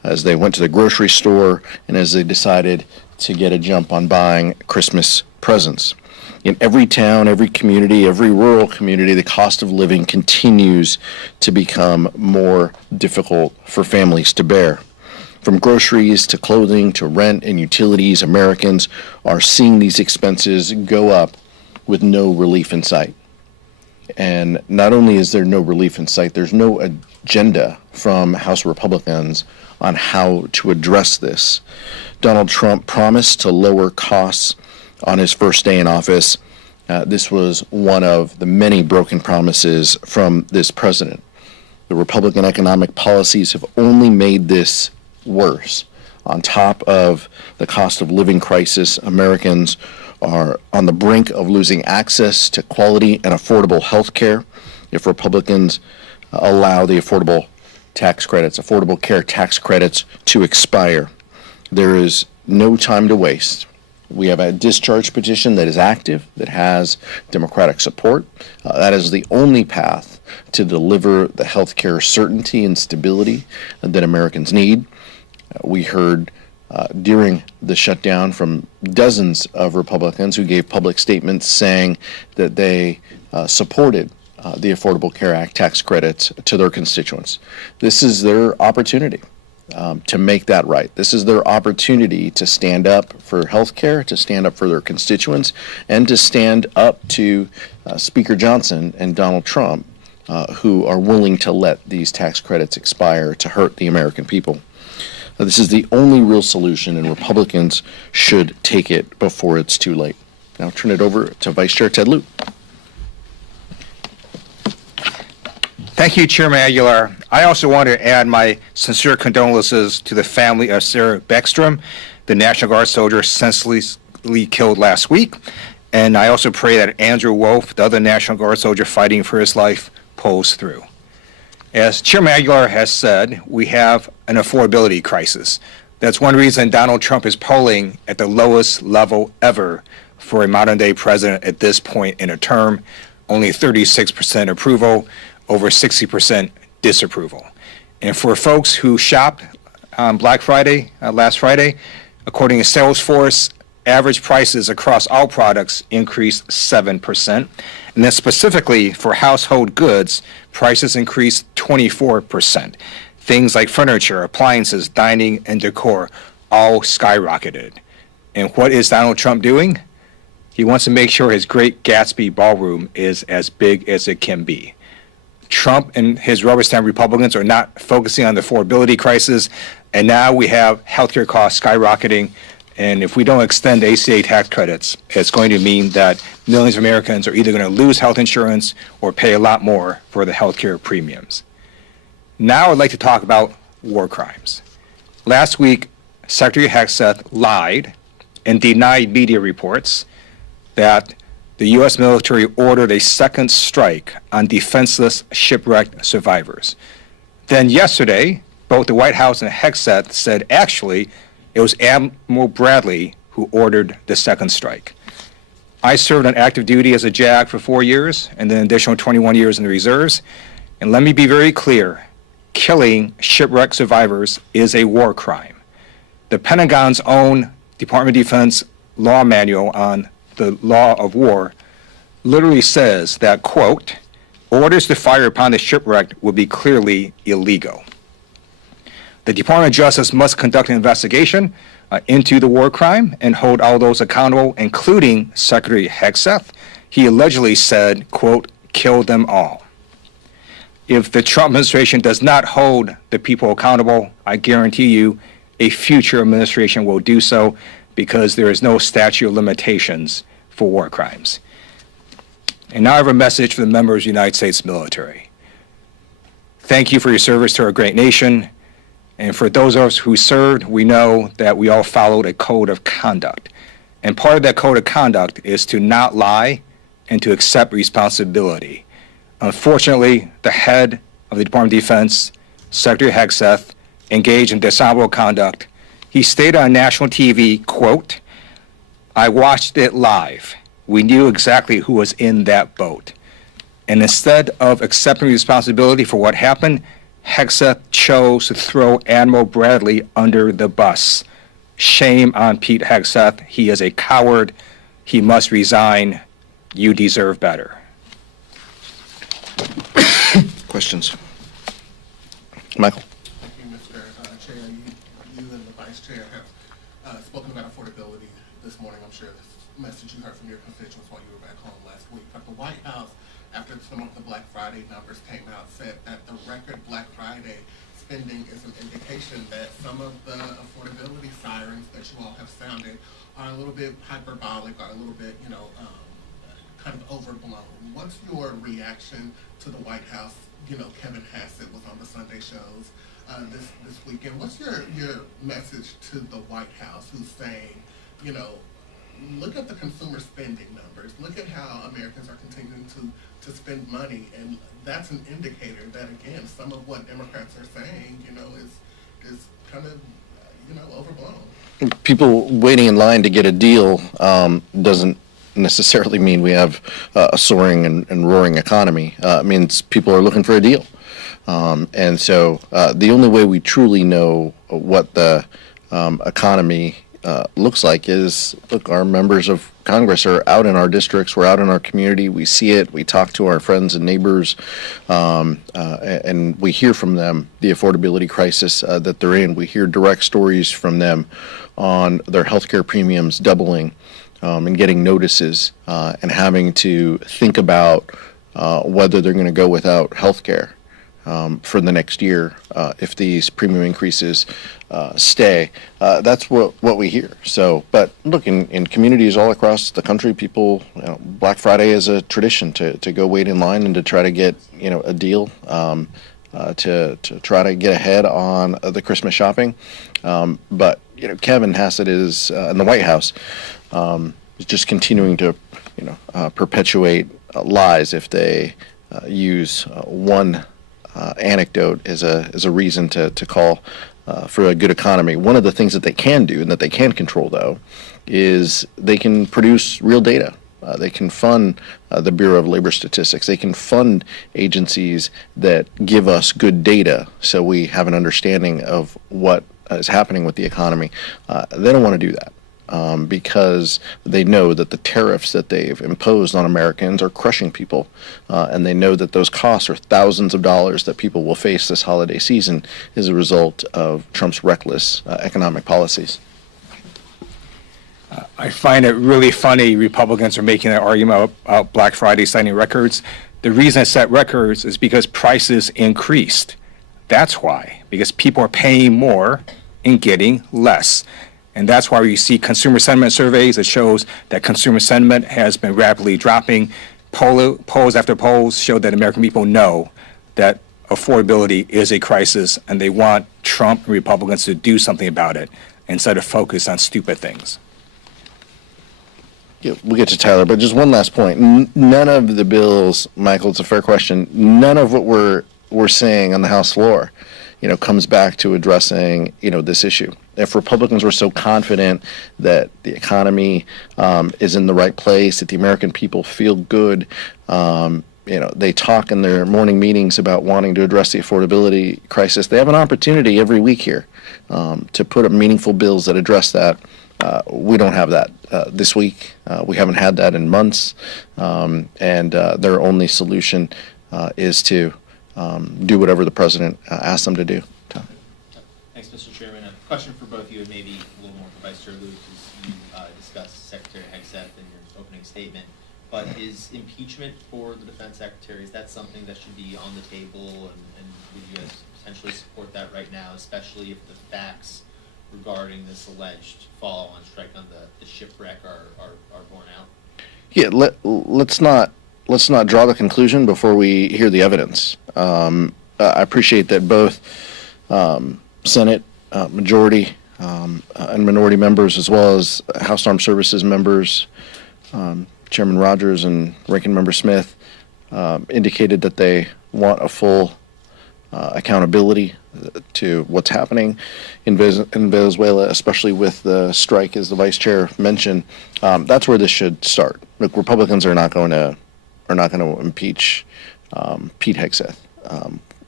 as they went to the grocery store and as they decided to get a jump on buying Christmas presents. In every town, every community, every rural community, the cost of living continues to become more difficult for families to bear. From groceries to clothing to rent and utilities, Americans are seeing these expenses go up with no relief in sight. And not only is there no relief in sight, there's no agenda from House Republicans on how to address this. Donald Trump promised to lower costs on his first day in office. This was one of the many broken promises from this president. The Republican economic policies have only made this worse. On top of the cost of living crisis, Americans are on the brink of losing access to quality and affordable health care if Republicans allow the affordable care tax credits to expire. There is no time to waste. We have a discharge petition that is active, that has Democratic support. That is the only path to deliver the health care certainty and stability that Americans need. We heard during the shutdown from dozens of Republicans who gave public statements saying that they supported the Affordable Care Act tax credits to their constituents. This is their opportunity to make that right. This is their opportunity to stand up for health care, to stand up for their constituents, and to stand up to Speaker Johnson and Donald Trump, who are willing to let these tax credits expire to hurt the American people. This is the only real solution, and Republicans should take it before it's too late. Now I'll turn it over to Vice Chair Ted Lieu. Thank you, Chairman Aguilar. I also want to add my sincere condolences to the family of Sarah Beckstrom, the National Guard soldier senselessly killed last week. And I also pray that Andrew Wolf, the other National Guard soldier fighting for his life, pulls through. As Chairman Aguilar has said, we have an affordability crisis. That's one reason Donald Trump is polling at the lowest level ever for a modern-day president at this point in a term. Only 36% approval, over 60% disapproval. And for folks who shopped on Black Friday, last Friday, according to Salesforce, average prices across all products increased 7%. And then specifically for household goods, prices increased 24%. Things like furniture, appliances, dining, and decor all skyrocketed. And what is Donald Trump doing? He wants to make sure his Great Gatsby ballroom is as big as it can be. Trump and his rubber stamp Republicans are not focusing on the affordability crisis, and now we have healthcare costs skyrocketing. And if we don't extend ACA tax credits, it's going to mean that millions of Americans are either going to lose health insurance or pay a lot more for the healthcare premiums. Now I'd like to talk about war crimes. Last week, Secretary Hegseth lied and denied media reports that the U.S. military ordered a second strike on defenseless shipwrecked survivors. Then yesterday, both the White House and Hegseth said actually it was Admiral Bradley who ordered the second strike. I served on active duty as a JAG for 4 years and then an additional 21 years in the reserves. And let me be very clear, killing shipwrecked survivors is a war crime. The Pentagon's own Department of Defense law manual on the law of war literally says that, quote, orders to fire upon the shipwrecked will be clearly illegal. The Department of Justice must conduct an investigation into the war crime and hold all those accountable, including Secretary Hegseth. He allegedly said, quote, kill them all. If the Trump administration does not hold the people accountable, I guarantee you a future administration will do so, because there is no statute of limitations for war crimes. And now I have a message for the members of the United States military. Thank you for your service to our great nation. And for those of us who served, we know that we all followed a code of conduct. And part of that code of conduct is to not lie and to accept responsibility. Unfortunately, the head of the Department of Defense, Secretary Hegseth, engaged in dishonorable conduct. He stated on national TV, quote, I watched it live. We knew exactly who was in that boat. And instead of accepting responsibility for what happened, Hegseth chose to throw Admiral Bradley under the bus. Shame on Pete Hegseth. He is a coward. He must resign. You deserve better. Questions? Michael? Thank you, Mr. Chair. You and the Vice Chair have spoken about affordability this morning. I'm sure this message you heard from your constituents while you were back home last week. But the White House, after some of the Black Friday numbers came out, said that the record Black Friday spending is an indication that some of the affordability sirens that you all have sounded are a little bit hyperbolic, or a little bit, kind of overblown. What's your reaction to the White House? Kevin Hassett was on the Sunday shows this weekend. What's your message to the White House, who's saying, look at the consumer spending numbers. Look at how Americans are continuing to spend money, and that's an indicator that, again, some of what Democrats are saying, is kind of, overblown. People waiting in line to get a deal doesn't necessarily mean we have a soaring and roaring economy. It means people are looking for a deal. And so the only way we truly know what the economy looks like is, look, our members of Congress are out in our districts, we're out in our community, we see it, we talk to our friends and neighbors, and we hear from them the affordability crisis that they're in. We hear direct stories from them on their healthcare premiums doubling, and getting notices, and having to think about whether they're going to go without health care for the next year if these premium increases stay. That's what we hear. So, but look, in communities all across the country, people, Black Friday is a tradition to go wait in line and to try to get a deal, to try to get ahead on the Christmas shopping. But Kevin Hassett is in the White House. Is just continuing to, perpetuate lies if they use one anecdote as a reason to call for a good economy. One of the things that they can do and that they can control, though, is they can produce real data. They can fund the Bureau of Labor Statistics. They can fund agencies that give us good data so we have an understanding of what is happening with the economy. They don't want to do that. Because they know that the tariffs that they've imposed on Americans are crushing people, and they know that those costs are thousands of dollars that people will face this holiday season as a result of Trump's reckless economic policies. I find it really funny Republicans are making that argument about Black Friday setting records. The reason it set records is because prices increased. That's why, because people are paying more and getting less. And that's why you see consumer sentiment surveys that shows that consumer sentiment has been rapidly dropping. Polls after polls show that American people know that affordability is a crisis, and they want Trump and Republicans to do something about it instead of focus on stupid things. Yeah, we'll get to Tyler, but just one last point. None of the bills, Michael, it's a fair question, none of what we're saying on the House floor, comes back to addressing, this issue. If Republicans were so confident that the economy is in the right place, that the American people feel good, they talk in their morning meetings about wanting to address the affordability crisis. They have an opportunity every week here to put up meaningful bills that address that. We don't have that this week. We haven't had that in months, and their only solution is to do whatever the president asks them to do. Tom. Thanks, Mr. Chairman. A question for both of you, and maybe a little more for Vice Chair Luke, as you discussed Secretary Hegseth in your opening statement. But is impeachment for the Defense Secretary, is that something that should be on the table, and would you guys potentially support that right now, especially if the facts regarding this alleged follow-on strike on the shipwreck are borne out? Yeah, let's not draw the conclusion before we hear the evidence. I appreciate that both Senate majority and minority members, as well as House Armed Services members, Chairman Rogers and Ranking Member Smith, indicated that they want a full accountability to what's happening in Venezuela, especially with the strike, as the Vice Chair mentioned. That's where this should start. Look, Republicans are not going to impeach Pete Hegseth.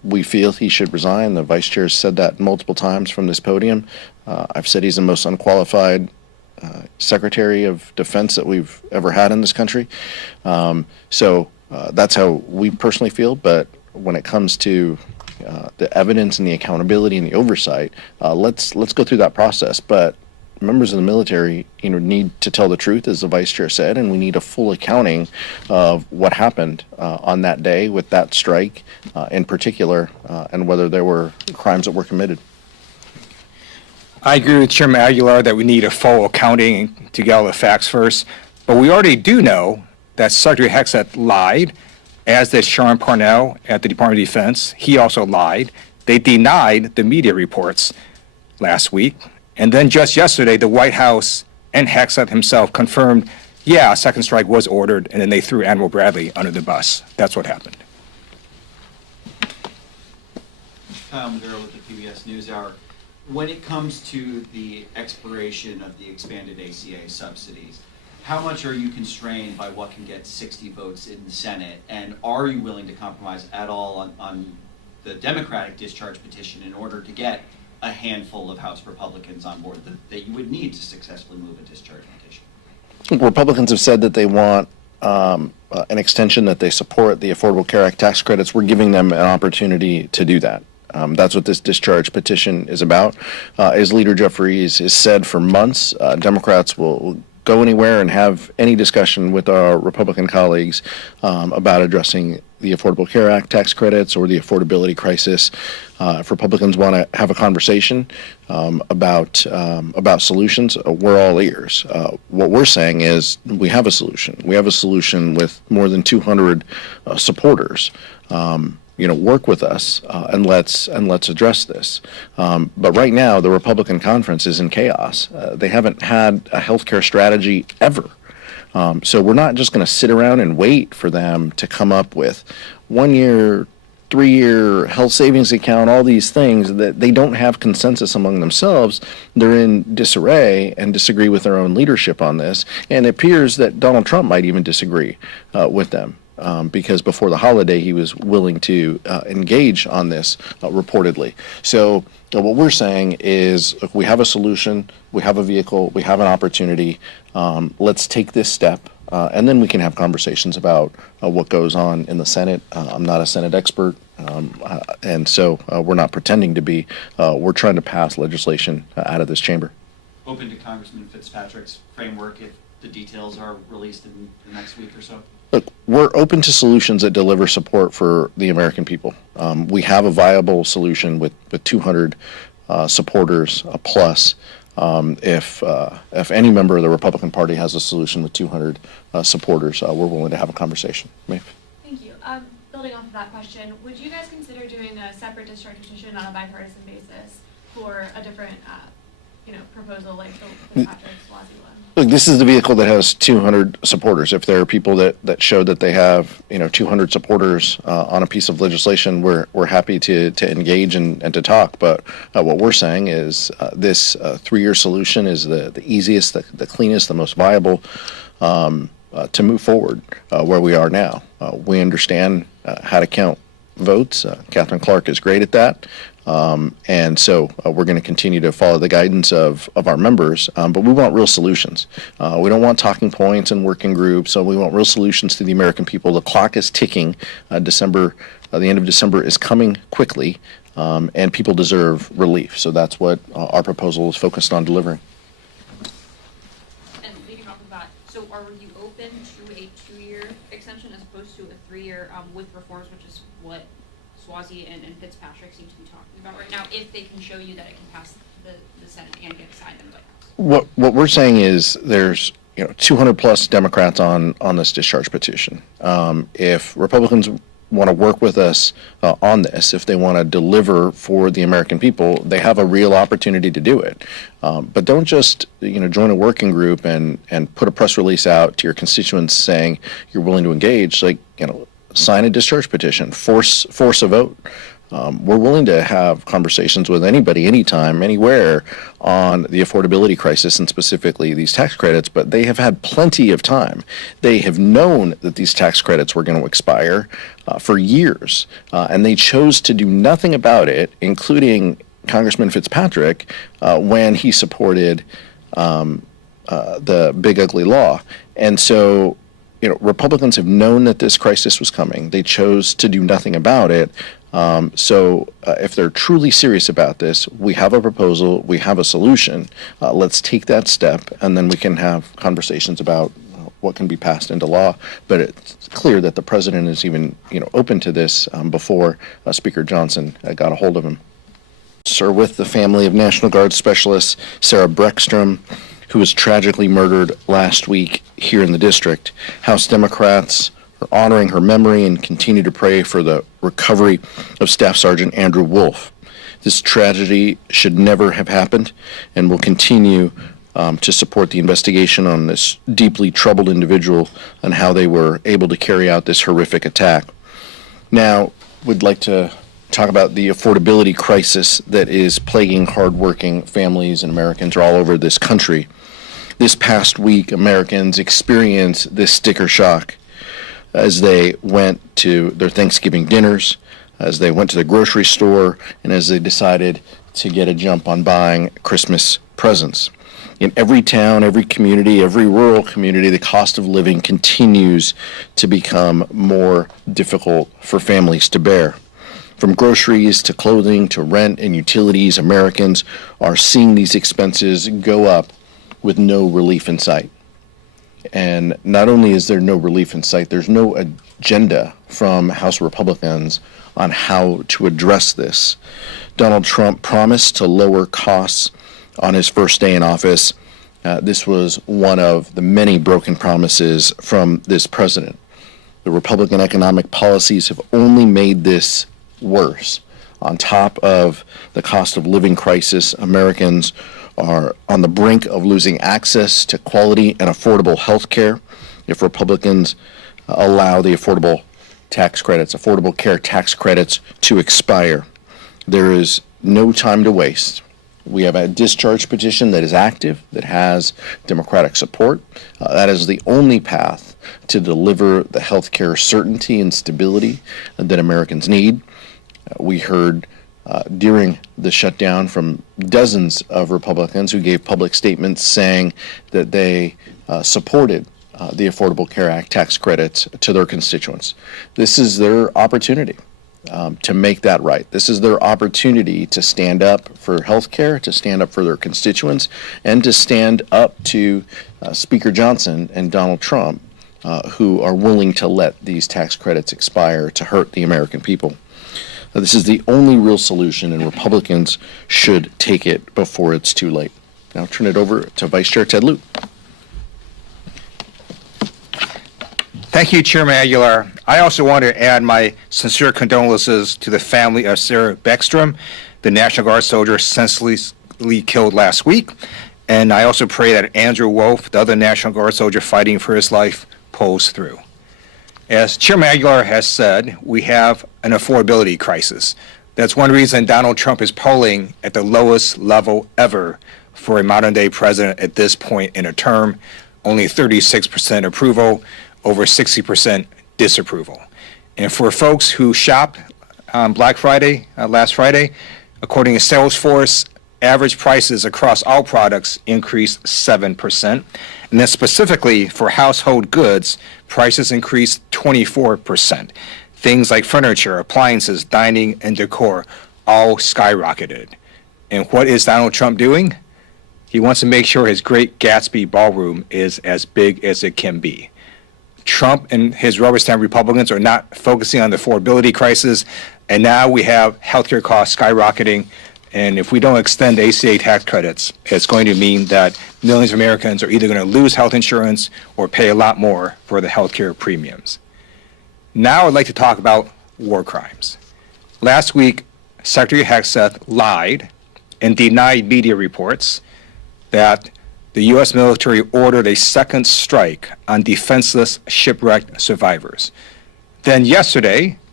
we feel he should resign. The vice chair said that multiple times from this podium. I've said he's the most unqualified Secretary of Defense that we've ever had in this country. So that's how we personally feel. But when it comes to the evidence and the accountability and the oversight, let's go through that process. But members of the military, need to tell the truth, as the vice chair said, and we need a full accounting of what happened on that day with that strike, in particular, and whether there were crimes that were committed. I agree with Chairman Aguilar that we need a full accounting to get all the facts first, but we already do know that Secretary Hegseth lied, as did Sean Parnell at the Department of Defense. He also lied. They denied the media reports last week. And then just yesterday, the White House and Hegseth himself confirmed, yeah, a second strike was ordered, and then they threw Admiral Bradley under the bus. That's what happened. Kyle Maduro with the PBS NewsHour. When it comes to the expiration of the expanded ACA subsidies, how much are you constrained by what can get 60 votes in the Senate? And are you willing to compromise at all on the Democratic discharge petition in order to get a handful of House Republicans on board that you would need to successfully move a discharge petition? Republicans have said that they want an extension, that they support the Affordable Care Act tax credits. We're giving them an opportunity to do that. That's what this discharge petition is about. As Leader Jeffries has said for months, Democrats will go anywhere and have any discussion with our Republican colleagues about addressing the Affordable Care Act tax credits or the affordability crisis. If Republicans want to have a conversation about solutions, we're all ears. What we're saying is we have a solution. We have a solution with more than 200 supporters. Work with us and let's address this. But right now, the Republican conference is in chaos. They haven't had a healthcare strategy ever. So we're not just going to sit around and wait for them to come up with 1 year, 3-year health savings account, all these things that they don't have consensus among themselves. They're in disarray and disagree with their own leadership on this. And it appears that Donald Trump might even disagree with them. Because before the holiday, he was willing to engage on this reportedly. So what we're saying is, look, we have a solution, we have a vehicle, we have an opportunity. Let's take this step, and then we can have conversations about what goes on in the Senate. I'm not a Senate expert, and so we're not pretending to be. We're trying to pass legislation out of this chamber. Open to Congressman Fitzpatrick's framework if the details are released in the next week or so? Look, we're open to solutions that deliver support for the American people. We have a viable solution with 200 supporters plus. If any member of the Republican Party has a solution with 200 supporters, we're willing to have a conversation. Maeve? Thank you. Building off of that question, would you guys consider doing a separate discharge petition on a bipartisan basis for a different, proposal like the Fitzpatrick-Suozzi one? Look, this is the vehicle that has 200 supporters. If there are people that show that they have, 200 supporters on a piece of legislation, we're happy to engage and to talk. But what we're saying is this 3-year solution is the easiest, the cleanest, the most viable to move forward where we are now. We understand how to count votes. Catherine Clark is great at that. And so we're going to continue to follow the guidance of our members, but we want real solutions. We don't want talking points and working groups, so we want real solutions to the American people. The clock is ticking. The end of December is coming quickly, and people deserve relief. So that's what our proposal is focused on delivering. And leading off of that, so are you open to a 2-year extension as opposed to a 3-year with reforms, which is what Suozzi and Fitzpatrick seem to be talking about right now, if they can show you that it can pass the Senate and get signed in the White House? What we're saying is there's 200 plus Democrats on this discharge petition. If Republicans want to work with us on this, if they want to deliver for the American people, they have a real opportunity to do it. But don't just join a working group and put a press release out to your constituents saying you're willing to engage. Sign a discharge petition, force a vote. We're willing to have conversations with anybody, anytime, anywhere on the affordability crisis and specifically these tax credits, but they have had plenty of time. They have known that these tax credits were going to expire for years, and they chose to do nothing about it, including Congressman Fitzpatrick when he supported the big ugly law. And so, Republicans have known that this crisis was coming. They chose to do nothing about it. So if they're truly serious about this, we have a proposal, we have a solution. Let's take that step, and then we can have conversations about what can be passed into law. But it's clear that the president is even, open to this before Speaker Johnson got a hold of him. Sir, with the family of National Guard Specialist Sarah Breckstrom, who was tragically murdered last week here in the district. House Democrats are honoring her memory and continue to pray for the recovery of Staff Sergeant Andrew Wolf. This tragedy should never have happened, and will continue to support the investigation on this deeply troubled individual and how they were able to carry out this horrific attack. Now, we'd like to talk about the affordability crisis that is plaguing hardworking families and Americans all over this country. This past week, Americans experienced this sticker shock as they went to their Thanksgiving dinners, as they went to the grocery store, and as they decided to get a jump on buying Christmas presents. In every town, every community, every rural community, the cost of living continues to become more difficult for families to bear. From groceries to clothing to rent and utilities, Americans are seeing these expenses go up with no relief in sight. And not only is there no relief in sight, there's no agenda from House Republicans on how to address this. Donald Trump promised to lower costs on his first day in office. This was one of the many broken promises from this president. The Republican economic policies have only made this worse. On top of the cost of living crisis, Americans are on the brink of losing access to quality and affordable health care if Republicans allow the affordable care tax credits to expire. There is no time to waste. We have a discharge petition that is active, that has Democratic support. That is the only path to deliver the health care certainty and stability that Americans need. We heard during the shutdown from dozens of Republicans who gave public statements saying that they supported the Affordable Care Act tax credits to their constituents. This is their opportunity to make that right. This is their opportunity to stand up for health care, to stand up for their constituents, and to stand up to Speaker Johnson and Donald Trump, who are willing to let these tax credits expire to hurt the American people. This is the only real solution, and Republicans should take it before it's too late. Now I'll turn it over to Vice Chair Ted Lieu. Thank you, Chairman Aguilar. I also want to add my sincere condolences to the family of Sarah Breckstrom, the National Guard soldier senselessly killed last week. And I also pray that Andrew Wolf, the other National Guard soldier fighting for his life, pulls through. As Chairman Aguilar has said, we have an affordability crisis. That's one reason Donald Trump is polling at the lowest level ever for a modern-day president at this point in a term. Only 36% approval, over 60% disapproval. And for folks who shopped on Black Friday, last Friday, according to Salesforce, average prices across all products increased 7%. And then specifically for household goods, prices increased 24%. Things like furniture, appliances, dining, and decor all skyrocketed. And what is Donald Trump doing? He wants to make sure his Great Gatsby ballroom is as big as it can be. Trump and his rubber stamp Republicans are not focusing on the affordability crisis, and now we have healthcare costs skyrocketing. And if we don't extend ACA tax credits, it's going to mean that millions of Americans are either going to lose health insurance or pay a lot more for the healthcare premiums. Now I'd like to talk about war crimes. Last week, Secretary Hegseth lied and denied media reports that the U.S. military ordered a second strike on defenseless shipwrecked survivors. Then yesterday,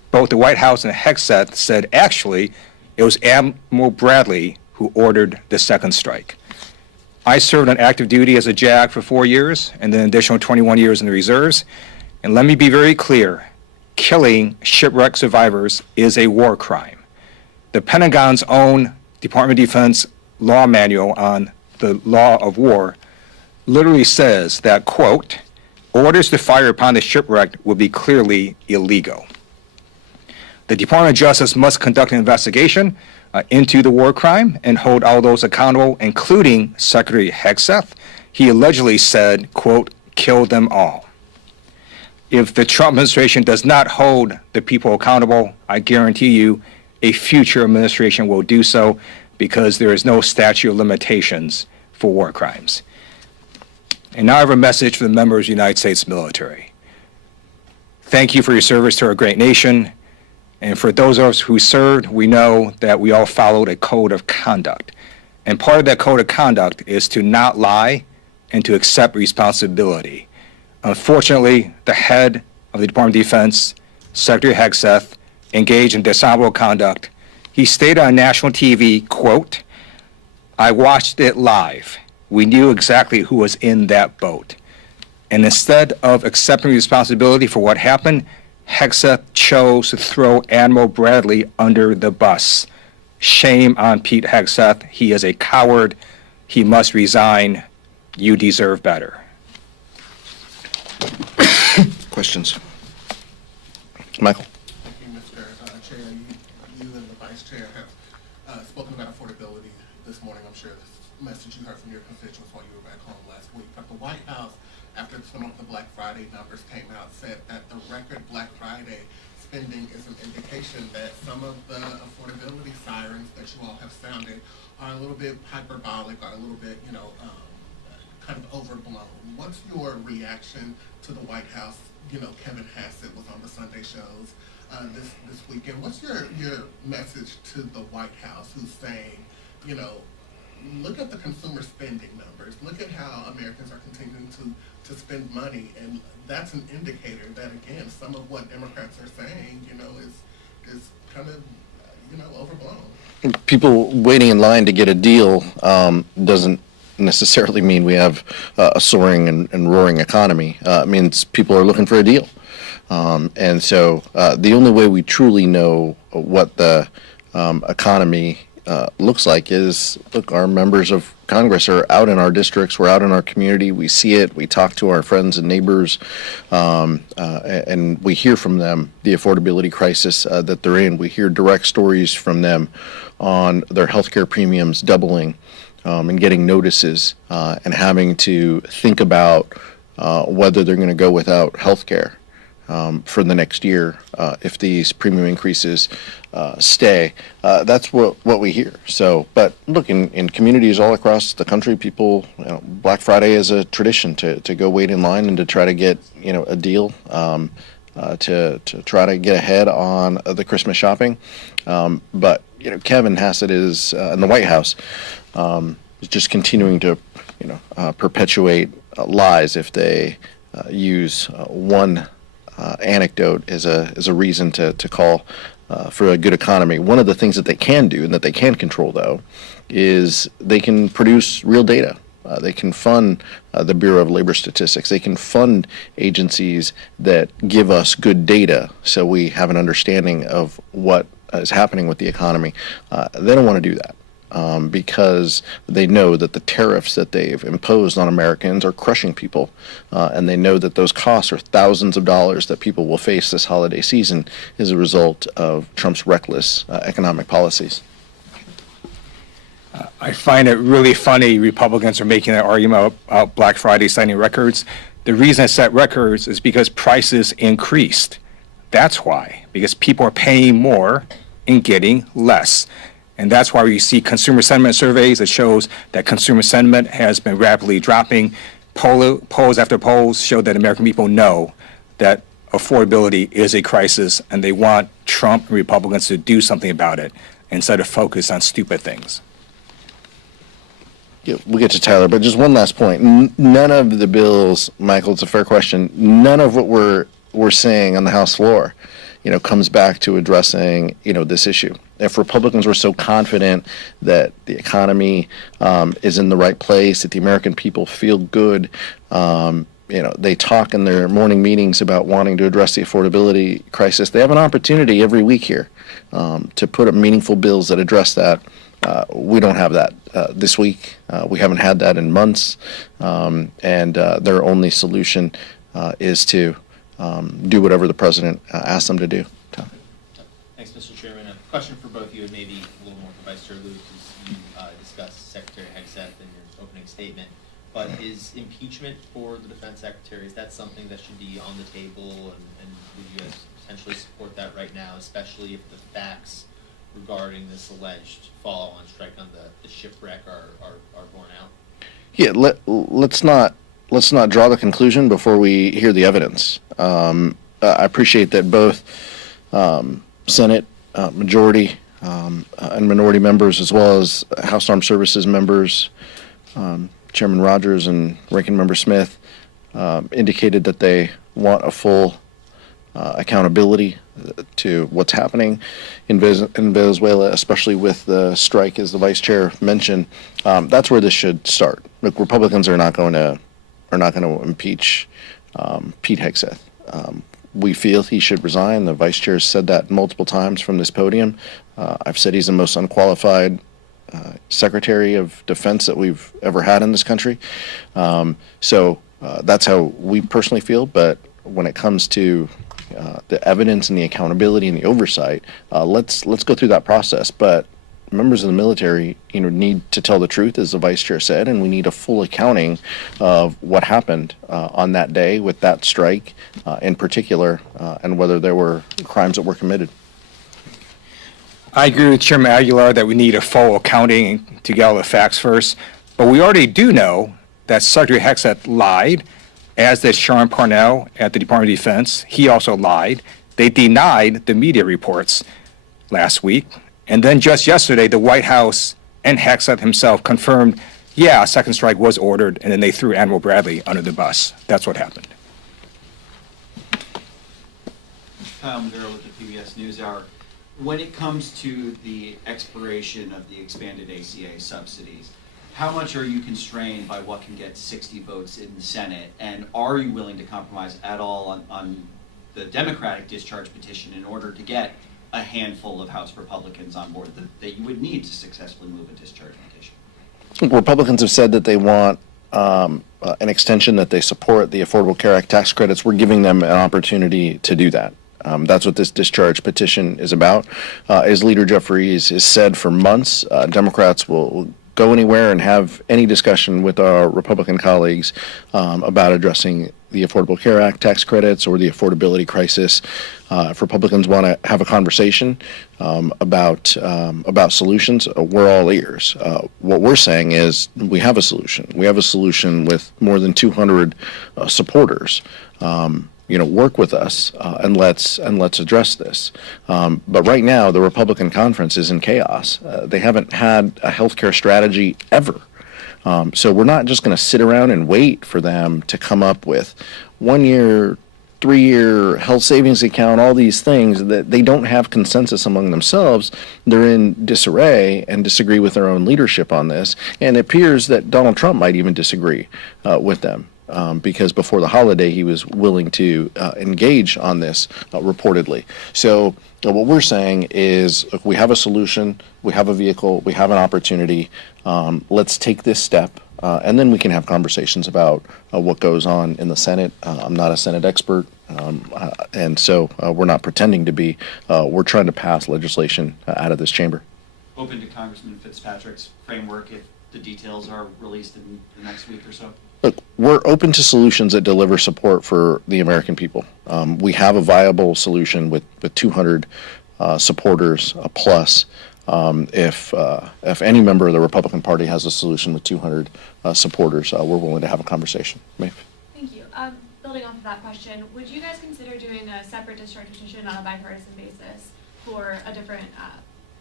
both the White House and Hegseth said actually it was Admiral Bradley who ordered the second strike. I served on active duty as a JAG for 4 years and then an additional 21 years in the reserves. And let me be very clear, killing shipwreck survivors is a war crime. The Pentagon's own Department of Defense law manual on the law of war literally says that, quote, orders to fire upon the shipwrecked will be clearly illegal. The Department of Justice must conduct an investigation into the war crime and hold all those accountable, including Secretary Hegseth. He allegedly said, quote, kill them all. If the Trump administration does not hold the people accountable, I guarantee you a future administration will do so because there is no statute of limitations for war crimes. And now I have a message for the members of the United States military. Thank you for your service to our great nation. And for those of us who served, we know that we all followed a code of conduct. And part of that code of conduct is to not lie and to accept responsibility. Unfortunately, the head of the Department of Defense, Secretary Hegseth, engaged in dishonorable conduct. He stated on national TV, quote, I watched it live. We knew exactly who was in that boat. And instead of accepting responsibility for what happened, Hegseth chose to throw Admiral Bradley under the bus. Shame on Pete Hegseth. He is a coward. He must resign. You deserve better. Questions? Michael? Thank you, Mr. Chair. You and the Vice Chair have spoken about affordability this morning. I'm sure this message you heard from your constituents while you were back home last week. But the White House, after some of the Black Friday numbers came out, said that the record Black Friday spending is an indication that some of the affordability sirens that you all have sounded are a little bit hyperbolic, are a little bit, kind of overblown. What's your reaction to the White House? Kevin Hassett was on the Sunday shows this weekend. What's your message to the White House who's saying, look at the consumer spending numbers. Look at how Americans are continuing to spend money, and that's an indicator that, again, some of what Democrats are saying, is kind of, overblown. People waiting in line to get a deal doesn't necessarily mean we have a soaring and roaring economy. It means people are looking for a deal. And so the only way we truly know what the economy looks like is, look, our members of Congress are out in our districts, we're out in our community, we see it, we talk to our friends and neighbors, and we hear from them the affordability crisis that they're in. We hear direct stories from them on their healthcare premiums doubling and getting notices and having to think about whether they're going to go without healthcare for the next year if these premium increases stay. That's what we hear. So, but look, in communities all across the country, people, Black Friday is a tradition to go wait in line and to try to get a deal, to try to get ahead on the Christmas shopping. But Kevin Hassett is in the White House is just continuing to perpetuate lies if they use one anecdote as a reason to call for a good economy. One of the things that they can do and that they can control, though, is they can produce real data. They can fund the Bureau of Labor Statistics. They can fund agencies that give us good data so we have an understanding of what is happening with the economy. They don't want to do that. Because they know that the tariffs that they've imposed on Americans are crushing people, and they know that those costs are thousands of dollars that people will face this holiday season as a result of Trump's reckless economic policies. I find it really funny Republicans are making that argument about Black Friday setting records. The reason it set records is because prices increased. That's why, because people are paying more and getting less. And that's why we see consumer sentiment surveys that shows that consumer sentiment has been rapidly dropping. Polls after polls show that American people know that affordability is a crisis, and they want Trump and Republicans to do something about it instead of focus on stupid things. Yeah, we'll get to Tyler, but just one last point. None of the bills, Michael, it's a fair question, none of what we're saying on the House floor comes back to addressing, this issue. If Republicans were so confident that the economy is in the right place, that the American people feel good, they talk in their morning meetings about wanting to address the affordability crisis. They have an opportunity every week here to put up meaningful bills that address that. We don't have that this week. We haven't had that in months, and their only solution is to do whatever the president asks them to do. Thanks, Mr. Chairman. A question for both of you, and maybe a little more for Vice Chair Lewis, as you discussed Secretary Hegseth in your opening statement. But is impeachment for the Defense Secretary, is that something that should be on the table, and would you guys potentially support that right now, especially if the facts regarding this alleged follow-on strike on the shipwreck are borne out? Yeah, let's not draw the conclusion before we hear the evidence. I appreciate that both Senate majority and minority members, as well as House Armed Services members, Chairman Rogers and Ranking Member Smith, indicated that they want a full accountability to what's happening in Venezuela, especially with the strike, as the Vice Chair mentioned. That's where this should start. Look, Republicans are not going to impeach Pete Hegseth. We feel he should resign. The Vice Chair has said that multiple times from this podium. I've said he's the most unqualified Secretary of Defense that we've ever had in this country. So that's how we personally feel. But when it comes to the evidence and the accountability and the oversight, let's go through that process. But members of the military, need to tell the truth, as the Vice Chair said, and we need a full accounting of what happened on that day with that strike in particular, and whether there were crimes that were committed. I agree with Chairman Aguilar that we need a full accounting to get all the facts first, but we already do know that Secretary Hegseth lied, as did Sean Parnell at the Department of Defense. He also lied. They denied the media reports last week. And then just yesterday, the White House and Hegseth himself confirmed, yeah, a second strike was ordered, and then they threw Admiral Bradley under the bus. That's what happened. Kyle Maduro with the PBS NewsHour. When it comes to the expiration of the expanded ACA subsidies, how much are you constrained by what can get 60 votes in the Senate? And are you willing to compromise at all on the Democratic discharge petition in order to get a handful of House Republicans on board that you would need to successfully move a discharge petition? Republicans have said that they want an extension, that they support the Affordable Care Act tax credits. We're giving them an opportunity to do that. That's what this discharge petition is about. As Leader Jeffries has said for months, Democrats will go anywhere and have any discussion with our Republican colleagues about addressing the Affordable Care Act tax credits or the affordability crisis. If Republicans want to have a conversation about solutions, we're all ears. What we're saying is we have a solution. We have a solution with more than 200 supporters. Work with us and let's address this. But right now, the Republican conference is in chaos. They haven't had a healthcare strategy ever. So we're not just going to sit around and wait for them to come up with 1 year, 3-year health savings account, all these things that they don't have consensus among themselves. They're in disarray and disagree with their own leadership on this. And it appears that Donald Trump might even disagree with them. Because before the holiday, he was willing to engage on this reportedly. So what we're saying is, look, we have a solution, we have a vehicle, we have an opportunity. Let's take this step, and then we can have conversations about what goes on in the Senate. I'm not a Senate expert, and so we're not pretending to be. We're trying to pass legislation out of this chamber. Open to Congressman Fitzpatrick's framework if the details are released in the next week or so? Look, we're open to solutions that deliver support for the American people. We have a viable solution with 200 supporters plus. If any member of the Republican Party has a solution with 200 supporters, we're willing to have a conversation. Maeve? Thank you. Building off of that question, would you guys consider doing a separate discharge petition on a bipartisan basis for a different,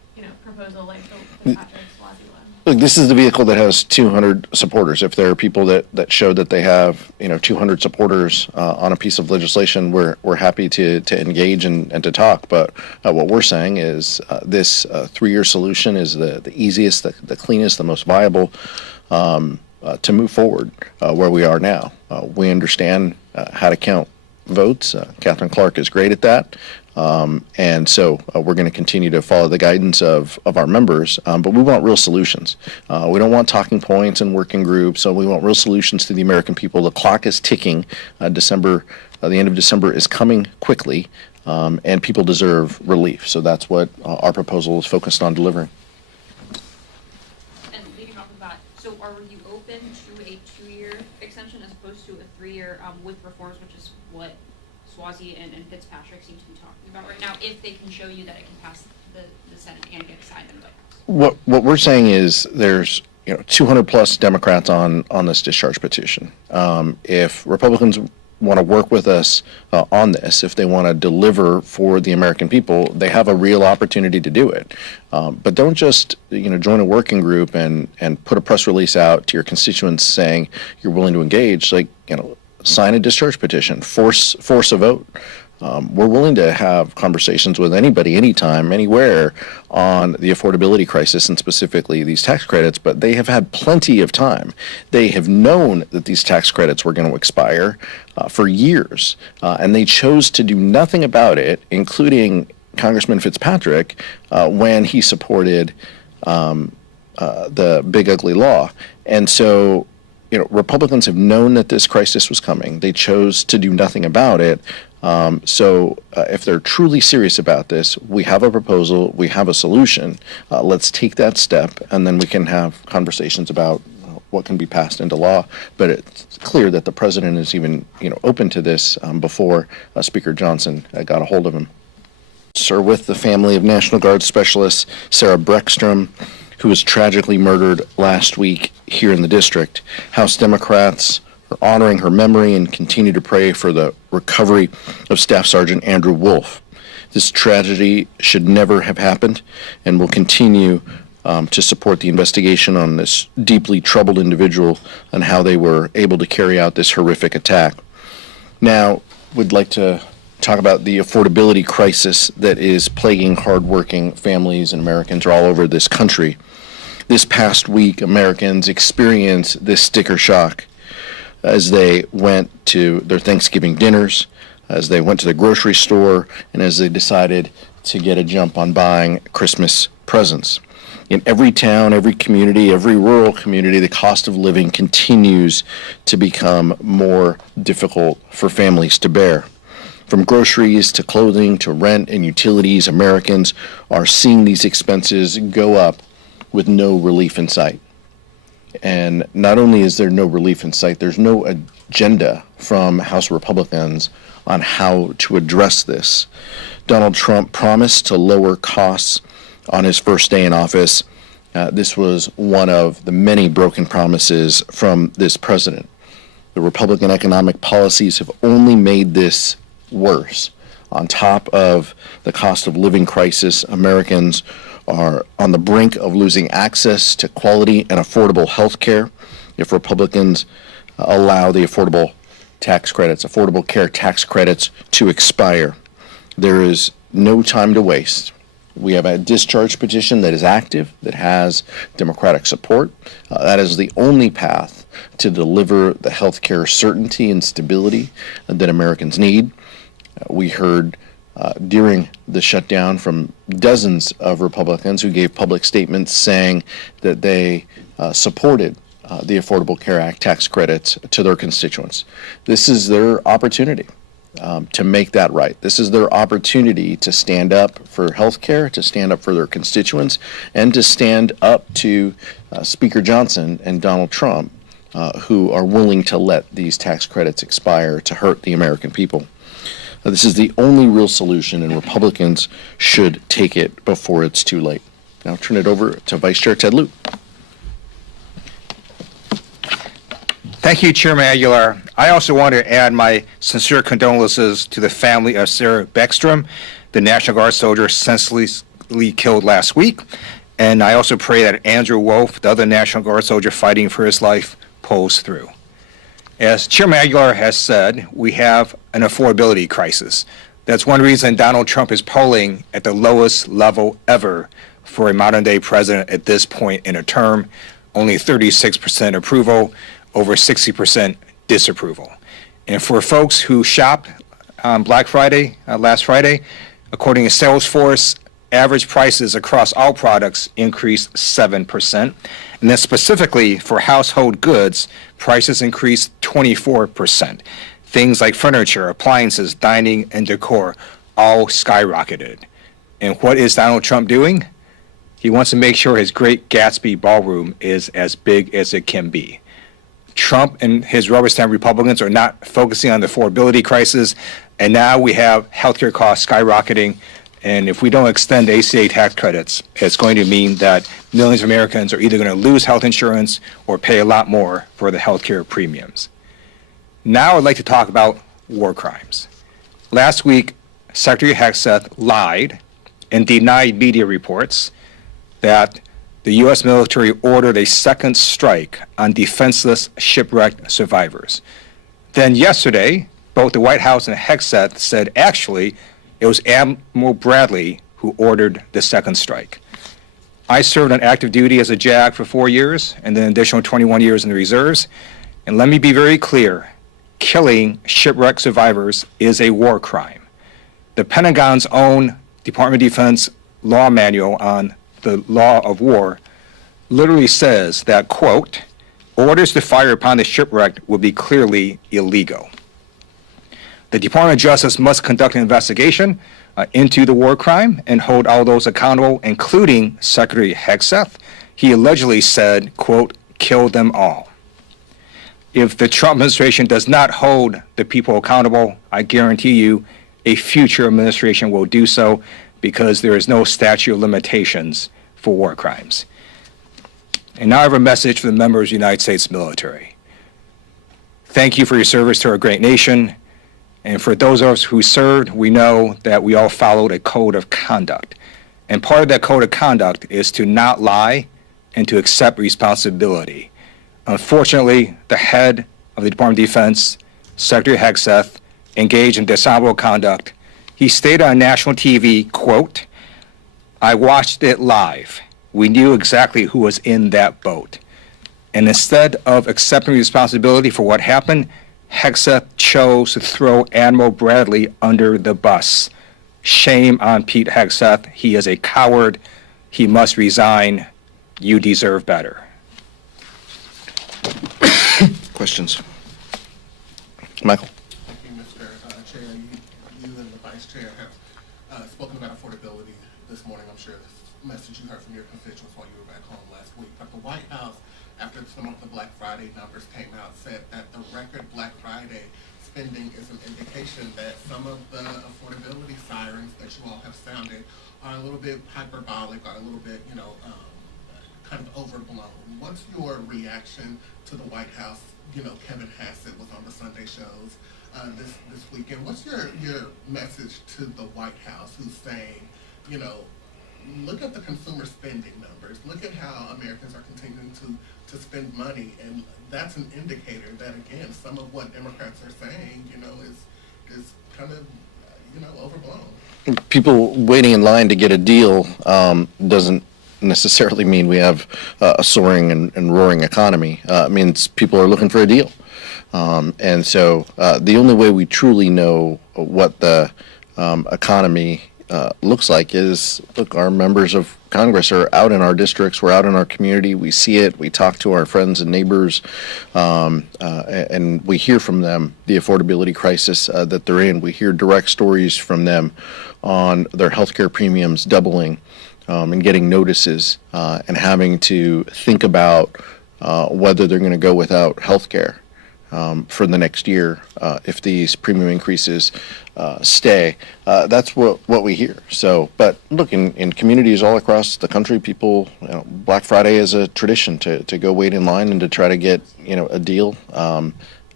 proposal like the Fitzpatrick-Swazi one? Look, this is the vehicle that has 200 supporters. If there are people that show that they have, 200 supporters on a piece of legislation, we're happy to engage and to talk. But what we're saying is this 3-year solution is the easiest, the cleanest, the most viable to move forward where we are now. We understand how to count votes. Catherine Clark is great at that. And so we're going to continue to follow the guidance of our members, but we want real solutions. We don't want talking points and working groups, so we want real solutions to the American people. The clock is ticking. The end of December is coming quickly, and people deserve relief. So that's what our proposal is focused on delivering. And leading off of that, so are you open to a 2-year extension as opposed to a 3-year with reforms, which is what Swazi and Fitzpatrick seem to be talking about right now, if they can show you that it can pass the Senate and get signed in the White House? What we're saying is there's 200 plus Democrats on this discharge petition. If Republicans want to work with us on this, if they want to deliver for the American people, they have a real opportunity to do it. But don't just join a working group and put a press release out to your constituents saying you're willing to engage. Sign a discharge petition, force a vote. We're willing to have conversations with anybody, anytime, anywhere on the affordability crisis and specifically these tax credits, but they have had plenty of time. They have known that these tax credits were going to expire for years, and they chose to do nothing about it, including Congressman Fitzpatrick, when he supported the big ugly law. And so Republicans have known that this crisis was coming. They chose to do nothing about it. So if they're truly serious about this, we have a proposal, we have a solution. Let's take that step, and then we can have conversations about what can be passed into law. But it's clear that the president is even open to this before Speaker Johnson got a hold of him. Sir, with the family of National Guard Specialist Sarah Breckstrom, who was tragically murdered last week here in the district. House Democrats are honoring her memory and continue to pray for the recovery of Staff Sergeant Andrew Wolf. This tragedy should never have happened, and will continue to support the investigation on this deeply troubled individual and how they were able to carry out this horrific attack. Now, we'd like to talk about the affordability crisis that is plaguing hardworking families and Americans all over this country. This past week, Americans experienced this sticker shock as they went to their Thanksgiving dinners, as they went to the grocery store, and as they decided to get a jump on buying Christmas presents. In every town, every community, every rural community, the cost of living continues to become more difficult for families to bear. From groceries to clothing to rent and utilities, Americans are seeing these expenses go up with no relief in sight. And not only is there no relief in sight, there's no agenda from House Republicans on how to address this. Donald Trump promised to lower costs on his first day in office. This was one of the many broken promises from this president. The Republican economic policies have only made this worse. On top of the cost of living crisis, Americans are on the brink of losing access to quality and affordable health care if Republicans allow the affordable care tax credits to expire. There is no time to waste. We have a discharge petition that is active, that has Democratic support. That is the only path to deliver the health care certainty and stability that Americans need. We heard during the shutdown from dozens of Republicans who gave public statements saying that they supported the Affordable Care Act tax credits to their constituents. This is their opportunity to make that right. This is their opportunity to stand up for health care, to stand up for their constituents, and to stand up to Speaker Johnson and Donald Trump, who are willing to let these tax credits expire to hurt the American people. This is the only real solution, and Republicans should take it before it's too late. Now I'll turn it over to Vice Chair Ted Lieu. Thank you, Chairman Aguilar. I also want to add my sincere condolences to the family of Sarah Breckstrom, the National Guard soldier senselessly senselessly killed last week. And I also pray that Andrew Wolf, the other National Guard soldier fighting for his life, pulls through. As Chairman Aguilar has said, we have an affordability crisis. That's one reason Donald Trump is polling at the lowest level ever for a modern-day president at this point in a term. Only 36% approval, over 60% disapproval. And for folks who shopped on Black Friday, last Friday, according to Salesforce, average prices across all products increased 7%. And then specifically for household goods, prices increased 24%. Things like furniture, appliances, dining, and decor all skyrocketed. And what is Donald Trump doing? He wants to make sure his Great Gatsby ballroom is as big as it can be. Trump and his rubber stamp Republicans are not focusing on the affordability crisis, and now we have healthcare costs skyrocketing. And if we don't extend ACA tax credits, it's going to mean that millions of Americans are either going to lose health insurance or pay a lot more for the healthcare premiums. Now I'd like to talk about war crimes. Last week, Secretary Hegseth lied and denied media reports that the U.S. military ordered a second strike on defenseless shipwrecked survivors. Then yesterday, both the White House and Hegseth said actually it was Admiral Bradley who ordered the second strike. I served on active duty as a JAG for 4 years and then an additional 21 years in the reserves. And let me be very clear, killing shipwrecked survivors is a war crime. The Pentagon's own Department of Defense law manual on the law of war literally says that, quote, orders to fire upon the shipwrecked will be clearly illegal. The Department of Justice must conduct an investigation into the war crime and hold all those accountable, including Secretary Hegseth. He allegedly said, quote, kill them all. If the Trump administration does not hold the people accountable, I guarantee you a future administration will do so, because there is no statute of limitations for war crimes. And now I have a message for the members of the United States military. Thank you for your service to our great nation. And for those of us who served, we know that we all followed a code of conduct. And part of that code of conduct is to not lie and to accept responsibility. Unfortunately, the head of the Department of Defense, Secretary Hegseth, engaged in dishonorable conduct. He stated on national TV, quote, I watched it live. We knew exactly who was in that boat. And instead of accepting responsibility for what happened, Hegseth chose to throw Admiral Bradley under the bus. Shame on Pete Hegseth. He is a coward. He must resign. You deserve better. Questions? Michael? Thank you, Mr. Chair. You and the Vice Chair have spoken about affordability this morning. I'm sure this message you heard from your constituents while you were back home last week. But the White House, after some of the Black Friday numbers came out, said that the record Black Friday spending is an indication that some of the affordability sirens that you all have sounded are a little bit hyperbolic, or a little bit, kind of overblown. What's your reaction to the White House? Kevin Hassett was on the Sunday shows this weekend. What's your message to the White House, who's saying, look at the consumer spending numbers, look at how Americans are continuing to spend money, and that's an indicator that, again, some of what Democrats are saying, is kind of, overblown. People waiting in line to get a deal doesn't necessarily mean we have a soaring and roaring economy. It means people are looking for a deal. And so the only way we truly know what the economy looks like is, look, our members of Congress are out in our districts, we're out in our community, we see it, we talk to our friends and neighbors, and we hear from them the affordability crisis that they're in. We hear direct stories from them on their healthcare premiums doubling, and getting notices, and having to think about whether they're going to go without health care for the next year if these premium increases stay. That's what we hear. So, but look, in communities all across the country, people, Black Friday is a tradition to go wait in line and to try to get a deal.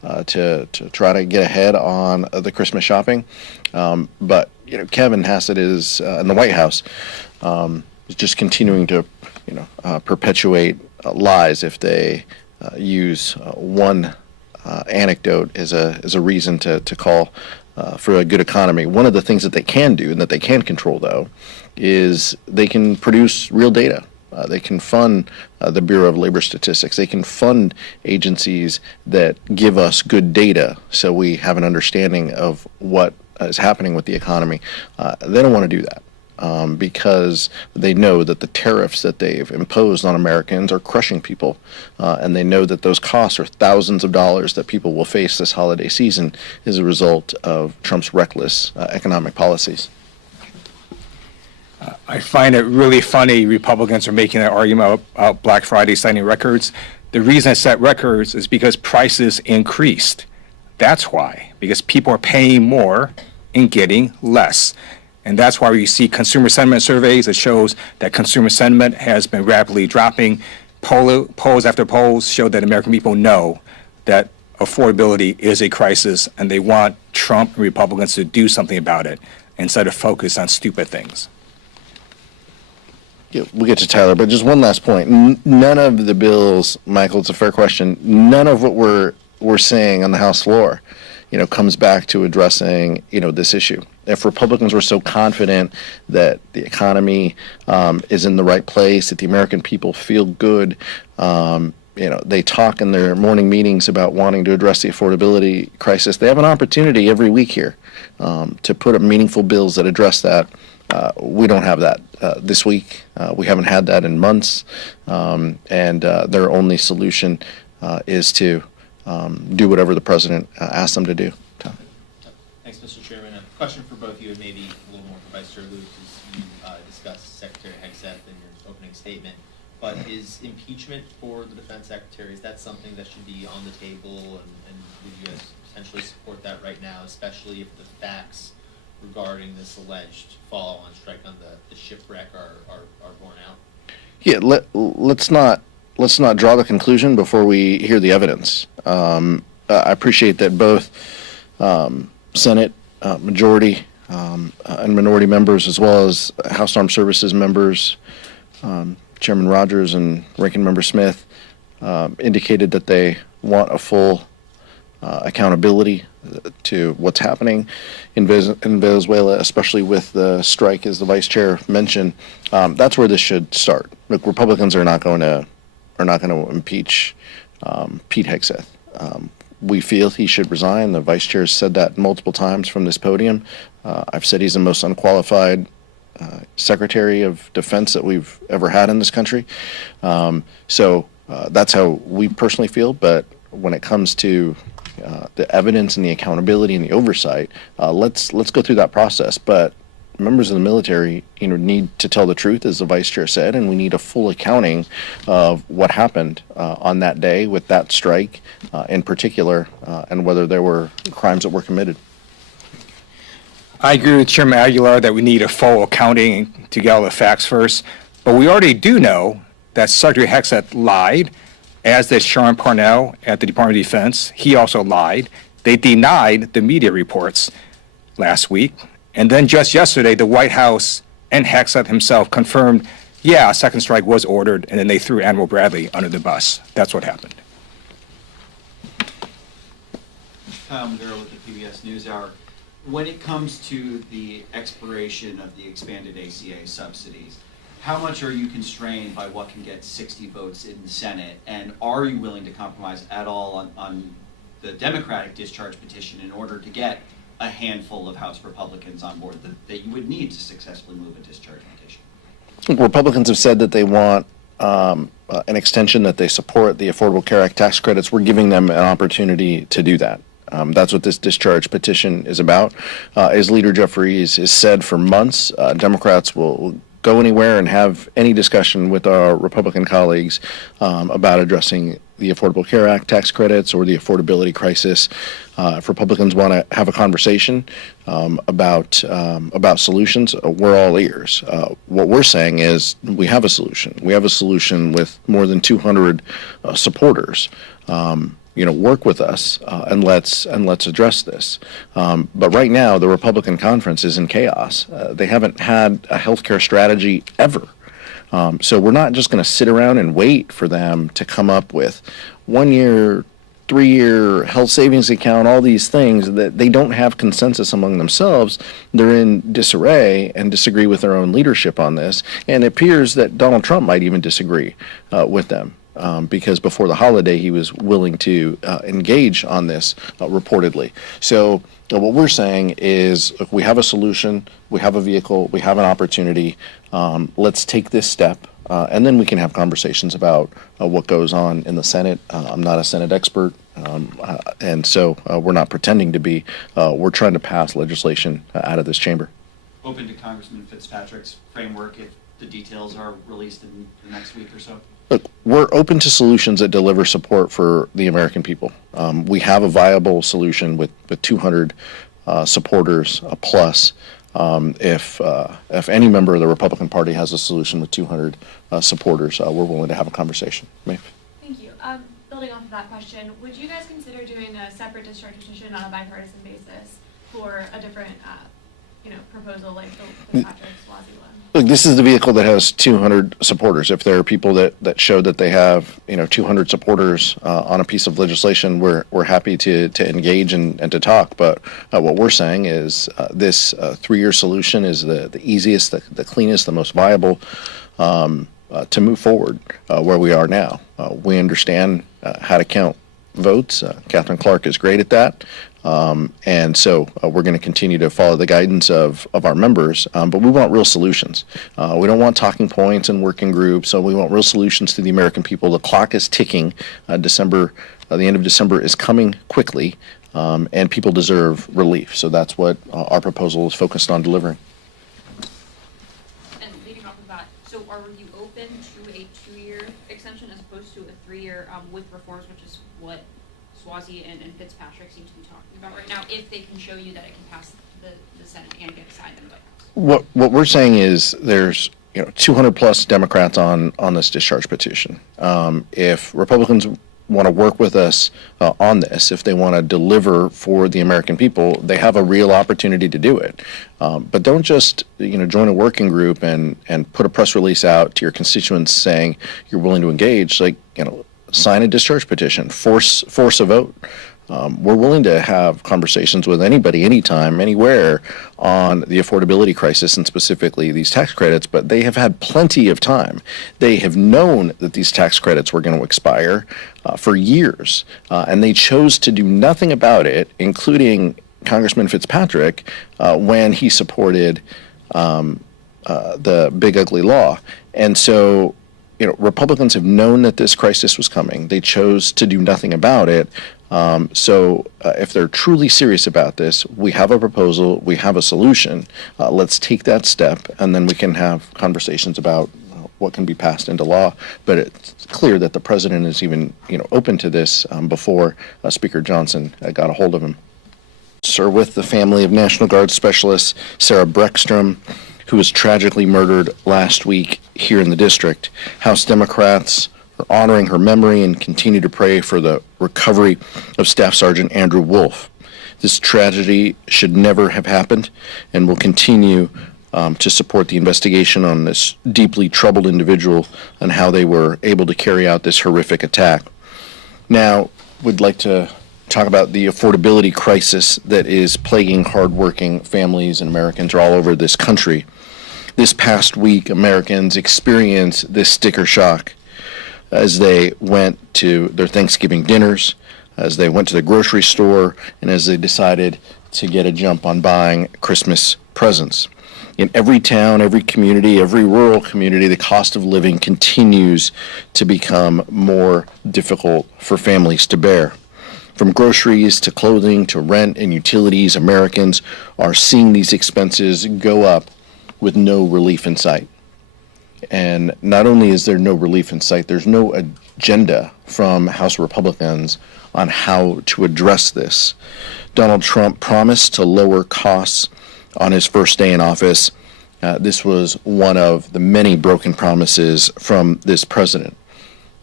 to try to get ahead on the Christmas shopping. But Kevin Hassett is in the White House is just continuing to perpetuate lies if they use one anecdote as a reason to call for a good economy. One of the things that they can do and that they can control, though, is they can produce real data. They can fund the Bureau of Labor Statistics. They can fund agencies that give us good data so we have an understanding of what is happening with the economy. They don't want to do that. Because they know that the tariffs that they've imposed on Americans are crushing people, and they know that those costs are thousands of dollars that people will face this holiday season as a result of Trump's reckless economic policies. I find it really funny Republicans are making that argument about Black Friday setting records. The reason it set records is because prices increased. That's why, because people are paying more and getting less. And that's why you see consumer sentiment surveys that shows that consumer sentiment has been rapidly dropping. Polls after polls show that American people know that affordability is a crisis, and they want Trump and Republicans to do something about it instead of focus on stupid things. Yeah, we'll get to Tyler, but just one last point. None of the bills, Michael, it's a fair question, none of what we're saying on the House floor, comes back to addressing, this issue. If Republicans were so confident that the economy is in the right place, that the American people feel good, they talk in their morning meetings about wanting to address the affordability crisis. They have an opportunity every week here to put up meaningful bills that address that. We don't have that this week. We haven't had that in months, and their only solution is to do whatever the president asks them to do. Tom. Thanks, Mr. Chairman. A question for both of you, and maybe a little more for Vice Chair Luke, as you discussed Secretary Hegseth in your opening statement. But is impeachment for the Defense Secretary, is that something that should be on the table, and would you guys potentially support that right now, especially if the facts regarding this alleged follow-on strike on the shipwreck are borne out? Yeah, let's not draw the conclusion before we hear the evidence. I appreciate that both Senate majority and minority members, as well as House Armed Services members, Chairman Rogers and Ranking Member Smith, indicated that they want a full accountability to what's happening in Venezuela, especially with the strike, as the Vice Chair mentioned. That's where this should start. Look, Republicans are not going to impeach Pete Hegseth. We feel he should resign. The Vice Chair has said that multiple times from this podium. I've said he's the most unqualified Secretary of Defense that we've ever had in this country. So that's how we personally feel. But when it comes to the evidence and the accountability and the oversight, let's go through that process. But members of the military, need to tell the truth, as the Vice Chair said, and we need a full accounting of what happened on that day with that strike, in particular, and whether there were crimes that were committed. I agree with Chairman Aguilar that we need a full accounting to get all the facts first, but we already do know that Secretary Hegseth lied, as did Sean Parnell at the Department of Defense. He also lied. They denied the media reports last week. And then just yesterday, the White House and Hegseth himself confirmed, yeah, a second strike was ordered, and then they threw Admiral Bradley under the bus. That's what happened. Kyle Maduro with the PBS NewsHour. When it comes to the expiration of the expanded ACA subsidies, how much are you constrained by what can get 60 votes in the Senate? And are you willing to compromise at all on the Democratic discharge petition in order to get a handful of House Republicans on board that you would need to successfully move a discharge petition? Republicans have said that they want an extension, that they support the Affordable Care Act tax credits. We're giving them an opportunity to do that. That's what this discharge petition is about. As Leader Jeffries has said for months, Democrats will go anywhere and have any discussion with our Republican colleagues about addressing the Affordable Care Act tax credits or the affordability crisis. If Republicans want to have a conversation about solutions, we're all ears. What we're saying is we have a solution. We have a solution with more than 200 supporters. work with us and let's address this. But right now, the Republican conference is in chaos. They haven't had a healthcare strategy ever. So we're not just going to sit around and wait for them to come up with 1 year, 3-year health savings account, all these things that they don't have consensus among themselves. They're in disarray and disagree with their own leadership on this. And it appears that Donald Trump might even disagree with them. Because before the holiday, he was willing to engage on this reportedly. So what we're saying is, look, we have a solution, we have a vehicle, we have an opportunity. Let's take this step, and then we can have conversations about what goes on in the Senate. I'm not a Senate expert, and so we're not pretending to be. We're trying to pass legislation out of this chamber. Open to Congressman Fitzpatrick's framework if the details are released in the next week or so? Look, we're open to solutions that deliver support for the American people. We have a viable solution with 200 supporters plus. If any member of the Republican Party has a solution with 200 supporters, we're willing to have a conversation. Maeve? Thank you. Building off of that question, would you guys consider doing a separate discharge petition on a bipartisan basis for a different, proposal like the Fitzpatrick-Swazi one? Look, this is the vehicle that has 200 supporters. If there are people that show that they have 200 supporters on a piece of legislation, we're happy to engage and to talk. But what we're saying is this 3-year solution is the easiest, the cleanest, the most viable to move forward where we are now. We understand how to count votes. Catherine Clark is great at that. And so we're going to continue to follow the guidance of our members, but we want real solutions. We don't want talking points and working groups, so we want real solutions to the American people. The clock is ticking. The end of December is coming quickly, and people deserve relief. So that's what our proposal is focused on delivering. And leading off of that, so are you open to a 2-year extension as opposed to a 3-year with reforms, which is what Swazi and Fitzpatrick seem to be talking about right now, if they can show you that it can pass the Senate and get signed in the White House? What we're saying is there's 200 plus Democrats on this discharge petition. If Republicans want to work with us on this, if they want to deliver for the American people, they have a real opportunity to do it. But don't just join a working group and put a press release out to your constituents saying you're willing to engage. Sign a discharge petition, force a vote. We're willing to have conversations with anybody, anytime, anywhere on the affordability crisis and specifically these tax credits, but they have had plenty of time. They have known that these tax credits were going to expire for years, and they chose to do nothing about it, including Congressman Fitzpatrick, when he supported the big ugly law. And so Republicans have known that this crisis was coming. They chose to do nothing about it. So if they're truly serious about this, we have a proposal, we have a solution. Let's take that step, and then we can have conversations about what can be passed into law. But it's clear that the president is even open to this before Speaker Johnson got a hold of him. Sir, with the family of National Guard Specialist Sarah Breckstrom, who was tragically murdered last week here in the district. House Democrats are honoring her memory and continue to pray for the recovery of Staff Sergeant Andrew Wolf. This tragedy should never have happened, and will continue to support the investigation on this deeply troubled individual and how they were able to carry out this horrific attack. Now, we'd like to talk about the affordability crisis that is plaguing hardworking families and Americans all over this country. This past week, Americans experienced this sticker shock as they went to their Thanksgiving dinners, as they went to the grocery store, and as they decided to get a jump on buying Christmas presents. In every town, every community, every rural community, the cost of living continues to become more difficult for families to bear. From groceries to clothing to rent and utilities, Americans are seeing these expenses go up with no relief in sight. And not only is there no relief in sight, there's no agenda from House Republicans on how to address this. Donald Trump promised to lower costs on his first day in office. This was one of the many broken promises from this president.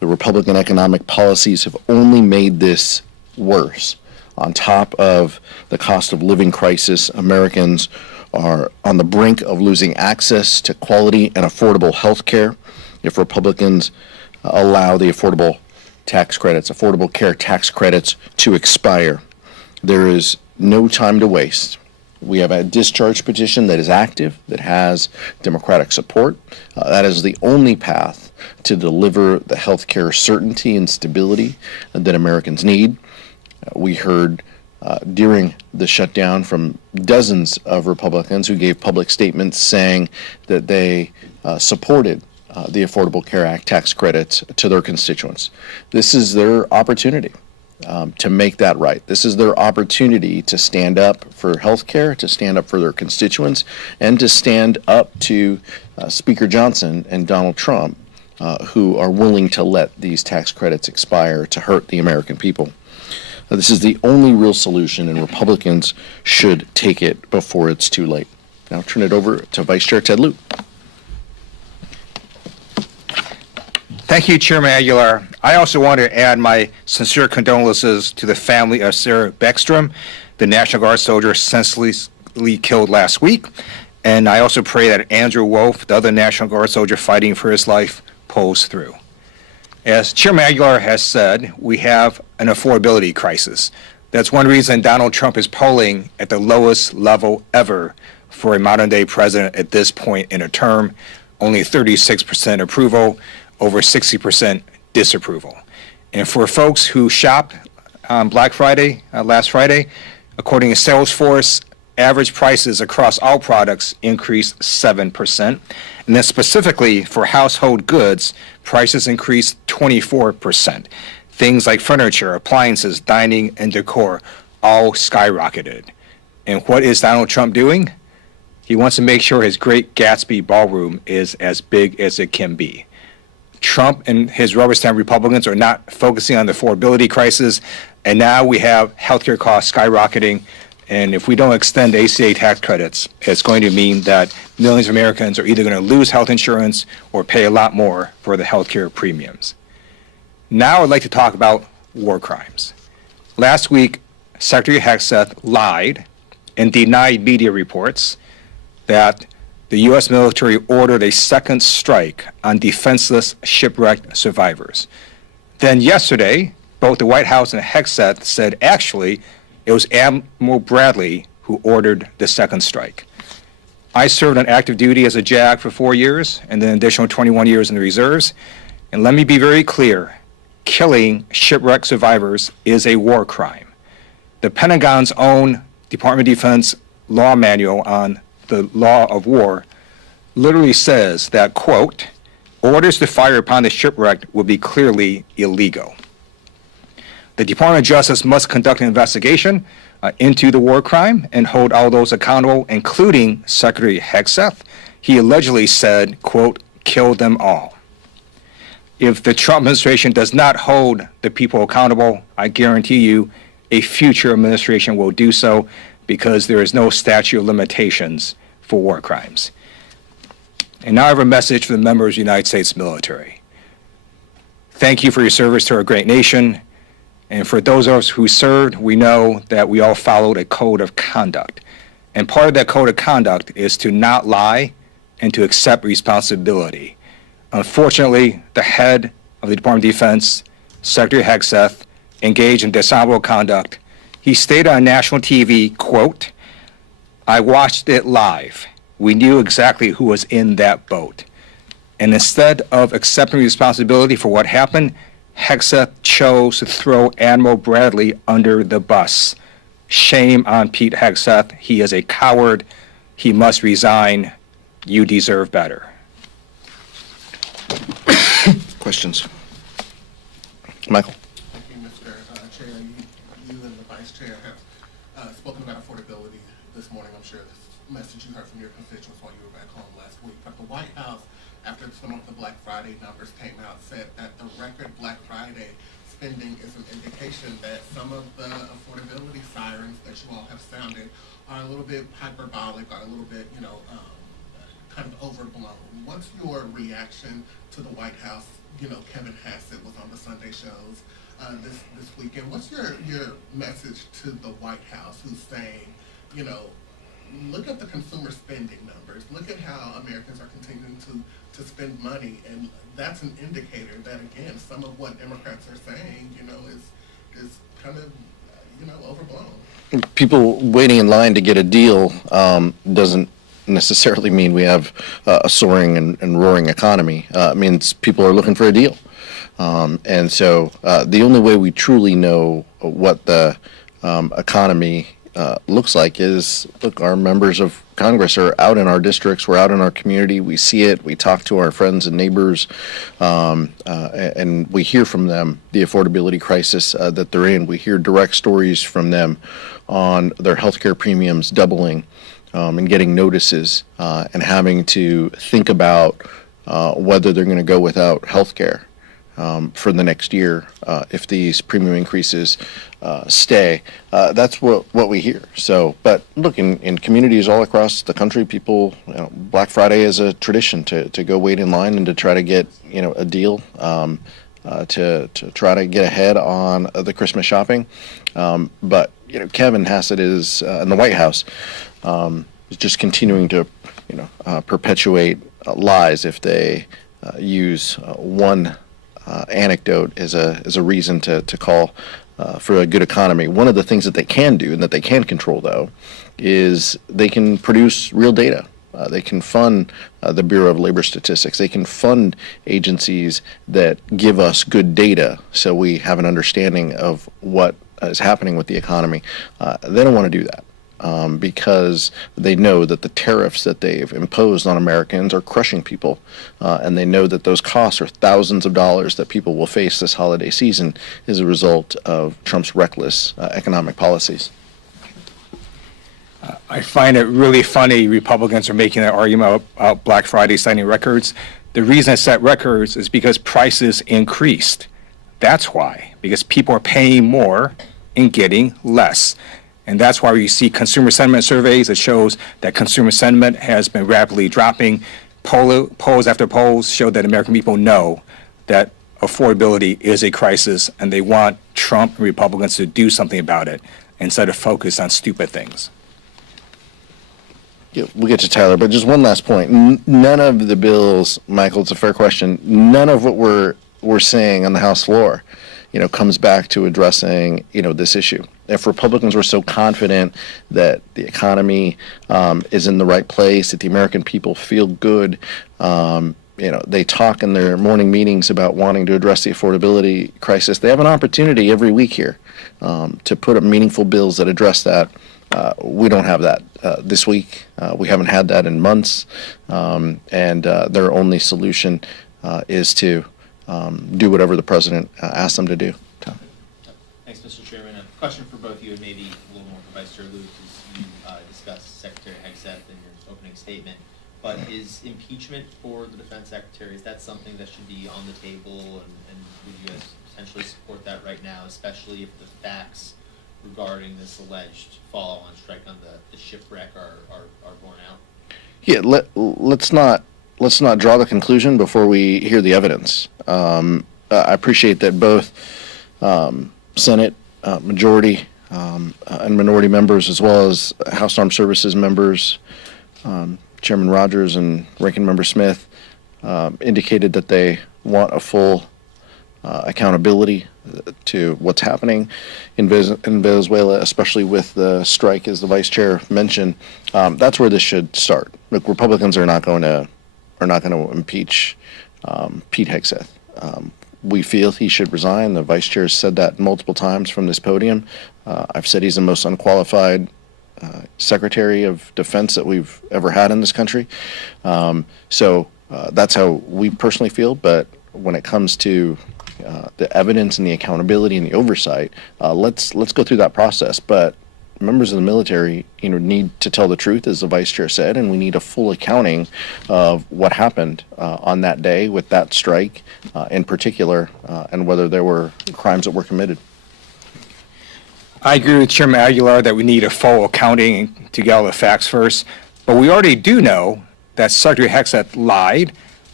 The Republican economic policies have only made this worse. On top of the cost of living crisis, Americans are on the brink of losing access to quality and affordable health care if Republicans allow the affordable care tax credits to expire. There is no time to waste. We have a discharge petition that is active, that has Democratic support. That is the only path to deliver the health care certainty and stability that Americans need. We heard during the shutdown from dozens of Republicans who gave public statements saying that they supported the Affordable Care Act tax credits to their constituents. This is their opportunity to make that right. This is their opportunity to stand up for health care, to stand up for their constituents, and to stand up to Speaker Johnson and Donald Trump, who are willing to let these tax credits expire to hurt the American people. This is the only real solution, and Republicans should take it before it's too late. Now I'll turn it over to Vice Chair Ted Lieu. Thank you, Chairman Aguilar. I also want to add my sincere condolences to the family of Sarah Beckstrom, the National Guard soldier senselessly killed last week. And I also pray that Andrew Wolf, the other National Guard soldier fighting for his life, pulls through. As Chairman Aguilar has said, we have an affordability crisis. That's one reason Donald Trump is polling at the lowest level ever for a modern-day president at this point in a term. Only 36% approval, over 60% disapproval. And for folks who shopped on Black Friday, last Friday, according to Salesforce, average prices across all products increased 7%. And then specifically for household goods, prices increased 24%. Things like furniture, appliances, dining, and decor all skyrocketed. And what is Donald Trump doing? He wants to make sure his Great Gatsby ballroom is as big as it can be. Trump and his rubber stamp Republicans are not focusing on the affordability crisis, and now we have healthcare costs skyrocketing. And if we don't extend ACA tax credits, it's going to mean that millions of Americans are either going to lose health insurance or pay a lot more for the healthcare premiums. Now I'd like to talk about war crimes. Last week, Secretary Hegseth lied and denied media reports that the U.S. military ordered a second strike on defenseless shipwrecked survivors. Then yesterday, both the White House and Hegseth said actually it was Admiral Bradley who ordered the second strike. I served on active duty as a JAG for 4 years and then an additional 21 years in the reserves. And let me be very clear, killing shipwrecked survivors is a war crime. The Pentagon's own Department of Defense law manual on the law of war literally says that, quote, orders to fire upon the shipwrecked will be clearly illegal. The Department of Justice must conduct an investigation into the war crime and hold all those accountable, including Secretary Hegseth. He allegedly said, quote, kill them all. If the Trump administration does not hold the people accountable, I guarantee you a future administration will do so, because there is no statute of limitations for war crimes. And now I have a message for the members of the United States military. Thank you for your service to our great nation. And for those of us who served, we know that we all followed a code of conduct. And part of that code of conduct is to not lie and to accept responsibility. Unfortunately, the head of the Department of Defense, Secretary Hegseth, engaged in dishonorable conduct. He stated on national TV, quote, I watched it live. We knew exactly who was in that boat. And instead of accepting responsibility for what happened, Hegseth chose to throw Admiral Bradley under the bus. Shame on Pete Hegseth. He is a coward. He must resign. You deserve better. Questions? Michael? Thank you, Mr. Chair. You and the Vice Chair have spoken about affordability this morning. I'm sure this message you heard from your constituents while you were back home last week. But the White House, after some of the Black Friday numbers came out, said that the record Black Friday spending is an indication that some of the affordability sirens that you all have sounded are a little bit hyperbolic, or a little bit, kind of overblown. What's your reaction to the White House Kevin Hegseth was on the Sunday shows this weekend. What's your message to the White House, who's saying, look at the consumer spending numbers. Look at how Americans are continuing to spend money, and that's an indicator that, again, some of what Democrats are saying, is kind of, overblown. People waiting in line to get a deal doesn't necessarily mean we have a soaring and roaring economy. It means people are looking for a deal. And so the only way we truly know what the economy looks like is, look, our members of Congress are out in our districts, we're out in our community, we see it, we talk to our friends and neighbors, and we hear from them the affordability crisis that they're in. We hear direct stories from them on their healthcare premiums doubling and getting notices and having to think about whether they're going to go without healthcare for the next year if these premium increases stay. That's what we hear. So, but look, in communities all across the country, people, Black Friday is a tradition to go wait in line and to try to get a deal to try to get ahead on the Christmas shopping. But Kevin Hegseth is in the White House is just continuing to perpetuate lies if they use one anecdote as a reason to call for a good economy. One of the things that they can do and that they can control, though, is they can produce real data. They can fund the Bureau of Labor Statistics. They can fund agencies that give us good data so we have an understanding of what is happening with the economy. They don't want to do that. Because they know that the tariffs that they've imposed on Americans are crushing people, and they know that those costs are thousands of dollars that people will face this holiday season as a result of Trump's reckless economic policies. I find it really funny Republicans are making that argument about Black Friday setting records. The reason it set records is because prices increased. That's why, because people are paying more and getting less. And that's why you see consumer sentiment surveys that shows that consumer sentiment has been rapidly dropping. Polls after polls show that American people know that affordability is a crisis, and they want Trump and Republicans to do something about it instead of focus on stupid things. Yeah, we'll get to Tyler, but just one last point. None of the bills, Michael, it's a fair question, none of what we're saying on the House floor comes back to addressing, this issue. If Republicans were so confident that the economy is in the right place, that the American people feel good, they talk in their morning meetings about wanting to address the affordability crisis. They have an opportunity every week here to put up meaningful bills that address that. We don't have that this week. We haven't had that in months, and their only solution is to do whatever the president asks them to do. Tom. Thanks, Mr. Chairman. A question for both of you, and maybe a little more for Vice Chair Luke, as you discussed Secretary Hegseth in your opening statement. But is impeachment for the Defense Secretary, is that something that should be on the table, and would you guys potentially support that right now, especially if the facts regarding this alleged follow-on strike on the shipwreck are borne out? Yeah, let's not draw the conclusion before we hear the evidence. I appreciate that both Senate majority and minority members, as well as House Armed Services members, Chairman Rogers and Ranking Member Smith, indicated that they want a full accountability to what's happening in Venezuela, especially with the strike, as the Vice Chair mentioned. That's where this should start. Look, Republicans are not going to impeach Pete Hegseth. We feel he should resign. The Vice Chair said that multiple times from this podium. I've said he's the most unqualified Secretary of Defense that we've ever had in this country. So that's how we personally feel. But when it comes to the evidence and the accountability and the oversight, let's go through that process. But members of the military, need to tell the truth, as the Vice Chair said, and we need a full accounting of what happened on that day with that strike in particular, and whether there were crimes that were committed. I agree with Chairman Aguilar that we need a full accounting to get all the facts first, but we already do know that Secretary Hegseth lied,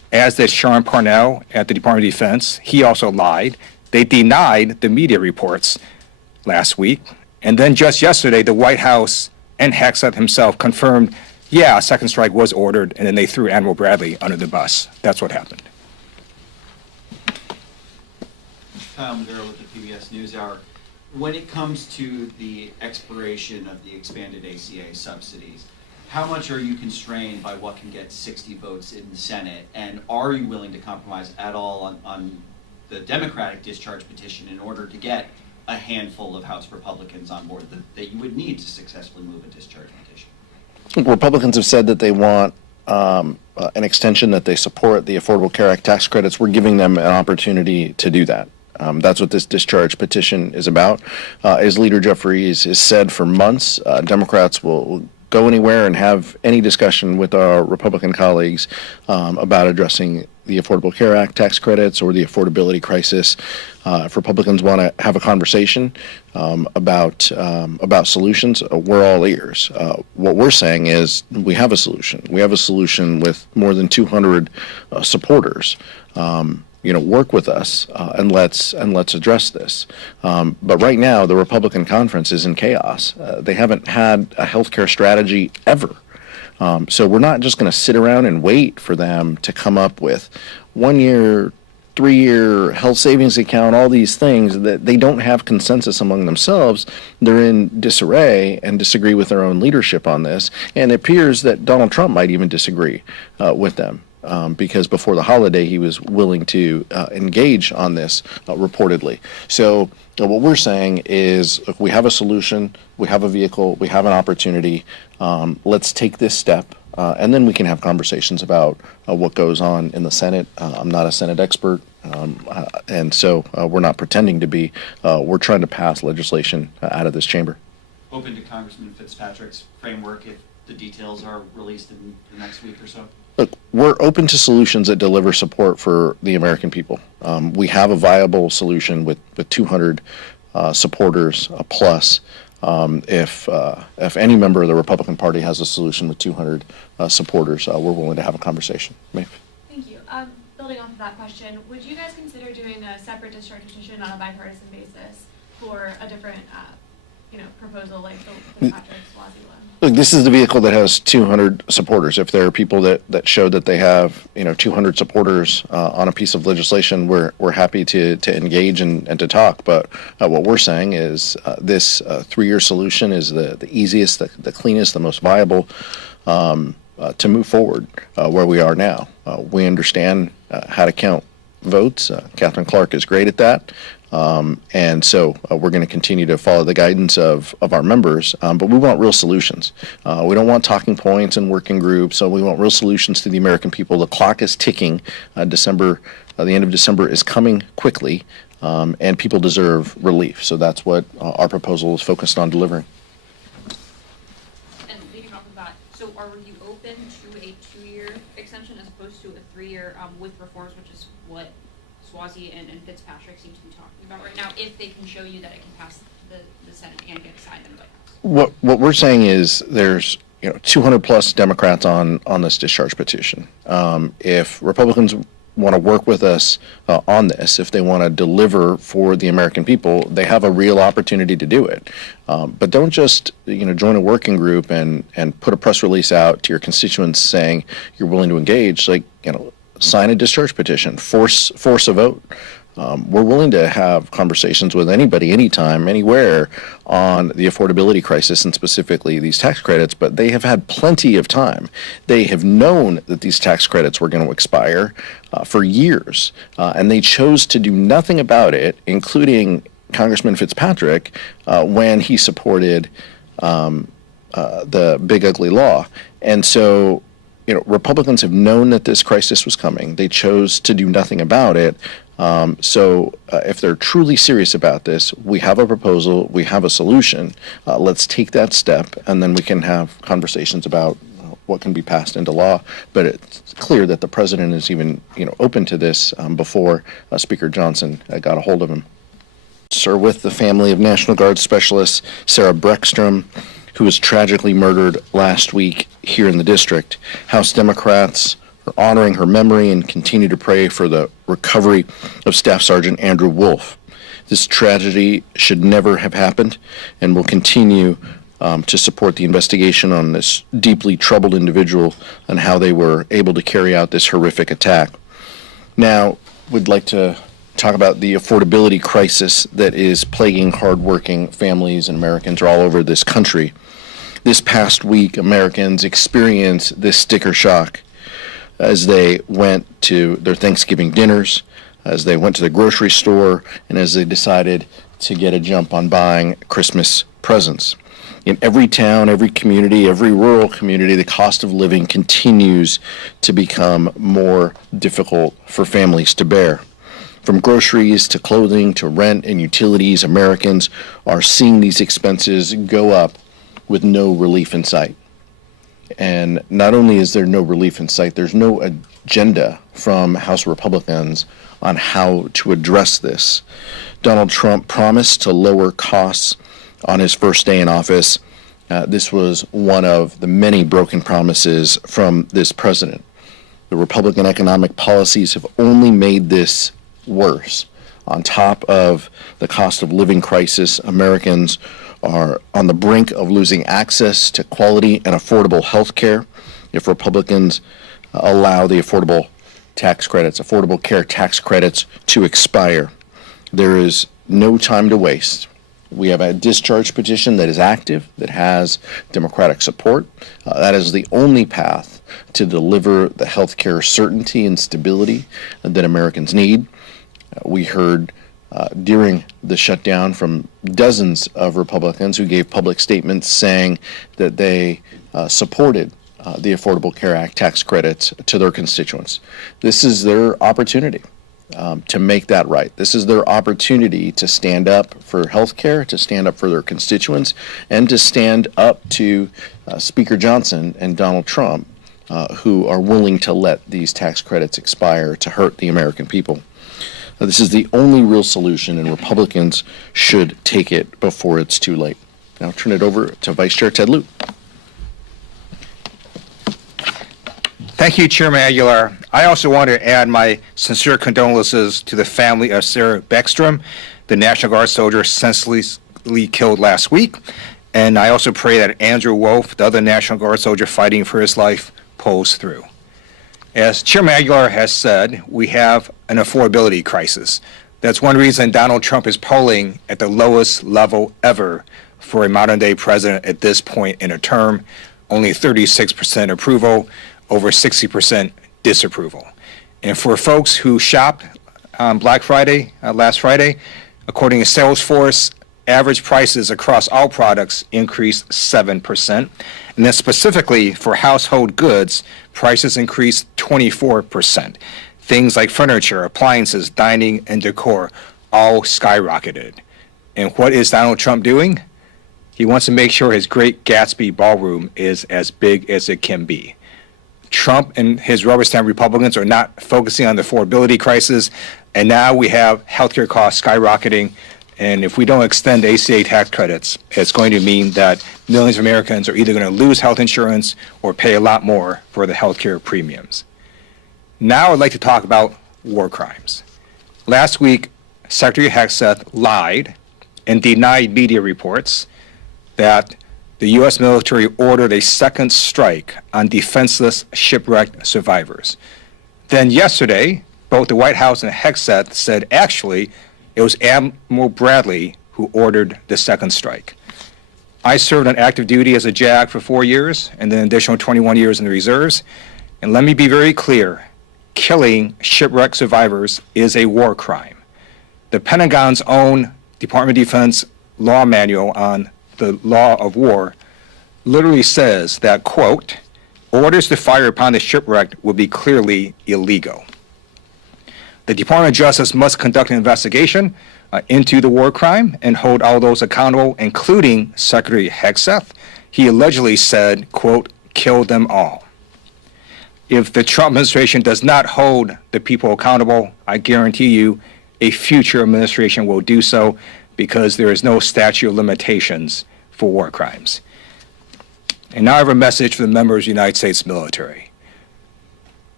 as did Sean Parnell at the Department of Defense. He also lied. They denied the media reports last week. And then just yesterday, the White House and Hegseth himself confirmed, yeah, a second strike was ordered, and then they threw Admiral Bradley under the bus. That's what happened. Kyle Maduro with the PBS NewsHour. When it comes to the expiration of the expanded ACA subsidies, how much are you constrained by what can get 60 votes in the Senate? And are you willing to compromise at all on the Democratic discharge petition in order to get a handful of House Republicans on board that you would need to successfully move a discharge petition? Republicans have said that they want an extension, that they support the Affordable Care Act tax credits. We're giving them an opportunity to do that. That's what this discharge petition is about. As Leader Jeffries has said for months, Democrats will go anywhere and have any discussion with our Republican colleagues about addressing the Affordable Care Act tax credits or the affordability crisis. If Republicans want to have a conversation about solutions, we're all ears. What we're saying is we have a solution. We have a solution with more than 200 supporters. Work with us and let's address this. But right now, the Republican conference is in chaos. They haven't had a healthcare strategy ever. So we're not just going to sit around and wait for them to come up with 1 year, 3-year health savings account, all these things that they don't have consensus among themselves. They're in disarray and disagree with their own leadership on this. And it appears that Donald Trump might even disagree with them. Because before the holiday, he was willing to engage on this reportedly. So what we're saying is, look, we have a solution, we have a vehicle, we have an opportunity. Let's take this step, and then we can have conversations about what goes on in the Senate. I'm not a Senate expert, and so we're not pretending to be. We're trying to pass legislation out of this chamber. Open to Congressman Fitzpatrick's framework if the details are released in the next week or so? Look, we're open to solutions that deliver support for the American people. We have a viable solution with 200 supporters plus. If any member of the Republican Party has a solution with 200 supporters, we're willing to have a conversation. Maeve? Thank you. Building off of that question, would you guys consider doing a separate discharge petition on a bipartisan basis for a different, proposal like the Fitzpatrick-Swazi one? Look, this is the vehicle that has 200 supporters. If there are people that show that they have, 200 supporters on a piece of legislation, we're happy to engage and to talk. But what we're saying is this 3-year solution is the easiest, the cleanest, the most viable to move forward where we are now. We understand how to count votes. Catherine Clark is great at that. And so we're going to continue to follow the guidance of our members, but we want real solutions. We don't want talking points and working groups, so we want real solutions to the American people. The clock is ticking. The end of December is coming quickly, and people deserve relief. So that's what our proposal is focused on delivering. And leading off of that, so are you open to a 2-year extension as opposed to a 3-year with reforms, which is what Swazi and Fitzpatrick seem to be talking about right now, if they can show you that it can pass the Senate and get signed in the White House? What we're saying is there's 200 plus Democrats on this discharge petition. If Republicans want to work with us on this, if they want to deliver for the American people, they have a real opportunity to do it. But don't just join a working group and put a press release out to your constituents saying you're willing to engage. Sign a discharge petition, force a vote. We're willing to have conversations with anybody, anytime, anywhere on the affordability crisis and specifically these tax credits, but they have had plenty of time. They have known that these tax credits were going to expire for years, and they chose to do nothing about it, including Congressman Fitzpatrick, when he supported the big ugly law. And so Republicans have known that this crisis was coming. They chose to do nothing about it. So if they're truly serious about this, we have a proposal, we have a solution. Let's take that step, and then we can have conversations about what can be passed into law. But it's clear that the president is even open to this before Speaker Johnson got a hold of him. Sir, with the family of National Guard Specialist Sarah Breckstrom, who was tragically murdered last week here in the district. House Democrats honoring her memory and continue to pray for the recovery of Staff Sergeant Andrew Wolf. This tragedy should never have happened, and will continue to support the investigation on this deeply troubled individual and how they were able to carry out this horrific attack. Now, we'd like to talk about the affordability crisis that is plaguing hardworking families and Americans all over this country. This past week, Americans experienced this sticker shock as they went to their Thanksgiving dinners, as they went to the grocery store, and as they decided to get a jump on buying Christmas presents. In every town, every community, every rural community, the cost of living continues to become more difficult for families to bear. From groceries to clothing to rent and utilities, Americans are seeing these expenses go up with no relief in sight. And not only is there no relief in sight, there's no agenda from House Republicans on how to address this. Donald Trump promised to lower costs on his first day in office. This was one of the many broken promises from this president. The Republican economic policies have only made this worse. On top of the cost of living crisis, Americans are on the brink of losing access to quality and affordable health care if Republicans allow the affordable care tax credits to expire. There is no time to waste. We have a discharge petition that is active, that has Democratic support. That is the only path to deliver the health care certainty and stability that Americans need. We heard during the shutdown from dozens of Republicans who gave public statements saying that they supported the Affordable Care Act tax credits to their constituents. This is their opportunity to make that right. This is their opportunity to stand up for health care, to stand up for their constituents, and to stand up to Speaker Johnson and Donald Trump, who are willing to let these tax credits expire to hurt the American people. This is the only real solution, and Republicans should take it before it's too late. Now I'll turn it over to Vice Chair Ted Lieu. Thank you, Chairman Aguilar. I also want to add my sincere condolences to the family of Sarah Beckstrom, the National Guard soldier senselessly killed last week. And I also pray that Andrew Wolf, the other National Guard soldier fighting for his life, pulls through. As Chairman Aguilar has said, we have an affordability crisis. That's one reason Donald Trump is polling at the lowest level ever for a modern-day president at this point in a term. Only 36% approval, over 60% disapproval. And for folks who shopped on Black Friday, last Friday, according to Salesforce, average prices across all products increased 7%. And then specifically for household goods, prices increased 24%. Things like furniture, appliances, dining, and decor all skyrocketed. And what is Donald Trump doing? He wants to make sure his Great Gatsby ballroom is as big as it can be. Trump and his rubber stamp Republicans are not focusing on the affordability crisis, and now we have healthcare costs skyrocketing. And if we don't extend ACA tax credits, it's going to mean that millions of Americans are either going to lose health insurance or pay a lot more for the healthcare premiums. Now I'd like to talk about war crimes. Last week, Secretary Hegseth lied and denied media reports that the U.S. military ordered a second strike on defenseless shipwrecked survivors. Then yesterday, both the White House and Hegseth said actually it was Admiral Bradley who ordered the second strike. I served on active duty as a JAG for 4 years and then an additional 21 years in the reserves. And let me be very clear, killing shipwrecked survivors is a war crime. The Pentagon's own Department of Defense law manual on the law of war literally says that, quote, orders to fire upon the shipwrecked would be clearly illegal. The Department of Justice must conduct an investigation into the war crime and hold all those accountable, including Secretary Hegseth. He allegedly said, quote, kill them all. If the Trump administration does not hold the people accountable, I guarantee you a future administration will do so, because there is no statute of limitations for war crimes. And now I have a message for the members of the United States military.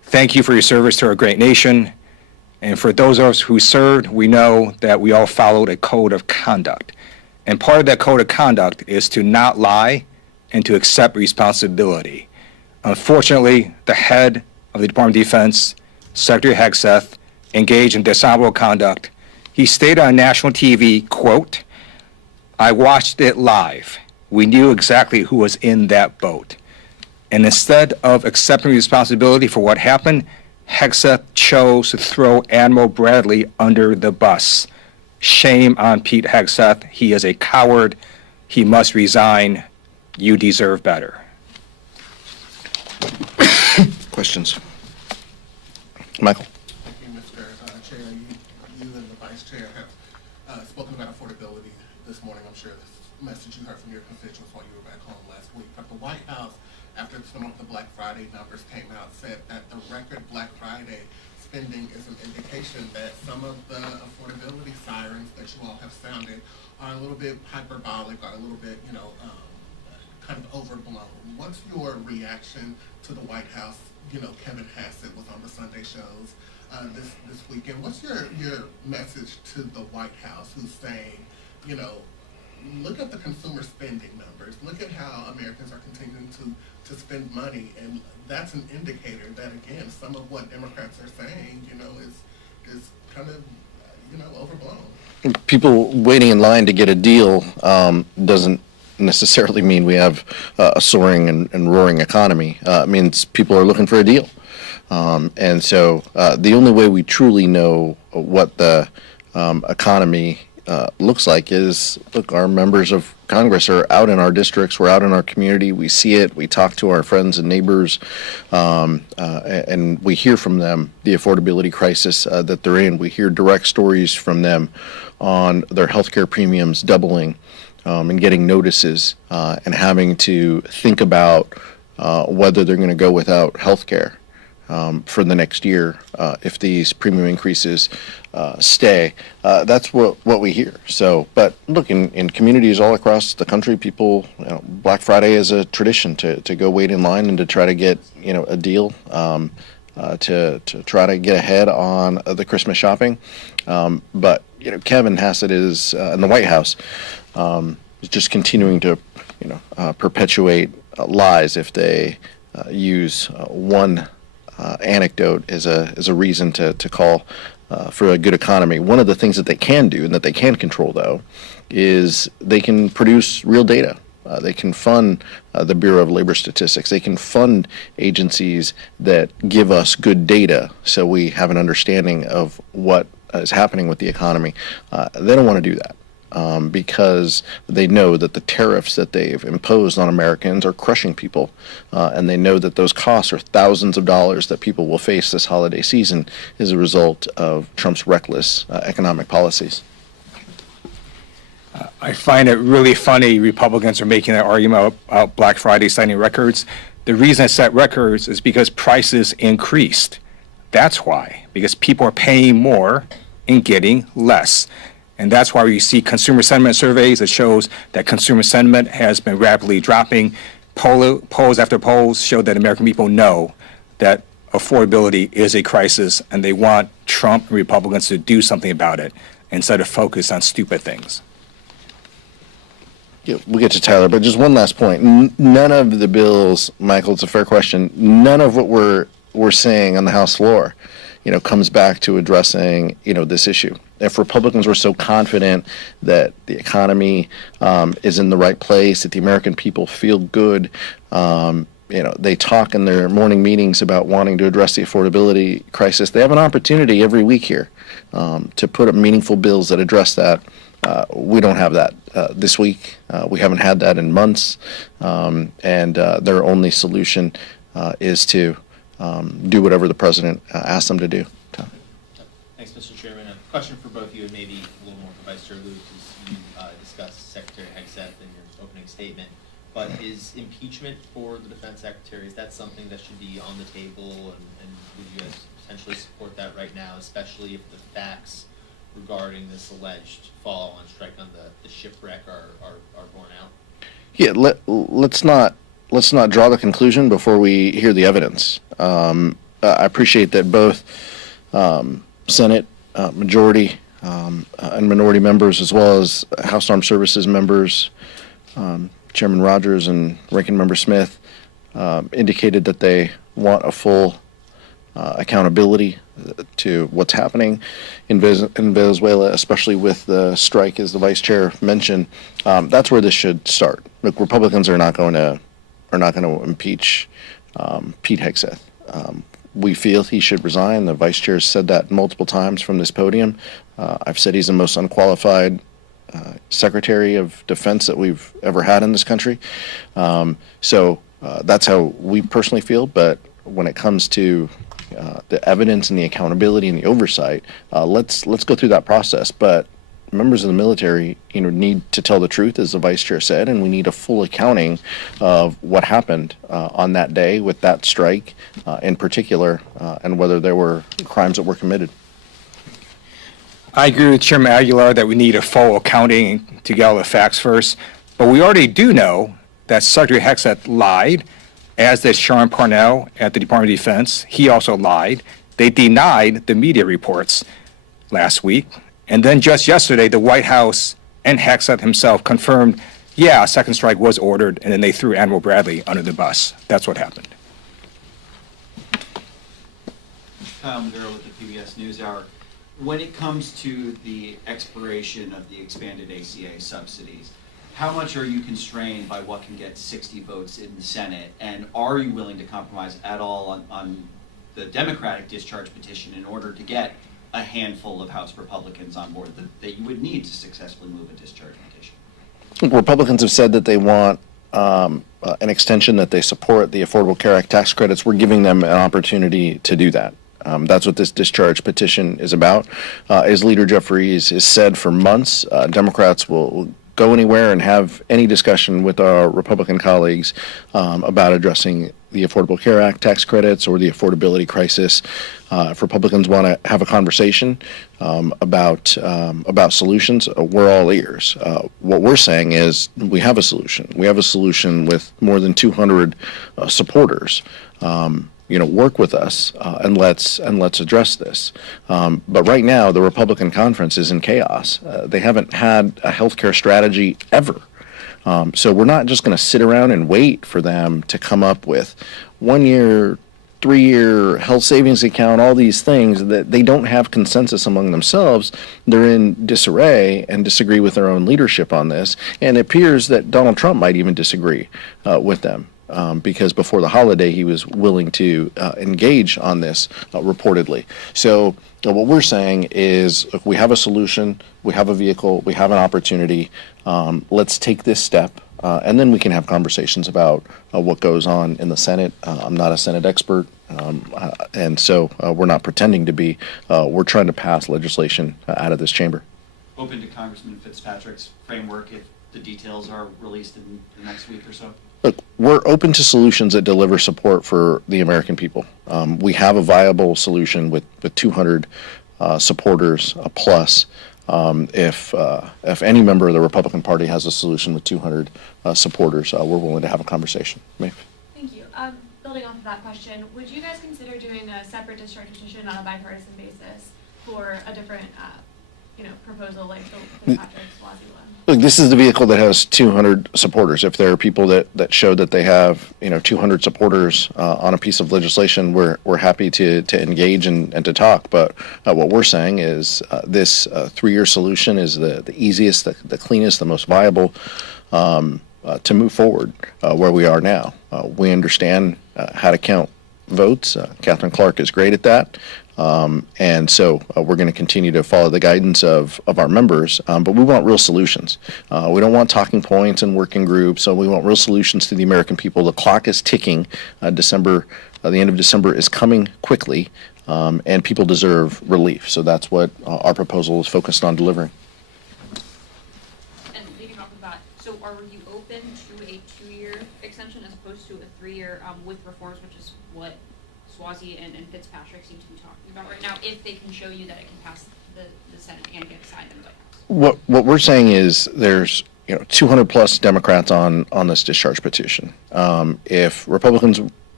Thank you for your service to our great nation. And for those of us who served, we know that we all followed a code of conduct. And part of that code of conduct is to not lie and to accept responsibility. Unfortunately, the head of the Department of Defense, Secretary Hegseth, engaged in dishonorable conduct. He stated on national TV, quote, "I watched it live. We knew exactly who was in that boat." And instead of accepting responsibility for what happened, Hegseth chose to throw Admiral Bradley under the bus. Shame on Pete Hegseth. He is a coward. He must resign. You deserve better. Questions? Michael? Thank you, Mr. Chair. You and the Vice Chair have spoken about affordability this morning. I'm sure this message you heard from your constituents while you were back home last week. But the White House, after some of the Black Friday numbers came out, said that the record Black Friday spending is an indication that some of the affordability sirens that you all have sounded are a little bit hyperbolic, are a little bit, kind of overblown. What's your reaction to the White House? Kevin Hassett was on the Sunday shows this weekend. What's your message to the White House, who's saying, look at the consumer spending numbers, look at how Americans are continuing to spend money, and that's an indicator that, again, some of what Democrats are saying, is kind of, overblown. People waiting in line to get a deal doesn't necessarily mean we have a soaring and roaring economy. It means people are looking for a deal. And so the only way we truly know what the economy looks like is, look, our members of Congress are out in our districts, we're out in our community, we see it, we talk to our friends and neighbors, and we hear from them the affordability crisis that they're in. We hear direct stories from them on their healthcare premiums doubling, and getting notices and having to think about whether they're going to go without health care for the next year if these premium increases stay. That's what we hear. So, but look, in communities all across the country, people, Black Friday is a tradition to go wait in line and to try to get, a deal, to try to get ahead on the Christmas shopping. But, Kevin Hassett is in the White House. Is just continuing to, perpetuate lies if they use one anecdote as a reason to call for a good economy. One of the things that they can do and that they can control, though, is they can produce real data. They can fund the Bureau of Labor Statistics. They can fund agencies that give us good data so we have an understanding of what is happening with the economy. They don't want to do that. Because they know that the tariffs that they've imposed on Americans are crushing people, and they know that those costs are thousands of dollars that people will face this holiday season as a result of Trump's reckless economic policies. I find it really funny Republicans are making that argument about Black Friday setting records. The reason it set records is because prices increased. That's why, because people are paying more and getting less. And that's why you see consumer sentiment surveys that shows that consumer sentiment has been rapidly dropping. Polls after polls show that American people know that affordability is a crisis, and they want Trump and Republicans to do something about it instead of focus on stupid things. Yeah, we'll get to Tyler, but just one last point. None of the bills, Michael, it's a fair question, none of what we're saying on the House floor, comes back to addressing, this issue. If Republicans were so confident that the economy is in the right place, that the American people feel good, they talk in their morning meetings about wanting to address the affordability crisis. They have an opportunity every week here to put up meaningful bills that address that. We don't have that this week. We haven't had that in months, and their only solution is to do whatever the president asks them to do. Thanks, Mr. Chairman. A question for both of you, and maybe a little more for Vice Chair Luke, as you discussed Secretary Hegseth in your opening statement. But is impeachment for the Defense Secretary, is that something that should be on the table, and would you guys potentially support that right now, especially if the facts regarding this alleged follow-on strike on the shipwreck are borne out? Yeah, let's not draw the conclusion before we hear the evidence. I appreciate that both Senate majority and minority members, as well as House Armed Services members, Chairman Rogers and Ranking Member Smith, indicated that they want a full accountability to what's happening in Venezuela, especially with the strike, as the vice chair mentioned. That's where this should start. Look, Republicans are not going to impeach Pete Hegseth. We feel he should resign. The vice chair has said that multiple times from this podium. I've said he's the most unqualified Secretary of Defense that we've ever had in this country. So that's how we personally feel. But when it comes to the evidence and the accountability and the oversight, let's go through that process. But members of the military, need to tell the truth, as the vice chair said, and we need a full accounting of what happened on that day with that strike, in particular, and whether there were crimes that were committed. I agree with Chairman Aguilar that we need a full accounting to get all the facts first, but we already do know that Secretary Hegseth lied, as did Sean Parnell at the Department of Defense. He also lied. They denied the media reports last week. And then just yesterday, the White House and Hegseth himself confirmed, yeah, a second strike was ordered, and then they threw Admiral Bradley under the bus. That's what happened. Kyle McGarrett with the PBS NewsHour. When it comes to the expiration of the expanded ACA subsidies, how much are you constrained by what can get 60 votes in the Senate? And are you willing to compromise at all on the Democratic discharge petition in order to get a handful of House Republicans on board that you would need to successfully move a discharge petition? Republicans have said that they want an extension, that they support the Affordable Care Act tax credits. We're giving them an opportunity to do that. That's what this discharge petition is about. As Leader Jeff Rees has said for months, Democrats will go anywhere and have any discussion with our Republican colleagues about addressing the Affordable Care Act tax credits or the affordability crisis. If Republicans want to have a conversation about solutions, we're all ears. What we're saying is we have a solution. We have a solution with more than 200 supporters. Work with us and let's address this. But right now, the Republican conference is in chaos. They haven't had a healthcare strategy ever. So we're not just going to sit around and wait for them to come up with 1 year, 3-year health savings account, all these things that they don't have consensus among themselves. They're in disarray and disagree with their own leadership on this. And it appears that Donald Trump might even disagree with them. Because before the holiday, he was willing to engage on this reportedly. So what we're saying is, look, we have a solution, we have a vehicle, we have an opportunity. Let's take this step, and then we can have conversations about what goes on in the Senate. I'm not a Senate expert, and so we're not pretending to be. We're trying to pass legislation out of this chamber. Open to Congressman Fitzpatrick's framework if the details are released in the next week or so? Look, we're open to solutions that deliver support for the American people. We have a viable solution with 200 supporters plus. If any member of the Republican Party has a solution with 200 supporters, we're willing to have a conversation. Maeve? Thank you. Building off of that question, would you guys consider doing a separate discharge petition on a bipartisan basis for a different, proposal like the Fitzpatrick-Swazi one? Look, this is the vehicle that has 200 supporters. If there are people that show that they have, 200 supporters on a piece of legislation, we're happy to engage and to talk. But what we're saying is this 3-year solution is the easiest, the cleanest, the most viable to move forward where we are now. We understand how to count votes. Catherine Clark is great at that. And so we're going to continue to follow the guidance of our members, but we want real solutions. We don't want talking points and working groups, so we want real solutions to the American people. The clock is ticking. The end of December is coming quickly, and people deserve relief. So that's what our proposal is focused on delivering. And leading off of that, so are you open to a 2-year extension as opposed to a 3-year with reforms, which is what Swazi and Fitzpatrick seem to be talking about right now, if they can show you that it can pass the Senate and get signed in the White House? What we're saying is there's 200 plus Democrats on this discharge petition. If Republicans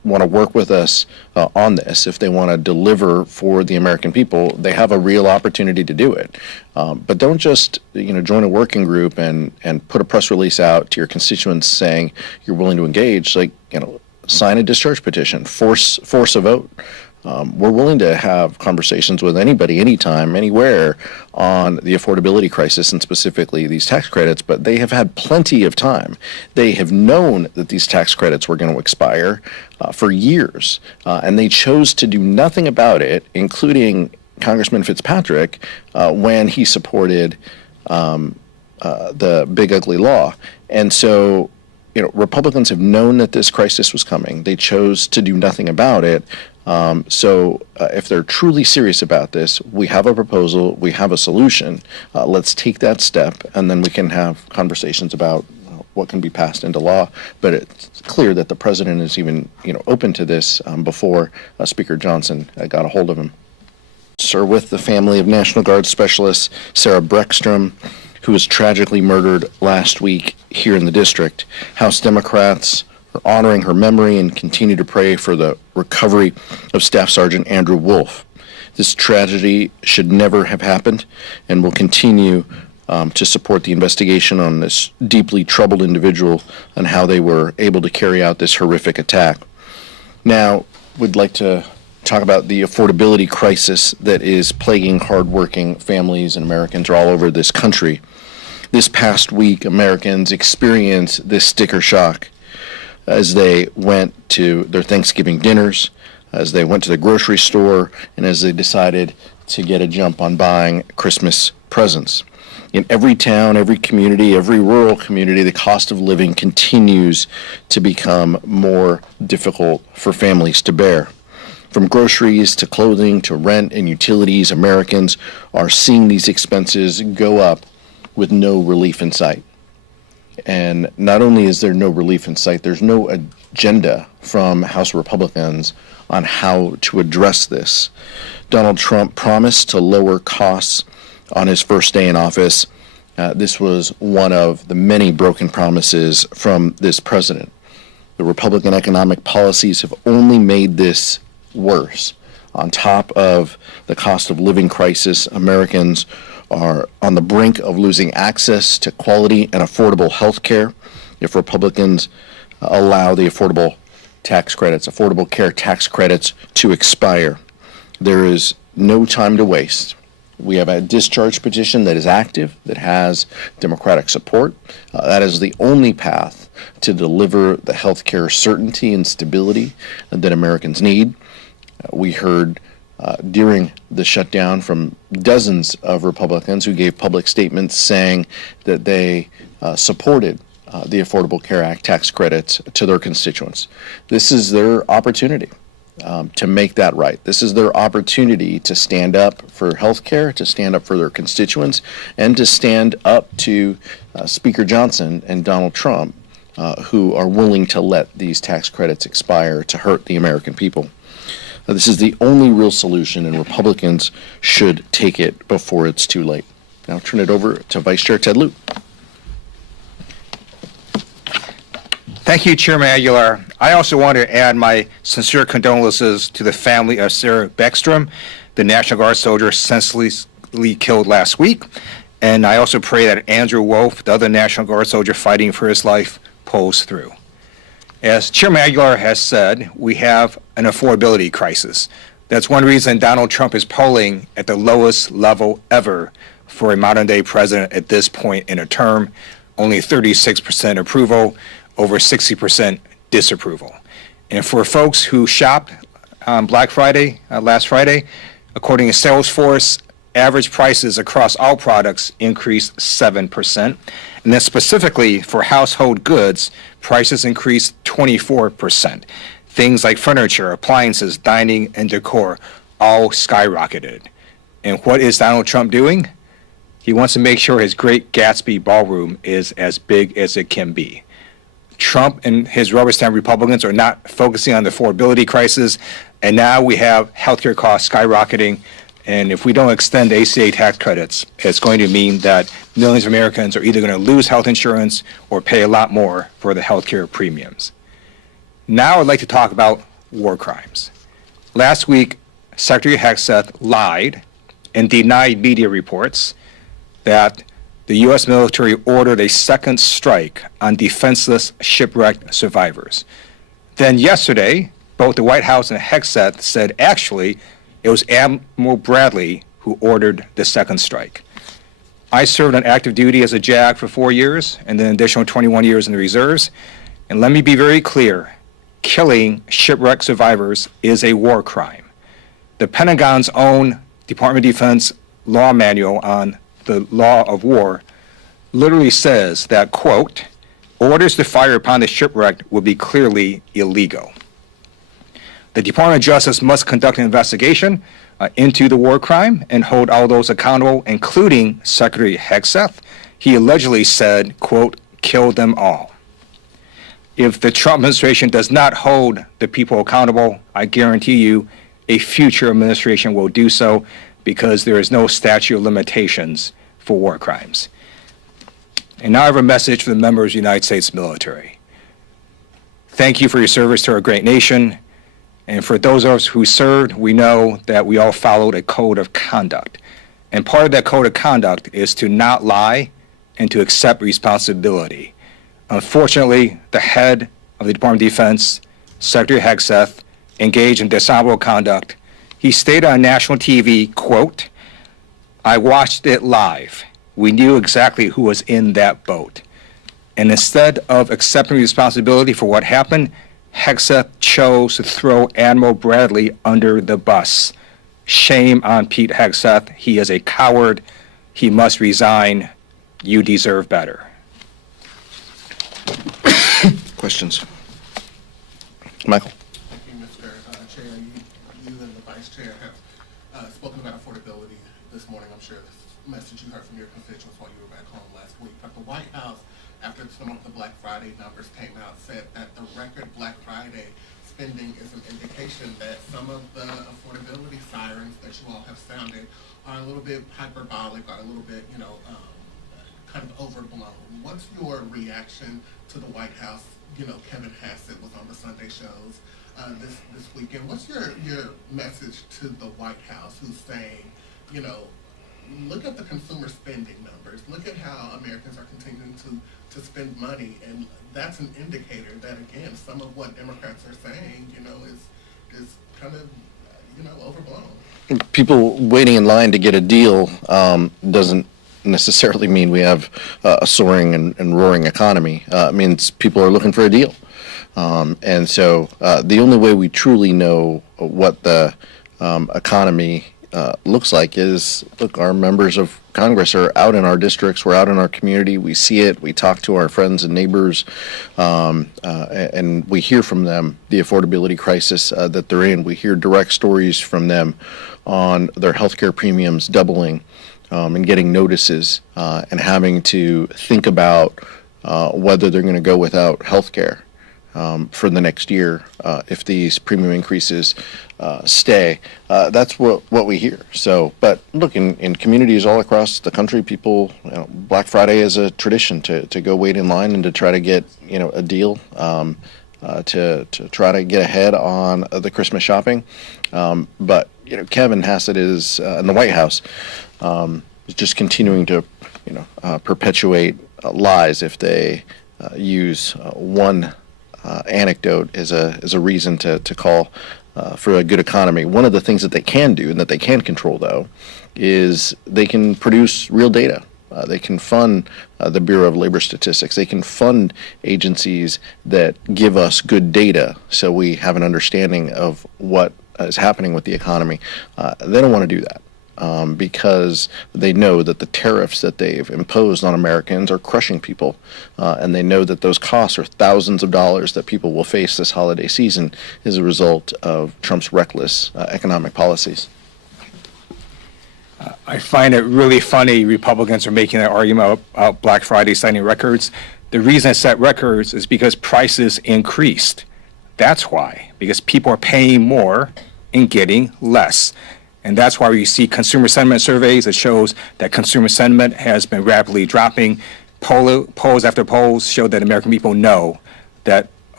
want to work with us on this, if they want to deliver for the American people, they have a real opportunity to do it. But don't just join a working group and put a press release out to your constituents saying you're willing to engage. Sign a discharge petition, force a vote. We're willing to have conversations with anybody, anytime, anywhere on the affordability crisis and specifically these tax credits, but they have had plenty of time. They have known that these tax credits were going to expire for years, and they chose to do nothing about it, including Congressman Fitzpatrick when he supported the big ugly law. And so Republicans have known that this crisis was coming. They chose to do nothing about it. So if they're truly serious about this, we have a proposal, we have a solution. Let's take that step, and then we can have conversations about what can be passed into law. But it's clear that the president is even open to this before Speaker Johnson got a hold of him. Sir, with the family of National Guard Specialist Sarah Breckstrom, who was tragically murdered last week here in the district. House Democrats are honoring her memory and continue to pray for the recovery of Staff Sergeant Andrew Wolf. This tragedy should never have happened, and will continue to support the investigation on this deeply troubled individual and how they were able to carry out this horrific attack. Now, we'd like to talk about the affordability crisis that is plaguing hardworking families and Americans all over this country. This past week, Americans experienced this sticker shock as they went to their Thanksgiving dinners, as they went to the grocery store, and as they decided to get a jump on buying Christmas presents. In every town, every community, every rural community, the cost of living continues to become more difficult for families to bear. From groceries to clothing to rent and utilities, Americans are seeing these expenses go up with no relief in sight. And not only is there no relief in sight, there's no agenda from House Republicans on how to address this. Donald Trump promised to lower costs on his first day in office. This was one of the many broken promises from this president. The Republican economic policies have only made this worse. On top of the cost of living crisis, Americans are on the brink of losing access to quality and affordable health care if Republicans allow the affordable care tax credits to expire. There is no time to waste. We have a discharge petition that is active, that has Democratic support. That is the only path to deliver the health care certainty and stability that Americans need. We heard during the shutdown from dozens of Republicans who gave public statements saying that they supported the Affordable Care Act tax credits to their constituents. This is their opportunity to make that right. This is their opportunity to stand up for health care, to stand up for their constituents, and to stand up to Speaker Johnson and Donald Trump, who are willing to let these tax credits expire to hurt the American people. This is the only real solution, and Republicans should take it before it's too late. Now I'll turn it over to Vice Chair Ted Lieu. Thank you, Chairman Aguilar. I also want to add my sincere condolences to the family of Sarah Breckstrom, the National Guard soldier senselessly killed last week. And I also pray that Andrew Wolf, the other National Guard soldier fighting for his life, pulls through. As Chairman Aguilar has said, we have an affordability crisis. That's one reason Donald Trump is polling at the lowest level ever for a modern-day president at this point in a term. Only 36% approval, over 60% disapproval. And for folks who shopped on Black Friday, last Friday, according to Salesforce, average prices across all products increased 7%. And then specifically for household goods, prices increased 24%. Things like furniture, appliances, dining, and decor all skyrocketed. And what is Donald Trump doing? He wants to make sure his Great Gatsby ballroom is as big as it can be. Trump and his rubber stamp Republicans are not focusing on the affordability crisis, and now we have healthcare costs skyrocketing. And if we don't extend ACA tax credits, it's going to mean that millions of Americans are either going to lose health insurance or pay a lot more for the healthcare premiums. Now I'd like to talk about war crimes. Last week, Secretary Hegseth lied and denied media reports that the U.S. military ordered a second strike on defenseless shipwrecked survivors. Then yesterday, both the White House and Hegseth said actually it was Admiral Bradley who ordered the second strike. I served on active duty as a JAG for 4 years and then an additional 21 years in the reserves. And let me be very clear, killing shipwreck survivors is a war crime. The Pentagon's own Department of Defense law manual on the law of war literally says that, quote, orders to fire upon the shipwrecked will be clearly illegal. The Department of Justice must conduct an investigation into the war crime and hold all those accountable, including Secretary Hegseth. He allegedly said, quote, kill them all. If the Trump administration does not hold the people accountable, I guarantee you a future administration will do so, because there is no statute of limitations for war crimes. And now I have a message for the members of the United States military. Thank you for your service to our great nation. And for those of us who served, we know that we all followed a code of conduct. And part of that code of conduct is to not lie and to accept responsibility. Unfortunately, the head of the Department of Defense, Secretary Hegseth, engaged in dishonorable conduct. He stated on national TV, quote, I watched it live. We knew exactly who was in that boat. And instead of accepting responsibility for what happened, Hegseth chose to throw Admiral Bradley under the bus. Shame on Pete Hegseth. He is a coward. He must resign. You deserve better. Questions? Michael? Thank you, Mr. Chair. You and the Vice Chair have spoken about affordability this morning. I'm sure this message you heard from your constituents while you were back home last week. But the White House, after some of the Black Friday numbers came out, said that the record Black Friday spending is an indication that some of the affordability sirens that you all have sounded are a little bit hyperbolic, or a little bit, kind of overblown. What's your reaction to the White House? Kevin Hegseth was on the Sunday shows this weekend. What's your message to the White House, who's saying, look at the consumer spending numbers. Look at how Americans are continuing to spend money, and that's an indicator that, again, some of what Democrats are saying, is kind of, overblown. People waiting in line to get a deal doesn't necessarily mean we have a soaring and roaring economy. It means people are looking for a deal. And so the only way we truly know what the economy looks like is, look, our members of Congress are out in our districts, we're out in our community, we see it, we talk to our friends and neighbors, and we hear from them the affordability crisis that they're in. We hear direct stories from them on their healthcare premiums doubling, and getting notices, and having to think about whether they're going to go without health care for the next year if these premium increases stay. That's what we hear. So, but look, in communities all across the country, people, Black Friday is a tradition to go wait in line and to try to get a deal, to try to get ahead on the Christmas shopping. But Kevin Hegseth is in the White House. Is just continuing to, perpetuate lies if they use one anecdote as a reason to call for a good economy. One of the things that they can do and that they can control, though, is they can produce real data. They can fund the Bureau of Labor Statistics. They can fund agencies that give us good data so we have an understanding of what is happening with the economy. They don't want to do that. Because they know that the tariffs that they've imposed on Americans are crushing people, and they know that those costs are thousands of dollars that people will face this holiday season as a result of Trump's reckless economic policies. I find it really funny Republicans are making that argument about Black Friday setting records. The reason it set records is because prices increased. That's why, because people are paying more and getting less. And that's why you see consumer sentiment surveys that shows that consumer sentiment has been rapidly dropping. Polls after polls show that American people know that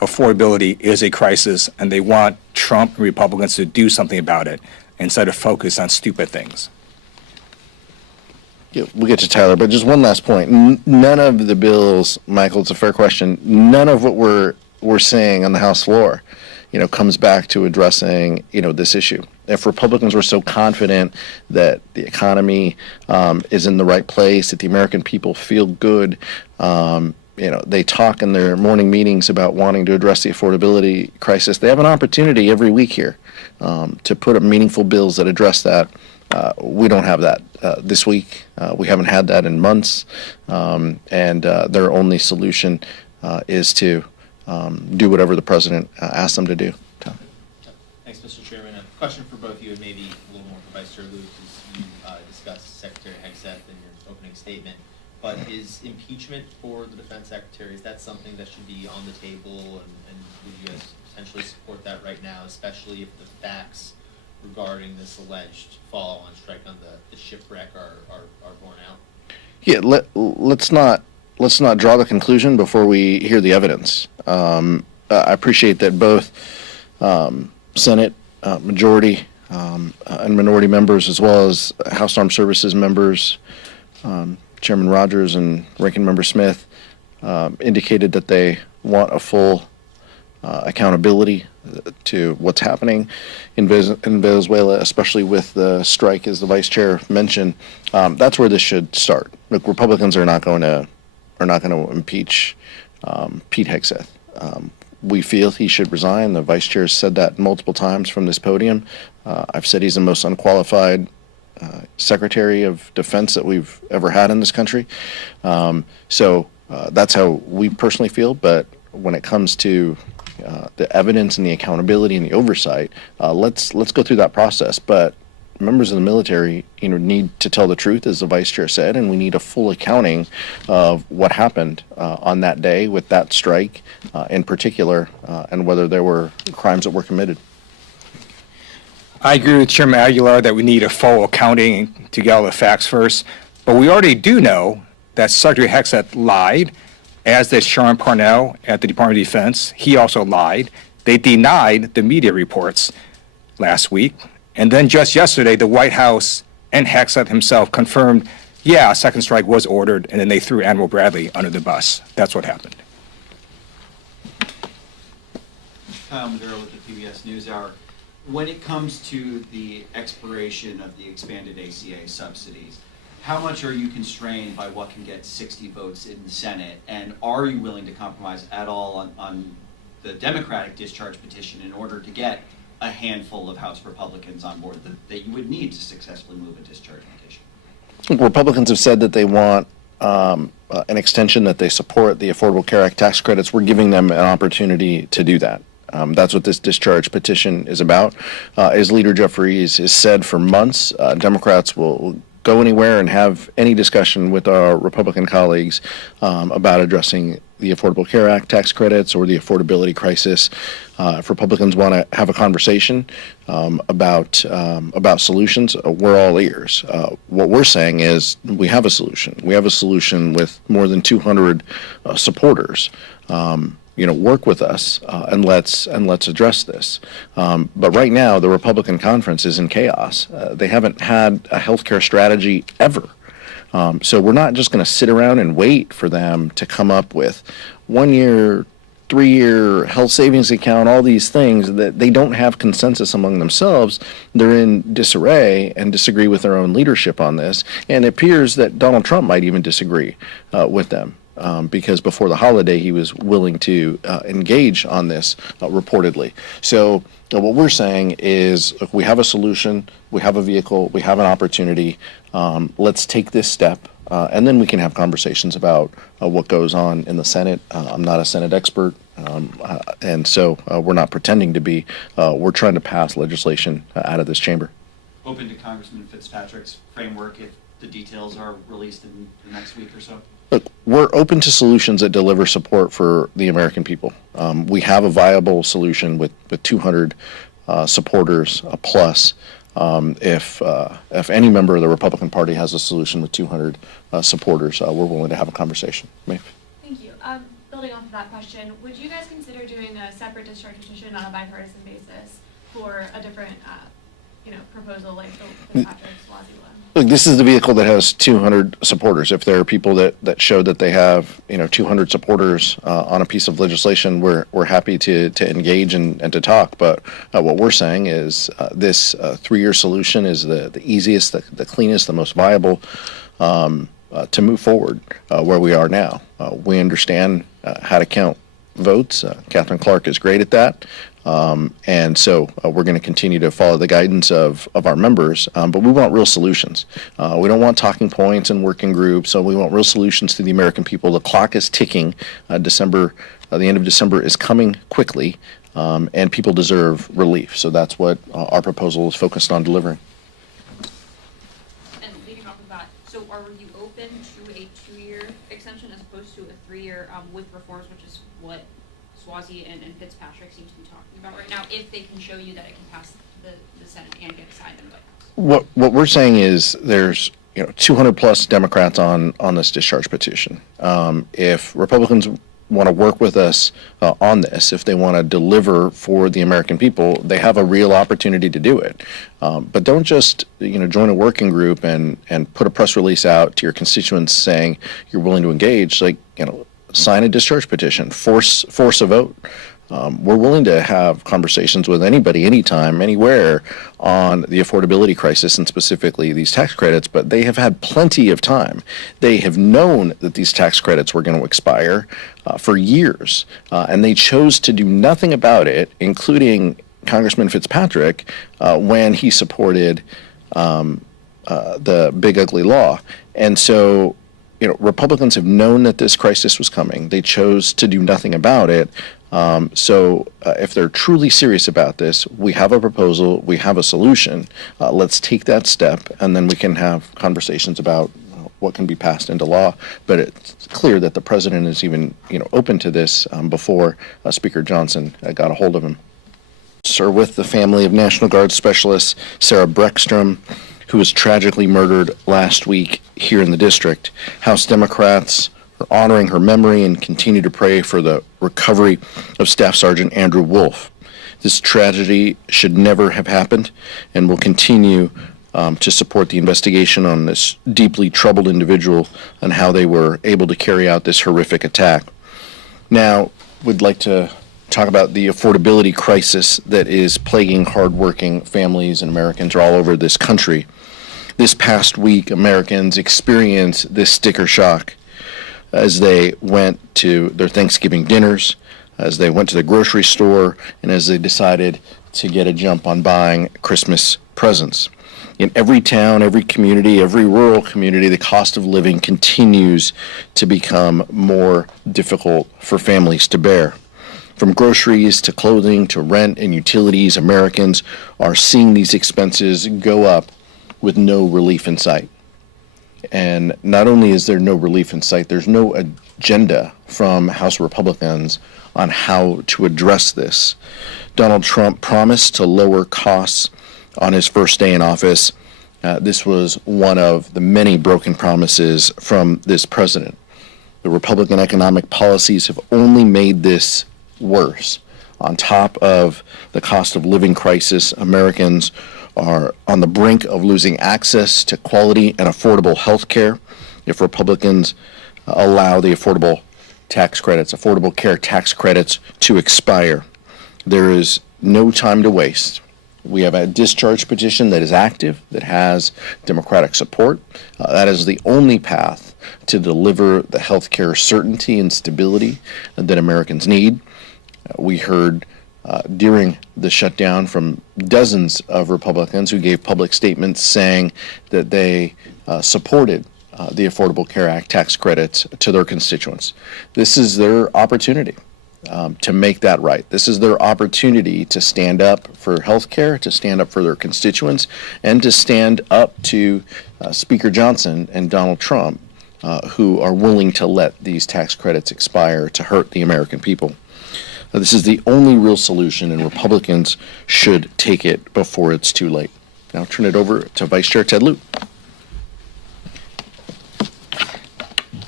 affordability is a crisis, and they want Trump and Republicans to do something about it instead of focus on stupid things. Yeah, we'll get to Tyler, but just one last point. None of the bills, Michael, it's a fair question, none of what we're seeing on the House floor, comes back to addressing, this issue. If Republicans were so confident that the economy is in the right place, that the American people feel good, they talk in their morning meetings about wanting to address the affordability crisis. They have an opportunity every week here to put up meaningful bills that address that. We don't have that this week. We haven't had that in months, and their only solution is to do whatever the president asks them to do. Tom. Thanks, Mr. Chairman. A question for both of you, and maybe a little more for Vice Chair Luke, as you discussed Secretary Hegseth in your opening statement. But is impeachment for the Defense Secretary, is that something that should be on the table, and would you guys potentially support that right now, especially if the facts regarding this alleged follow-on strike on the shipwreck are borne out? Yeah, let's not draw the conclusion before we hear the evidence. I appreciate that both Senate majority and minority members, as well as House Armed Services members, Chairman Rogers and Ranking Member Smith, indicated that they want a full accountability to what's happening in Venezuela, especially with the strike, as the Vice Chair mentioned. That's where this should start. Look, Republicans are not going to impeach Pete Hegseth. We feel he should resign. The Vice Chair said that multiple times from this podium. I've said he's the most unqualified Secretary of Defense that we've ever had in this country. So that's how we personally feel. But when it comes to the evidence and the accountability and the oversight, let's go through that process. But members of the military, need to tell the truth, as the Vice Chair said, and we need a full accounting of what happened on that day with that strike, in particular, and whether there were crimes that were committed. I agree with Chairman Aguilar that we need a full accounting to get all the facts first, but we already do know that Secretary Hegseth lied, as did Sean Parnell at the Department of Defense. He also lied. They denied the media reports last week. And then just yesterday, the White House and Hegseth himself confirmed, yeah, a second strike was ordered, and then they threw Admiral Bradley under the bus. That's what happened. Kyle Maduro with the PBS NewsHour. When it comes to the expiration of the expanded ACA subsidies, how much are you constrained by what can get 60 votes in the Senate? And are you willing to compromise at all on the Democratic discharge petition in order to get a handful of House Republicans on board that you would need to successfully move a discharge petition? Republicans have said that they want an extension, that they support the Affordable Care Act tax credits. We're giving them an opportunity to do that. That's what this discharge petition is about. As Leader Jeffries has said for months, Democrats will go anywhere and have any discussion with our Republican colleagues about addressing the Affordable Care Act tax credits or the affordability crisis. If Republicans want to have a conversation about solutions, we're all ears. What we're saying is we have a solution. We have a solution with more than 200 supporters. Work with us and let's address this. But right now, the Republican conference is in chaos. They haven't had a healthcare strategy ever. So we're not just going to sit around and wait for them to come up with 1 year, 3-year health savings account, all these things that they don't have consensus among themselves. They're in disarray and disagree with their own leadership on this. And it appears that Donald Trump might even disagree with them. Because before the holiday, he was willing to engage on this reportedly. So what we're saying is, look, we have a solution, we have a vehicle, we have an opportunity. Let's take this step, and then we can have conversations about what goes on in the Senate. I'm not a Senate expert, and so we're not pretending to be. We're trying to pass legislation out of this chamber. Open to Congressman Fitzpatrick's framework if the details are released in the next week or so? Look, we're open to solutions that deliver support for the American people. We have a viable solution with 200 supporters plus. If any member of the Republican Party has a solution with 200 supporters, we're willing to have a conversation. Maeve? Thank you. Building building off of that question, would you guys consider doing a separate discharge petition on a bipartisan basis for a different, proposal like the Fitzpatrick-Swazi one? Look, this is the vehicle that has 200 supporters. If there are people that show that they have, 200 supporters on a piece of legislation, we're happy to engage and to talk. But what we're saying is this 3-year solution is the easiest, the cleanest, the most viable to move forward where we are now. We understand how to count votes. Catherine Clark is great at that. And so we're going to continue to follow the guidance of our members, but we want real solutions. We don't want talking points and working groups, so we want real solutions to the American people. The clock is ticking. The end of December is coming quickly, and people deserve relief. So that's what our proposal is focused on delivering. And leading off of that, so are you open to a 2-year extension as opposed to a 3-year with reforms, which is what Swazi and Fitzpatrick seem to be talking about right now, if they can show you that it can pass the Senate and get signed in the White House? What we're saying is there's 200 plus Democrats on this discharge petition. If Republicans want to work with us on this, if they want to deliver for the American people, they have a real opportunity to do it. But don't just join a working group and put a press release out to your constituents saying you're willing to engage. Sign a discharge petition, force a vote. We're willing to have conversations with anybody, anytime, anywhere on the affordability crisis and specifically these tax credits, but they have had plenty of time. They have known that these tax credits were going to expire for years, and they chose to do nothing about it, including Congressman Fitzpatrick when he supported the big ugly law. And so Republicans have known that this crisis was coming. They chose to do nothing about it. So if they're truly serious about this, we have a proposal, we have a solution. Let's take that step, and then we can have conversations about what can be passed into law. But it's clear that the president is even open to this before Speaker Johnson got a hold of him. Sir, with the family of National Guard Specialist Sarah Breckstrom, who was tragically murdered last week here in the district. House Democrats are honoring her memory and continue to pray for the recovery of Staff Sergeant Andrew Wolf. This tragedy should never have happened, and will continue to support the investigation on this deeply troubled individual and how they were able to carry out this horrific attack. Now, we'd like to talk about the affordability crisis that is plaguing hardworking families and Americans all over this country. This past week, Americans experienced this sticker shock as they went to their Thanksgiving dinners, as they went to the grocery store, and as they decided to get a jump on buying Christmas presents. In every town, every community, every rural community, the cost of living continues to become more difficult for families to bear. From groceries to clothing to rent and utilities, Americans are seeing these expenses go up with no relief in sight. And not only is there no relief in sight, there's no agenda from House Republicans on how to address this. Donald Trump promised to lower costs on his first day in office. This was one of the many broken promises from this president. The Republican economic policies have only made this worse. On top of the cost of living crisis, Americans are on the brink of losing access to quality and affordable health care if Republicans allow the affordable care tax credits to expire. There is no time to waste. We have a discharge petition that is active, that has Democratic support. That is the only path to deliver the health care certainty and stability that Americans need. We heard during the shutdown from dozens of Republicans who gave public statements saying that they supported the Affordable Care Act tax credits to their constituents. This is their opportunity to make that right. This is their opportunity to stand up for health care, to stand up for their constituents, and to stand up to Speaker Johnson and Donald Trump, who are willing to let these tax credits expire to hurt the American people. This is the only real solution, and Republicans should take it before it's too late. Now I'll turn it over to Vice Chair Ted Lieu.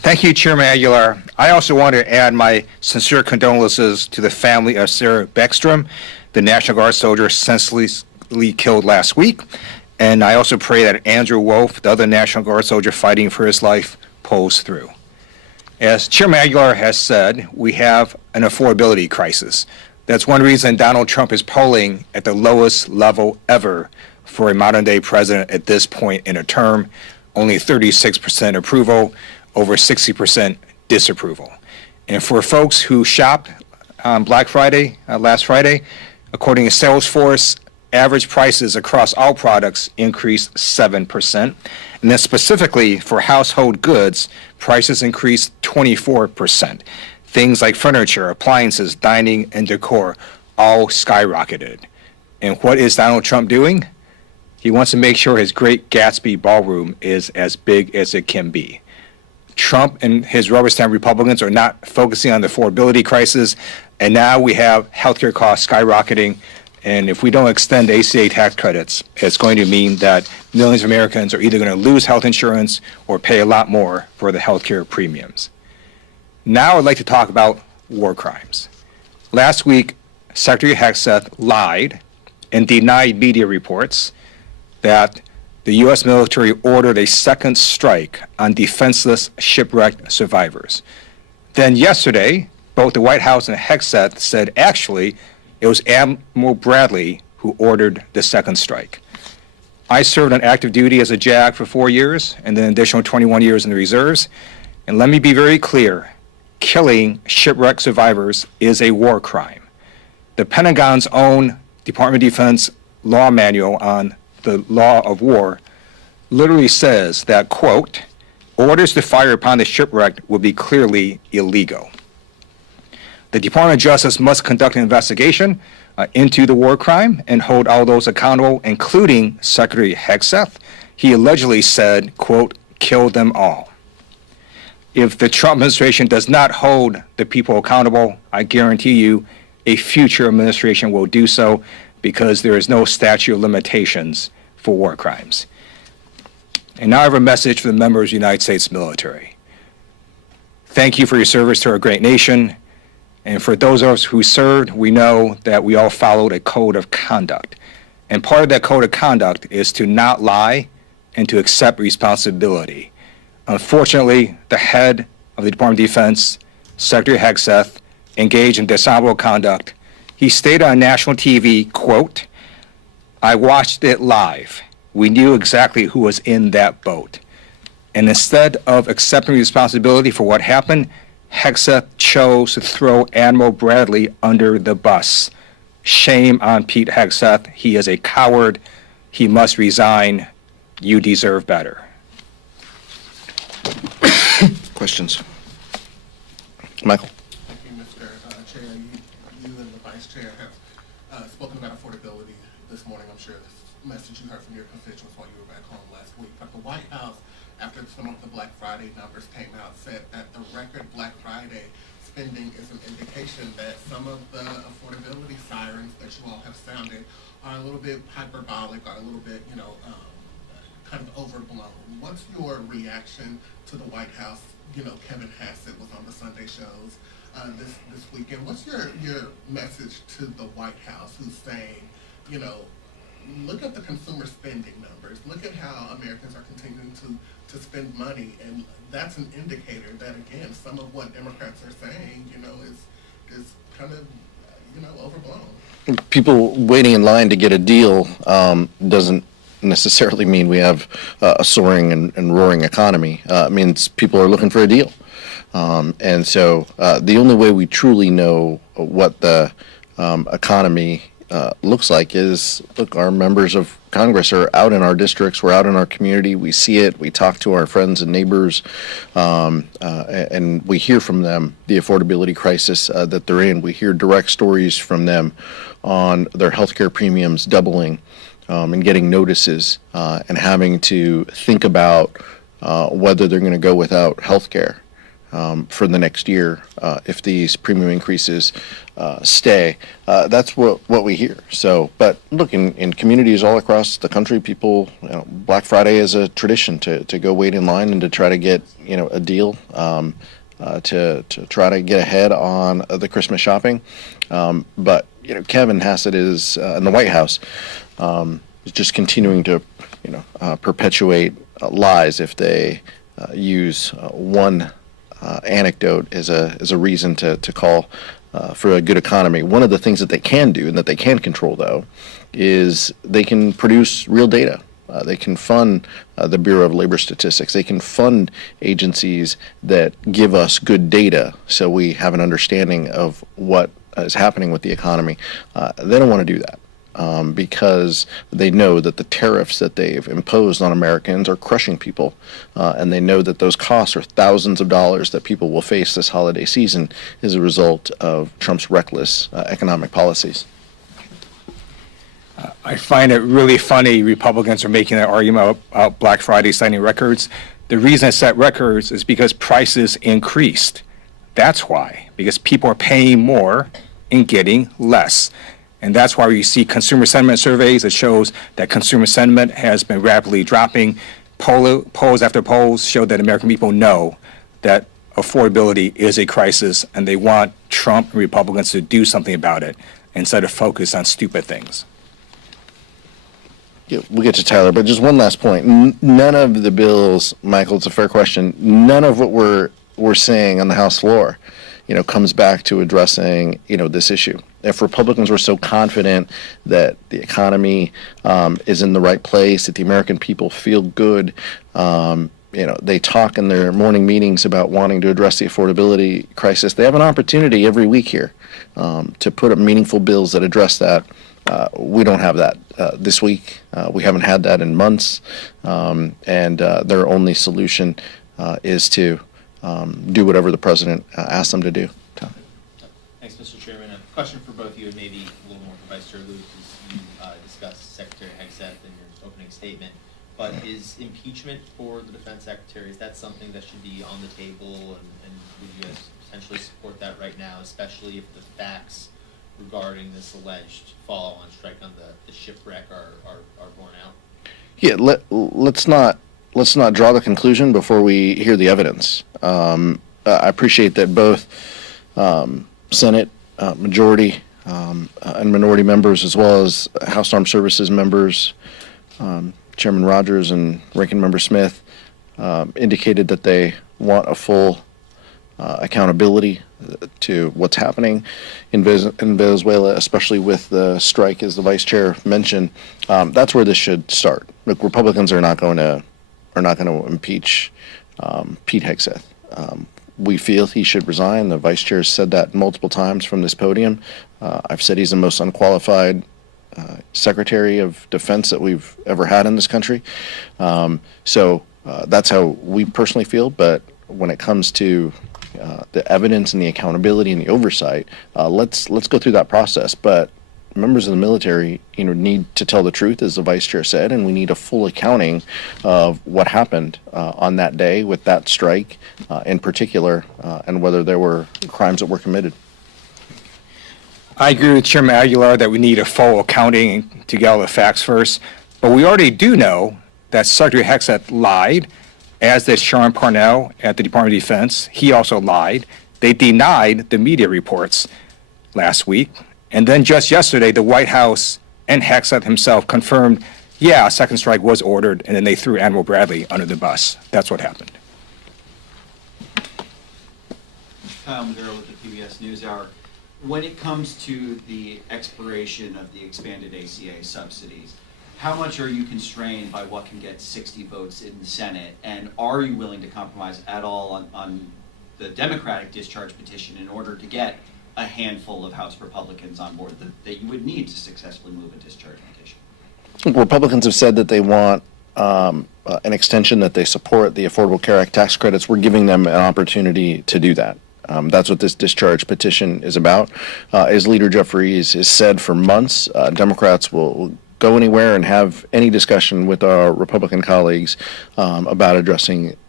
Thank you, Chairman Aguilar. I also want to add my sincere condolences to the family of Sarah Beckstrom, the National Guard soldier senselessly killed last week. And I also pray that Andrew Wolf, the other National Guard soldier fighting for his life, pulls through. As Chairman Aguilar has said, we have an affordability crisis. That's one reason Donald Trump is polling at the lowest level ever for a modern-day president at this point in a term. Only 36% approval, over 60% disapproval. And for folks who shopped on Black Friday, last Friday, according to Salesforce, average prices across all products increased 7%. And then specifically for household goods, prices increased 24%. Things like furniture, appliances, dining, and decor all skyrocketed. And what is Donald Trump doing? He wants to make sure his Great Gatsby ballroom is as big as it can be. Trump and his rubber stamp Republicans are not focusing on the affordability crisis, and now we have healthcare costs skyrocketing. And if we don't extend ACA tax credits, it's going to mean that millions of Americans are either going to lose health insurance or pay a lot more for the healthcare premiums. Now I'd like to talk about war crimes. Last week, Secretary Hegseth lied and denied media reports that the U.S. military ordered a second strike on defenseless shipwrecked survivors. Then yesterday, both the White House and Hegseth said actually it was Admiral Bradley who ordered the second strike. I served on active duty as a JAG for 4 years and then an additional 21 years in the reserves. And let me be very clear, killing shipwrecked survivors is a war crime. The Pentagon's own Department of Defense law manual on the law of war literally says that, quote, orders to fire upon the shipwrecked will be clearly illegal. The Department of Justice must conduct an investigation into the war crime and hold all those accountable, including Secretary Hegseth. He allegedly said, quote, kill them all. If the Trump administration does not hold the people accountable, I guarantee you a future administration will do so, because there is no statute of limitations for war crimes. And now I have a message for the members of the United States military. Thank you for your service to our great nation. And for those of us who served, we know that we all followed a code of conduct. And part of that code of conduct is to not lie and to accept responsibility. Unfortunately, the head of the Department of Defense, Secretary Hegseth, engaged in dishonorable conduct. He stated on national TV, quote, I watched it live. We knew exactly who was in that boat. And instead of accepting responsibility for what happened, Hegseth chose to throw Admiral Bradley under the bus. Shame on Pete Hegseth. He is a coward. He must resign. You deserve better. Questions? Michael? Thank you, Mr. Chair. You and the Vice Chair have spoken about affordability this morning. I'm sure the message you heard from your constituents while you were back home last week. But the White House, after some of the Black Friday numbers came out, said that the record Black Friday spending is an indication that some of the affordability sirens that you all have sounded are a little bit hyperbolic, are a little bit, kind of overblown. What's your reaction to the White House? Kevin Hassett was on the Sunday shows this weekend. What's your message to the White House, who's saying, look at the consumer spending numbers. Look at how Americans are continuing to spend money, and that's an indicator that, again, some of what Democrats are saying, is kind of, overblown. People waiting in line to get a deal doesn't necessarily mean we have a soaring and roaring economy. It means people are looking for a deal. And so the only way we truly know what the economy looks like is, look, our members of Congress are out in our districts, we're out in our community, we see it, we talk to our friends and neighbors, and we hear from them the affordability crisis that they're in. We hear direct stories from them on their healthcare premiums doubling, and getting notices and having to think about whether they're going to go without health care. for the next year if these premium increases stay. That's what we hear. So, but look, in communities all across the country, people, Black Friday is a tradition to go wait in line and to try to get a deal. To try to get ahead on the Christmas shopping. But Kevin Hassett is in the White House is just continuing to perpetuate lies if they use one anecdote as a reason to call for a good economy. One of the things that they can do and that they can control, though, is they can produce real data. They can fund the Bureau of Labor Statistics. They can fund agencies that give us good data so we have an understanding of what is happening with the economy. They don't want to do that because they know that the tariffs that they've imposed on Americans are crushing people. And they know that those costs are thousands of dollars that people will face this holiday season as a result of Trump's reckless economic policies. I find it really funny Republicans are making that argument about Black Friday setting records. The reason it set records is because prices increased. That's why, because people are paying more and getting less. And that's why you see consumer sentiment surveys that shows that consumer sentiment has been rapidly dropping. Polls after polls show that American people know that affordability is a crisis and they want Trump and Republicans to do something about it instead of focus on stupid things. Yeah, we'll get to Tyler, but just one last point. None of the bills, Michael, it's a fair question, none of what we're saying on the House floor, comes back to addressing, this issue. If Republicans were so confident that the economy is in the right place, that the American people feel good, they talk in their morning meetings about wanting to address the affordability crisis, they have an opportunity every week here to put up meaningful bills that address that. We don't have that this week. We haven't had that in months, and their only solution is to do whatever the president asks them to do. Thanks, Mr. Chairman. A question for both of you, and maybe a little more for Vice Chair Luke, as you discussed Secretary Hegseth in your opening statement. But is impeachment for the Defense Secretary, is that something that should be on the table, and would you guys potentially support that right now, especially if the facts regarding this alleged follow-on strike on the shipwreck are borne out? Yeah, let's not draw the conclusion before we hear the evidence. I appreciate that both Senate majority and minority members, as well as House Armed Services members, Chairman Rogers and Ranking Member Smith, indicated that they want a full accountability to what's happening in Venezuela, especially with the strike, as the vice chair mentioned. That's where this should start. Look, Republicans are not going to impeach Pete Hegseth. We feel he should resign. The vice chair said that multiple times from this podium. I've said he's the most unqualified Secretary of Defense that we've ever had in this country. So that's how we personally feel. But when it comes to the evidence and the accountability and the oversight, let's go through that process. But members of the military, need to tell the truth, as the vice chair said, and we need a full accounting of what happened on that day with that strike, in particular, and whether there were crimes that were committed. I agree with Chairman Aguilar that we need a full accounting to get all the facts first, but we already do know that Secretary Hegseth lied, as did Sean Parnell at the Department of Defense. He also lied. They denied the media reports last week. And then just yesterday, the White House and Hegseth himself confirmed, a second strike was ordered, and then they threw Admiral Bradley under the bus. That's what happened. Kyle Maduro with the PBS NewsHour. When it comes to the expiration of the expanded ACA subsidies, how much are you constrained by what can get 60 votes in the Senate? And are you willing to compromise at all on the Democratic discharge petition in order to get a handful of House Republicans on board that you would need to successfully move a discharge petition? Republicans have said that they want an extension, that they support the Affordable Care Act tax credits. We're giving them an opportunity to do that. That's what this discharge petition is about. As Leader Jeffries has said for months, Democrats will go anywhere and have any discussion with our Republican colleagues about addressing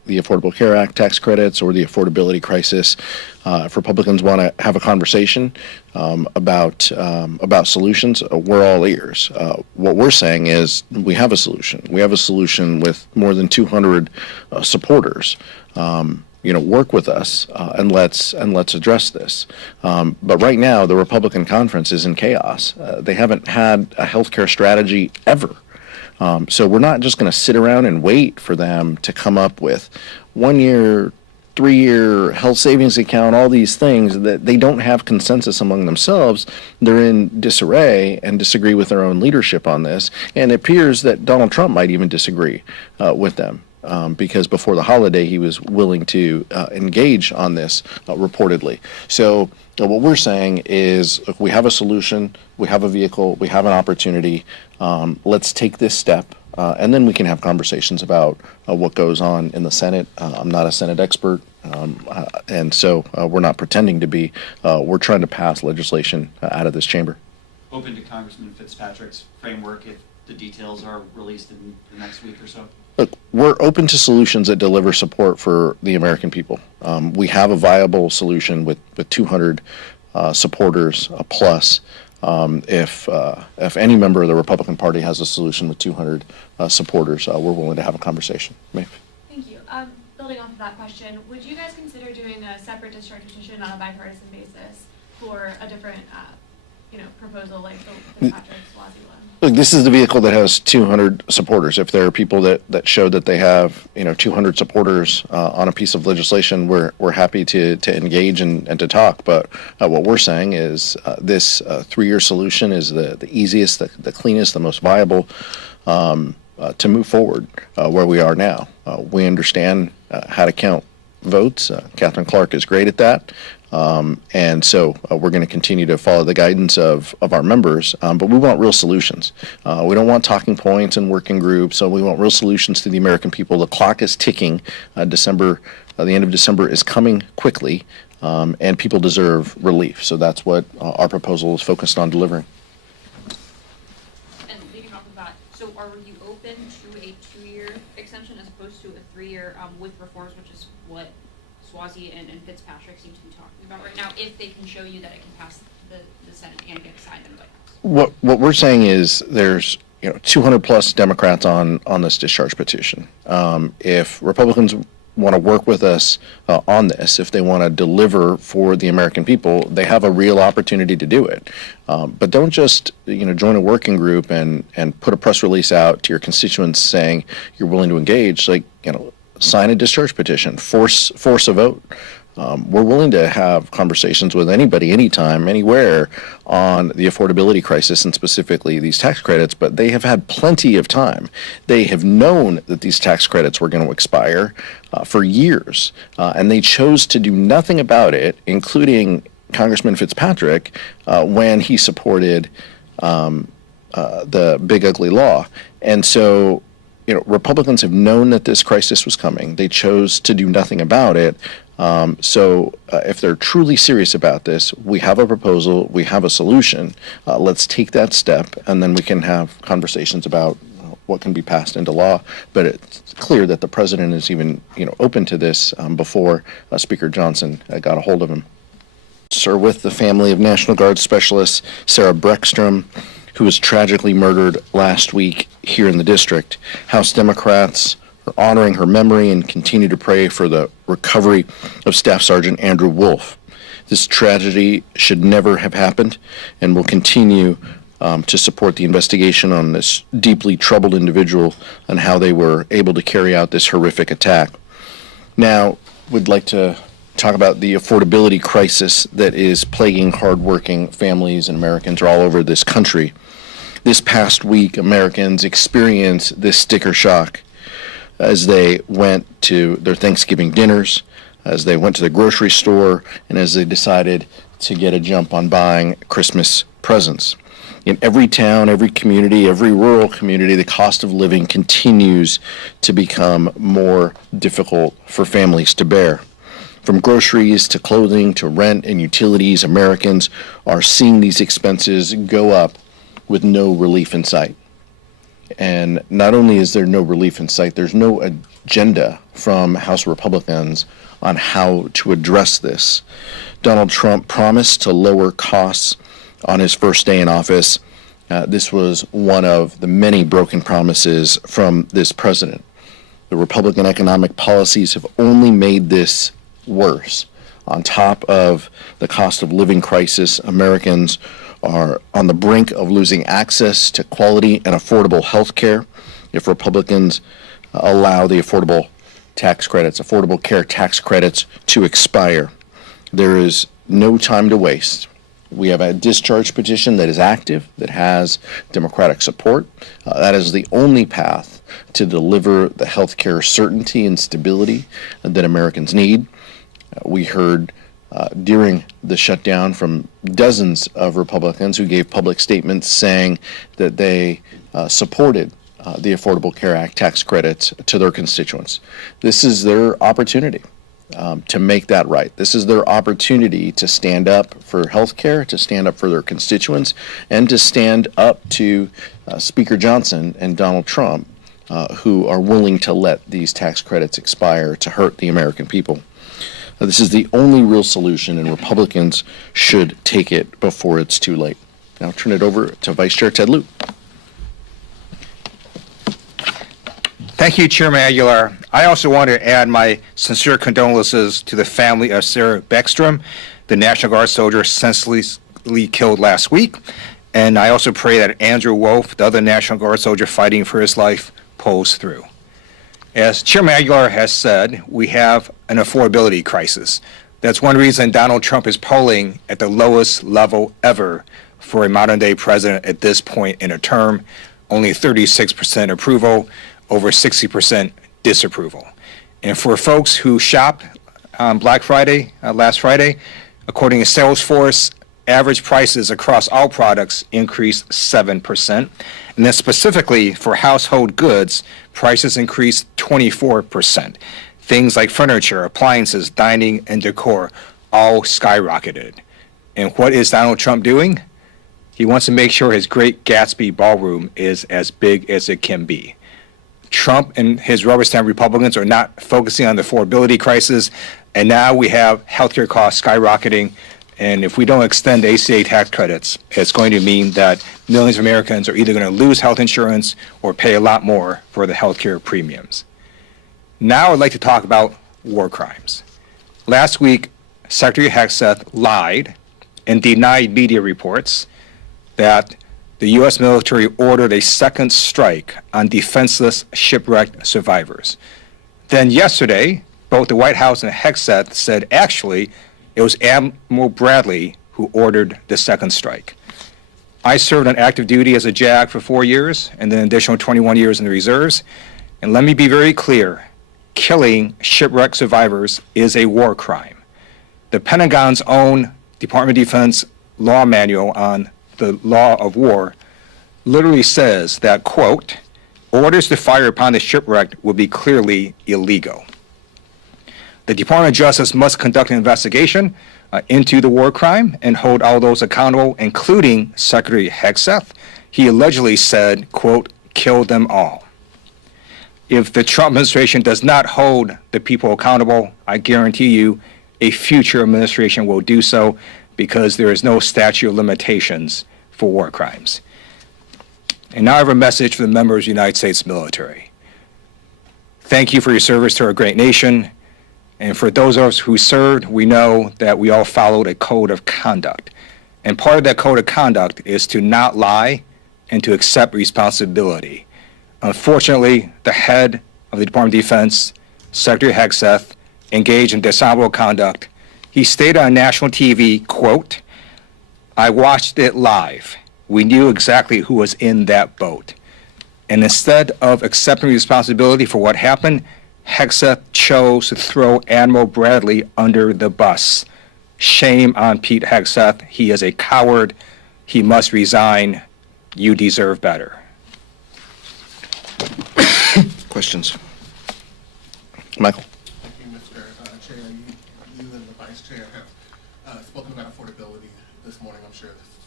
the Affordable Care Act tax credits or the affordability crisis. If Republicans want to have a conversation about solutions, we're all ears. What we're saying is we have a solution. We have a solution with more than 200 supporters. Work with us and let's address this. But right now, the Republican conference is in chaos. They haven't had a healthcare strategy ever. So we're not just going to sit around and wait for them to come up with 1 year, 3-year health savings account, all these things that they don't have consensus among themselves. They're in disarray and disagree with their own leadership on this. And it appears that Donald Trump might even disagree with them. Because before the holiday, he was willing to engage on this reportedly. So what we're saying is, look, we have a solution, we have a vehicle, we have an opportunity. Let's take this step, and then we can have conversations about what goes on in the Senate. I'm not a Senate expert, and so we're not pretending to be. We're trying to pass legislation out of this chamber. Open to Congressman Fitzpatrick's framework if the details are released in the next week or so? Look, we're open to solutions that deliver support for the American people. We have a viable solution with 200 supporters plus. If any member of the Republican Party has a solution with 200 supporters, we're willing to have a conversation. Maeve? Thank you. Building off of that question, would you guys consider doing a separate discharge petition on a bipartisan basis for a different, proposal like the Fitzpatrick-Swazi one? Look, this is the vehicle that has 200 supporters. If there are people that show that they have 200 supporters on a piece of legislation, we're happy to engage and to talk. But what we're saying is this 3-year solution is the easiest, the cleanest, the most viable to move forward where we are now. We understand how to count votes. Catherine Clark is great at that. And so we're going to continue to follow the guidance of our members, but we want real solutions. We don't want talking points and working groups, so we want real solutions to the American people. The clock is ticking. The end of December is coming quickly, and people deserve relief. So that's what our proposal is focused on delivering. And leading off of that, so are you open to a 2-year extension as opposed to a 3-year with reforms, which is what Swazi and Fitzpatrick seem to be talking about right now, if they can show you that it can pass the Senate and get signed in the White House? What we're saying is there's 200 plus Democrats on this discharge petition. If Republicans want to work with us on this, if they want to deliver for the American people, they have a real opportunity to do it. But don't just join a working group and put a press release out to your constituents saying you're willing to engage. Sign a discharge petition, force a vote. We're willing to have conversations with anybody, anytime, anywhere on the affordability crisis and specifically these tax credits, but they have had plenty of time. They have known that these tax credits were going to expire for years, and they chose to do nothing about it, including Congressman Fitzpatrick, when he supported the big ugly law. And so Republicans have known that this crisis was coming. They chose to do nothing about it. So if they're truly serious about this, we have a proposal, we have a solution. Let's take that step, and then we can have conversations about what can be passed into law. But it's clear that the president is even open to this before Speaker Johnson got a hold of him. Sir, with the family of National Guard Specialist Sarah Breckstrom, who was tragically murdered last week here in the district. House Democrats are honoring her memory and continue to pray for the recovery of Staff Sergeant Andrew Wolf. This tragedy should never have happened, and will continue to support the investigation on this deeply troubled individual and how they were able to carry out this horrific attack. Now, we'd like to talk about the affordability crisis that is plaguing hardworking families and Americans all over this country. This past week, Americans experienced this sticker shock as they went to their Thanksgiving dinners, as they went to the grocery store, and as they decided to get a jump on buying Christmas presents. In every town, every community, every rural community, the cost of living continues to become more difficult for families to bear. From groceries to clothing to rent and utilities, Americans are seeing these expenses go up with no relief in sight. And not only is there no relief in sight, there's no agenda from House Republicans on how to address this. Donald Trump promised to lower costs on his first day in office. This was one of the many broken promises from this president. The Republican economic policies have only made this worse. On top of the cost of living crisis, Americans are on the brink of losing access to quality and affordable health care if Republicans allow the affordable care tax credits to expire. There is no time to waste. We have a discharge petition that is active, that has Democratic support. That is the only path to deliver the health care certainty and stability that Americans need. We heard during the shutdown from dozens of Republicans who gave public statements saying that they supported the Affordable Care Act tax credits to their constituents. This is their opportunity to make that right. This is their opportunity to stand up for health care, to stand up for their constituents, and to stand up to Speaker Johnson and Donald Trump, who are willing to let these tax credits expire to hurt the American people. This is the only real solution, and Republicans should take it before it's too late. Now I'll turn it over to Vice Chair Ted Lieu. Thank you, Chairman Aguilar. I also want to add my sincere condolences to the family of Sarah Beckstrom, the National Guard soldier senselessly killed last week. And I also pray that Andrew Wolf, the other National Guard soldier fighting for his life, pulls through. As Chairman Aguilar has said, we have an affordability crisis. That's one reason Donald Trump is polling at the lowest level ever for a modern-day president at this point in a term. Only 36% approval, over 60% disapproval. And for folks who shop on Black Friday, last Friday, according to Salesforce, average prices across all products increased 7%. And then specifically for household goods, prices increased 24%. Things like furniture, appliances, dining, and decor all skyrocketed. And what is Donald Trump doing? He wants to make sure his Great Gatsby ballroom is as big as it can be. Trump and his rubber stamp Republicans are not focusing on the affordability crisis, and now we have healthcare costs skyrocketing. And if we don't extend ACA tax credits, it's going to mean that millions of Americans are either going to lose health insurance or pay a lot more for the healthcare premiums. Now I'd like to talk about war crimes. Last week, Secretary Hegseth lied and denied media reports that the U.S. military ordered a second strike on defenseless shipwrecked survivors. Then yesterday, both the White House and Hegseth said actually it was Admiral Bradley who ordered the second strike. I served on active duty as a JAG for 4 years and then an additional 21 years in the reserves. And let me be very clear, killing shipwrecked survivors is a war crime. The Pentagon's own Department of Defense law manual on the law of war literally says that, quote, orders to fire upon the shipwrecked would be clearly illegal. The Department of Justice must conduct an investigation into the war crime and hold all those accountable, including Secretary Hegseth. He allegedly said, quote, kill them all. If the Trump administration does not hold the people accountable, I guarantee you a future administration will do so, because there is no statute of limitations for war crimes. And now I have a message for the members of the United States military. Thank you for your service to our great nation. And for those of us who served, we know that we all followed a code of conduct. And part of that code of conduct is to not lie and to accept responsibility. Unfortunately, the head of the Department of Defense, Secretary Hegseth, engaged in dishonorable conduct. He stated on national TV, quote, I watched it live. We knew exactly who was in that boat. And instead of accepting responsibility for what happened, Hegseth chose to throw Admiral Bradley under the bus. Shame on Pete Hegseth. He is a coward. He must resign. You deserve better. Questions? Michael? Thank you, Mr. Chair. You and the Vice Chair have spoken about affordability this morning. I'm sure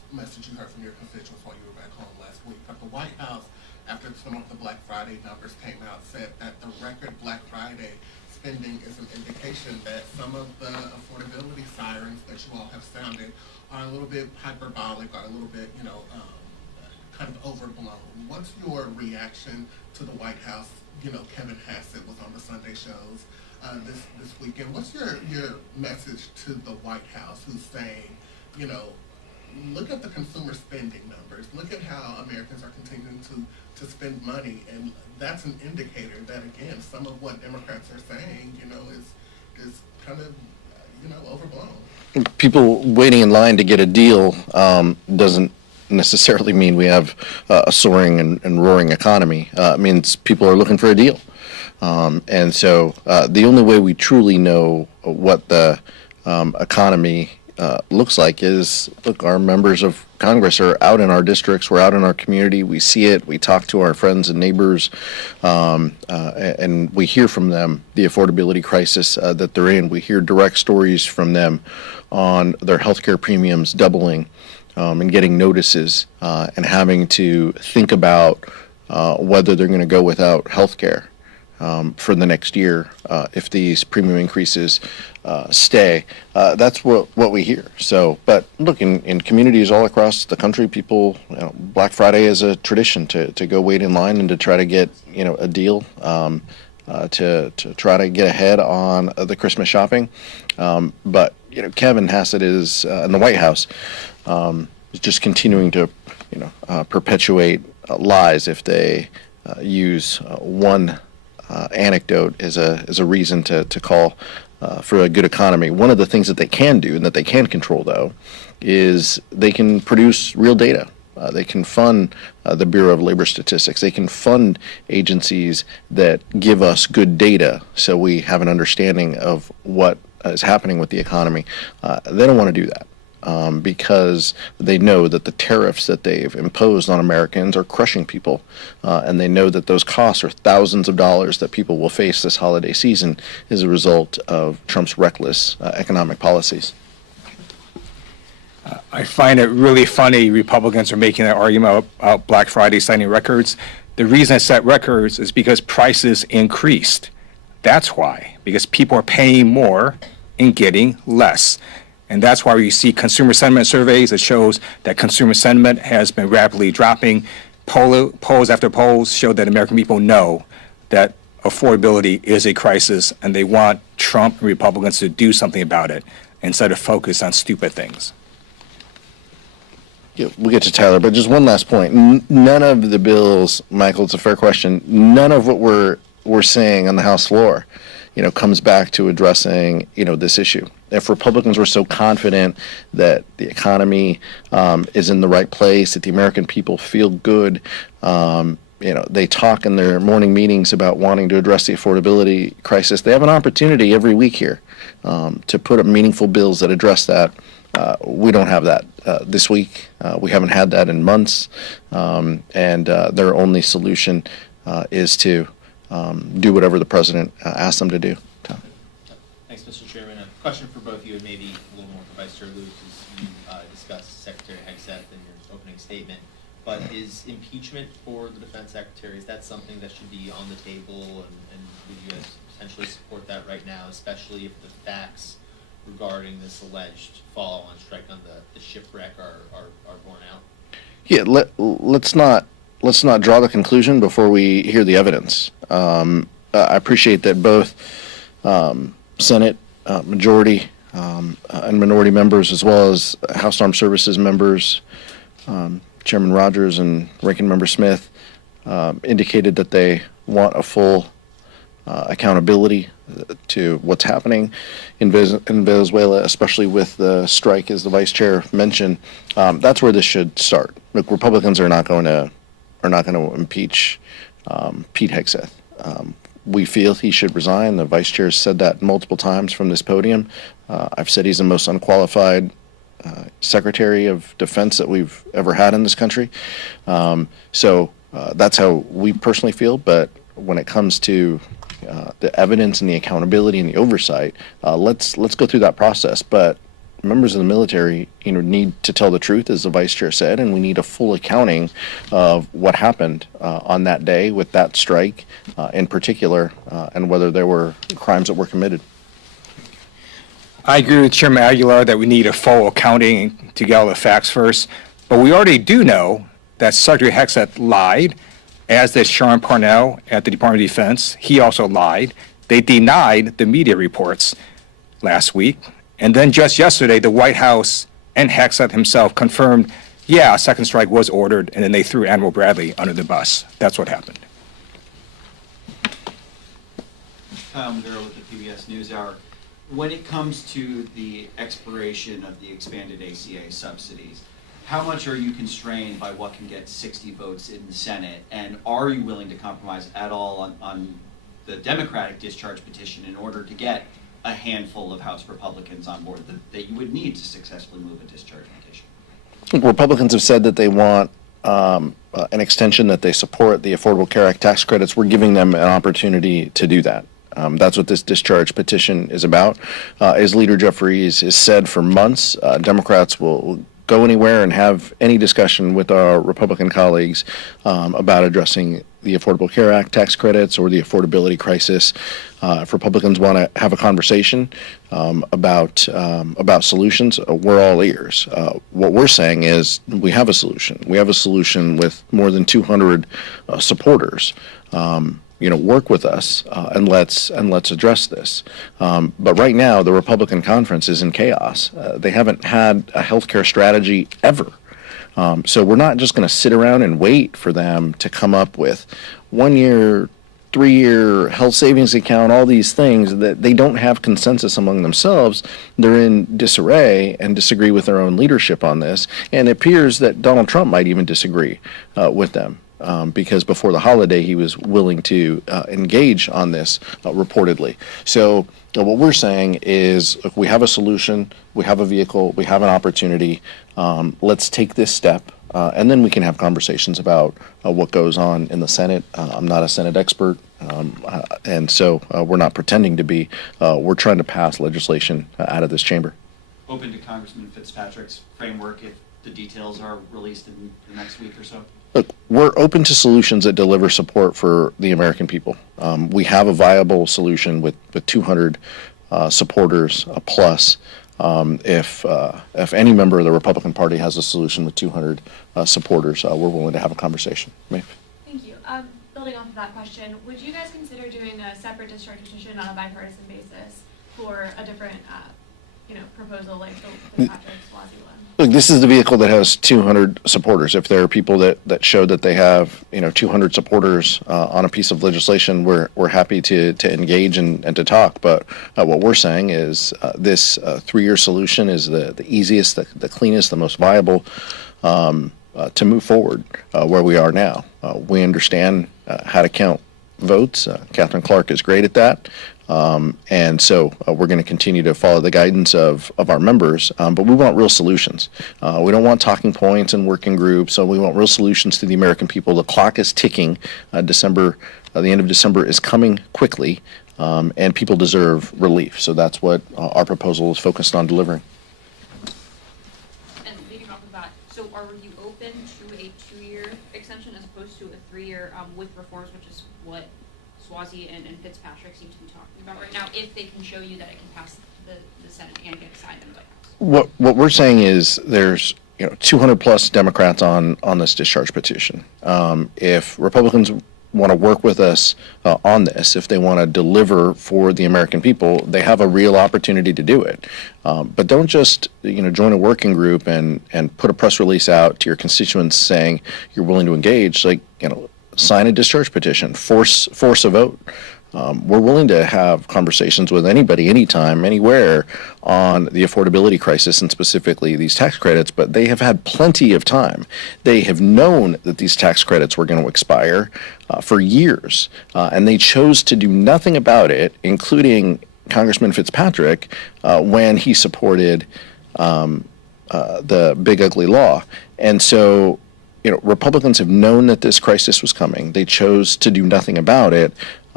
message you heard from your constituents while you were back home last week. But the White House, after some of the Black Friday numbers came out, said that the record Black Friday spending is an indication that some of the affordability sirens that you all have sounded are a little bit hyperbolic, or a little bit, kind of overblown. What's your reaction to the White House? Kevin Hegseth was on the Sunday shows this weekend. What's your message to the White House, who's saying, look at the consumer spending numbers, look at how Americans are continuing to spend money, and that's an indicator that, again, some of what Democrats are saying, is kind of, overblown. People waiting in line to get a deal doesn't necessarily mean we have a soaring and roaring economy. It means people are looking for a deal. And so the only way we truly know what the economy looks like is, look, our members of Congress are out in our districts, we're out in our community, we see it, we talk to our friends and neighbors, and we hear from them the affordability crisis that they're in. We hear direct stories from them on their healthcare premiums doubling, and getting notices, and having to think about whether they're going to go without healthcare for the next year if these premium increases stay. That's what we hear. So, but look, in communities all across the country, people, Black Friday is a tradition to go wait in line and to try to get a deal, to try to get ahead on the Christmas shopping. But Kevin Hegseth is in the White House is just continuing to perpetuate lies if they use one anecdote as a reason to call for a good economy. One of the things that they can do and that they can control, though, is they can produce real data. They can fund the Bureau of Labor Statistics. They can fund agencies that give us good data so we have an understanding of what is happening with the economy. They don't want to do that. Because they know that the tariffs that they've imposed on Americans are crushing people, and they know that those costs are thousands of dollars that people will face this holiday season as a result of Trump's reckless economic policies. I find it really funny Republicans are making that argument about Black Friday setting records. The reason it set records is because prices increased. That's why, because people are paying more and getting less. And that's why you see consumer sentiment surveys that shows that consumer sentiment has been rapidly dropping. Polls after polls show that American people know that affordability is a crisis, and they want Trump and Republicans to do something about it instead of focus on stupid things. Yeah, we'll get to Tyler, but just one last point. None of the bills, Michael, it's a fair question, none of what we're saying on the House floor, comes back to addressing, this issue. If Republicans were so confident that the economy is in the right place, that the American people feel good, they talk in their morning meetings about wanting to address the affordability crisis. They have an opportunity every week here to put up meaningful bills that address that. We don't have that this week. We haven't had that in months, and their only solution is to do whatever the president asks them to do. Tom. Thanks, Mr. Chairman. A question for both of you, and maybe a little more for Vice Chair Luke, as you discussed Secretary Hegseth in your opening statement. But is impeachment for the Defense Secretary, is that something that should be on the table, and would you guys potentially support that right now, especially if the facts regarding this alleged follow-on strike on the shipwreck are borne out? Yeah, let's not draw the conclusion before we hear the evidence. I appreciate that both Senate majority and minority members, as well as House Armed Services members, Chairman Rogers and Ranking Member Smith, indicated that they want a full accountability to what's happening in Venezuela, especially with the strike, as the Vice Chair mentioned. That's where this should start. Look, Republicans are not going to impeach Pete Hegseth. We feel he should resign. The Vice Chair has said that multiple times from this podium. I've said he's the most unqualified Secretary of Defense that we've ever had in this country. So that's how we personally feel. But when it comes to the evidence and the accountability and the oversight, let's go through that process. But members of the military, need to tell the truth, as the vice chair said, and we need a full accounting of what happened on that day with that strike in particular, and whether there were crimes that were committed. I agree with Chairman Aguilar that we need a full accounting to get all the facts first, but we already do know that Secretary Hegseth lied, as did Sean Parnell at the Department of Defense. He also lied. They denied the media reports last week. And then just yesterday, the White House and Hegseth himself confirmed, yeah, a second strike was ordered, and then they threw Admiral Bradley under the bus. That's what happened. Kyle Maduro with the PBS NewsHour. When it comes to the expiration of the expanded ACA subsidies, how much are you constrained by what can get 60 votes in the Senate? And are you willing to compromise at all on the Democratic discharge petition in order to get a handful of House Republicans on board that you would need to successfully move a discharge petition? Republicans have said that they want an extension, that they support the Affordable Care Act tax credits. We're giving them an opportunity to do that. That's what this discharge petition is about. As Leader Jeffries has said for months, Democrats will go anywhere and have any discussion with our Republican colleagues about addressing the Affordable Care Act tax credits or the affordability crisis. If Republicans want to have a conversation about solutions, we're all ears. What we're saying is we have a solution. We have a solution with more than 200 supporters. Work with us and let's address this. But right now, the Republican conference is in chaos. They haven't had a healthcare strategy ever. So we're not just going to sit around and wait for them to come up with 1 year, 3-year health savings account, all these things that they don't have consensus among themselves. They're in disarray and disagree with their own leadership on this. And it appears that Donald Trump might even disagree with them. Because before the holiday, he was willing to engage on this reportedly. So what we're saying is, if we have a solution, we have a vehicle, we have an opportunity, let's take this step, and then we can have conversations about what goes on in the Senate. I'm not a Senate expert, and so we're not pretending to be. We're trying to pass legislation out of this chamber. Open to Congressman Fitzpatrick's framework if the details are released in the next week or so? Look, we're open to solutions that deliver support for the American people. We have a viable solution with 200 supporters plus. If any member of the Republican Party has a solution with 200 supporters, we're willing to have a conversation. Maeve? Thank you. Building off of that question, would you guys consider doing a separate discharge petition on a bipartisan basis for a different, proposal like the Fitzpatrick-Suozzi one? Look, this is the vehicle that has 200 supporters. If there are people that show that they have 200 supporters on a piece of legislation, we're happy to engage and to talk. But what we're saying is this 3-year solution is the easiest, the cleanest, the most viable to move forward where we are now. We understand how to count votes. Catherine Clark is great at that. And so we're going to continue to follow the guidance of our members, but we want real solutions. We don't want talking points and working groups, so we want real solutions to the American people. The clock is ticking. The end of December is coming quickly, and people deserve relief. So that's what our proposal is focused on delivering. And leading off of that, so are you open to a 2-year extension as opposed to a 3-year with reforms, which is what Suozzi and Fitzpatrick seem to be talking about right now, if they can show you that it can pass the Senate and get signed in the White House? What we're saying is there's 200 plus Democrats on this discharge petition. If Republicans want to work with us on this, if they want to deliver for the American people, they have a real opportunity to do it. But don't just join a working group and put a press release out to your constituents saying you're willing to engage. Sign a discharge petition, force a vote. We're willing to have conversations with anybody, anytime, anywhere on the affordability crisis and specifically these tax credits, but they have had plenty of time. They have known that these tax credits were going to expire for years, and they chose to do nothing about it, including Congressman Fitzpatrick when he supported the big ugly law. And so Republicans have known that this crisis was coming. They chose to do nothing about it.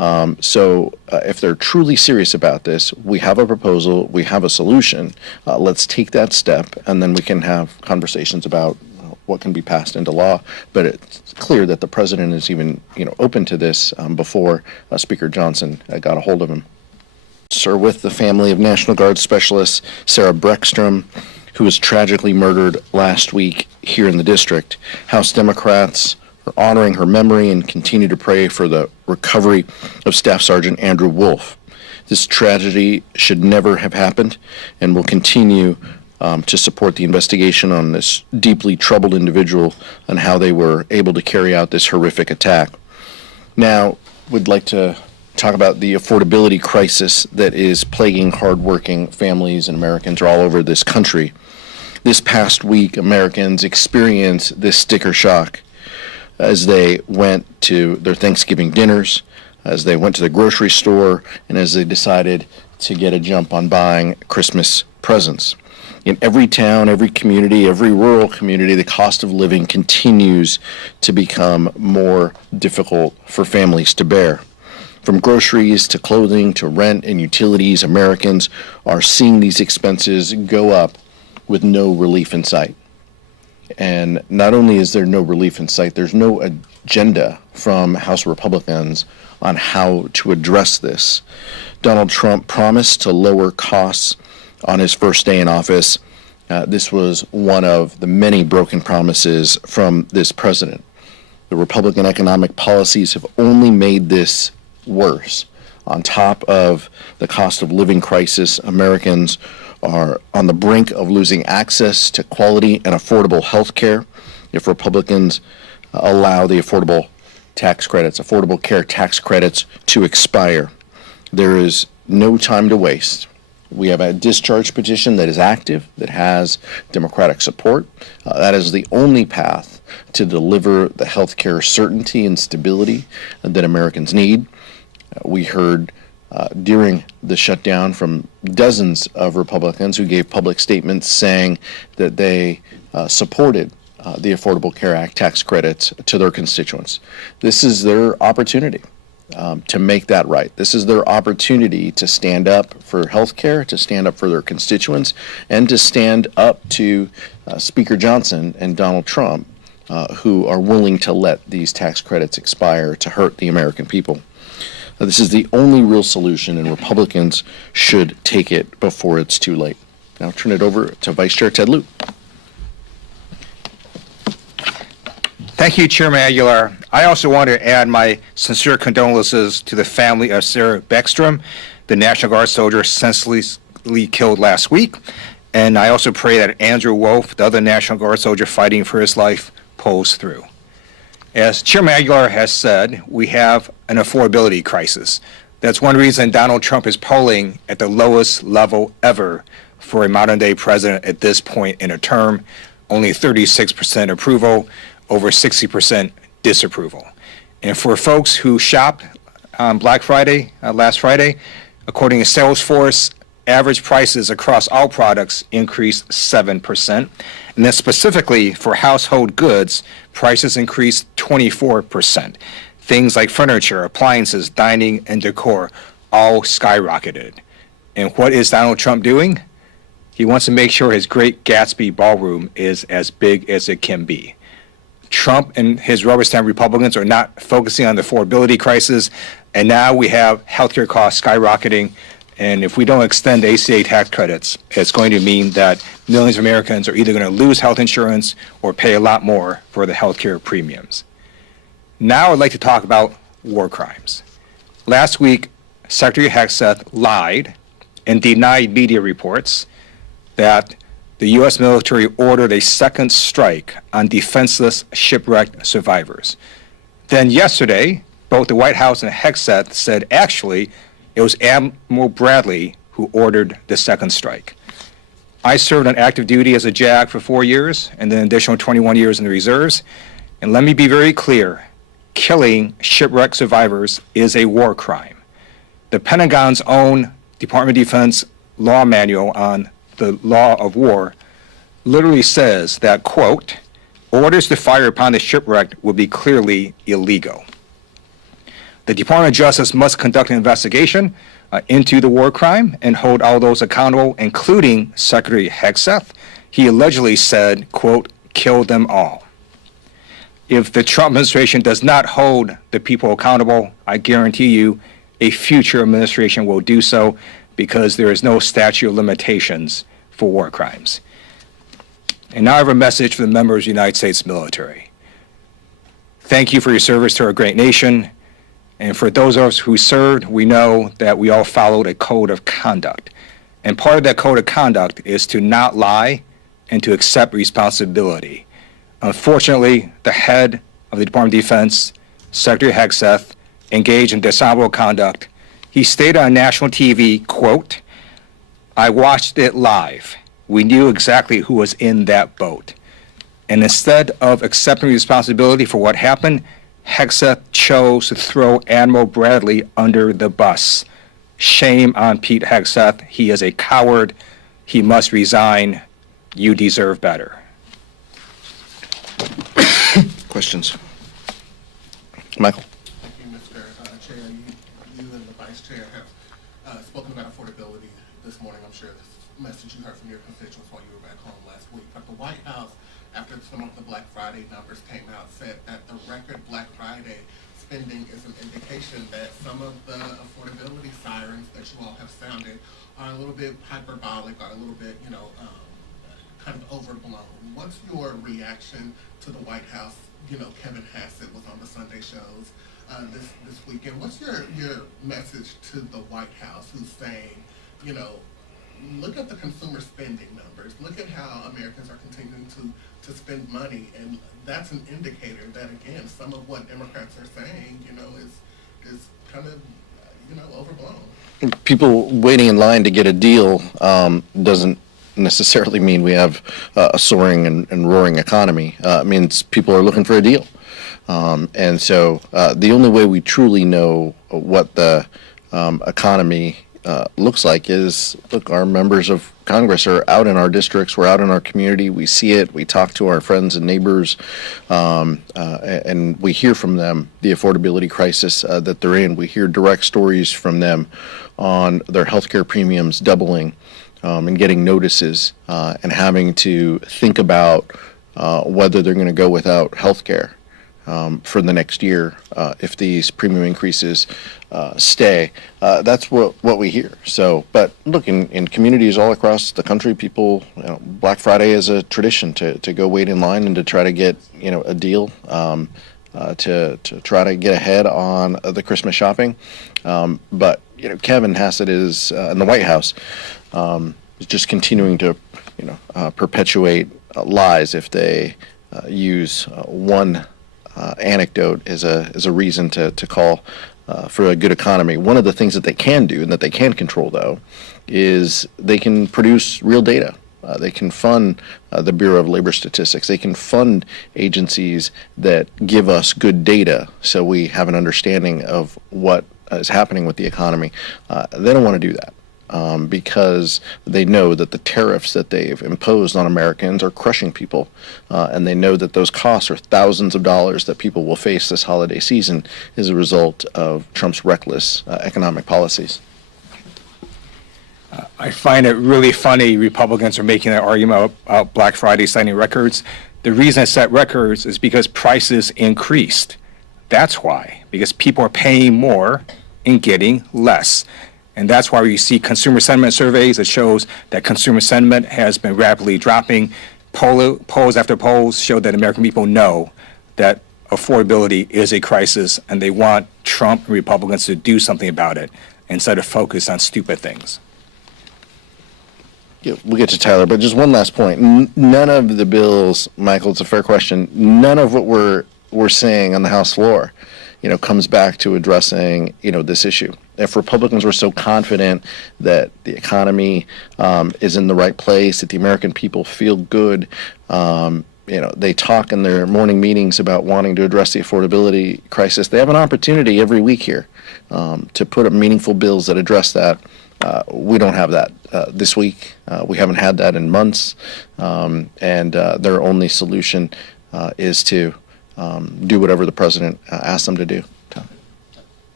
If they're truly serious about this, we have a proposal, we have a solution. Let's take that step, and then we can have conversations about what can be passed into law. But it's clear that the president is even, open to this before Speaker Johnson got a hold of him. Sir, with the family of National Guard Specialist Sarah Breckstrom, who was tragically murdered last week here in the district. House Democrats are honoring her memory and continue to pray for the recovery of Staff Sergeant Andrew Wolf. This tragedy should never have happened, and will continue to support the investigation on this deeply troubled individual and how they were able to carry out this horrific attack. Now, we'd like to talk about the affordability crisis that is plaguing hardworking families and Americans all over this country. This past week, Americans experienced this sticker shock as they went to their Thanksgiving dinners, as they went to the grocery store, and as they decided to get a jump on buying Christmas presents. In every town, every community, every rural community, the cost of living continues to become more difficult for families to bear. From groceries to clothing to rent and utilities, Americans are seeing these expenses go up with no relief in sight. And not only is there no relief in sight, there's no agenda from House Republicans on how to address this. Donald Trump promised to lower costs on his first day in office. This was one of the many broken promises from this president. The Republican economic policies have only made this worse. On top of the cost of living crisis, Americans are on the brink of losing access to quality and affordable health care if Republicans allow the affordable care tax credits to expire. There is no time to waste. We have a discharge petition that is active, that has Democratic support. That is the only path to deliver the health care certainty and stability that Americans need. We heard during the shutdown from dozens of Republicans who gave public statements saying that they supported the Affordable Care Act tax credits to their constituents. This is their opportunity to make that right. This is their opportunity to stand up for health care, to stand up for their constituents, and to stand up to Speaker Johnson and Donald Trump, who are willing to let these tax credits expire to hurt the American people. This is the only real solution, and Republicans should take it before it's too late. Now I'll turn it over to Vice Chair Ted Lieu. Thank you, Chairman Aguilar. I also want to add my sincere condolences to the family of Sarah Breckstrom, the National Guard soldier senselessly killed last week. And I also pray that Andrew Wolf, the other National Guard soldier fighting for his life, pulls through. As Chairman Aguilar has said, we have an affordability crisis. That's one reason Donald Trump is polling at the lowest level ever for a modern-day president at this point in a term. Only 36% approval, over 60% disapproval. And for folks who shopped on Black Friday, last Friday, according to Salesforce, average prices across all products increased 7%. And then specifically for household goods, prices increased 24%. Things like furniture, appliances, dining, and decor all skyrocketed. And what is Donald Trump doing? He wants to make sure his Great Gatsby ballroom is as big as it can be. Trump and his rubber stamp Republicans are not focusing on the affordability crisis, and now we have healthcare costs skyrocketing. And if we don't extend ACA tax credits, it's going to mean that millions of Americans are either going to lose health insurance or pay a lot more for the healthcare premiums. Now I'd like to talk about war crimes. Last week, Secretary Hegseth lied and denied media reports that the U.S. military ordered a second strike on defenseless shipwrecked survivors. Then yesterday, both the White House and Hegseth said actually it was Admiral Bradley who ordered the second strike. I served on active duty as a JAG for 4 years and then an additional 21 years in the reserves. And let me be very clear, killing shipwrecked survivors is a war crime. The Pentagon's own Department of Defense law manual on the law of war literally says that, quote, orders to fire upon the shipwrecked will be clearly illegal. The Department of Justice must conduct an investigation into the war crime and hold all those accountable, including Secretary Hegseth. He allegedly said, quote, "kill them all." If the Trump administration does not hold the people accountable, I guarantee you a future administration will do so, because there is no statute of limitations for war crimes. And now I have a message for the members of the United States military. Thank you for your service to our great nation. And for those of us who served, we know that we all followed a code of conduct. And part of that code of conduct is to not lie and to accept responsibility. Unfortunately, the head of the Department of Defense, Secretary Hegseth, engaged in dishonorable conduct. He stated on national TV, quote, "I watched it live. We knew exactly who was in that boat." And instead of accepting responsibility for what happened, Hegseth chose to throw Admiral Bradley under the bus. Shame on Pete Hegseth. He is a coward. He must resign. You deserve better. Questions? Michael? Thank you, Mr. Chair. You and the Vice Chair have spoken about affordability this morning. I'm sure this message you heard from your constituents while you were back home last week. But the White House, after some of the Black Friday numbers came out, said that the record Black Friday spending is an indication that some of the affordability sirens that you all have sounded are a little bit hyperbolic, or a little bit, kind of overblown. What's your reaction to the White House? Kevin Hassett was on the Sunday shows this weekend. What's your message to the White House, who's saying, look at the consumer spending numbers, look at how Americans are continuing to spend money, and that's an indicator that, again, some of what Democrats are saying, is kind of, overblown. People waiting in line to get a deal doesn't necessarily mean we have a soaring and roaring economy. It means people are looking for a deal. And so the only way we truly know what the economy looks like is, look, our members of Congress are out in our districts, we're out in our community, we see it, we talk to our friends and neighbors, and we hear from them the affordability crisis that they're in. We hear direct stories from them on their healthcare premiums doubling, and getting notices, and having to think about whether they're going to go without health care for the next year if these premium increases stay. That's what we hear. So, but look, in communities all across the country, people, Black Friday is a tradition to go wait in line and to try to get a deal, to try to get ahead on the Christmas shopping. But Kevin Hassett is in the White House. Is just continuing to, perpetuate lies if they use one anecdote as a reason to call for a good economy. One of the things that they can do and that they can control, though, is they can produce real data. They can fund the Bureau of Labor Statistics. They can fund agencies that give us good data so we have an understanding of what is happening with the economy. They don't want to do that. Because they know that the tariffs that they've imposed on Americans are crushing people, and they know that those costs are thousands of dollars that people will face this holiday season as a result of Trump's reckless economic policies. I find it really funny Republicans are making that argument about Black Friday setting records. The reason it set records is because prices increased. That's why, because people are paying more and getting less. And that's why we see consumer sentiment surveys that shows that consumer sentiment has been rapidly dropping. Polls after polls show that American people know that affordability is a crisis, and they want Trump and Republicans to do something about it instead of focus on stupid things. Yeah, we'll get to Tyler, but just one last point. None of the bills, Michael, it's a fair question, none of what we're saying on the House floor, comes back to addressing, this issue. If Republicans were so confident that the economy is in the right place, that the American people feel good, they talk in their morning meetings about wanting to address the affordability crisis. They have an opportunity every week here to put up meaningful bills that address that. We don't have that this week. We haven't had that in months, and their only solution is to do whatever the president asks them to do. Thank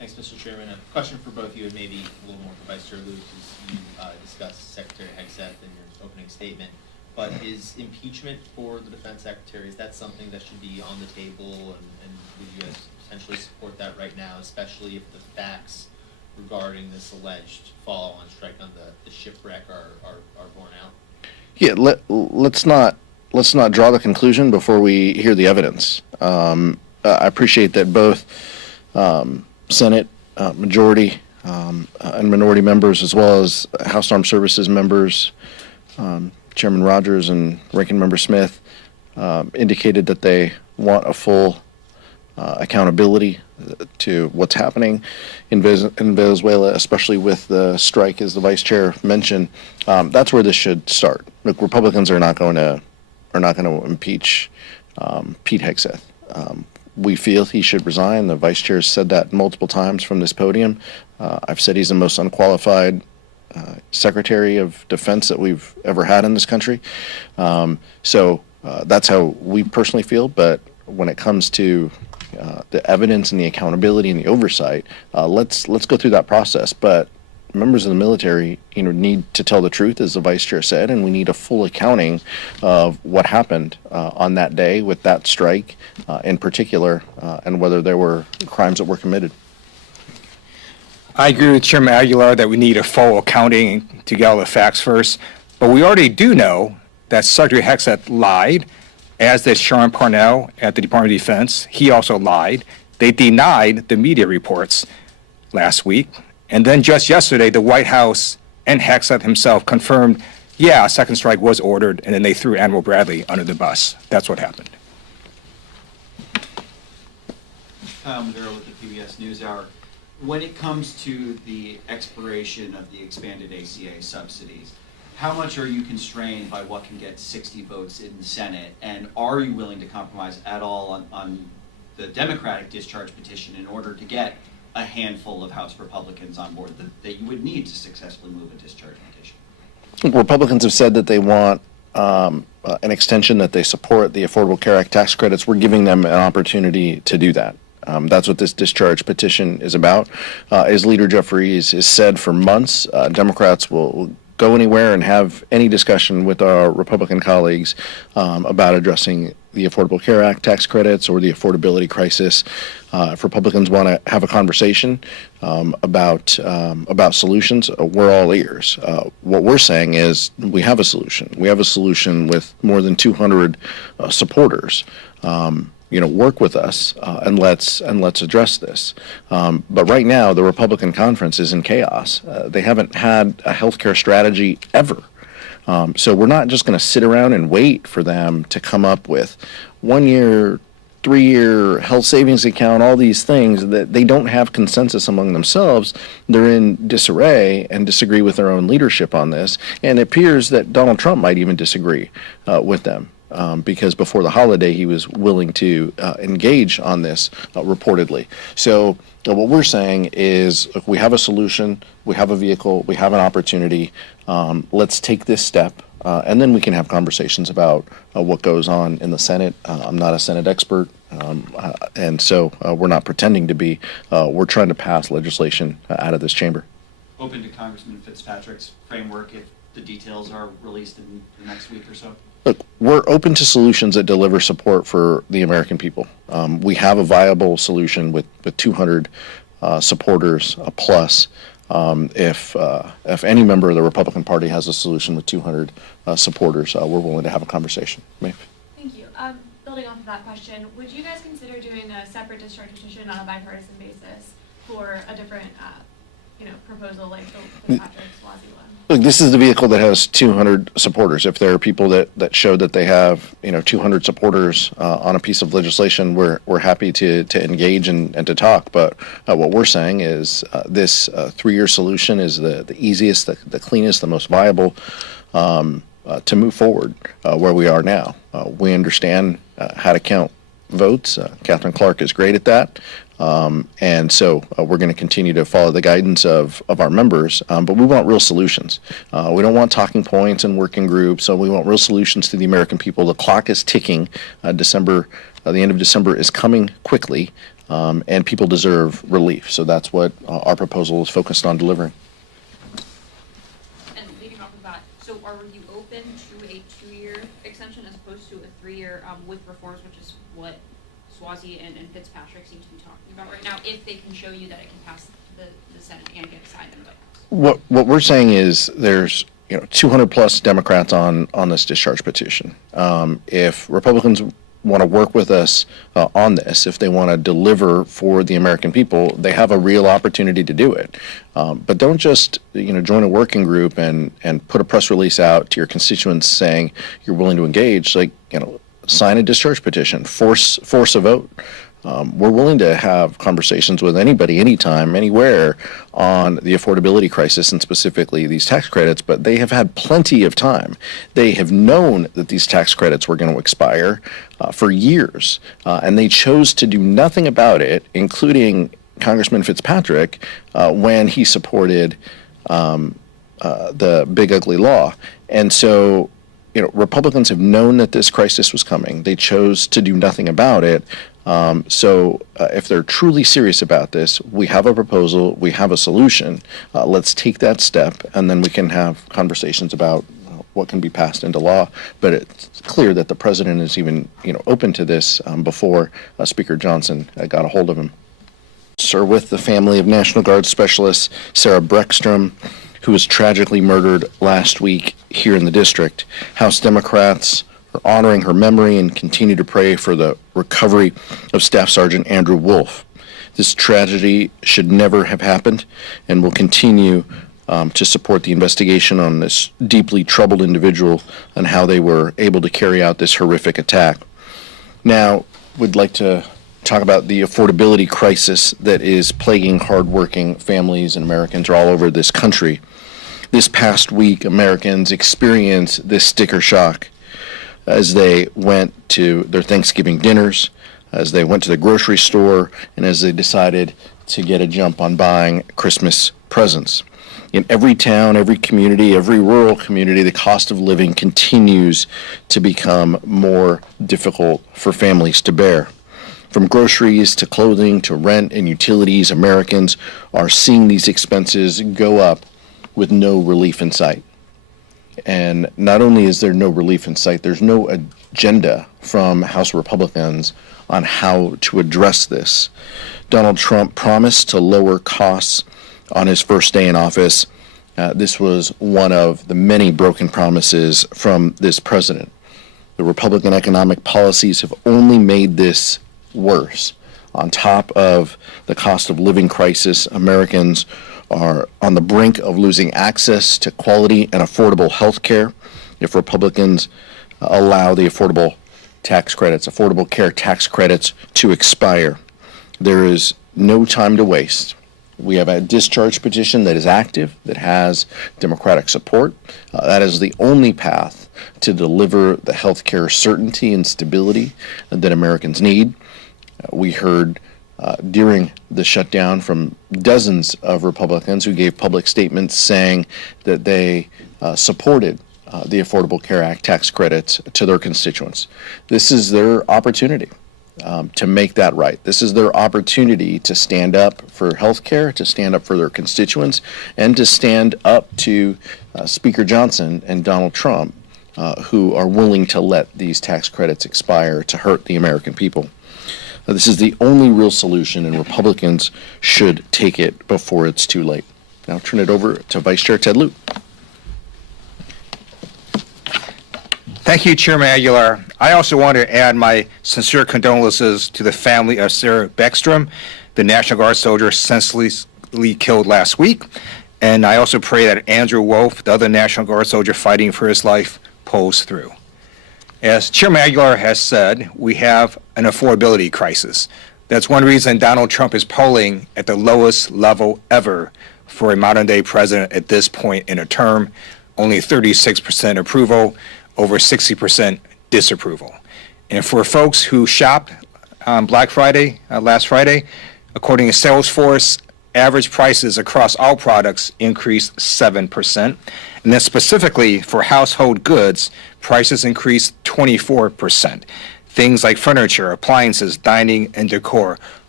Thanks, Mr. Chairman. A question for both of you, and maybe a little more for Vice Chair Luke, as you discussed Secretary Hegseth in your opening statement. But is impeachment for the Defense Secretary, is that something that should be on the table, and would you guys potentially support that right now, especially if the facts regarding this alleged follow-on strike on the shipwreck are borne out? Yeah, let's not draw the conclusion before we hear the evidence. I appreciate that both Senate majority and minority members, as well as House Armed Services members, Chairman Rogers and Ranking Member Smith, indicated that they want a full accountability to what's happening in Venezuela, especially with the strike, as the Vice Chair mentioned. That's where this should start. Look, Republicans are not going to impeach Pete Hegseth. We feel he should resign. The Vice Chair said that multiple times from this podium. I've said he's the most unqualified Secretary of Defense that we've ever had in this country. So that's how we personally feel. But when it comes to the evidence and the accountability and the oversight, let's go through that process. But members of the military, need to tell the truth, as the Vice Chair said, and we need a full accounting of what happened on that day with that strike, in particular, and whether there were crimes that were committed. I agree with Chairman Aguilar that we need a full accounting to get all the facts first, but we already do know that Secretary Hegseth lied, as did Sean Parnell at the Department of Defense. He also lied. They denied the media reports last week. And then just yesterday, the White House and Hegseth himself confirmed, yeah, a second strike was ordered, and then they threw Admiral Bradley under the bus. That's what happened. Kyle Maduro with the PBS NewsHour. When it comes to the expiration of the expanded ACA subsidies, how much are you constrained by what can get 60 votes in the Senate? And are you willing to compromise at all on the Democratic discharge petition in order to get a handful of House Republicans on board that you would need to successfully move a discharge petition? Republicans have said that they want an extension, that they support the Affordable Care Act tax credits. We're giving them an opportunity to do that. That's what this discharge petition is about. As Leader Jeffries has said for months, Democrats will go anywhere and have any discussion with our Republican colleagues about addressing the Affordable Care Act tax credits or the affordability crisis. If Republicans want to have a conversation about solutions, we're all ears. What we're saying is we have a solution. We have a solution with more than 200 supporters. Work with us and let's address this. But right now, the Republican conference is in chaos. They haven't had a healthcare strategy ever. So we're not just going to sit around and wait for them to come up with 1 year, 3-year health savings account, all these things that they don't have consensus among themselves. They're in disarray and disagree with their own leadership on this. And it appears that Donald Trump might even disagree with them. Because before the holiday, he was willing to engage on this reportedly. So what we're saying is, look, we have a solution, we have a vehicle, we have an opportunity. Let's take this step, and then we can have conversations about what goes on in the Senate. I'm not a Senate expert, and so we're not pretending to be. We're trying to pass legislation out of this chamber. Open to Congressman Fitzpatrick's framework if the details are released in the next week or so? Look, we're open to solutions that deliver support for the American people. We have a viable solution with 200 supporters plus. If any member of the Republican Party has a solution with 200 supporters, we're willing to have a conversation. Maeve? Thank you. Building off of that question, would you guys consider doing a separate discharge petition on a bipartisan basis for a different, proposal like the Patrick-Suozzi one? Look, this is the vehicle that has 200 supporters. If there are people that show that they have, 200 supporters on a piece of legislation, we're happy to engage and to talk. But what we're saying is this 3-year solution is the easiest, the cleanest, the most viable to move forward where we are now. We understand how to count votes. Catherine Clark is great at that. And so we're going to continue to follow the guidance of our members, but we want real solutions. We don't want talking points and working groups, so we want real solutions to the American people. The clock is ticking. The end of December is coming quickly, and people deserve relief. So that's what our proposal is focused on delivering. And leading off of that, so are you open to a 2-year extension as opposed to a 3-year with reforms, which is what Swazi and Fitzpatrick seem to be talking about right now, if they can show you that it can pass the Senate and get signed in the White House? What we're saying is there's 200 plus Democrats on this discharge petition. If Republicans want to work with us on this, if they want to deliver for the American people, they have a real opportunity to do it. But don't just join a working group and put a press release out to your constituents saying you're willing to engage. Sign a discharge petition, force a vote. We're willing to have conversations with anybody, anytime, anywhere on the affordability crisis and specifically these tax credits, but they have had plenty of time. They have known that these tax credits were going to expire for years, and they chose to do nothing about it, including Congressman Fitzpatrick, when he supported the big ugly law. And so Republicans have known that this crisis was coming. They chose to do nothing about it. So if they're truly serious about this, we have a proposal, we have a solution. Let's take that step, and then we can have conversations about what can be passed into law. But it's clear that the president is even open to this before Speaker Johnson got a hold of him. Sir, with the family of National Guard Specialist Sarah Breckstrom, who was tragically murdered last week here in the district. House Democrats are honoring her memory and continue to pray for the recovery of Staff Sergeant Andrew Wolf. This tragedy should never have happened, and will continue to support the investigation on this deeply troubled individual and how they were able to carry out this horrific attack. Now, we'd like to talk about the affordability crisis that is plaguing hardworking families and Americans all over this country. This past week, Americans experienced this sticker shock as they went to their Thanksgiving dinners, as they went to the grocery store, and as they decided to get a jump on buying Christmas presents. In every town, every community, every rural community, the cost of living continues to become more difficult for families to bear. From groceries to clothing to rent and utilities, Americans are seeing these expenses go up with no relief in sight. And not only is there no relief in sight, there's no agenda from House Republicans on how to address this. Donald Trump promised to lower costs on his first day in office. This was one of the many broken promises from this president. The Republican economic policies have only made this worse. On top of the cost of living crisis, Americans are on the brink of losing access to quality and affordable health care if Republicans allow the affordable care tax credits to expire. There is no time to waste. We have a discharge petition that is active, that has Democratic support. That is the only path to deliver the health care certainty and stability that Americans need. We heard during the shutdown from dozens of Republicans who gave public statements saying that they supported the Affordable Care Act tax credits to their constituents. This is their opportunity to make that right. This is their opportunity to stand up for health care, to stand up for their constituents, and to stand up to Speaker Johnson and Donald Trump, who are willing to let these tax credits expire to hurt the American people. This is the only real solution, and Republicans should take it before it's too late. Now I'll turn it over to Vice Chair Ted Lieu. Thank you, Chairman Aguilar. I also want to add my sincere condolences to the family of Sarah Breckstrom, the National Guard soldier senselessly killed last week. And I also pray that Andrew Wolf, the other National Guard soldier fighting for his life, pulls through. As Chairman Aguilar has said, we have an affordability crisis. That's one reason Donald Trump is polling at the lowest level ever for a modern-day president at this point in a term. Only 36% approval, over 60% disapproval. And for folks who shopped on Black Friday, last Friday, according to Salesforce, average prices across all products increased 7%. And then specifically for household goods, prices increased 24%. Things like furniture, appliances, dining, and decor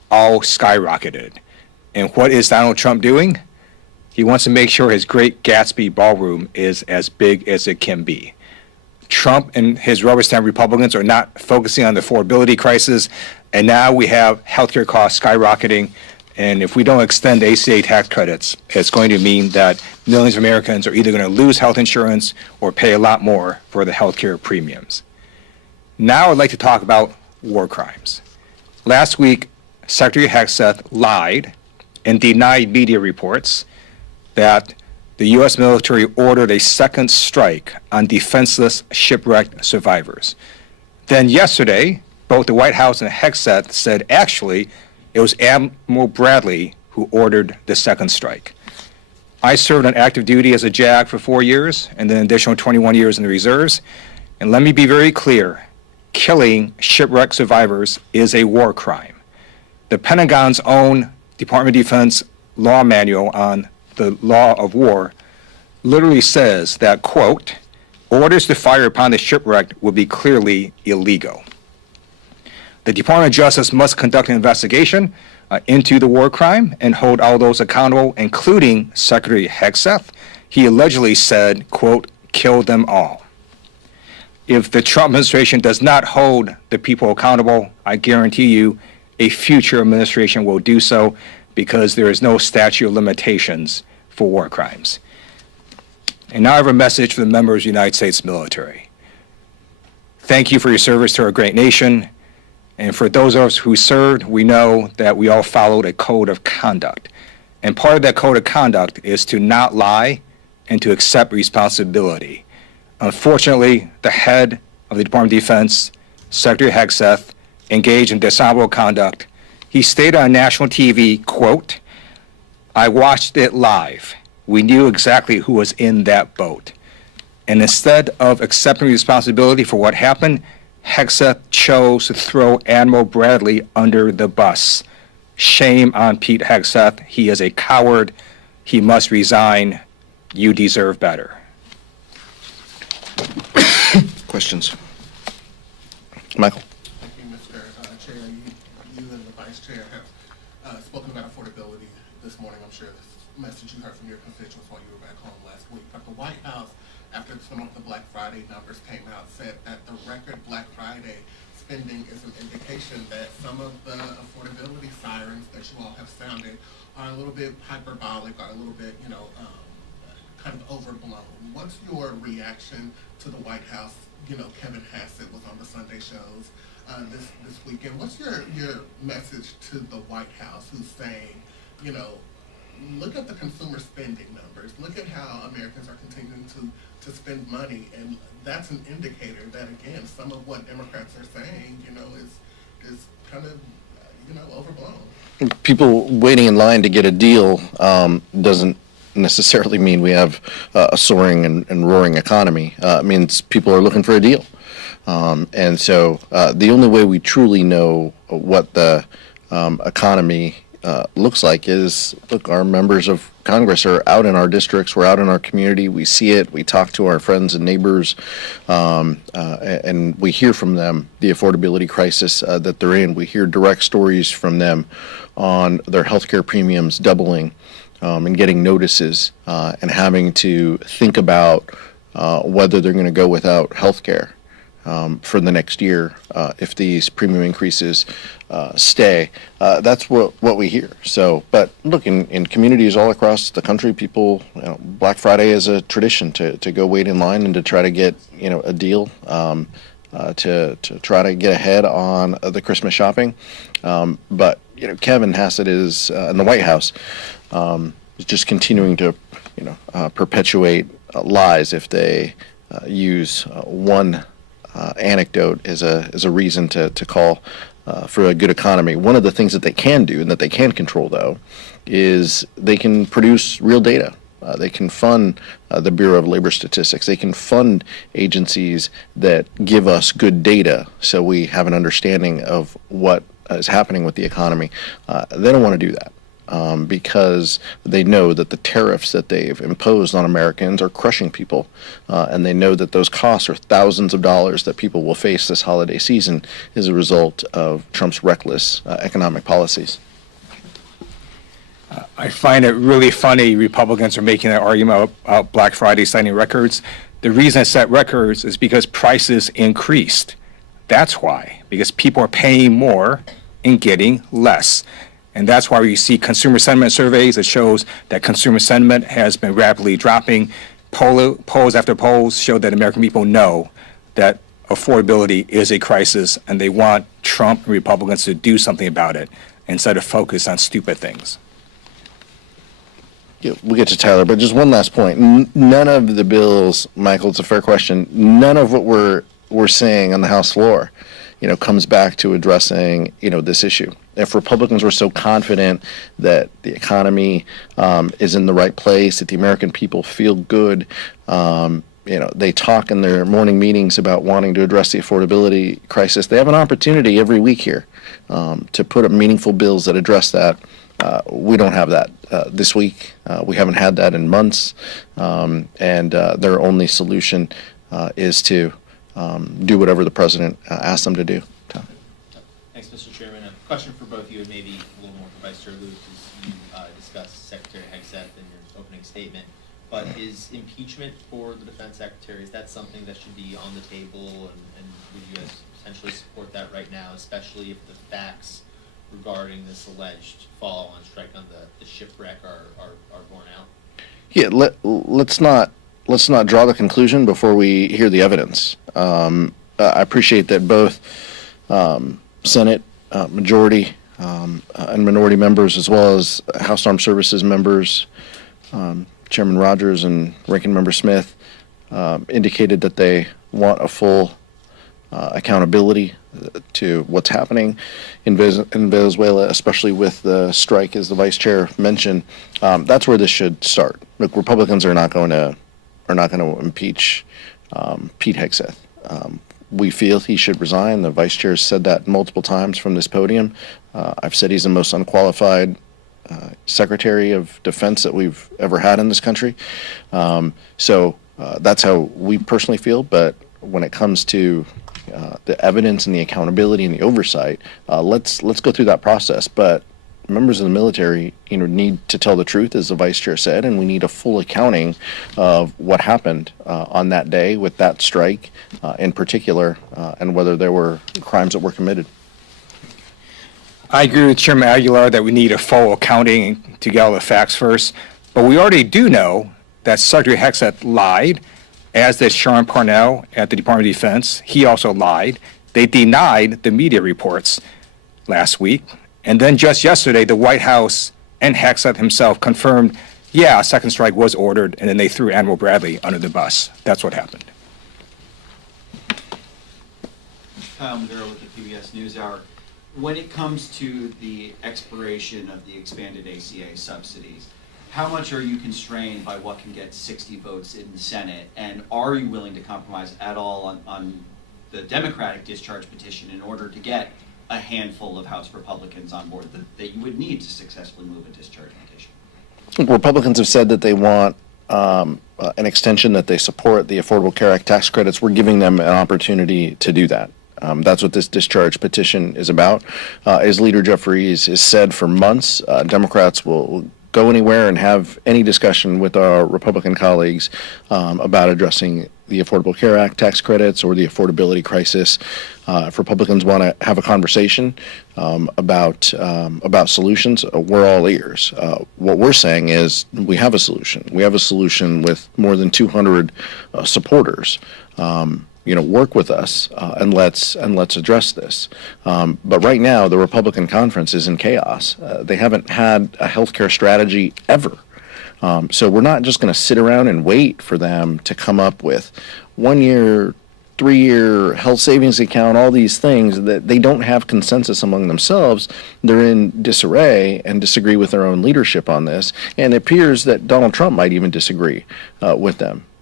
all skyrocketed. And what is Donald Trump doing? He wants to make sure his Great Gatsby ballroom is as big as it can be. Trump and his rubber stamp Republicans are not focusing on the affordability crisis, and now we have healthcare costs skyrocketing. And if we don't extend ACA tax credits, it's going to mean that millions of Americans are either going to lose health insurance or pay a lot more for the healthcare premiums. Now I'd like to talk about war crimes. Last week, Secretary Hegseth lied and denied media reports that the U.S. military ordered a second strike on defenseless shipwrecked survivors. Then yesterday, both the White House and Hegseth said actually it was Admiral Bradley who ordered the second strike. I served on active duty as a JAG for 4 years and then an additional 21 years in the reserves. And let me be very clear, killing shipwrecked survivors is a war crime. The Pentagon's own Department of Defense law manual on the law of war literally says that, quote, orders to fire upon the shipwrecked will be clearly illegal. The Department of Justice must conduct an investigation into the war crime and hold all those accountable, including Secretary Hegseth. He allegedly said, quote, kill them all. If the Trump administration does not hold the people accountable, I guarantee you a future administration will do so, because there is no statute of limitations for war crimes. And now I have a message for the members of the United States military. Thank you for your service to our great nation. And for those of us who served, we know that we all followed a code of conduct. And part of that code of conduct is to not lie and to accept responsibility. Unfortunately, the head of the Department of Defense, Secretary Hegseth, engaged in dishonorable conduct. He stated on national TV, quote, I watched it live. We knew exactly who was in that boat. And instead of accepting responsibility for what happened, Hegseth chose to throw Admiral Bradley under the bus. Shame on Pete Hegseth. He is a coward. He must resign. You deserve better. Questions? Michael? Thank you, Mr. Chair. You and the Vice Chair have spoken about affordability this morning. I'm sure this message you heard from your constituents while you were back home last week. But the White House, after some of the Black Friday numbers came out, said that the record Black Friday spending is an indication that some of the affordability sirens that you all have sounded are a little bit hyperbolic, are a little bit, kind of overblown. What's your reaction to the White House? Kevin Hassett was on the Sunday shows this weekend. What's your message to the White House, who's saying, look at the consumer spending numbers. Look at how Americans are continuing to spend money, and that's an indicator that, again, some of what Democrats are saying, is kind of, overblown. People waiting in line to get a deal doesn't necessarily mean we have a soaring and roaring economy. It means people are looking for a deal. And so the only way we truly know what the economy looks like is, look, our members of Congress are out in our districts, we're out in our community, we see it, we talk to our friends and neighbors, and we hear from them the affordability crisis that they're in. We hear direct stories from them on their healthcare premiums doubling, and getting notices and having to think about whether they're going to go without health care for the next year if these premium increases stay. That's what we hear. So, but look, in communities all across the country, people, Black Friday is a tradition to go wait in line and to try to get a deal, to try to get ahead on the Christmas shopping. But Kevin Hassett is in the White House. Is just continuing to, perpetuate lies if they use one anecdote as a reason to call for a good economy. One of the things that they can do and that they can control, though, is they can produce real data. They can fund the Bureau of Labor Statistics. They can fund agencies that give us good data so we have an understanding of what is happening with the economy. They don't want to do that. because they know that the tariffs that they've imposed on Americans are crushing people, and they know that those costs are thousands of dollars that people will face this holiday season as a result of Trump's reckless economic policies. I find it really funny Republicans are making that argument about Black Friday citing records. The reason it set records is because prices increased. That's why, because people are paying more and getting less. And that's why we see consumer sentiment surveys that shows that consumer sentiment has been rapidly dropping. Polls after polls show that American people know that affordability is a crisis and they want Trump and Republicans to do something about it instead of focus on stupid things. Yeah, we'll get to Tyler, but just one last point. None of the bills, Michael, it's a fair question, none of what we're saying on the House floor, comes back to addressing, this issue. If Republicans were so confident that the economy is in the right place, that the American people feel good, they talk in their morning meetings about wanting to address the affordability crisis. They have an opportunity every week here to put up meaningful bills that address that. We don't have that this week. We haven't had that in months, and their only solution is to do whatever the president asks them to do. Thanks, Mr. Chairman. A question for both of you, and maybe a little more for Vice Chair Luke, as you discussed Secretary Hegseth in your opening statement. But is impeachment for the Defense Secretary, is that something that should be on the table, and would you guys potentially support that right now, especially if the facts regarding this alleged follow-on strike on the shipwreck are borne out? Yeah, let's not draw the conclusion before we hear the evidence. I appreciate that both Senate majority and minority members, as well as House Armed Services members, Chairman Rogers and Ranking Member Smith, indicated that they want a full accountability to what's happening in Venezuela, especially with the strike, as the Vice Chair mentioned. That's where this should start. Look, Republicans are not going to impeach Pete Hegseth. We feel he should resign. The Vice Chair has said that multiple times from this podium. I've said he's the most unqualified Secretary of Defense that we've ever had in this country. So that's how we personally feel. But when it comes to the evidence and the accountability and the oversight, let's go through that process. But members of the military, need to tell the truth, as the Vice Chair said, and we need a full accounting of what happened on that day with that strike in particular, and whether there were crimes that were committed. I agree with Chairman Aguilar that we need a full accounting to get all the facts first, but we already do know that Secretary Hegseth lied, as did Sean Parnell at the Department of Defense. He also lied. They denied the media reports last week. And then just yesterday, the White House and Hegseth himself confirmed, yeah, a second strike was ordered, and then they threw Admiral Bradley under the bus. That's what happened. Kyle Maduro with the PBS NewsHour. When it comes to the expiration of the expanded ACA subsidies, how much are you constrained by what can get 60 votes in the Senate? And are you willing to compromise at all on the Democratic discharge petition in order to get a handful of House Republicans on board that you would need to successfully move a discharge petition? Republicans have said that they want an extension, that they support the Affordable Care Act tax credits. We're giving them an opportunity to do that. That's what this discharge petition is about. As Leader Jeffries has said for months, Democrats will go anywhere and have any discussion with our Republican colleagues about addressing the Affordable Care Act tax credits or the affordability crisis. If Republicans want to have a conversation about solutions, we're all ears. What we're saying is we have a solution. We have a solution with more than 200 supporters. Work with us and let's address this. But right now, the Republican conference is in chaos. They haven't had a healthcare strategy ever. So we're not just going to sit around and wait for them to come up with 1 year, 3-year health savings account, all these things that they don't have consensus among themselves. They're in disarray and disagree with their own leadership on this. And it appears that Donald Trump might even disagree with them.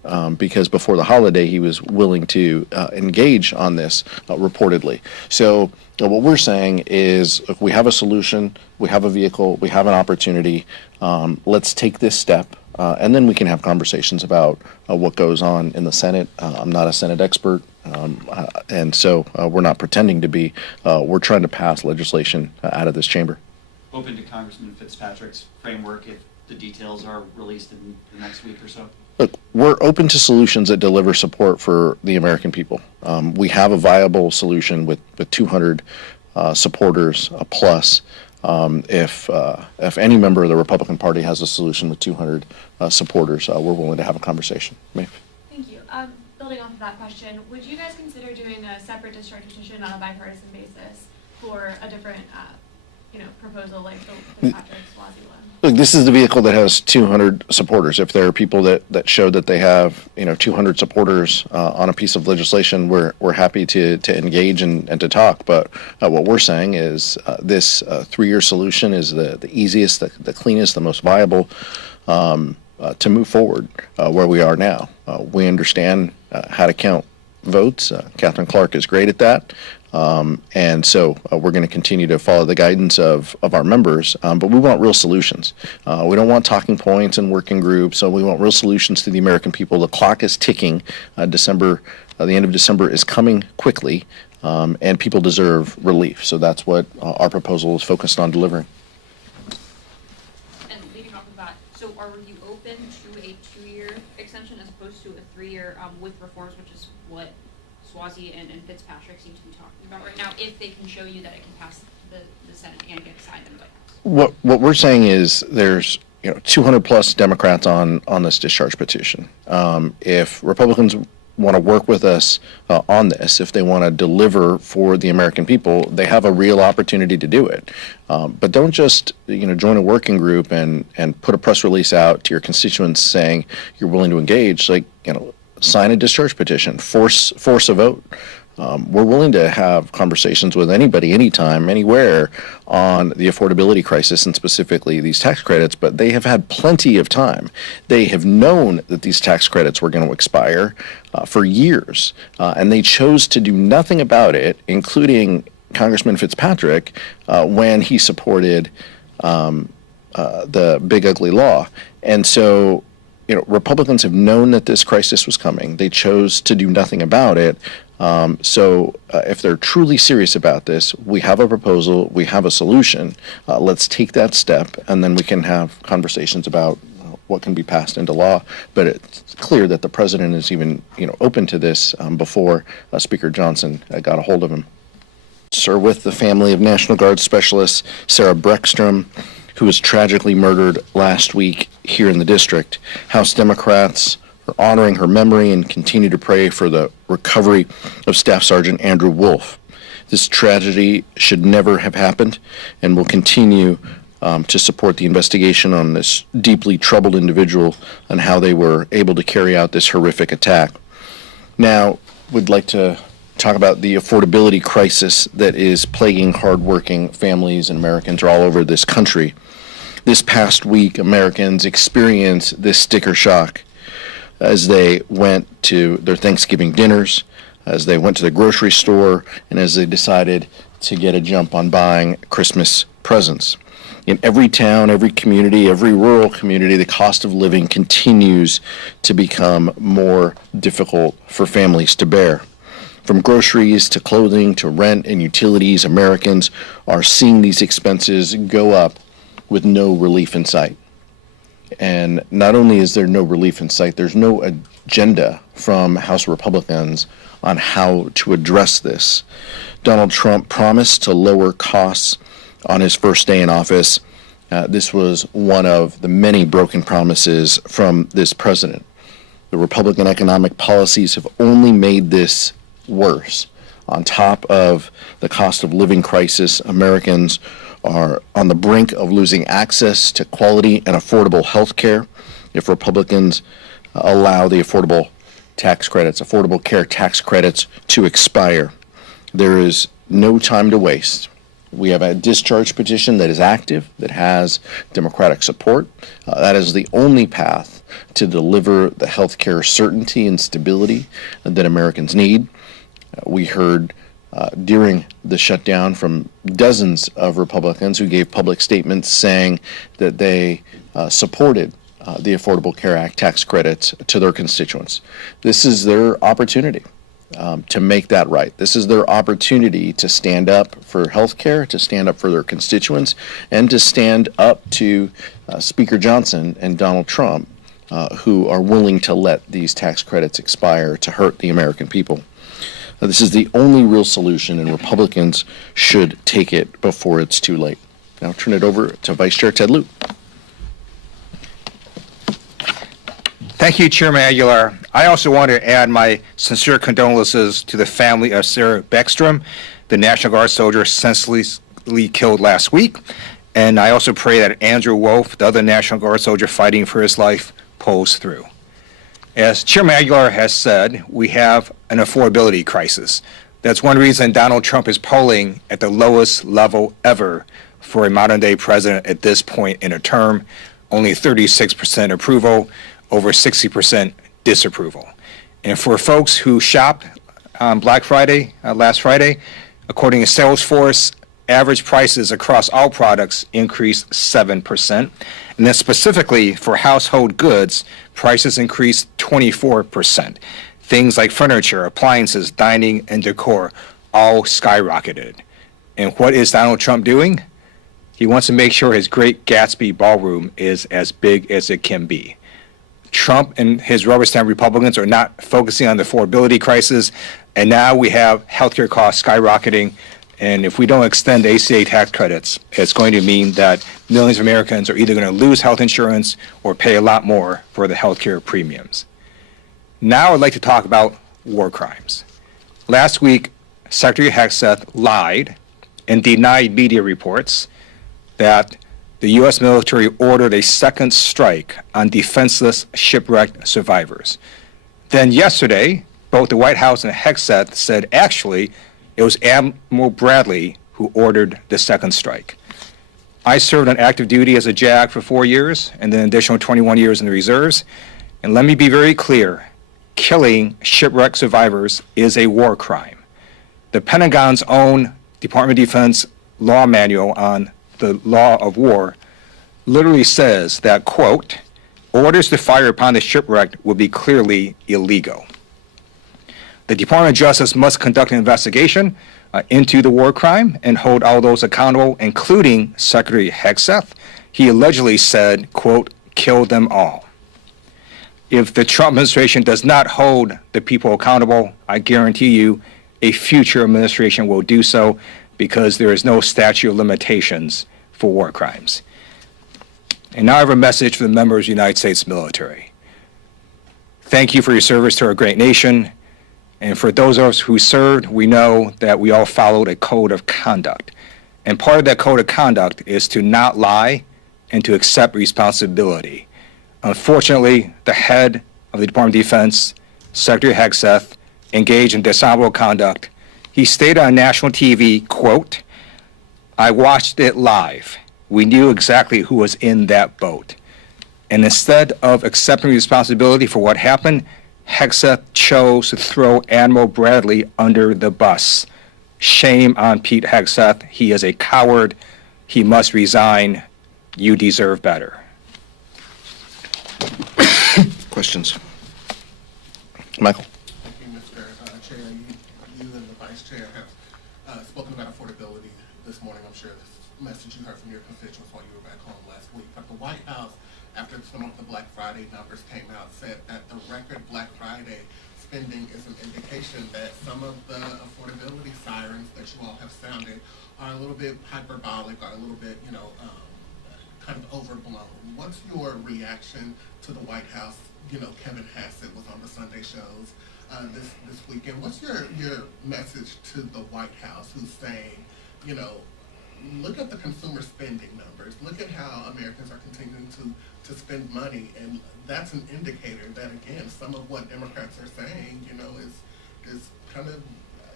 because before the holiday he was willing to engage on this reportedly. So what we're saying is, look, we have a solution, we have a vehicle, we have an opportunity. Let's take this step, and then we can have conversations about what goes on in the Senate. I'm not a Senate expert, and so we're not pretending to be. We're trying to pass legislation out of this chamber. Open to Congressman Fitzpatrick's framework if the details are released in the next week or so? Look, we're open to solutions that deliver support for the American people. We have a viable solution with 200 supporters plus. If any member of the Republican Party has a solution with 200 supporters, we're willing to have a conversation. Maeve? Thank you. Building off of that question, would you guys consider doing a separate discharge petition on a bipartisan basis for a different, proposal like the Fitzpatrick-Suozzi one? Look, this is the vehicle that has 200 supporters. If there are people that show that they have, 200 supporters on a piece of legislation, we're happy to engage and to talk. But what we're saying is this 3-year solution is the easiest, the cleanest, the most viable to move forward where we are now. We understand how to count votes. Catherine Clark is great at that. And so we're going to continue to follow the guidance of our members, but we want real solutions. We don't want talking points and working groups, so we want real solutions to the American people. The clock is ticking. The end of December is coming quickly, and people deserve relief. So that's what our proposal is focused on delivering. And leading off of that, so are you open to a 2-year extension as opposed to a 3-year with reforms, which is what Suozzi and Fitzpatrick seem to be talking about right now, if they can show you that it can pass the Senate and get signed in the White House? What we're saying is there's 200 plus Democrats on this discharge petition. If Republicans want to work with us on this, if they want to deliver for the American people, they have a real opportunity to do it. But don't just join a working group and put a press release out to your constituents saying you're willing to engage. Sign a discharge petition, force a vote. We're willing to have conversations with anybody, anytime, anywhere on the affordability crisis and specifically these tax credits, but they have had plenty of time. They have known that these tax credits were going to expire for years, and they chose to do nothing about it, including Congressman Fitzpatrick, when he supported the big ugly law. And so Republicans have known that this crisis was coming. They chose to do nothing about it. So if they're truly serious about this, we have a proposal, we have a solution. Let's take that step, and then we can have conversations about what can be passed into law. But it's clear that the president is even open to this before Speaker Johnson got a hold of him. Sir, with the family of National Guard Specialist Sarah Breckstrom, who was tragically murdered last week here in the district. House Democrats are honoring her memory and continue to pray for the recovery of Staff Sergeant Andrew Wolf. This tragedy should never have happened, and will continue to support the investigation on this deeply troubled individual and how they were able to carry out this horrific attack. Now, we'd like to talk about the affordability crisis that is plaguing hardworking families and Americans all over this country. This past week, Americans experienced this sticker shock as they went to their Thanksgiving dinners, as they went to the grocery store, and as they decided to get a jump on buying Christmas presents. In every town, every community, every rural community, the cost of living continues to become more difficult for families to bear. From groceries to clothing to rent and utilities, Americans are seeing these expenses go up with no relief in sight. And not only is there no relief in sight, there's no agenda from House Republicans on how to address this. Donald Trump promised to lower costs on his first day in office. This was one of the many broken promises from this president. The Republican economic policies have only made this worse. On top of the cost of living crisis, Americans are on the brink of losing access to quality and affordable health care if Republicans allow the affordable care tax credits to expire. There is no time to waste. We have a discharge petition that is active, that has Democratic support. That is the only path to deliver the health care certainty and stability that Americans need. We heard during the shutdown from dozens of Republicans who gave public statements saying that they supported the Affordable Care Act tax credits to their constituents. This is their opportunity to make that right. This is their opportunity to stand up for health care, to stand up for their constituents, and to stand up to Speaker Johnson and Donald Trump, who are willing to let these tax credits expire to hurt the American people. This is the only real solution, and Republicans should take it before it's too late. Now I'll turn it over to Vice Chair Ted Lieu. Thank you, Chairman Aguilar. I also want to add my sincere condolences to the family of Sarah Beckstrom, the National Guard soldier senselessly killed last week. And I also pray that Andrew Wolf, the other National Guard soldier fighting for his life, pulls through. As Chairman Aguilar has said, we have an affordability crisis. That's one reason Donald Trump is polling at the lowest level ever for a modern-day president at this point in a term. Only 36% approval, over 60% disapproval. And for folks who shopped on Black Friday, last Friday, according to Salesforce, average prices across all products increased 7%. And then specifically for household goods, prices increased 24%. Things like furniture, appliances, dining, and decor all skyrocketed. And what is Donald Trump doing? He wants to make sure his Great Gatsby ballroom is as big as it can be. Trump and his rubber stamp Republicans are not focusing on the affordability crisis, and now we have healthcare costs skyrocketing. And if we don't extend ACA tax credits, it's going to mean that millions of Americans are either going to lose health insurance or pay a lot more for the healthcare premiums. Now I'd like to talk about war crimes. Last week, Secretary Hegseth lied and denied media reports that the U.S. military ordered a second strike on defenseless shipwrecked survivors. Then yesterday, both the White House and Hegseth said actually it was Admiral Bradley who ordered the second strike. I served on active duty as a JAG for 4 years and then an additional 21 years in the reserves. And let me be very clear, killing shipwrecked survivors is a war crime. The Pentagon's own Department of Defense law manual on the law of war literally says that, quote, orders to fire upon the shipwrecked would be clearly illegal. The Department of Justice must conduct an investigation into the war crime and hold all those accountable, including Secretary Hegseth. He allegedly said, quote, kill them all. If the Trump administration does not hold the people accountable, I guarantee you a future administration will do so, because there is no statute of limitations for war crimes. And now I have a message for the members of the United States military. Thank you for your service to our great nation. And for those of us who served, we know that we all followed a code of conduct. And part of that code of conduct is to not lie and to accept responsibility. Unfortunately, the head of the Department of Defense, Secretary Hegseth, engaged in dishonorable conduct. He stated on national TV, quote, I watched it live. We knew exactly who was in that boat. And instead of accepting responsibility for what happened, Hegseth chose to throw Admiral Bradley under the bus. Shame on Pete Hegseth. He is a coward. He must resign. You deserve better. Questions? Michael? Thank you, Mr. Chair. You and the Vice Chair have spoken about affordability this morning. I'm sure this message you heard from your constituents while you were back home last week. But the White House, after some of the Black Friday numbers came out, said that the record Black Friday spending is an indication that some of the affordability sirens that you all have sounded are a little bit hyperbolic, are a little bit, kind of overblown. What's your reaction to the White House? Kevin Hassett was on the Sunday shows this weekend. What's your message to the White House, who's saying, look at the consumer spending numbers. Look at how Americans are continuing to spend money, and that's an indicator that, again, some of what Democrats are saying, is kind of,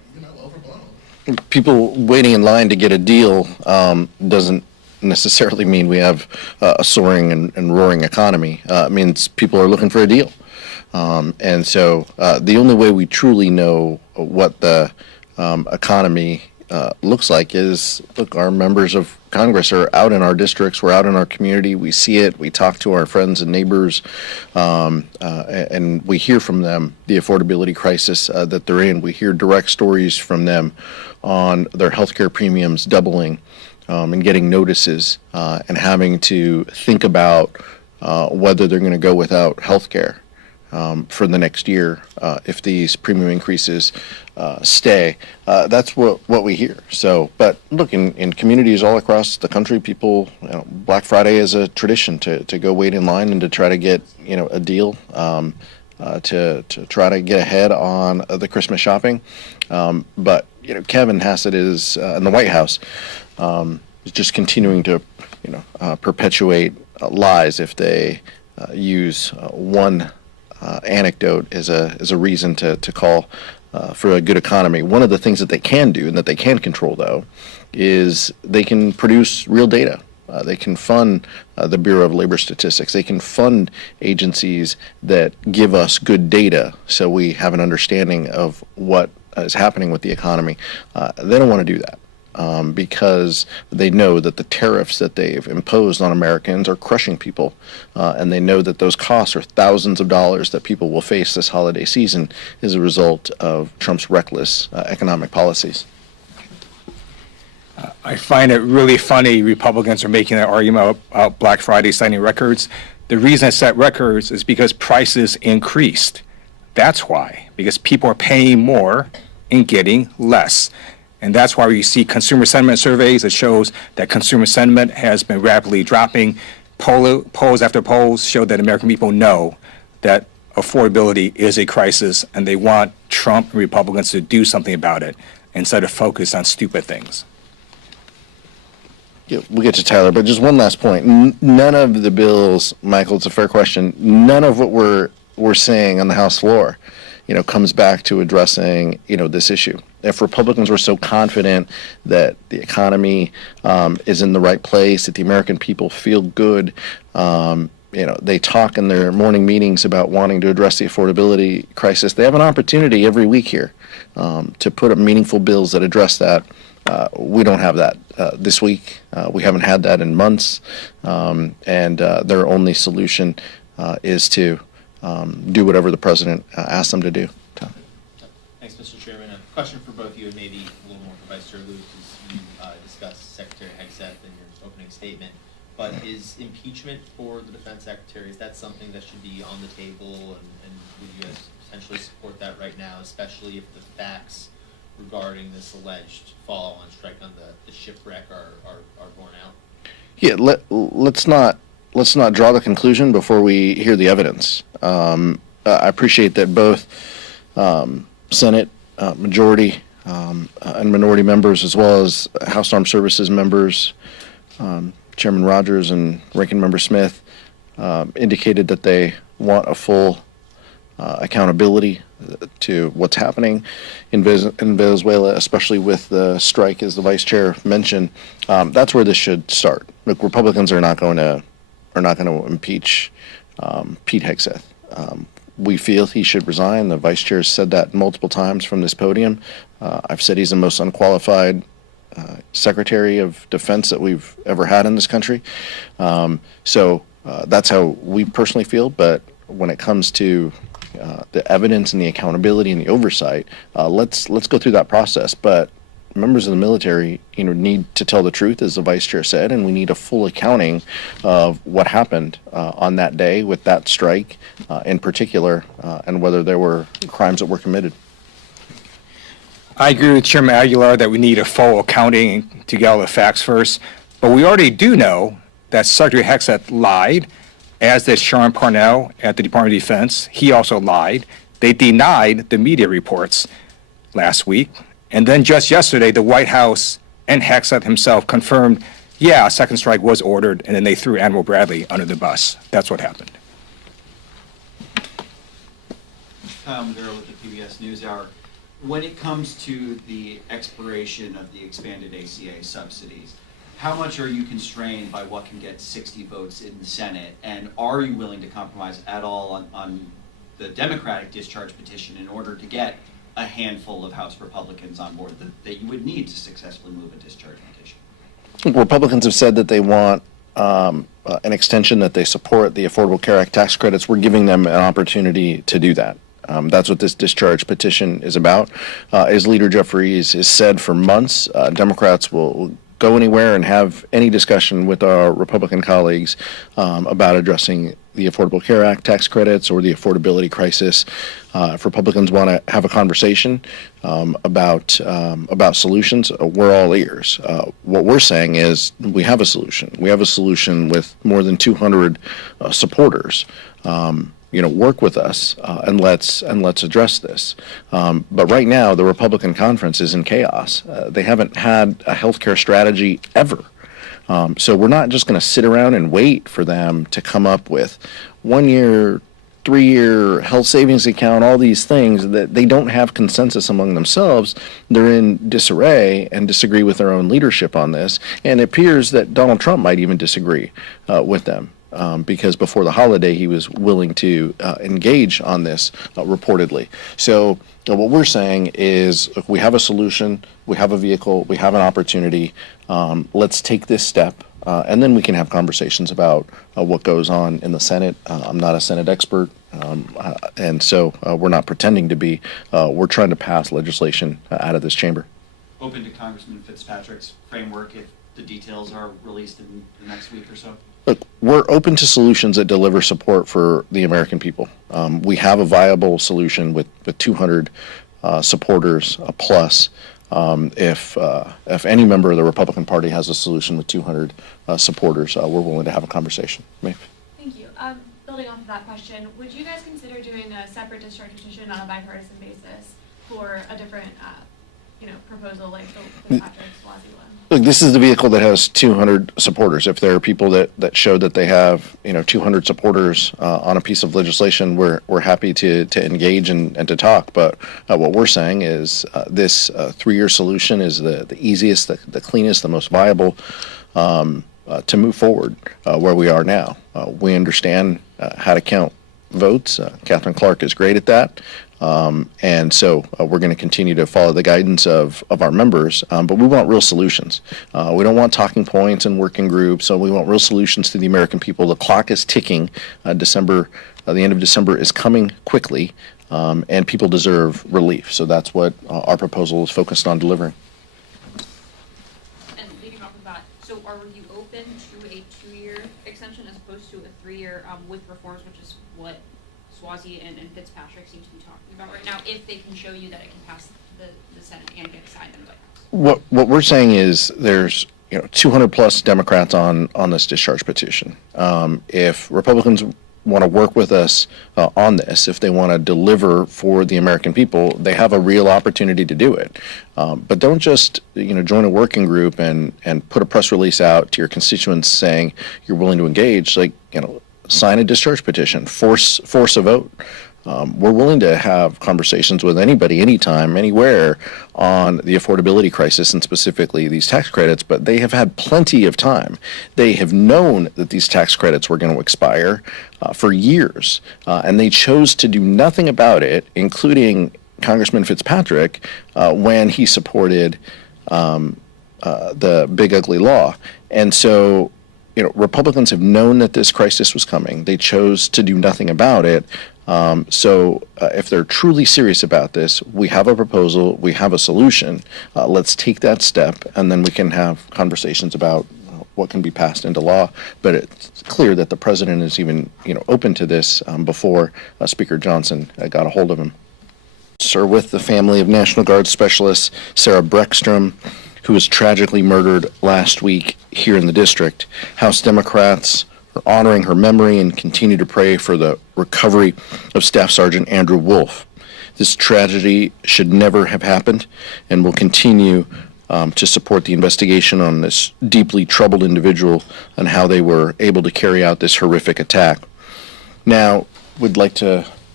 overblown. People waiting in line to get a deal doesn't necessarily mean we have a soaring and roaring economy. It means people are looking for a deal. And so the only way we truly know what the economy looks like is, look, our members of Congress are out in our districts, we're out in our community, we see it, we talk to our friends and neighbors, and we hear from them the affordability crisis that they're in. We hear direct stories from them on their healthcare premiums doubling and getting notices and having to think about whether they're going to go without healthcare for the next year if these premium increases stay. That's what we hear. So, but look, in communities all across the country, people, Black Friday is a tradition to go wait in line and to try to get a deal, to try to get ahead on the Christmas shopping. But Kevin Hassett is in the White House is just continuing to perpetuate lies if they use one anecdote as a reason to call for a good economy. One of the things that they can do and that they can control, though, is they can produce real data. They can fund the Bureau of Labor Statistics. They can fund agencies that give us good data so we have an understanding of what is happening with the economy. They don't want to do that. Because they know that the tariffs that they've imposed on Americans are crushing people, and they know that those costs are thousands of dollars that people will face this holiday season as a result of Trump's reckless economic policies. I find it really funny Republicans are making that argument about Black Friday setting records. The reason it set records is because prices increased. That's why, because people are paying more and getting less. And that's why you see consumer sentiment surveys that shows that consumer sentiment has been rapidly dropping. Polls after polls show that American people know that affordability is a crisis, and they want Trump and Republicans to do something about it instead of focus on stupid things. Yeah, we'll get to Tyler, but just one last point. None of the bills, Michael, it's a fair question, none of what we're saying on the House floor, comes back to addressing, this issue. If Republicans were so confident that the economy is in the right place, that the American people feel good, they talk in their morning meetings about wanting to address the affordability crisis. They have an opportunity every week here to put up meaningful bills that address that. We don't have that this week. We haven't had that in months, and their only solution is to do whatever the president asks them to do. Tom. Thanks, Mr. Chairman. A question for both you and maybe a little more for Vice Chair Luke, as you discussed Secretary Hegseth in your opening statement. But is impeachment for the Defense Secretary, is that something that should be on the table, and would you guys potentially support that right now, especially if the facts regarding this alleged follow-on strike on the shipwreck are borne out? Yeah, let's not draw the conclusion before we hear the evidence. I appreciate that both Senate majority and minority members, as well as House Armed Services members, Chairman Rogers and Ranking Member Smith, indicated that they want a full accountability to what's happening in Venezuela, especially with the strike, as the Vice Chair mentioned. That's where this should start. Look, Republicans are not going to impeach Pete Hegseth. We feel he should resign. The Vice Chair said that multiple times from this podium. I've said he's the most unqualified Secretary of Defense that we've ever had in this country. So that's how we personally feel. But when it comes to the evidence and the accountability and the oversight, let's go through that process. But members of the military, need to tell the truth, as the Vice Chair said, and we need a full accounting of what happened on that day with that strike in particular, and whether there were crimes that were committed. I agree with Chairman Aguilar that we need a full accounting to get all the facts first, but we already do know that Secretary Hegseth lied, as did Sean Parnell at the Department of Defense. He also lied. They denied the media reports last week. And then just yesterday, the White House and Hegseth himself confirmed, yeah, a second strike was ordered, and then they threw Admiral Bradley under the bus. That's what happened. Kyle Maduro with the PBS NewsHour. when it comes to the expiration of the expanded ACA subsidies, how much are you constrained by what can get 60 votes in the Senate? And are you willing to compromise at all on the Democratic discharge petition in order to get a handful of House Republicans on board that you would need to successfully move a discharge petition? Republicans have said that they want an extension, that they support the Affordable Care Act tax credits. We're giving them an opportunity to do that. That's what this discharge petition is about. As Leader Jeffries has said for months, Democrats will go anywhere and have any discussion with our Republican colleagues about addressing the Affordable Care Act tax credits or the affordability crisis. If Republicans want to have a conversation about solutions, we're all ears. What we're saying is we have a solution. We have a solution with more than 200 supporters. Work with us and let's address this. But right now, the Republican conference is in chaos. They haven't had a healthcare strategy ever. So we're not just going to sit around and wait for them to come up with 1 year, 3-year health savings account, all these things that they don't have consensus among themselves. They're in disarray and disagree with their own leadership on this. And it appears that Donald Trump might even disagree with them. Because before the holiday, he was willing to engage on this reportedly. So what we're saying is, look, we have a solution, we have a vehicle, we have an opportunity. Let's take this step, and then we can have conversations about what goes on in the Senate. I'm not a Senate expert, and so we're not pretending to be. We're trying to pass legislation out of this chamber. Open to Congressman Fitzpatrick's framework if the details are released in the next week or so? Look, we're open to solutions that deliver support for the American people. We have a viable solution with 200 supporters plus. If any member of the Republican Party has a solution with 200 supporters, we're willing to have a conversation. Maeve? Thank you. Building off of that question, would you guys consider doing a separate discharge petition on a bipartisan basis for a different, proposal like the Fitzpatrick-Suozzi one? Look, this is the vehicle that has 200 supporters. If there are people that show that they have 200 supporters on a piece of legislation, we're happy to engage and to talk. But what we're saying is this 3-year solution is the easiest, the cleanest, the most viable to move forward where we are now. We understand how to count votes. Catherine Clark is great at that. And so we're going to continue to follow the guidance of our members, but we want real solutions. We don't want talking points and working groups, so we want real solutions to the American people. The clock is ticking. The end of December is coming quickly, and people deserve relief. So that's what our proposal is focused on delivering. And leading off of that, so are you open to a 2-year extension as opposed to a 3-year with reforms, which is what Suozzi and Fitzpatrick seem to be talking about right now, if they can show you that it can pass the Senate and get signed in the White House? What we're saying is there's 200 plus Democrats on this discharge petition. If Republicans want to work with us on this, if they want to deliver for the American people, they have a real opportunity to do it. But don't just join a working group and put a press release out to your constituents saying you're willing to engage. Sign a discharge petition, force a vote. We're willing to have conversations with anybody, anytime, anywhere on the affordability crisis and specifically these tax credits, but they have had plenty of time. They have known that these tax credits were going to expire for years, and they chose to do nothing about it, including Congressman Fitzpatrick, when he supported the big ugly law. And so Republicans have known that this crisis was coming. They chose to do nothing about it. So if they're truly serious about this, we have a proposal, we have a solution. Let's take that step, and then we can have conversations about what can be passed into law. But it's clear that the president is even open to this before Speaker Johnson got a hold of him. Sir, with the family of National Guard Specialist Sarah Breckstrom, who was tragically murdered last week here in the district. House Democrats are honoring her memory and continue to pray for the recovery of Staff Sergeant Andrew Wolf. This tragedy should never have happened, and will continue to support the investigation on this deeply troubled individual and how they were able to carry out this horrific attack. Now, we'd like to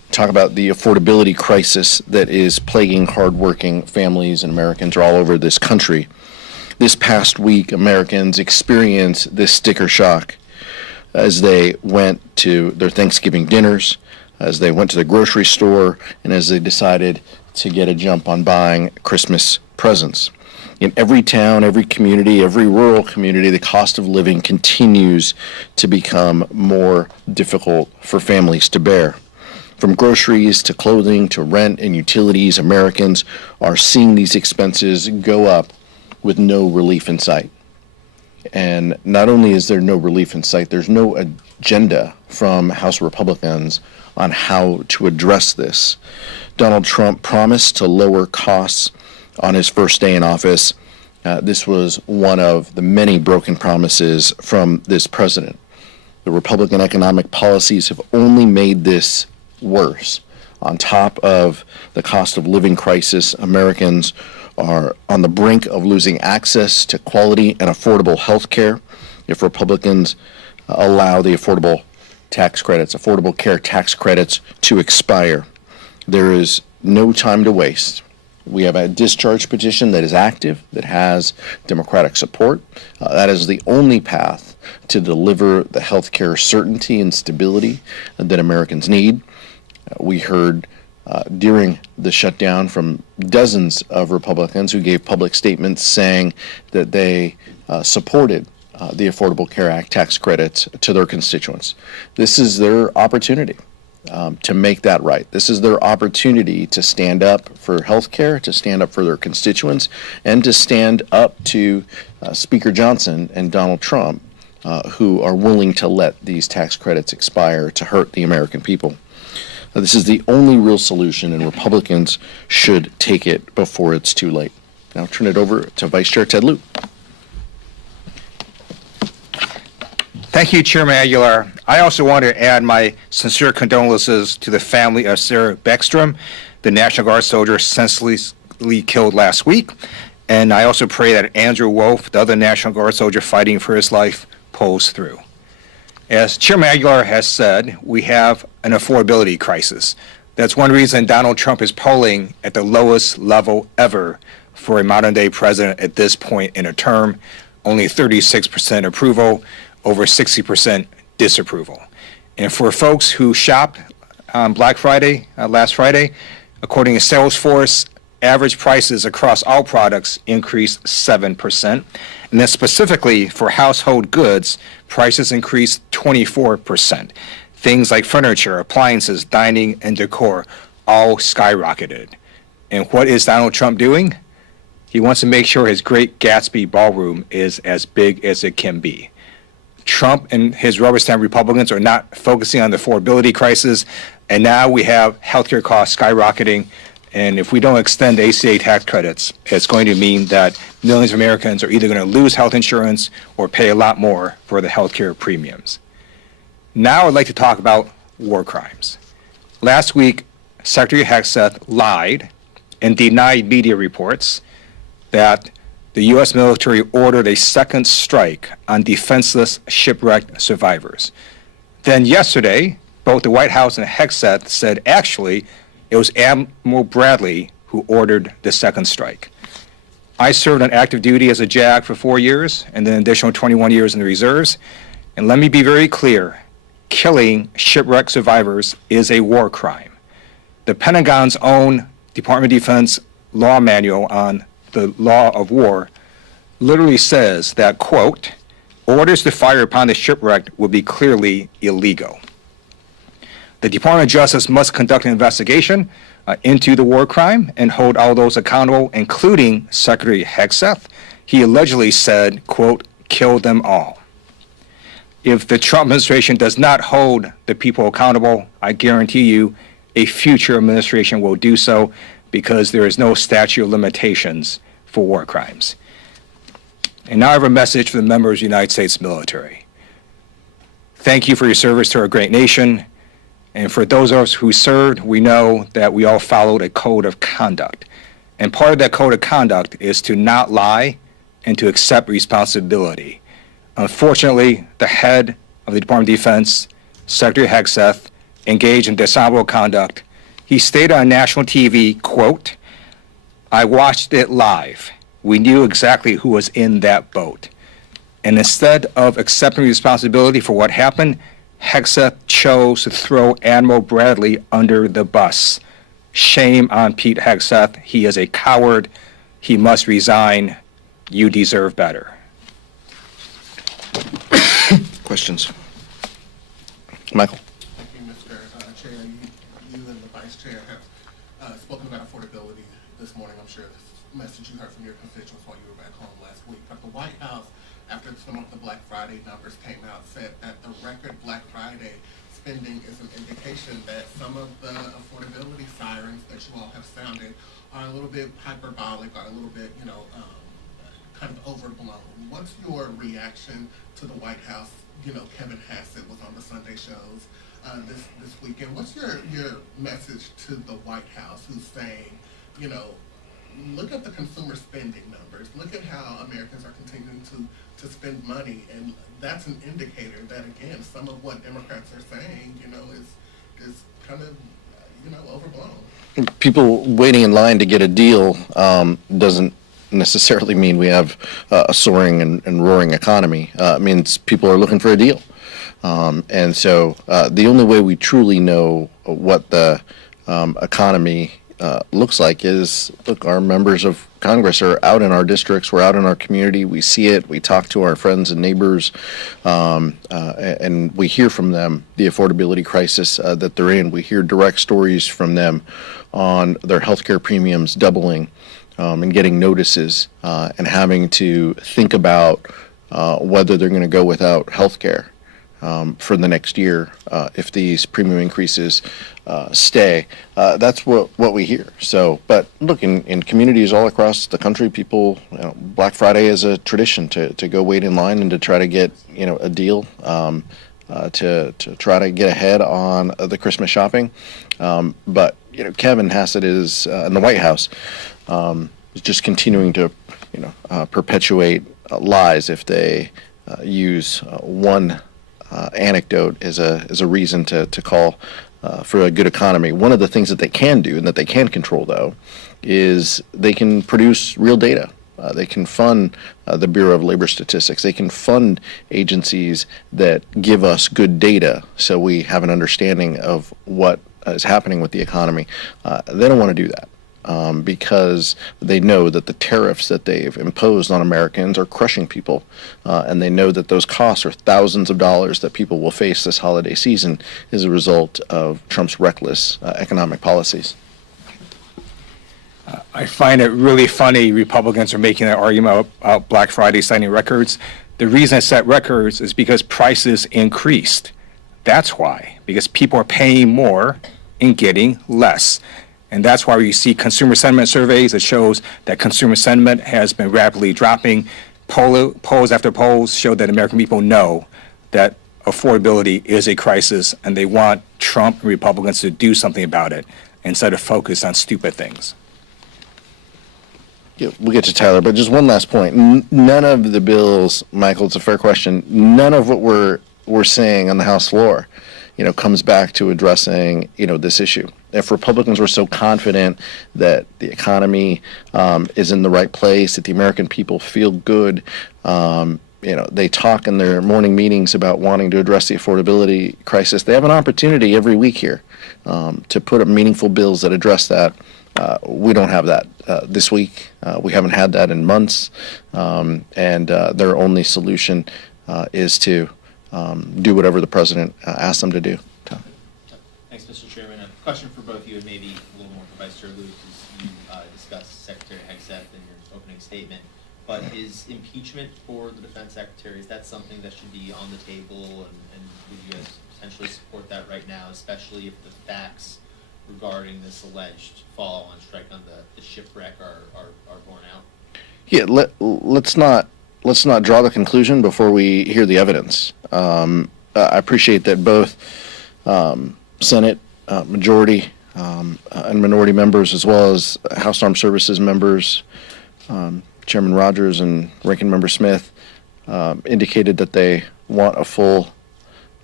talk about the affordability crisis that is plaguing hardworking families and Americans all over this country. This past week, Americans experienced this sticker shock as they went to their Thanksgiving dinners, as they went to the grocery store, and as they decided to get a jump on buying Christmas presents. In every town, every community, every rural community, the cost of living continues to become more difficult for families to bear. From groceries to clothing to rent and utilities, Americans are seeing these expenses go up with no relief in sight. And not only is there no relief in sight, there's no agenda from House Republicans on how to address this. Donald Trump promised to lower costs on his first day in office. This was one of the many broken promises from this president. The Republican economic policies have only made this worse. On top of the cost of living crisis, Americans are on the brink of losing access to quality and affordable health care if Republicans allow the affordable care tax credits to expire. There is no time to waste. We have a discharge petition that is active, that has Democratic support. That is the only path to deliver the health care certainty and stability that Americans need. We heard during the shutdown from dozens of Republicans who gave public statements saying that they supported the Affordable Care Act tax credits to their constituents. This is their opportunity to make that right. This is their opportunity to stand up for health care, to stand up for their constituents, and to stand up to Speaker Johnson and Donald Trump, who are willing to let these tax credits expire to hurt the American people. This is the only real solution, and Republicans should take it before it's too late. Now I'll turn it over to Vice Chair Ted Lieu. Thank you, Chairman Aguilar. I also want to add my sincere condolences to the family of Sarah Beckstrom, the National Guard soldier senselessly killed last week. And I also pray that Andrew Wolf, the other National Guard soldier fighting for his life, pulls through. As Chairman Aguilar has said, we have an affordability crisis. That's one reason Donald Trump is polling at the lowest level ever for a modern-day president at this point in a term. Only 36% approval, over 60% disapproval. And for folks who shopped on Black Friday, last Friday, according to Salesforce, average prices across all products increased 7%. And then specifically for household goods, prices increased 24%. Things like furniture, appliances, dining, and decor all skyrocketed. And what is Donald Trump doing? He wants to make sure his Great Gatsby ballroom is as big as it can be. Trump and his rubber stamp Republicans are not focusing on the affordability crisis, and now we have healthcare costs skyrocketing. And if we don't extend ACA tax credits, it's going to mean that millions of Americans are either going to lose health insurance or pay a lot more for the healthcare premiums. Now I'd like to talk about war crimes. Last week, Secretary Hegseth lied and denied media reports that the U.S. military ordered a second strike on defenseless shipwrecked survivors. Then yesterday, both the White House and Hegseth said actually it was Admiral Bradley who ordered the second strike. I served on active duty as a JAG for 4 years and then an additional 21 years in the reserves. And let me be very clear, killing shipwrecked survivors is a war crime. The Pentagon's own Department of Defense law manual on the law of war literally says that, quote, orders to fire upon the shipwrecked will be clearly illegal. The Department of Justice must conduct an investigation into the war crime and hold all those accountable, including Secretary Hegseth. He allegedly said, quote, kill them all. If the Trump administration does not hold the people accountable, I guarantee you a future administration will do so, because there is no statute of limitations for war crimes. And now I have a message for the members of the United States military. Thank you for your service to our great nation. And for those of us who served, we know that we all followed a code of conduct. And part of that code of conduct is to not lie and to accept responsibility. Unfortunately, the head of the Department of Defense, Secretary Hegseth, engaged in dishonorable conduct. He stated on national TV, quote, "I watched it live. We knew exactly who was in that boat." And instead of accepting responsibility for what happened, Hegseth chose to throw Admiral Bradley under the bus. Shame on Pete Hegseth. He is a coward. He must resign. You deserve better. Questions? Michael? Thank you, Mr. Chair. You and the Vice Chair have spoken about affordability this morning. I'm sure this message you heard from your constituents while you were back home last week. But the White House, after some of the Black Friday numbers came out, said that the record Black Friday spending is an indication that some of the affordability sirens that you all have sounded are a little bit hyperbolic, or a little bit, kind of overblown. What's your reaction to the White House? Kevin Hassett was on the Sunday shows this weekend. What's your message to the White House, who's saying, look at the consumer spending numbers. Look at how Americans are continuing to spend money, and that's an indicator that, again, some of what Democrats are saying, is kind of, overblown. People waiting in line to get a deal doesn't necessarily mean we have a soaring and roaring economy. It means people are looking for a deal. And so the only way we truly know what the economy looks like is, look, our members of Congress are out in our districts, we're out in our community, we see it, we talk to our friends and neighbors, and we hear from them the affordability crisis that they're in. We hear direct stories from them on their healthcare premiums doubling, and getting notices, and having to think about whether they're going to go without health care for the next year if these premium increases stay. That's what we hear. So, but look, in communities all across the country, people, Black Friday is a tradition to go wait in line and to try to get a deal, to try to get ahead on the Christmas shopping. But Kevin Hassett is in the White House. Is just continuing to, perpetuate lies if they use one anecdote as a reason to call for a good economy. One of the things that they can do and that they can control, though, is they can produce real data. They can fund the Bureau of Labor Statistics. They can fund agencies that give us good data so we have an understanding of what is happening with the economy. They don't want to do that. Because they know that the tariffs that they've imposed on Americans are crushing people, and they know that those costs are thousands of dollars that people will face this holiday season as a result of Trump's reckless economic policies. I find it really funny Republicans are making that argument about Black Friday setting records. The reason it set records is because prices increased. That's why, because people are paying more and getting less. And that's why you see consumer sentiment surveys that shows that consumer sentiment has been rapidly dropping. Polls after polls show that American people know that affordability is a crisis, and they want Trump and Republicans to do something about it instead of focus on stupid things. Yeah, we'll get to Tyler, but just one last point. None of the bills, Michael, it's a fair question, none of what we're saying on the House floor, comes back to addressing, this issue. If Republicans were so confident that the economy is in the right place, that the American people feel good, they talk in their morning meetings about wanting to address the affordability crisis. They have an opportunity every week here to put up meaningful bills that address that. We don't have that this week. We haven't had that in months, and their only solution is to do whatever the president asks them to do. Thanks, Mr. Chairman. A question for both of you, and maybe a little more for Vice Chair Luke, as you discussed Secretary Hegseth in your opening statement. But is impeachment for the Defense Secretary, is that something that should be on the table, and would you guys potentially support that right now, especially if the facts regarding this alleged follow-on strike on the shipwreck are borne out? Yeah, let's not draw the conclusion before we hear the evidence. I appreciate that both Senate majority and minority members, as well as House Armed Services members, Chairman Rogers and Ranking Member Smith, indicated that they want a full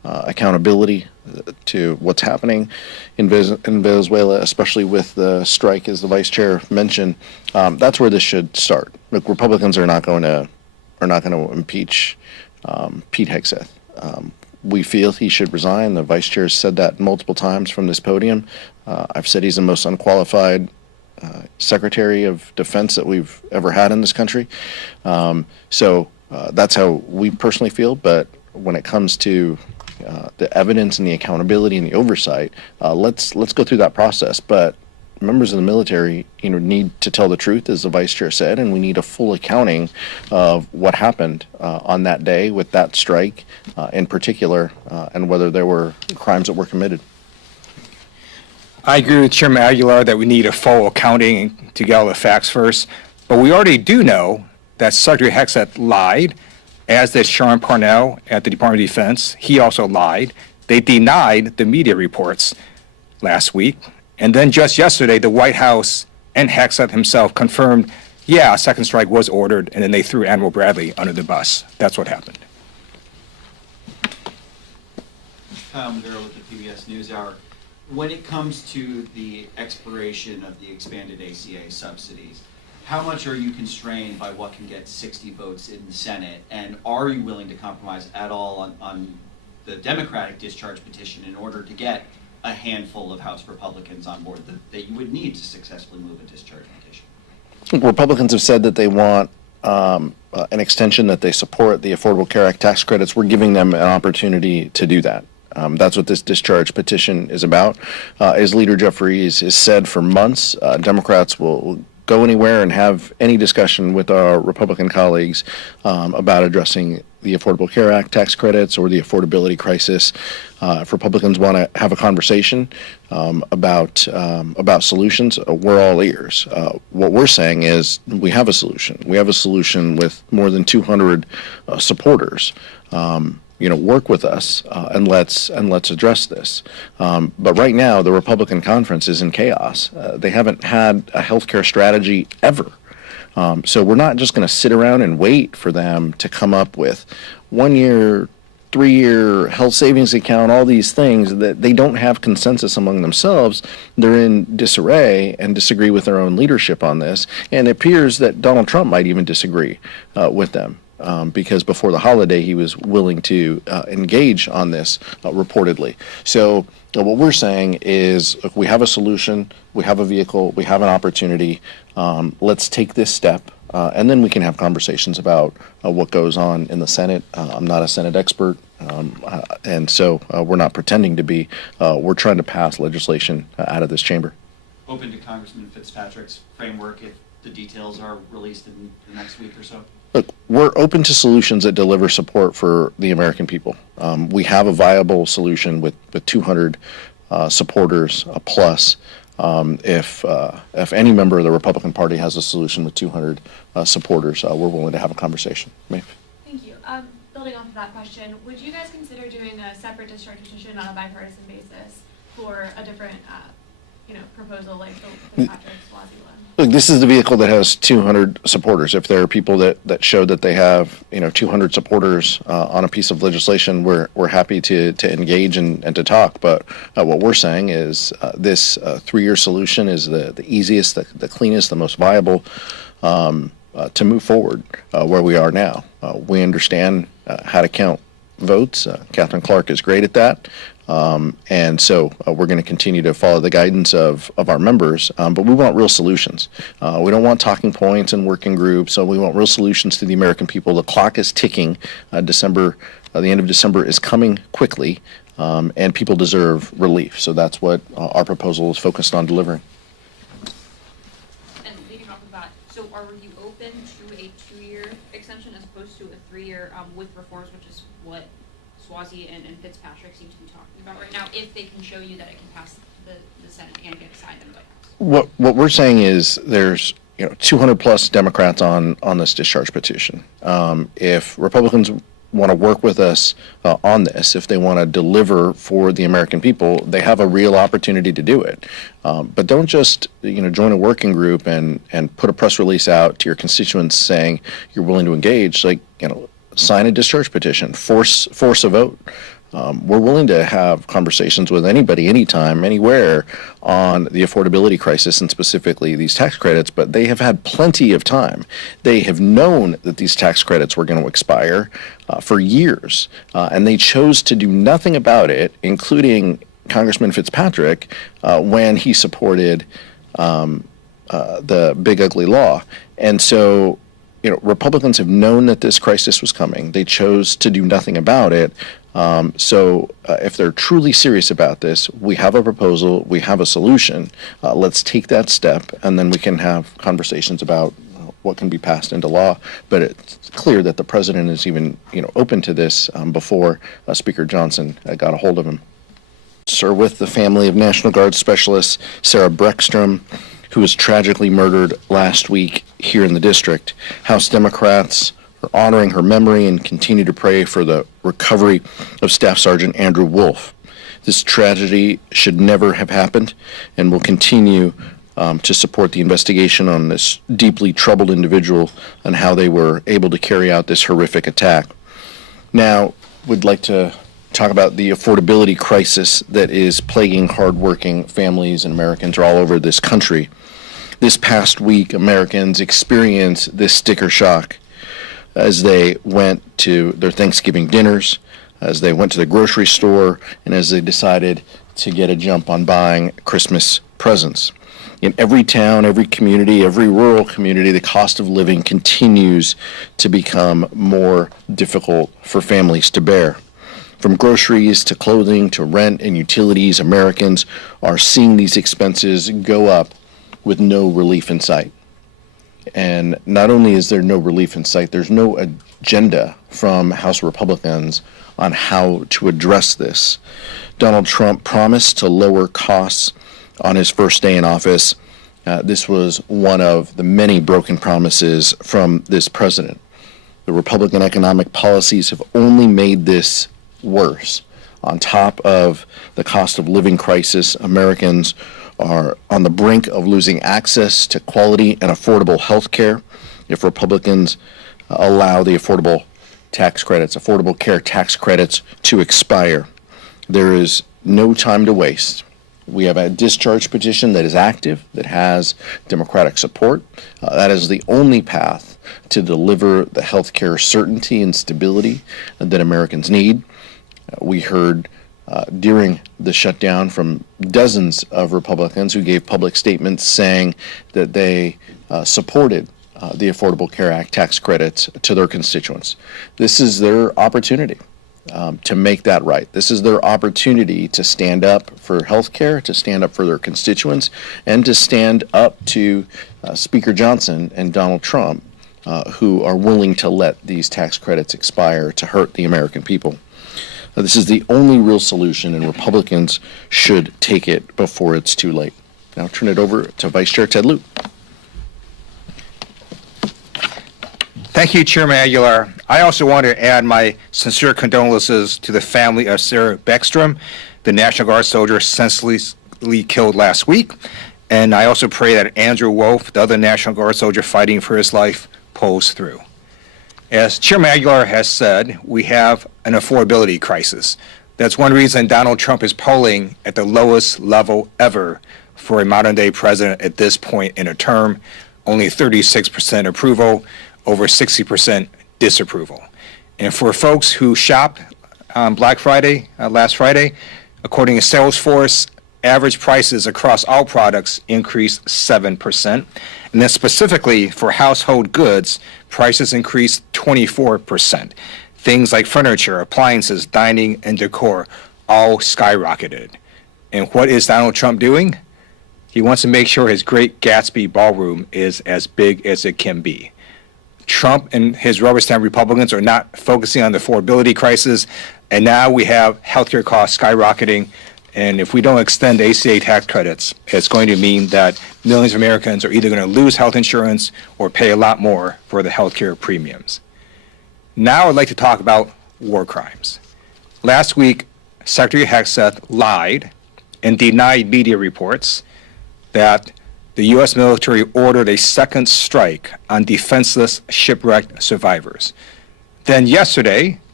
accountability to what's happening in Venezuela, especially with the strike, as the vice chair mentioned. That's where this should start. Look, Republicans are not going to impeach Pete Hegseth. We feel he should resign. The vice chair said that multiple times from this podium. I've said he's the most unqualified Secretary of Defense that we've ever had in this country. So that's how we personally feel. But when it comes to the evidence and the accountability and the oversight, let's go through that process. But members of the military, need to tell the truth, as the vice chair said, and we need a full accounting of what happened on that day with that strike, in particular, and whether there were crimes that were committed. I agree with Chairman Aguilar that we need a full accounting to get all the facts first, but we already do know that Secretary Hegseth lied, as did Sean Parnell at the Department of Defense. He also lied. They denied the media reports last week. And then just yesterday, the White House and Hegseth himself confirmed, yeah, a second strike was ordered, and then they threw Admiral Bradley under the bus. That's what happened. Kyle Maduro with the PBS NewsHour. When it comes to the expiration of the expanded ACA subsidies, how much are you constrained by what can get 60 votes in the Senate? And are you willing to compromise at all on the Democratic discharge petition in order to get a handful of House Republicans on board that you would need to successfully move a discharge petition? Republicans have said that they want an extension, that they support the Affordable Care Act tax credits. We're giving them an opportunity to do that. That's what this discharge petition is about. As Leader Jeffries has said for months, Democrats will go anywhere and have any discussion with our Republican colleagues about addressing the Affordable Care Act tax credits or the affordability crisis. If Republicans want to have a conversation about solutions, we're all ears. What we're saying is we have a solution. We have a solution with more than 200 supporters. Work with us and let's address this. But right now, the Republican conference is in chaos. They haven't had a healthcare strategy ever. So we're not just going to sit around and wait for them to come up with 1 year, 3-year health savings account, all these things that they don't have consensus among themselves. They're in disarray and disagree with their own leadership on this. And it appears that Donald Trump might even disagree with them. Because before the holiday, he was willing to engage on this reportedly. So what we're saying is, look, we have a solution, we have a vehicle, we have an opportunity. Let's take this step, and then we can have conversations about what goes on in the Senate. I'm not a Senate expert, and so we're not pretending to be. We're trying to pass legislation out of this chamber. Open to Congressman Fitzpatrick's framework if the details are released in the next week or so? Look, we're open to solutions that deliver support for the American people. We have a viable solution with 200 supporters plus. If any member of the Republican Party has a solution with 200 supporters, we're willing to have a conversation. Maeve? Thank you. Building off of that question, would you guys consider doing a separate discharge petition on a bipartisan basis for a different, proposal like the Fitzpatrick-Swazi one? Look, this is the vehicle that has 200 supporters. If there are people that show that they have 200 supporters on a piece of legislation, we're happy to engage and to talk. But what we're saying is this 3-year solution is the easiest, the cleanest, the most viable to move forward where we are now. We understand how to count votes. Catherine Clark is great at that. And so we're going to continue to follow the guidance of our members, but we want real solutions. We don't want talking points and working groups, so we want real solutions to the American people. The clock is ticking. The end of December is coming quickly, and people deserve relief. So that's what our proposal is focused on delivering. And leading off of that, so are you open to a 2-year extension as opposed to a 3-year with reforms, which is what Swazi and Fitzpatrick seem to be talking about right now, if they can show you that it can pass the Senate and get signed in the White House? What we're saying is there's 200 plus Democrats on this discharge petition. If Republicans want to work with us on this, if they want to deliver for the American people, they have a real opportunity to do it. But don't just join a working group and put a press release out to your constituents saying you're willing to engage. Sign a discharge petition, force a vote. We're willing to have conversations with anybody, anytime, anywhere on the affordability crisis and specifically these tax credits, but they have had plenty of time. They have known that these tax credits were going to expire for years, and they chose to do nothing about it, including Congressman Fitzpatrick when he supported the big ugly law. And so, Republicans have known that this crisis was coming. They chose to do nothing about it. So if they're truly serious about this, we have a proposal, we have a solution. Let's take that step, and then we can have conversations about what can be passed into law. But it's clear that the president is even, open to this before Speaker Johnson got a hold of him. Sir, with the family of National Guard Specialist Sarah Breckstrom, who was tragically murdered last week here in the district, House Democrats are honoring her memory and continue to pray for the recovery of Staff Sergeant Andrew Wolf. This tragedy should never have happened, and will continue to support the investigation on this deeply troubled individual and how they were able to carry out this horrific attack. Now, we'd like to talk about the affordability crisis that is plaguing hardworking families and Americans all over this country. This past week, Americans experienced this sticker shock as they went to their Thanksgiving dinners, as they went to the grocery store, and as they decided to get a jump on buying Christmas presents. In every town, every community, every rural community, the cost of living continues to become more difficult for families to bear. From groceries to clothing to rent and utilities, Americans are seeing these expenses go up with no relief in sight. And not only is there no relief in sight, there's no agenda from House Republicans on how to address this. Donald Trump promised to lower costs on his first day in office. This was one of the many broken promises from this president. The Republican economic policies have only made this worse. On top of the cost of living crisis, Americans are on the brink of losing access to quality and affordable health care if Republicans allow the affordable care tax credits to expire. There is no time to waste. We have a discharge petition that is active, that has Democratic support. That is the only path to deliver the health care certainty and stability that Americans need. We heard during the shutdown from dozens of Republicans who gave public statements saying that they supported the Affordable Care Act tax credits to their constituents. This is their opportunity to make that right. This is their opportunity to stand up for health care, to stand up for their constituents, and to stand up to Speaker Johnson and Donald Trump, who are willing to let these tax credits expire to hurt the American people. This is the only real solution, and Republicans should take it before it's too late. Now I'll turn it over to Vice Chair Ted Lieu. Thank you, Chairman Aguilar. I also want to add my sincere condolences to the family of Sarah Breckstrom, the National Guard soldier senselessly killed last week. And I also pray that Andrew Wolf, the other National Guard soldier fighting for his life, pulls through. As Chairman Aguilar has said, we have an affordability crisis. That's one reason Donald Trump is polling at the lowest level ever for a modern-day president at this point in a term. Only 36% approval, over 60% disapproval. And for folks who shopped on Black Friday, last Friday, according to Salesforce, average prices across all products increased 7%. And then specifically for household goods, prices increased 24%. Things like furniture, appliances, dining, and decor all skyrocketed. And what is Donald Trump doing? He wants to make sure his Great Gatsby ballroom is as big as it can be. Trump and his rubber stamp Republicans are not focusing on the affordability crisis, and now we have healthcare costs skyrocketing. And if we don't extend ACA tax credits, it's going to mean that millions of Americans are either going to lose health insurance or pay a lot more for the healthcare premiums. Now I'd like to talk about war crimes. Last week, Secretary Hegseth lied and denied media reports that the U.S. military ordered a second strike on defenseless shipwrecked survivors. Then yesterday,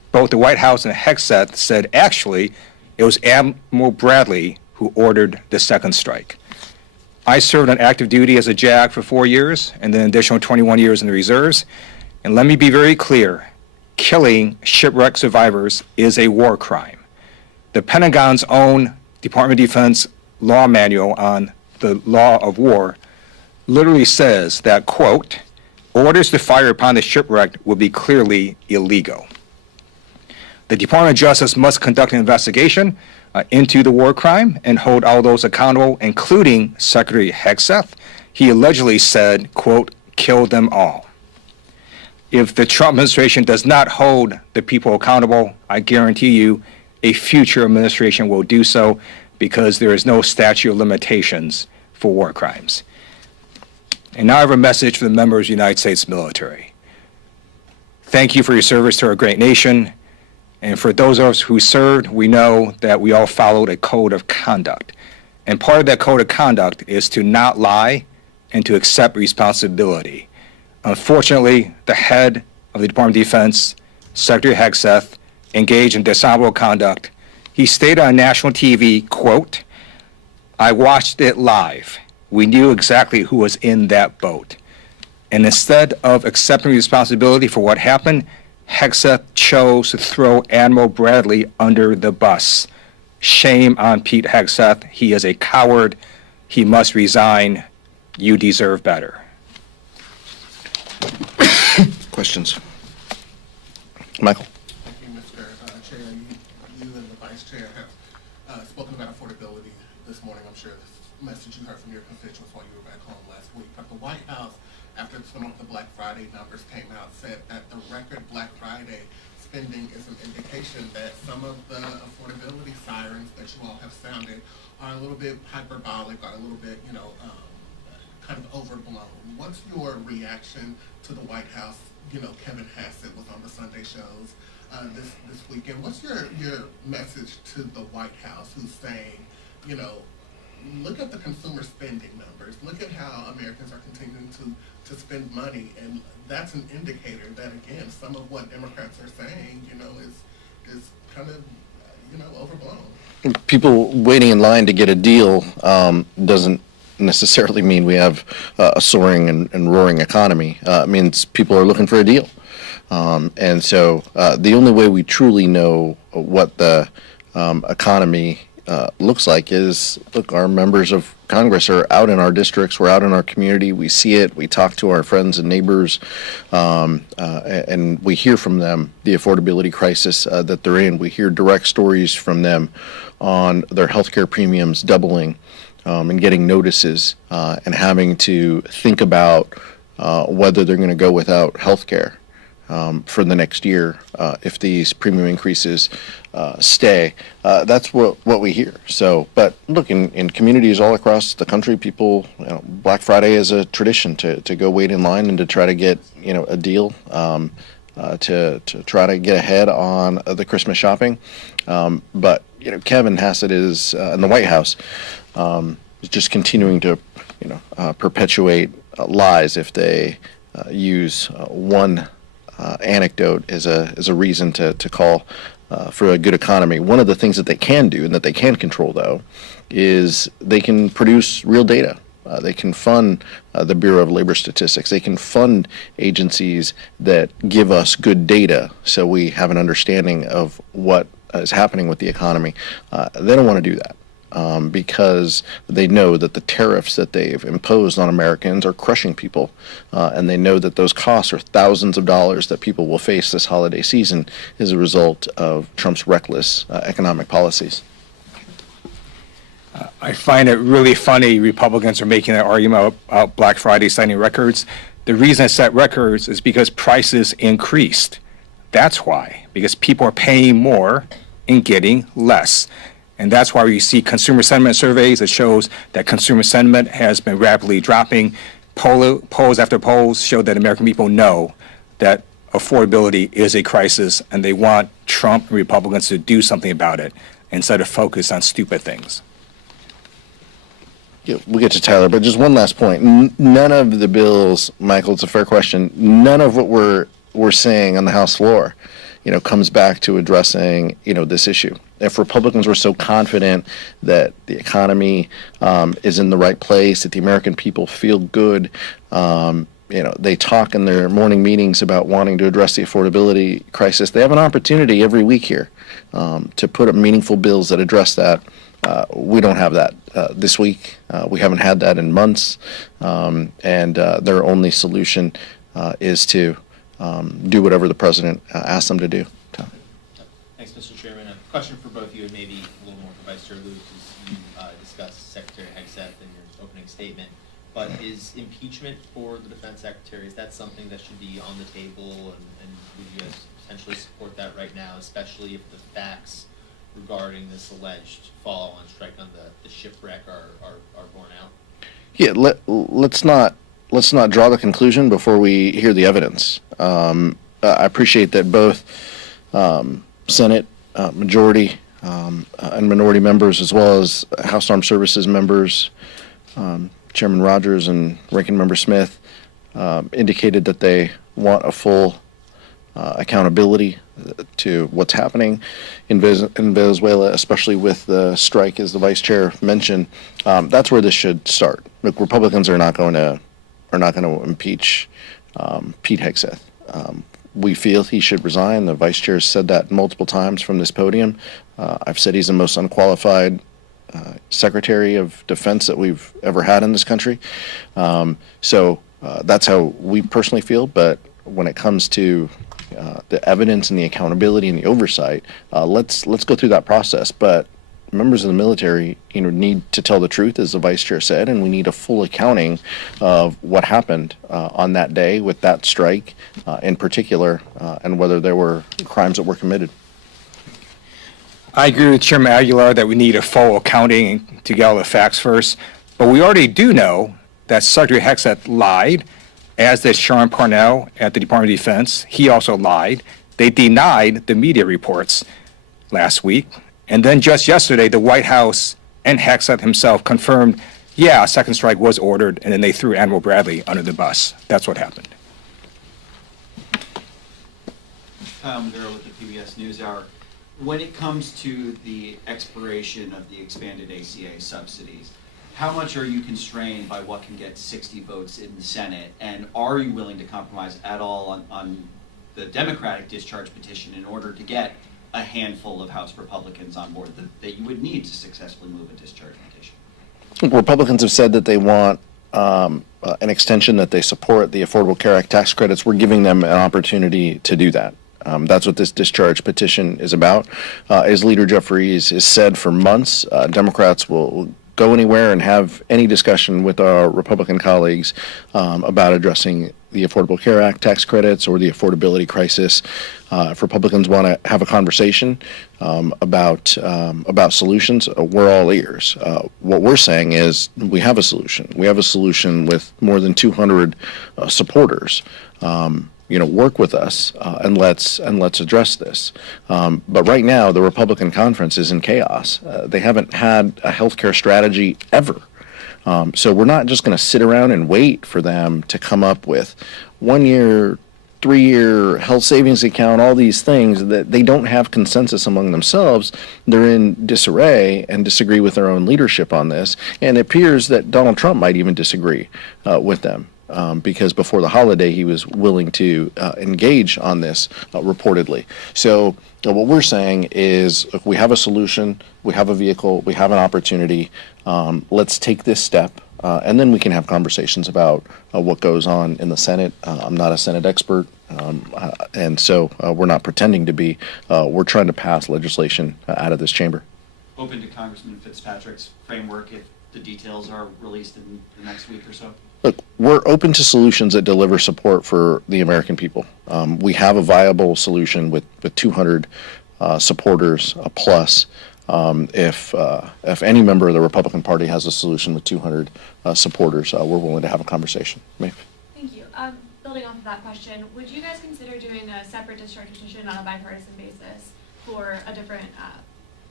both the White House and Hegseth said actually it was Admiral Bradley who ordered the second strike. I served on active duty as a JAG for 4 years and then an additional 21 years in the reserves. And let me be very clear, killing shipwreck survivors is a war crime. The Pentagon's own Department of Defense law manual on the law of war literally says that, quote, orders to fire upon the shipwrecked would be clearly illegal. The Department of Justice must conduct an investigation into the war crime and hold all those accountable, including Secretary Hegseth. He allegedly said, quote, kill them all. If the Trump administration does not hold the people accountable, I guarantee you a future administration will do so because there is no statute of limitations for war crimes. And now I have a message for the members of the United States military. Thank you for your service to our great nation. And for those of us who served, we know that we all followed a code of conduct. And part of that code of conduct is to not lie and to accept responsibility. Unfortunately, the head of the Department of Defense, Secretary Hegseth, engaged in dishonorable conduct. He stated on national TV, quote, I watched it live. We knew exactly who was in that boat. And instead of accepting responsibility for what happened, Hegseth chose to throw Admiral Bradley under the bus. Shame on Pete Hegseth. He is a coward. He must resign. You deserve better. Questions? Michael? Thank you, Mr. Chair. You and the Vice Chair have spoken about affordability this morning. I'm sure this message you heard from your constituents while you were back home last week. But the White House, after some of the Black Friday numbers came out, said that the record Black Friday spending is an indication that some of the affordability sirens that you all have sounded are a little bit hyperbolic, are a little bit, kind of overblown. What's your reaction to the White House? Kevin Hegseth was on the Sunday shows this weekend. What's your message to the White House who's saying, look at the consumer spending numbers. Look at how Americans are continuing to spend money, and that's an indicator that, again, some of what Democrats are saying, is kind of, overblown. People waiting in line to get a deal doesn't necessarily mean we have a soaring and roaring economy. It means people are looking for a deal. And so the only way we truly know what the economy looks like is, look, our members of Congress are out in our districts, we're out in our community, we see it, we talk to our friends and neighbors, and we hear from them the affordability crisis that they're in. We hear direct stories from them on their healthcare premiums doubling and getting notices and having to think about whether they're going to go without healthcare for the next year if these premium increases stay. That's what we hear. So, but look, in communities all across the country, people, Black Friday is a tradition to go wait in line and to try to get, a deal, to try to get ahead on the Christmas shopping. But, Kevin Hegseth is, in the White House, is just continuing to, perpetuate lies if they use one anecdote as a reason to call for a good economy. One of the things that they can do and that they can control, though, is they can produce real data. They can fund the Bureau of Labor Statistics. They can fund agencies that give us good data so we have an understanding of what is happening with the economy. They don't want to do that. Because they know that the tariffs that they've imposed on Americans are crushing people, and they know that those costs are thousands of dollars that people will face this holiday season as a result of Trump's reckless economic policies. I find it really funny Republicans are making that argument about Black Friday setting records. The reason it set records is because prices increased. That's why, because people are paying more and getting less. And that's why you see consumer sentiment surveys that shows that consumer sentiment has been rapidly dropping. Polls after polls show that American people know that affordability is a crisis, and they want Trump and Republicans to do something about it instead of focus on stupid things. Yeah, we'll get to Tyler, but just one last point. None of the bills, Michael, it's a fair question, none of what we're saying on the House floor, comes back to addressing, this issue. If Republicans were so confident that the economy is in the right place, that the American people feel good, they talk in their morning meetings about wanting to address the affordability crisis. They have an opportunity every week here to put up meaningful bills that address that. We don't have that this week. We haven't had that in months, and their only solution is to do whatever the president asks them to do. Thanks, Mr. Chairman. A question for both you and maybe a little more for Vice Chair Luke, as you discussed Secretary Hegseth in your opening statement. But is impeachment for the Defense Secretary, is that something that should be on the table, and would you guys potentially support that right now, especially if the facts regarding this alleged follow-on strike on the shipwreck are borne out? Yeah, let's not draw the conclusion before we hear the evidence. I appreciate that both Senate majority and minority members, as well as House Armed Services members, Chairman Rogers and Ranking Member Smith, indicated that they want a full accountability to what's happening in Venezuela, especially with the strike, as the Vice Chair mentioned. That's where this should start. Look, Republicans are not going to impeach Pete Hegseth. We feel he should resign. The Vice Chair has said that multiple times from this podium. I've said he's the most unqualified Secretary of Defense that we've ever had in this country. So that's how we personally feel. But when it comes to the evidence and the accountability and the oversight, let's go through that process. But members of the military, need to tell the truth, as the Vice Chair said, and we need a full accounting of what happened on that day with that strike in particular, and whether there were crimes that were committed. I agree with Chairman Aguilar that we need a full accounting to get all the facts first, but we already do know that Secretary Hegseth lied, as did Sean Parnell at the Department of Defense. He also lied. They denied the media reports last week. And then just yesterday, the White House and Hegseth himself confirmed, yeah, a second strike was ordered, and then they threw Admiral Bradley under the bus. That's what happened. Kyle Maduro with the PBS NewsHour. When it comes to the expiration of the expanded ACA subsidies, how much are you constrained by what can get 60 votes in the Senate? And are you willing to compromise at all on the Democratic discharge petition in order to get a handful of House Republicans on board that you would need to successfully move a discharge petition? Republicans have said that they want an extension, that they support the Affordable Care Act tax credits. We're giving them an opportunity to do that. That's what this discharge petition is about. As Leader Jeffries has said for months, Democrats will go anywhere and have any discussion with our Republican colleagues about addressing the Affordable Care Act tax credits or the affordability crisis. If Republicans want to have a conversation about solutions, we're all ears. What we're saying is we have a solution. We have a solution with more than 200 supporters. Work with us and let's address this. But right now, the Republican conference is in chaos. They haven't had a healthcare strategy ever. So we're not just going to sit around and wait for them to come up with 1 year, 3-year health savings account, all these things that they don't have consensus among themselves. They're in disarray and disagree with their own leadership on this. And it appears that Donald Trump might even disagree with them. Because before the holiday, he was willing to engage on this reportedly. So what we're saying is, if we have a solution, we have a vehicle, we have an opportunity, let's take this step, and then we can have conversations about what goes on in the Senate. I'm not a Senate expert, and so we're not pretending to be. We're trying to pass legislation out of this chamber. Open to Congressman Fitzpatrick's framework if the details are released in the next week or so? Look, we're open to solutions that deliver support for the American people. We have a viable solution with 200 supporters plus. If any member of the Republican Party has a solution with 200 supporters, we're willing to have a conversation. Maeve? Thank you. Building off of that question, would you guys consider doing a separate discharge petition on a bipartisan basis for a different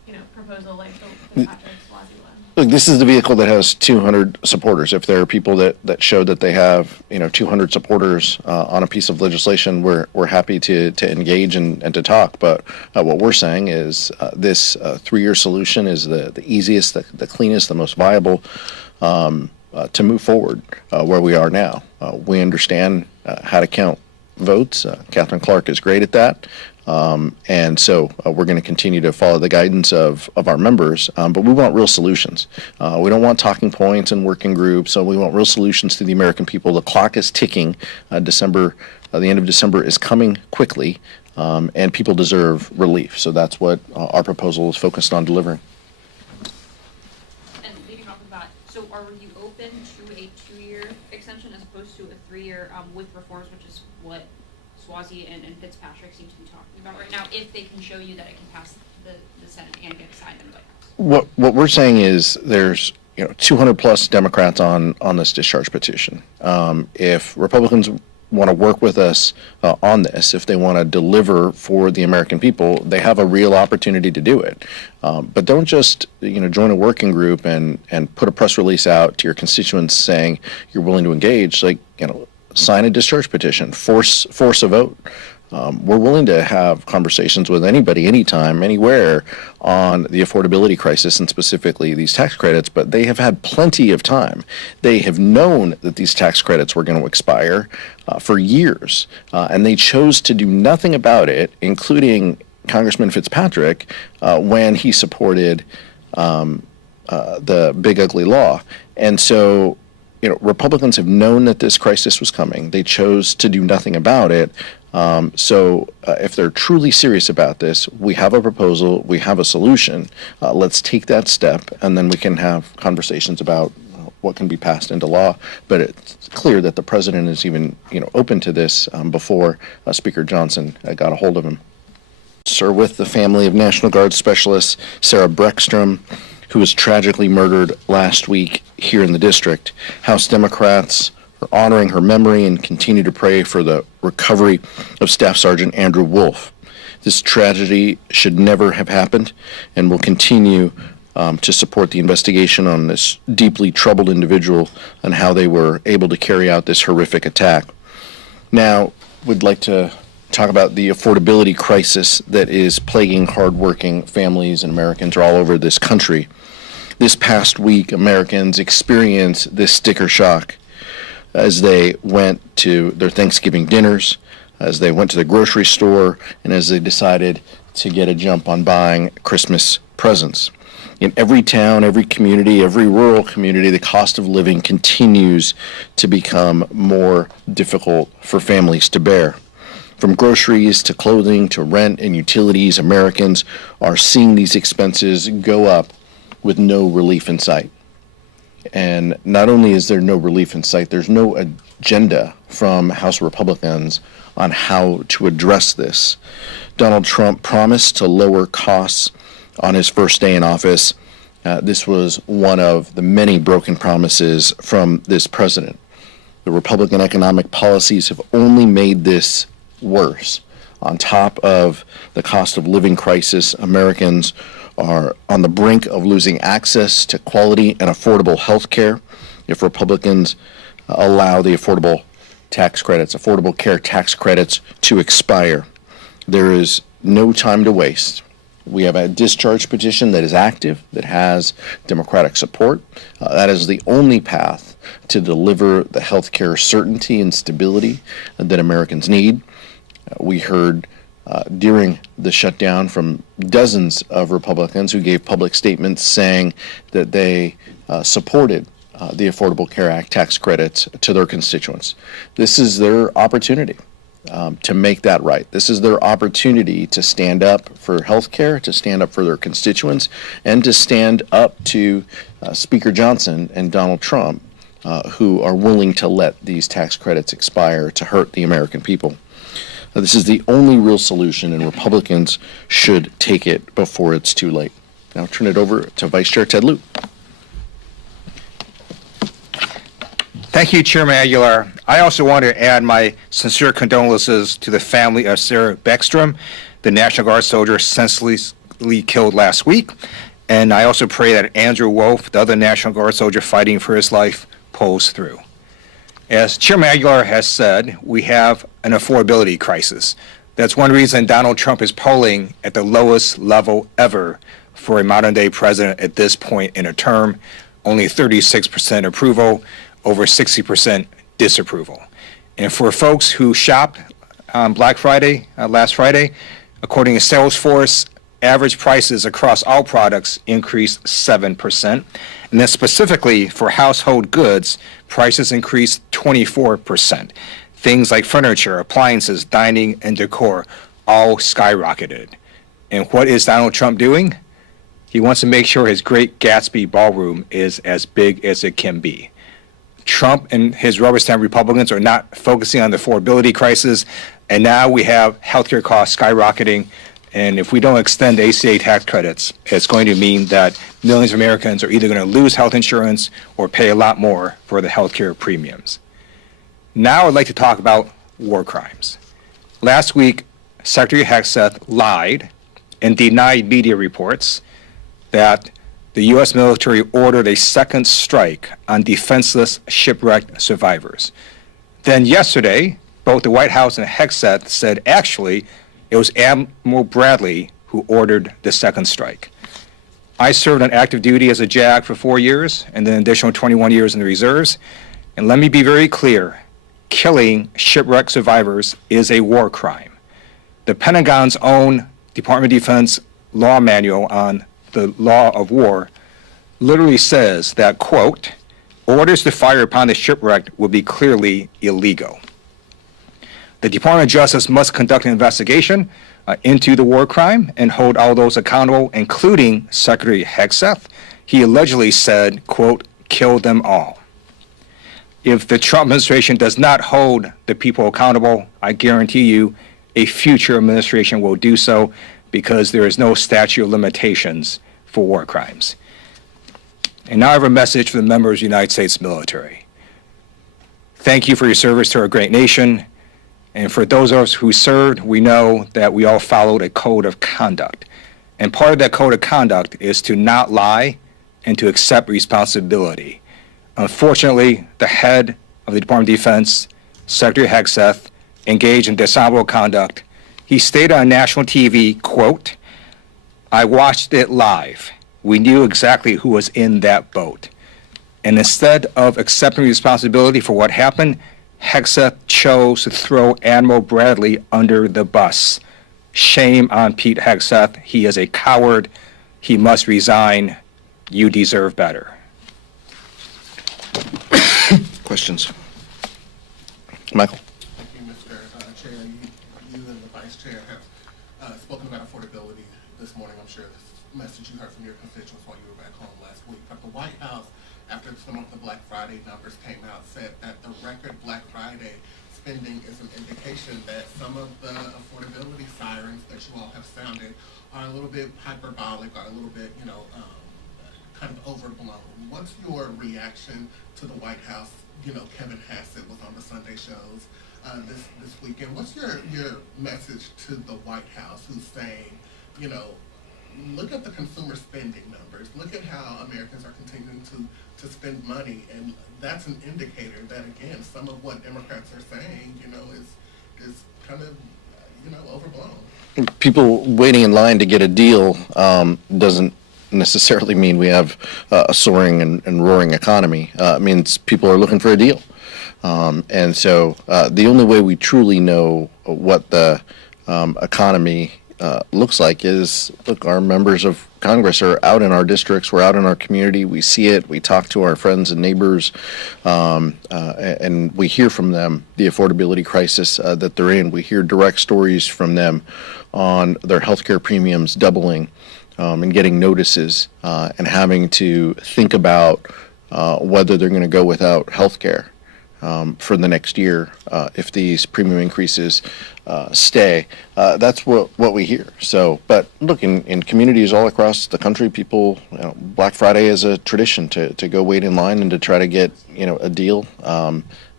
proposal like the Fitzpatrick Swazi one? Look, this is the vehicle that has 200 supporters. If there are people that show that they have, 200 supporters on a piece of legislation, we're happy to engage and to talk. But what we're saying is this 3-year solution is the easiest, the cleanest, the most viable to move forward where we are now. We understand how to count votes. Catherine Clark is great at that. And so we're going to continue to follow the guidance of our members, but we want real solutions. We don't want talking points and working groups, so we want real solutions to the American people. The clock is ticking. The end of December is coming quickly, and people deserve relief. So that's what our proposal is focused on delivering. And leading off of that, so are you open to a 2-year extension as opposed to a 3-year with reforms, which is what Swazi and Fitzpatrick seem to be talking about right now, if they can show you that it can pass the Senate and get signed in the White House? What we're saying is there's 200 plus Democrats on this discharge petition. If Republicans want to work with us on this, if they want to deliver for the American people, they have a real opportunity to do it. But don't just join a working group and put a press release out to your constituents saying you're willing to engage. Sign a discharge petition, force a vote. We're willing to have conversations with anybody, anytime, anywhere on the affordability crisis and specifically these tax credits, but they have had plenty of time. They have known that these tax credits were going to expire for years, and they chose to do nothing about it, including Congressman Fitzpatrick when he supported the big ugly law. And so Republicans have known that this crisis was coming. They chose to do nothing about it. So if they're truly serious about this, we have a proposal, we have a solution. Let's take that step, and then we can have conversations about what can be passed into law. But it's clear that the president is even open to this before Speaker Johnson got a hold of him. Sir, with the family of National Guard Specialist Sarah Breckstrom, who was tragically murdered last week here in the district. House Democrats are honoring her memory and continue to pray for the recovery of Staff Sergeant Andrew Wolf. This tragedy should never have happened, and will continue to support the investigation on this deeply troubled individual and how they were able to carry out this horrific attack. Now, we'd like to talk about the affordability crisis that is plaguing hardworking families and Americans all over this country. This past week, Americans experienced this sticker shock as they went to their Thanksgiving dinners, as they went to the grocery store, and as they decided to get a jump on buying Christmas presents. In every town, every community, every rural community, the cost of living continues to become more difficult for families to bear. From groceries to clothing to rent and utilities, Americans are seeing these expenses go up with no relief in sight. And not only is there no relief in sight, there's no agenda from House Republicans on how to address this. Donald Trump promised to lower costs on his first day in office. This was one of the many broken promises from this president. The Republican economic policies have only made this worse. On top of the cost of living crisis, Americans are on the brink of losing access to quality and affordable health care if Republicans allow the affordable care tax credits to expire. There is no time to waste. We have a discharge petition that is active, that has Democratic support. That is the only path to deliver the health care certainty and stability that Americans need. We heard during the shutdown from dozens of Republicans who gave public statements saying that they supported the Affordable Care Act tax credits to their constituents. This is their opportunity to make that right. This is their opportunity to stand up for health care, to stand up for their constituents, and to stand up to Speaker Johnson and Donald Trump, who are willing to let these tax credits expire to hurt the American people. This is the only real solution, and Republicans should take it before it's too late. Now I'll turn it over to Vice Chair Ted Lieu. Thank you, Chairman Aguilar. I also want to add my sincere condolences to the family of Sarah Breckstrom, the National Guard soldier senselessly senselessly killed last week. And I also pray that Andrew Wolf, the other National Guard soldier fighting for his life, pulls through. As Chairman Aguilar has said, we have an affordability crisis. That's one reason Donald Trump is polling at the lowest level ever for a modern-day president at this point in a term. Only 36% approval, over 60% disapproval. And for folks who shopped on Black Friday, last Friday, according to Salesforce, average prices across all products increased 7%. And then specifically for household goods, prices increased 24%. Things like furniture, appliances, dining, and decor all skyrocketed. And what is Donald Trump doing? He wants to make sure his Great Gatsby ballroom is as big as it can be. Trump and his rubber stamp Republicans are not focusing on the affordability crisis, and now we have healthcare costs skyrocketing. And if we don't extend ACA tax credits, it's going to mean that millions of Americans are either going to lose health insurance or pay a lot more for the healthcare premiums. Now I'd like to talk about war crimes. Last week, Secretary Hegseth lied and denied media reports that the U.S. military ordered a second strike on defenseless shipwrecked survivors. Then yesterday, both the White House and Hegseth said actually it was Admiral Bradley who ordered the second strike. I served on active duty as a JAG for 4 years and then an additional 21 years in the reserves. And let me be very clear, killing shipwrecked survivors is a war crime. The Pentagon's own Department of Defense law manual on the law of war literally says that, quote, orders to fire upon the shipwrecked will be clearly illegal. The Department of Justice must conduct an investigation into the war crime and hold all those accountable, including Secretary Hegseth. He allegedly said, quote, kill them all. If the Trump administration does not hold the people accountable, I guarantee you a future administration will do so, because there is no statute of limitations for war crimes. And now I have a message for the members of the United States military. Thank you for your service to our great nation. And for those of us who served, we know that we all followed a code of conduct. And part of that code of conduct is to not lie and to accept responsibility. Unfortunately, the head of the Department of Defense, Secretary Hegseth, engaged in dishonorable conduct. He stated on national TV, quote, I watched it live. We knew exactly who was in that boat. And instead of accepting responsibility for what happened, Hegseth chose to throw Admiral Bradley under the bus. Shame on Pete Hegseth. He is a coward. He must resign. You deserve better. Questions? Michael? Thank you, Mr. Chair. You and the Vice Chair have spoken about affordability this morning. I'm sure this message you heard from your constituents while you were back home last week. But the White House, after some of the Black Friday numbers came out, said that the record Black Friday spending is an indication that some of the affordability sirens that you all have sounded are a little bit hyperbolic, or a little bit, kind of overblown. What's your reaction to the White House? Kevin Hassett was on the Sunday shows this weekend. What's your message to the White House, who's saying, look at the consumer spending numbers. Look at how Americans are continuing to spend money, and that's an indicator that, again, some of what Democrats are saying, is kind of, overblown. People waiting in line to get a deal doesn't necessarily mean we have a soaring and roaring economy. It means people are looking for a deal. And so the only way we truly know what the economy looks like is, look, our members of Congress are out in our districts, we're out in our community, we see it, we talk to our friends and neighbors, and we hear from them the affordability crisis that they're in. We hear direct stories from them on their healthcare premiums doubling, and getting notices, and having to think about whether they're going to go without health care for the next year if these premium increases stay. That's what we hear. So, but look, in communities all across the country, people, Black Friday is a tradition to go wait in line and to try to get a deal.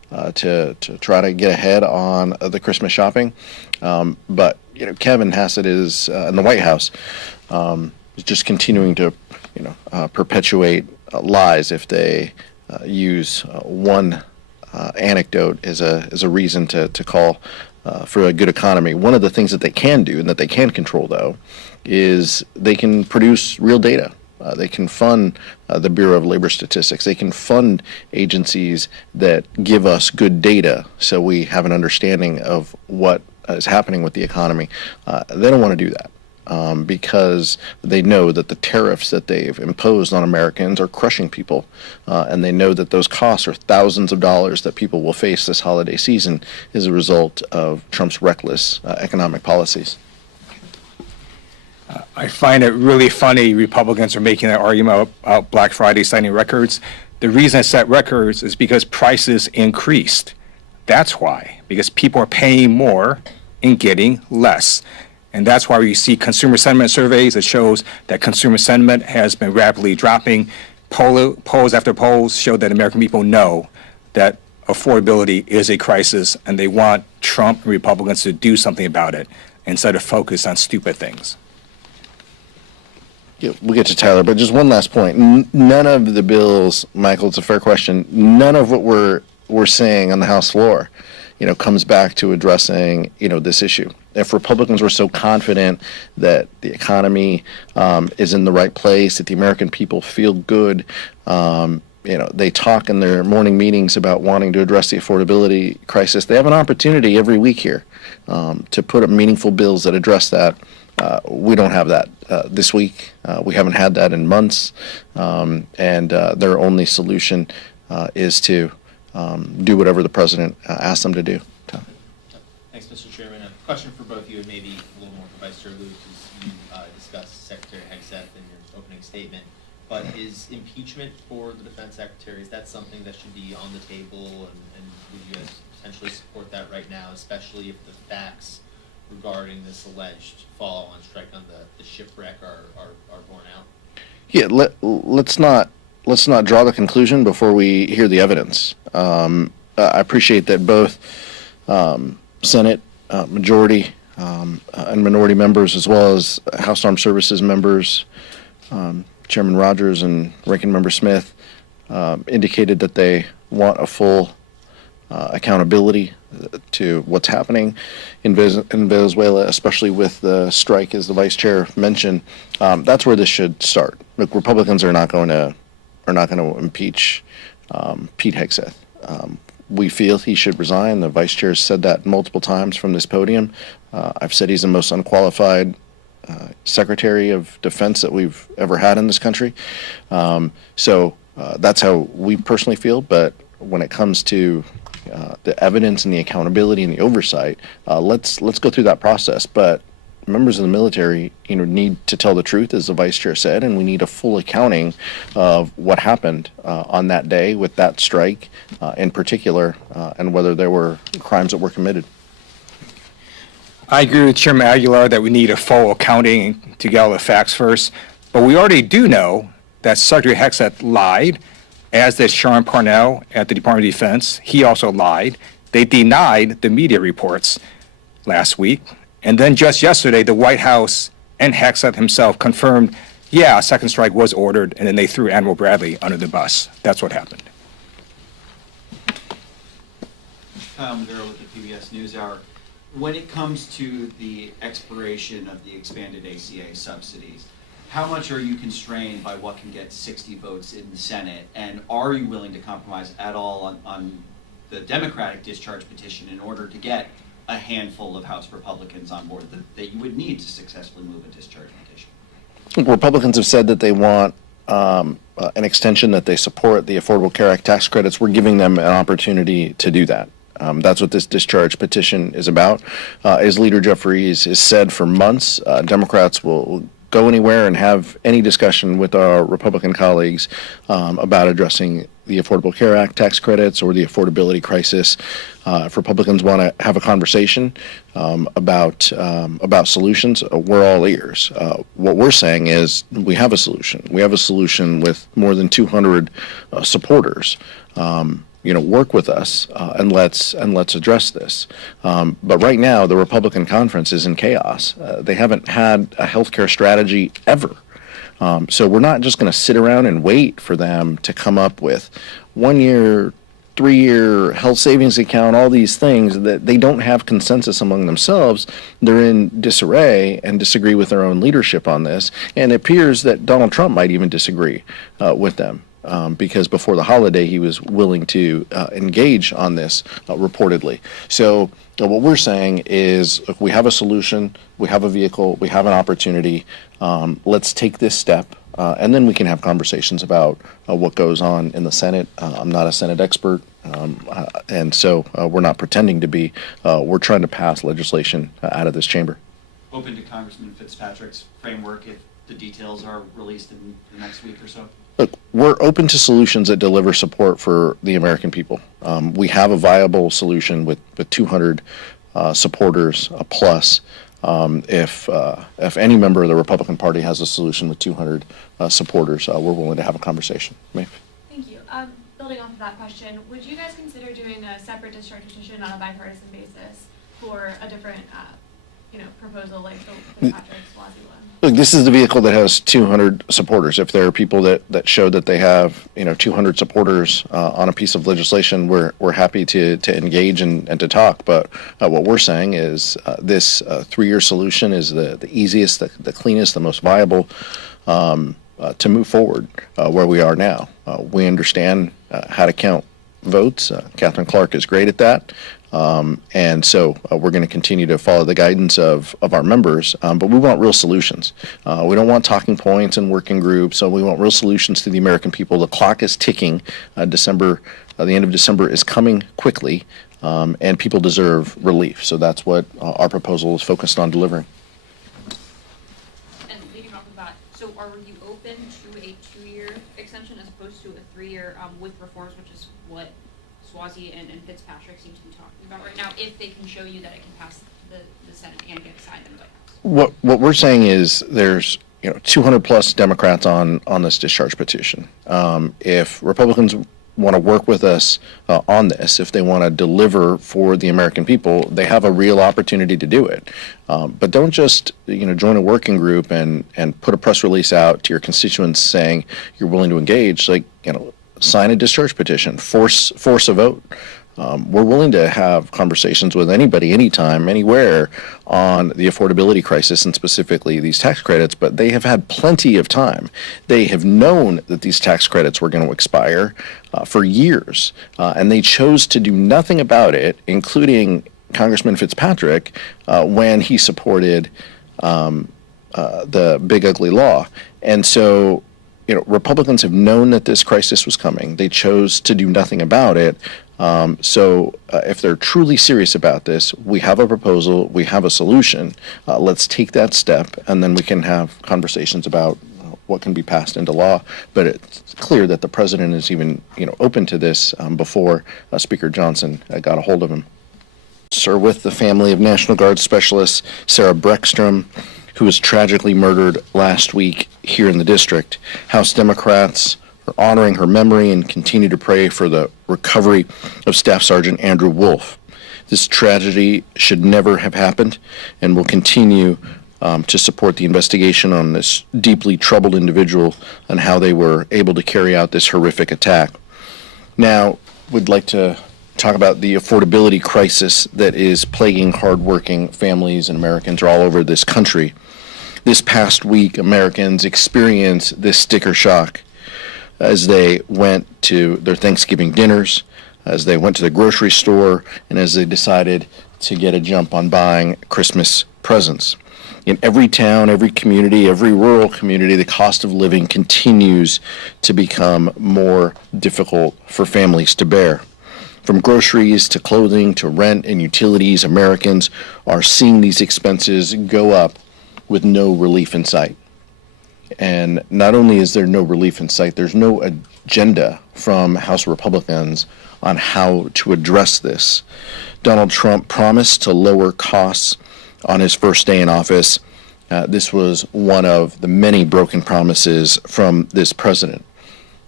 to try to get ahead on the Christmas shopping. But Kevin Hassett is in the White House is just continuing to perpetuate lies if they use one anecdote as a reason to call for a good economy. One of the things that they can do and that they can control, though, is they can produce real data. They can fund the Bureau of Labor Statistics. They can fund agencies that give us good data so we have an understanding of what is happening with the economy. They don't want to do that. Because they know that the tariffs that they've imposed on Americans are crushing people, and they know that those costs are thousands of dollars that people will face this holiday season as a result of Trump's reckless economic policies. I find it really funny Republicans are making that argument about Black Friday setting records. The reason it set records is because prices increased. That's why, because people are paying more and getting less. And that's why we see consumer sentiment surveys that shows that consumer sentiment has been rapidly dropping. Polls after polls show that American people know that affordability is a crisis, and they want Trump and Republicans to do something about it instead of focus on stupid things. Yeah, we'll get to Tyler, but just one last point. None of the bills, Michael, it's a fair question, none of what we're saying on the House floor comes back to addressing, this issue. If Republicans were so confident that the economy is in the right place, that the American people feel good, they talk in their morning meetings about wanting to address the affordability crisis. They have an opportunity every week here to put up meaningful bills that address that. We don't have that this week. We haven't had that in months, and their only solution is to do whatever the president asks them to do. Tom. Thanks, Mr. Chairman. A question for both of you, and maybe a little more for Vice Chair Luke, as you discussed Secretary Hegseth in your opening statement. But is impeachment for the Defense Secretary, is that something that should be on the table, and would you guys potentially support that right now, especially if the facts regarding this alleged follow-on strike on the shipwreck are borne out? Yeah, let's not draw the conclusion before we hear the evidence. I appreciate that both Senate majority and minority members, as well as House Armed Services members, Chairman Rogers and Ranking Member Smith, indicated that they want a full accountability to what's happening in Venezuela, especially with the strike, as the Vice Chair mentioned. That's where this should start. Look, Republicans are not going to impeach Pete Hegseth. We feel he should resign. The Vice Chair said that multiple times from this podium. I've said he's the most unqualified Secretary of Defense that we've ever had in this country. So that's how we personally feel. But when it comes to the evidence and the accountability and the oversight, let's go through that process. But members of the military, need to tell the truth, as the Vice Chair said, and we need a full accounting of what happened on that day with that strike, in particular, and whether there were crimes that were committed. I agree with Chairman Aguilar that we need a full accounting to get all the facts first, but we already do know that Secretary Hegseth lied, as did Sean Parnell at the Department of Defense. He also lied. They denied the media reports last week. And then just yesterday, the White House and Hegseth himself confirmed, yeah, a second strike was ordered, and then they threw Admiral Bradley under the bus. That's what happened. Kyle Maduro with the PBS NewsHour. When it comes to the expiration of the expanded ACA subsidies, how much are you constrained by what can get 60 votes in the Senate? And are you willing to compromise at all on the Democratic discharge petition in order to get a handful of House Republicans on board that you would need to successfully move a discharge petition? Republicans have said that they want an extension, that they support the Affordable Care Act tax credits. We're giving them an opportunity to do that. That's what this discharge petition is about. As Leader Jeffries has said for months, Democrats will go anywhere and have any discussion with our Republican colleagues about addressing the Affordable Care Act tax credits or the affordability crisis. If Republicans want to have a conversation about solutions, we're all ears. What we're saying is we have a solution. We have a solution with more than 200 supporters. work with us and let's address this. But right now, the Republican conference is in chaos. They haven't had a healthcare strategy ever. So we're not just going to sit around and wait for them to come up with 1 year, 3-year health savings account, all these things that they don't have consensus among themselves. They're in disarray and disagree with their own leadership on this. And it appears that Donald Trump might even disagree with them. Because before the holiday, he was willing to engage on this reportedly. So what we're saying is, look, we have a solution, we have a vehicle, we have an opportunity. Let's take this step, and then we can have conversations about what goes on in the Senate. I'm not a Senate expert, and so we're not pretending to be. We're trying to pass legislation out of this chamber. Open to Congressman Fitzpatrick's framework if the details are released in the next week or so? Look, we're open to solutions that deliver support for the American people. We have a viable solution with 200 supporters plus. If any member of the Republican Party has a solution with 200 supporters, we're willing to have a conversation. Maeve? Thank you. Building off of that question, would you guys consider doing a separate discharge petition on a bipartisan basis for a different, proposal like the Fitzpatrick-Swazi one? Look, this is the vehicle that has 200 supporters. If there are people that show that they have, 200 supporters on a piece of legislation, we're happy to engage and to talk. But what we're saying is this 3-year solution is the easiest, the cleanest, the most viable to move forward where we are now. We understand how to count votes. Catherine Clark is great at that. And so we're going to continue to follow the guidance of our members, but we want real solutions. We don't want talking points and working groups, so we want real solutions to the American people. The clock is ticking. The end of December is coming quickly, and people deserve relief. So that's what our proposal is focused on delivering. And leading off of that, so are you open to a 2-year extension as opposed to a 3-year with reforms, which is what Swazi and Fitzpatrick seem to be talking about right now, if they can show you that it can pass the Senate and get signed in the White House? What we're saying is there's 200 plus Democrats on this discharge petition. If Republicans want to work with us on this, if they want to deliver for the American people, they have a real opportunity to do it. But don't just join a working group and put a press release out to your constituents saying you're willing to engage. Sign a discharge petition, force a vote. We're willing to have conversations with anybody, anytime, anywhere on the affordability crisis and specifically these tax credits, but they have had plenty of time. They have known that these tax credits were going to expire for years, and they chose to do nothing about it, including Congressman Fitzpatrick, when he supported the big ugly law. And so Republicans have known that this crisis was coming. They chose to do nothing about it. So if they're truly serious about this, we have a proposal, we have a solution. Let's take that step, and then we can have conversations about what can be passed into law. But it's clear that the president is even open to this before Speaker Johnson got a hold of him. Sir, with the family of National Guard Specialist Sarah Breckstrom, who was tragically murdered last week here in the district. House Democrats are honoring her memory and continue to pray for the recovery of Staff Sergeant Andrew Wolf. This tragedy should never have happened, and will continue to support the investigation on this deeply troubled individual and how they were able to carry out this horrific attack. Now, we'd like to talk about the affordability crisis that is plaguing hardworking families and Americans all over this country. This past week, Americans experienced this sticker shock as they went to their Thanksgiving dinners, as they went to the grocery store, and as they decided to get a jump on buying Christmas presents. In every town, every community, every rural community, the cost of living continues to become more difficult for families to bear. From groceries to clothing to rent and utilities, Americans are seeing these expenses go up with no relief in sight. And not only is there no relief in sight, there's no agenda from House Republicans on how to address this. Donald Trump promised to lower costs on his first day in office. This was one of the many broken promises from this president.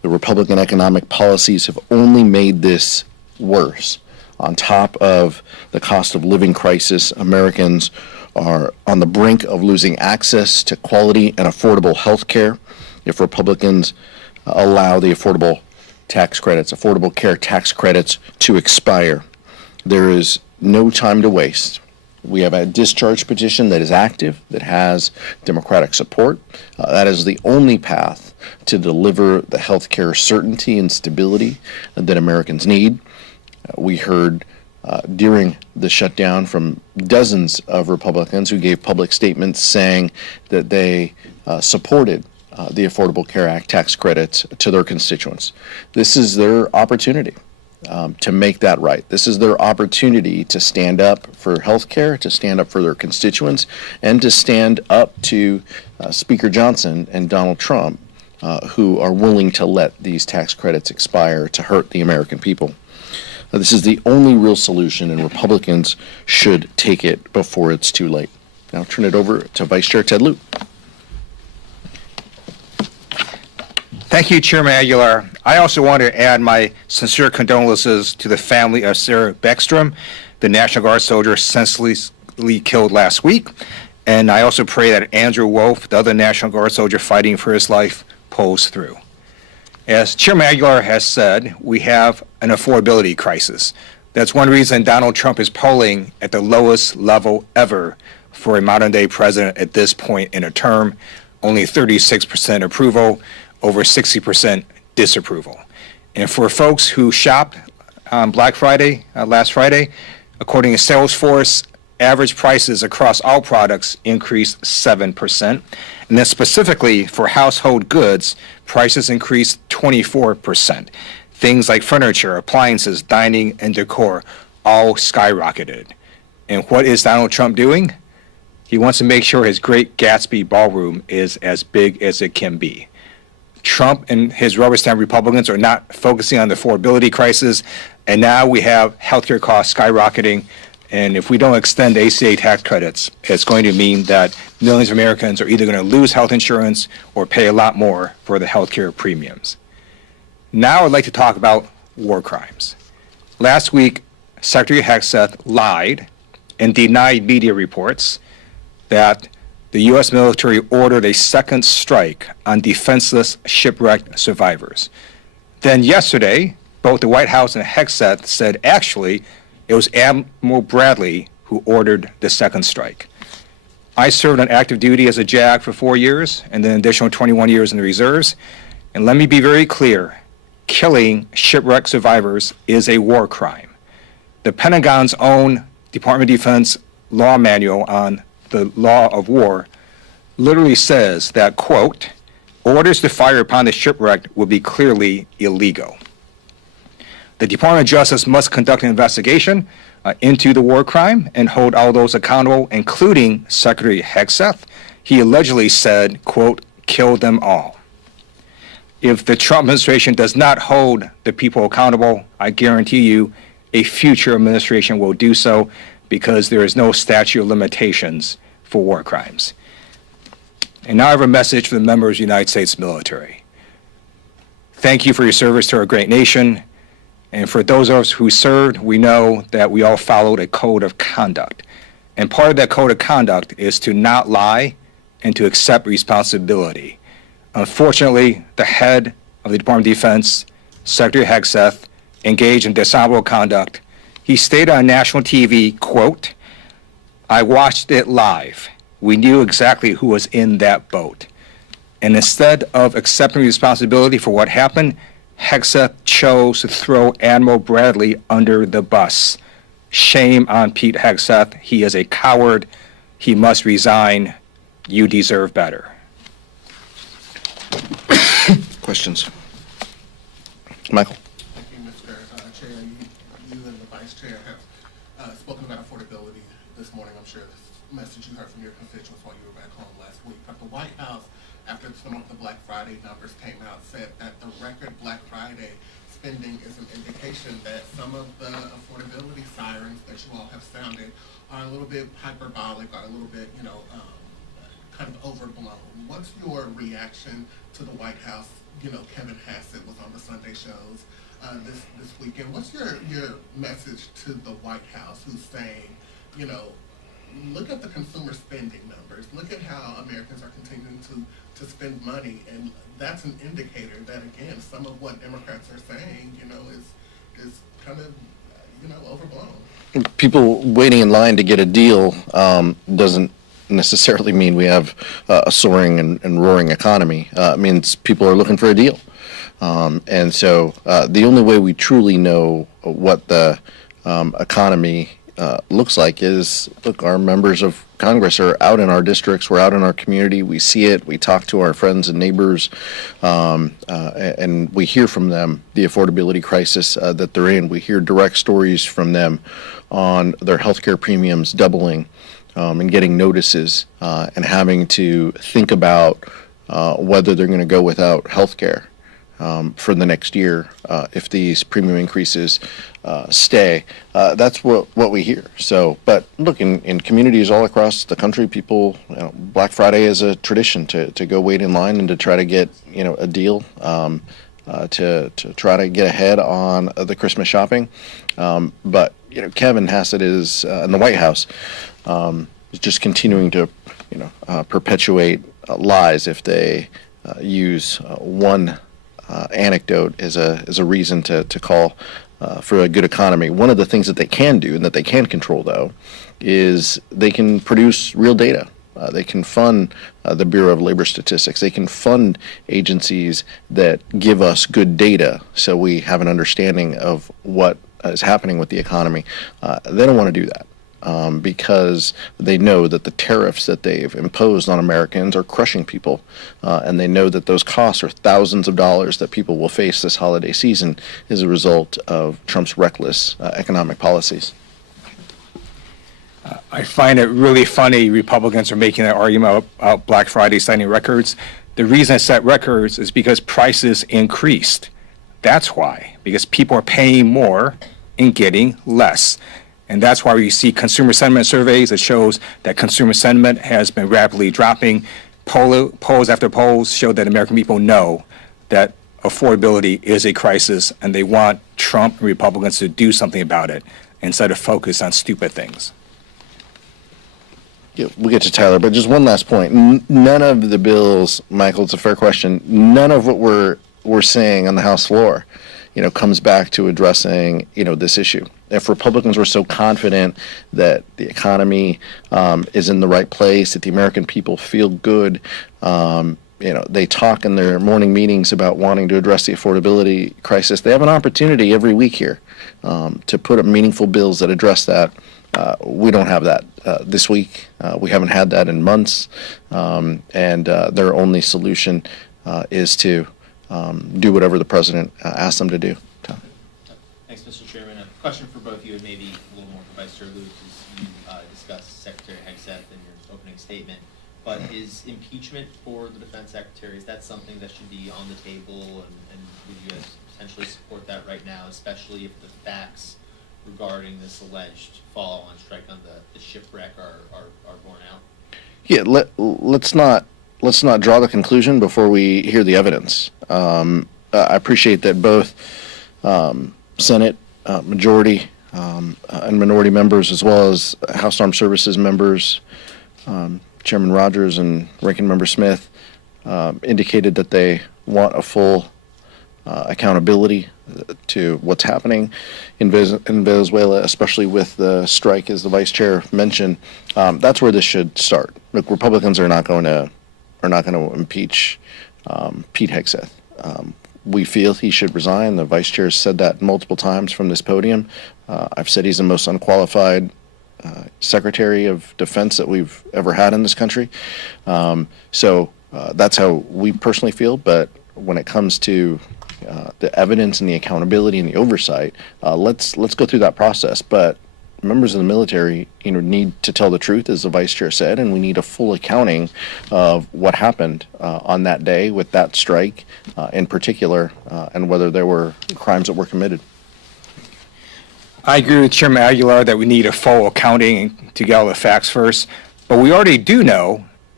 The Republican economic policies have only made this worse. On top of the cost of living crisis, Americans are on the brink of losing access to quality and affordable health care if Republicans allow the affordable care tax credits to expire. There is no time to waste. We have a discharge petition that is active, that has Democratic support. That is the only path to deliver the health care certainty and stability that Americans need. We heard during the shutdown from dozens of Republicans who gave public statements saying that they supported the Affordable Care Act tax credits to their constituents. This is their opportunity to make that right. This is their opportunity to stand up for health care, to stand up for their constituents, and to stand up to Speaker Johnson and Donald Trump, who are willing to let these tax credits expire to hurt the American people. This is the only real solution, and Republicans should take it before it's too late. Now I'll turn it over to Vice Chair Ted Lieu. Thank you, Chairman Aguilar. I also want to add my sincere condolences to the family of Sarah Beckstrom, the National Guard soldier senselessly killed last week. And I also pray that Andrew Wolf, the other National Guard soldier fighting for his life, pulls through. As Chairman Aguilar has said, we have an affordability crisis. That's one reason Donald Trump is polling at the lowest level ever for a modern-day president at this point in a term. Only 36% approval, over 60% disapproval. And for folks who shopped on Black Friday, last Friday, according to Salesforce, average prices across all products increased 7%. And then specifically for household goods, prices increased 24%. Things like furniture, appliances, dining, and decor all skyrocketed. And what is Donald Trump doing? He wants to make sure his Great Gatsby ballroom is as big as it can be. Trump and his rubber stamp Republicans are not focusing on the affordability crisis, and now we have healthcare costs skyrocketing. And if we don't extend ACA tax credits, it's going to mean that millions of Americans are either going to lose health insurance or pay a lot more for the healthcare premiums. Now I'd like to talk about war crimes. Last week, Secretary Hegseth lied and denied media reports that the U.S. military ordered a second strike on defenseless shipwrecked survivors. Then yesterday, both the White House and Hegseth said actually it was Admiral Bradley who ordered the second strike. I served on active duty as a JAG for 4 years and then an additional 21 years in the reserves. And let me be very clear, killing shipwrecked survivors is a war crime. The Pentagon's own Department of Defense law manual on the law of war literally says that, quote, orders to fire upon the shipwrecked will be clearly illegal. The Department of Justice must conduct an investigation into the war crime and hold all those accountable, including Secretary Hegseth. He allegedly said, quote, kill them all. If the Trump administration does not hold the people accountable, I guarantee you a future administration will do so, because there is no statute of limitations for war crimes. And now I have a message for the members of the United States military. Thank you for your service to our great nation. And for those of us who served, we know that we all followed a code of conduct. And part of that code of conduct is to not lie and to accept responsibility. Unfortunately, the head of the Department of Defense, Secretary Hegseth, engaged in dishonorable conduct. He stated on national TV, quote, I watched it live. We knew exactly who was in that boat. And instead of accepting responsibility for what happened, Hegseth chose to throw Admiral Bradley under the bus. Shame on Pete Hegseth. He is a coward. He must resign. You deserve better. Questions? Michael? Thank you, Mr. Chair. You and the Vice Chair have spoken about affordability this morning. I'm sure the message you heard from your constituents while you were back home last week. But the White House, after some of the Black Friday numbers came out, said that the record Black Friday spending is an indication that some of the affordability sirens that you all have sounded are a little bit hyperbolic, or a little bit, kind of overblown. What's your reaction to the White House? Kevin Hegseth was on the Sunday shows this weekend. What's your message to the White House, who's saying, look at the consumer spending numbers. Look at how Americans are continuing to spend money, and that's an indicator that, again, some of what Democrats are saying, is kind of, overblown. People waiting in line to get a deal doesn't necessarily mean we have a soaring and roaring economy. It means people are looking for a deal. And so the only way we truly know what the economy looks like is, look, our members of Congress are out in our districts, we're out in our community, we see it, we talk to our friends and neighbors, and we hear from them the affordability crisis that they're in. We hear direct stories from them on their healthcare premiums doubling and getting notices and having to think about whether they're going to go without healthcare for the next year if these premium increases stay. That's what we hear. So, but look, in communities all across the country, people, Black Friday is a tradition to go wait in line and to try to get a deal, to try to get ahead on the Christmas shopping. But Kevin Hegseth is in the White House is just continuing to perpetuate lies if they use one anecdote as a reason to call for a good economy. One of the things that they can do and that they can control, though, is they can produce real data. They can fund the Bureau of Labor Statistics. They can fund agencies that give us good data so we have an understanding of what is happening with the economy. They don't want to do that. Because they know that the tariffs that they've imposed on Americans are crushing people, and they know that those costs are thousands of dollars that people will face this holiday season as a result of Trump's reckless economic policies. I find it really funny Republicans are making that argument about Black Friday setting records. The reason it set records is because prices increased. That's why, because people are paying more and getting less. And that's why we see consumer sentiment surveys that shows that consumer sentiment has been rapidly dropping. Polls after polls show that American people know that affordability is a crisis, and they want Trump and Republicans to do something about it instead of focus on stupid things. Yeah, we'll get to Tyler, but just one last point. None of the bills, Michael, it's a fair question, none of what we're saying on the House floor comes back to addressing, this issue. If Republicans were so confident that the economy is in the right place, that the American people feel good, they talk in their morning meetings about wanting to address the affordability crisis. They have an opportunity every week here to put up meaningful bills that address that. We don't have that this week. We haven't had that in months, and their only solution is to do whatever the president asks them to do. Thanks, Mr. Chairman. A question for both of you, and maybe a little more for Vice Chair Lewis, as you discussed Secretary Hegseth in your opening statement. But is impeachment for the Defense Secretary, is that something that should be on the table, and would you guys potentially support that right now, especially if the facts regarding this alleged follow-on strike on the shipwreck are borne out? Yeah, let's not draw the conclusion before we hear the evidence. I appreciate that both Senate majority and minority members, as well as House Armed Services members, Chairman Rogers and Ranking Member Smith, indicated that they want a full accountability to what's happening in Venezuela, especially with the strike, as the Vice Chair mentioned. That's where this should start. Look, Republicans are not going to impeach Pete Hegseth. We feel he should resign. The Vice Chair said that multiple times from this podium. I've said he's the most unqualified Secretary of Defense that we've ever had in this country. So that's how we personally feel. But when it comes to the evidence and the accountability and the oversight, let's go through that process. But members of the military, need to tell the truth, as the Vice Chair said, and we need a full accounting of what happened on that day with that strike in particular, and whether there were crimes that were committed. I agree with Chairman Aguilar that we need a full accounting to get all the facts first, but we already do know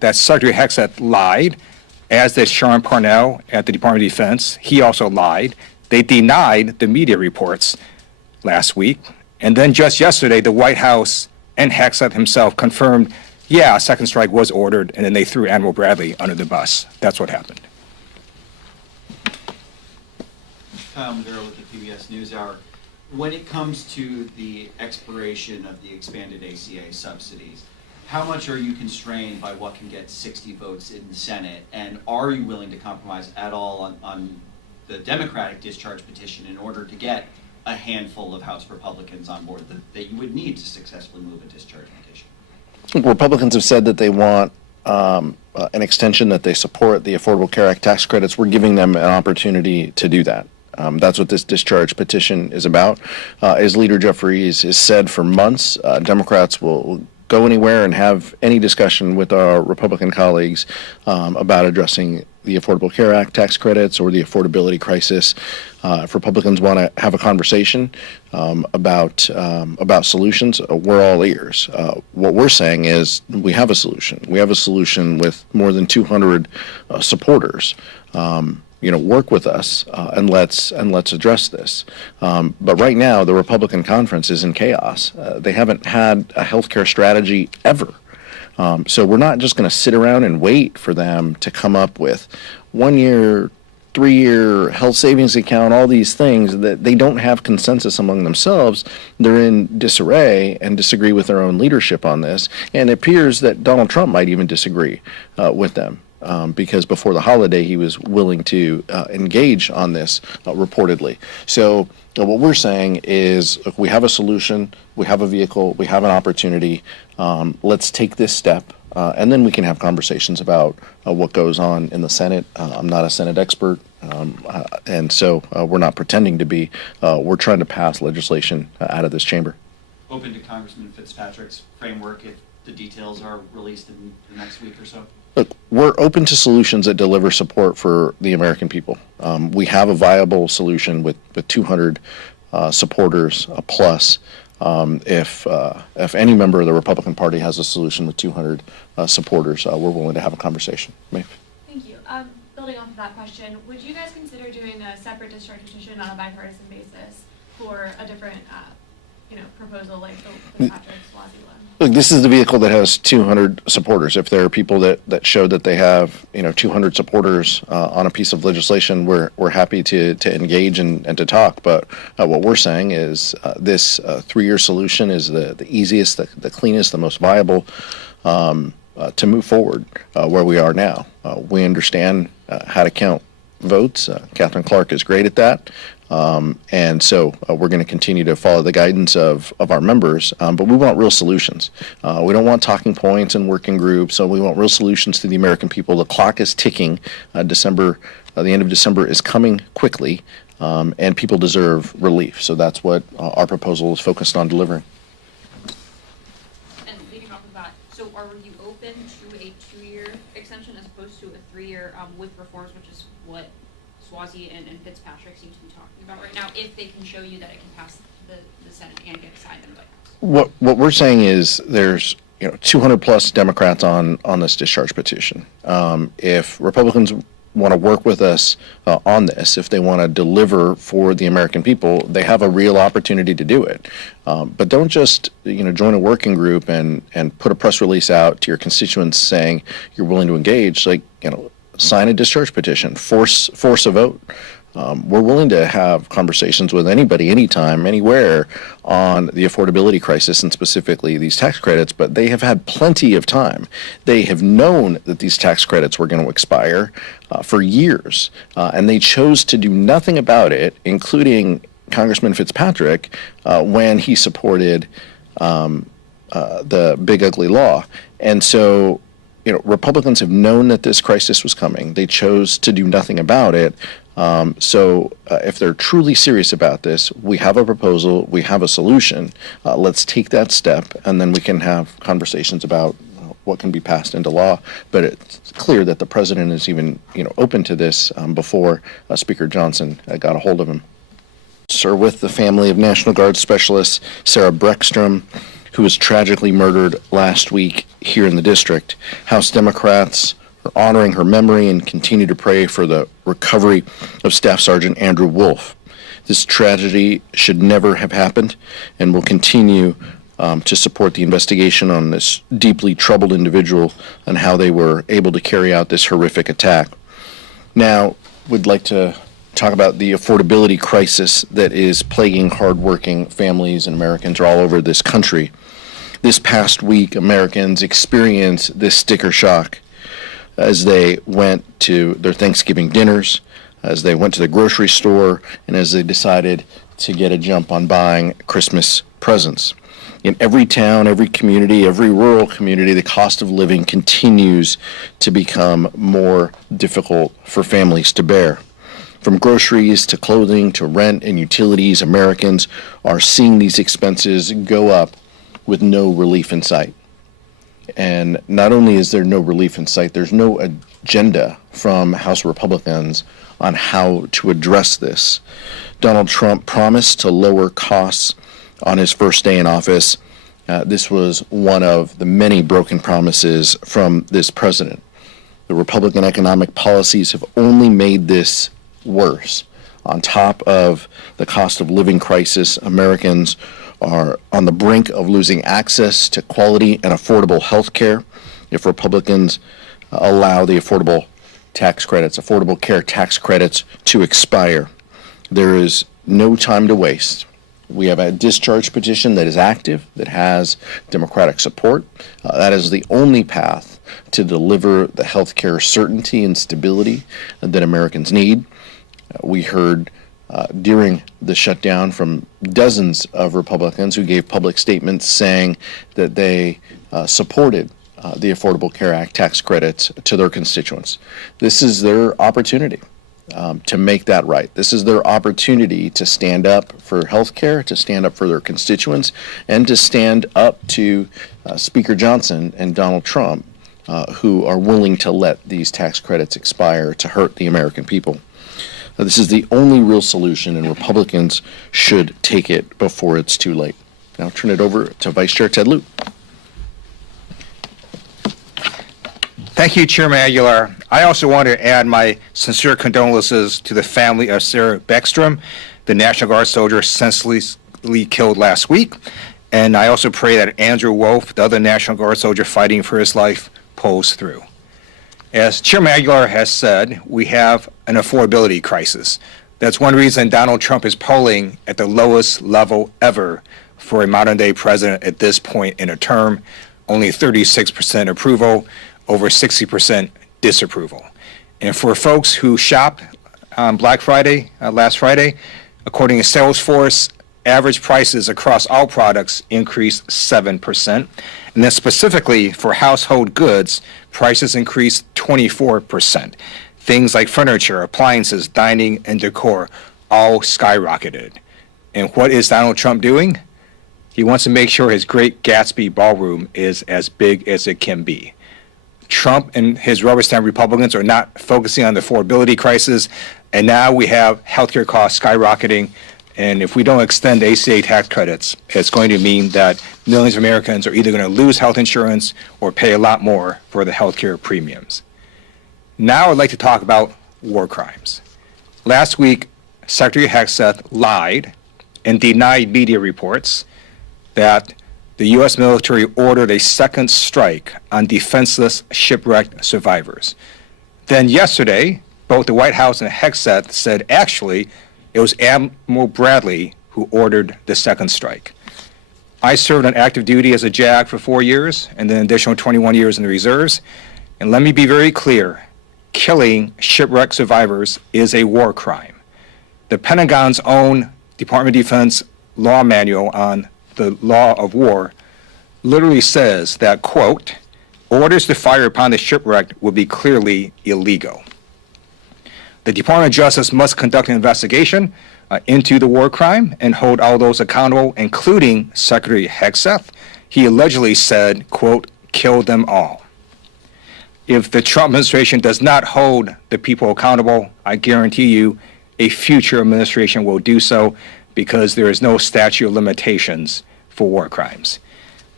that Secretary Hegseth lied, as did Sean Parnell at the Department of Defense. He also lied. They denied the media reports last week. And then just yesterday, the White House and Hegseth himself confirmed, yeah, a second strike was ordered, and then they threw Admiral Bradley under the bus. That's what happened. Kyle Maduro with the PBS NewsHour. When it comes to the expiration of the expanded ACA subsidies, how much are you constrained by what can get 60 votes in the Senate? And are you willing to compromise at all on the Democratic discharge petition in order to get a handful of House Republicans on board that you would need to successfully move a discharge petition? Republicans have said that they want an extension, that they support the Affordable Care Act tax credits. We're giving them an opportunity to do that. That's what this discharge petition is about. As Leader Jeffries has said for months, Democrats will go anywhere and have any discussion with our Republican colleagues about addressing the Affordable Care Act tax credits or the affordability crisis. If Republicans want to have a conversation about solutions, we're all ears. What we're saying is we have a solution. We have a solution with more than 200 supporters. Work with us and let's address this. But right now, the Republican conference is in chaos. They haven't had a healthcare strategy ever. So we're not just going to sit around and wait for them to come up with 1 year, 3-year health savings account, all these things that they don't have consensus among themselves. They're in disarray and disagree with their own leadership on this. And it appears that Donald Trump might even disagree with them. Because before the holiday, he was willing to engage on this reportedly. So what we're saying is, look, we have a solution, we have a vehicle, we have an opportunity. Let's take this step, and then we can have conversations about what goes on in the Senate. I'm not a Senate expert, and so we're not pretending to be. We're trying to pass legislation out of this chamber. Open to Congressman Fitzpatrick's framework if the details are released in the next week or so? Look, we're open to solutions that deliver support for the American people. We have a viable solution with 200 supporters plus. If any member of the Republican Party has a solution with 200 supporters, we're willing to have a conversation. Maeve? Thank you. Building off of that question, would you guys consider doing a separate discharge petition on a bipartisan basis for a different, proposal like the Fitzpatrick-Suozzi one? Look, this is the vehicle that has 200 supporters. If there are people that show that they have 200 supporters on a piece of legislation, we're happy to engage and to talk. But what we're saying is this 3-year solution is the easiest, the cleanest, the most viable to move forward where we are now. We understand how to count votes. Catherine Clark is great at that. And so we're going to continue to follow the guidance of our members, but we want real solutions. We don't want talking points and working groups, so we want real solutions to the American people. The clock is ticking. The end of December is coming quickly, and people deserve relief. So that's what our proposal is focused on delivering. And leading off of that, so are you open to a 2-year extension as opposed to a 3-year with reforms, which is what Suozzi and Fitzpatrick seem to be talking about right now, if they can show you that it can pass the Senate and get signed in the White House? What we're saying is there's 200 plus Democrats on this discharge petition. If Republicans want to work with us on this, if they want to deliver for the American people, they have a real opportunity to do it. But don't just join a working group and put a press release out to your constituents saying you're willing to engage. Sign a discharge petition, force a vote. We're willing to have conversations with anybody, anytime, anywhere on the affordability crisis and specifically these tax credits, but they have had plenty of time. They have known that these tax credits were going to expire for years, and they chose to do nothing about it, including Congressman Fitzpatrick, when he supported the big ugly law. And so Republicans have known that this crisis was coming. They chose to do nothing about it. So if they're truly serious about this, we have a proposal, we have a solution. Let's take that step, and then we can have conversations about what can be passed into law. But it's clear that the president is even open to this before Speaker Johnson got a hold of him. Sir, with the family of National Guard Specialist Sarah Breckstrom, who was tragically murdered last week here in the district. House Democrats are honoring her memory and continue to pray for the recovery of Staff Sergeant Andrew Wolf. This tragedy should never have happened, and will continue to support the investigation on this deeply troubled individual and how they were able to carry out this horrific attack. Now, we'd like to talk about the affordability crisis that is plaguing hardworking families and Americans all over this country. This past week, Americans experienced this sticker shock as they went to their Thanksgiving dinners, as they went to the grocery store, and as they decided to get a jump on buying Christmas presents. In every town, every community, every rural community, the cost of living continues to become more difficult for families to bear. From groceries to clothing to rent and utilities, Americans are seeing these expenses go up with no relief in sight. And not only is there no relief in sight, there's no agenda from House Republicans on how to address this. Donald Trump promised to lower costs on his first day in office. This was one of the many broken promises from this president. The Republican economic policies have only made this worse. On top of the cost of living crisis, Americans are on the brink of losing access to quality and affordable health care if Republicans allow the affordable care tax credits to expire. There is no time to waste. We have a discharge petition that is active, that has Democratic support. That is the only path to deliver the health care certainty and stability that Americans need. We heard during the shutdown from dozens of Republicans who gave public statements saying that they supported the Affordable Care Act tax credits to their constituents. This is their opportunity to make that right. This is their opportunity to stand up for health care, to stand up for their constituents, and to stand up to Speaker Johnson and Donald Trump, who are willing to let these tax credits expire to hurt the American people. This is the only real solution, and Republicans should take it before it's too late. Now I'll turn it over to Vice Chair Ted Lieu. Thank you, Chairman Aguilar. I also want to add my sincere condolences to the family of Sarah Beckstrom, the National Guard soldier senselessly killed last week. And I also pray that Andrew Wolf, the other National Guard soldier fighting for his life, pulls through. As Chairman Aguilar has said, we have an affordability crisis. That's one reason Donald Trump is polling at the lowest level ever for a modern-day president at this point in a term. Only 36% approval, over 60% disapproval. And for folks who shop on Black Friday, last Friday, according to Salesforce, average prices across all products increased 7%. And then specifically for household goods, prices increased 24%. Things like furniture, appliances, dining, and decor all skyrocketed. And what is Donald Trump doing? He wants to make sure his Great Gatsby ballroom is as big as it can be. Trump and his rubber stamp Republicans are not focusing on the affordability crisis, and now we have healthcare costs skyrocketing. And if we don't extend ACA tax credits, it's going to mean that millions of Americans are either going to lose health insurance or pay a lot more for the healthcare premiums. Now I'd like to talk about war crimes. Last week, Secretary Hegseth lied and denied media reports that the U.S. military ordered a second strike on defenseless shipwrecked survivors. Then yesterday, both the White House and Hegseth said actually it was Admiral Bradley who ordered the second strike. I served on active duty as a JAG for 4 years and then an additional 21 years in the reserves. And let me be very clear, killing shipwrecked survivors is a war crime. The Pentagon's own Department of Defense law manual on the law of war literally says that, quote, orders to fire upon the shipwrecked would be clearly illegal. The Department of Justice must conduct an investigation into the war crime and hold all those accountable, including Secretary Hegseth. He allegedly said, quote, kill them all. If the Trump administration does not hold the people accountable, I guarantee you a future administration will do so, because there is no statute of limitations for war crimes.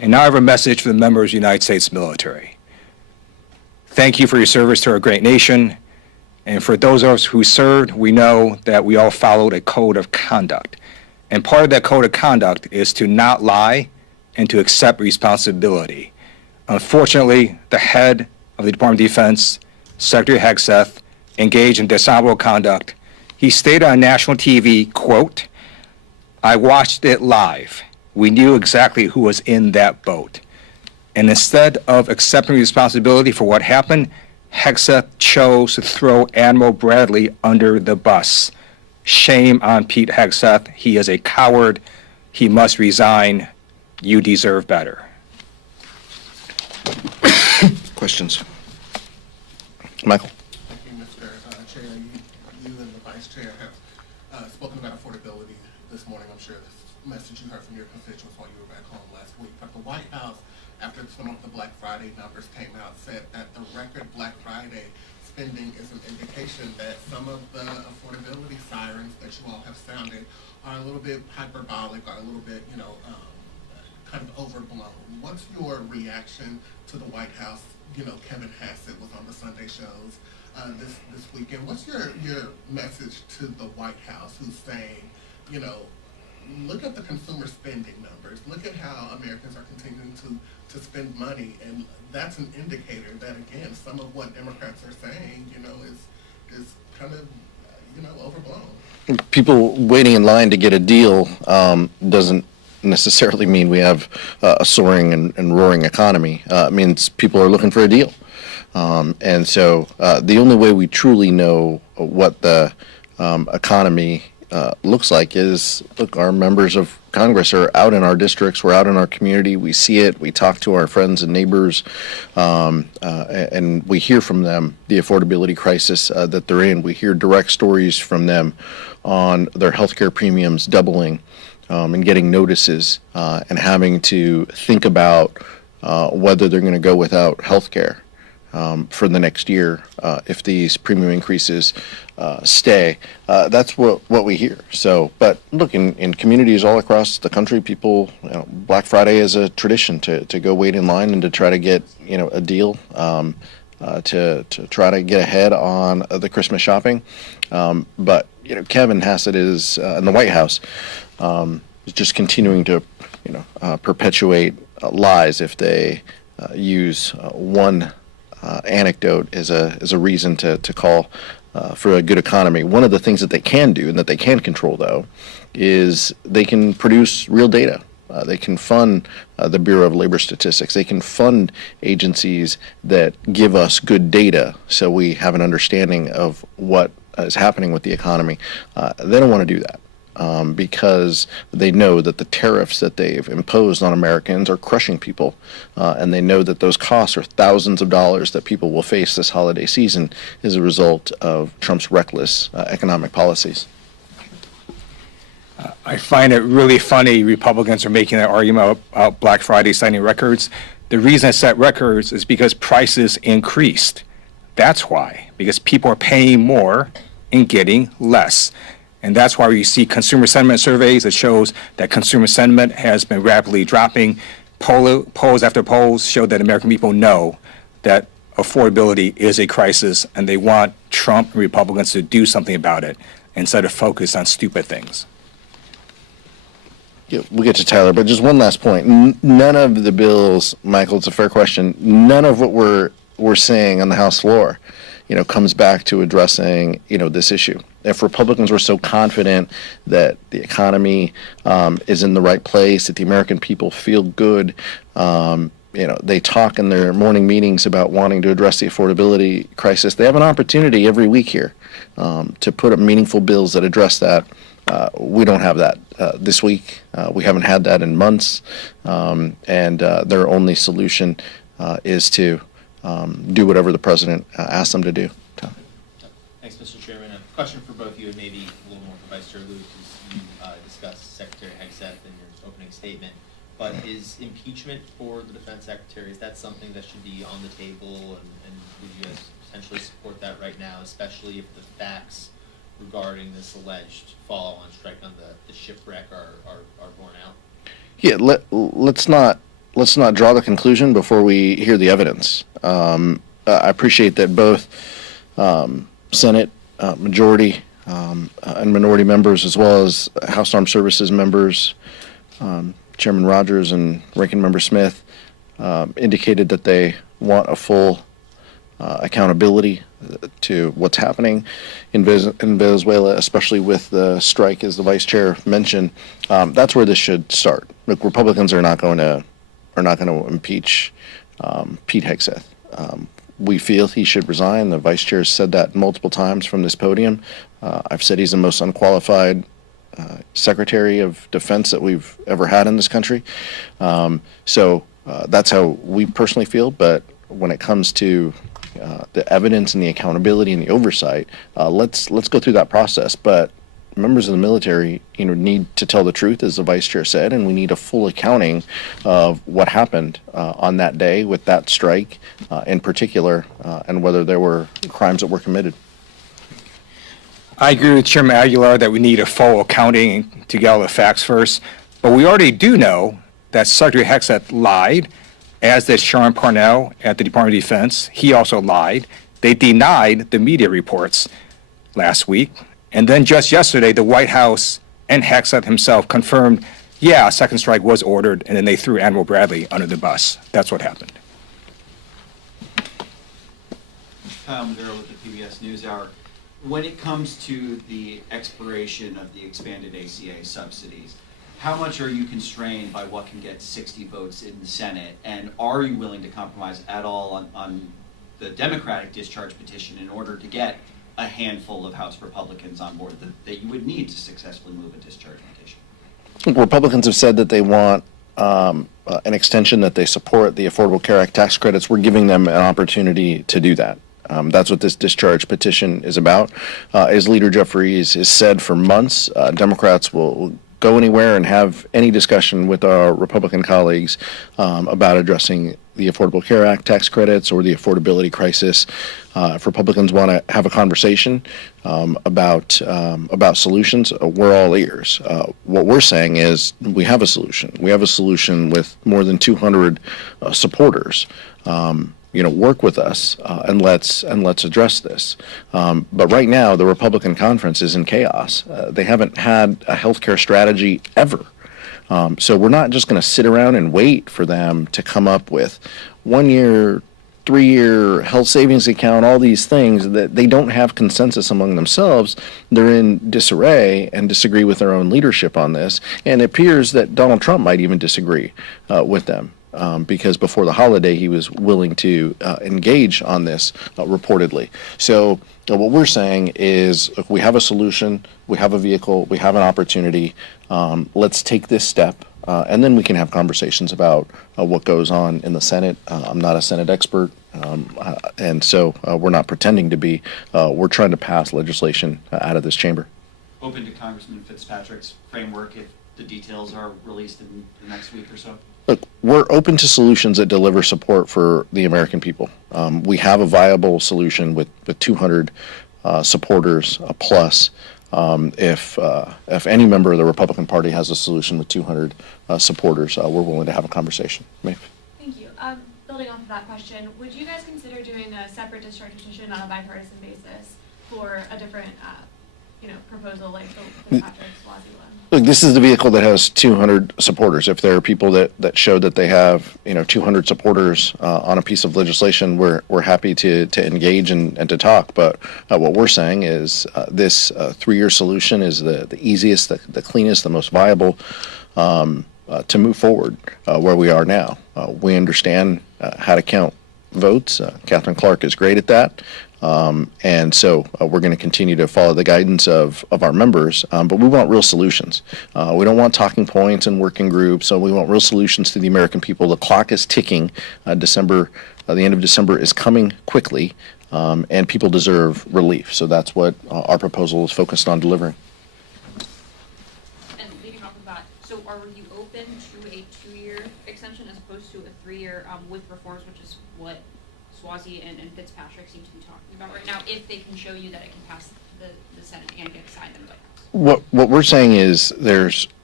And now I have a message for the members of the United States military. Thank you for your service to our great nation. And for those of us who served, we know that we all followed a code of conduct. And part of that code of conduct is to not lie and to accept responsibility. Unfortunately, the head of the Department of Defense, Secretary Hegseth, engaged in dishonorable conduct. He stated on national TV, quote, "I watched it live. We knew exactly who was in that boat." And instead of accepting responsibility for what happened, Hegseth chose to throw Admiral Bradley under the bus. Shame on Pete Hegseth. He is a coward. He must resign. You deserve better. Questions? Michael? Thank you, Mr. Chair. You and the Vice Chair have spoken about affordability this morning. I'm sure this message you heard from your constituents while you were back home last week. But the White House, after some of the Black Friday numbers came out, said that the record Black Friday spending is an indication that some of the affordability sirens that you all have sounded are a little bit hyperbolic, or a little bit, kind of overblown. What's your reaction to the White House? Kevin Hassett was on the Sunday shows this weekend. What's your message to the White House, who's saying, look at the consumer spending numbers, look at how Americans are continuing to spend money, and that's an indicator that, again, some of what Democrats are saying, is kind of, overblown. People waiting in line to get a deal doesn't necessarily mean we have a soaring and roaring economy. It means people are looking for a deal. And so the only way we truly know what the economy looks like is, look, our members of Congress are out in our districts, we're out in our community, we see it, we talk to our friends and neighbors, and we hear from them the affordability crisis that they're in. We hear direct stories from them on their healthcare premiums doubling, and getting notices, and having to think about whether they're going to go without health care for the next year if these premium increases stay. That's what we hear. So, but look, in communities all across the country, people, Black Friday is a tradition to go wait in line and to try to get a deal, to try to get ahead on the Christmas shopping. But Kevin Hassett is in the White House. Is just continuing to, perpetuate lies if they use one anecdote as a reason to call for a good economy. One of the things that they can do and that they can control, though, is they can produce real data. They can fund the Bureau of Labor Statistics. They can fund agencies that give us good data so we have an understanding of what is happening with the economy. They don't want to do that. Because they know that the tariffs that they've imposed on Americans are crushing people, and they know that those costs are thousands of dollars that people will face this holiday season as a result of Trump's reckless economic policies. I find it really funny Republicans are making that argument about Black Friday setting records. The reason it set records is because prices increased. That's why, because people are paying more and getting less. And that's why you see consumer sentiment surveys that shows that consumer sentiment has been rapidly dropping. Polls after polls show that American people know that affordability is a crisis, and they want Trump and Republicans to do something about it instead of focus on stupid things. Yeah, we'll get to Tyler, but just one last point. None of the bills, Michael, it's a fair question, none of what we're saying on the House floor, comes back to addressing, this issue. If Republicans were so confident that the economy is in the right place, that the American people feel good, they talk in their morning meetings about wanting to address the affordability crisis. They have an opportunity every week here to put up meaningful bills that address that. We don't have that this week. We haven't had that in months, and their only solution is to do whatever the president asks them to do. Thanks, Mr. Chairman. A question for both you, and maybe a little more for Vice Chair Luke, as you discussed Secretary Hegseth in your opening statement. But is impeachment for the Defense Secretary, is that something that should be on the table, and would you guys potentially support that right now, especially if the facts regarding this alleged follow-on strike on the shipwreck are borne out? Yeah, let's not let's not draw the conclusion before we hear the evidence. I appreciate that both Senate majority and minority members, as well as House Armed Services members, Chairman Rogers and Ranking Member Smith, indicated that they want a full accountability to what's happening in Venezuela, especially with the strike, as the Vice Chair mentioned. That's where this should start. Look, Republicans are not going to impeach Pete Hegseth. We feel he should resign. The Vice Chair has said that multiple times from this podium. I've said he's the most unqualified Secretary of Defense that we've ever had in this country. So that's how we personally feel. But when it comes to the evidence and the accountability and the oversight, let's go through that process. But members of the military, need to tell the truth, as the Vice Chair said, and we need a full accounting of what happened on that day with that strike, in particular, and whether there were crimes that were committed. I agree with Chairman Aguilar that we need a full accounting to get all the facts first, but we already do know that Secretary Hegseth lied, as did Sean Parnell at the Department of Defense. He also lied. They denied the media reports last week. And then just yesterday, the White House and Hegseth himself confirmed, yeah, a second strike was ordered, and then they threw Admiral Bradley under the bus. That's what happened. Kyle Maduro with the PBS NewsHour. When it comes to the expiration of the expanded ACA subsidies, how much are you constrained by what can get 60 votes in the Senate? And are you willing to compromise at all on the Democratic discharge petition in order to get a handful of House Republicans on board that you would need to successfully move a discharge petition? Republicans have said that they want an extension, that they support the Affordable Care Act tax credits. We're giving them an opportunity to do that. That's what this discharge petition is about. As Leader Jeffries has said for months, Democrats will go anywhere and have any discussion with our Republican colleagues about addressing the Affordable Care Act tax credits or the affordability crisis. If Republicans want to have a conversation about solutions, we're all ears. What we're saying is we have a solution. We have a solution with more than 200 supporters. Work with us and let's address this. But right now, the Republican conference is in chaos. They haven't had a healthcare strategy ever. So we're not just going to sit around and wait for them to come up with 1 year, 3-year health savings account, all these things that they don't have consensus among themselves. They're in disarray and disagree with their own leadership on this. And it appears that Donald Trump might even disagree with them. Because before the holiday, he was willing to engage on this reportedly. So what we're saying is, look, we have a solution, we have a vehicle, we have an opportunity. Let's take this step, and then we can have conversations about what goes on in the Senate. I'm not a Senate expert, and so we're not pretending to be. We're trying to pass legislation out of this chamber. Open to Congressman Fitzpatrick's framework if the details are released in the next week or so? Look, we're open to solutions that deliver support for the American people. We have a viable solution with 200 supporters plus. If any member of the Republican Party has a solution with 200 supporters, we're willing to have a conversation. Maeve. Thank you. Building off of that question, would you guys consider doing a separate discharge petition on a bipartisan basis for a different, proposal like the Fitzpatrick-Swazi one? Look, this is the vehicle that has 200 supporters. If there are people that show that they have 200 supporters on a piece of legislation, we're happy to engage and to talk. But what we're saying is this 3-year solution is the easiest, the cleanest, the most viable to move forward where we are now. We understand how to count votes. Catherine Clark is great at that. And so we're going to continue to follow the guidance of our members, but we want real solutions. We don't want talking points and working groups, so we want real solutions to the American people. The clock is ticking. The end of December is coming quickly, and people deserve relief. So that's what our proposal is focused on delivering. And leading off of that, so are you open to a 2-year extension as opposed to a 3-year with reforms, which is what Swazi and Fitzpatrick seem to be talking about right now, if they can show you that it can pass the Senate and get signed in the White House? What we're saying is there's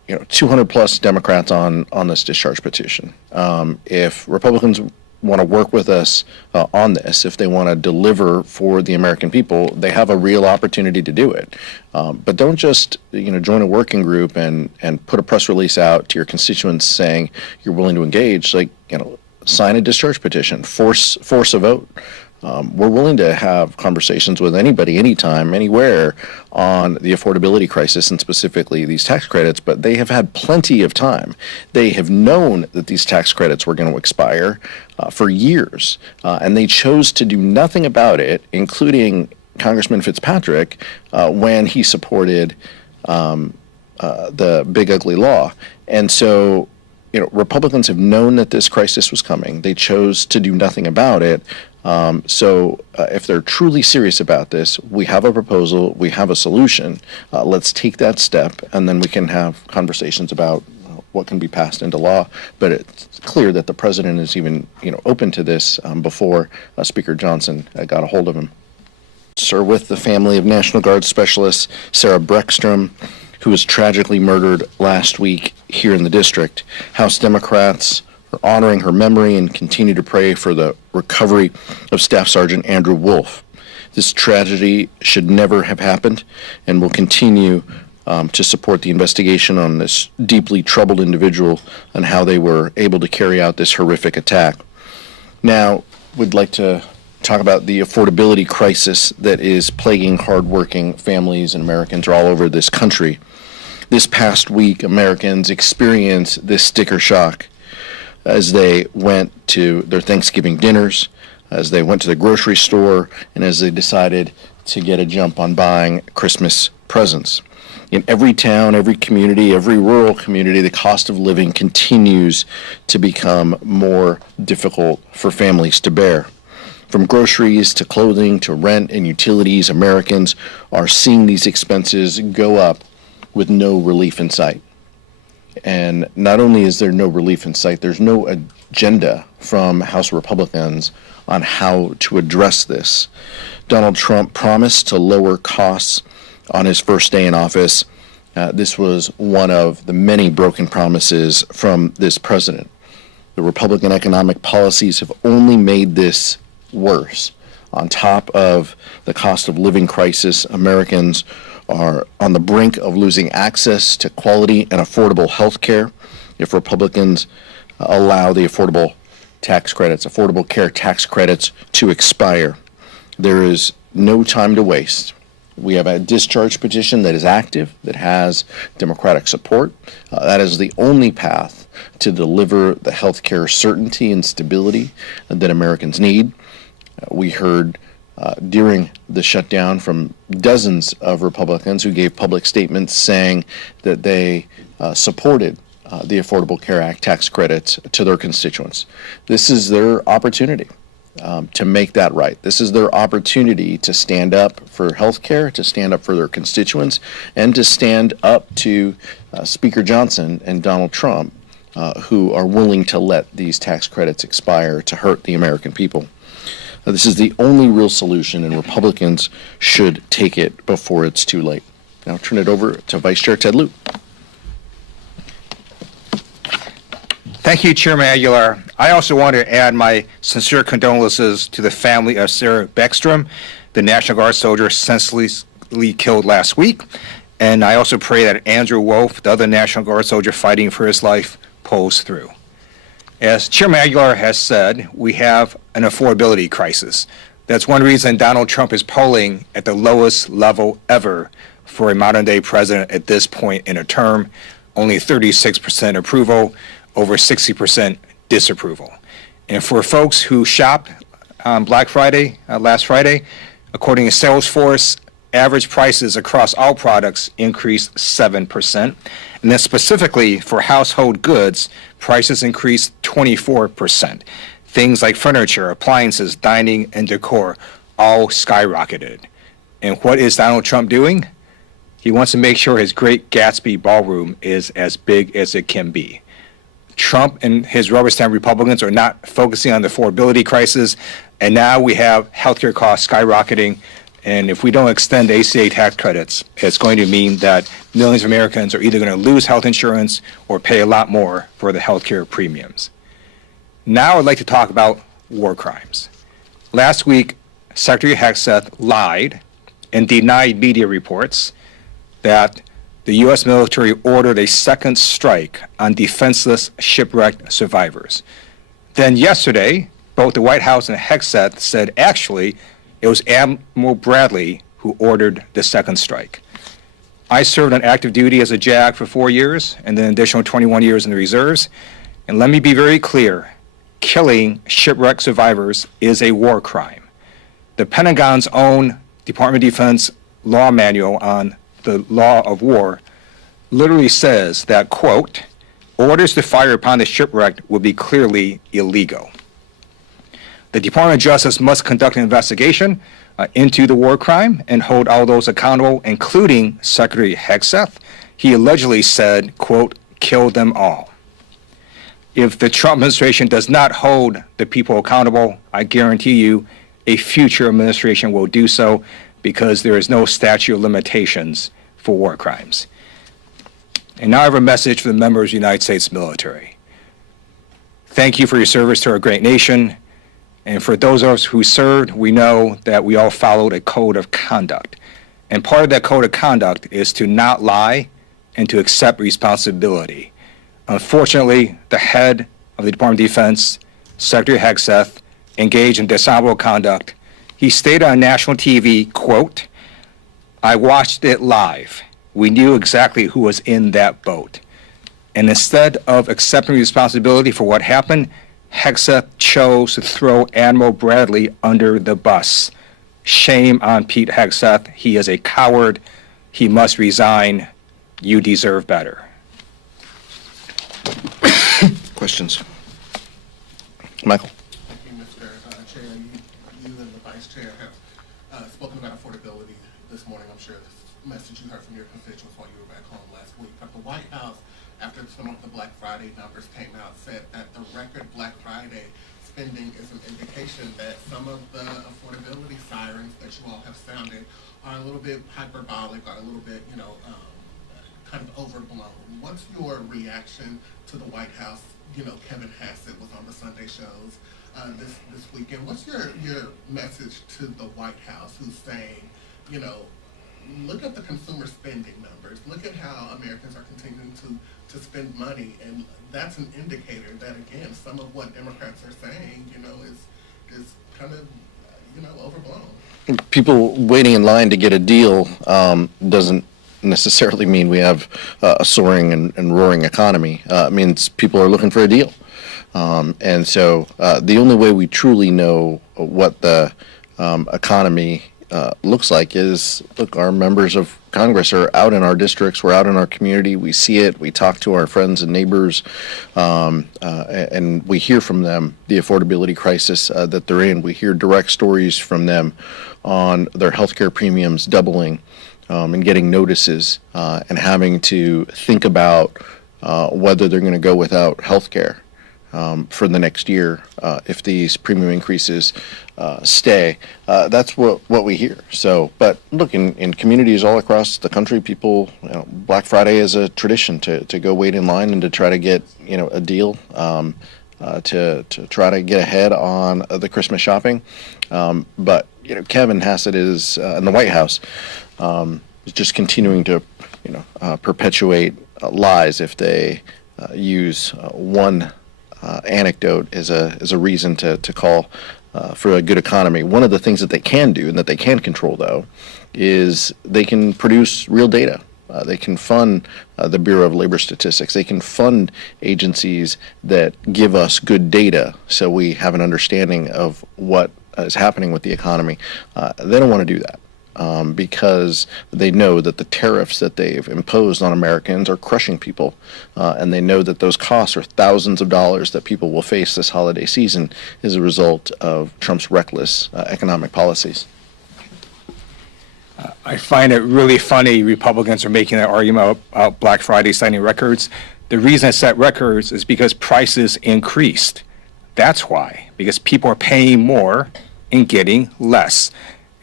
200 plus Democrats on this discharge petition. If Republicans want to work with us on this, if they want to deliver for the American people, they have a real opportunity to do it. But don't just join a working group and put a press release out to your constituents saying you're willing to engage. Sign a discharge petition, force a vote. We're willing to have conversations with anybody, anytime, anywhere on the affordability crisis and specifically these tax credits, but they have had plenty of time. They have known that these tax credits were going to expire for years, and they chose to do nothing about it, including Congressman Fitzpatrick when he supported the big ugly law. And so Republicans have known that this crisis was coming. They chose to do nothing about it. So if they're truly serious about this, we have a proposal, we have a solution. Let's take that step, and then we can have conversations about what can be passed into law. But it's clear that the president is even open to this before Speaker Johnson got a hold of him. Sir, with the family of National Guard Specialist Sarah Breckstrom, who was tragically murdered last week here in the district. House Democrats are honoring her memory and continue to pray for the recovery of Staff Sergeant Andrew Wolf. This tragedy should never have happened, and will continue to support the investigation on this deeply troubled individual and how they were able to carry out this horrific attack. Now, we'd like to talk about the affordability crisis that is plaguing hardworking families and Americans all over this country. This past week, Americans experienced this sticker shock as they went to their Thanksgiving dinners, as they went to the grocery store, and as they decided to get a jump on buying Christmas presents. In every town, every community, every rural community, the cost of living continues to become more difficult for families to bear. From groceries to clothing to rent and utilities, Americans are seeing these expenses go up with no relief in sight. And not only is there no relief in sight, there's no agenda from House Republicans on how to address this. Donald Trump promised to lower costs on his first day in office. This was one of the many broken promises from this president. The Republican economic policies have only made this worse. On top of the cost of living crisis, Americans are on the brink of losing access to quality and affordable health care if Republicans allow the affordable care tax credits to expire. There is no time to waste. We have a discharge petition that is active, that has Democratic support. That is the only path to deliver the health care certainty and stability that Americans need. We heard during the shutdown from dozens of Republicans who gave public statements saying that they supported the Affordable Care Act tax credits to their constituents. This is their opportunity to make that right. This is their opportunity to stand up for health care, to stand up for their constituents, and to stand up to Speaker Johnson and Donald Trump, who are willing to let these tax credits expire to hurt the American people. This is the only real solution, and Republicans should take it before it's too late. Now I'll turn it over to Vice Chair Ted Lieu. Thank you, Chairman Aguilar. I also want to add my sincere condolences to the family of Sarah Breckstrom, the National Guard soldier senselessly killed last week. And I also pray that Andrew Wolf, the other National Guard soldier fighting for his life, pulls through. As Chairman Aguilar has said, we have an affordability crisis. That's one reason Donald Trump is polling at the lowest level ever for a modern-day president at this point in a term. Only 36% approval, over 60% disapproval. And for folks who shopped on Black Friday, last Friday, according to Salesforce, average prices across all products increased 7%. And then specifically for household goods, prices increased 24%. Things like furniture, appliances, dining, and decor all skyrocketed. And what is Donald Trump doing? He wants to make sure his Great Gatsby ballroom is as big as it can be. Trump and his rubber stamp Republicans are not focusing on the affordability crisis, and now we have healthcare costs skyrocketing, And if we don't extend ACA tax credits, it's going to mean that millions of Americans are either going to lose health insurance or pay a lot more for the health care premiums. Now I'd like to talk about war crimes. Last week, Secretary Hegseth lied and denied media reports that the U.S. military ordered a second strike on defenseless shipwrecked survivors. Then yesterday, both the White House and Hegseth said actually it was Admiral Bradley who ordered the second strike. I served on active duty as a JAG for 4 years and then an additional 21 years in the reserves. And let me be very clear, killing shipwrecked survivors is a war crime. The Pentagon's own Department of Defense law manual on the law of war literally says that, quote, orders to fire upon the shipwrecked will be clearly illegal. The Department of Justice must conduct an investigation into the war crime and hold all those accountable, including Secretary Hegseth. He allegedly said, quote, kill them all. If the Trump administration does not hold the people accountable, I guarantee you a future administration will do so, because there is no statute of limitations for war crimes. And now I have a message for the members of the United States military. Thank you for your service to our great nation. And for those of us who served, we know that we all followed a code of conduct. And part of that code of conduct is to not lie and to accept responsibility. Unfortunately, the head of the Department of Defense, Secretary Hegseth, engaged in dishonorable conduct. He stated on national TV, quote, I watched it live. We knew exactly who was in that boat. And instead of accepting responsibility for what happened, Hegseth chose to throw Admiral Bradley under the bus. Shame on Pete Hegseth. He is a coward. He must resign. You deserve better. Questions? Michael? Thank you, Mr. Chair. You and the Vice Chair have spoken about affordability this morning. I'm sure the message you heard from your constituents while you were back home last week. But the White House, after some of the Black Friday numbers came out, said that the record Black Friday spending is an indication that some of the affordability sirens that you all have sounded are a little bit hyperbolic, or a little bit, kind of overblown. What's your reaction to the White House? Kevin Hassett was on the Sunday shows this weekend. What's your message to the White House, who's saying, look at the consumer spending numbers. Look at how Americans are continuing to spend money, and that's an indicator that, again, some of what Democrats are saying, is kind of, overblown. People waiting in line to get a deal doesn't necessarily mean we have a soaring and roaring economy. It means people are looking for a deal. And so the only way we truly know what the economy looks like is, look, our members of Congress are out in our districts, we're out in our community, we see it, we talk to our friends and neighbors, and we hear from them the affordability crisis that they're in. We hear direct stories from them on their healthcare premiums doubling, and getting notices, and having to think about whether they're going to go without health care for the next year if these premium increases stay. That's what we hear. So, but look, in communities all across the country, people, Black Friday is a tradition to go wait in line and to try to get a deal, to try to get ahead on the Christmas shopping. But Kevin Hassett is in the White House. Is just continuing to, perpetuate lies. If they use one anecdote as a reason to call for a good economy. One of the things that they can do and that they can control, though, is they can produce real data. They can fund the Bureau of Labor Statistics. They can fund agencies that give us good data so we have an understanding of what is happening with the economy. They don't want to do that. Because they know that the tariffs that they've imposed on Americans are crushing people, and they know that those costs are thousands of dollars that people will face this holiday season as a result of Trump's reckless economic policies. I find it really funny Republicans are making that argument about Black Friday setting records. The reason it set records is because prices increased. That's why, because people are paying more and getting less.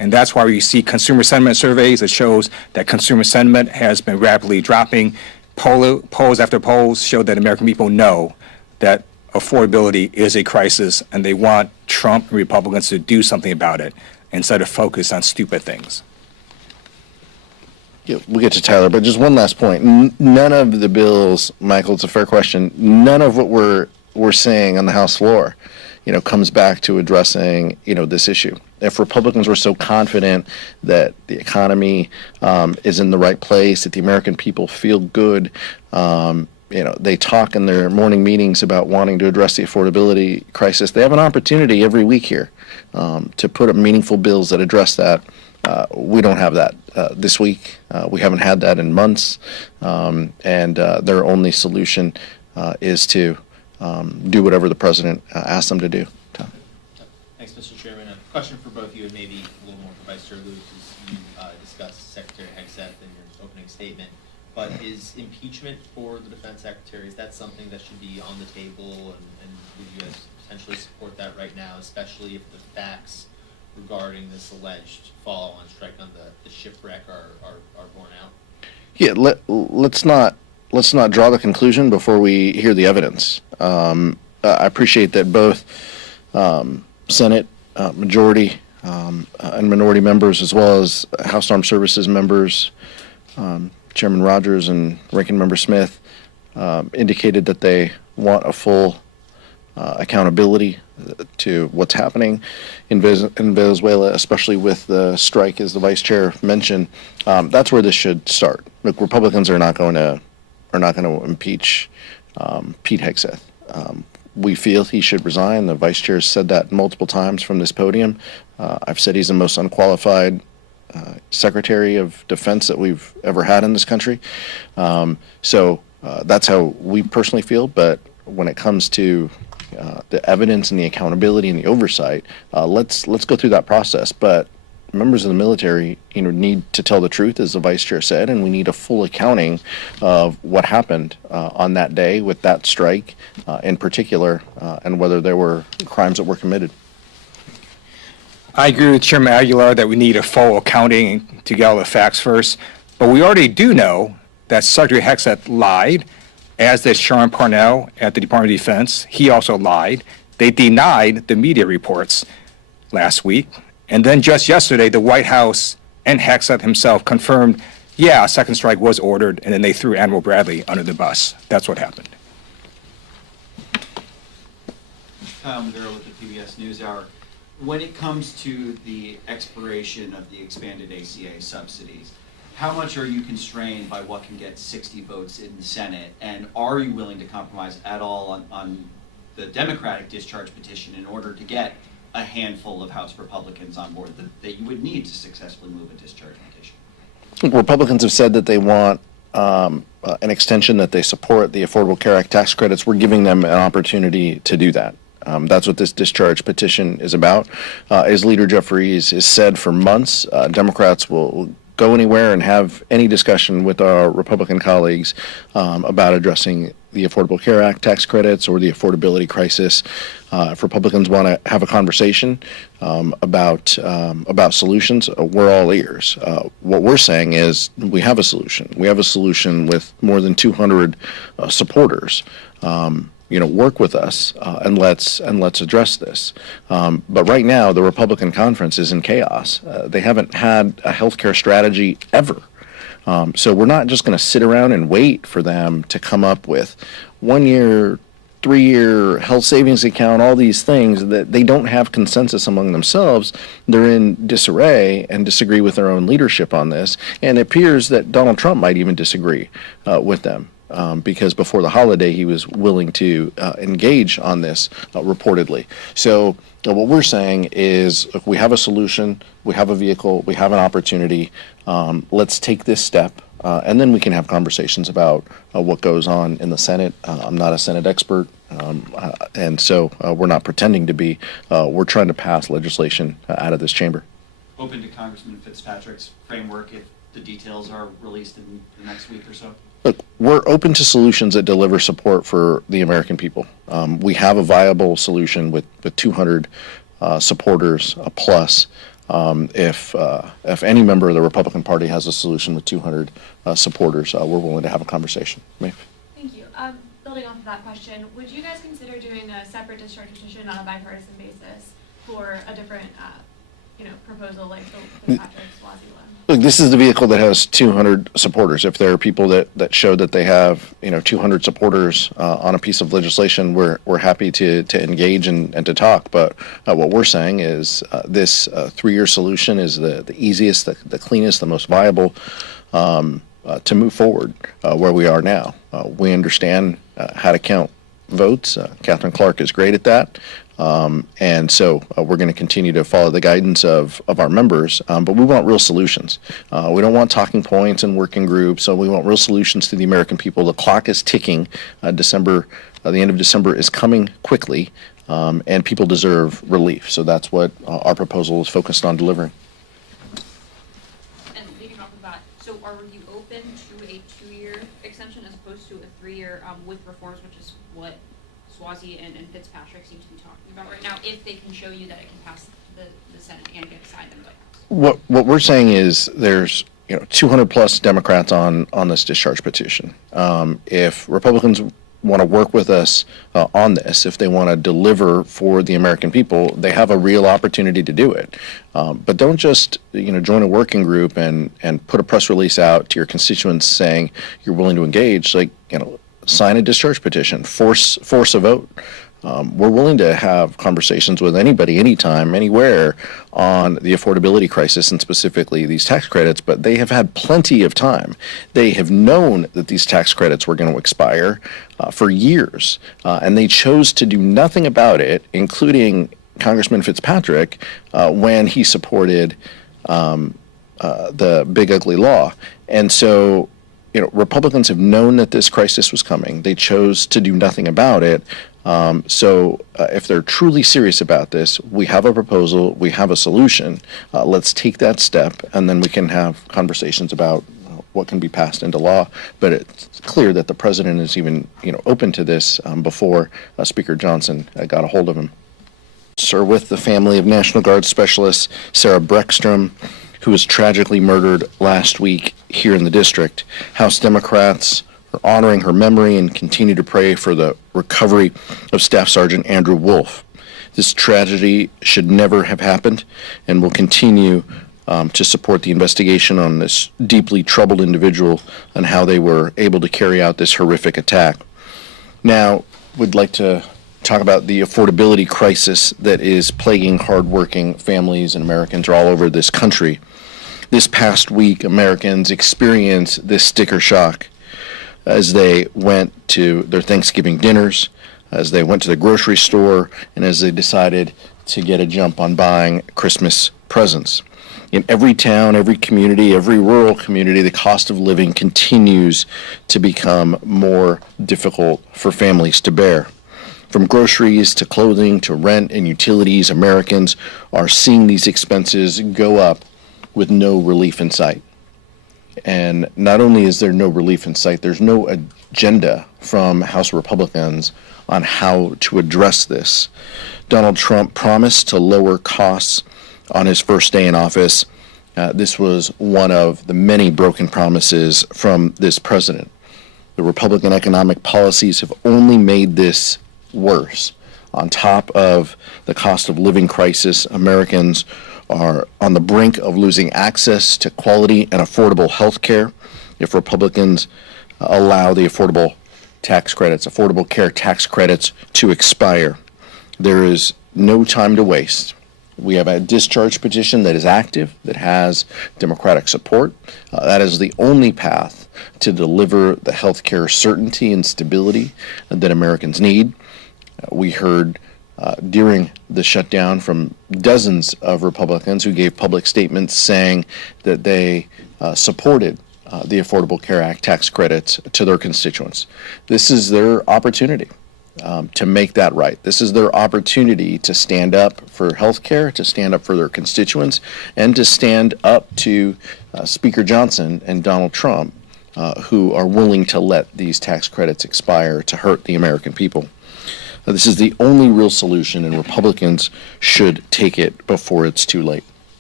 And that's why we see consumer sentiment surveys that shows that consumer sentiment has been rapidly dropping. Polls after polls show that American people know that affordability is a crisis, and they want Trump and Republicans to do something about it instead of focus on stupid things. Yeah, we'll get to Tyler, but just one last point. None of the bills, Michael, it's a fair question, none of what we're saying on the House floor, comes back to addressing, this issue. If Republicans were so confident that the economy is in the right place, that the American people feel good, they talk in their morning meetings about wanting to address the affordability crisis, they have an opportunity every week here to put up meaningful bills that address that. We don't have that this week. We haven't had that in months, and their only solution is to do whatever the president asks them to do. Tom. Thanks, Mr. Chairman. A question for both of you, and maybe a little more for Vice Chair Lewis, as you discussed Secretary Hegseth in your opening statement. But is impeachment for the Defense Secretary, is that something that should be on the table, and would you guys potentially support that right now, especially if the facts regarding this alleged follow-on strike on the shipwreck are borne out? Yeah, let's not draw the conclusion before we hear the evidence. I appreciate that both Senate majority and minority members, as well as House Armed Services members, Chairman Rogers and Ranking Member Smith, indicated that they want a full accountability to what's happening in Venezuela, especially with the strike, as the Vice Chair mentioned. That's where this should start. Look, Republicans are not going to impeach Pete Hegseth. We feel he should resign. The Vice Chair said that multiple times from this podium. I've said he's the most unqualified Secretary of Defense that we've ever had in this country. So that's how we personally feel. But when it comes to the evidence and the accountability and the oversight, let's go through that process. But members of the military, need to tell the truth, as the Vice Chair said, and we need a full accounting of what happened on that day with that strike, in particular, and whether there were crimes that were committed. I agree with Chairman Aguilar that we need a full accounting to get all the facts first, but we already do know that Secretary Hegseth lied, as did Sean Parnell at the Department of Defense. He also lied. They denied the media reports last week. And then just yesterday, the White House and Hegseth himself confirmed, yeah, a second strike was ordered, and then they threw Admiral Bradley under the bus. That's what happened. Kyle Maduro with the PBS NewsHour. When it comes to the expiration of the expanded ACA subsidies, how much are you constrained by what can get 60 votes in the Senate? And are you willing to compromise at all on the Democratic discharge petition in order to get a handful of House Republicans on board that you would need to successfully move a discharge petition? Republicans have said that they want an extension, that they support the Affordable Care Act tax credits. We're giving them an opportunity to do that. That's what this discharge petition is about. As Leader Jeffries has said for months, Democrats will go anywhere and have any discussion with our Republican colleagues about addressing the Affordable Care Act tax credits or the affordability crisis. If Republicans want to have a conversation about solutions, we're all ears. What we're saying is we have a solution. We have a solution with more than 200 supporters. Work with us and let's address this. But right now, the Republican conference is in chaos. They haven't had a healthcare strategy ever. So we're not just going to sit around and wait for them to come up with 1 year, 3-year health savings account, all these things that they don't have consensus among themselves. They're in disarray and disagree with their own leadership on this. And it appears that Donald Trump might even disagree with them. Because before the holiday, he was willing to engage on this reportedly. So what we're saying is, look, we have a solution, we have a vehicle, we have an opportunity. Let's take this step, and then we can have conversations about what goes on in the Senate. I'm not a Senate expert, and so we're not pretending to be. We're trying to pass legislation out of this chamber. Open to Congressman Fitzpatrick's framework if the details are released in the next week or so? Look, we're open to solutions that deliver support for the American people. We have a viable solution with 200 supporters plus If any member of the Republican Party has a solution with 200 supporters, we're willing to have a conversation. Maeve? Thank you. Building off of that question, would you guys consider doing a separate discharge petition on a bipartisan basis for a different, proposal like the Fitzpatrick-Swazi one? Look, this is the vehicle that has 200 supporters. If there are people that show that they have, 200 supporters on a piece of legislation, we're happy to engage and to talk. But what we're saying is this 3-year solution is the easiest, the cleanest, the most viable to move forward where we are now. We understand how to count votes. Catherine Clark is great at that. And so we're going to continue to follow the guidance of our members, but we want real solutions. We don't want talking points and working groups, so we want real solutions to the American people. The clock is ticking. The end of December is coming quickly, and people deserve relief. So that's what our proposal is focused on delivering. And leading off of that, so are you open to a 2-year extension as opposed to a 3-year with reforms, which is what Swazi and Fitzpatrick seem to be talking about right now, if they can show you that it can pass the Senate and get signed in the White House? What we're saying is there's 200 plus Democrats on this discharge petition. If Republicans want to work with us on this, if they want to deliver for the American people, they have a real opportunity to do it. But don't just join a working group and put a press release out to your constituents saying you're willing to engage. Sign a discharge petition, force a vote. We're willing to have conversations with anybody, anytime, anywhere on the affordability crisis and specifically these tax credits, but they have had plenty of time. They have known that these tax credits were going to expire for years, and they chose to do nothing about it, including Congressman Fitzpatrick, when he supported the big ugly law. And so Republicans have known that this crisis was coming. They chose to do nothing about it. So if they're truly serious about this, we have a proposal, we have a solution. Let's take that step, and then we can have conversations about what can be passed into law. But it's clear that the president is even open to this before Speaker Johnson got a hold of him. Sir, with the family of National Guard Specialist Sarah Breckstrom, who was tragically murdered last week here in the district. House Democrats are honoring her memory and continue to pray for the recovery of Staff Sergeant Andrew Wolf. This tragedy should never have happened, and will continue to support the investigation on this deeply troubled individual and how they were able to carry out this horrific attack. Now, we'd like to talk about the affordability crisis that is plaguing hardworking families and Americans all over this country. This past week, Americans experienced this sticker shock as they went to their Thanksgiving dinners, as they went to the grocery store, and as they decided to get a jump on buying Christmas presents. In every town, every community, every rural community, the cost of living continues to become more difficult for families to bear. From groceries to clothing to rent and utilities, Americans are seeing these expenses go up with no relief in sight. And not only is there no relief in sight, there's no agenda from House Republicans on how to address this. Donald Trump promised to lower costs on his first day in office. This was one of the many broken promises from this president. The Republican economic policies have only made this worse. On top of the cost of living crisis, Americans are on the brink of losing access to quality and affordable health care if Republicans allow the affordable care tax credits to expire. There is no time to waste. We have a discharge petition that is active, that has Democratic support. That is the only path to deliver the health care certainty and stability that Americans need. We heard during the shutdown from dozens of Republicans who gave public statements saying that they supported the Affordable Care Act tax credits to their constituents. This is their opportunity to make that right. This is their opportunity to stand up for health care, to stand up for their constituents, and to stand up to Speaker Johnson and Donald Trump, who are willing to let these tax credits expire to hurt the American people. This is the only real solution, and Republicans should take it before it's too late.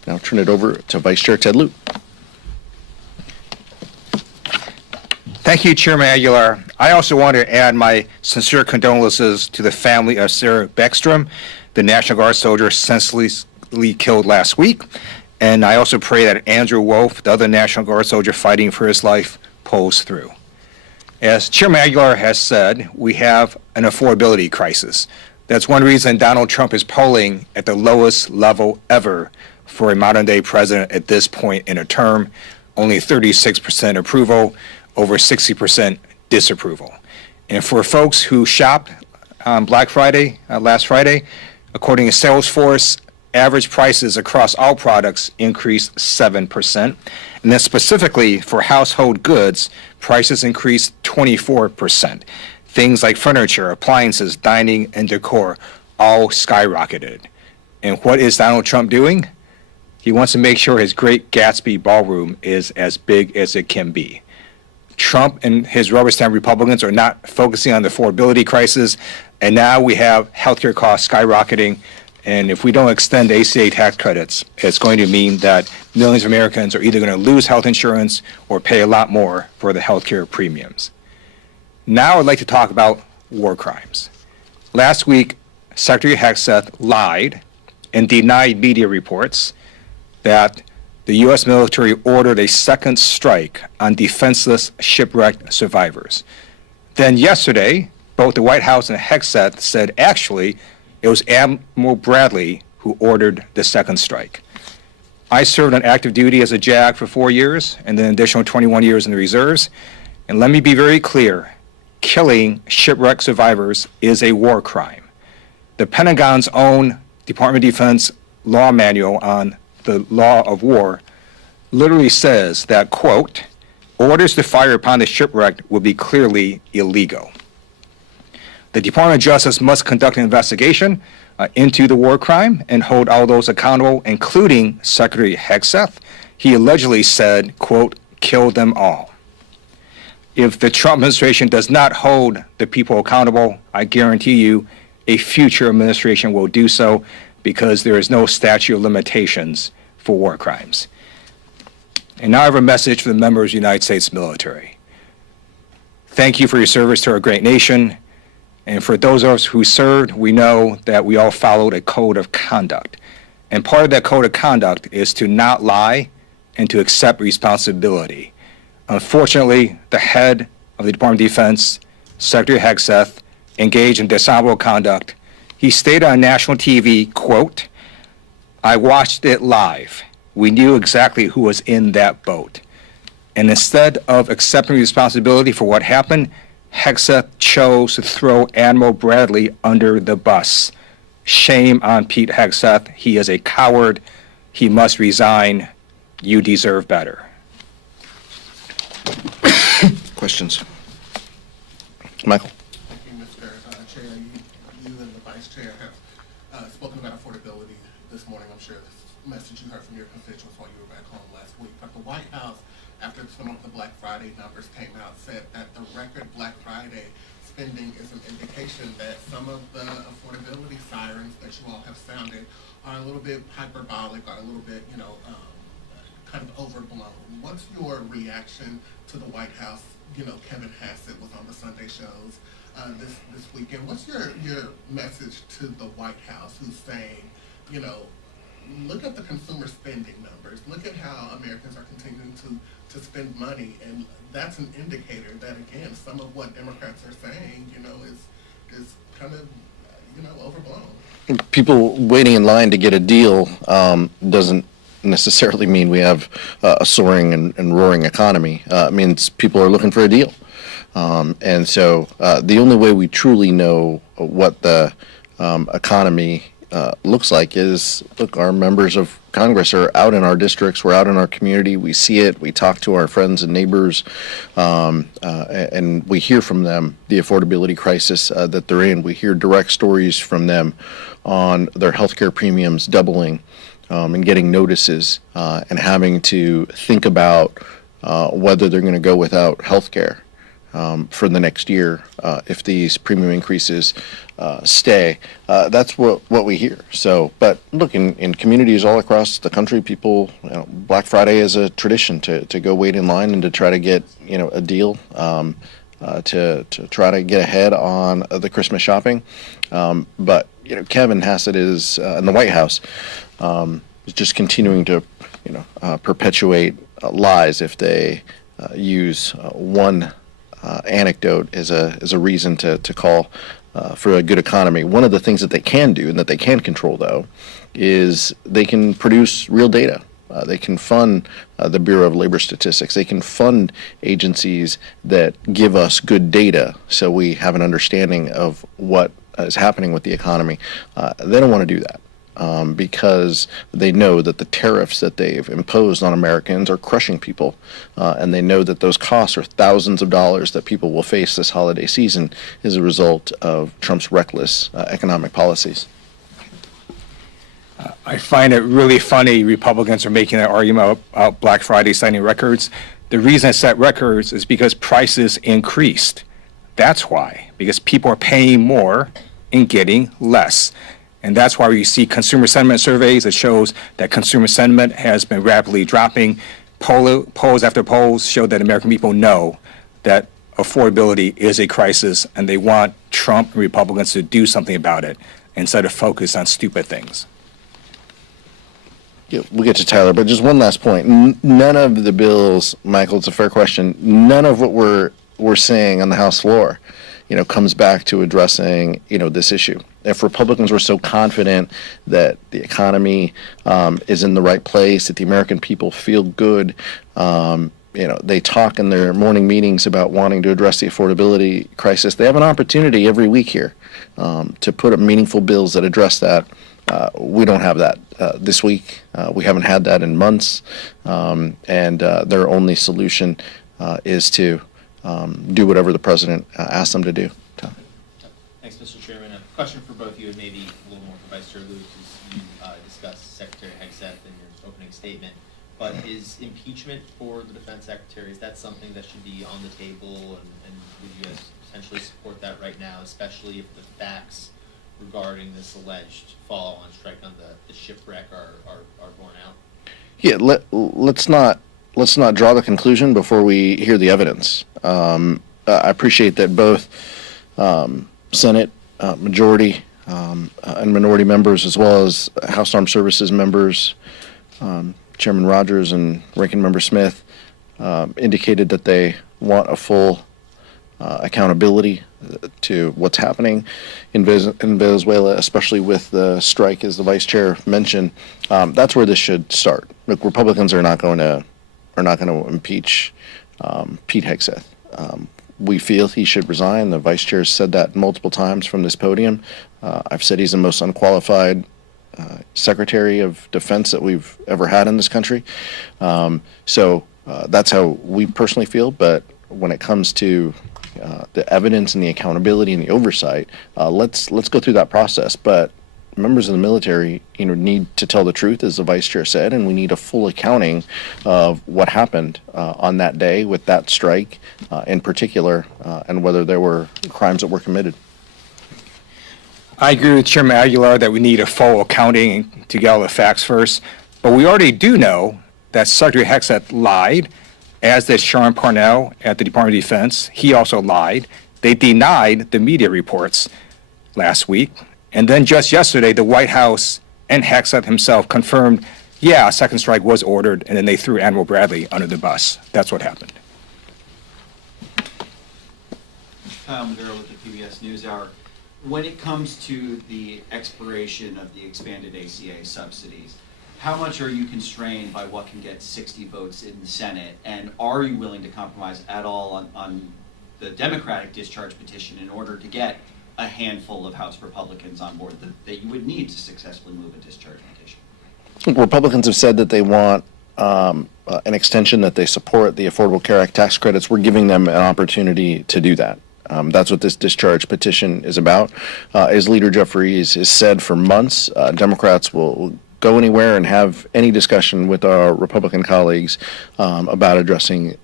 now turn it over to Vice Chair Ted Lieu. Thank you, Chairman Aguilar. I also want to add my sincere condolences to the family of Sarah Beckstrom, the National Guard soldier senselessly killed last week. And I also pray that Andrew Wolf, the other National Guard soldier fighting for his life, pulls through. As Chairman Aguilar has said, we have an affordability crisis. That's one reason Donald Trump is polling at the lowest level ever for a modern-day president at this point in a term, only 36% approval, over 60% disapproval. And for folks who shopped on Black Friday, last Friday, according to Salesforce, average prices across all products increased 7%. And then specifically for household goods, prices increased 24%. Things like furniture, appliances, dining, and decor all skyrocketed. And what is Donald Trump doing? He wants to make sure his Great Gatsby ballroom is as big as it can be. Trump and his rubber stamp Republicans are not focusing on the affordability crisis, and now we have healthcare costs skyrocketing. And if we don't extend ACA tax credits, it's going to mean that millions of Americans are either going to lose health insurance or pay a lot more for the healthcare premiums. Now I'd like to talk about war crimes. Last week, Secretary Hegseth lied and denied media reports that the U.S. military ordered a second strike on defenseless shipwrecked survivors. Then yesterday, both the White House and Hegseth said actually it was Admiral Bradley who ordered the second strike. I served on active duty as a JAG for 4 years and then an additional 21 years in the reserves. And let me be very clear, killing shipwrecked survivors is a war crime. The Pentagon's own Department of Defense law manual on the law of war literally says that, quote, orders to fire upon the shipwrecked will be clearly illegal. The Department of Justice must conduct an investigation into the war crime and hold all those accountable, including Secretary Hegseth. He allegedly said, quote, kill them all. If the Trump administration does not hold the people accountable, I guarantee you a future administration will do so, because there is no statute of limitations for war crimes. And now I have a message for the members of the United States military. Thank you for your service to our great nation. And for those of us who served, we know that we all followed a code of conduct. And part of that code of conduct is to not lie and to accept responsibility. Unfortunately, the head of the Department of Defense, Secretary Hegseth, engaged in dishonorable conduct. He stated on national TV, quote, I watched it live. We knew exactly who was in that boat. And instead of accepting responsibility for what happened, Hegseth chose to throw Admiral Bradley under the bus. Shame on Pete Hegseth. He is a coward. He must resign. You deserve better. Questions? Michael? Thank you, Mr. Chair. You and the Vice Chair have spoken about affordability this morning. I'm sure this message you heard from your constituents while you were back home last week. But the White House, after some of the Black Friday numbers came out, said that the record Black Friday spending is an indication that some of the affordability sirens that you all have sounded are a little bit hyperbolic, are a little bit, kind of overblown. What's your reaction to the White House? Kevin Hassett was on the Sunday shows this weekend. What's your message to the White House, who's saying, look at the consumer spending numbers. Look at how Americans are continuing to spend money, and that's an indicator that, again, some of what Democrats are saying, is kind of, overblown. People waiting in line to get a deal doesn't necessarily mean we have a soaring and roaring economy. It means people are looking for a deal. And so the only way we truly know what the economy looks like is, look, our members of Congress are out in our districts, we're out in our community, we see it, we talk to our friends and neighbors, and we hear from them the affordability crisis that they're in. We hear direct stories from them on their healthcare premiums doubling and getting notices and having to think about whether they're going to go without healthcare. for the next year if these premium increases stay. That's what we hear. So, but look, in communities all across the country, people, Black Friday is a tradition to go wait in line and to try to get a deal. To try to get ahead on the Christmas shopping. But Kevin Hassett is in the White House is just continuing to perpetuate lies if they use one anecdote as a reason to call for a good economy. One of the things that they can do and that they can control, though, is they can produce real data. They can fund the Bureau of Labor Statistics. They can fund agencies that give us good data so we have an understanding of what is happening with the economy. They don't want to do that because they know that the tariffs that they've imposed on Americans are crushing people. And they know that those costs are thousands of dollars that people will face this holiday season as a result of Trump's reckless economic policies. I find it really funny Republicans are making that argument about Black Friday setting records. The reason it set records is because prices increased. That's why, because people are paying more and getting less. And that's why we see consumer sentiment surveys that shows that consumer sentiment has been rapidly dropping. Polls after polls show that American people know that affordability is a crisis and they want Trump and Republicans to do something about it instead of focus on stupid things. Yeah, we'll get to Tyler, but just one last point. None of the bills, Michael, it's a fair question, none of what we're saying on the House floor, comes back to addressing, this issue. If Republicans were so confident that the economy is in the right place, that the American people feel good, they talk in their morning meetings about wanting to address the affordability crisis. They have an opportunity every week here to put up meaningful bills that address that. We don't have that this week. We haven't had that in months, and their only solution is to do whatever the president asks them to do. Thanks, Mr. Chairman. A question for both of you, and maybe a little more for Vice Chair Lewis, as you discussed Secretary Hegseth in your opening statement. But is impeachment for the Defense Secretary, is that something that should be on the table, and would you guys potentially support that right now, especially if the facts regarding this alleged follow-on strike on the shipwreck are borne out? Yeah, let's not draw the conclusion before we hear the evidence. I appreciate that both Senate majority and minority members, as well as House Armed Services members, Chairman Rogers and Ranking Member Smith, indicated that they want a full accountability to what's happening in Venezuela, especially with the strike, as the vice chair mentioned. That's where this should start. Look, Republicans are not going to impeach Pete Hegseth. We feel he should resign. The vice chair said that multiple times from this podium. I've said he's the most unqualified Secretary of Defense that we've ever had in this country. So that's how we personally feel. But when it comes to the evidence and the accountability and the oversight, let's go through that process. But members of the military, need to tell the truth, as the vice chair said, and we need a full accounting of what happened on that day with that strike, in particular, and whether there were crimes that were committed. I agree with Chairman Aguilar that we need a full accounting to get all the facts first, but we already do know that Secretary Hegseth lied, as did Sean Parnell at the Department of Defense. He also lied. They denied the media reports last week. And then just yesterday, the White House and Hegseth himself confirmed, yeah, a second strike was ordered, and then they threw Admiral Bradley under the bus. That's what happened. Kyle Maduro with the PBS NewsHour. When it comes to the expiration of the expanded ACA subsidies, how much are you constrained by what can get 60 votes in the Senate? And are you willing to compromise at all on the Democratic discharge petition in order to get a handful of House Republicans on board that you would need to successfully move a discharge petition? Republicans have said that they want an extension, that they support the Affordable Care Act tax credits. We're giving them an opportunity to do that. That's what this discharge petition is about. As Leader Jeffries has said for months, Democrats will go anywhere and have any discussion with our Republican colleagues about addressing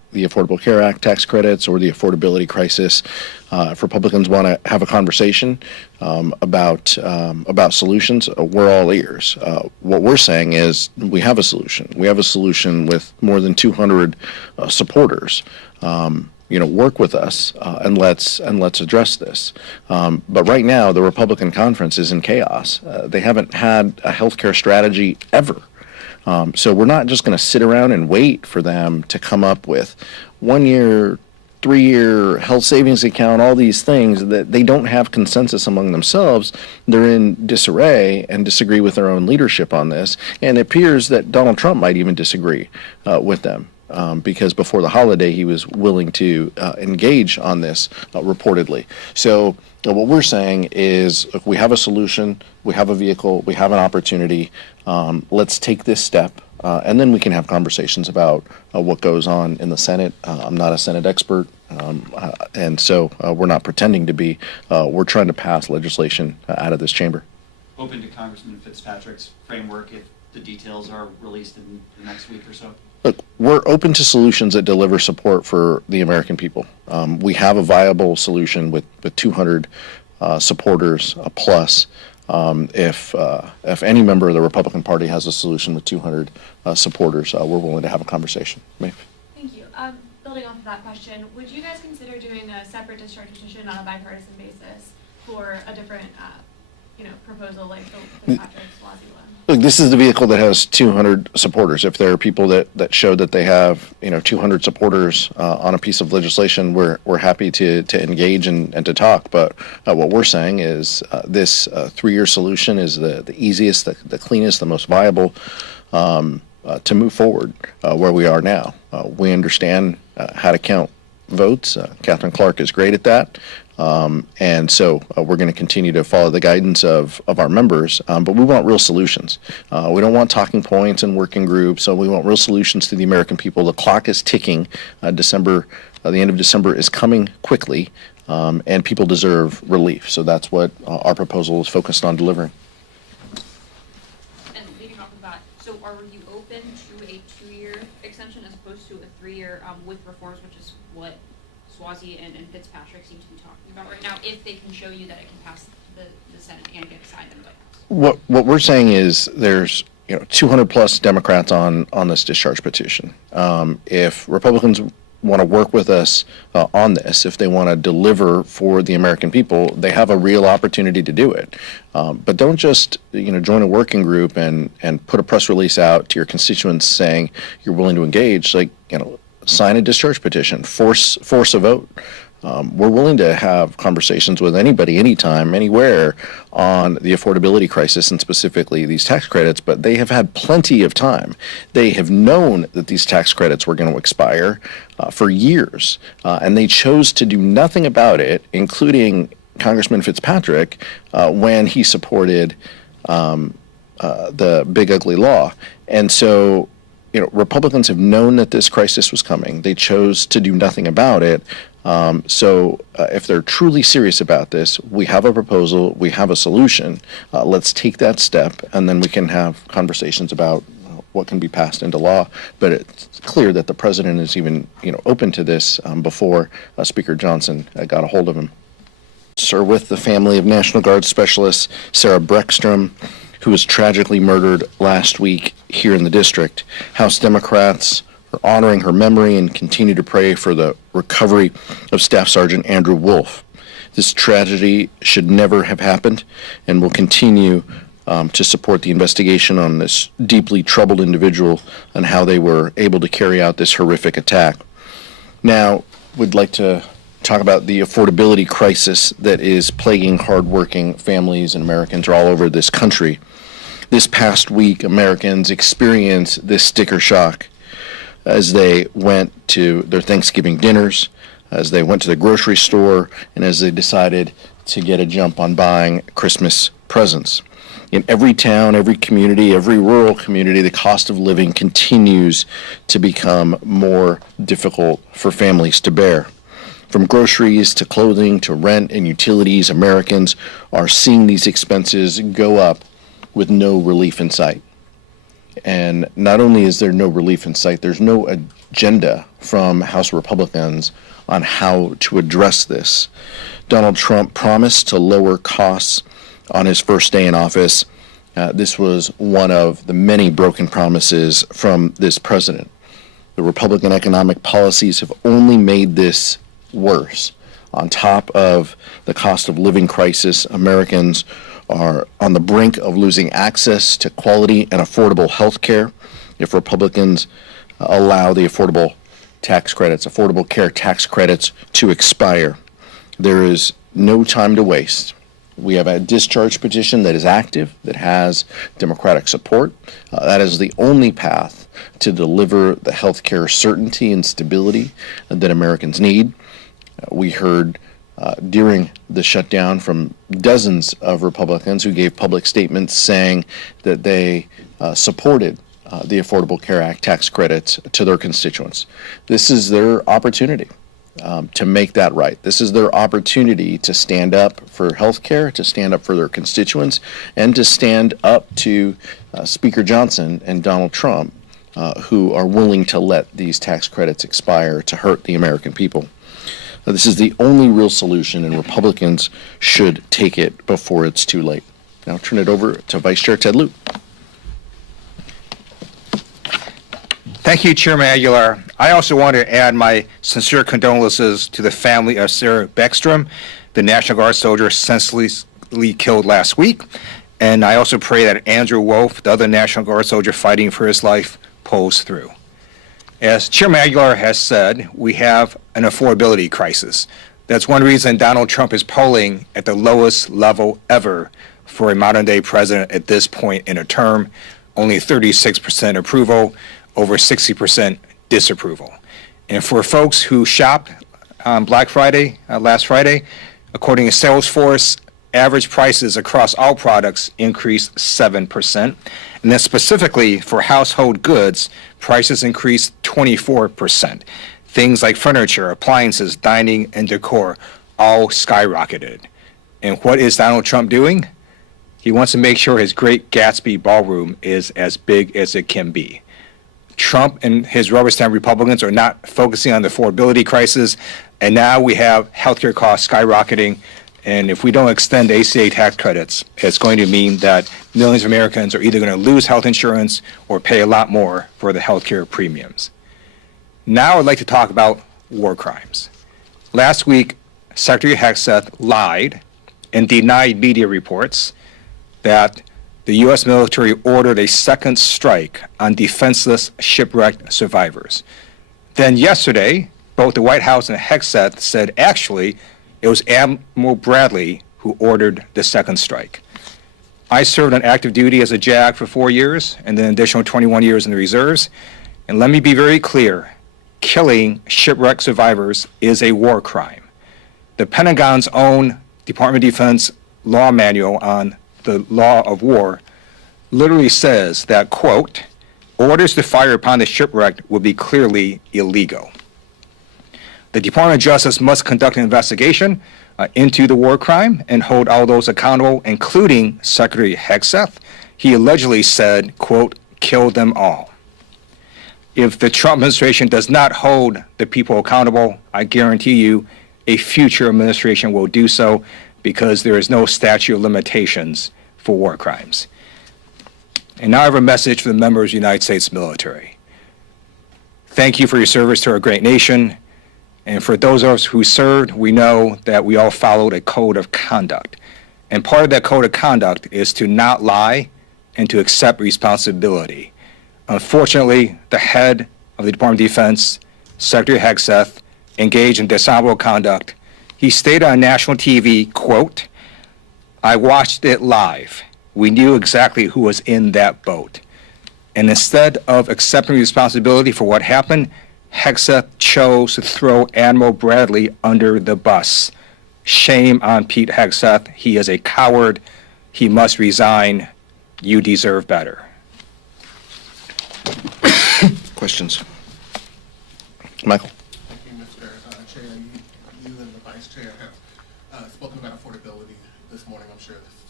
the Affordable Care Act tax credits or the affordability crisis. If Republicans want to have a conversation about solutions, we're all ears. What we're saying is we have a solution. We have a solution with more than 200 supporters. Work with us and let's address this. But right now, the Republican conference is in chaos. They haven't had a healthcare strategy ever. So we're not just going to sit around and wait for them to come up with 1 year, 3-year health savings account, all these things that they don't have consensus among themselves. They're in disarray and disagree with their own leadership on this. And it appears that Donald Trump might even disagree with them. Because before the holiday, he was willing to engage on this reportedly. So what we're saying is, look, we have a solution, we have a vehicle, we have an opportunity. Let's take this step, and then we can have conversations about what goes on in the Senate. I'm not a Senate expert, and so we're not pretending to be. We're trying to pass legislation out of this chamber. Open to Congressman Fitzpatrick's framework if the details are released in the next week or so? Look, we're open to solutions that deliver support for the American people. We have a viable solution with 200 supporters plus. If any member of the Republican Party has a solution with 200 supporters, we're willing to have a conversation. Maeve? Thank you. Building off of that question, would you guys consider doing a separate discharge petition on a bipartisan basis for a different, proposal like the Fitzpatrick-Swazi one? Look, this is the vehicle that has 200 supporters. If there are people that show that they have 200 supporters on a piece of legislation, we're happy to engage and to talk. But what we're saying is this 3-year solution is the easiest, the cleanest, the most viable to move forward where we are now. We understand how to count votes. Catherine Clark is great at that. And so we're going to continue to follow the guidance of our members, but we want real solutions. We don't want talking points and working groups, so we want real solutions to the American people. The clock is ticking. The end of December is coming quickly, and people deserve relief. So that's what our proposal is focused on delivering. And leading off of that, so are you open to a 2-year extension as opposed to a 3-year with reforms, which is what Swazi and Fitzpatrick seem to be talking about right now, if they can show you that it can pass the Senate and get signed in the White House? What we're saying is there's 200 plus Democrats on this discharge petition. If Republicans want to work with us on this, if they want to deliver for the American people, they have a real opportunity to do it. But don't just join a working group and put a press release out to your constituents saying you're willing to engage. Sign a discharge petition, force a vote. We're willing to have conversations with anybody, anytime, anywhere on the affordability crisis and specifically these tax credits, but they have had plenty of time. They have known that these tax credits were going to expire for years, and they chose to do nothing about it, including Congressman Fitzpatrick when he supported the big ugly law. And so Republicans have known that this crisis was coming. They chose to do nothing about it. So if they're truly serious about this, we have a proposal, we have a solution. Let's take that step, and then we can have conversations about what can be passed into law. But it's clear that the president is even open to this before Speaker Johnson got a hold of him. Sir, with the family of National Guard Specialist Sarah Breckstrom, who was tragically murdered last week here in the district. House Democrats are honoring her memory and continue to pray for the recovery of Staff Sergeant Andrew Wolf. This tragedy should never have happened, and will continue to support the investigation on this deeply troubled individual and how they were able to carry out this horrific attack. Now, we'd like to talk about the affordability crisis that is plaguing hardworking families and Americans all over this country. This past week, Americans experienced this sticker shock as they went to their Thanksgiving dinners, as they went to the grocery store, and as they decided to get a jump on buying Christmas presents. In every town, every community, every rural community, the cost of living continues to become more difficult for families to bear. From groceries to clothing to rent and utilities, Americans are seeing these expenses go up with no relief in sight. And not only is there no relief in sight, there's no agenda from House Republicans on how to address this. Donald Trump promised to lower costs on his first day in office. This was one of the many broken promises from this president. The Republican economic policies have only made this worse. On top of the cost of living crisis, Americans are on the brink of losing access to quality and affordable health care if Republicans allow the affordable care tax credits to expire. There is no time to waste. We have a discharge petition that is active, that has Democratic support. That is the only path to deliver the health care certainty and stability that Americans need. We heard during the shutdown from dozens of Republicans who gave public statements saying that they supported the Affordable Care Act tax credits to their constituents. This is their opportunity to make that right. This is their opportunity to stand up for health care, to stand up for their constituents, and to stand up to Speaker Johnson and Donald Trump, who are willing to let these tax credits expire to hurt the American people. This is the only real solution, and Republicans should take it before it's too late. Now I'll turn it over to Vice Chair Ted Lieu. Thank you, Chairman Aguilar. I also want to add my sincere condolences to the family of Sarah Beckstrom, the National Guard soldier senselessly killed last week. And I also pray that Andrew Wolf, the other National Guard soldier fighting for his life, pulls through. As Chairman Aguilar has said, we have an affordability crisis. That's one reason Donald Trump is polling at the lowest level ever for a modern-day president at this point in a term. Only 36% approval, over 60% disapproval. And for folks who shopped on Black Friday, last Friday, according to Salesforce, average prices across all products increased 7%. And then specifically for household goods, prices increased 24%. Things like furniture, appliances, dining, and decor all skyrocketed. And what is Donald Trump doing? He wants to make sure his Great Gatsby ballroom is as big as it can be. Trump and his rubber stamp Republicans are not focusing on the affordability crisis, and now we have healthcare costs skyrocketing. And if we don't extend ACA tax credits, it's going to mean that millions of Americans are either going to lose health insurance or pay a lot more for the healthcare premiums. Now I'd like to talk about war crimes. Last week, Secretary Hegseth lied and denied media reports that the U.S. military ordered a second strike on defenseless shipwrecked survivors. Then yesterday, both the White House and Hegseth said actually it was Admiral Bradley who ordered the second strike. I served on active duty as a JAG for 4 years and then an additional 21 years in the reserves. And let me be very clear, killing shipwrecked survivors is a war crime. The Pentagon's own Department of Defense law manual on the law of war literally says that, quote, orders to fire upon the shipwrecked would be clearly illegal. The Department of Justice must conduct an investigation into the war crime and hold all those accountable, including Secretary Hegseth. He allegedly said, quote, kill them all. If the Trump administration does not hold the people accountable, I guarantee you a future administration will do so, because there is no statute of limitations for war crimes. And now I have a message for the members of the United States military. Thank you for your service to our great nation. And for those of us who served, we know that we all followed a code of conduct. And part of that code of conduct is to not lie and to accept responsibility. Unfortunately, the head of the Department of Defense, Secretary Hegseth, engaged in dishonorable conduct. He stated on national TV, quote, I watched it live. We knew exactly who was in that boat. And instead of accepting responsibility for what happened, Hegseth chose to throw Admiral Bradley under the bus. Shame on Pete Hegseth. He is a coward. He must resign. You deserve better. Questions? Michael? Thank you, Mr. Chair. You and the Vice Chair have spoken about affordability this morning. I'm sure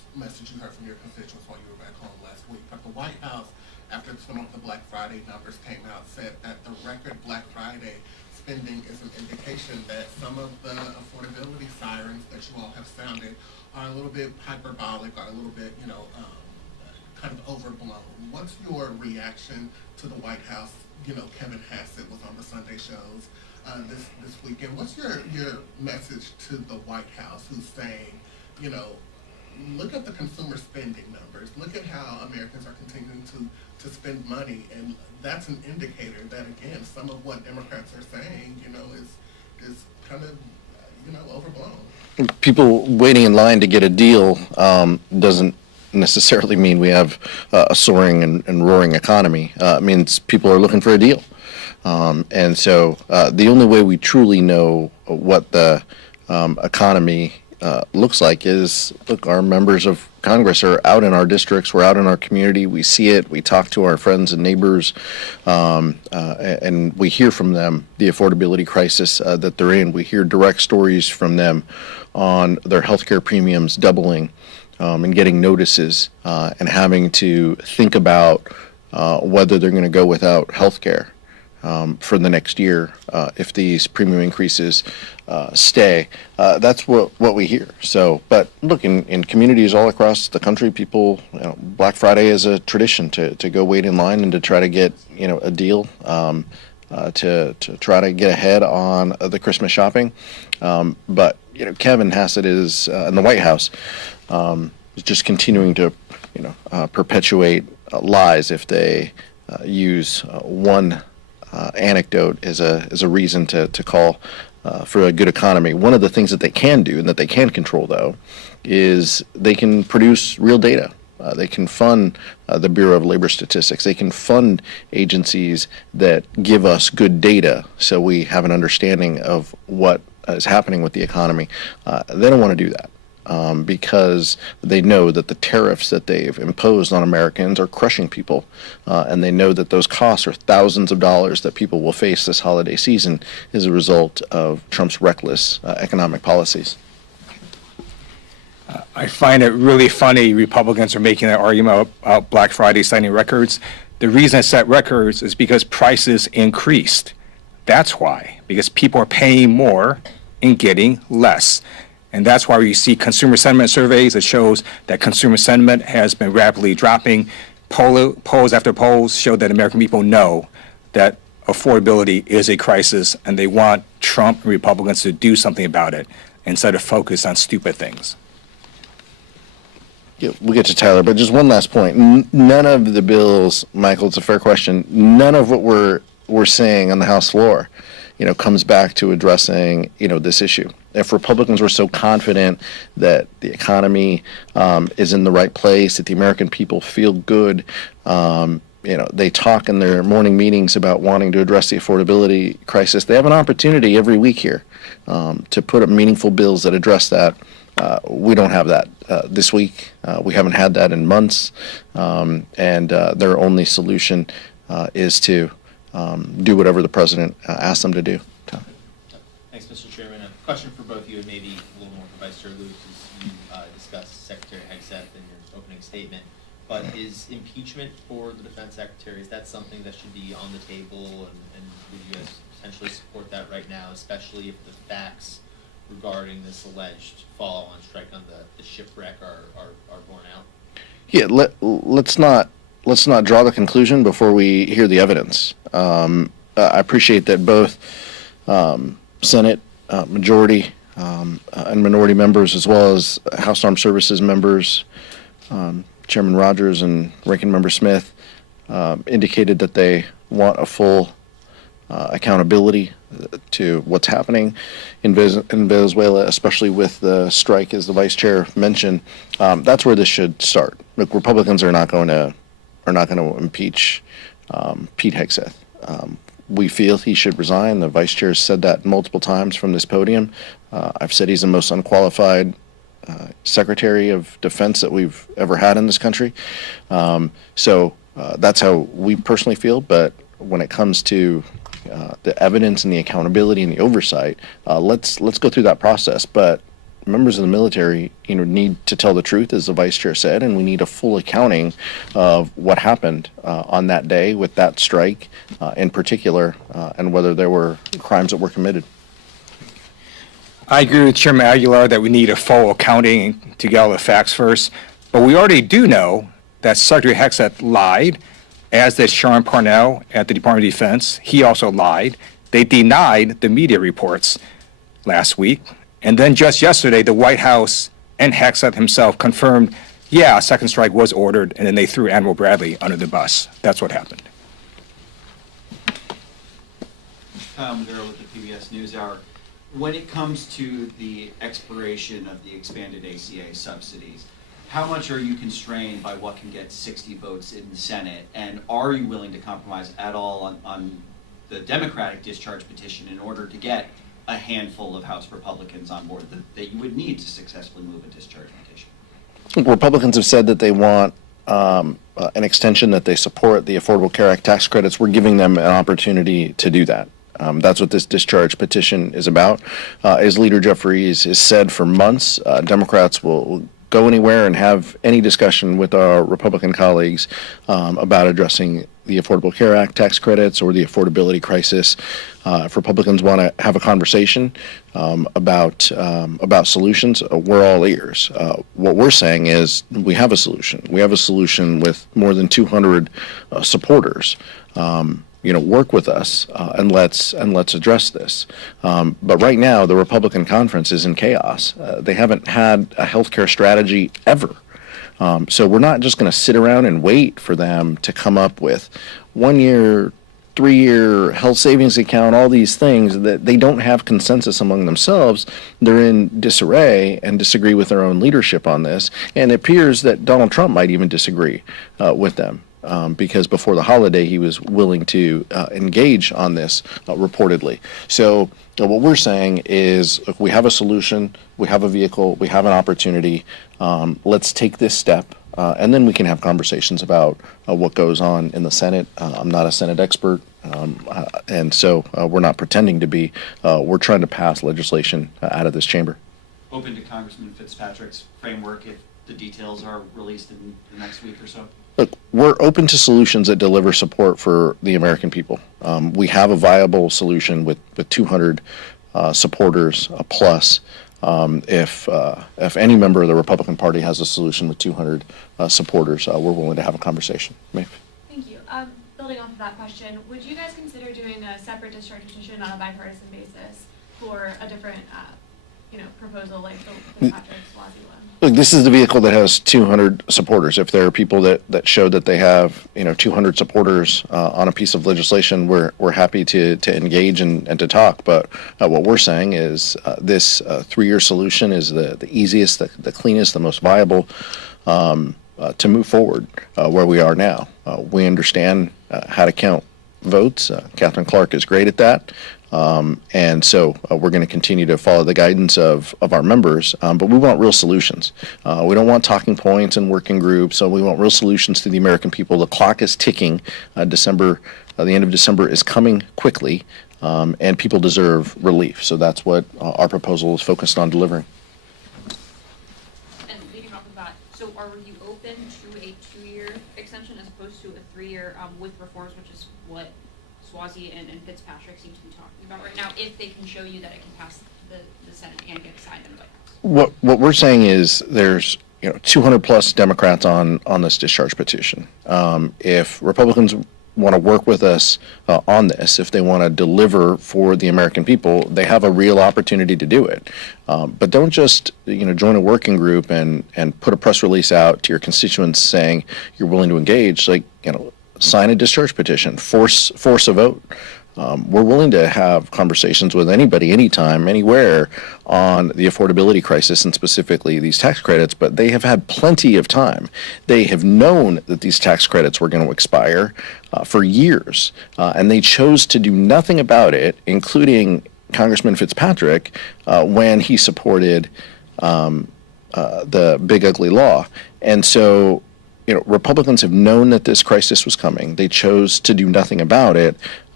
message you heard from your constituents while you were back home last week. But the White House, after some of the Black Friday numbers came out, said that the record Black Friday spending is an indication that some of the affordability sirens that you all have sounded are a little bit hyperbolic, or a little bit, kind of overblown. What's your reaction to the White House? Kevin Hegseth was on the Sunday shows this weekend. What's your message to the White House, who's saying, look at the consumer spending numbers. Look at how Americans are continuing to spend money, and that's an indicator that, again, some of what Democrats are saying, is kind of, overblown. People waiting in line to get a deal doesn't necessarily mean we have a soaring and roaring economy. It means people are looking for a deal. And so the only way we truly know what the economy looks like is, look, our members of Congress are out in our districts, we're out in our community, we see it, we talk to our friends and neighbors, and we hear from them the affordability crisis that they're in. We hear direct stories from them on their healthcare premiums doubling, and getting notices, and having to think about whether they're going to go without healthcare for the next year if these premium increases stay. That's what we hear. So, but look, in communities all across the country, people, Black Friday is a tradition to go wait in line and to try to get a deal, to try to get ahead on the Christmas shopping. But Kevin Hegseth is in the White House is just continuing to perpetuate lies if they use one anecdote as a reason to call for a good economy. One of the things that they can do and that they can control, though, is they can produce real data. They can fund the Bureau of Labor Statistics. They can fund agencies that give us good data so we have an understanding of what is happening with the economy. They don't want to do that. Because they know that the tariffs that they've imposed on Americans are crushing people, and they know that those costs are thousands of dollars that people will face this holiday season as a result of Trump's reckless economic policies. I find it really funny Republicans are making that argument about Black Friday setting records. The reason it set records is because prices increased. That's why, because people are paying more and getting less. And that's why you see consumer sentiment surveys that shows that consumer sentiment has been rapidly dropping. Polls after polls show that American people know that affordability is a crisis, and they want Trump and Republicans to do something about it instead of focus on stupid things. Yeah, we'll get to Tyler, but just one last point. None of the bills, Michael, it's a fair question, none of what we're saying on the House floor, comes back to addressing, this issue. If Republicans were so confident that the economy is in the right place, that the American people feel good, they talk in their morning meetings about wanting to address the affordability crisis. They have an opportunity every week here to put up meaningful bills that address that. We don't have that this week. We haven't had that in months, and their only solution is to do whatever the president asks them to do. Thanks, Mr. Chairman. A question for both of you, and maybe a little more for Vice Chair Luke, as you discussed Secretary Hegseth in your opening statement. But is impeachment for the Defense Secretary, is that something that should be on the table, and would you guys potentially support that right now, especially if the facts regarding this alleged follow-on strike on the shipwreck are borne out? Yeah, let's not draw the conclusion before we hear the evidence. I appreciate that both Senate majority and minority members, as well as House Armed Services members, Chairman Rogers and Ranking Member Smith, indicated that they want a full accountability to what's happening in Venezuela, especially with the strike, as the Vice Chair mentioned. That's where this should start. Look, Republicans are not going to impeach Pete Hegseth. We feel he should resign. The Vice Chair said that multiple times from this podium. I've said he's the most unqualified Secretary of Defense that we've ever had in this country. So that's how we personally feel. But when it comes to the evidence and the accountability and the oversight, let's go through that process. But members of the military, need to tell the truth, as the vice chair said, and we need a full accounting of what happened on that day with that strike in particular, and whether there were crimes that were committed. I agree with Chairman Aguilar that we need a full accounting to get all the facts first, but we already do know that Secretary Hegseth lied, as did Sean Parnell at the Department of Defense. He also lied. They denied the media reports last week. And then just yesterday, the White House and Hegseth himself confirmed, yeah, a second strike was ordered, and then they threw Admiral Bradley under the bus. That's what happened. Kyle Maduro with the PBS NewsHour. When it comes to the expiration of the expanded ACA subsidies, how much are you constrained by what can get 60 votes in the Senate? And are you willing to compromise at all on the Democratic discharge petition in order to get a handful of House Republicans on board that you would need to successfully move a discharge petition? Republicans have said that they want an extension, that they support the Affordable Care Act tax credits. We're giving them an opportunity to do that. That's what this discharge petition is about. As Leader Jeffries has said for months, Democrats will go anywhere and have any discussion with our Republican colleagues about addressing the Affordable Care Act tax credits or the affordability crisis. If Republicans want to have a conversation about solutions, we're all ears. What we're saying is we have a solution. We have a solution with more than 200 supporters. Work with us and let's address this. But right now, the Republican conference is in chaos. They haven't had a healthcare strategy ever. So we're not just going to sit around and wait for them to come up with 1 year, 3-year health savings account, all these things that they don't have consensus among themselves. They're in disarray and disagree with their own leadership on this. And it appears that Donald Trump might even disagree with them. Because before the holiday, he was willing to engage on this reportedly. So what we're saying is, look, we have a solution, we have a vehicle, we have an opportunity. Let's take this step, and then we can have conversations about what goes on in the Senate. I'm not a Senate expert, and so we're not pretending to be. We're trying to pass legislation out of this chamber. Open to Congressman Fitzpatrick's framework if the details are released in the next week or so? Look, we're open to solutions that deliver support for the American people. We have a viable solution with 200 supporters plus. If any member of the Republican Party has a solution with 200 supporters, we're willing to have a conversation. Maeve. Thank you. Building off of that question, would you guys consider doing a separate discharge petition on a bipartisan basis for a different, proposal like the Fitzpatrick-Suozzi one? Look, this is the vehicle that has 200 supporters. If there are people that show that they have 200 supporters on a piece of legislation, we're happy to engage and to talk. But what we're saying is this 3-year solution is the easiest, the cleanest, the most viable to move forward where we are now. We understand how to count votes. Catherine Clark is great at that. And so we're going to continue to follow the guidance of our members, but we want real solutions. We don't want talking points and working groups, so we want real solutions to the American people. The clock is ticking. The end of December is coming quickly, and people deserve relief. So that's what our proposal is focused on delivering. And leading off of that, so are you open to a 2-year extension as opposed to a 3-year with reforms, which is what Suozzi and Fitzpatrick seem to be talking about right now, if they can show you that it can pass the Senate and get signed in the White House? What we're saying is there's 200 plus Democrats on this discharge petition. If Republicans want to work with us on this, if they want to deliver for the American people, they have a real opportunity to do it. But don't just join a working group and put a press release out to your constituents saying you're willing to engage. Sign a discharge petition, force a vote. We're willing to have conversations with anybody, anytime, anywhere on the affordability crisis and specifically these tax credits, but they have had plenty of time. They have known that these tax credits were going to expire for years, and they chose to do nothing about it, including Congressman Fitzpatrick, when he supported the big ugly law. And so Republicans have known that this crisis was coming. They chose to do nothing about it.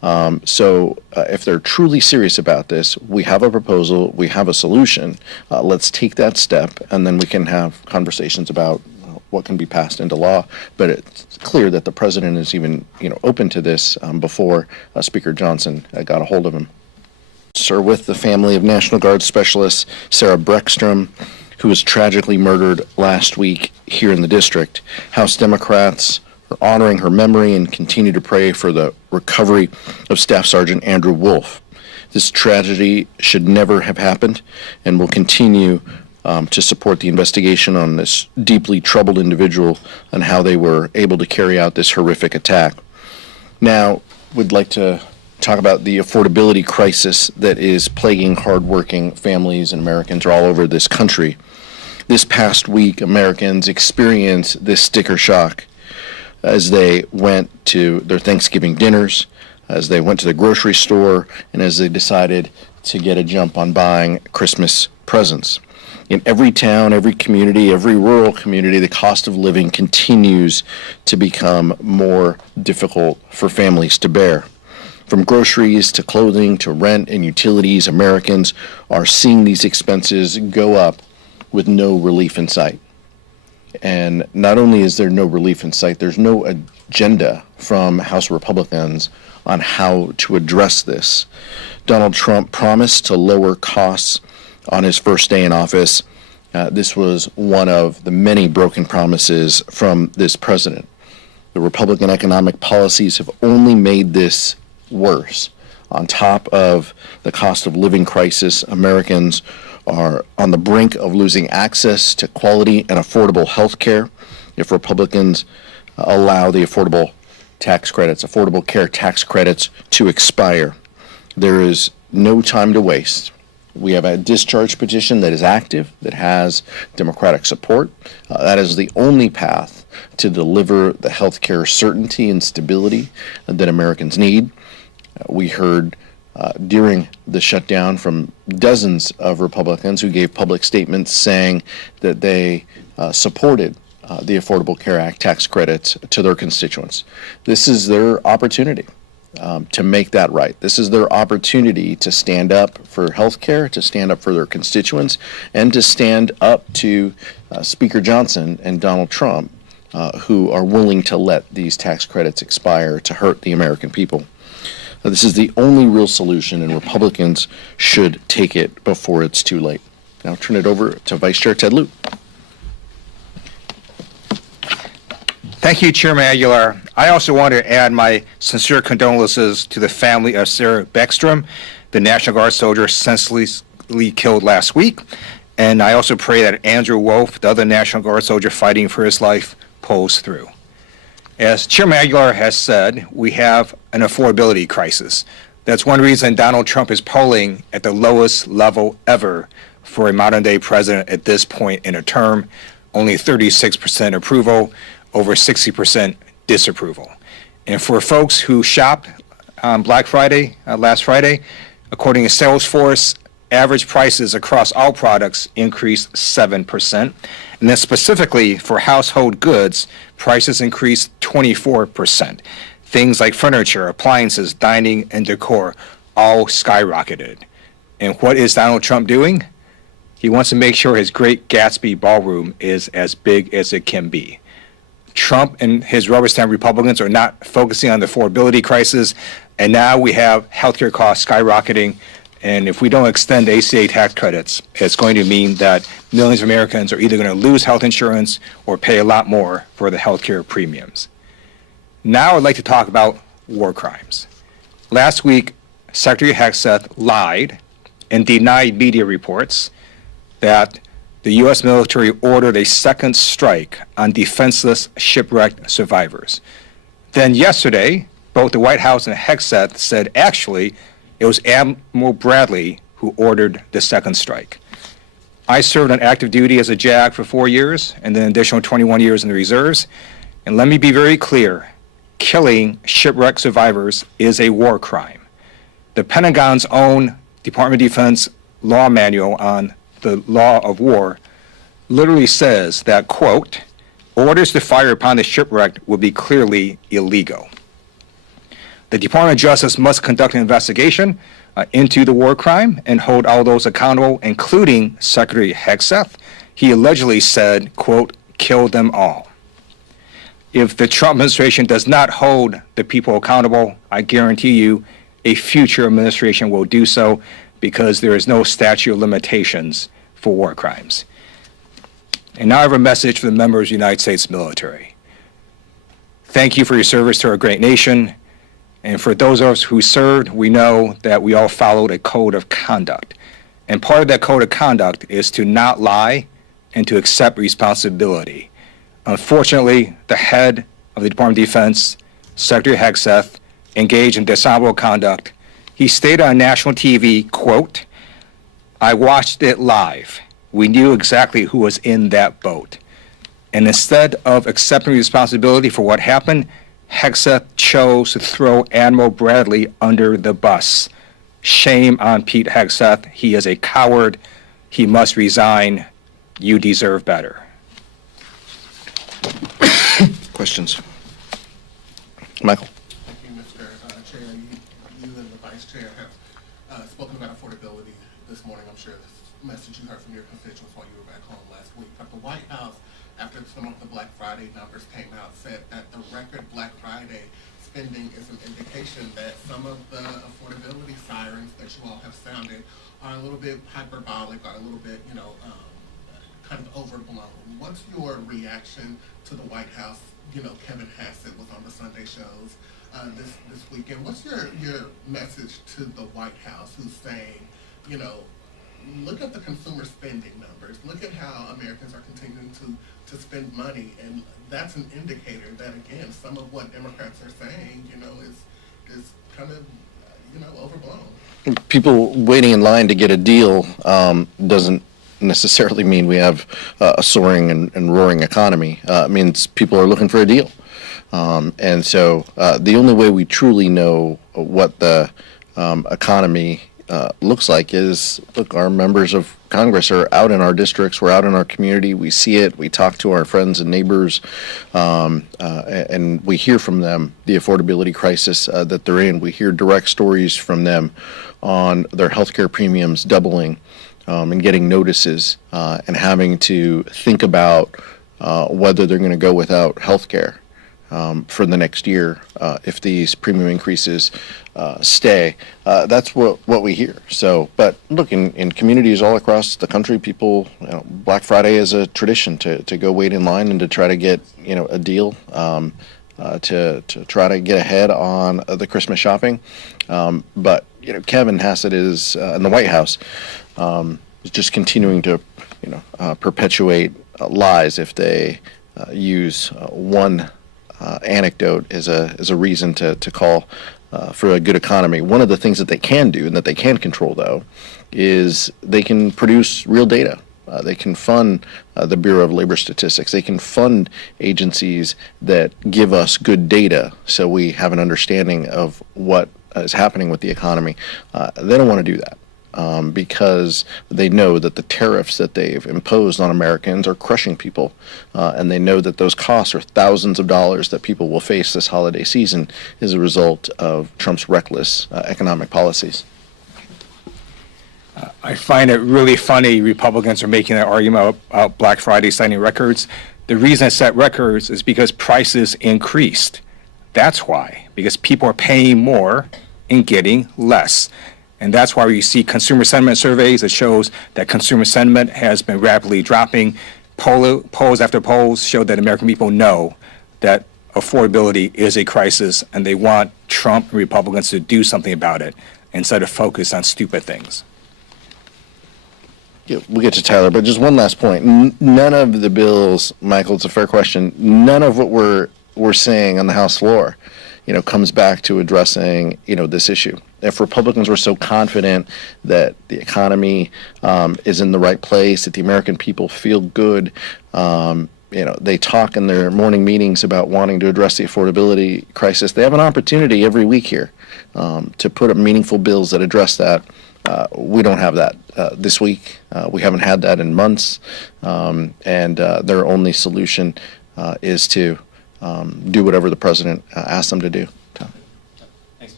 If they're truly serious about this, we have a proposal, we have a solution. Let's take that step, and then we can have conversations about what can be passed into law. But it's clear that the president is even, open to this before Speaker Johnson got a hold of him. Sir, with the family of National Guard Specialist Sarah Breckstrom, who was tragically murdered last week here in the district. House Democrats are honoring her memory and continue to pray for the recovery of Staff Sergeant Andrew Wolf. This tragedy should never have happened, and will continue to support the investigation on this deeply troubled individual and how they were able to carry out this horrific attack. Now, we'd like to talk about the affordability crisis that is plaguing hardworking families and Americans all over this country. This past week, Americans experienced this sticker shock as they went to their Thanksgiving dinners, as they went to the grocery store, and as they decided to get a jump on buying Christmas presents. In every town, every community, every rural community, the cost of living continues to become more difficult for families to bear. From groceries to clothing to rent and utilities, Americans are seeing these expenses go up with no relief in sight. And not only is there no relief in sight, there's no agenda from House Republicans on how to address this. Donald Trump promised to lower costs on his first day in office. This was one of the many broken promises from this president. The Republican economic policies have only made this worse. On top of the cost of living crisis, Americans are on the brink of losing access to quality and affordable health care if Republicans allow the affordable care tax credits to expire. There is no time to waste. We have a discharge petition that is active, that has Democratic support. That is the only path to deliver the health care certainty and stability that Americans need. We heard during the shutdown from dozens of Republicans who gave public statements saying that they supported the Affordable Care Act tax credits to their constituents. This is their opportunity to make that right. This is their opportunity to stand up for health care, to stand up for their constituents, and to stand up to Speaker Johnson and Donald Trump, who are willing to let these tax credits expire to hurt the American people. This is the only real solution, and Republicans should take it before it's too late. Now I'll turn it over to Vice Chair Ted Lieu. Thank you, Chairman Aguilar. I also want to add my sincere condolences to the family of Sarah Breckstrom, the National Guard soldier senselessly killed last week. And I also pray that Andrew Wolf, the other National Guard soldier fighting for his life, pulls through. As Chairman Aguilar has said, we have an affordability crisis. That's one reason Donald Trump is polling at the lowest level ever for a modern-day president at this point in a term. Only 36% approval, over 60% disapproval. And for folks who shopped on Black Friday, last Friday, according to Salesforce, average prices across all products increased 7%. And then specifically for household goods, prices increased 24%. Things like furniture, appliances, dining, and decor all skyrocketed. And what is Donald Trump doing? He wants to make sure his Great Gatsby ballroom is as big as it can be. Trump and his rubber stamp Republicans are not focusing on the affordability crisis, and now we have healthcare costs skyrocketing. And if we don't extend ACA tax credits, it's going to mean that millions of Americans are either going to lose health insurance or pay a lot more for the healthcare premiums. Now I'd like to talk about war crimes. Last week, Secretary Hegseth lied and denied media reports that the U.S. military ordered a second strike on defenseless shipwrecked survivors. Then yesterday, both the White House and Hegseth said actually it was Admiral Bradley who ordered the second strike. I served on active duty as a JAG for 4 years and then an additional 21 years in the reserves. And let me be very clear, killing shipwrecked survivors is a war crime. The Pentagon's own Department of Defense law manual on the law of war literally says that, quote, orders to fire upon the shipwrecked will be clearly illegal. The Department of Justice must conduct an investigation into the war crime and hold all those accountable, including Secretary Hegseth. He allegedly said, quote, "kill them all." If the Trump administration does not hold the people accountable, I guarantee you a future administration will do so, because there is no statute of limitations for war crimes. And now I have a message for the members of the United States military. Thank you for your service to our great nation. And for those of us who served, we know that we all followed a code of conduct. And part of that code of conduct is to not lie and to accept responsibility. Unfortunately, the head of the Department of Defense, Secretary Hegseth, engaged in dishonorable conduct. He stated on national TV, quote, "I watched it live. We knew exactly who was in that boat." And instead of accepting responsibility for what happened, Hegseth chose to throw Admiral Bradley under the bus. Shame on Pete Hegseth. He is a coward. He must resign. You deserve better. Questions? Michael? Thank you, Mr. Chair. You and the Vice Chair have spoken about affordability this morning. I'm sure the message you heard from your constituents while you were back home last week. But the White House, after some of the Black Friday numbers came out, said that the record Black Friday spending is an indication that some of the affordability sirens that you all have sounded are a little bit hyperbolic, or a little bit, kind of overblown. What's your reaction to the White House? Kevin Hassett was on the Sunday shows this weekend. What's your message to the White House, who's saying, look at the consumer spending numbers, look at how Americans are continuing to spend money, and that's an indicator that, again, some of what Democrats are saying, is kind of, overblown. People waiting in line to get a deal doesn't necessarily mean we have a soaring and roaring economy. It means people are looking for a deal. And so the only way we truly know what the economy looks like is, look, our members of Congress are out in our districts, we're out in our community, we see it, we talk to our friends and neighbors, and we hear from them the affordability crisis that they're in. We hear direct stories from them on their healthcare premiums doubling, and getting notices, and having to think about whether they're going to go without health care for the next year if these premium increases stay. That's what we hear. So, but look, in communities all across the country, people, Black Friday is a tradition to go wait in line and to try to get a deal, to try to get ahead on the Christmas shopping. But Kevin Hassett is in the White House. Is just continuing to, perpetuate lies if they use one anecdote as a reason to call for a good economy. One of the things that they can do and that they can control, though, is they can produce real data. They can fund the Bureau of Labor Statistics. They can fund agencies that give us good data so we have an understanding of what is happening with the economy. They don't want to do that. Because they know that the tariffs that they've imposed on Americans are crushing people, and they know that those costs are thousands of dollars that people will face this holiday season as a result of Trump's reckless economic policies. I find it really funny Republicans are making that argument about Black Friday setting records. The reason it set records is because prices increased. That's why, because people are paying more and getting less. And that's why you see consumer sentiment surveys that shows that consumer sentiment has been rapidly dropping. Polls after polls show that American people know that affordability is a crisis, and they want Trump and Republicans to do something about it instead of focus on stupid things. Yeah, we'll get to Tyler, but just one last point. None of the bills, Michael, it's a fair question, none of what we're saying on the House floor, comes back to addressing, this issue. If Republicans were so confident that the economy is in the right place, that the American people feel good, they talk in their morning meetings about wanting to address the affordability crisis. They have an opportunity every week here to put up meaningful bills that address that. We don't have that this week. We haven't had that in months, and their only solution is to do whatever the president asks them to do. Thanks,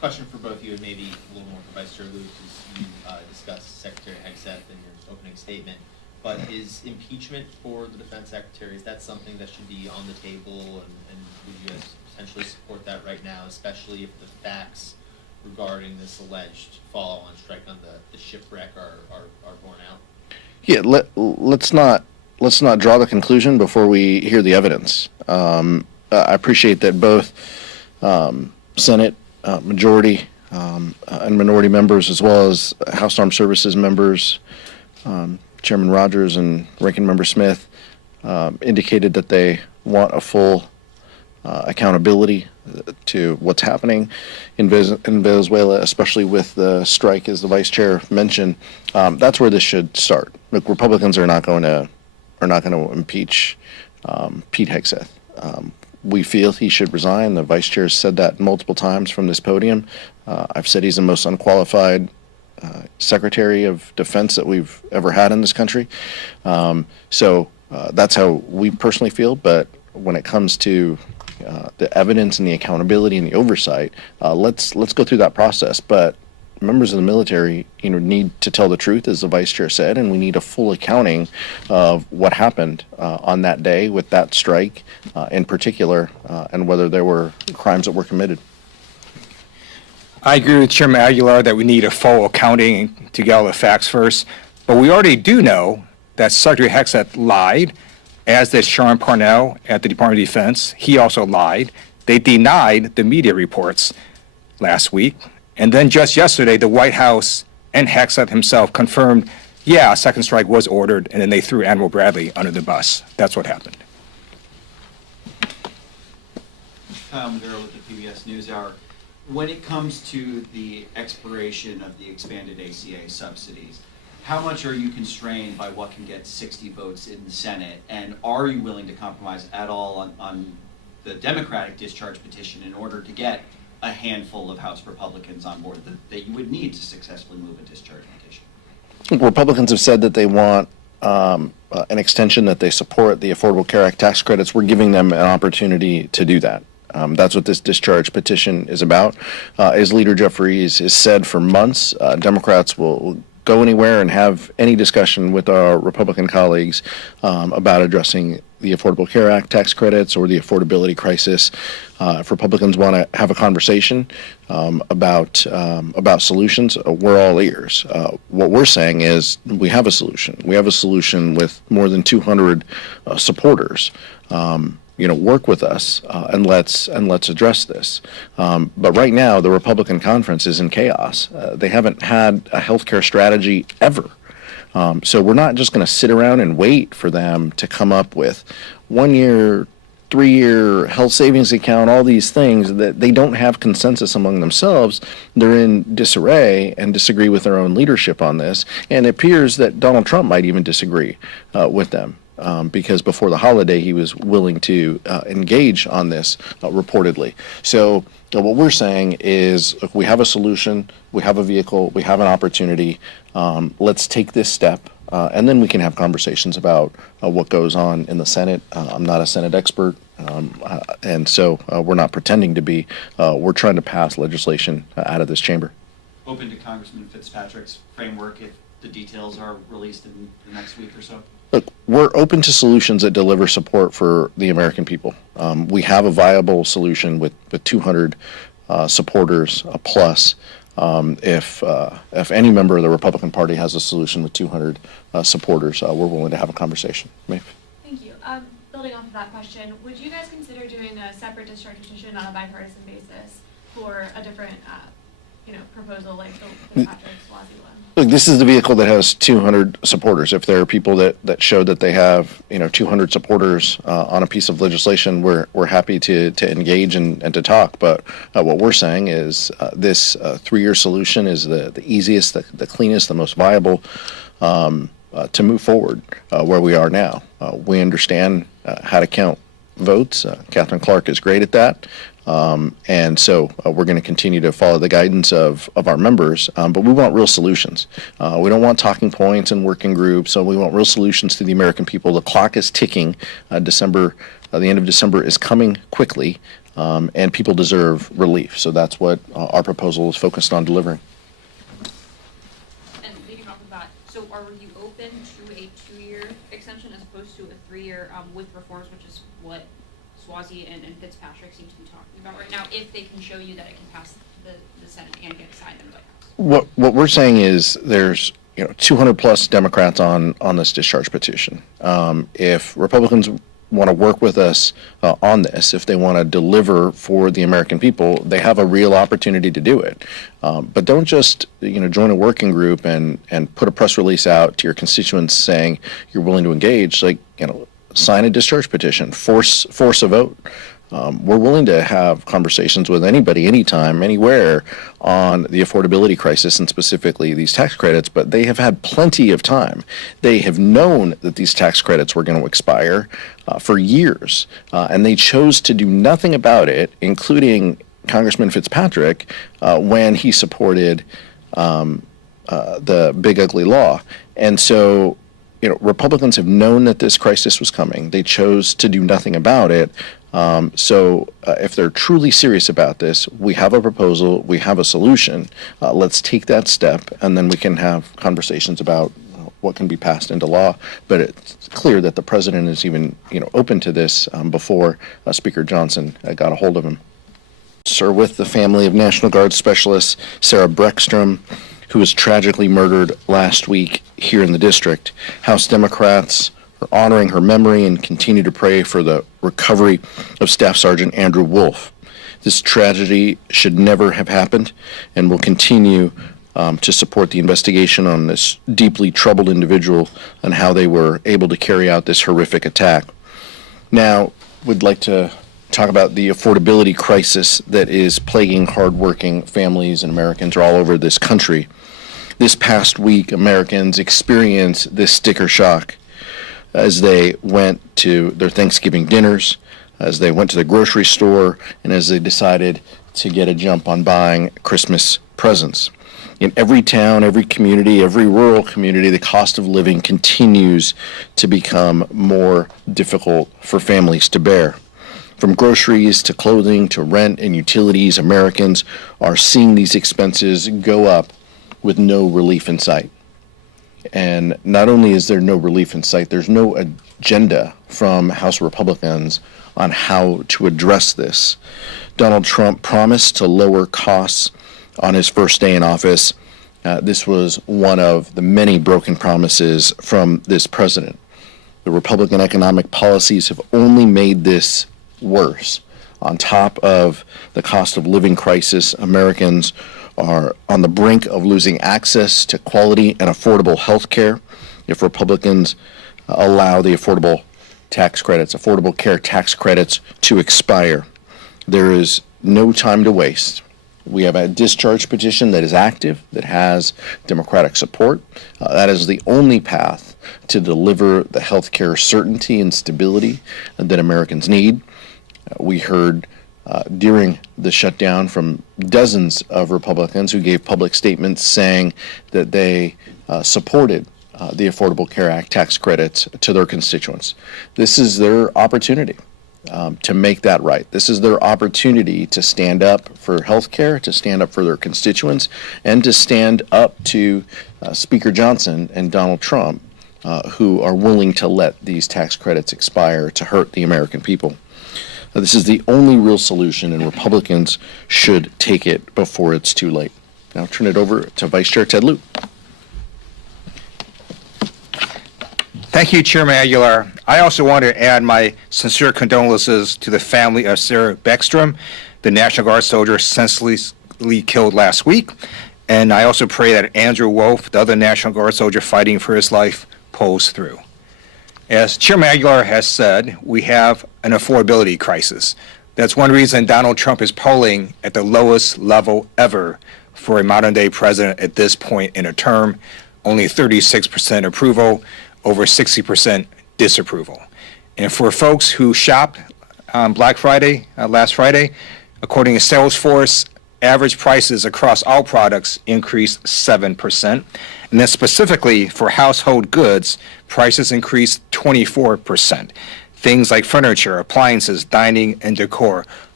question for both of you, and maybe a little more for Vice Chair Lewis, as you discussed Secretary Hegseth in your opening statement. But is impeachment for the Defense Secretary, is that something that should be on the table, and would you guys potentially support that right now, especially if the facts regarding this alleged follow-on strike on the shipwreck are borne out? Yeah, let's not draw the conclusion before we hear the evidence. I appreciate that both Senate majority and minority members, as well as House Armed Services members, Chairman Rogers and Ranking Member Smith, indicated that they want a full accountability to what's happening in Venezuela, especially with the strike, as the Vice Chair mentioned. That's where this should start. Look, Republicans are not going to impeach Pete Hegseth. We feel he should resign. The Vice Chair said that multiple times from this podium. I've said he's the most unqualified Secretary of Defense that we've ever had in this country. So that's how we personally feel. But when it comes to the evidence and the accountability and the oversight, let's go through that process. But members of the military, need to tell the truth, as the Vice Chair said, and we need a full accounting of what happened on that day with that strike, in particular, and whether there were crimes that were committed. I agree with Chairman Aguilar that we need a full accounting to get all the facts first, but we already do know that Secretary Hegseth lied, as did Sean Parnell at the Department of Defense. He also lied. They denied the media reports last week. And then just yesterday, the White House and Hegseth himself confirmed, yeah, a second strike was ordered, and then they threw Admiral Bradley under the bus. That's what happened. Kyle Maduro with the PBS NewsHour. When it comes to the expiration of the expanded ACA subsidies, how much are you constrained by what can get 60 votes in the Senate? And are you willing to compromise at all on the Democratic discharge petition in order to get a handful of House Republicans on board that you would need to successfully move a discharge petition? Republicans have said that they want an extension, that they support the Affordable Care Act tax credits. We're giving them an opportunity to do that. That's what this discharge petition is about. As Leader Jeffries has said for months, Democrats will go anywhere and have any discussion with our Republican colleagues about addressing the Affordable Care Act tax credits or the affordability crisis. If Republicans want to have a conversation about solutions, we're all ears. What we're saying is we have a solution. We have a solution with more than 200 supporters. Work with us and let's address this. But right now, the Republican conference is in chaos. They haven't had a healthcare strategy ever. So we're not just going to sit around and wait for them to come up with 1 year, 3-year health savings account, all these things that they don't have consensus among themselves. They're in disarray and disagree with their own leadership on this. And it appears that Donald Trump might even disagree with them. Because before the holiday, he was willing to engage on this reportedly. So what we're saying is, look, we have a solution, we have a vehicle, we have an opportunity. Let's take this step, and then we can have conversations about what goes on in the Senate. I'm not a Senate expert, and so we're not pretending to be. We're trying to pass legislation out of this chamber. Open to Congressman Fitzpatrick's framework if the details are released in the next week or so? Look, we're open to solutions that deliver support for the American people. We have a viable solution with 200 supporters plus. If any member of the Republican Party has a solution with 200 supporters, we're willing to have a conversation. Maeve? Thank you. Building off of that question, would you guys consider doing a separate discharge petition on a bipartisan basis for a different, proposal like the Fitzpatrick-Swazi one? Look, this is the vehicle that has 200 supporters. If there are people that show that they have, 200 supporters on a piece of legislation, we're happy to engage and to talk. But what we're saying is this 3-year solution is the easiest, the cleanest, the most viable to move forward where we are now. We understand how to count votes. Catherine Clark is great at that. And so we're going to continue to follow the guidance of our members, but we want real solutions. We don't want talking points and working groups, so we want real solutions to the American people. The clock is ticking. The end of December is coming quickly, and people deserve relief. So that's what our proposal is focused on delivering. And leading off of that, so are you open to a 2-year extension as opposed to a 3-year with reforms, which is what Swazi and Fitzpatrick seem to be talking about right now, if they can show you that it can pass the Senate and get signed in the White House? What we're saying is there's 200 plus Democrats on this discharge petition. If Republicans want to work with us on this, if they want to deliver for the American people, they have a real opportunity to do it. But don't just join a working group and put a press release out to your constituents saying you're willing to engage. Sign a discharge petition, force a vote. We're willing to have conversations with anybody, anytime, anywhere on the affordability crisis and specifically these tax credits, but they have had plenty of time. They have known that these tax credits were going to expire for years, and they chose to do nothing about it, including Congressman Fitzpatrick when he supported the big ugly law. And so Republicans have known that this crisis was coming. They chose to do nothing about it. So if they're truly serious about this, we have a proposal, we have a solution. Let's take that step, and then we can have conversations about what can be passed into law. But it's clear that the president is even open to this before Speaker Johnson got a hold of him. Sir, with the family of National Guard Specialist Sarah Breckstrom, who was tragically murdered last week here in the district. House Democrats are honoring her memory and continue to pray for the recovery of Staff Sergeant Andrew Wolf. This tragedy should never have happened, and will continue to support the investigation on this deeply troubled individual and how they were able to carry out this horrific attack. Now, we'd like to talk about the affordability crisis that is plaguing hardworking families and Americans all over this country. This past week, Americans experienced this sticker shock as they went to their Thanksgiving dinners, as they went to the grocery store, and as they decided to get a jump on buying Christmas presents. In every town, every community, every rural community, the cost of living continues to become more difficult for families to bear. From groceries to clothing to rent and utilities, Americans are seeing these expenses go up with no relief in sight. And not only is there no relief in sight, there's no agenda from House Republicans on how to address this. Donald Trump promised to lower costs on his first day in office. This was one of the many broken promises from this president. The Republican economic policies have only made this worse. On top of the cost of living crisis, Americans are on the brink of losing access to quality and affordable health care if Republicans allow the affordable care tax credits to expire. There is no time to waste. We have a discharge petition that is active, that has Democratic support. That is the only path to deliver the health care certainty and stability that Americans need. We heard during the shutdown from dozens of Republicans who gave public statements saying that they supported the Affordable Care Act tax credits to their constituents. This is their opportunity to make that right. This is their opportunity to stand up for health care, to stand up for their constituents, and to stand up to Speaker Johnson and Donald Trump, who are willing to let these tax credits expire to hurt the American people. This is the only real solution, and Republicans should take it before it's too late. Now I'll turn it over to Vice Chair Ted Lieu. Thank you, Chairman Aguilar. I also want to add my sincere condolences to the family of Sarah Breckstrom, the National Guard soldier senselessly killed last week. And I also pray that Andrew Wolf, the other National Guard soldier fighting for his life, pulls through. As Chairman Aguilar has said, we have an affordability crisis. That's one reason Donald Trump is polling at the lowest level ever for a modern-day president at this point in a term. Only 36% approval, over 60% disapproval. And for folks who shopped on Black Friday, last Friday, according to Salesforce, average prices across all products increased 7%. And then specifically for household goods, prices increased 24%. Things like furniture, appliances, dining, and decor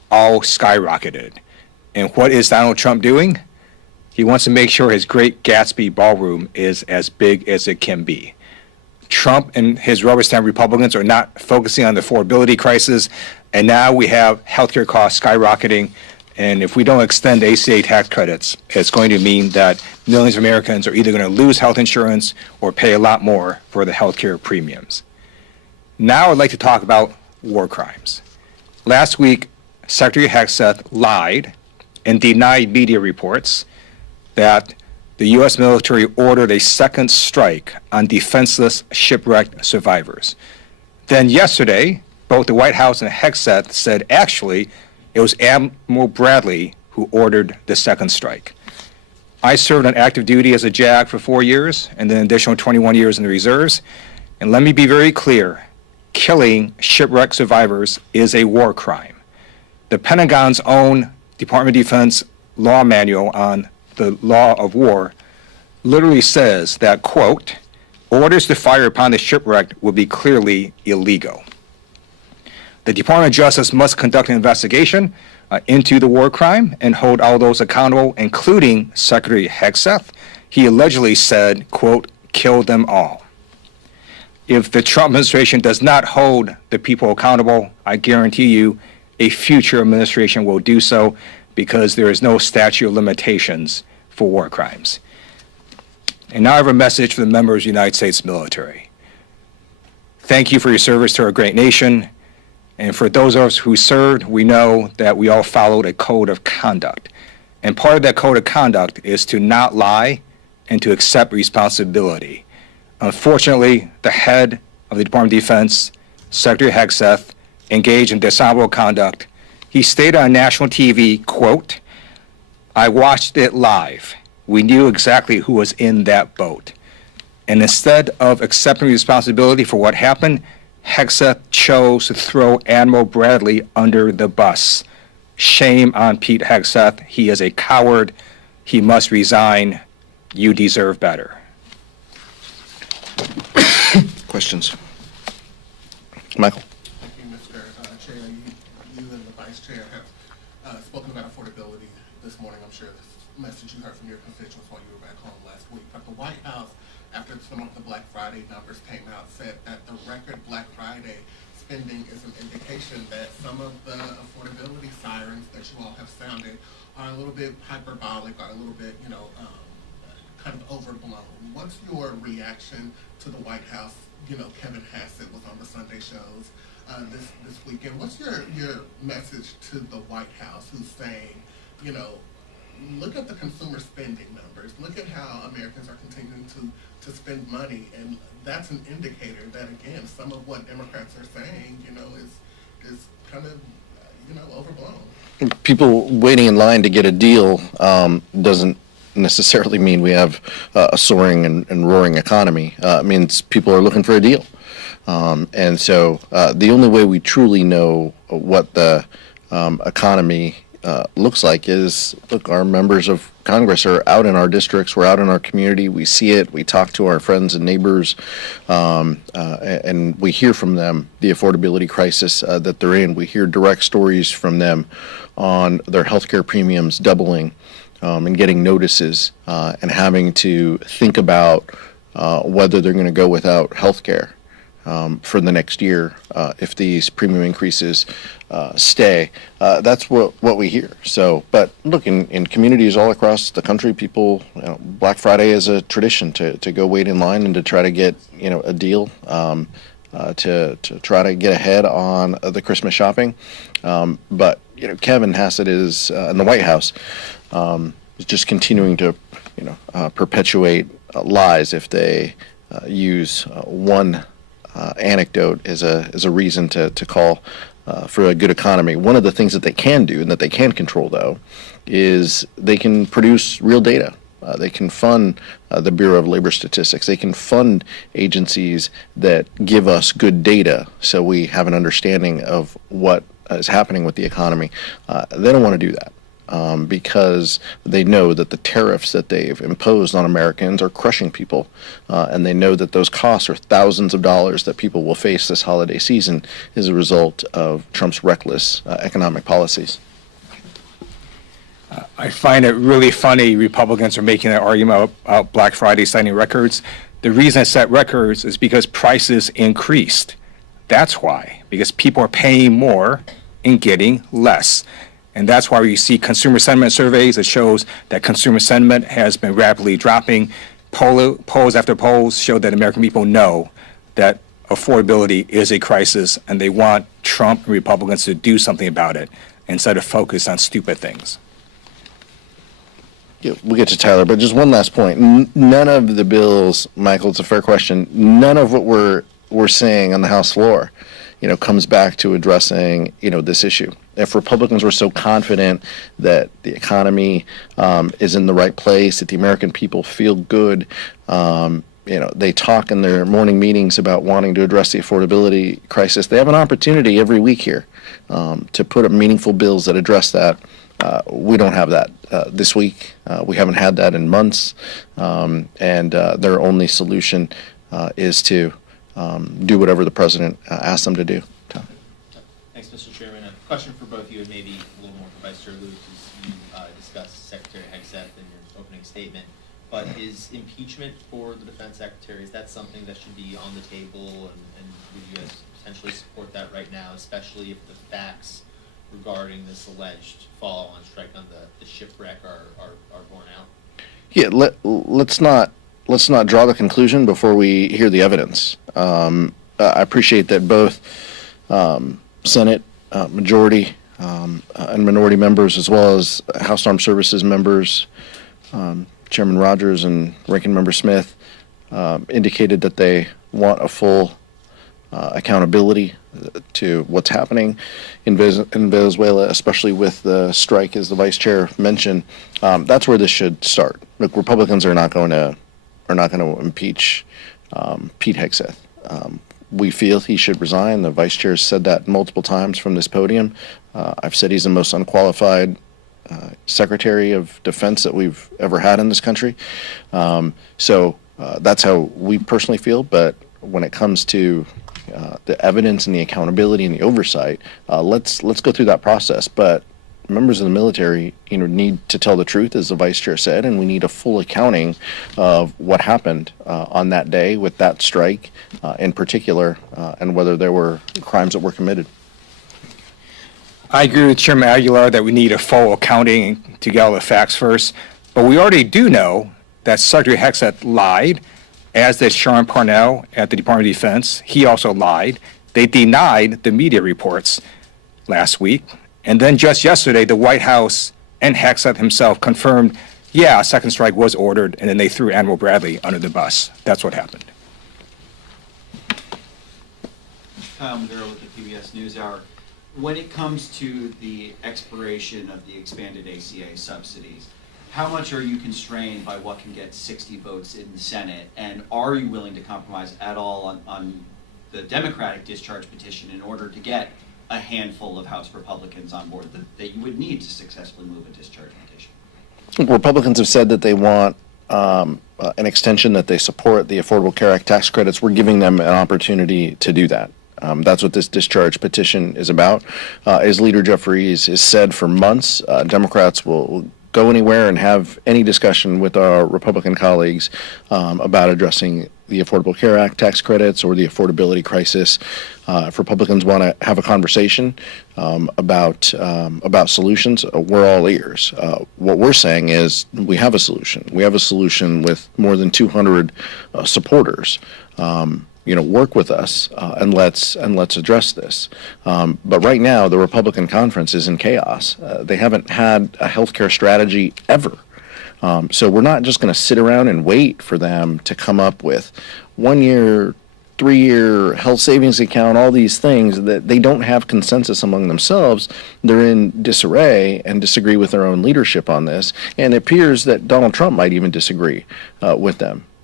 all skyrocketed. And what is Donald Trump doing? He wants to make sure his Great Gatsby ballroom is as big as it can be. Trump and his rubber stamp Republicans are not focusing on the affordability crisis, and now we have healthcare costs skyrocketing. And if we don't extend ACA tax credits, it's going to mean that millions of Americans are either going to lose health insurance or pay a lot more for the healthcare premiums. Now I'd like to talk about war crimes. Last week, Secretary Hegseth lied and denied media reports that the U.S. military ordered a second strike on defenseless shipwrecked survivors. Then yesterday, both the White House and Hegseth said actually it was Admiral Bradley who ordered the second strike. I served on active duty as a JAG for 4 years and then an additional 21 years in the reserves. And let me be very clear, killing shipwrecked survivors is a war crime. The Pentagon's own Department of Defense law manual on the law of war literally says that, quote, orders to fire upon the shipwrecked will be clearly illegal. The Department of Justice must conduct an investigation into the war crime and hold all those accountable, including Secretary Hegseth. He allegedly said, quote, kill them all. If the Trump administration does not hold the people accountable, I guarantee you a future administration will do so, because there is no statute of limitations for war crimes. And now I have a message for the members of the United States military. Thank you for your service to our great nation. And for those of us who served, we know that we all followed a code of conduct. And part of that code of conduct is to not lie and to accept responsibility. Unfortunately, the head of the Department of Defense, Secretary Hegseth, engaged in dishonorable conduct. He stated on national TV, quote, I watched it live. We knew exactly who was in that boat. And instead of accepting responsibility for what happened, Hegseth chose to throw Admiral Bradley under the bus. Shame on Pete Hegseth. He is a coward. He must resign. You deserve better. Questions? Michael? Thank you, Mr. Chair. You and the Vice Chair have spoken about affordability this morning. I'm sure this message you heard from your constituents while you were back home last week. But the White House, after some of the Black Friday numbers came out, said that the record Black Friday spending is an indication that some of the affordability sirens that you all have sounded are a little bit hyperbolic, are a little bit, kind of overblown. What's your reaction to the White House? Kevin Hassett was on the Sunday shows this weekend. What's your message to the White House, who's saying, look at the consumer spending numbers, look at how Americans are continuing to spend money, and that's an indicator that, again, some of what Democrats are saying, is kind of, overblown. People waiting in line to get a deal doesn't necessarily mean we have a soaring and roaring economy. It means people are looking for a deal. And so the only way we truly know what the economy looks like is, look, our members of Congress are out in our districts, we're out in our community, we see it, we talk to our friends and neighbors, and we hear from them the affordability crisis that they're in. We hear direct stories from them on their healthcare premiums doubling, and getting notices and having to think about whether they're going to go without health care for the next year if these premium increases stay. That's what we hear. So, but look, in communities all across the country, people, Black Friday is a tradition to go wait in line and to try to get, a deal, to try to get ahead on the Christmas shopping. But, Kevin Hassett is in the White House. Is just continuing to, perpetuate lies if they use one anecdote as a reason to call for a good economy. One of the things that they can do and that they can control, though, is they can produce real data. They can fund the Bureau of Labor Statistics. They can fund agencies that give us good data so we have an understanding of what is happening with the economy. They don't want to do that. because they know that the tariffs that they've imposed on Americans are crushing people, and they know that those costs are thousands of dollars that people will face this holiday season as a result of Trump's reckless economic policies. I find it really funny Republicans are making that argument about Black Friday setting records. The reason it set records is because prices increased. That's why, because people are paying more and getting less. And that's why you see consumer sentiment surveys that shows that consumer sentiment has been rapidly dropping. Polls after polls show that American people know that affordability is a crisis and they want Trump and Republicans to do something about it instead of focus on stupid things. Yeah, we'll get to Tyler, but just one last point. None of the bills, Michael, it's a fair question, none of what we're seeing on the House floor, comes back to addressing, this issue. If Republicans were so confident that the economy is in the right place, that the American people feel good, they talk in their morning meetings about wanting to address the affordability crisis. They have an opportunity every week here to put up meaningful bills that address that. We don't have that this week. We haven't had that in months, and their only solution is to do whatever the president asks them to do. Thanks, Mr. Chairman. A question for both of you, and maybe a little more for Vice Chair Luke, as you discussed Secretary Hegseth in your opening statement. But is impeachment for the Defense Secretary, is that something that should be on the table, and would you guys potentially support that right now, especially if the facts regarding this alleged follow-on strike on the shipwreck are borne out? Yeah, let's not draw the conclusion before we hear the evidence. I appreciate that both Senate majority and minority members, as well as House Armed Services members, Chairman Rogers and Ranking Member Smith, indicated that they want a full accountability to what's happening in Venezuela, especially with the strike, as the Vice Chair mentioned. That's where this should start. Look, Republicans are not going to impeach Pete Hegseth. We feel he should resign. The Vice Chair said that multiple times from this podium. I've said he's the most unqualified Secretary of Defense that we've ever had in this country. So that's how we personally feel. But when it comes to the evidence and the accountability and the oversight, let's go through that process. But members of the military, need to tell the truth, as the Vice Chair said, and we need a full accounting of what happened on that day with that strike in particular, and whether there were crimes that were committed. I agree with Chairman Aguilar that we need a full accounting to get all the facts first, but we already do know that Secretary Hegseth lied, as did Sean Parnell at the Department of Defense. He also lied. They denied the media reports last week. And then just yesterday, the White House and Hegseth himself confirmed, yeah, a second strike was ordered, and then they threw Admiral Bradley under the bus. That's what happened. Kyle Maduro with the PBS NewsHour. When it comes to the expiration of the expanded ACA subsidies, how much are you constrained by what can get 60 votes in the Senate? And are you willing to compromise at all on the Democratic discharge petition in order to get a handful of House Republicans on board that you would need to successfully move a discharge petition? Republicans have said that they want an extension, that they support the Affordable Care Act tax credits. We're giving them an opportunity to do that. That's what this discharge petition is about. As Leader Jeffries has said for months, Democrats will go anywhere and have any discussion with our Republican colleagues about addressing the Affordable Care Act tax credits or the affordability crisis. If Republicans want to have a conversation about solutions, we're all ears. What we're saying is we have a solution. We have a solution with more than 200 supporters. Work with us and let's address this. But right now, the Republican conference is in chaos. They haven't had a healthcare strategy ever. So we're not just going to sit around and wait for them to come up with 1 year, 3-year health savings account, all these things that they don't have consensus among themselves. They're in disarray and disagree with their own leadership on this. And it appears that Donald Trump might even disagree with them.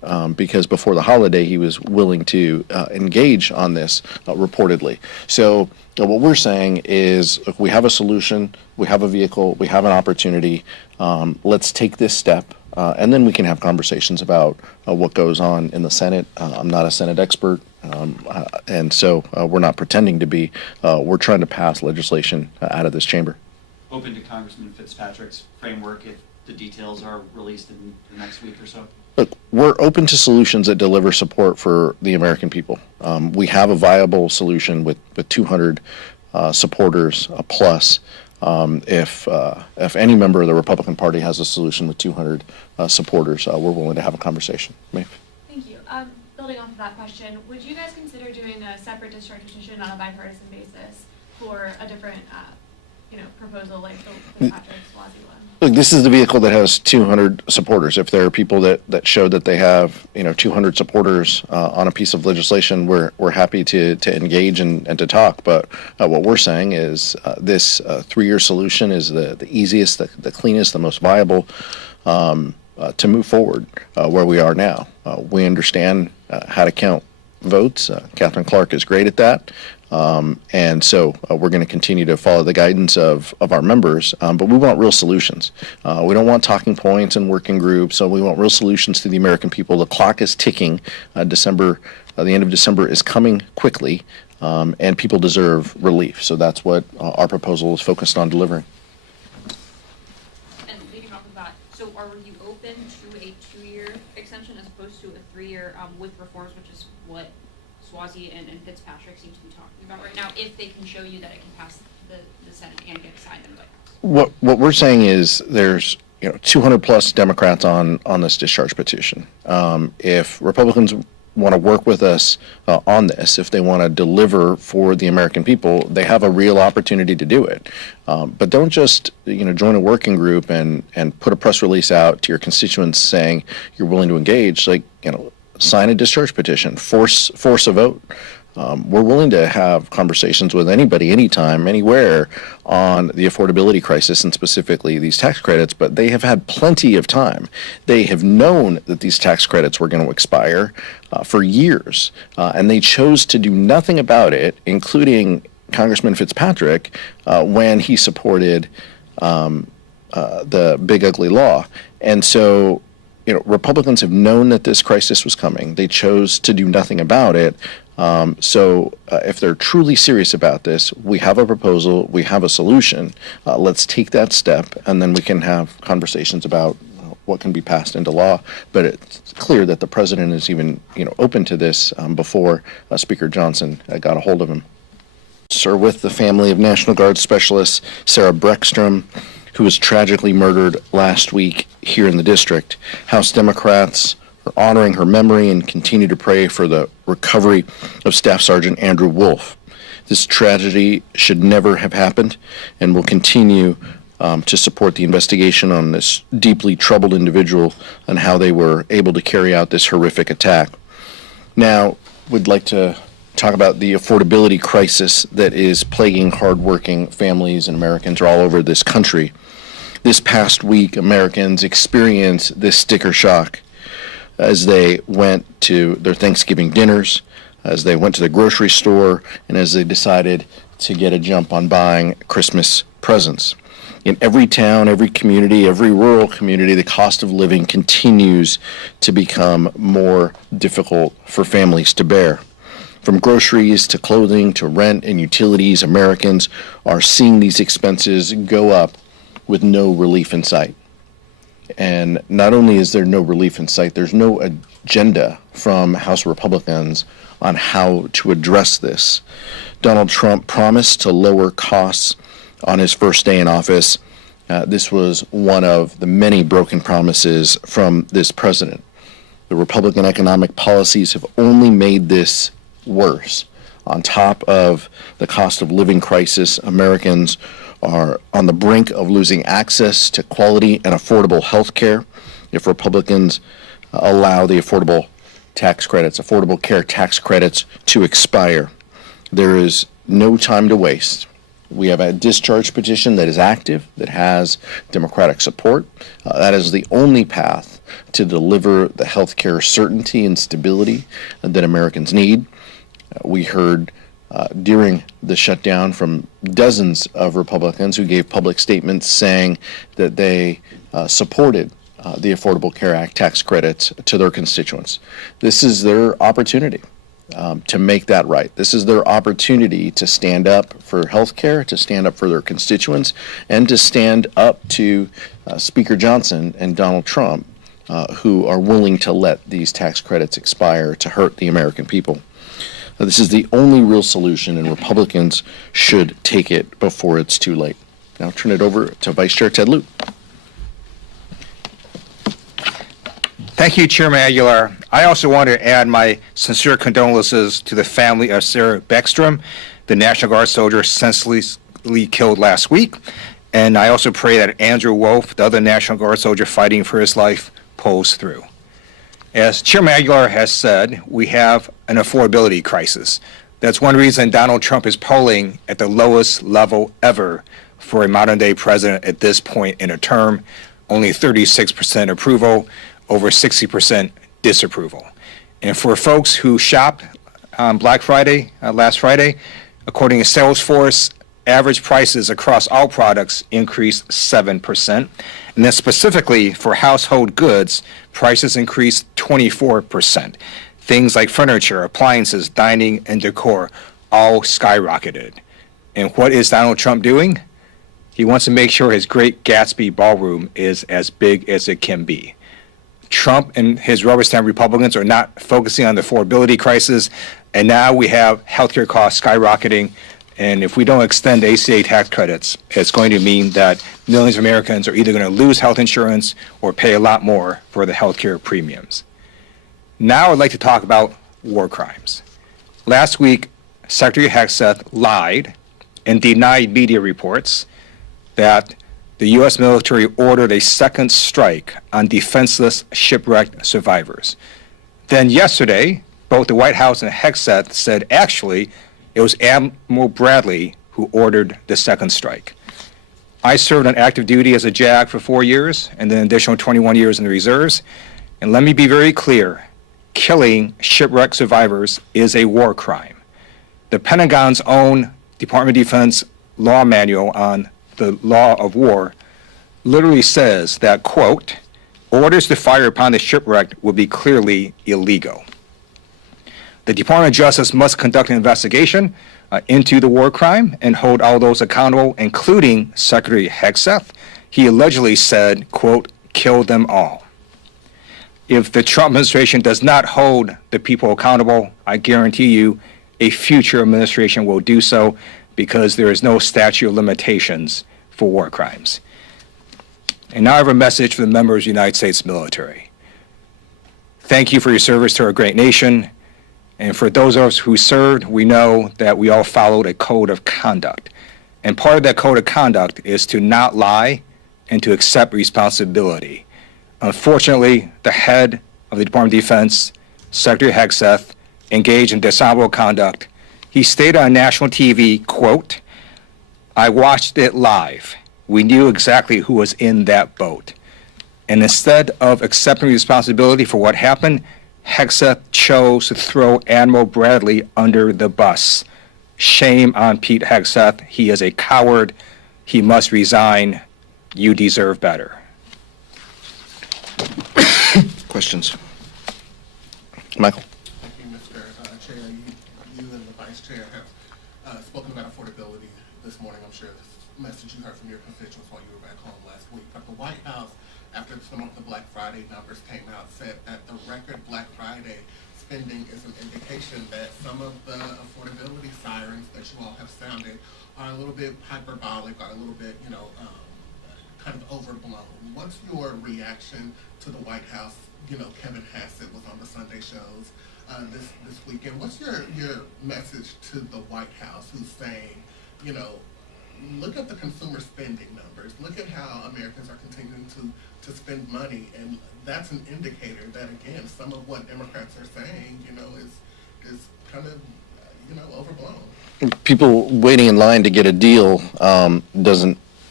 because before the holiday he was willing to engage on this reportedly. So what we're saying is, look, we have a solution, we have a vehicle, we have an opportunity. Let's take this step, and then we can have conversations about what goes on in the Senate. I'm not a Senate expert, and so we're not pretending to be. We're trying to pass legislation out of this chamber. Open to Congressman Fitzpatrick's framework if the details are released in the next week or so? Look, we're open to solutions that deliver support for the American people. We have a viable solution with 200 supporters plus. If any member of the Republican Party has a solution with 200 supporters, we're willing to have a conversation. Maeve? Thank you. Building off of that question, would you guys consider doing a separate discharge petition on a bipartisan basis for a different, proposal like the Fitzpatrick-Suozzi one? Look, this is the vehicle that has 200 supporters. If there are people that show that they have, 200 supporters on a piece of legislation, we're happy to engage and to talk. But what we're saying is this 3-year solution is the easiest, the cleanest, the most viable to move forward where we are now. We understand how to count votes. Catherine Clark is great at that. And so we're going to continue to follow the guidance of our members, but we want real solutions. We don't want talking points and working groups, so we want real solutions to the American people. The clock is ticking. The end of December is coming quickly, and people deserve relief. So that's what our proposal is focused on delivering. And leading off of that, so are you open to a 2-year extension as opposed to a 3-year with reforms, which is what Suozzi and Fitzpatrick seem to be talking about right now, if they can show you that it can pass the Senate and get signed in the White House? What we're saying is there's 200 plus Democrats on this discharge petition. If Republicans want to work with us on this, if they want to deliver for the American people, they have a real opportunity to do it. But don't just join a working group and put a press release out to your constituents saying you're willing to engage. Sign a discharge petition, force a vote. We're willing to have conversations with anybody, anytime, anywhere on the affordability crisis and specifically these tax credits, but they have had plenty of time. They have known that these tax credits were going to expire for years, and they chose to do nothing about it, including Congressman Fitzpatrick when he supported the big ugly law. And so Republicans have known that this crisis was coming. They chose to do nothing about it. So if they're truly serious about this, we have a proposal, we have a solution. Let's take that step, and then we can have conversations about what can be passed into law. But it's clear that the president is even open to this before Speaker Johnson got a hold of him. Sir, with the family of National Guard Specialist Sarah Breckstrom, who was tragically murdered last week here in the district. House Democrats are honoring her memory and continue to pray for the recovery of Staff Sergeant Andrew Wolf. This tragedy should never have happened, and will continue to support the investigation on this deeply troubled individual and how they were able to carry out this horrific attack. Now, we'd like to talk about the affordability crisis that is plaguing hardworking families and Americans all over this country. This past week, Americans experienced this sticker shock as they went to their Thanksgiving dinners, as they went to the grocery store, and as they decided to get a jump on buying Christmas presents. In every town, every community, every rural community, the cost of living continues to become more difficult for families to bear. From groceries to clothing to rent and utilities, Americans are seeing these expenses go up with no relief in sight. And not only is there no relief in sight, there's no agenda from House Republicans on how to address this. Donald Trump promised to lower costs on his first day in office. This was one of the many broken promises from this president. The Republican economic policies have only made this worse. On top of the cost of living crisis, Americans are on the brink of losing access to quality and affordable health care if Republicans allow the affordable care tax credits to expire. There is no time to waste. We have a discharge petition that is active, that has Democratic support. That is the only path to deliver the healthcare certainty and stability that Americans need. We heard during the shutdown from dozens of Republicans who gave public statements saying that they supported the Affordable Care Act tax credits to their constituents. This is their opportunity to make that right. This is their opportunity to stand up for health care, to stand up for their constituents, and to stand up to Speaker Johnson and Donald Trump, who are willing to let these tax credits expire to hurt the American people. This is the only real solution, and Republicans should take it before it's too late. Now I'll turn it over to Vice Chair Ted Lieu. Thank you, Chairman Aguilar. I also want to add my sincere condolences to the family of Sarah Beckstrom, the National Guard soldier senselessly killed last week. And I also pray that Andrew Wolf, the other National Guard soldier fighting for his life, pulls through. As Chairman Aguilar has said, we have an affordability crisis. That's one reason Donald Trump is polling at the lowest level ever for a modern-day president at this point in a term. Only 36% approval, over 60% disapproval. And for folks who shopped on Black Friday, last Friday, according to Salesforce, average prices across all products increased 7%. And then specifically for household goods, prices increased 24%. Things like furniture, appliances, dining, and decor all skyrocketed. And what is Donald Trump doing? He wants to make sure his Great Gatsby ballroom is as big as it can be. Trump and his rubber stamp Republicans are not focusing on the affordability crisis, and now we have healthcare costs skyrocketing. And if we don't extend ACA tax credits, it's going to mean that millions of Americans are either going to lose health insurance or pay a lot more for the healthcare premiums. Now I'd like to talk about war crimes. Last week, Secretary Hegseth lied and denied media reports that the U.S. military ordered a second strike on defenseless shipwrecked survivors. Then yesterday, both the White House and Hegseth said actually it was Admiral Bradley who ordered the second strike. I served on active duty as a JAG for 4 years and then an additional 21 years in the reserves. And let me be very clear, killing shipwrecked survivors is a war crime. The Pentagon's own Department of Defense law manual on the law of war literally says that, quote, orders to fire upon the shipwrecked will be clearly illegal. The Department of Justice must conduct an investigation into the war crime and hold all those accountable, including Secretary Hegseth. He allegedly said, quote, kill them all. If the Trump administration does not hold the people accountable, I guarantee you a future administration will do so, because there is no statute of limitations for war crimes. And now I have a message for the members of the United States military. Thank you for your service to our great nation. And for those of us who served, we know that we all followed a code of conduct. And part of that code of conduct is to not lie and to accept responsibility. Unfortunately, the head of the Department of Defense, Secretary Hegseth, engaged in dishonorable conduct. He stated on national TV, quote, I watched it live. We knew exactly who was in that boat. And instead of accepting responsibility for what happened, Hegseth chose to throw Admiral Bradley under the bus. Shame on Pete Hegseth. He is a coward. He must resign. You deserve better. Questions? Michael? Thank you, Mr. Chair. You and the Vice Chair have spoken about affordability this morning. I'm sure this message you heard from your constituents while you were back home last week. But the White House, after some of the Black Friday numbers came out, said that the record Black Friday spending is an indication that some of the affordability sirens that you all have sounded are a little bit hyperbolic, are a little bit, kind of overblown. What's your reaction to the White House? Kevin Hassett was on the Sunday shows this weekend. What's your message to the White House, who's saying, look at the consumer spending numbers. Look at how Americans are continuing to spend money, and that's an indicator that, again, some of what Democrats are saying, is kind of, overblown. People waiting in line to get a deal doesn't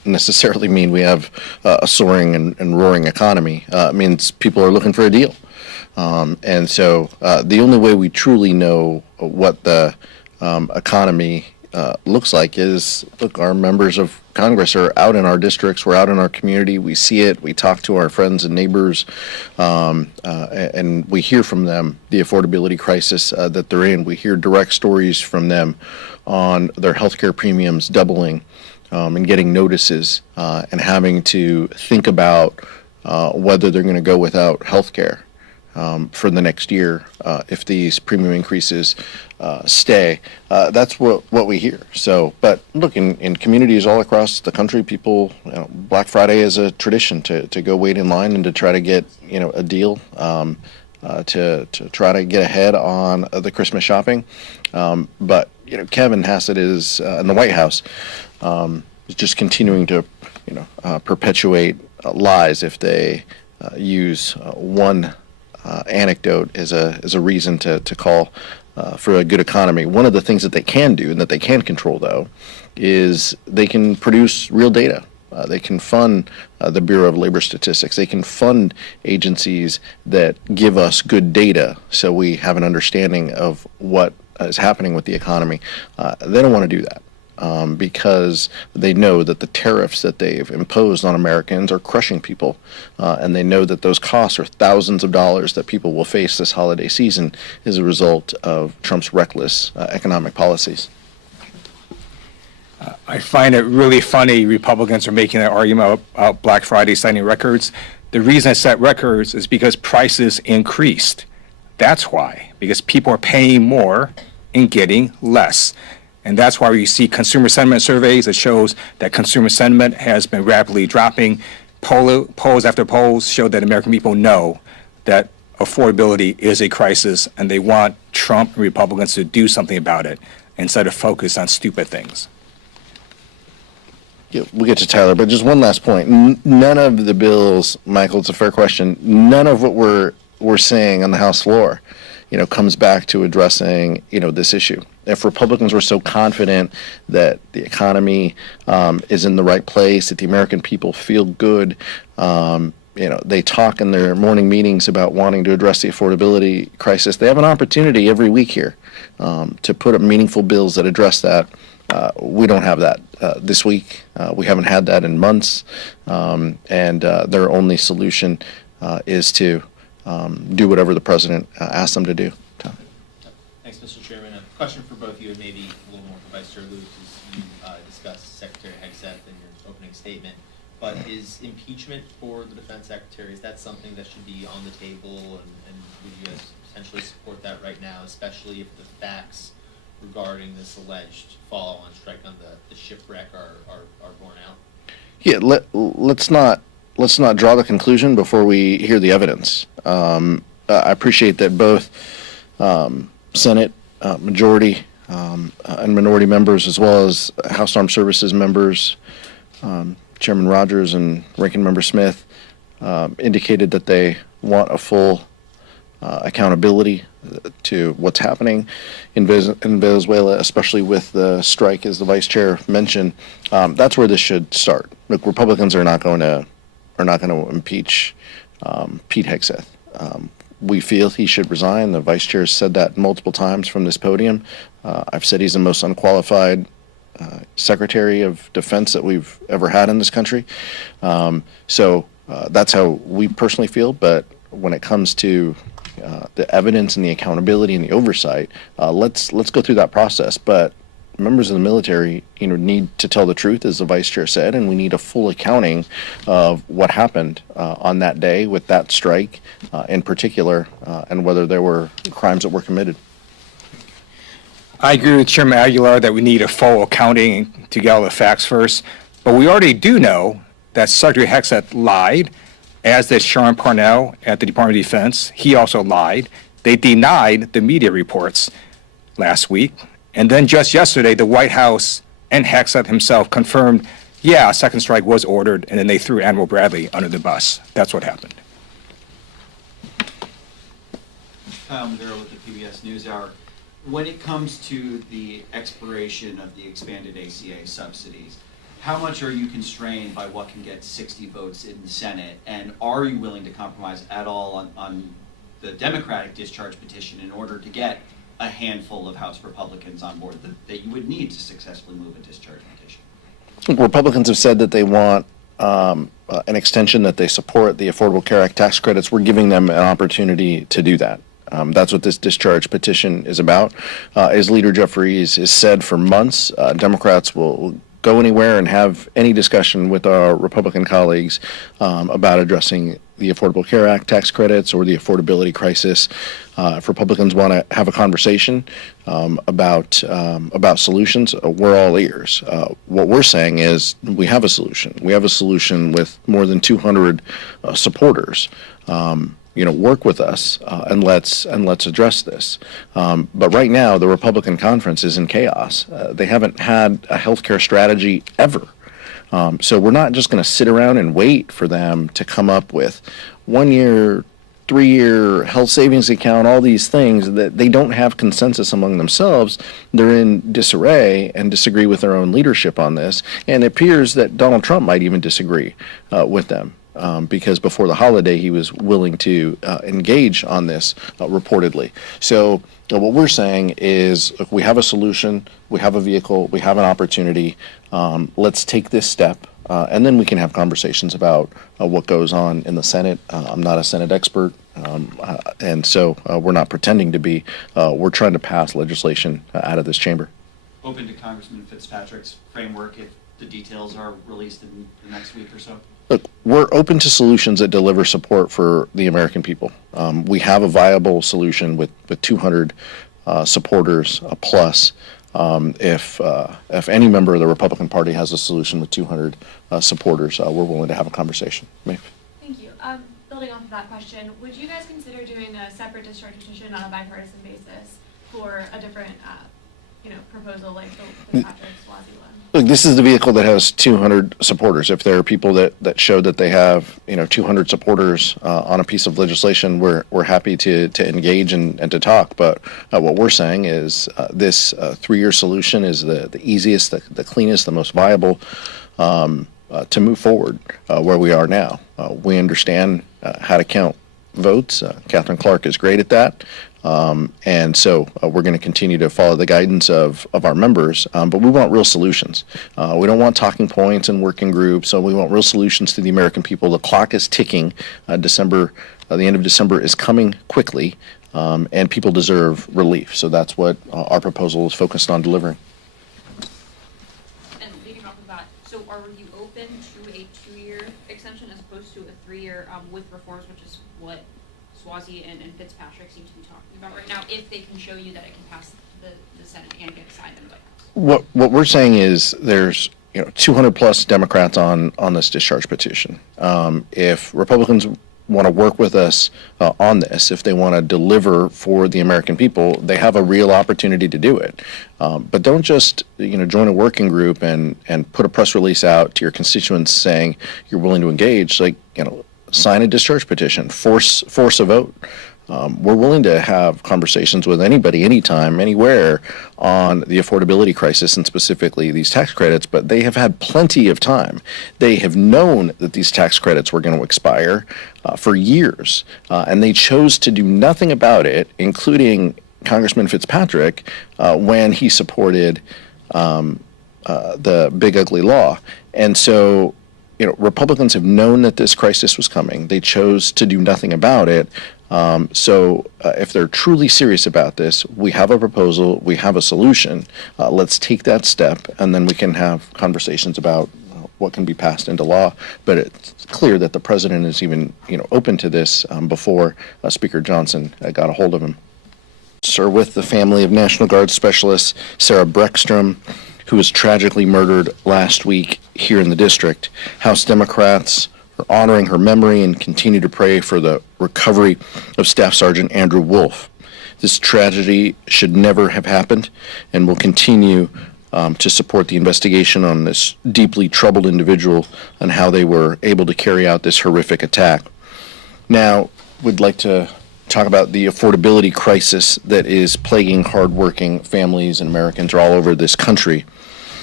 necessarily mean we have a soaring and roaring economy. It means people are looking for a deal. And so the only way we truly know what the economy looks like is, look, our members of Congress are out in our districts, we're out in our community, we see it, we talk to our friends and neighbors, and we hear from them the affordability crisis that they're in. We hear direct stories from them on their healthcare premiums doubling and getting notices and having to think about whether they're going to go without healthcare for the next year if these premium increases stay. That's what we hear. So, but look, in communities all across the country, people, Black Friday is a tradition to go wait in line and to try to get, a deal, to try to get ahead on the Christmas shopping. But, Kevin Hassett is in the White House is just continuing to, perpetuate lies if they use one anecdote as a reason to call for a good economy. One of the things that they can do and that they can control, though, is they can produce real data. They can fund the Bureau of Labor Statistics. They can fund agencies that give us good data so we have an understanding of what is happening with the economy. They don't want to do that. Because they know that the tariffs that they've imposed on Americans are crushing people, and they know that those costs are thousands of dollars that people will face this holiday season as a result of Trump's reckless economic policies. I find it really funny Republicans are making that argument about Black Friday setting records. The reason it set records is because prices increased. That's why, because people are paying more and getting less. And that's why you see consumer sentiment surveys that shows that consumer sentiment has been rapidly dropping. Polls after polls show that American people know that affordability is a crisis and they want Trump and Republicans to do something about it instead of focus on stupid things. Yeah, we'll get to Tyler, but just one last point. None of the bills, Michael, it's a fair question, none of what we're saying on the House floor, comes back to addressing, this issue. If Republicans were so confident that the economy is in the right place, that the American people feel good, they talk in their morning meetings about wanting to address the affordability crisis. They have an opportunity every week here to put up meaningful bills that address that. We don't have that this week. We haven't had that in months, and their only solution is to do whatever the president asks them to do. Tom. Thanks, Mr. Chairman. A question for both of you, and maybe a little more for Vice Chair Luke, as you discussed Secretary Hegseth in your opening statement. But is impeachment for the Defense Secretary, is that something that should be on the table, and would you guys potentially support that right now, especially if the facts regarding this alleged follow-on strike on the shipwreck are borne out? Yeah, let's not draw the conclusion before we hear the evidence. I appreciate that both Senate majority and minority members, as well as House Armed Services members, Chairman Rogers and Ranking Member Smith, indicated that they want a full accountability to what's happening in Venezuela, especially with the strike, as the Vice Chair mentioned. That's where this should start. Look, Republicans are not going to impeach Pete Hegseth. We feel he should resign. The Vice Chair has said that multiple times from this podium. I've said he's the most unqualified Secretary of Defense that we've ever had in this country. So that's how we personally feel. But when it comes to the evidence and the accountability and the oversight, let's go through that process. But members of the military, need to tell the truth, as the Vice Chair said, and we need a full accounting of what happened on that day with that strike in particular, and whether there were crimes that were committed. I agree with Chairman Aguilar that we need a full accounting to get all the facts first, but we already do know that Secretary Hegseth lied, as did Sean Parnell at the Department of Defense. He also lied. They denied the media reports last week. And then just yesterday, the White House and Hegseth himself confirmed, yeah, a second strike was ordered, and then they threw Admiral Bradley under the bus. That's what happened. Kyle Maduro with the PBS NewsHour. When it comes to the expiration of the expanded ACA subsidies, how much are you constrained by what can get 60 votes in the Senate? And are you willing to compromise at all on the Democratic discharge petition in order to get a handful of House Republicans on board that you would need to successfully move a discharge petition? Republicans have said that they want an extension, that they support the Affordable Care Act tax credits. We're giving them an opportunity to do that. That's what this discharge petition is about. As Leader Jeffries has said for months, Democrats will go anywhere and have any discussion with our Republican colleagues about addressing the Affordable Care Act tax credits or the affordability crisis. If Republicans want to have a conversation about solutions, we're all ears. What we're saying is we have a solution. We have a solution with more than 200 supporters. Work with us and let's address this. But right now, the Republican conference is in chaos. They haven't had a healthcare strategy ever. So we're not just going to sit around and wait for them to come up with 1 year, 3-year health savings account, all these things that they don't have consensus among themselves. They're in disarray and disagree with their own leadership on this. And it appears that Donald Trump might even disagree with them. Because before the holiday, he was willing to engage on this reportedly. So what we're saying is, look, we have a solution, we have a vehicle, we have an opportunity. Let's take this step, and then we can have conversations about what goes on in the Senate. I'm not a Senate expert, and so we're not pretending to be. We're trying to pass legislation out of this chamber. Open to Congressman Fitzpatrick's framework if the details are released in the next week or so? Look, we're open to solutions that deliver support for the American people. We have a viable solution with 200 supporters plus. If any member of the Republican Party has a solution with 200 supporters, we're willing to have a conversation. Maeve. Thank you. Building off of that question, would you guys consider doing a separate discharge petition on a bipartisan basis for a different, proposal like the Patrick-Suozzi one? Look, this is the vehicle that has 200 supporters. If there are people that show that they have 200 supporters on a piece of legislation, we're happy to engage and to talk. But what we're saying is this 3-year solution is the easiest, the cleanest, the most viable to move forward where we are now. We understand how to count votes. Catherine Clark is great at that. And so we're going to continue to follow the guidance of our members, but we want real solutions. We don't want talking points and working groups, so we want real solutions to the American people. The clock is ticking. The end of December is coming quickly, and people deserve relief. So that's what our proposal is focused on delivering. And leading off of that, so are you open to a 2-year extension as opposed to a 3-year with reforms, which is what Suozzi and Fitzpatrick seem to be talking about right now, if they can show you that it can pass the Senate and get signed in the White House? What we're saying is there's 200 plus Democrats on this discharge petition. If Republicans want to work with us on this, if they want to deliver for the American people, they have a real opportunity to do it. But don't just join a working group and put a press release out to your constituents saying you're willing to engage. Sign a discharge petition, force a vote. We're willing to have conversations with anybody, anytime, anywhere on the affordability crisis and specifically these tax credits, but they have had plenty of time. They have known that these tax credits were going to expire for years, and they chose to do nothing about it, including Congressman Fitzpatrick, when he supported the big ugly law. And so Republicans have known that this crisis was coming. They chose to do nothing about it. So if they're truly serious about this, we have a proposal, we have a solution. Let's take that step, and then we can have conversations about what can be passed into law. But it's clear that the president is even open to this before Speaker Johnson got a hold of him. Sir, with the family of National Guard Specialist Sarah Breckstrom, who was tragically murdered last week here in the district. House Democrats are honoring her memory and continue to pray for the recovery of Staff Sergeant Andrew Wolf. This tragedy should never have happened, and will continue to support the investigation on this deeply troubled individual and how they were able to carry out this horrific attack. Now, we'd like to talk about the affordability crisis that is plaguing hardworking families and Americans all over this country.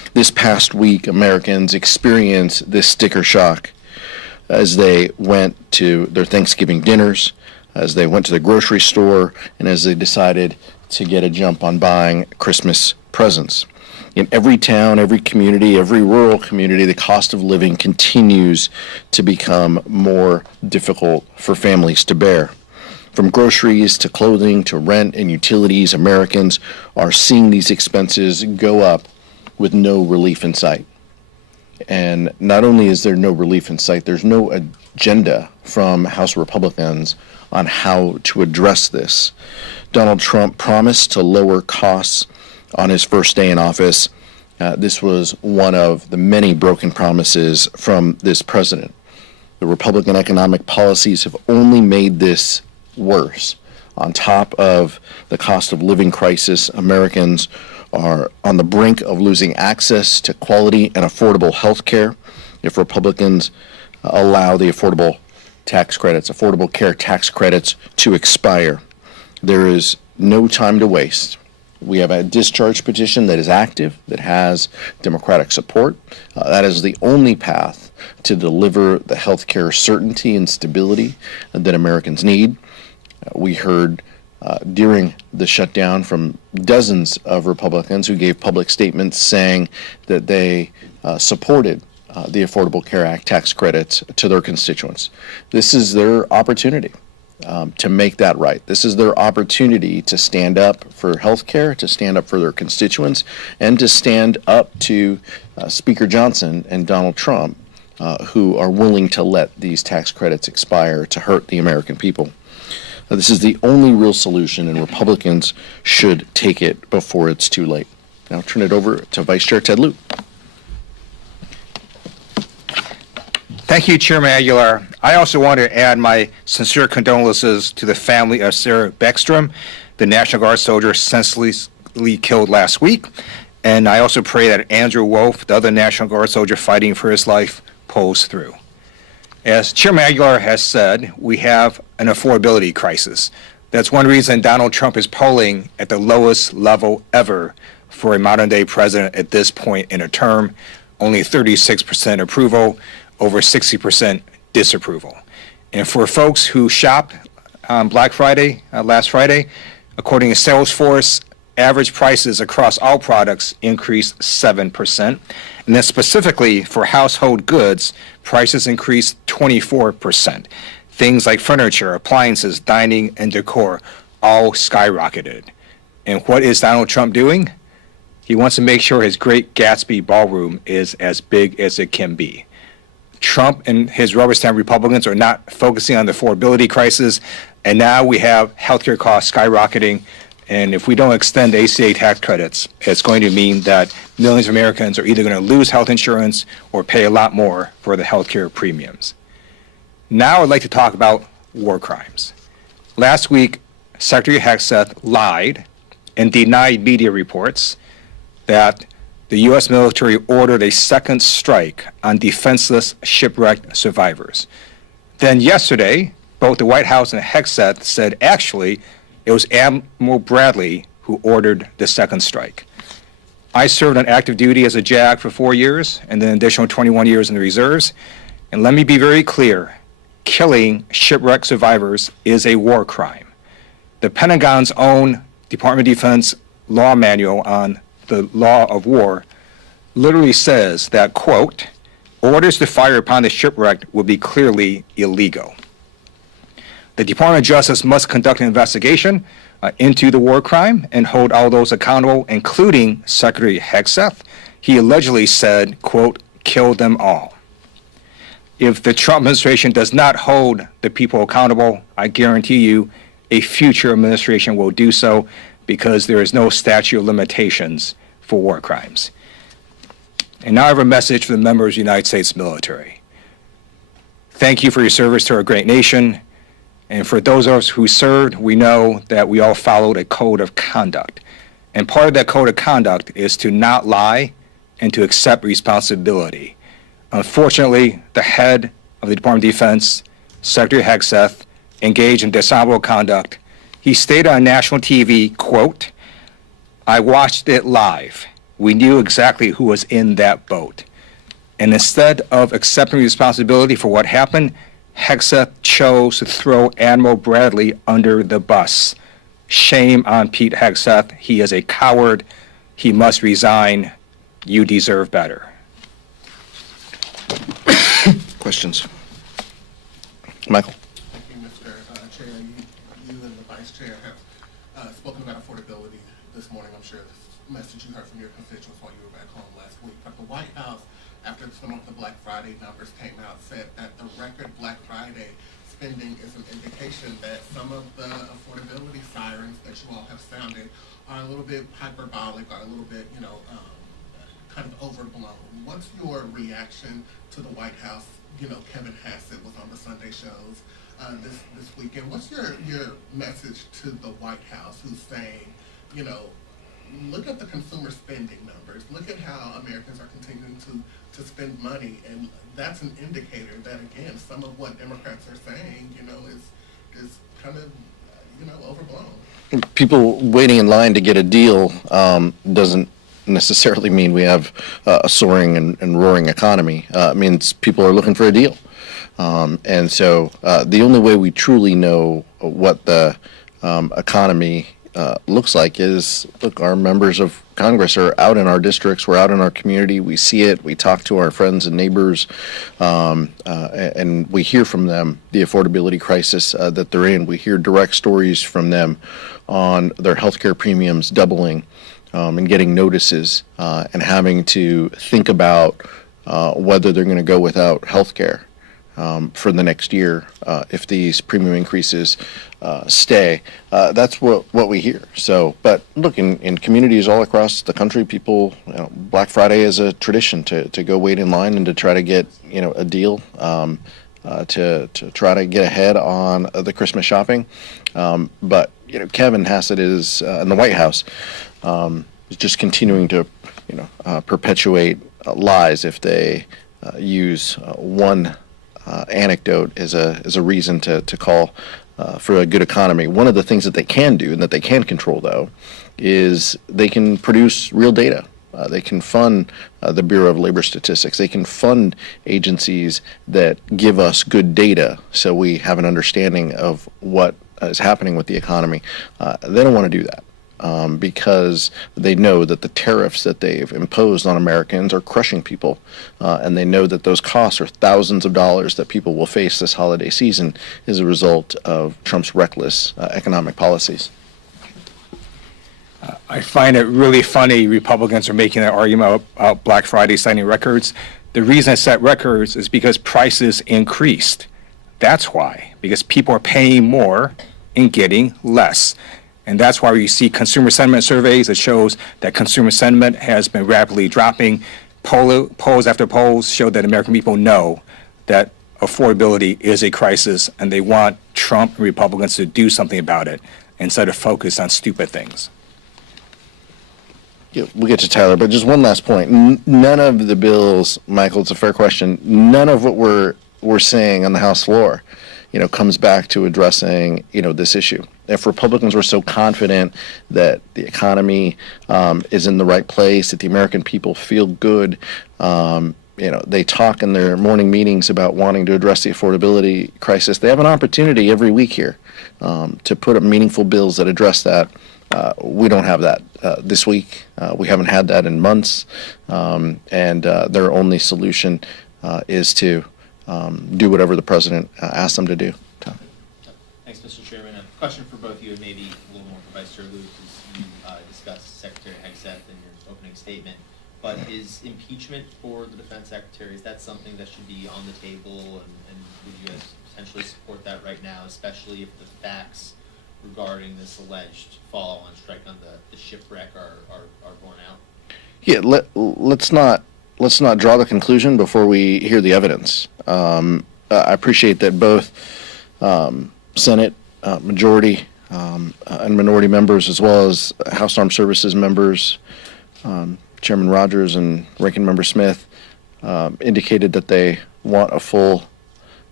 This past week, Americans experienced this sticker shock as they went to their Thanksgiving dinners, as they went to the grocery store, and as they decided to get a jump on buying Christmas presents. In every town, every community, every rural community, the cost of living continues to become more difficult for families to bear. From groceries to clothing to rent and utilities, Americans are seeing these expenses go up with no relief in sight. And not only is there no relief in sight, there's no agenda from House Republicans on how to address this. Donald Trump promised to lower costs on his first day in office. This was one of the many broken promises from this president. The Republican economic policies have only made this worse. On top of the cost of living crisis, Americans are on the brink of losing access to quality and affordable health care if Republicans allow the affordable care tax credits to expire. There is no time to waste. We have a discharge petition that is active, that has Democratic support. That is the only path to deliver the health care certainty and stability that Americans need. We heard during the shutdown from dozens of Republicans who gave public statements saying that they supported the Affordable Care Act tax credits to their constituents. This is their opportunity to make that right. This is their opportunity to stand up for health care, to stand up for their constituents, and to stand up to Speaker Johnson and Donald Trump, who are willing to let these tax credits expire to hurt the American people. This is the only real solution, and Republicans should take it before it's too late. Now I'll turn it over to Vice Chair Ted Lieu. Thank you, Chairman Aguilar. I also want to add my sincere condolences to the family of Sarah Beckstrom, the National Guard soldier senselessly killed last week. And I also pray that Andrew Wolf, the other National Guard soldier fighting for his life, pulls through. As Chairman Aguilar has said, we have an affordability crisis. That's one reason Donald Trump is polling at the lowest level ever for a modern-day president at this point in a term. Only 36% approval, over 60% disapproval. And for folks who shopped on Black Friday, last Friday, according to Salesforce, average prices across all products increased 7%. And then specifically for household goods, prices increased 24%. Things like furniture, appliances, dining, and decor all skyrocketed. And what is Donald Trump doing? He wants to make sure his Great Gatsby ballroom is as big as it can be. Trump and his rubber stamp Republicans are not focusing on the affordability crisis, and now we have healthcare costs skyrocketing. And if we don't extend ACA tax credits, it's going to mean that millions of Americans are either going to lose health insurance or pay a lot more for the healthcare premiums. Now I'd like to talk about war crimes. Last week, Secretary Hegseth lied and denied media reports that the U.S. military ordered a second strike on defenseless shipwrecked survivors. Then yesterday, both the White House and Hegseth said actually it was Admiral Bradley who ordered the second strike. I served on active duty as a JAG for 4 years and then an additional 21 years in the reserves. And let me be very clear, killing shipwrecked survivors is a war crime. The Pentagon's own Department of Defense law manual on the law of war literally says that, quote, orders to fire upon the shipwrecked will be clearly illegal. The Department of Justice must conduct an investigation into the war crime and hold all those accountable, including Secretary Hegseth. He allegedly said, quote, kill them all. If the Trump administration does not hold the people accountable, I guarantee you a future administration will do so, because there is no statute of limitations for war crimes. And now I have a message for the members of the United States military. Thank you for your service to our great nation. And for those of us who served, we know that we all followed a code of conduct. And part of that code of conduct is to not lie and to accept responsibility. Unfortunately, the head of the Department of Defense, Secretary Hegseth, engaged in dishonorable conduct. He stated on national TV, quote, I watched it live. We knew exactly who was in that boat. And instead of accepting responsibility for what happened, Hegseth chose to throw Admiral Bradley under the bus. Shame on Pete Hegseth. He is a coward. He must resign. You deserve better. Questions? Michael? Thank you, Mr. Chair. You and the Vice Chair have spoken about affordability this morning. I'm sure the message you heard from your constituents while you were back home last week. But the White House, after some of the Black Friday numbers came out, said that the record Black Friday spending is an indication that some of the affordability sirens that you all have sounded are a little bit hyperbolic, are a little bit, kind of overblown. What's your reaction to the White House? Kevin Hassett was on the Sunday shows this weekend. What's your message to the White House, who's saying, look at the consumer spending numbers. Look at how Americans are continuing to spend money, and that's an indicator that, again, some of what Democrats are saying, is kind of, overblown. People waiting in line to get a deal doesn't necessarily mean we have a soaring and roaring economy. It means people are looking for a deal. And so the only way we truly know what the economy looks like is, look, our members of Congress are out in our districts, we're out in our community, we see it, we talk to our friends and neighbors, and we hear from them the affordability crisis that they're in. We hear direct stories from them on their healthcare premiums doubling, and getting notices, and having to think about whether they're going to go without health care for the next year if these premium increases stay. That's what we hear. So, but look, in communities all across the country, people, Black Friday is a tradition to go wait in line and to try to get a deal, to try to get ahead on the Christmas shopping. But Kevin Hassett is in the White House. Is just continuing to, perpetuate lies if they use one anecdote as a reason to call for a good economy. One of the things that they can do and that they can control, though, is they can produce real data. They can fund the Bureau of Labor Statistics. They can fund agencies that give us good data so we have an understanding of what is happening with the economy. They don't want to do that. Because they know that the tariffs that they've imposed on Americans are crushing people, and they know that those costs are thousands of dollars that people will face this holiday season as a result of Trump's reckless economic policies. I find it really funny Republicans are making that argument about Black Friday setting records. The reason it set records is because prices increased. That's why, because people are paying more and getting less. And that's why we see consumer sentiment surveys that shows that consumer sentiment has been rapidly dropping. Polls after polls show that American people know that affordability is a crisis, and they want Trump and Republicans to do something about it instead of focus on stupid things. Yeah, we'll get to Tyler, but just one last point. None of the bills, Michael, it's a fair question, none of what we're saying on the House floor, comes back to addressing, this issue. If Republicans were so confident that the economy is in the right place, that the American people feel good, they talk in their morning meetings about wanting to address the affordability crisis. They have an opportunity every week here to put up meaningful bills that address that. We don't have that this week. We haven't had that in months, and their only solution is to do whatever the president asks them to do. Thanks, Mr. Chairman. A question for both of you, and maybe a little more for Vice Chair Luke, as you discussed Secretary Hegseth in your opening statement. But is impeachment for the Defense Secretary, is that something that should be on the table, and would you guys potentially support that right now, especially if the facts regarding this alleged follow-on strike on the shipwreck are borne out? Yeah, let's not draw the conclusion before we hear the evidence. I appreciate that both Senate majority and minority members, as well as House Armed Services members, Chairman Rogers and Ranking Member Smith, indicated that they want a full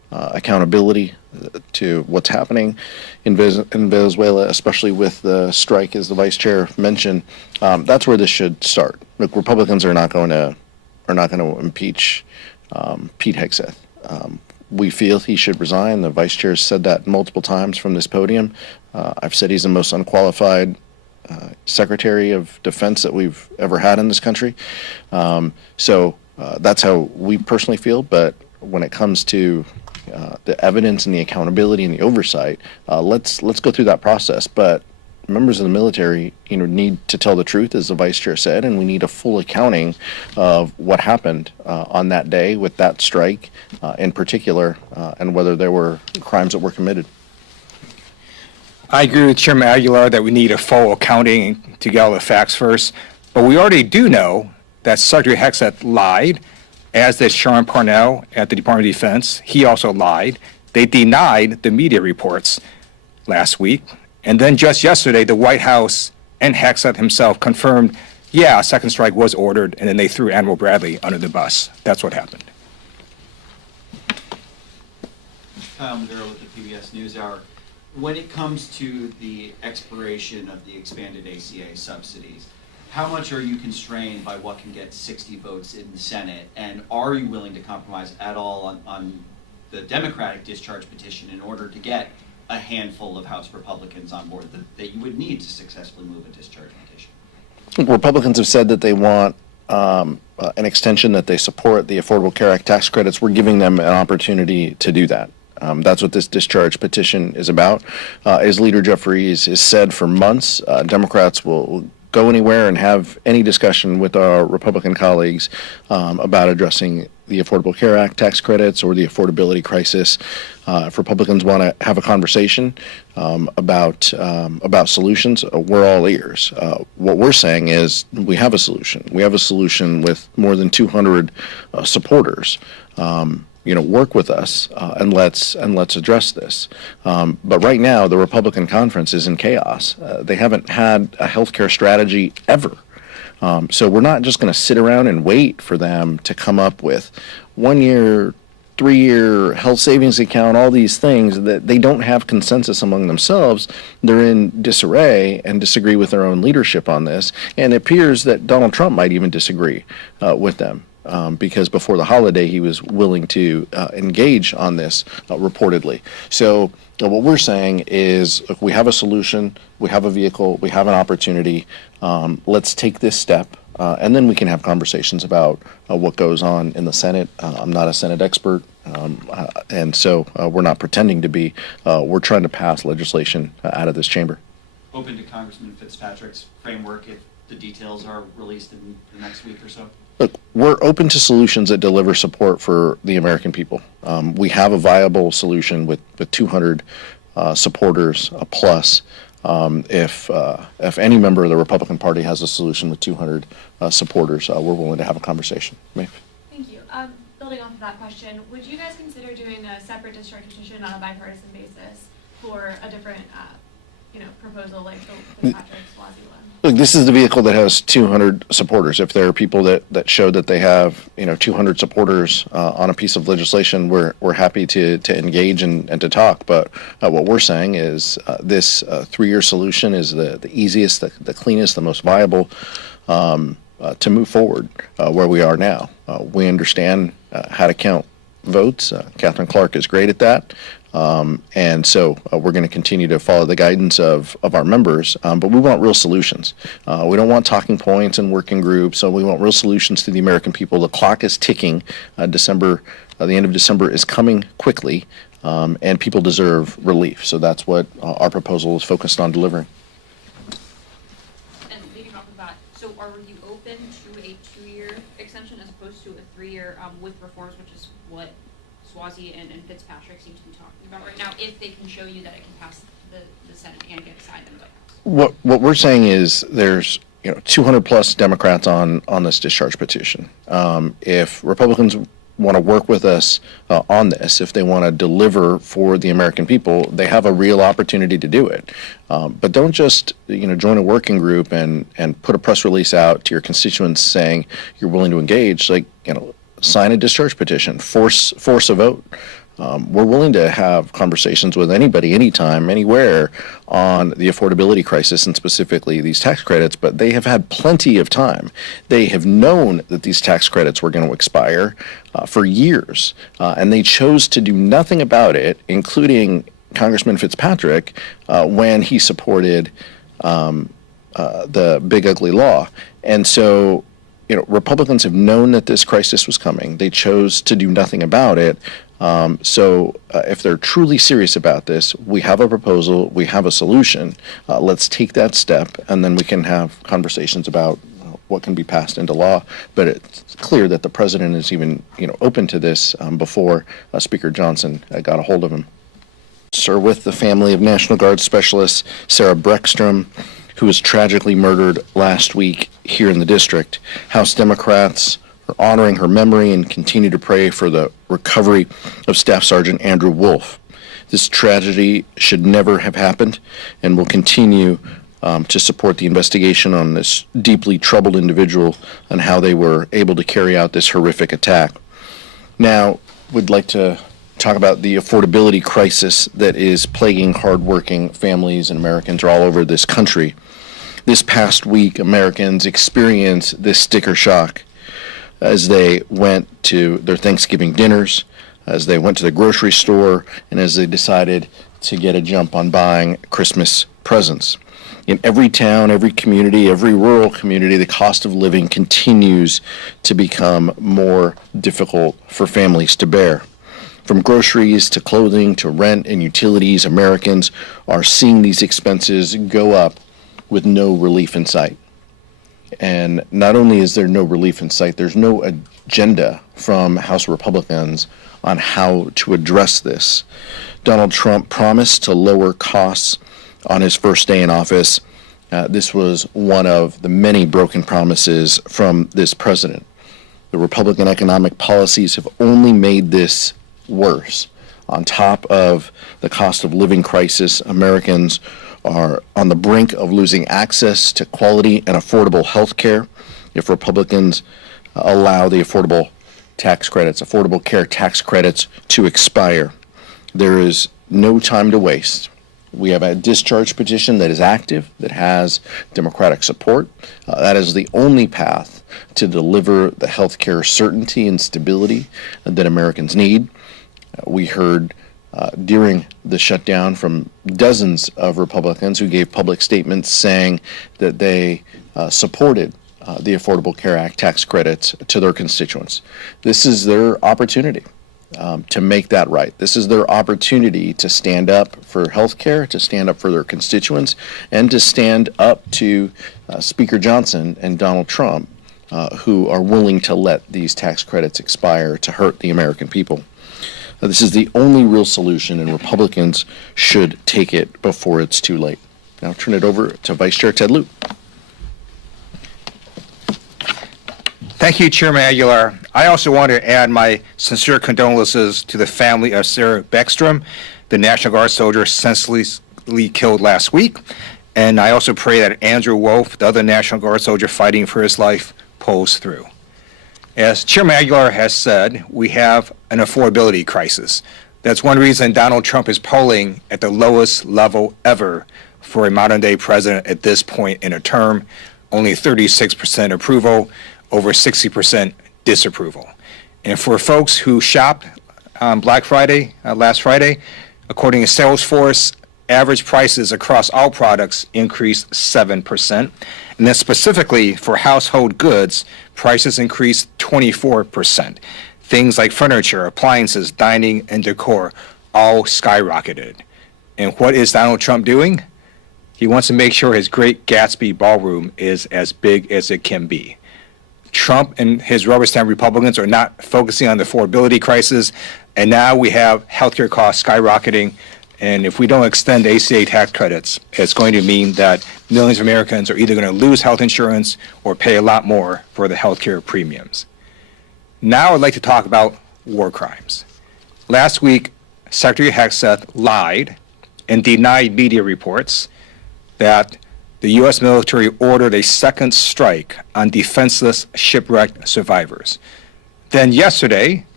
accountability to what's happening in Venezuela, especially with the strike, as the vice chair mentioned. That's where this should start. Look, Republicans are not going to impeach Pete Hegseth. We feel he should resign. The vice chair has said that multiple times from this podium. I've said he's the most unqualified Secretary of Defense that we've ever had in this country. So that's how we personally feel. But when it comes to the evidence and the accountability and the oversight, let's go through that process. But members of the military, need to tell the truth, as the vice chair said, and we need a full accounting of what happened on that day with that strike, in particular, and whether there were crimes that were committed. I agree with Chairman Aguilar that we need a full accounting to get all the facts first, but we already do know that Secretary Hegseth lied, as did Sean Parnell at the Department of Defense. He also lied. They denied the media reports last week. And then just yesterday, the White House and Hegseth himself confirmed, yeah, a second strike was ordered, and then they threw Admiral Bradley under the bus. That's what happened. Kyle Maduro with the PBS NewsHour. When it comes to the expiration of the expanded ACA subsidies, how much are you constrained by what can get 60 votes in the Senate? And are you willing to compromise at all on the Democratic discharge petition in order to get a handful of House Republicans on board that you would need to successfully move a discharge petition? Republicans have said that they want an extension, that they support the Affordable Care Act tax credits. We're giving them an opportunity to do that. That's what this discharge petition is about. As Leader Jeffries has said for months, Democrats will go anywhere and have any discussion with our Republican colleagues about addressing the Affordable Care Act tax credits or the affordability crisis. If Republicans want to have a conversation about solutions, we're all ears. What we're saying is we have a solution. We have a solution with more than 200 supporters. Work with us and let's address this. But right now, the Republican conference is in chaos. They haven't had a healthcare strategy ever. So we're not just going to sit around and wait for them to come up with 1 year, 3-year health savings account, all these things that they don't have consensus among themselves. They're in disarray and disagree with their own leadership on this. And it appears that Donald Trump might even disagree with them. Because before the holiday, he was willing to engage on this reportedly. So what we're saying is, look, we have a solution, we have a vehicle, we have an opportunity. Let's take this step, and then we can have conversations about what goes on in the Senate. I'm not a Senate expert, and so we're not pretending to be. We're trying to pass legislation out of this chamber. Open to Congressman Fitzpatrick's framework if the details are released in the next week or so? Look, we're open to solutions that deliver support for the American people. We have a viable solution with 200 supporters plus. If any member of the Republican Party has a solution with 200 supporters, we're willing to have a conversation. Maeve? Thank you. Building off of that question, would you guys consider doing a separate discharge petition on a bipartisan basis for a different, proposal like the Fitzpatrick-Swazi one? Look, this is the vehicle that has 200 supporters. If there are people that show that they have 200 supporters on a piece of legislation, we're happy to engage and to talk. But what we're saying is this 3-year solution is the easiest, the cleanest, the most viable to move forward where we are now. We understand how to count votes. Catherine Clark is great at that. And so we're going to continue to follow the guidance of our members, but we want real solutions. We don't want talking points and working groups, so we want real solutions to the American people. The clock is ticking. The end of December is coming quickly, and people deserve relief. So that's what our proposal is focused on delivering. And leading off of that, so are you open to a 2-year extension as opposed to a 3-year with reforms, which is what Swazi and Fitzpatrick seem to be talking about right now, if they can show you that it can pass the Senate and get signed in the White House? What we're saying is there's 200 plus Democrats on this discharge petition. If Republicans want to work with us on this, if they want to deliver for the American people, they have a real opportunity to do it. But don't just join a working group and put a press release out to your constituents saying you're willing to engage. Sign a discharge petition, force a vote. We're willing to have conversations with anybody, anytime, anywhere on the affordability crisis and specifically these tax credits, but they have had plenty of time. They have known that these tax credits were going to expire for years, and they chose to do nothing about it, including Congressman Fitzpatrick when he supported the big ugly law. And so, Republicans have known that this crisis was coming. They chose to do nothing about it. So if they're truly serious about this, we have a proposal, we have a solution. Let's take that step, and then we can have conversations about what can be passed into law. But it's clear that the president is even, open to this before Speaker Johnson got a hold of him. Sir, with the family of National Guard Specialist Sarah Beckstrom, who was tragically murdered last week here in the district, House Democrats are honoring her memory and continue to pray for the recovery of Staff Sergeant Andrew Wolf. This tragedy should never have happened, and will continue to support the investigation on this deeply troubled individual and how they were able to carry out this horrific attack. Now, we'd like to talk about the affordability crisis that is plaguing hardworking families and Americans all over this country. This past week, Americans experienced this sticker shock as they went to their Thanksgiving dinners, as they went to the grocery store, and as they decided to get a jump on buying Christmas presents. In every town, every community, every rural community, the cost of living continues to become more difficult for families to bear. From groceries to clothing to rent and utilities, Americans are seeing these expenses go up with no relief in sight. And not only is there no relief in sight, there's no agenda from House Republicans on how to address this. Donald Trump promised to lower costs on his first day in office. This was one of the many broken promises from this president. The Republican economic policies have only made this worse. On top of the cost of living crisis, Americans are on the brink of losing access to quality and affordable health care if Republicans allow the affordable care tax credits to expire. There is no time to waste. We have a discharge petition that is active, that has Democratic support. That is the only path to deliver the health care certainty and stability that Americans need. We heard during the shutdown from dozens of Republicans who gave public statements saying that they supported the Affordable Care Act tax credits to their constituents. This is their opportunity to make that right. This is their opportunity to stand up for health care, to stand up for their constituents, and to stand up to Speaker Johnson and Donald Trump, who are willing to let these tax credits expire to hurt the American people. This is the only real solution, and Republicans should take it before it's too late. Now I'll turn it over to Vice Chair Ted Lieu. Thank you, Chairman Aguilar. I also want to add my sincere condolences to the family of Sarah Beckstrom, the National Guard soldier senselessly killed last week. And I also pray that Andrew Wolf, the other National Guard soldier fighting for his life, pulls through. As Chairman Aguilar has said, we have an affordability crisis. That's one reason Donald Trump is polling at the lowest level ever for a modern-day president at this point in a term. Only 36% approval, over 60% disapproval. And for folks who shopped on Black Friday, last Friday, according to Salesforce, average prices across all products increased 7%. And then specifically for household goods, prices increased 24%. Things like furniture, appliances, dining, and decor all skyrocketed. And what is Donald Trump doing? He wants to make sure his Great Gatsby ballroom is as big as it can be. Trump and his rubber stamp Republicans are not focusing on the affordability crisis, and now we have healthcare costs skyrocketing. And if we don't extend ACA tax credits, it's going to mean that millions of Americans are either going to lose health insurance or pay a lot more for the healthcare premiums. Now I'd like to talk about war crimes. Last week, Secretary Hegseth lied and denied media reports that the U.S. military ordered a second strike on defenseless shipwrecked survivors. Then yesterday,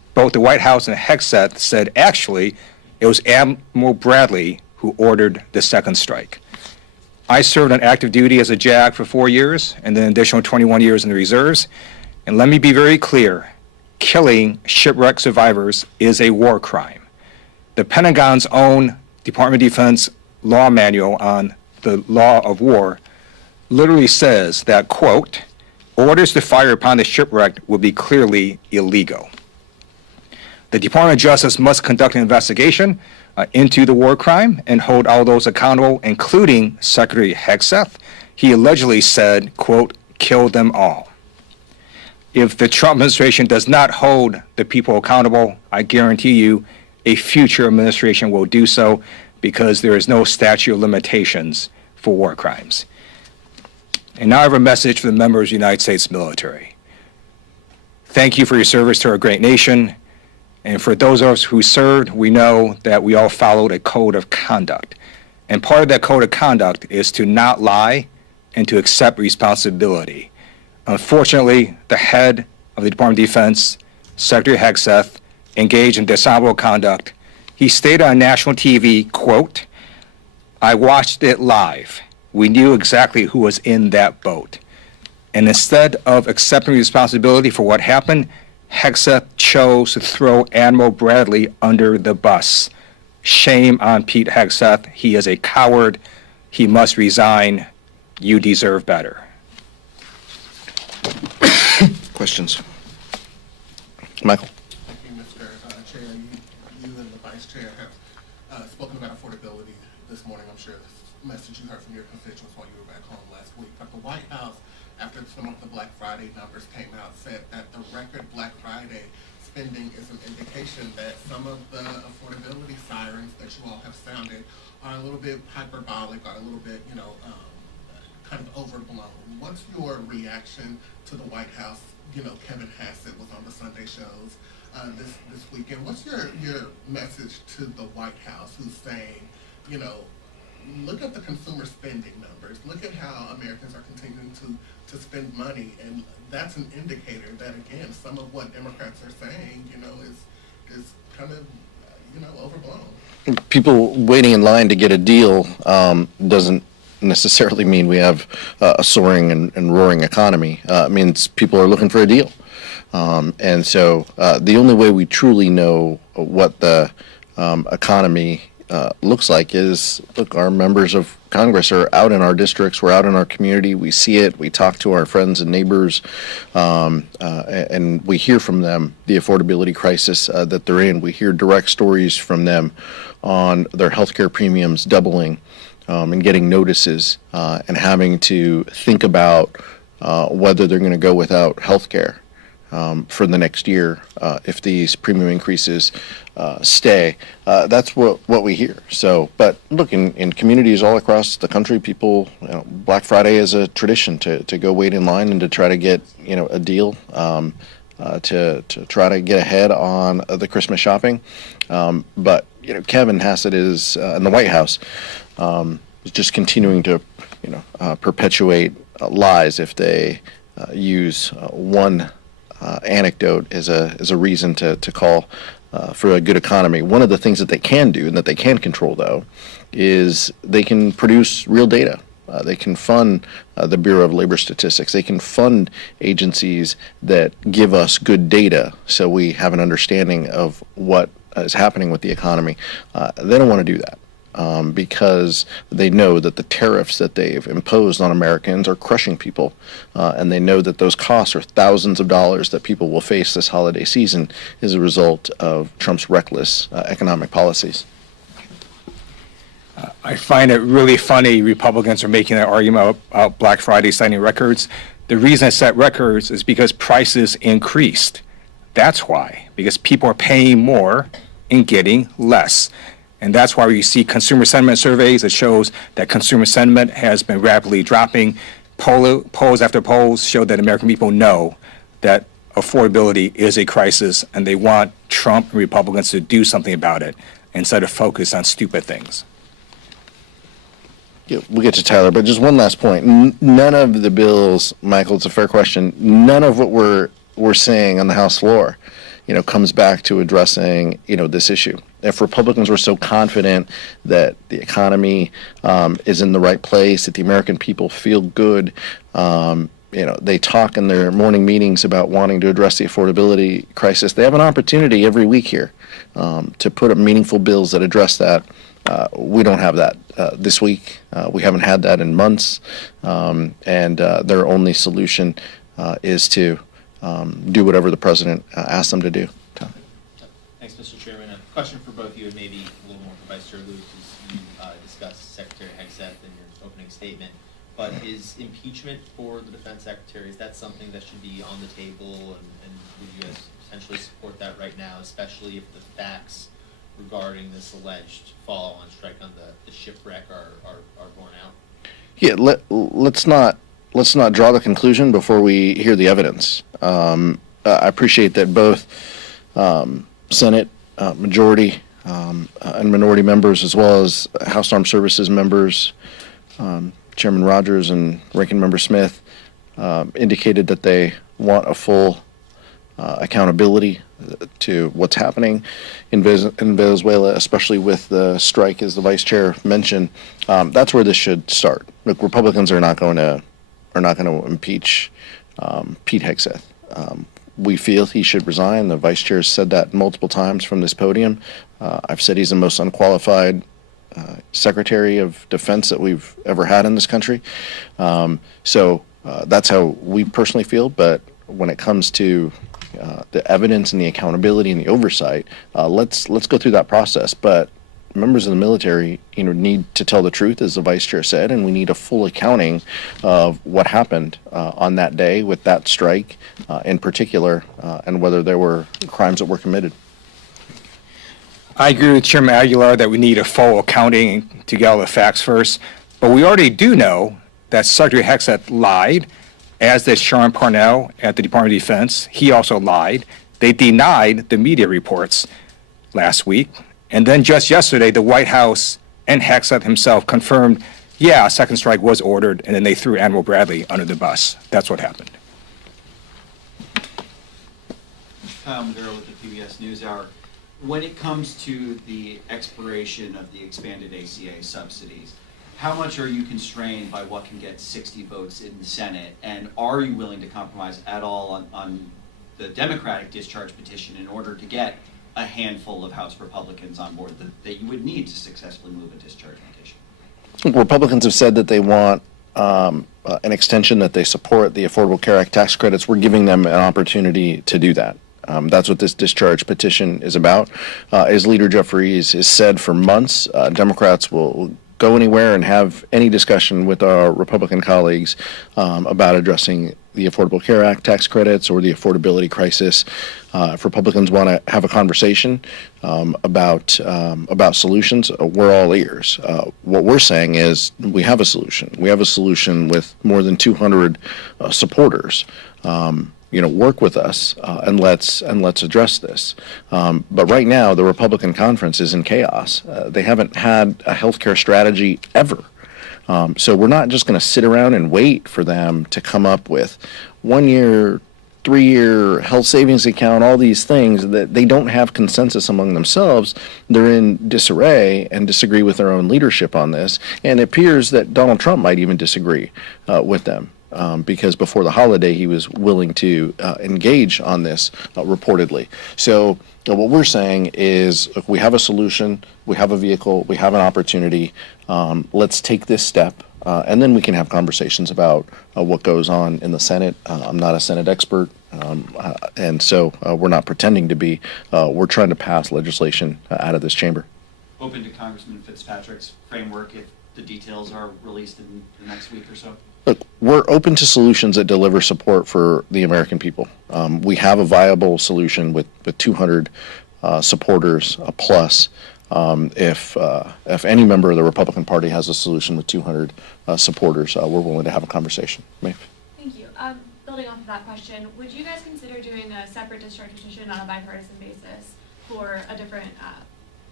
both the White House and Hegseth said actually it was Admiral Bradley who ordered the second strike. I served on active duty as a JAG for 4 years and then an additional 21 years in the reserves. And let me be very clear, killing shipwreck survivors is a war crime. The Pentagon's own Department of Defense law manual on the law of war literally says that, quote, orders to fire upon the shipwreck will be clearly illegal. The Department of Justice must conduct an investigation into the war crime and hold all those accountable, including Secretary Hegseth. He allegedly said, quote, kill them all. If the Trump administration does not hold the people accountable, I guarantee you a future administration will do so because there is no statute of limitations for war crimes. And now I have a message for the members of the United States military. Thank you for your service to our great nation. And for those of us who served, we know that we all followed a code of conduct. And part of that code of conduct is to not lie and to accept responsibility. Unfortunately, the head of the Department of Defense, Secretary Hegseth, engaged in dishonorable conduct. He stated on national TV, quote, I watched it live. We knew exactly who was in that boat. And instead of accepting responsibility for what happened, Hegseth chose to throw Admiral Bradley under the bus. Shame on Pete Hegseth. He is a coward. He must resign. You deserve better. Questions? Michael? Thank you, Mr. Chair. You and the Vice Chair have spoken about affordability this morning. I'm sure the message you heard from your constituents while you were back home last week. But the White House, after some of the Black Friday numbers came out, said that the record Black Friday spending is an indication that some of the affordability sirens that you all have sounded are a little bit hyperbolic, are a little bit, kind of overblown. What's your reaction to the White House? Kevin Hegseth was on the Sunday shows this weekend. What's your message to the White House who's saying, look at the consumer spending numbers. Look at how Americans are continuing to spend money, and that's an indicator that, again, some of what Democrats are saying, is kind of, overblown. People waiting in line to get a deal doesn't necessarily mean we have a soaring and roaring economy. It means people are looking for a deal. And so the only way we truly know what the economy looks like is, look, our members of Congress are out in our districts, we're out in our community, we see it, we talk to our friends and neighbors, and we hear from them the affordability crisis that they're in. We hear direct stories from them on their healthcare premiums doubling, and getting notices and having to think about whether they're going to go without health care for the next year if these premium increases stay. That's what we hear. So, but look, in communities all across the country, people, Black Friday is a tradition to go wait in line and to try to get, a deal, to try to get ahead on the Christmas shopping. But, Kevin Hegseth is in the White House. Is just continuing to, perpetuate lies if they use one anecdote as a reason to call for a good economy. One of the things that they can do and that they can control, though, is they can produce real data. They can fund the Bureau of Labor Statistics. They can fund agencies that give us good data so we have an understanding of what is happening with the economy. They don't want to do that. Because they know that the tariffs that they've imposed on Americans are crushing people, and they know that those costs are thousands of dollars that people will face this holiday season as a result of Trump's reckless economic policies. I find it really funny Republicans are making that argument about Black Friday setting records. The reason it set records is because prices increased. That's why, because people are paying more and getting less. And that's why you see consumer sentiment surveys that shows that consumer sentiment has been rapidly dropping. Polls after polls show that American people know that affordability is a crisis, and they want Trump and Republicans to do something about it instead of focus on stupid things. Yeah, we'll get to Tyler, but just one last point. None of the bills, Michael, it's a fair question, none of what we're saying on the House floor, comes back to addressing, this issue. If Republicans were so confident that the economy is in the right place, that the American people feel good, they talk in their morning meetings about wanting to address the affordability crisis. They have an opportunity every week here to put up meaningful bills that address that. We don't have that this week. We haven't had that in months, and their only solution is to do whatever the president asks them to do. Tom. Thanks, Mr. Chairman. A question for both you and maybe a little more for Vice Chair Luke, as you discussed Secretary Hegseth in your opening statement. But is impeachment for the Defense Secretary, is that something that should be on the table, and would you guys potentially support that right now, especially if the facts regarding this alleged follow-on strike on the shipwreck are borne out? Yeah, let's not draw the conclusion before we hear the evidence. I appreciate that both Senate majority and minority members, as well as House Armed Services members, Chairman Rogers and Ranking Member Smith, indicated that they want a full accountability to what's happening in Venezuela, especially with the strike, as the Vice Chair mentioned. That's where this should start. Look, Republicans are not going to impeach Pete Hegseth. We feel he should resign. The Vice Chair has said that multiple times from this podium. I've said he's the most unqualified Secretary of Defense that we've ever had in this country. So that's how we personally feel. But when it comes to the evidence and the accountability and the oversight, let's go through that process. But members of the military, need to tell the truth, as the Vice Chair said, and we need a full accounting of what happened on that day with that strike in particular, and whether there were crimes that were committed. I agree with Chairman Aguilar that we need a full accounting to get all the facts first, but we already do know that Secretary Hegseth lied, as did Sean Parnell at the Department of Defense. He also lied. They denied the media reports last week. And then just yesterday, the White House and Hegseth himself confirmed, yeah, a second strike was ordered, and then they threw Admiral Bradley under the bus. That's what happened. Kyle Maduro with the PBS NewsHour. When it comes to the expiration of the expanded ACA subsidies, how much are you constrained by what can get 60 votes in the Senate? And are you willing to compromise at all on the Democratic discharge petition in order to get a handful of House Republicans on board that you would need to successfully move a discharge petition? Republicans have said that they want an extension, that they support the Affordable Care Act tax credits. We're giving them an opportunity to do that. That's what this discharge petition is about. As Leader Jeffries has said for months, Democrats will go anywhere and have any discussion with our Republican colleagues about addressing the Affordable Care Act tax credits or the affordability crisis. If Republicans want to have a conversation about solutions, we're all ears. What we're saying is we have a solution. We have a solution with more than 200 supporters. Work with us and let's address this. But right now, the Republican conference is in chaos. They haven't had a healthcare strategy ever. So we're not just going to sit around and wait for them to come up with 1 year, 3-year health savings account, all these things that they don't have consensus among themselves. They're in disarray and disagree with their own leadership on this. And it appears that Donald Trump might even disagree with them. Because before the holiday, he was willing to engage on this reportedly. So what we're saying is, look, we have a solution, we have a vehicle, we have an opportunity. Let's take this step, and then we can have conversations about what goes on in the Senate. I'm not a Senate expert, and so we're not pretending to be. We're trying to pass legislation out of this chamber. Open to Congressman Fitzpatrick's framework if the details are released in the next week or so? Look, we're open to solutions that deliver support for the American people. We have a viable solution with 200 supporters plus. If any member of the Republican Party has a solution with 200 supporters, we're willing to have a conversation. Maeve? Thank you. Building off of that question, would you guys consider doing a separate discharge petition on a bipartisan basis for a different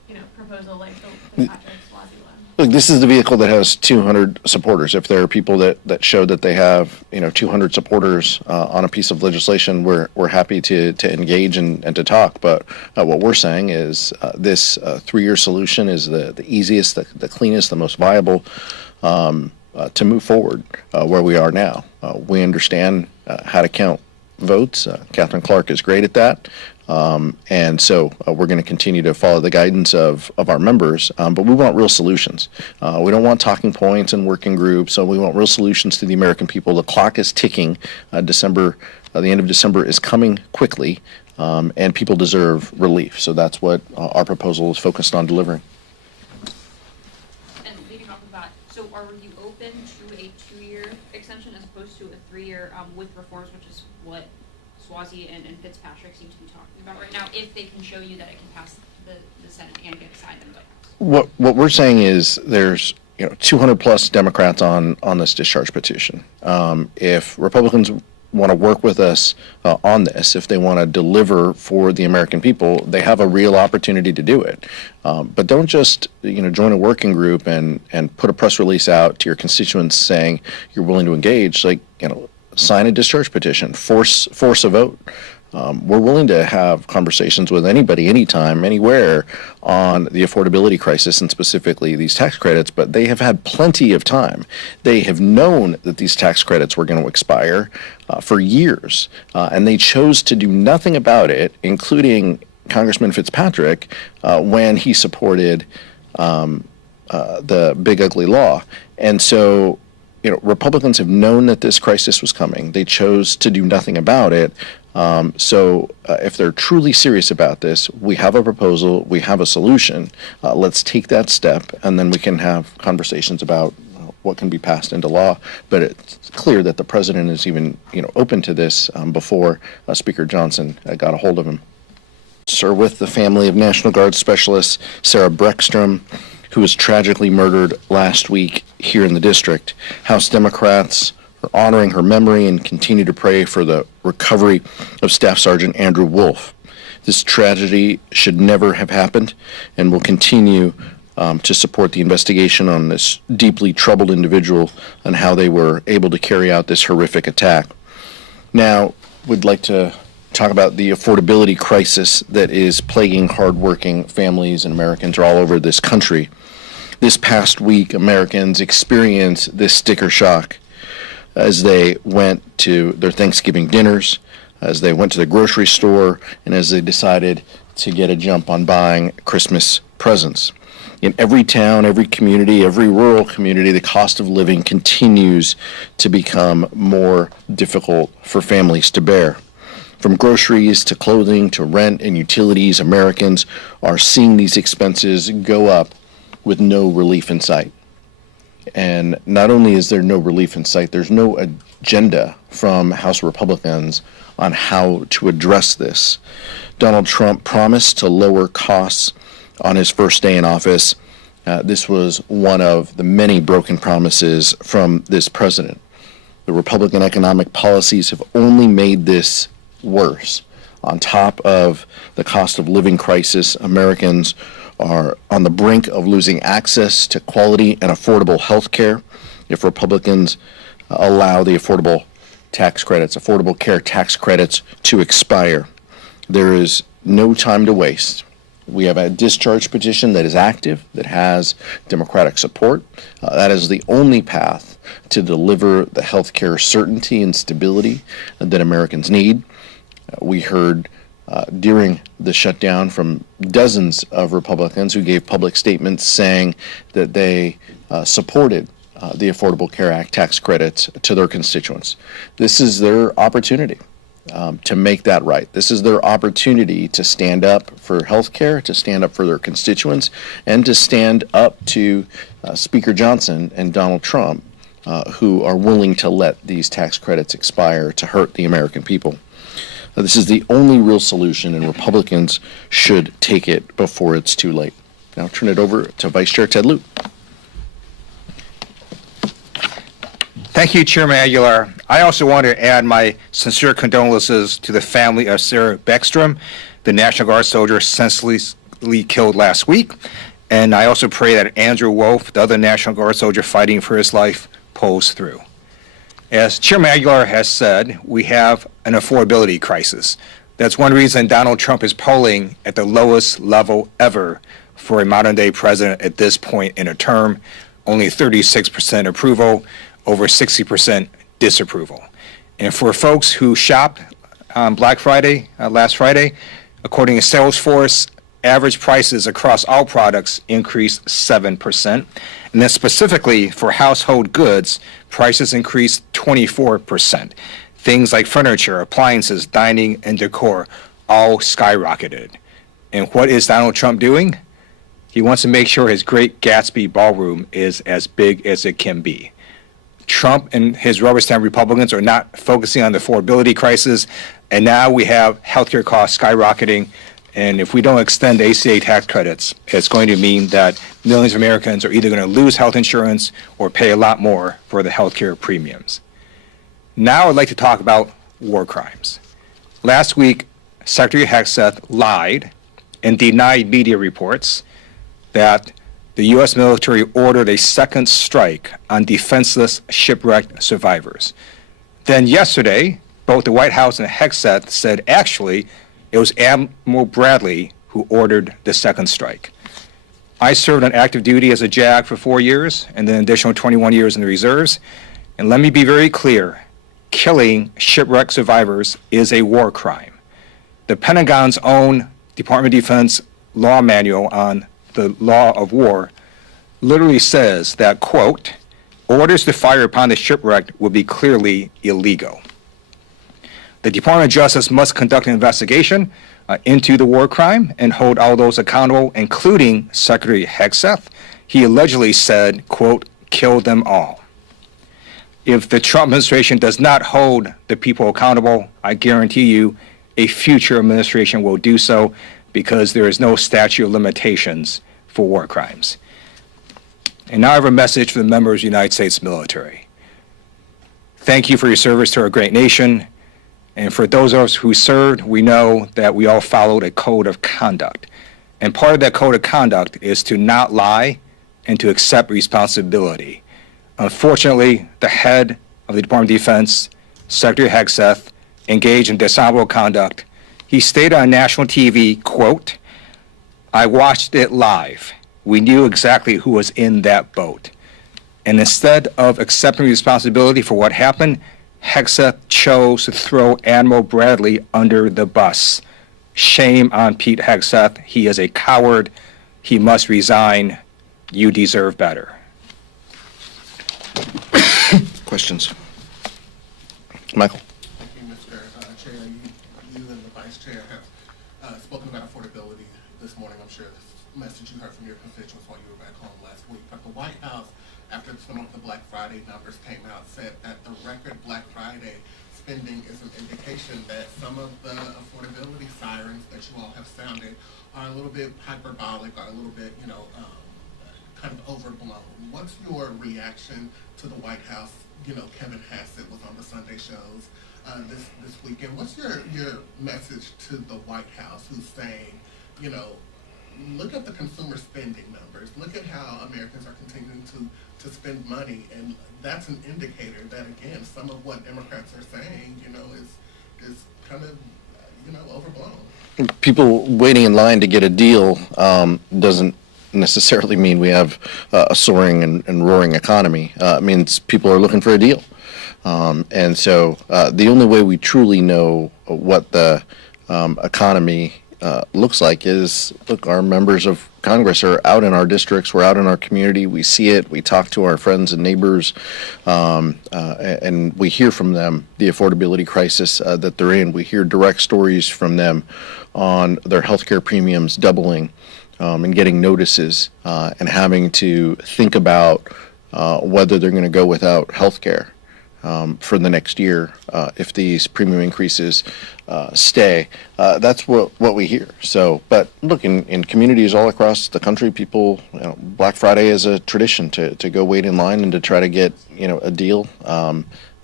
proposal like the Fitzpatrick Swazi one? Look, this is the vehicle that has 200 supporters. If there are people that show that they have, 200 supporters on a piece of legislation, we're happy to engage and to talk. But what we're saying is this 3-year solution is the easiest, the cleanest, the most viable to move forward where we are now. We understand how to count votes. Catherine Clark is great at that. And so we're going to continue to follow the guidance of our members, but we want real solutions. We don't want talking points and working groups, so we want real solutions to the American people. The clock is ticking. The end of December is coming quickly, and people deserve relief. So that's what our proposal is focused on delivering. And leading off of that, so are you open to a 2-year extension as opposed to a 3-year with reforms, which is what Swazi and Fitzpatrick seem to be talking about right now, if they can show you that it can pass the Senate and get signed in the White House? What we're saying is there's 200 plus Democrats on this discharge petition. If Republicans want to work with us on this, if they want to deliver for the American people, they have a real opportunity to do it. But don't just join a working group and put a press release out to your constituents saying you're willing to engage. Sign a discharge petition, force a vote. We're willing to have conversations with anybody, anytime, anywhere on the affordability crisis and specifically these tax credits, but they have had plenty of time. They have known that these tax credits were going to expire for years, and they chose to do nothing about it, including Congressman Fitzpatrick when he supported the big ugly law. And so Republicans have known that this crisis was coming. They chose to do nothing about it. So if they're truly serious about this, we have a proposal, we have a solution. Let's take that step, and then we can have conversations about what can be passed into law. But it's clear that the president is even open to this before Speaker Johnson got a hold of him. Sir, with the family of National Guard Specialist Sarah Breckstrom, who was tragically murdered last week here in the district. House Democrats are honoring her memory and continue to pray for the recovery of Staff Sergeant Andrew Wolf. This tragedy should never have happened, and will continue to support the investigation on this deeply troubled individual and how they were able to carry out this horrific attack. Now, we'd like to talk about the affordability crisis that is plaguing hardworking families and Americans all over this country. This past week, Americans experienced this sticker shock as they went to their Thanksgiving dinners, as they went to the grocery store, and as they decided to get a jump on buying Christmas presents. In every town, every community, every rural community, the cost of living continues to become more difficult for families to bear. From groceries to clothing to rent and utilities, Americans are seeing these expenses go up with no relief in sight. And not only is there no relief in sight, there's no agenda from House Republicans on how to address this. Donald Trump promised to lower costs on his first day in office. This was one of the many broken promises from this president. The Republican economic policies have only made this worse. On top of the cost of living crisis, Americans are on the brink of losing access to quality and affordable health care if Republicans allow the affordable care tax credits to expire. There is no time to waste. We have a discharge petition that is active, that has Democratic support. That is the only path to deliver the health care certainty and stability that Americans need. We heard during the shutdown from dozens of Republicans who gave public statements saying that they supported the Affordable Care Act tax credits to their constituents. This is their opportunity to make that right. This is their opportunity to stand up for health care, to stand up for their constituents, and to stand up to Speaker Johnson and Donald Trump, who are willing to let these tax credits expire to hurt the American people. This is the only real solution, and Republicans should take it before it's too late. Now I'll turn it over to Vice Chair Ted Lieu. Thank you, Chairman Aguilar. I also want to add my sincere condolences to the family of Sarah Breckstrom, the National Guard soldier senselessly senselessly killed last week. And I also pray that Andrew Wolf, the other National Guard soldier fighting for his life, pulls through. As Chairman Aguilar has said, we have an affordability crisis. That's one reason Donald Trump is polling at the lowest level ever for a modern-day president at this point in a term. Only 36% approval, over 60% disapproval. And for folks who shopped on Black Friday, last Friday, according to Salesforce, average prices across all products increased 7%. And then specifically for household goods, prices increased 24%. Things like furniture, appliances, dining, and decor all skyrocketed. And what is Donald Trump doing? He wants to make sure his Great Gatsby ballroom is as big as it can be. Trump and his rubber stamp Republicans are not focusing on the affordability crisis, and now we have healthcare costs skyrocketing. And if we don't extend ACA tax credits, it's going to mean that millions of Americans are either going to lose health insurance or pay a lot more for the healthcare premiums. Now I'd like to talk about war crimes. Last week, Secretary Hegseth lied and denied media reports that the U.S. military ordered a second strike on defenseless shipwrecked survivors. Then yesterday, both the White House and Hegseth said actually it was Admiral Bradley who ordered the second strike. I served on active duty as a JAG for 4 years and then an additional 21 years in the reserves. And let me be very clear, killing shipwreck survivors is a war crime. The Pentagon's own Department of Defense law manual on the law of war literally says that, quote, orders to fire upon the shipwrecked will be clearly illegal. The Department of Justice must conduct an investigation into the war crime and hold all those accountable, including Secretary Hegseth. He allegedly said, quote, kill them all. If the Trump administration does not hold the people accountable, I guarantee you a future administration will do so because there is no statute of limitations for war crimes. And now I have a message for the members of the United States military. Thank you for your service to our great nation. And for those of us who served, we know that we all followed a code of conduct. And part of that code of conduct is to not lie and to accept responsibility. Unfortunately, the head of the Department of Defense, Secretary Hegseth, engaged in dishonorable conduct. He stated on national TV, quote, I watched it live. We knew exactly who was in that boat. And instead of accepting responsibility for what happened, Hegseth chose to throw Admiral Bradley under the bus. Shame on Pete Hegseth. He is a coward. He must resign. You deserve better. Questions? Michael? Thank you, Mr. Chair. You and the Vice Chair have spoken about affordability this morning. I'm sure the message you heard from your constituents while you were back home last week. But the White House, after some of the Black Friday numbers came out, said that the record Black Friday spending is an indication that some of the affordability sirens that you all have sounded are a little bit hyperbolic, or a little bit, kind of overblown. What's your reaction to the White House? Kevin Hassett was on the Sunday shows this weekend. What's your message to the White House, who's saying, look at the consumer spending numbers. Look at how Americans are continuing to spend money, and that's an indicator that, again, some of what Democrats are saying, is kind of, overblown. People waiting in line to get a deal doesn't necessarily mean we have a soaring and roaring economy. It means people are looking for a deal. And so the only way we truly know what the economy looks like is, look, our members of Congress are out in our districts, we're out in our community, we see it, we talk to our friends and neighbors, and we hear from them the affordability crisis that they're in. We hear direct stories from them on their healthcare premiums doubling, and getting notices and having to think about whether they're going to go without health care for the next year if these premium increases stay. That's what we hear. So, but look, in communities all across the country, people, Black Friday is a tradition to go wait in line and to try to get a deal.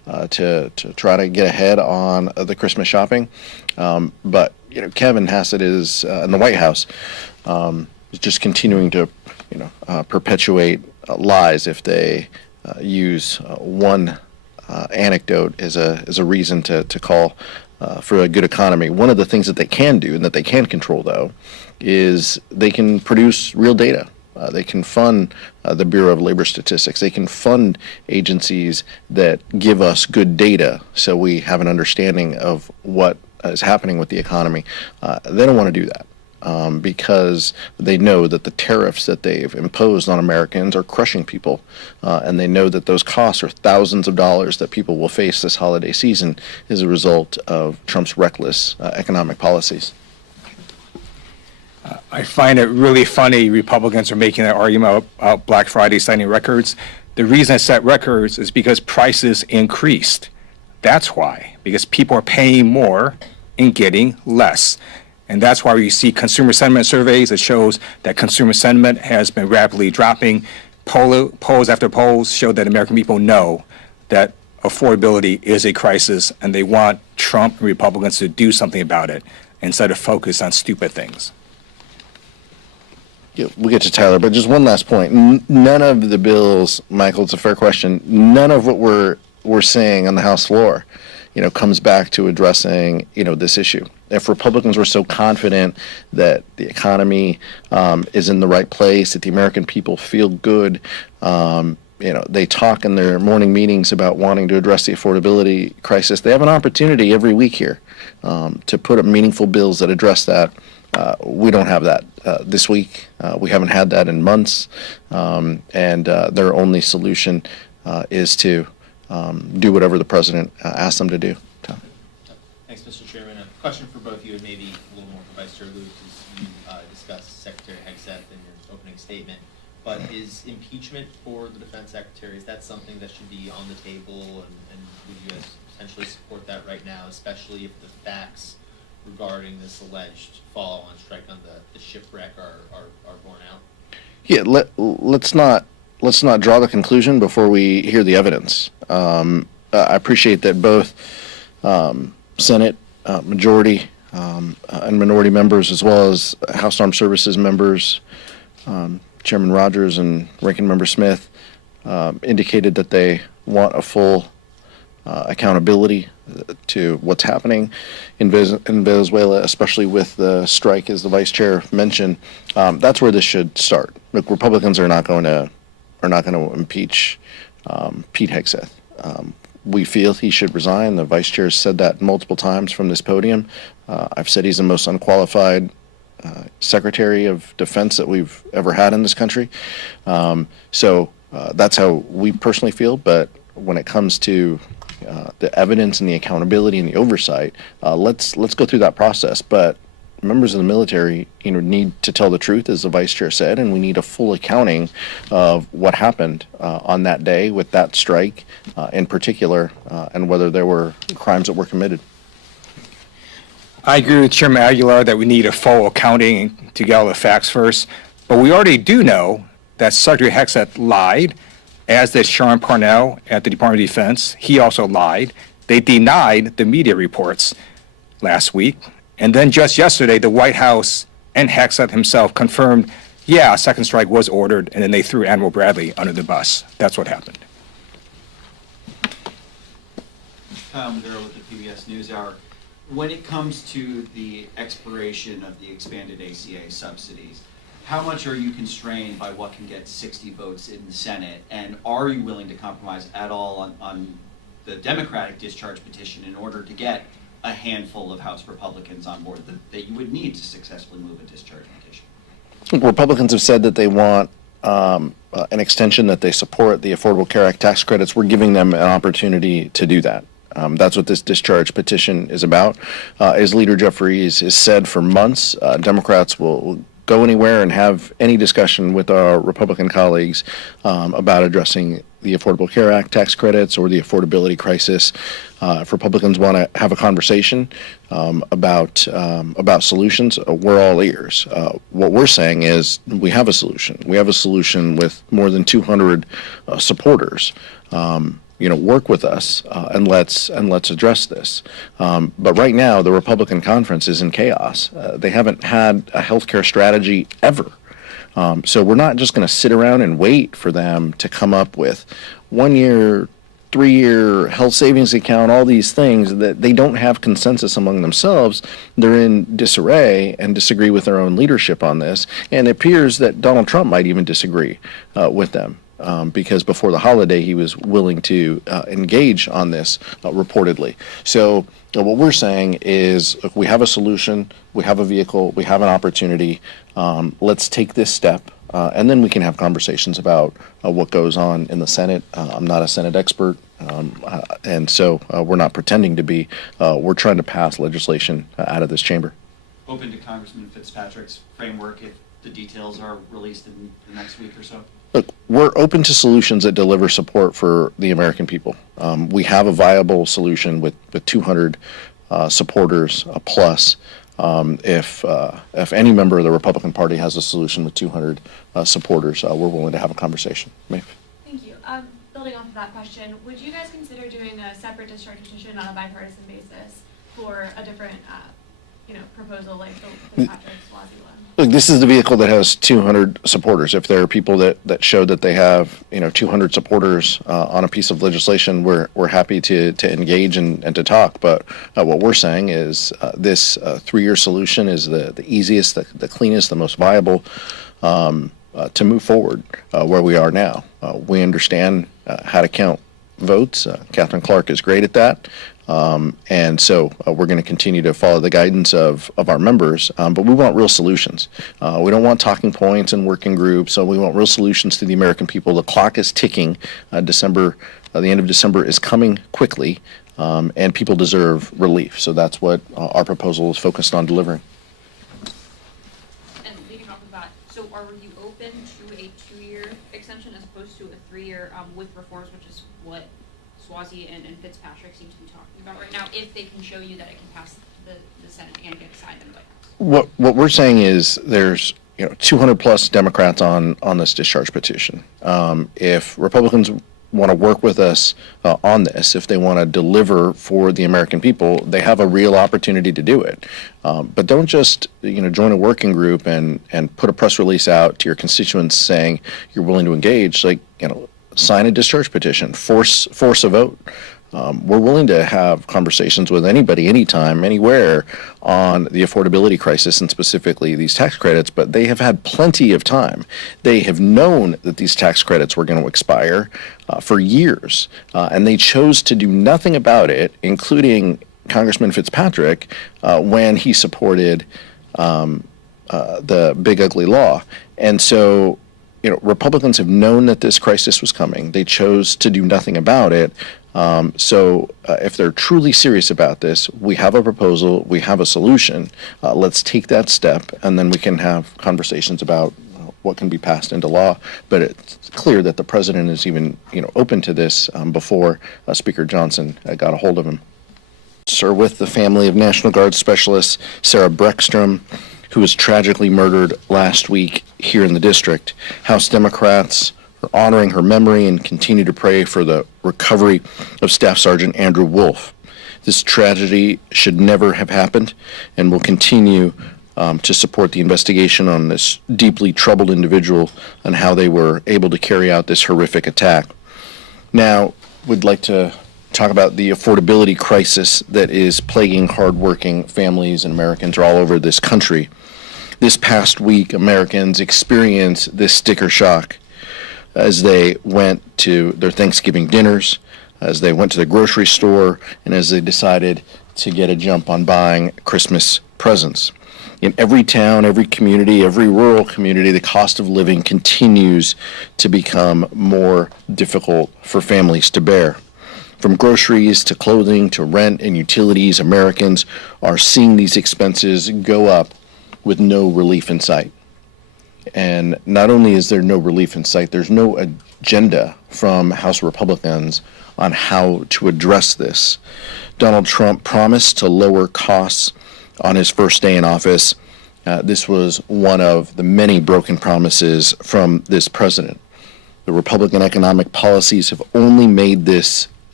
to try to get ahead on the Christmas shopping. But Kevin Hassett is in the White House is just continuing to perpetuate lies if they use one anecdote as a reason to call for a good economy. One of the things that they can do and that they can control, though, is they can produce real data. They can fund the Bureau of Labor Statistics. They can fund agencies that give us good data so we have an understanding of what is happening with the economy. They don't want to do that. Because they know that the tariffs that they've imposed on Americans are crushing people, and they know that those costs are thousands of dollars that people will face this holiday season as a result of Trump's reckless economic policies. I find it really funny Republicans are making that argument about Black Friday setting records. The reason it set records is because prices increased. That's why, because people are paying more and getting less. And that's why we see consumer sentiment surveys that shows that consumer sentiment has been rapidly dropping. Polls after polls show that American people know that affordability is a crisis, and they want Trump and Republicans to do something about it instead of focus on stupid things. Yeah, we'll get to Tyler, but just one last point. None of the bills, Michael, it's a fair question, none of what we're saying on the House floor comes back to addressing, this issue. If Republicans were so confident that the economy is in the right place, that the American people feel good, they talk in their morning meetings about wanting to address the affordability crisis. They have an opportunity every week here to put up meaningful bills that address that. We don't have that this week. We haven't had that in months, and their only solution is to do whatever the president asks them to do. Tom. Thanks, Mr. Chairman. A question for both of you, and maybe a little more for Vice Chair Luke, as you discussed Secretary Hegseth in your opening statement. But is impeachment for the Defense Secretary, is that something that should be on the table, and would you guys potentially support that right now, especially if the facts regarding this alleged follow-on strike on the shipwreck are borne out? Yeah, let's not draw the conclusion before we hear the evidence. I appreciate that both Senate majority and minority members, as well as House Armed Services members, Chairman Rogers and Ranking Member Smith, indicated that they want a full accountability to what's happening in Venezuela, especially with the strike, as the Vice Chair mentioned. That's where this should start. Look, Republicans are not going to impeach Pete Hegseth. We feel he should resign. The Vice Chair said that multiple times from this podium. I've said he's the most unqualified Secretary of Defense that we've ever had in this country. So that's how we personally feel. But when it comes to the evidence and the accountability and the oversight, let's go through that process. But members of the military, need to tell the truth, as the Vice Chair said, and we need a full accounting of what happened on that day with that strike, in particular, and whether there were crimes that were committed. I agree with Chairman Aguilar that we need a full accounting to get all the facts first, but we already do know that Secretary Hegseth lied, as did Sean Parnell at the Department of Defense. He also lied. They denied the media reports last week. And then just yesterday, the White House and Hegseth himself confirmed, yeah, a second strike was ordered, and then they threw Admiral Bradley under the bus. That's what happened. Kyle Maduro with the PBS NewsHour. When it comes to the expiration of the expanded ACA subsidies, how much are you constrained by what can get 60 votes in the Senate? And are you willing to compromise at all on the Democratic discharge petition in order to get a handful of House Republicans on board that you would need to successfully move a discharge petition? Republicans have said that they want an extension, that they support the Affordable Care Act tax credits. We're giving them an opportunity to do that. That's what this discharge petition is about. As Leader Jeffries has said for months, Democrats will go anywhere and have any discussion with our Republican colleagues about addressing the Affordable Care Act tax credits or the affordability crisis. If Republicans want to have a conversation about solutions, we're all ears. What we're saying is we have a solution. We have a solution with more than 200 supporters. work with us and let's address this. But right now, the Republican conference is in chaos. They haven't had a healthcare strategy ever. So we're not just going to sit around and wait for them to come up with 1 year, 3-year health savings account, all these things that they don't have consensus among themselves. They're in disarray and disagree with their own leadership on this. And it appears that Donald Trump might even disagree with them. Because before the holiday, he was willing to engage on this reportedly. So what we're saying is, look, we have a solution, we have a vehicle, we have an opportunity. Let's take this step, and then we can have conversations about what goes on in the Senate. I'm not a Senate expert, and so we're not pretending to be. We're trying to pass legislation out of this chamber. Open to Congressman Fitzpatrick's framework if the details are released in the next week or so? Look, we're open to solutions that deliver support for the American people. We have a viable solution with 200 supporters plus. If any member of the Republican Party has a solution with 200 supporters, we're willing to have a conversation. Maeve? Thank you. Building off of that question, would you guys consider doing a separate discharge petition on a bipartisan basis for a different, proposal like the Fitzpatrick-Suozzi one? Look, this is the vehicle that has 200 supporters. If there are people that show that they have, 200 supporters on a piece of legislation, we're happy to engage and to talk. But what we're saying is this 3-year solution is the easiest, the cleanest, the most viable to move forward where we are now. We understand how to count votes. Catherine Clark is great at that. And so we're going to continue to follow the guidance of our members, but we want real solutions. We don't want talking points and working groups, so we want real solutions to the American people. The clock is ticking. The end of December is coming quickly, and people deserve relief. So that's what our proposal is focused on delivering. And leading off of that, so are you open to a 2-year extension as opposed to a 3-year with reforms, which is what Suozzi and Fitzpatrick seem to be talking about right now, if they can show you that it can pass the Senate and get signed in the White House? What we're saying is there's 200 plus Democrats on this discharge petition. If Republicans want to work with us on this, if they want to deliver for the American people, they have a real opportunity to do it. But don't just join a working group and put a press release out to your constituents saying you're willing to engage. Sign a discharge petition, force a vote. We're willing to have conversations with anybody, anytime, anywhere on the affordability crisis and specifically these tax credits, but they have had plenty of time. They have known that these tax credits were going to expire for years, and they chose to do nothing about it, including Congressman Fitzpatrick, when he supported the big ugly law. And so Republicans have known that this crisis was coming. They chose to do nothing about it. So if they're truly serious about this, we have a proposal, we have a solution. Let's take that step, and then we can have conversations about what can be passed into law. But it's clear that the president is even open to this before Speaker Johnson got a hold of him. Sir, with the family of National Guard Specialist Sarah Breckstrom, who was tragically murdered last week here in the district. House Democrats are honoring her memory and continue to pray for the recovery of Staff Sergeant Andrew Wolf. This tragedy should never have happened, and will continue to support the investigation on this deeply troubled individual and how they were able to carry out this horrific attack. Now, we'd like to talk about the affordability crisis that is plaguing hardworking families and Americans all over this country. This past week, Americans experienced this sticker shock as they went to their Thanksgiving dinners, as they went to the grocery store, and as they decided to get a jump on buying Christmas presents. In every town, every community, every rural community, the cost of living continues to become more difficult for families to bear. From groceries to clothing to rent and utilities, Americans are seeing these expenses go up with no relief in sight. And not only is there no relief in sight, there's no agenda from House Republicans on how to address this. Donald Trump promised to lower costs on his first day in office. This was one of the many broken promises from this president. The Republican economic policies have only made this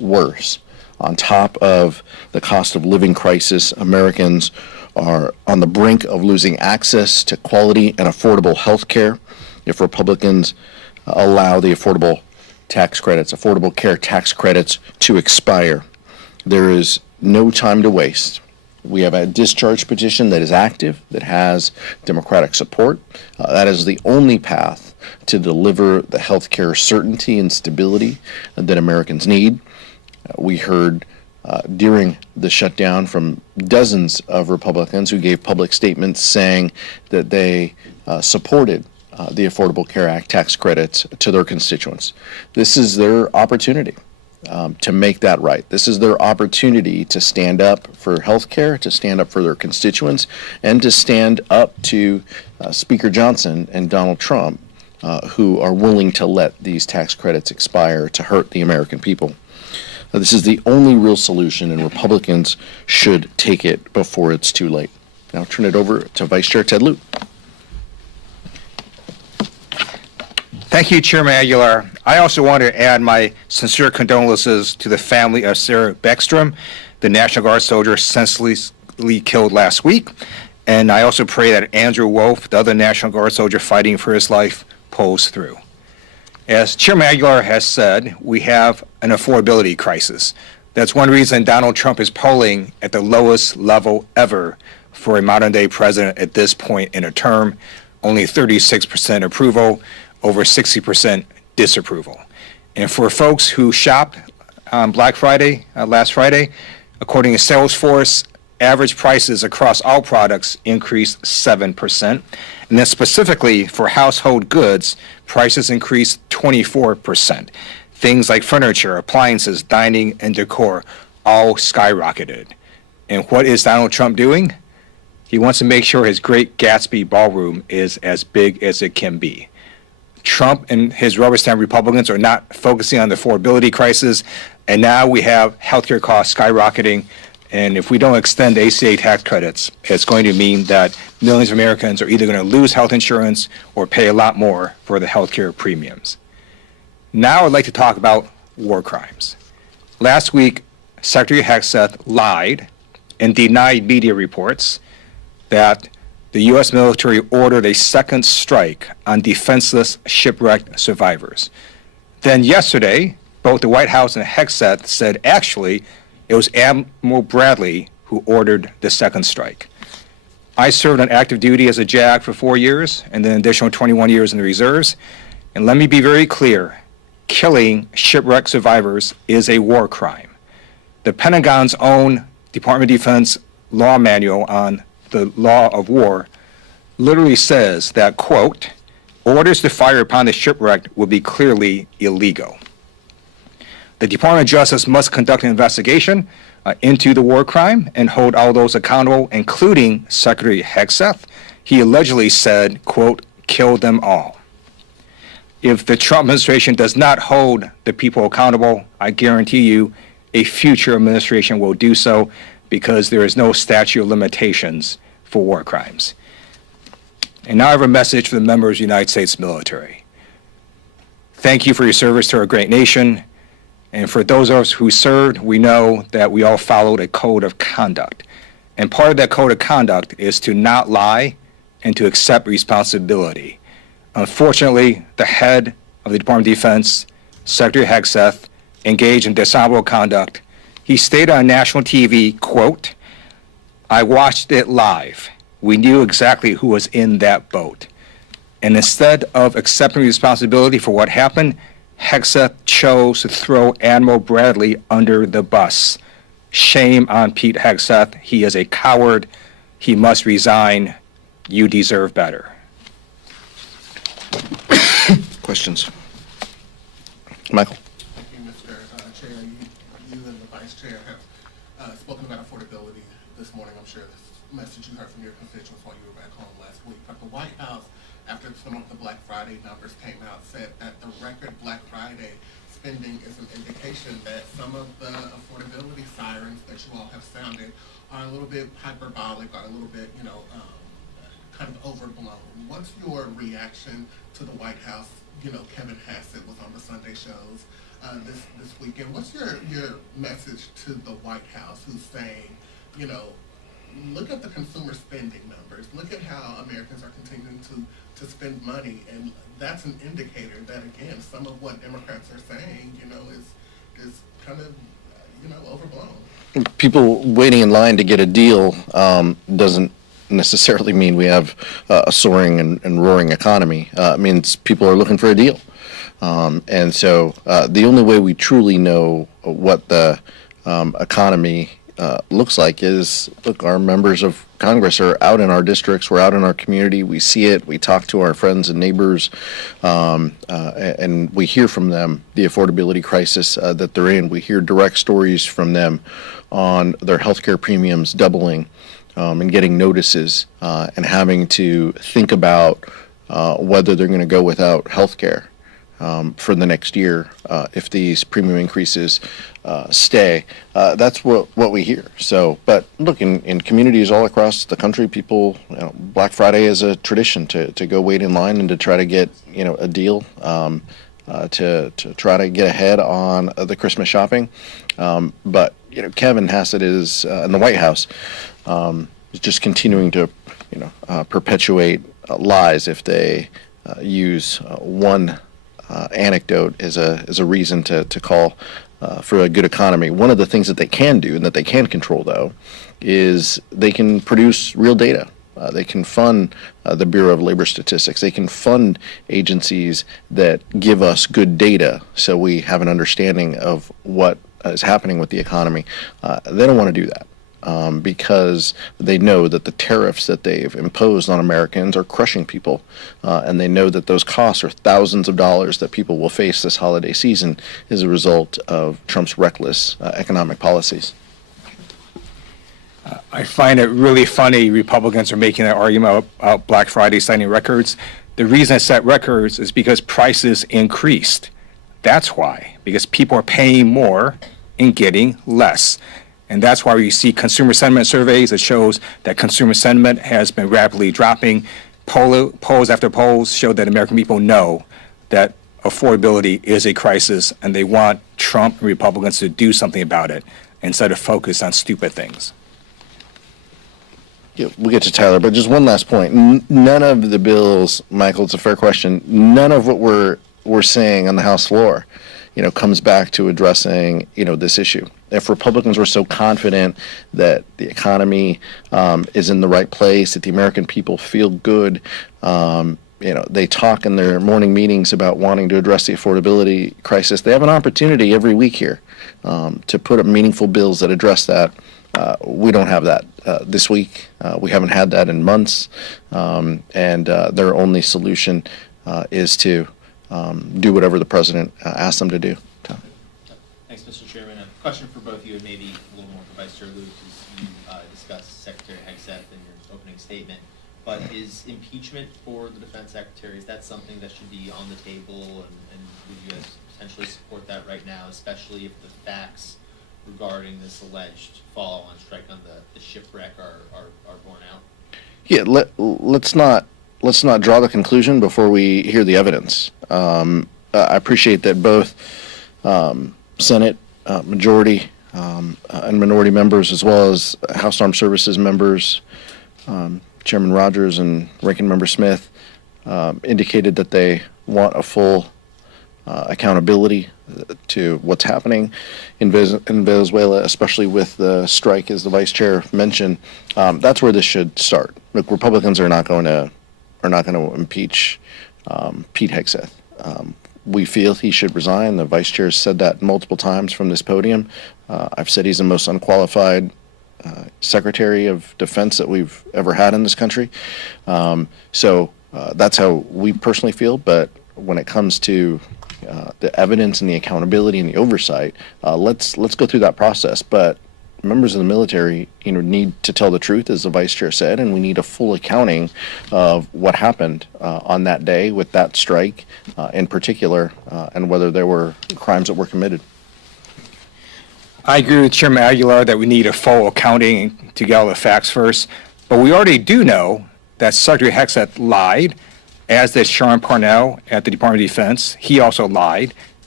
worse. On top of the cost of living crisis, Americans are on the brink of losing access to quality and affordable health care if Republicans allow the affordable care tax credits to expire. There is no time to waste. We have a discharge petition that is active, that has Democratic support. That is the only path to deliver the health care certainty and stability that Americans need. We heard during the shutdown from dozens of Republicans who gave public statements saying that they supported the Affordable Care Act tax credits to their constituents. This is their opportunity to make that right. This is their opportunity to stand up for health care, to stand up for their constituents, and to stand up to Speaker Johnson and Donald Trump, who are willing to let these tax credits expire to hurt the American people. This is the only real solution, and Republicans should take it before it's too late. Now I'll turn it over to Vice Chair Ted Lieu. Thank you, Chairman Aguilar. I also want to add my sincere condolences to the family of Sarah Beckstrom, the National Guard soldier senselessly killed last week. And I also pray that Andrew Wolf, the other National Guard soldier fighting for his life, pulls through. As Chairman Aguilar has said, we have an affordability crisis. That's one reason Donald Trump is polling at the lowest level ever for a modern-day president at this point in a term, only 36% approval, over 60% disapproval. And for folks who shopped on Black Friday, last Friday, according to Salesforce, average prices across all products increased 7%. And then specifically for household goods, prices increased 24%. Things like furniture, appliances, dining, and decor all skyrocketed. And what is Donald Trump doing? He wants to make sure his Great Gatsby ballroom is as big as it can be. Trump and his rubber stamp Republicans are not focusing on the affordability crisis, and now we have healthcare costs skyrocketing. And if we don't extend ACA tax credits, it's going to mean that millions of Americans are either going to lose health insurance or pay a lot more for the healthcare premiums. Now I'd like to talk about war crimes. Last week, Secretary Hegseth lied and denied media reports that the U.S. military ordered a second strike on defenseless shipwrecked survivors. Then yesterday, both the White House and Hegseth said actually it was Admiral Bradley who ordered the second strike. I served on active duty as a JAG for 4 years and then an additional 21 years in the reserves. And let me be very clear, killing shipwrecked survivors is a war crime. The Pentagon's own Department of Defense law manual on the law of war literally says that, quote, orders to fire upon the shipwrecked will be clearly illegal. The Department of Justice must conduct an investigation into the war crime and hold all those accountable, including Secretary Hegseth. He allegedly said, quote, kill them all. If the Trump administration does not hold the people accountable, I guarantee you a future administration will do so, because there is no statute of limitations for war crimes. And now I have a message for the members of the United States military. Thank you for your service to our great nation. And for those of us who served, we know that we all followed a code of conduct. And part of that code of conduct is to not lie and to accept responsibility. Unfortunately, the head of the Department of Defense, Secretary Hegseth, engaged in dishonorable conduct. He stated on national TV, quote, I watched it live. We knew exactly who was in that boat. And instead of accepting responsibility for what happened, Hegseth chose to throw Admiral Bradley under the bus. Shame on Pete Hegseth. He is a coward. He must resign. You deserve better. Questions? Michael? Thank you, Mr. Chair. You and the Vice Chair have spoken about affordability this morning. I'm sure this message you heard from your constituents while you were back home last week. But the White House, after some of the Black Friday numbers came out, said that the record Black Friday spending is an indication that some of the affordability sirens that you all have sounded are a little bit hyperbolic, are a little bit, kind of overblown. What's your reaction to the White House? Kevin Hassett was on the Sunday shows this weekend. What's your message to the White House, who's saying, you know, look at the consumer spending numbers. Look at how Americans are continuing to spend money, and that's an indicator that, again, some of what Democrats are saying, you know, is kind of, you know, overblown. People waiting in line to get a deal doesn't necessarily mean we have a soaring and roaring economy. It means people are looking for a deal. And so the only way we truly know what the economy looks like is, look, our members of Congress are out in our districts, we're out in our community, we see it, we talk to our friends and neighbors, and we hear from them the affordability crisis that they're in. We hear direct stories from them on their healthcare premiums doubling and getting notices and having to think about whether they're going to go without healthcare for the next year if these premium increases stay. That's what we hear. So, but look, in communities all across the country, people, you know, Black Friday is a tradition to go wait in line and to try to get, you know, a deal, to try to get ahead on the Christmas shopping. But, you know, Kevin Hassett is in the White House is just continuing to, you know, perpetuate lies if they use one anecdote as a reason to call for a good economy. One of the things that they can do and that they can control, though, is they can produce real data. They can fund the Bureau of Labor Statistics. They can fund agencies that give us good data so we have an understanding of what is happening with the economy. They don't want to do that. Because they know that the tariffs that they've imposed on Americans are crushing people, and they know that those costs are thousands of dollars that people will face this holiday season as a result of Trump's reckless economic policies. I find it really funny Republicans are making that argument about Black Friday setting records. The reason it set records is because prices increased. That's why, because people are paying more and getting less. And that's why we see consumer sentiment surveys that shows that consumer sentiment has been rapidly dropping. Polls after polls show that American people know that affordability is a crisis, and they want Trump and Republicans to do something about it instead of focus on stupid things. Yeah, we'll get to Tyler, but just one last point. None of the bills, Michael, it's a fair question, none of what we're saying on the House floor, you know, comes back to addressing, you know, this issue. If Republicans were so confident that the economy is in the right place, that the American people feel good, you know, they talk in their morning meetings about wanting to address the affordability crisis. They have an opportunity every week here to put up meaningful bills that address that. We don't have that this week. We haven't had that in months, and their only solution is to do whatever the president asks them to do. Thanks, Mr. Chairman. A question for both of you, and maybe a little more for Vice Chair Luke, as you discussed Secretary Hegseth in your opening statement. But is impeachment for the Defense Secretary, is that something that should be on the table, and would you guys potentially support that right now, especially if the facts regarding this alleged follow-on strike on the shipwreck are borne out? Yeah, let's not draw the conclusion before we hear the evidence. I appreciate that both Senate majority and minority members, as well as House Armed Services members, Chairman Rogers and Ranking Member Smith, indicated that they want a full accountability to what's happening in Venezuela, especially with the strike, as the Vice Chair mentioned. That's where this should start. Look, Republicans are not going to impeach Pete Hegseth. We feel he should resign. The Vice Chair has said that multiple times from this podium. I've said he's the most unqualified Secretary of Defense that we've ever had in this country. So that's how we personally feel. But when it comes to the evidence and the accountability and the oversight, let's go through that process. But members of the military, you know, need to tell the truth, as the Vice Chair said, and we need a full accounting of what happened on that day with that strike in particular, and whether there were crimes that were committed. I agree with Chairman Aguilar that we need a full accounting to get all the facts first, but we already do know that Secretary Hegseth lied, as did Sean Parnell at the Department of Defense. He also lied.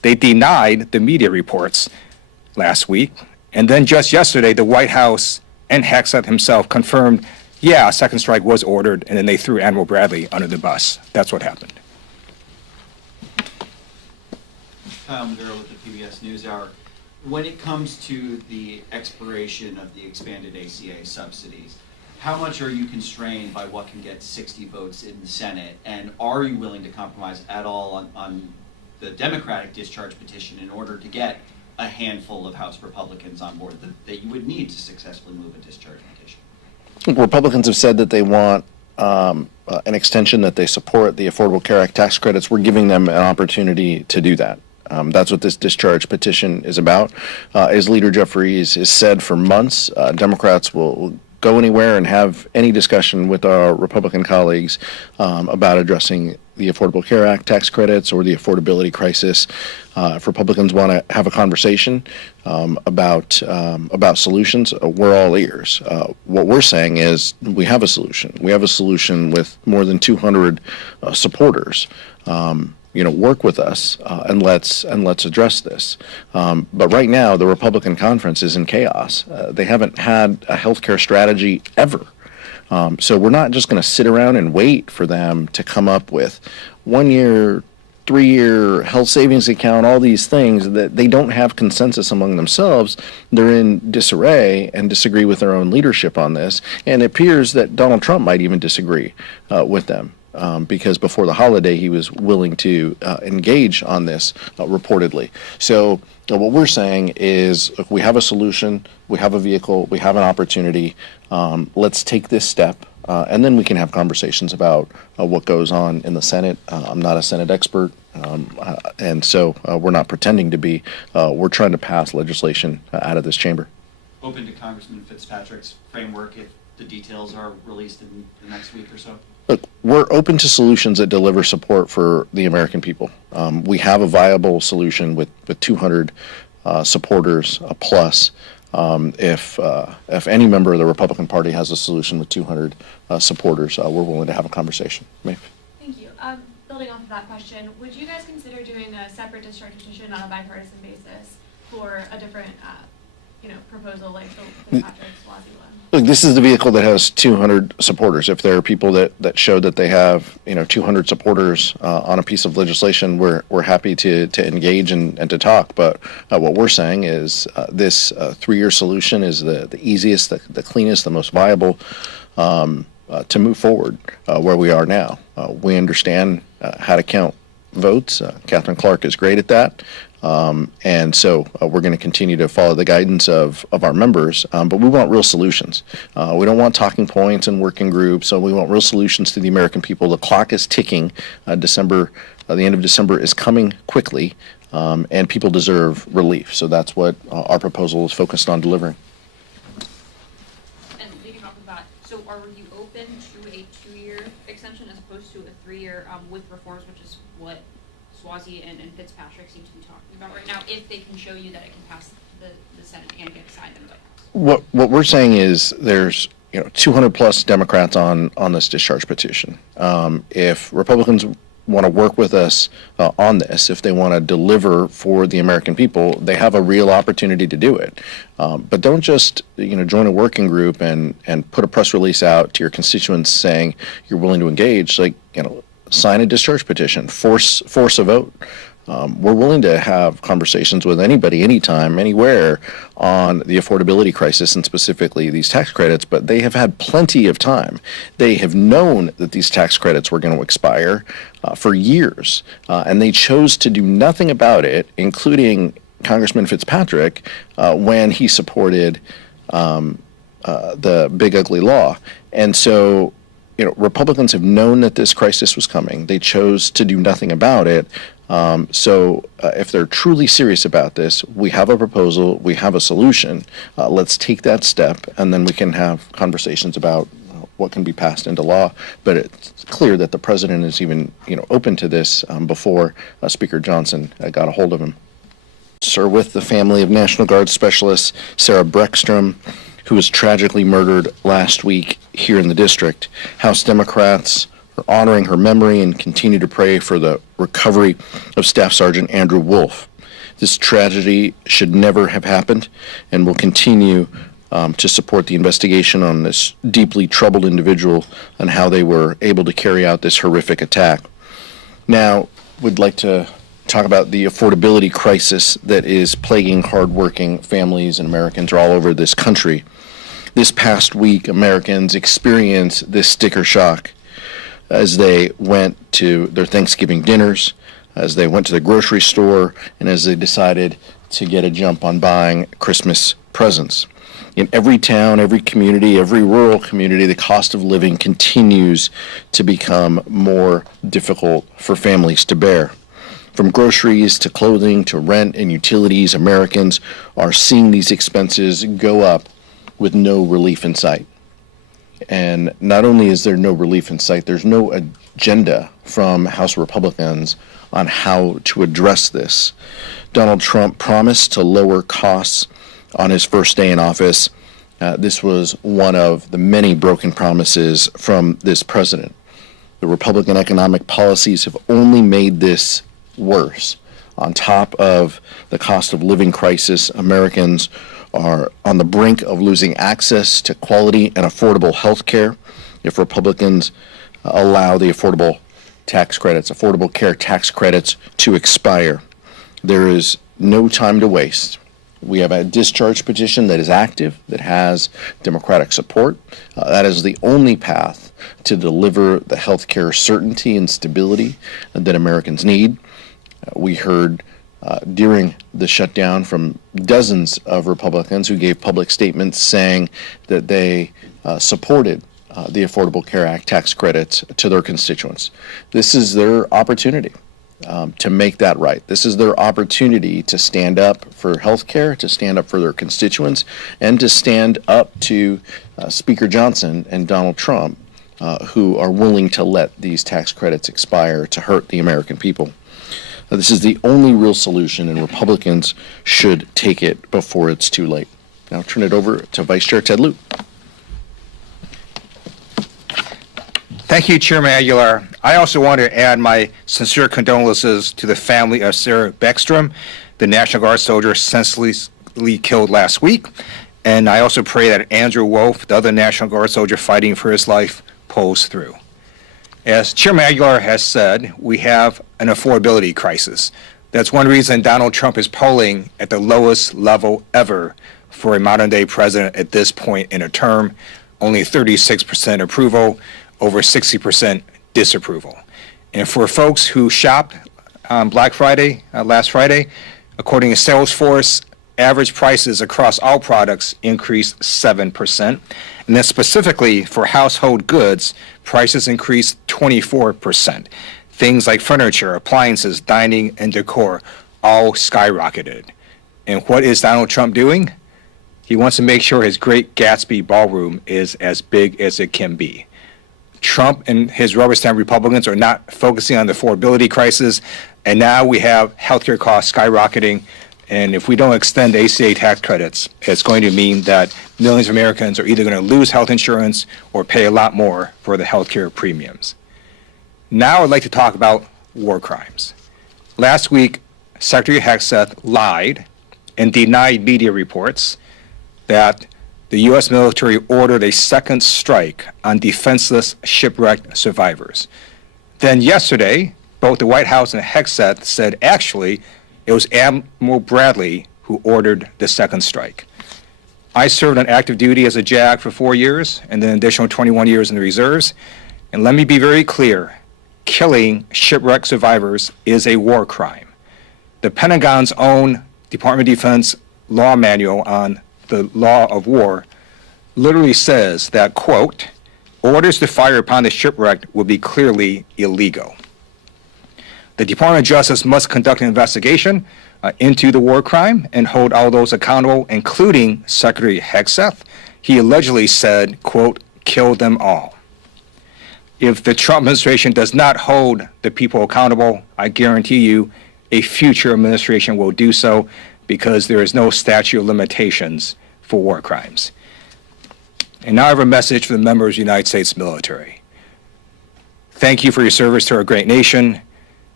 They denied the media reports last week. And then just yesterday, the White House and Hegseth himself confirmed, yeah, a second strike was ordered, and then they threw Admiral Bradley under the bus. That's what happened. Kyle Maduro with the PBS NewsHour. When it comes to the expiration of the expanded ACA subsidies, how much are you constrained by what can get 60 votes in the Senate? And are you willing to compromise at all on the Democratic discharge petition in order to get a handful of House Republicans on board that you would need to successfully move a discharge petition? Republicans have said that they want an extension, that they support the Affordable Care Act tax credits. We're giving them an opportunity to do that. That's what this discharge petition is about. As Leader Jeffries has said for months, Democrats will go anywhere and have any discussion with our Republican colleagues about addressing the Affordable Care Act tax credits or the affordability crisis. If Republicans want to have a conversation about solutions, we're all ears. What we're saying is we have a solution. We have a solution with more than 200 supporters. Work with us and let's address this. But right now, the Republican conference is in chaos. They haven't had a healthcare strategy ever. So we're not just going to sit around and wait for them to come up with 1 year, 3-year health savings account, all these things that they don't have consensus among themselves. They're in disarray and disagree with their own leadership on this. And it appears that Donald Trump might even disagree with them. Because before the holiday, he was willing to engage on this reportedly. So what we're saying is, look, we have a solution, we have a vehicle, we have an opportunity. Let's take this step, and then we can have conversations about what goes on in the Senate. I'm not a Senate expert, and so we're not pretending to be. We're trying to pass legislation out of this chamber. Open to Congressman Fitzpatrick's framework if the details are released in the next week or so? Look, we're open to solutions that deliver support for the American people. We have a viable solution with 200 supporters plus. If any member of the Republican Party has a solution with 200 supporters, we're willing to have a conversation. Maeve? Thank you. Building off of that question, would you guys consider doing a separate discharge petition on a bipartisan basis for a different, proposal like the Fitzpatrick-Suozzi one? Look, this is the vehicle that has 200 supporters. If there are people that show that they have 200 supporters on a piece of legislation, we're happy to engage and to talk. But what we're saying is this 3-year solution is the easiest, the cleanest, the most viable to move forward where we are now. We understand how to count votes. Catherine Clark is great at that. And so we're going to continue to follow the guidance of our members, but we want real solutions. We don't want talking points and working groups, so we want real solutions to the American people. The clock is ticking. The end of December is coming quickly, and people deserve relief. So that's what our proposal is focused on delivering. And leading off of that, so are you open to a 2-year extension as opposed to a 3-year with reforms, which is what Suozzi and Fitzpatrick seem to be talking about right now, if they can show you that it can pass the Senate and get signed in the White House? What we're saying is there's 200 plus Democrats on this discharge petition. If Republicans want to work with us on this, if they want to deliver for the American people, they have a real opportunity to do it. But don't just join a working group and put a press release out to your constituents saying you're willing to engage. Sign a discharge petition, force a vote. We're willing to have conversations with anybody, anytime, anywhere on the affordability crisis and specifically these tax credits, but they have had plenty of time. They have known that these tax credits were going to expire for years, and they chose to do nothing about it, including Congressman Fitzpatrick when he supported the big ugly law. And so Republicans have known that this crisis was coming. They chose to do nothing about it. So if they're truly serious about this, we have a proposal, we have a solution. Let's take that step, and then we can have conversations about what can be passed into law. But it's clear that the president is even open to this before Speaker Johnson got a hold of him. Sir, with the family of National Guard Specialist Sarah Breckstrom, who was tragically murdered last week here in the district. House Democrats are honoring her memory and continue to pray for the recovery of Staff Sergeant Andrew Wolf. This tragedy should never have happened, and will continue to support the investigation on this deeply troubled individual and how they were able to carry out this horrific attack. Now, we'd like to talk about the affordability crisis that is plaguing hardworking families and Americans all over this country. This past week, Americans experienced this sticker shock as they went to their Thanksgiving dinners, as they went to the grocery store, and as they decided to get a jump on buying Christmas presents. In every town, every community, every rural community, the cost of living continues to become more difficult for families to bear. From groceries to clothing to rent and utilities, Americans are seeing these expenses go up with no relief in sight. And not only is there no relief in sight, there's no agenda from House Republicans on how to address this. Donald Trump promised to lower costs on his first day in office. This was one of the many broken promises from this president. The Republican economic policies have only made this worse. On top of the cost of living crisis, Americans are on the brink of losing access to quality and affordable health care if Republicans allow the affordable care tax credits to expire. There is no time to waste. We have a discharge petition that is active, that has Democratic support. That is the only path to deliver the health care certainty and stability that Americans need. We heard during the shutdown from dozens of Republicans who gave public statements saying that they supported the Affordable Care Act tax credits to their constituents. This is their opportunity to make that right. This is their opportunity to stand up for health care, to stand up for their constituents, and to stand up to Speaker Johnson and Donald Trump, who are willing to let these tax credits expire to hurt the American people. This is the only real solution, and Republicans should take it before it's too late. Now I'll turn it over to Vice Chair Ted Lieu. Thank you, Chairman Aguilar. I also want to add my sincere condolences to the family of Sarah Beckstrom, the National Guard soldier senselessly killed last week. And I also pray that Andrew Wolf, the other National Guard soldier fighting for his life, pulls through. As Chairman Aguilar has said, we have an affordability crisis. That's one reason Donald Trump is polling at the lowest level ever for a modern-day president at this point in a term. Only 36% approval, over 60% disapproval. And for folks who shopped on Black Friday, last Friday, according to Salesforce, average prices across all products increased 7%. And then specifically for household goods, prices increased 24%. Things like furniture, appliances, dining, and decor all skyrocketed. And what is Donald Trump doing? He wants to make sure his Great Gatsby ballroom is as big as it can be. Trump and his rubber stamp Republicans are not focusing on the affordability crisis, and now we have healthcare costs skyrocketing. And if we don't extend ACA tax credits, it's going to mean that millions of Americans are either going to lose health insurance or pay a lot more for the healthcare premiums. Now I'd like to talk about war crimes. Last week, Secretary Hegseth lied and denied media reports that the U.S. military ordered a second strike on defenseless shipwrecked survivors. Then yesterday, both the White House and Hegseth said actually it was Admiral Bradley who ordered the second strike. I served on active duty as a JAG for 4 years and then an additional 21 years in the reserves. And let me be very clear, killing shipwrecked survivors is a war crime. The Pentagon's own Department of Defense law manual on the law of war literally says that, quote, orders to fire upon the shipwrecked will be clearly illegal. The Department of Justice must conduct an investigation into the war crime and hold all those accountable, including Secretary Hegseth. He allegedly said, quote, kill them all. If the Trump administration does not hold the people accountable, I guarantee you a future administration will do so, because there is no statute of limitations for war crimes. And now I have a message for the members of the United States military. Thank you for your service to our great nation.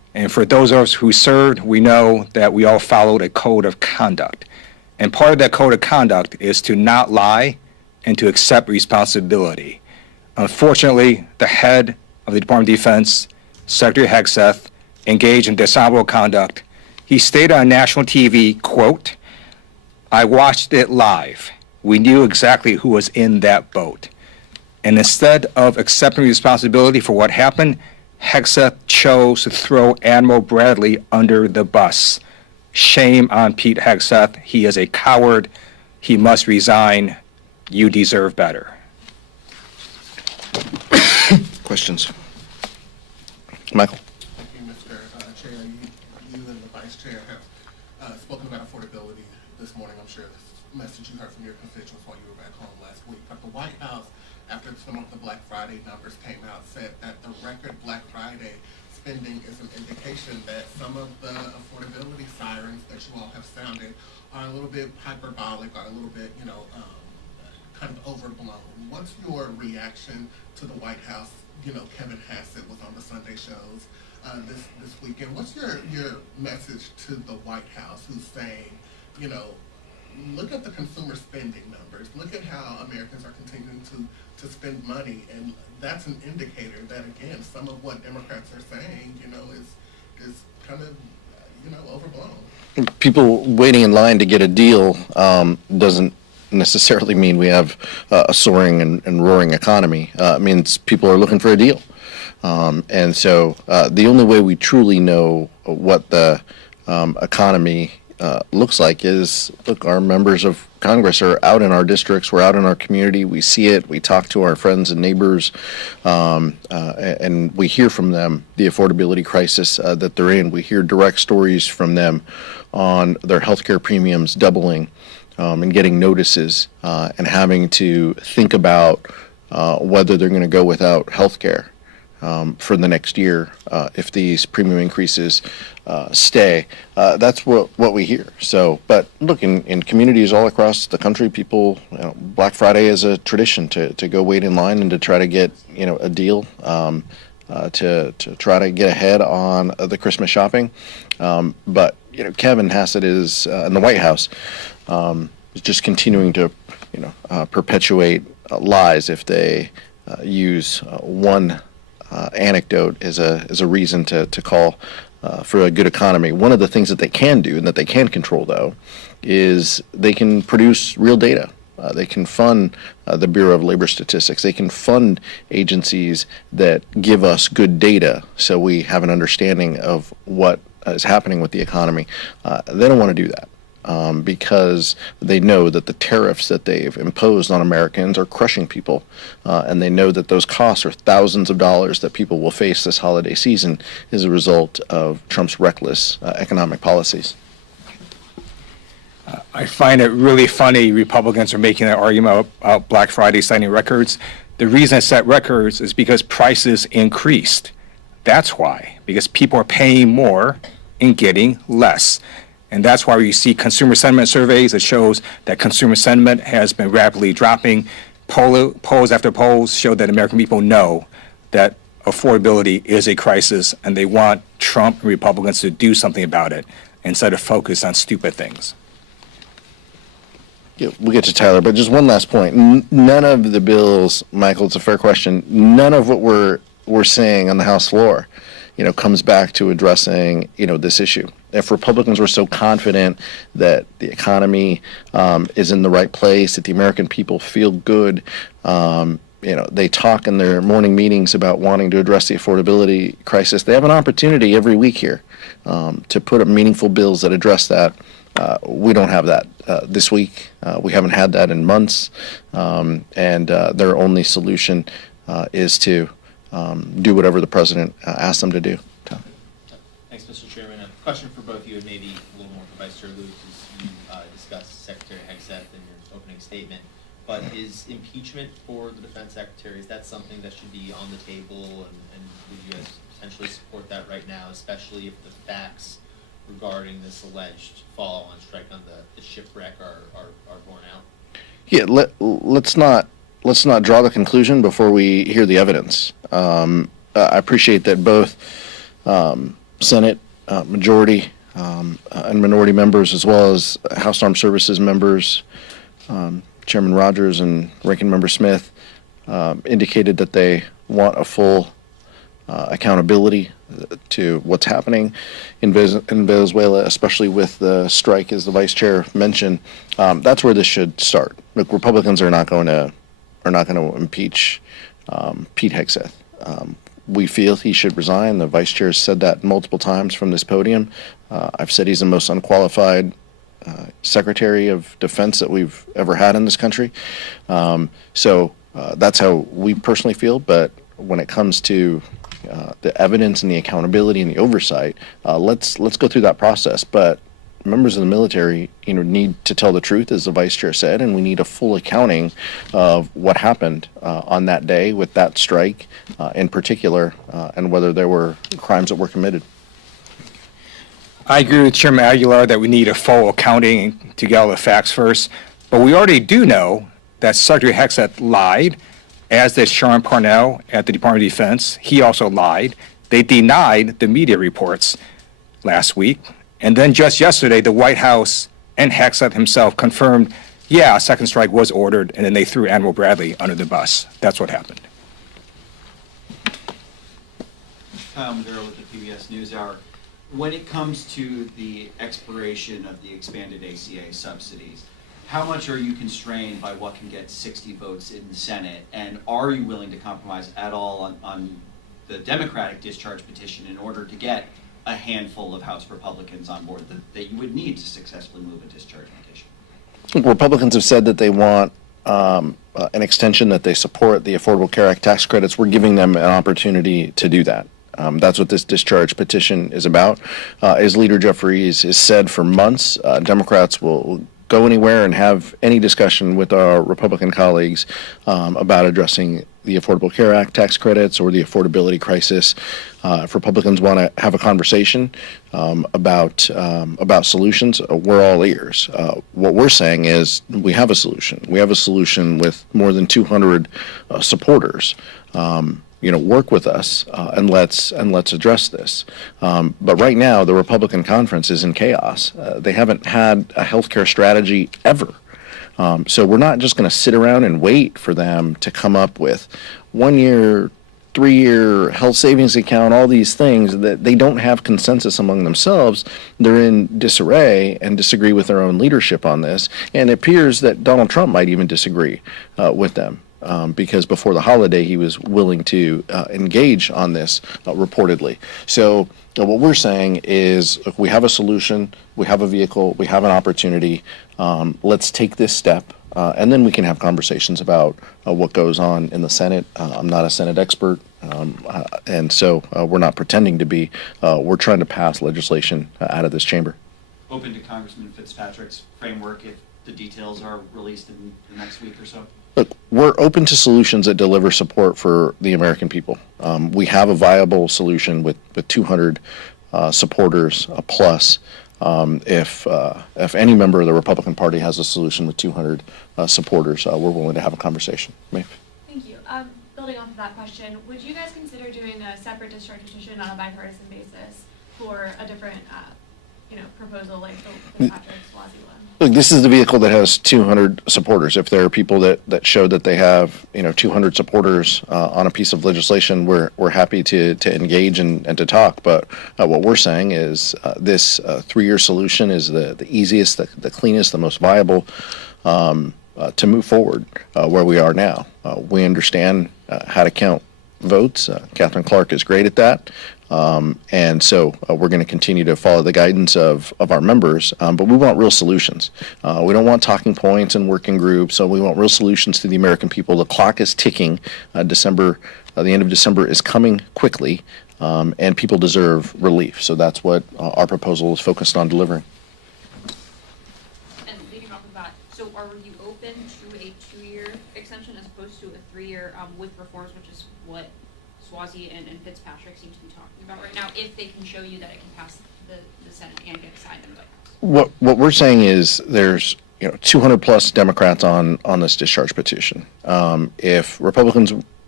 And for those of us who served, we know that we all followed a code of conduct. And part of that code of conduct is to not lie and to accept responsibility. Unfortunately, the head of the Department of Defense, Secretary Hegseth, engaged in dishonorable conduct. He stated on national TV, quote, "I watched it live. We knew exactly who was in that boat." And instead of accepting responsibility for what happened, Hegseth chose to throw Admiral Bradley under the bus. Shame on Pete Hegseth. He is a coward. He must resign. You deserve better. Questions? Michael? Thank you, Mr. Chair. You and the Vice Chair have spoken about affordability this morning. I'm sure this message you heard from your constituents while you were back home last week. But the White House, after some of the Black Friday numbers came out, said that the record Black Friday spending is an indication that some of the affordability sirens that you all have sounded are a little bit hyperbolic, or a little bit, kind of overblown. What's your reaction to the White House? Kevin Hassett was on the Sunday shows this weekend. What's your message to the White House, who's saying, look at the consumer spending numbers, look at how Americans are continuing to spend money, and that's an indicator that, again, some of what Democrats are saying, is kind of, overblown. People waiting in line to get a deal doesn't necessarily mean we have a soaring and roaring economy. It means people are looking for a deal. And so the only way we truly know what the economy looks like is, look, our members of Congress are out in our districts, we're out in our community, we see it, we talk to our friends and neighbors, and we hear from them the affordability crisis that they're in. We hear direct stories from them on their healthcare premiums doubling, and getting notices, and having to think about whether they're going to go without health care for the next year if these premium increases stay. That's what we hear. So, but look, in communities all across the country, people, Black Friday is a tradition to go wait in line and to try to get a deal, to try to get ahead on the Christmas shopping. But Kevin Hassett is in the White House. Is just continuing to, perpetuate lies if they use one anecdote as a reason to call for a good economy. One of the things that they can do and that they can control, though, is they can produce real data. They can fund the Bureau of Labor Statistics. They can fund agencies that give us good data so we have an understanding of what is happening with the economy. They don't want to do that. Because they know that the tariffs that they've imposed on Americans are crushing people, and they know that those costs are thousands of dollars that people will face this holiday season as a result of Trump's reckless economic policies. I find it really funny Republicans are making that argument about Black Friday setting records. The reason it set records is because prices increased. That's why, because people are paying more and getting less. And that's why you see consumer sentiment surveys that shows that consumer sentiment has been rapidly dropping. Polls after polls show that American people know that affordability is a crisis, and they want Trump and Republicans to do something about it instead of focus on stupid things. Yeah, we'll get to Tyler, but just one last point. None of the bills, Michael, it's a fair question, none of what we're saying on the House floor, comes back to addressing, this issue. If Republicans were so confident that the economy is in the right place, that the American people feel good, they talk in their morning meetings about wanting to address the affordability crisis. They have an opportunity every week here to put up meaningful bills that address that. We don't have that this week. We haven't had that in months, and their only solution is to do whatever the president asks them to do. Tom. Thanks, Mr. Chairman. A question for both of you, and maybe a little more for Vice Chair Luke, as you discussed Secretary Hegseth in your opening statement. But is impeachment for the Defense Secretary, is that something that should be on the table, and would you guys potentially support that right now, especially if the facts regarding this alleged follow-on strike on the shipwreck are borne out? Yeah, let's not draw the conclusion before we hear the evidence. I appreciate that both Senate majority and minority members, as well as House Armed Services members, Chairman Rogers and Ranking Member Smith, indicated that they want a full accountability to what's happening in Venezuela, especially with the strike, as the vice chair mentioned. That's where this should start. Look, Republicans are not going to impeach Pete Hegseth. We feel he should resign. The vice chair has said that multiple times from this podium. I've said he's the most unqualified Secretary of Defense that we've ever had in this country. So that's how we personally feel. But when it comes to the evidence and the accountability and the oversight, let's go through that process. But members of the military, need to tell the truth, as the vice chair said, and we need a full accounting of what happened on that day with that strike, in particular, and whether there were crimes that were committed. I agree with Chairman Aguilar that we need a full accounting to get all the facts first, but we already do know that Secretary Hegseth lied, as did Sean Parnell at the Department of Defense. He also lied. They denied the media reports last week. And then just yesterday, the White House and Hegseth himself confirmed, yeah, a second strike was ordered, and then they threw Admiral Bradley under the bus. That's what happened. Kyle Maduro with the PBS NewsHour. When it comes to the expiration of the expanded ACA subsidies, how much are you constrained by what can get 60 votes in the Senate? And are you willing to compromise at all on the Democratic discharge petition in order to get a handful of House Republicans on board that you would need to successfully move a discharge petition? Republicans have said that they want an extension, that they support the Affordable Care Act tax credits. We're giving them an opportunity to do that. That's what this discharge petition is about. As Leader Jeffries has said for months, Democrats will go anywhere and have any discussion with our Republican colleagues about addressing the Affordable Care Act tax credits or the affordability crisis. If Republicans want to have a conversation about solutions, we're all ears. What we're saying is we have a solution. We have a solution with more than 200 supporters. Work with us and let's address this. But right now, the Republican conference is in chaos. They haven't had a healthcare strategy ever. So we're not just going to sit around and wait for them to come up with 1 year, 3-year health savings account, all these things that they don't have consensus among themselves. They're in disarray and disagree with their own leadership on this. And it appears that Donald Trump might even disagree with them. Because before the holiday, he was willing to engage on this reportedly. So what we're saying is, look, we have a solution, we have a vehicle, we have an opportunity. Let's take this step, and then we can have conversations about what goes on in the Senate. I'm not a Senate expert, and so we're not pretending to be. We're trying to pass legislation out of this chamber. Open to Congressman Fitzpatrick's framework if the details are released in the next week or so? Look, we're open to solutions that deliver support for the American people. We have a viable solution with 200 supporters plus. If any member of the Republican Party has a solution with 200 supporters, we're willing to have a conversation. Maeve? Thank you. Building off of that question, would you guys consider doing a separate discharge petition on a bipartisan basis for a different, proposal like the Fitzpatrick-Swazi one? Look, this is the vehicle that has 200 supporters. If there are people that show that they have, 200 supporters on a piece of legislation, we're happy to engage and to talk. But what we're saying is this 3-year solution is the easiest, the cleanest, the most viable to move forward where we are now. We understand how to count votes. Catherine Clark is great at that. And so we're going to continue to follow the guidance of our members, but we want real solutions. We don't want talking points and working groups, so we want real solutions to the American people. The clock is ticking. The end of December is coming quickly, and people deserve relief. So that's what our proposal is focused on delivering. And leading off of that, so are you open to a 2-year extension as opposed to a 3-year with reforms, which is what Swazi and Fitzpatrick seem to be talking about right now, if they can show you that it can pass the Senate and get signed in the White House? What we're saying is there's 200 plus Democrats on this discharge petition. If Republicans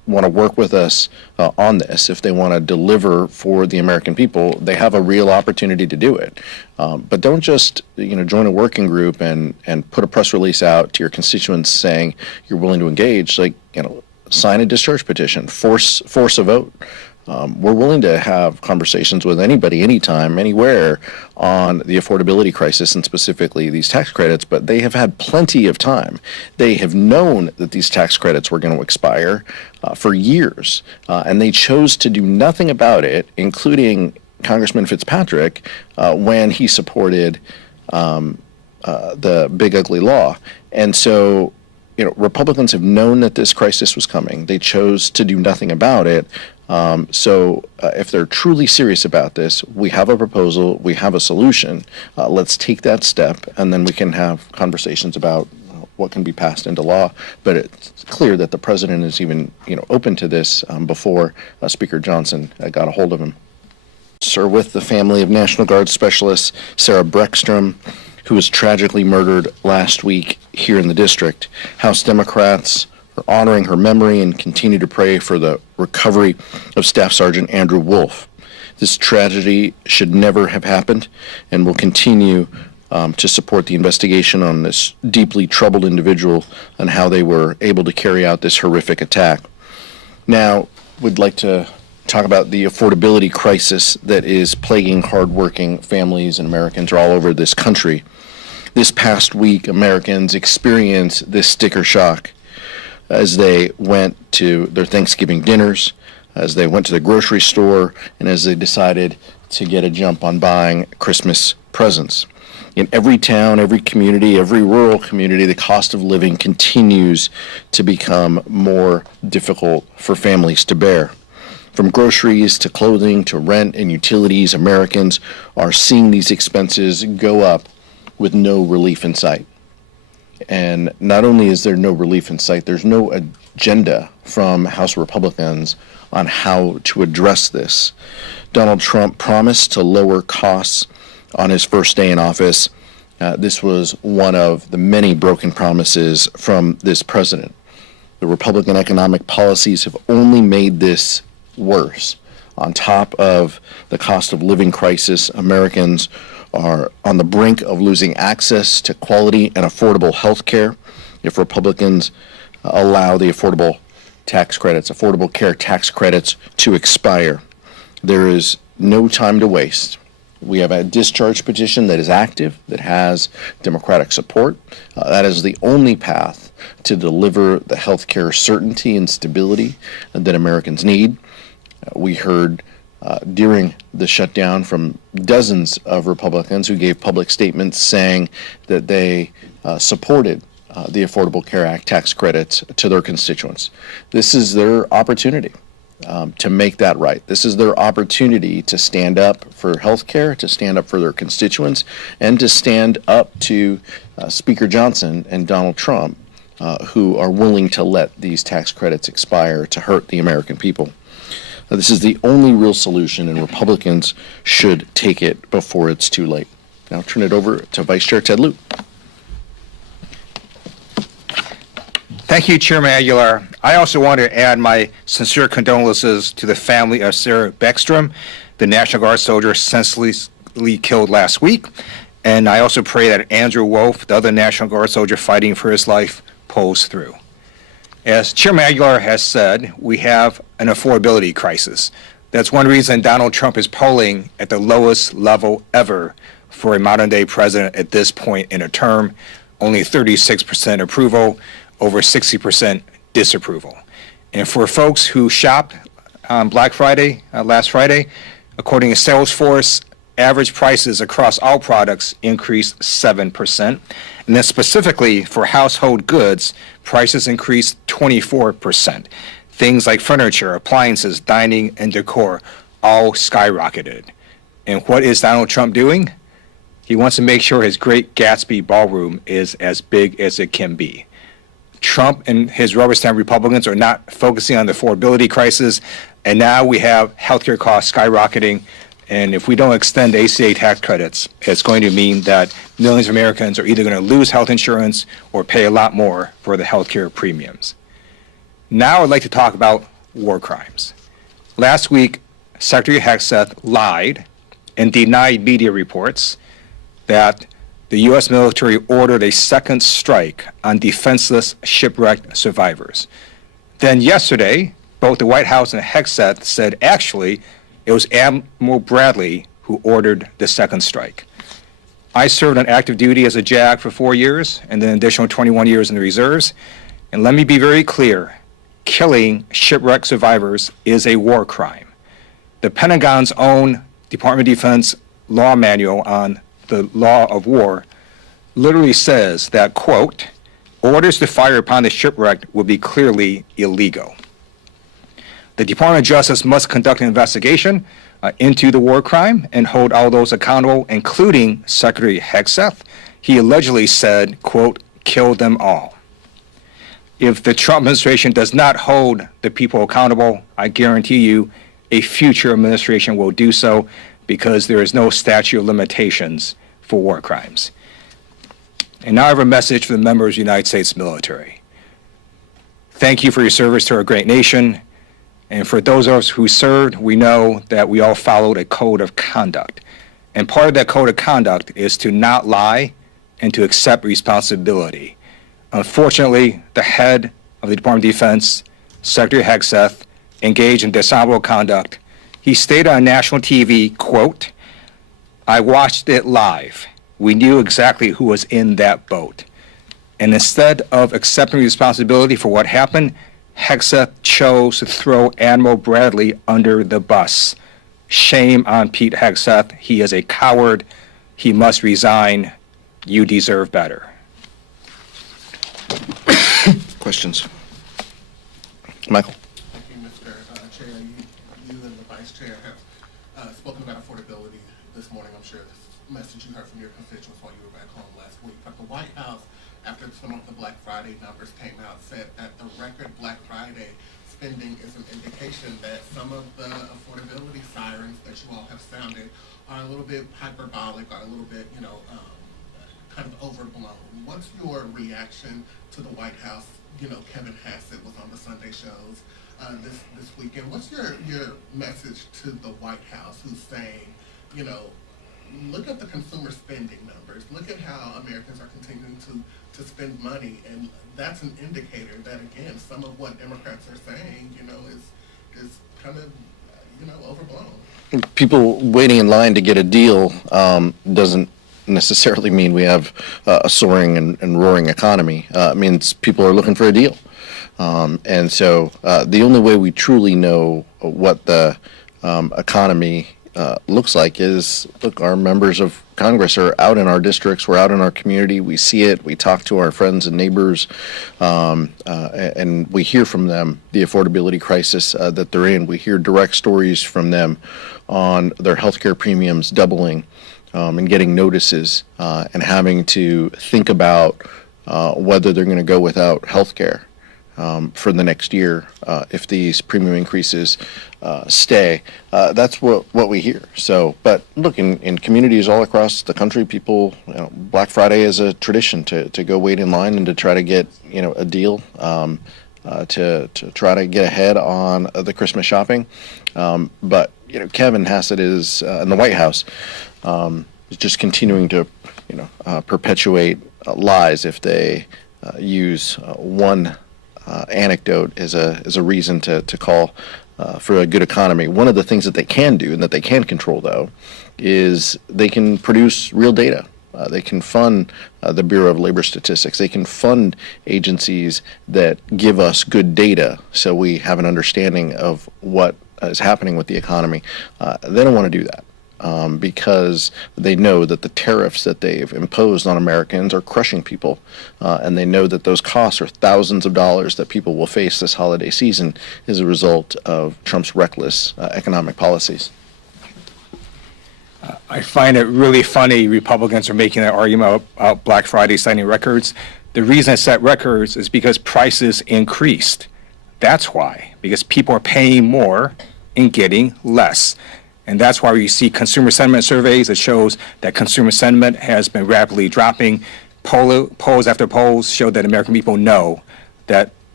want to work with us on this, if they want to deliver for the American people, they have a real opportunity to do it. But don't just join a working group and put a press release out to your constituents saying you're willing to engage. Sign a discharge petition, force a vote. We're willing to have conversations with anybody, anytime, anywhere on the affordability crisis and specifically these tax credits, but they have had plenty of time. They have known that these tax credits were going to expire for years, and they chose to do nothing about it, including Congressman Fitzpatrick when he supported the Big Ugly Law. And so, Republicans have known that this crisis was coming. They chose to do nothing about it. So if they're truly serious about this, we have a proposal, we have a solution. Let's take that step, and then we can have conversations about what can be passed into law. But it's clear that the president is even open to this before Speaker Johnson got a hold of him. Sir, with the family of National Guard Specialist Sarah Breckstrom, who was tragically murdered last week here in the district. House Democrats are honoring her memory and continue to pray for the recovery of Staff Sergeant Andrew Wolf. This tragedy should never have happened, and will continue to support the investigation on this deeply troubled individual and how they were able to carry out this horrific attack. Now, we'd like to talk about the affordability crisis that is plaguing hardworking families and Americans all over this country. This past week, Americans experienced this sticker shock as they went to their Thanksgiving dinners, as they went to the grocery store, and as they decided to get a jump on buying Christmas presents. In every town, every community, every rural community, the cost of living continues to become more difficult for families to bear. From groceries to clothing to rent and utilities, Americans are seeing these expenses go up with no relief in sight. And not only is there no relief in sight, there's no agenda from House Republicans on how to address this. Donald Trump promised to lower costs on his first day in office. This was one of the many broken promises from this president. The Republican economic policies have only made this worse. On top of the cost of living crisis, Americans are on the brink of losing access to quality and affordable health care if Republicans allow the affordable care tax credits to expire. There is no time to waste. We have a discharge petition that is active, that has Democratic support. That is the only path to deliver the health care certainty and stability that Americans need. We heard during the shutdown from dozens of Republicans who gave public statements saying that they supported the Affordable Care Act tax credits to their constituents. This is their opportunity to make that right. This is their opportunity to stand up for health care, to stand up for their constituents, and to stand up to Speaker Johnson and Donald Trump, who are willing to let these tax credits expire to hurt the American people. This is the only real solution, and Republicans should take it before it's too late. Now I'll turn it over to Vice Chair Ted Lieu. Thank you, Chairman Aguilar. I also want to add my sincere condolences to the family of Sarah Breckstrom, the National Guard soldier senselessly killed last week. And I also pray that Andrew Wolf, the other National Guard soldier fighting for his life, pulls through. As Chairman Aguilar has said, we have an affordability crisis. That's one reason Donald Trump is polling at the lowest level ever for a modern-day president at this point in a term. Only 36% approval, over 60% disapproval. And for folks who shopped on Black Friday, last Friday, according to Salesforce, average prices across all products increased 7%. And then specifically for household goods, prices increased 24%. Things like furniture, appliances, dining, and decor all skyrocketed. And what is Donald Trump doing? He wants to make sure his Great Gatsby ballroom is as big as it can be. Trump and his rubber stamp Republicans are not focusing on the affordability crisis, and now we have healthcare costs skyrocketing. And if we don't extend ACA tax credits, it's going to mean that millions of Americans are either going to lose health insurance or pay a lot more for the healthcare premiums. Now I'd like to talk about war crimes. Last week, Secretary Hegseth lied and denied media reports that the U.S. military ordered a second strike on defenseless shipwrecked survivors. Then yesterday, both the White House and Hegseth said actually it was Admiral Bradley who ordered the second strike. I served on active duty as a JAG for 4 years and then an additional 21 years in the reserves. And let me be very clear, killing shipwrecked survivors is a war crime. The Pentagon's own Department of Defense law manual on the law of war literally says that, quote, orders to fire upon the shipwrecked will be clearly illegal. The Department of Justice must conduct an investigation into the war crime and hold all those accountable, including Secretary Hegseth. He allegedly said, quote, kill them all. If the Trump administration does not hold the people accountable, I guarantee you a future administration will do so, because there is no statute of limitations for war crimes. And now I have a message for the members of the United States military. Thank you for your service to our great nation. And for those of us who served, we know that we all followed a code of conduct. And part of that code of conduct is to not lie and to accept responsibility. Unfortunately, the head of the Department of Defense, Secretary Hegseth, engaged in dishonorable conduct. He stated on national TV, quote, I watched it live. We knew exactly who was in that boat. And instead of accepting responsibility for what happened, Hegseth chose to throw Admiral Bradley under the bus. Shame on Pete Hegseth. He is a coward. He must resign. You deserve better. Questions? Michael? Thank you, Mr. Chair. You and the Vice Chair have spoken about affordability this morning. I'm sure this message you heard from your constituents while you were back home last week. But the White House, after some of the Black Friday numbers came out, said that the record Black Friday spending is an indication that some of the affordability sirens that you all have sounded are a little bit hyperbolic, are a little bit, kind of overblown. What's your reaction to the White House? Kevin Hassett was on the Sunday shows this weekend. What's your message to the White House, who's saying, look at the consumer spending numbers. Look at how Americans are continuing to spend money, and that's an indicator that, again, some of what Democrats are saying, is kind of, overblown. People waiting in line to get a deal doesn't necessarily mean we have a soaring and roaring economy. It means people are looking for a deal. And so the only way we truly know what the economy looks like is, look, our members of Congress are out in our districts, we're out in our community, we see it, we talk to our friends and neighbors, and we hear from them the affordability crisis that they're in. We hear direct stories from them on their healthcare premiums doubling, and getting notices and having to think about whether they're going to go without health care for the next year if these premium increases stay. That's what we hear. So, but look, in communities all across the country, people, Black Friday is a tradition to go wait in line and to try to get a deal, to try to get ahead on the Christmas shopping. But Kevin Hassett is in the White House. Is just continuing to, perpetuate lies if they use one anecdote as a reason to call for a good economy. One of the things that they can do and that they can control, though, is they can produce real data. They can fund the Bureau of Labor Statistics. They can fund agencies that give us good data so we have an understanding of what is happening with the economy. They don't want to do that. Because they know that the tariffs that they've imposed on Americans are crushing people, and they know that those costs are thousands of dollars that people will face this holiday season as a result of Trump's reckless economic policies. I find it really funny Republicans are making that argument about Black Friday setting records. The reason it set records is because prices increased. That's why, because people are paying more and getting less. And that's why you see consumer sentiment surveys that shows that consumer sentiment has been rapidly dropping. Polls after polls show that American people know that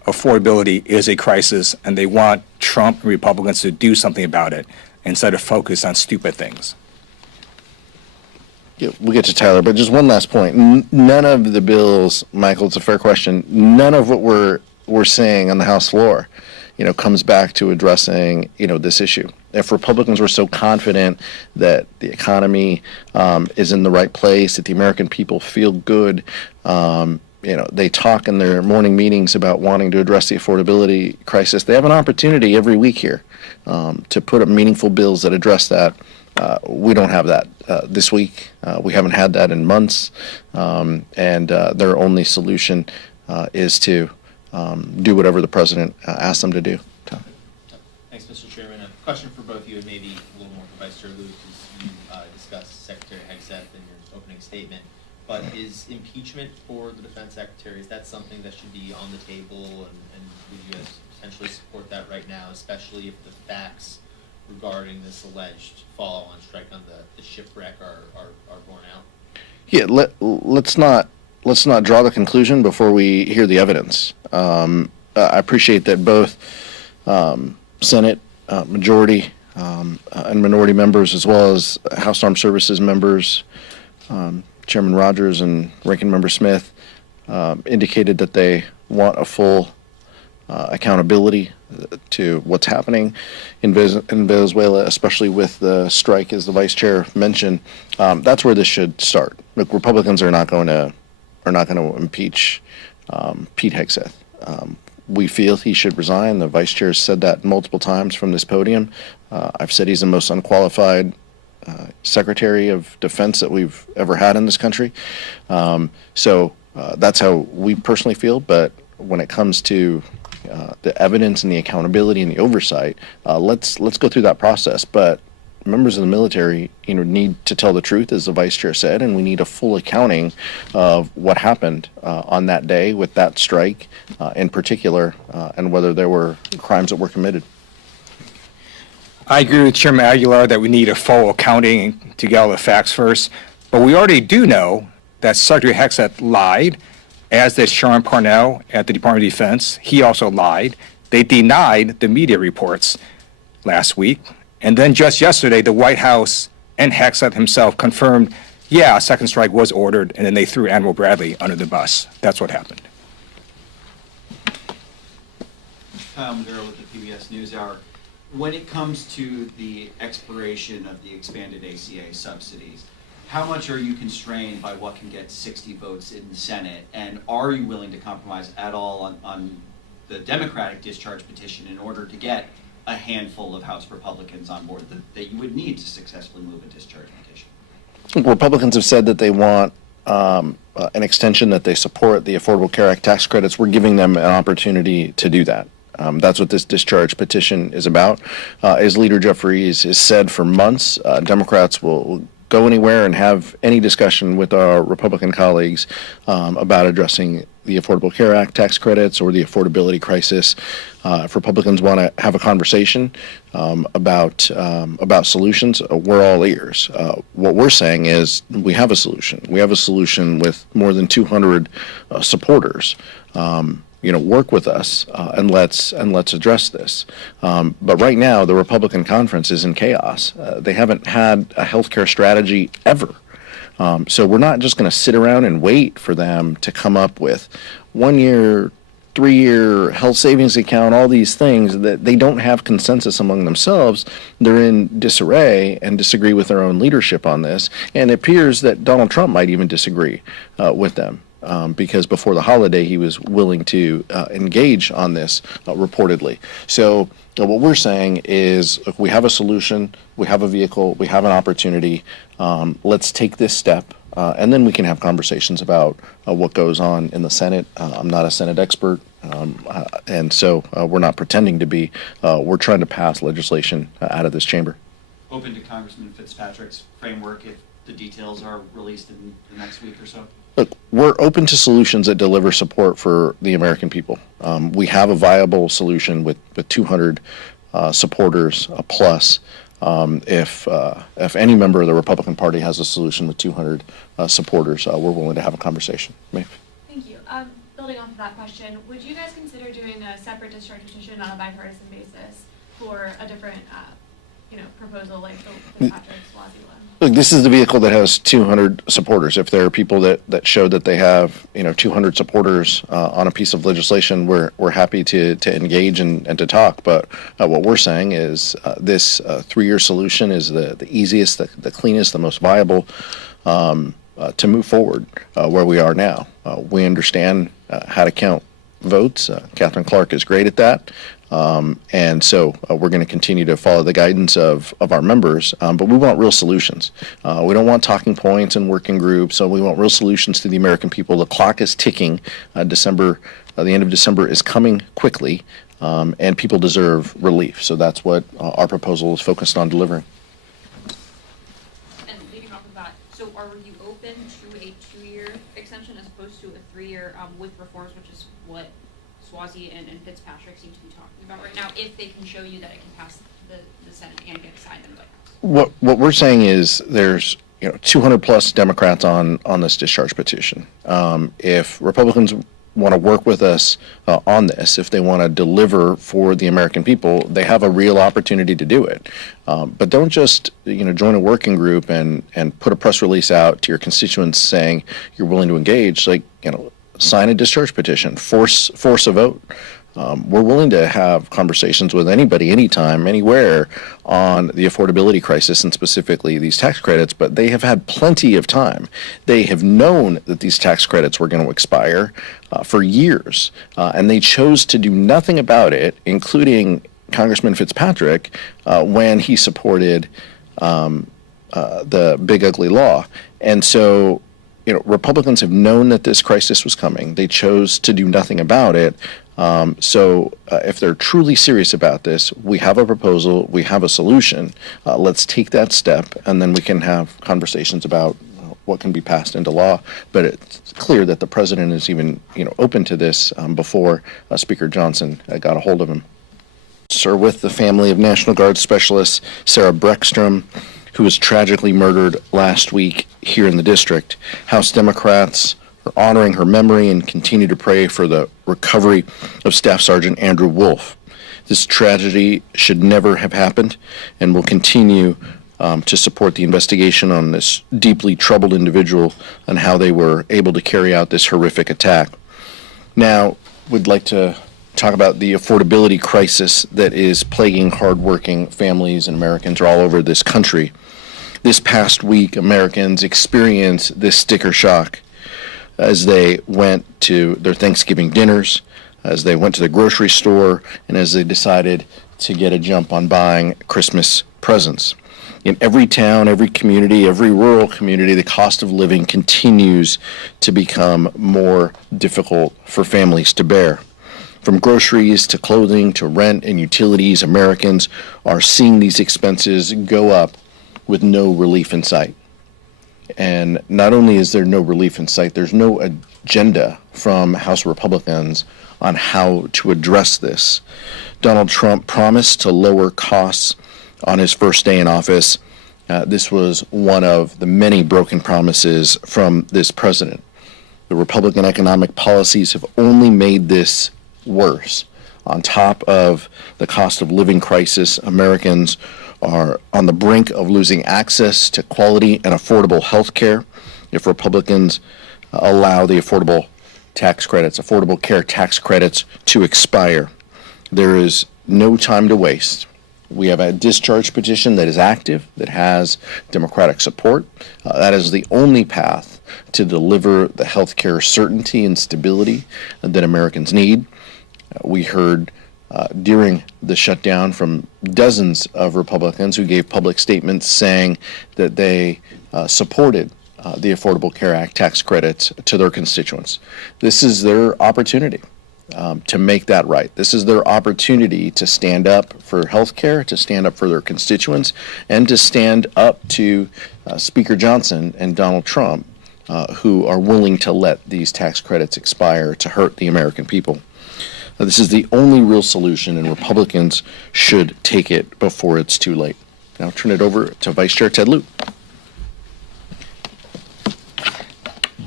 affordability is a crisis, and they want Trump and Republicans to do something about it instead of focus on stupid things. Yeah, we'll get to Tyler, but just one last point. None of the bills, Michael, it's a fair question, none of what we're saying on the House floor, comes back to addressing, this issue. If Republicans were so confident that the economy is in the right place, that the American people feel good, they talk in their morning meetings about wanting to address the affordability crisis, they have an opportunity every week here to put up meaningful bills that address that. We don't have that this week. We haven't had that in months, and their only solution is to do whatever the president asks them to do. Thanks, Mr. Chairman. A question for both of you, and maybe a little more for Vice Chair Luke, as you discussed Secretary Hegseth in your opening statement. But is impeachment for the Defense Secretary, is that something that should be on the table, and would you guys potentially support that right now, especially if the facts regarding this alleged follow-on strike on the shipwreck are borne out? Yeah, let's not draw the conclusion before we hear the evidence. I appreciate that both Senate majority and minority members, as well as House Armed Services members, Chairman Rogers and Ranking Member Smith, indicated that they want a full accountability to what's happening in Venezuela, especially with the strike, as the Vice Chair mentioned. That's where this should start. Look, Republicans are not going to impeach Pete Hegseth. We feel he should resign. The Vice Chair said that multiple times from this podium. I've said he's the most unqualified Secretary of Defense that we've ever had in this country. So that's how we personally feel. But when it comes to the evidence and the accountability and the oversight, let's go through that process. But members of the military, need to tell the truth, as the Vice Chair said, and we need a full accounting of what happened on that day with that strike, in particular, and whether there were crimes that were committed. I agree with Chairman Aguilar that we need a full accounting to get all the facts first, but we already do know that Secretary Hegseth lied, as did Sean Parnell at the Department of Defense. He also lied. They denied the media reports last week. And then just yesterday, the White House and Hegseth himself confirmed, yeah, a second strike was ordered, and then they threw Admiral Bradley under the bus. That's what happened. Kyle Maduro with the PBS NewsHour. When it comes to the expiration of the expanded ACA subsidies, how much are you constrained by what can get 60 votes in the Senate? And are you willing to compromise at all on the Democratic discharge petition in order to get a handful of House Republicans on board that you would need to successfully move a discharge petition? Republicans have said that they want an extension, that they support the Affordable Care Act tax credits. We're giving them an opportunity to do that. That's what this discharge petition is about. As Leader Jeffries has said for months, Democrats will go anywhere and have any discussion with our Republican colleagues about addressing the Affordable Care Act tax credits or the affordability crisis. If Republicans want to have a conversation about solutions, we're all ears. What we're saying is we have a solution. We have a solution with more than 200 supporters. Work with us and let's address this. But right now, the Republican conference is in chaos. They haven't had a healthcare strategy ever. So we're not just going to sit around and wait for them to come up with 1 year, 3-year health savings account, all these things that they don't have consensus among themselves. They're in disarray and disagree with their own leadership on this. And it appears that Donald Trump might even disagree with them. Because before the holiday, he was willing to engage on this reportedly. So what we're saying is, look, we have a solution, we have a vehicle, we have an opportunity. Let's take this step, and then we can have conversations about what goes on in the Senate. I'm not a Senate expert, and so we're not pretending to be. We're trying to pass legislation out of this chamber. Open to Congressman Fitzpatrick's framework if the details are released in the next week or so? Look, we're open to solutions that deliver support for the American people. We have a viable solution with 200 supporters plus. If any member of the Republican Party has a solution with 200 supporters, we're willing to have a conversation. Maeve? Thank you. building off of that question, would you guys consider doing a separate discharge petition on a bipartisan basis for a different, proposal like the Fitzpatrick-Swazi one? Look, this is the vehicle that has 200 supporters. If there are people that show that they have, 200 supporters on a piece of legislation, we're happy to engage and to talk. But what we're saying is this 3-year solution is the easiest, the cleanest, the most viable to move forward where we are now. We understand how to count votes. Catherine Clark is great at that. And so we're going to continue to follow the guidance of our members, but we want real solutions. We don't want talking points and working groups, so we want real solutions to the American people. The clock is ticking. The end of December is coming quickly, and people deserve relief. So that's what our proposal is focused on delivering. And leading off of that, so are you open to a 2-year extension as opposed to a 3-year with reforms, which is what Swazi and Fitzpatrick seem to be talking about right now, if they can show you that it can pass the Senate and get signed in the White House? What we're saying is there's 200 plus Democrats on this discharge petition. If Republicans want to work with us on this, if they want to deliver for the American people, they have a real opportunity to do it. But don't just join a working group and put a press release out to your constituents saying you're willing to engage. Sign a discharge petition, force a vote. We're willing to have conversations with anybody, anytime, anywhere on the affordability crisis and specifically these tax credits, but they have had plenty of time. They have known that these tax credits were going to expire for years, and they chose to do nothing about it, including Congressman Fitzpatrick, when he supported the big ugly law. And so Republicans have known that this crisis was coming. They chose to do nothing about it. So if they're truly serious about this, we have a proposal, we have a solution. Let's take that step, and then we can have conversations about what can be passed into law. But it's clear that the president is even open to this before Speaker Johnson got a hold of him. Sir, with the family of National Guard Specialist Sarah Breckstrom, who was tragically murdered last week here in the district. House Democrats are honoring her memory and continue to pray for the recovery of Staff Sergeant Andrew Wolf. This tragedy should never have happened, and will continue to support the investigation on this deeply troubled individual and how they were able to carry out this horrific attack. Now, we'd like to talk about the affordability crisis that is plaguing hardworking families and Americans all over this country. This past week, Americans experienced this sticker shock as they went to their Thanksgiving dinners, as they went to the grocery store, and as they decided to get a jump on buying Christmas presents. In every town, every community, every rural community, the cost of living continues to become more difficult for families to bear. From groceries to clothing to rent and utilities, Americans are seeing these expenses go up with no relief in sight. And not only is there no relief in sight, there's no agenda from House Republicans on how to address this. Donald Trump promised to lower costs on his first day in office. This was one of the many broken promises from this president. The Republican economic policies have only made this worse. On top of the cost of living crisis, Americans are on the brink of losing access to quality and affordable health care if Republicans allow the affordable care tax credits to expire. There is no time to waste. We have a discharge petition that is active, that has Democratic support. That is the only path to deliver the health care certainty and stability that Americans need. We heard during the shutdown from dozens of Republicans who gave public statements saying that they supported the Affordable Care Act tax credits to their constituents. This is their opportunity to make that right. This is their opportunity to stand up for health care, to stand up for their constituents, and to stand up to Speaker Johnson and Donald Trump, who are willing to let these tax credits expire to hurt the American people. This is the only real solution, and Republicans should take it before it's too late. Now I'll turn it over to Vice Chair Ted Lieu.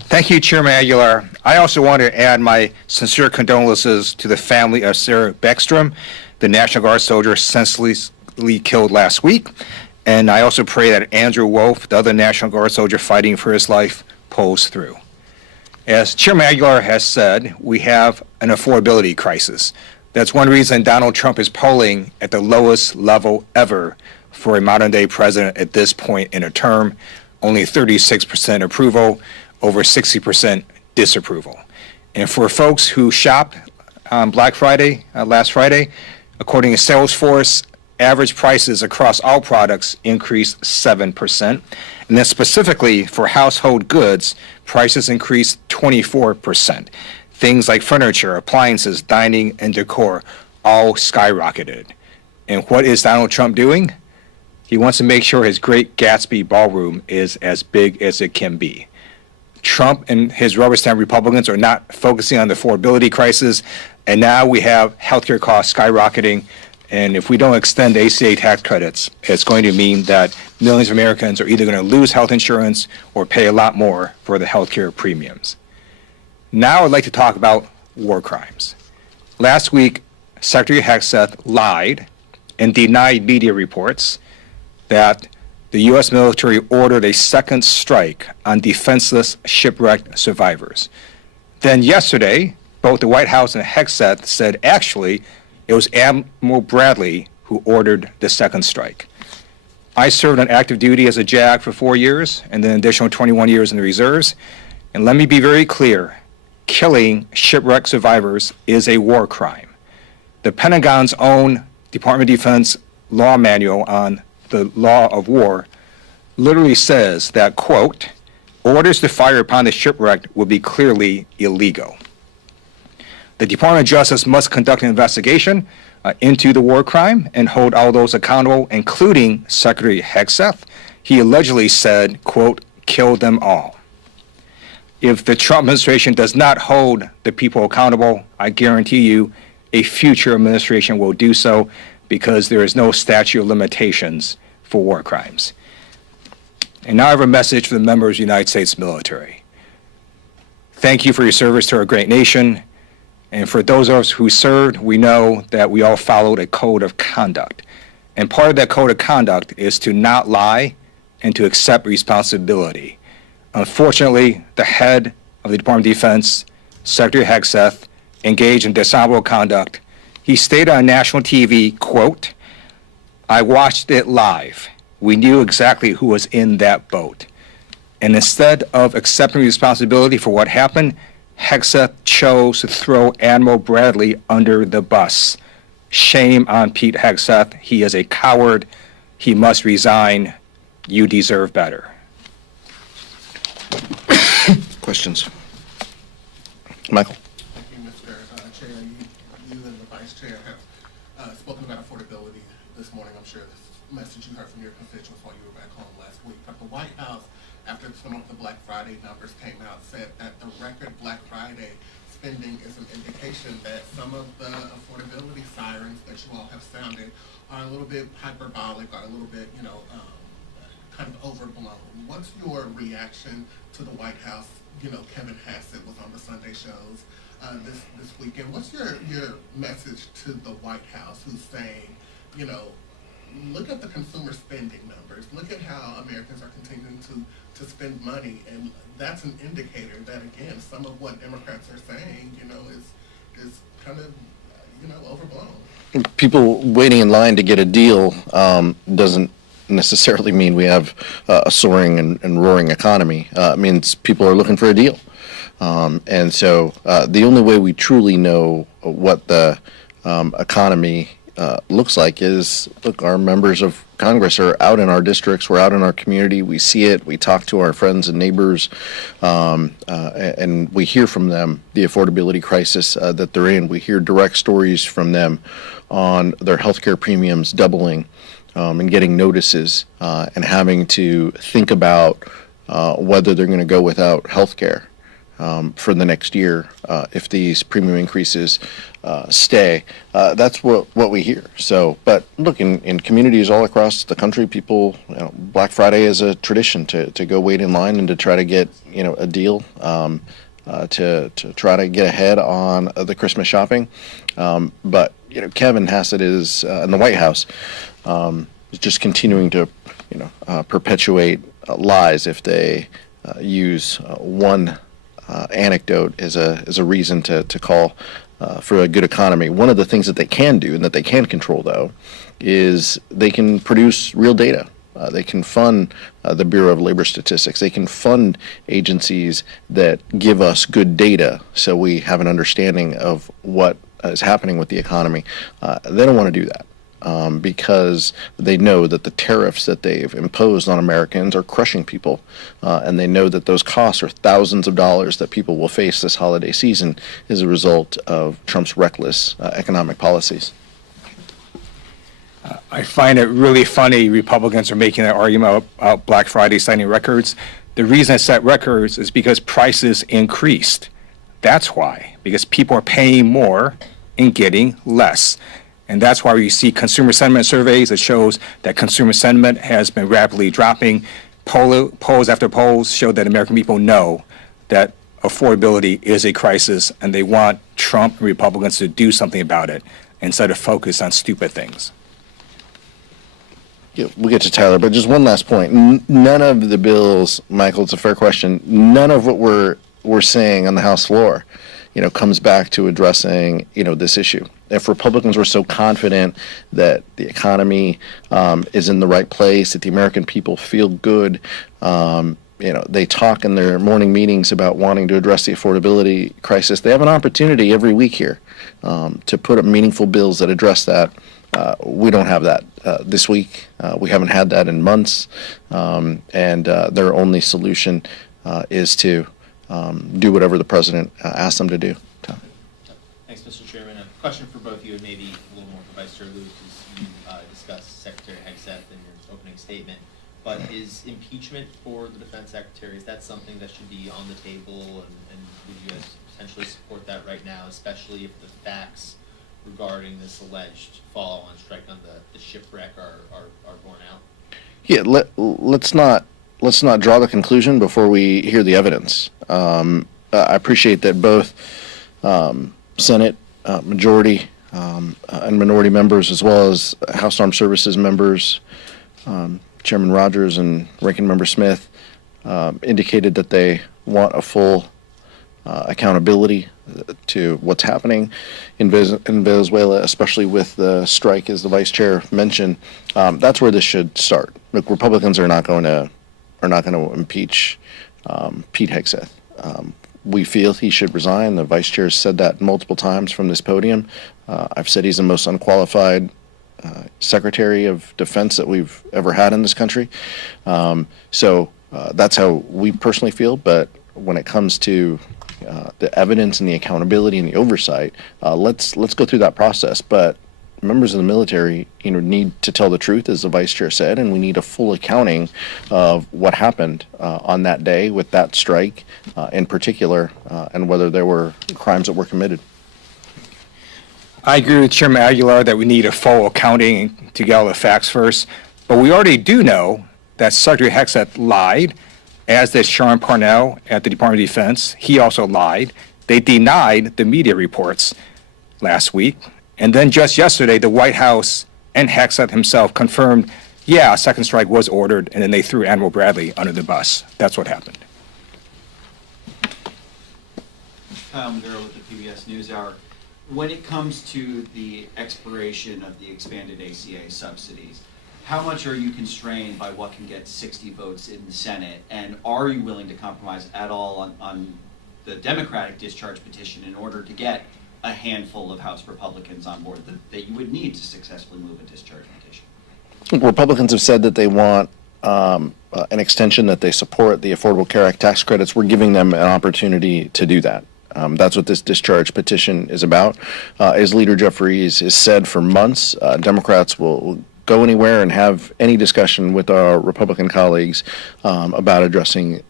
Thank you, Chairman Aguilar. I also want to add my sincere condolences to the family of Sarah Beckstrom, the National Guard soldier senselessly killed last week. And I also pray that Andrew Wolf, the other National Guard soldier fighting for his life, pulls through. As Chairman Aguilar has said, we have an affordability crisis. That's one reason Donald Trump is polling at the lowest level ever for a modern-day president at this point in a term, only 36% approval, over 60% disapproval. And for folks who shopped on Black Friday, last Friday, according to Salesforce, average prices across all products increased 7%. And then specifically for household goods, prices increased 24%. Things like furniture, appliances, dining, and decor all skyrocketed. And what is Donald Trump doing? He wants to make sure his Great Gatsby ballroom is as big as it can be. Trump and his rubber stamp Republicans are not focusing on the affordability crisis, and now we have healthcare costs skyrocketing. And if we don't extend ACA tax credits, it's going to mean that millions of Americans are either going to lose health insurance or pay a lot more for the healthcare premiums. Now I'd like to talk about war crimes. Last week, Secretary Hegseth lied and denied media reports that the U.S. military ordered a second strike on defenseless shipwrecked survivors. Then yesterday, both the White House and Hegseth said actually it was Admiral Bradley who ordered the second strike. I served on active duty as a JAG for 4 years and then an additional 21 years in the reserves. And let me be very clear, killing shipwrecked survivors is a war crime. The Pentagon's own Department of Defense law manual on the law of war literally says that, quote, orders to fire upon the shipwrecked would be clearly illegal. The Department of Justice must conduct an investigation into the war crime and hold all those accountable, including Secretary Hegseth. He allegedly said, quote, kill them all. If the Trump administration does not hold the people accountable, I guarantee you a future administration will do so, because there is no statute of limitations for war crimes. And now I have a message for the members of the United States military. Thank you for your service to our great nation. And for those of us who served, we know that we all followed a code of conduct. And part of that code of conduct is to not lie and to accept responsibility. Unfortunately, the head of the Department of Defense, Secretary Hegseth, engaged in dishonorable conduct. He stated on national TV, quote, I watched it live. We knew exactly who was in that boat. And instead of accepting responsibility for what happened, Hegseth chose to throw Admiral Bradley under the bus. Shame on Pete Hegseth. He is a coward. He must resign. You deserve better. Questions? Michael? Thank you, Mr. Chair. You and the Vice Chair have spoken about affordability this morning. I'm sure this message you heard from your constituents while you were back home last week. But the White House, after some of the Black Friday numbers came out, said that the record Black Friday spending is an indication that some of the affordability sirens that you all have sounded are a little bit hyperbolic, or a little bit, kind of overblown. What's your reaction to the White House? Kevin Hassett was on the Sunday shows this weekend. What's your message to the White House, who's saying, look at the consumer spending numbers, look at how Americans are continuing to spend money, and that's an indicator that, again, some of what Democrats are saying, is kind of, overblown. People waiting in line to get a deal doesn't necessarily mean we have a soaring and roaring economy. It means people are looking for a deal. And so the only way we truly know what the economy looks like is, look, our members of Congress are out in our districts, we're out in our community, we see it, we talk to our friends and neighbors, and we hear from them the affordability crisis that they're in. We hear direct stories from them on their healthcare premiums doubling, and getting notices and having to think about whether they're going to go without health care. for the next year if these premium increases stay. That's what we hear. So, but look, in communities all across the country, people, Black Friday is a tradition to go wait in line and to try to get a deal. To try to get ahead on the Christmas shopping. But Kevin Hassett is in the White House is just continuing to perpetuate lies if they use one anecdote as a reason to call for a good economy. One of the things that they can do and that they can control, though, is they can produce real data. They can fund the Bureau of Labor Statistics. They can fund agencies that give us good data so we have an understanding of what is happening with the economy. They don't want to do that because they know that the tariffs that they've imposed on Americans are crushing people. And they know that those costs are thousands of dollars that people will face this holiday season as a result of Trump's reckless economic policies. I find it really funny Republicans are making that argument about Black Friday citing records. The reason it set records is because prices increased. That's why, because people are paying more and getting less. And that's why we see consumer sentiment surveys that shows that consumer sentiment has been rapidly dropping. Polls after polls show that American people know that affordability is a crisis and they want Trump and Republicans to do something about it instead of focus on stupid things. Yeah, we'll get to Tyler, but just one last point. None of the bills, Michael, it's a fair question, none of what we're saying on the House floor, comes back to addressing, this issue. If Republicans were so confident that the economy is in the right place, that the American people feel good, they talk in their morning meetings about wanting to address the affordability crisis, they have an opportunity every week here to put up meaningful bills that address that. We don't have that this week. We haven't had that in months, and their only solution is to do whatever the president asks them to do. Thanks, Mr. Chairman. A question for both of you, and maybe a little more for Vice Chair Luke, as you discussed Secretary Hegseth in your opening statement. But is impeachment for the Defense Secretary, is that something that should be on the table, and would you guys potentially support that right now, especially if the facts regarding this alleged follow-on strike on the shipwreck are borne out? Yeah, let's not draw the conclusion before we hear the evidence. I appreciate that both Senate majority and minority members, as well as House Armed Services members, Chairman Rogers and Ranking Member Smith, indicated that they want a full accountability to what's happening in Venezuela, especially with the strike, as the vice chair mentioned. That's where this should start. Look, Republicans are not going to impeach Pete Hegseth. We feel he should resign. The vice chair has said that multiple times from this podium. I've said he's the most unqualified Secretary of Defense that we've ever had in this country. So that's how we personally feel. But when it comes to the evidence and the accountability and the oversight, let's go through that process. But members of the military, need to tell the truth, as the vice chair said, and we need a full accounting of what happened on that day with that strike, in particular, and whether there were crimes that were committed. I agree with Chairman Aguilar that we need a full accounting to get all the facts first, but we already do know that Secretary Hegseth lied, as did Sean Parnell at the Department of Defense. He also lied. They denied the media reports last week. And then just yesterday, the White House and Hegseth himself confirmed, yeah, a second strike was ordered, and then they threw Admiral Bradley under the bus. That's what happened. Kyle Maduro with the PBS NewsHour. When it comes to the expiration of the expanded ACA subsidies, how much are you constrained by what can get 60 votes in the Senate? And are you willing to compromise at all on the Democratic discharge petition in order to get a handful of House Republicans on board that you would need to successfully move a discharge petition? Republicans have said that they want an extension, that they support the Affordable Care Act tax credits. We're giving them an opportunity to do that. That's what this discharge petition is about. As Leader Jeffries has said for months, Democrats will go anywhere and have any discussion with our Republican colleagues about addressing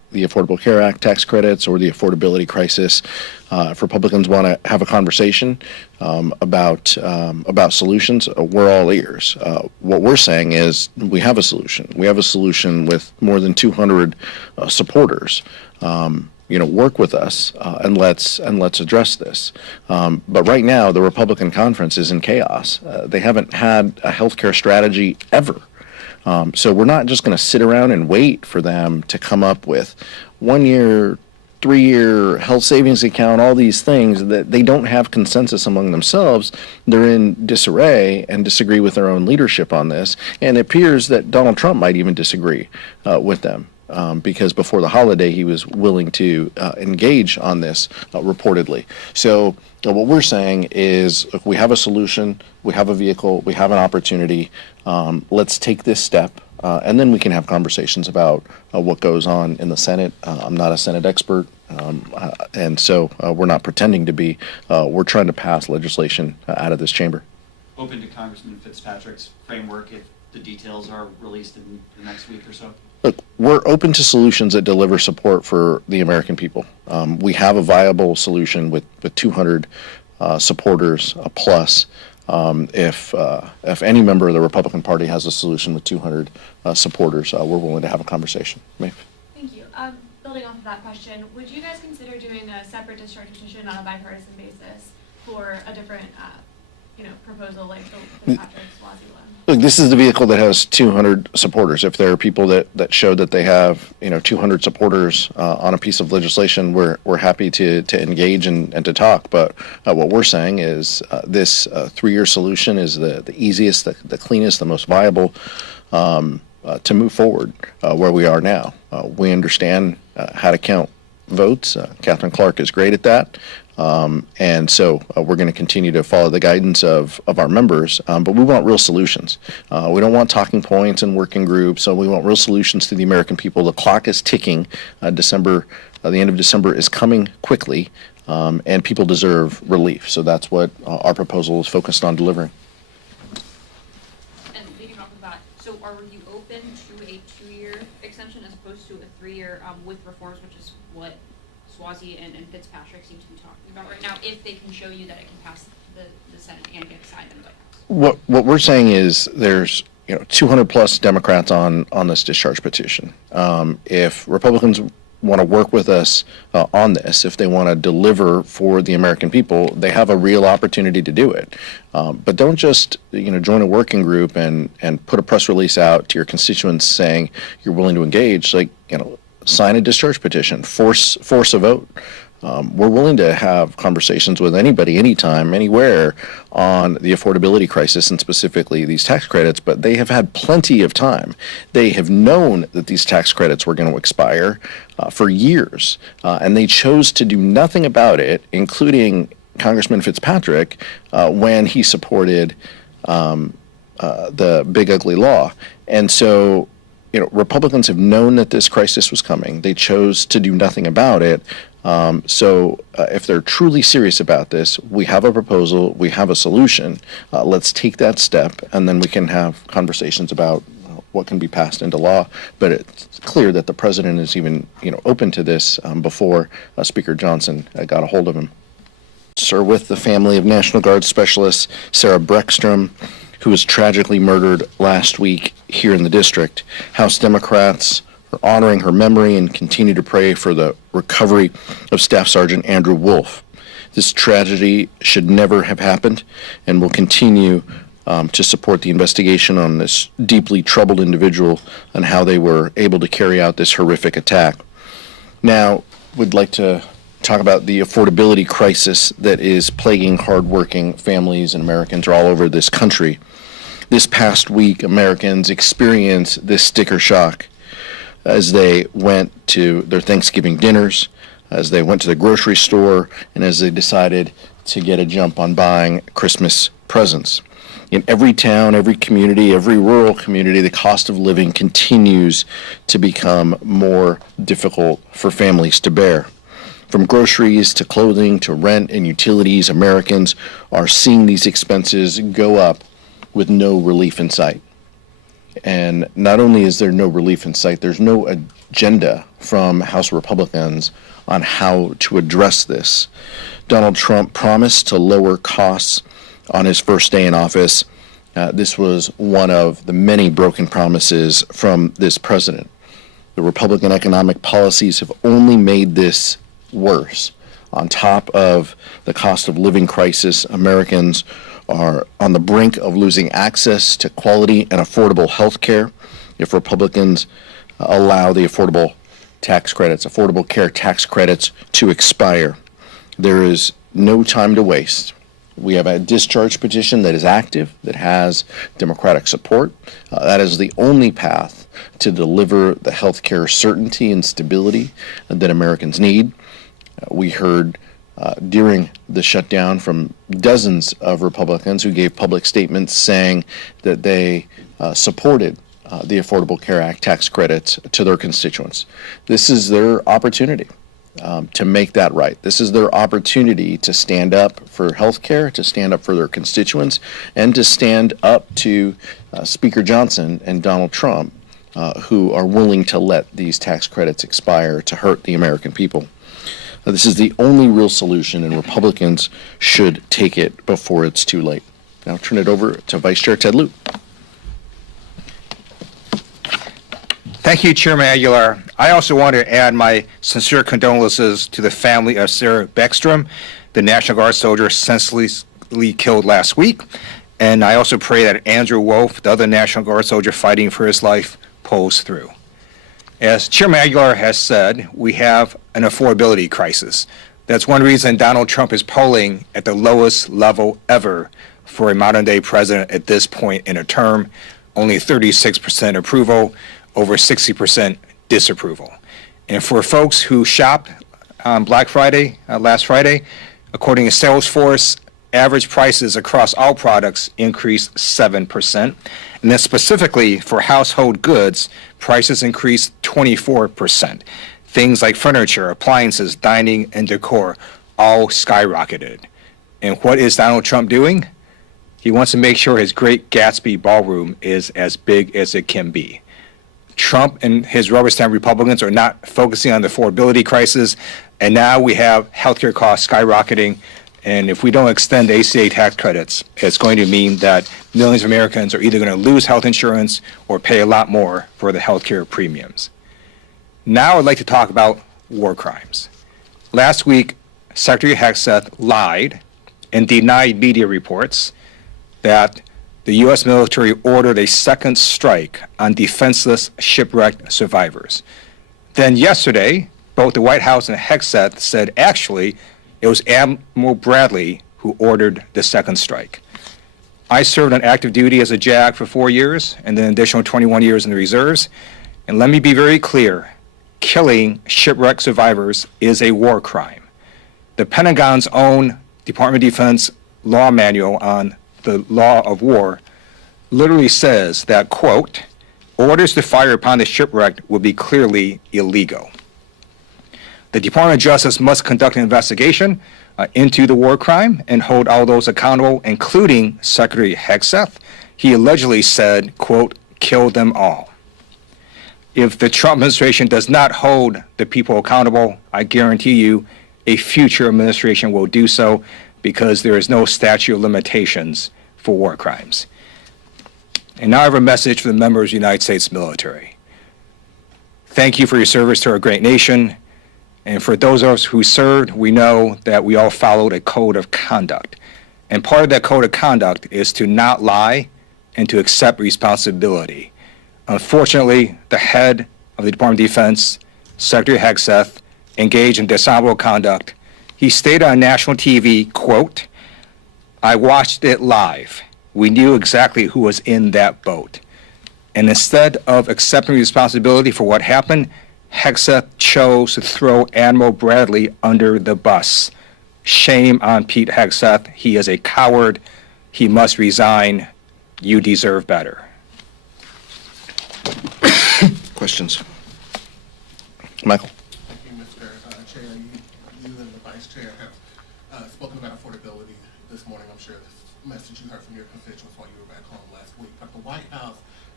the Affordable Care Act tax credits or the affordability crisis. If Republicans want to have a conversation about solutions, we're all ears. What we're saying is we have a solution. We have a solution with more than 200 supporters. Work with us and let's address this. But right now, the Republican conference is in chaos. They haven't had a healthcare strategy ever. So we're not just going to sit around and wait for them to come up with 1 year, 3-year health savings account, all these things that they don't have consensus among themselves. They're in disarray and disagree with their own leadership on this. And it appears that Donald Trump might even disagree with them. Because before the holiday, he was willing to engage on this reportedly. So what we're saying is, if we have a solution, we have a vehicle, we have an opportunity, let's take this step, and then we can have conversations about what goes on in the Senate. I'm not a Senate expert, and so we're not pretending to be. We're trying to pass legislation out of this chamber. Open to Congressman Fitzpatrick's framework if the details are released in the next week or so? Look, we're open to solutions that deliver support for the American people. We have a viable solution with 200 supporters plus. If any member of the Republican Party has a solution with 200 supporters, we're willing to have a conversation. Maeve? Thank you. Building off of that question, would you guys consider doing a separate discharge petition on a bipartisan basis for a different, proposal like the Fitzpatrick-Suozzi one? Look, this is the vehicle that has 200 supporters. If there are people that show that they have 200 supporters on a piece of legislation, we're happy to engage and to talk. But what we're saying is this 3-year solution is the easiest, the cleanest, the most viable to move forward where we are now. We understand how to count votes. Catherine Clark is great at that. And so we're going to continue to follow the guidance of our members, but we want real solutions. We don't want talking points and working groups, so we want real solutions to the American people. The clock is ticking. The end of December is coming quickly, and people deserve relief. So that's what our proposal is focused on delivering. And leading off of that, so are you open to a 2-year extension as opposed to a 3-year with reforms, which is what Suozzi and Fitzpatrick seem to be talking about right now, if they can show you that it can pass the Senate and get signed in the White House? What we're saying is there's 200 plus Democrats on this discharge petition. If Republicans want to work with us on this, if they want to deliver for the American people, they have a real opportunity to do it. But don't just join a working group and put a press release out to your constituents saying you're willing to engage. Sign a discharge petition, force a vote. We're willing to have conversations with anybody, anytime, anywhere on the affordability crisis and specifically these tax credits, but they have had plenty of time. They have known that these tax credits were going to expire for years, and they chose to do nothing about it, including Congressman Fitzpatrick when he supported the big ugly law. And so Republicans have known that this crisis was coming. They chose to do nothing about it. So if they're truly serious about this, we have a proposal, we have a solution. Let's take that step, and then we can have conversations about what can be passed into law. But it's clear that the president is even open to this before Speaker Johnson got a hold of him. Sir, with the family of National Guard Specialist Sarah Breckstrom, who was tragically murdered last week here in the district. House Democrats are honoring her memory and continue to pray for the recovery of Staff Sergeant Andrew Wolf. This tragedy should never have happened, and will continue to support the investigation on this deeply troubled individual and how they were able to carry out this horrific attack. Now, we'd like to talk about the affordability crisis that is plaguing hardworking families and Americans all over this country. This past week, Americans experienced this sticker shock as they went to their Thanksgiving dinners, as they went to the grocery store, and as they decided to get a jump on buying Christmas presents. In every town, every community, every rural community, the cost of living continues to become more difficult for families to bear. From groceries to clothing to rent and utilities, Americans are seeing these expenses go up with no relief in sight. And not only is there no relief in sight, there's no agenda from House Republicans on how to address this. Donald Trump promised to lower costs on his first day in office. This was one of the many broken promises from this president. The Republican economic policies have only made this worse. On top of the cost of living crisis, Americans are on the brink of losing access to quality and affordable health care if Republicans allow the affordable care tax credits to expire. There is no time to waste. We have a discharge petition that is active, that has Democratic support. That is the only path to deliver the health care certainty and stability that Americans need. We heard during the shutdown from dozens of Republicans who gave public statements saying that they supported the Affordable Care Act tax credits to their constituents. This is their opportunity to make that right. This is their opportunity to stand up for health care, to stand up for their constituents, and to stand up to Speaker Johnson and Donald Trump, who are willing to let these tax credits expire to hurt the American people. This is the only real solution, and Republicans should take it before it's too late. Now I'll turn it over to Vice Chair Ted Lieu. Thank you, Chairman Aguilar. I also want to add my sincere condolences to the family of Sarah Beckstrom, the National Guard soldier senselessly killed last week. And I also pray that Andrew Wolf, the other National Guard soldier fighting for his life, pulls through. As Chairman Aguilar has said, we have an affordability crisis. That's one reason Donald Trump is polling at the lowest level ever for a modern-day president at this point in a term. Only 36% approval, over 60% disapproval. And for folks who shopped on Black Friday, last Friday, according to Salesforce, average prices across all products increased 7%. And then specifically for household goods, prices increased 24%. Things like furniture, appliances, dining, and decor all skyrocketed. And what is Donald Trump doing? He wants to make sure his Great Gatsby ballroom is as big as it can be. Trump and his rubber stamp Republicans are not focusing on the affordability crisis, and now we have healthcare costs skyrocketing. And if we don't extend ACA tax credits, it's going to mean that millions of Americans are either going to lose health insurance or pay a lot more for the healthcare premiums. Now I'd like to talk about war crimes. Last week, Secretary Hegseth lied and denied media reports that the U.S. military ordered a second strike on defenseless shipwrecked survivors. Then yesterday, both the White House and Hegseth said actually it was Admiral Bradley who ordered the second strike. I served on active duty as a JAG for 4 years and then an additional 21 years in the reserves. And let me be very clear, killing shipwrecked survivors is a war crime. The Pentagon's own Department of Defense law manual on the law of war literally says that, quote, orders to fire upon the shipwrecked will be clearly illegal. The Department of Justice must conduct an investigation into the war crime and hold all those accountable, including Secretary Hegseth. He allegedly said, quote, kill them all. If the Trump administration does not hold the people accountable, I guarantee you a future administration will do so, because there is no statute of limitations for war crimes. And now I have a message for the members of the United States military. Thank you for your service to our great nation. And for those of us who served, we know that we all followed a code of conduct. And part of that code of conduct is to not lie and to accept responsibility. Unfortunately, the head of the Department of Defense, Secretary Hegseth, engaged in dishonorable conduct. He stated on national TV, quote, I watched it live. We knew exactly who was in that boat. And instead of accepting responsibility for what happened, Hegseth chose to throw Admiral Bradley under the bus. Shame on Pete Hegseth. He is a coward. He must resign. You deserve better. Questions? Michael? Thank you, Mr. Chair. You and the Vice Chair have spoken about affordability this morning. I'm sure this message you heard from your constituents while you were back home last week. But the White House,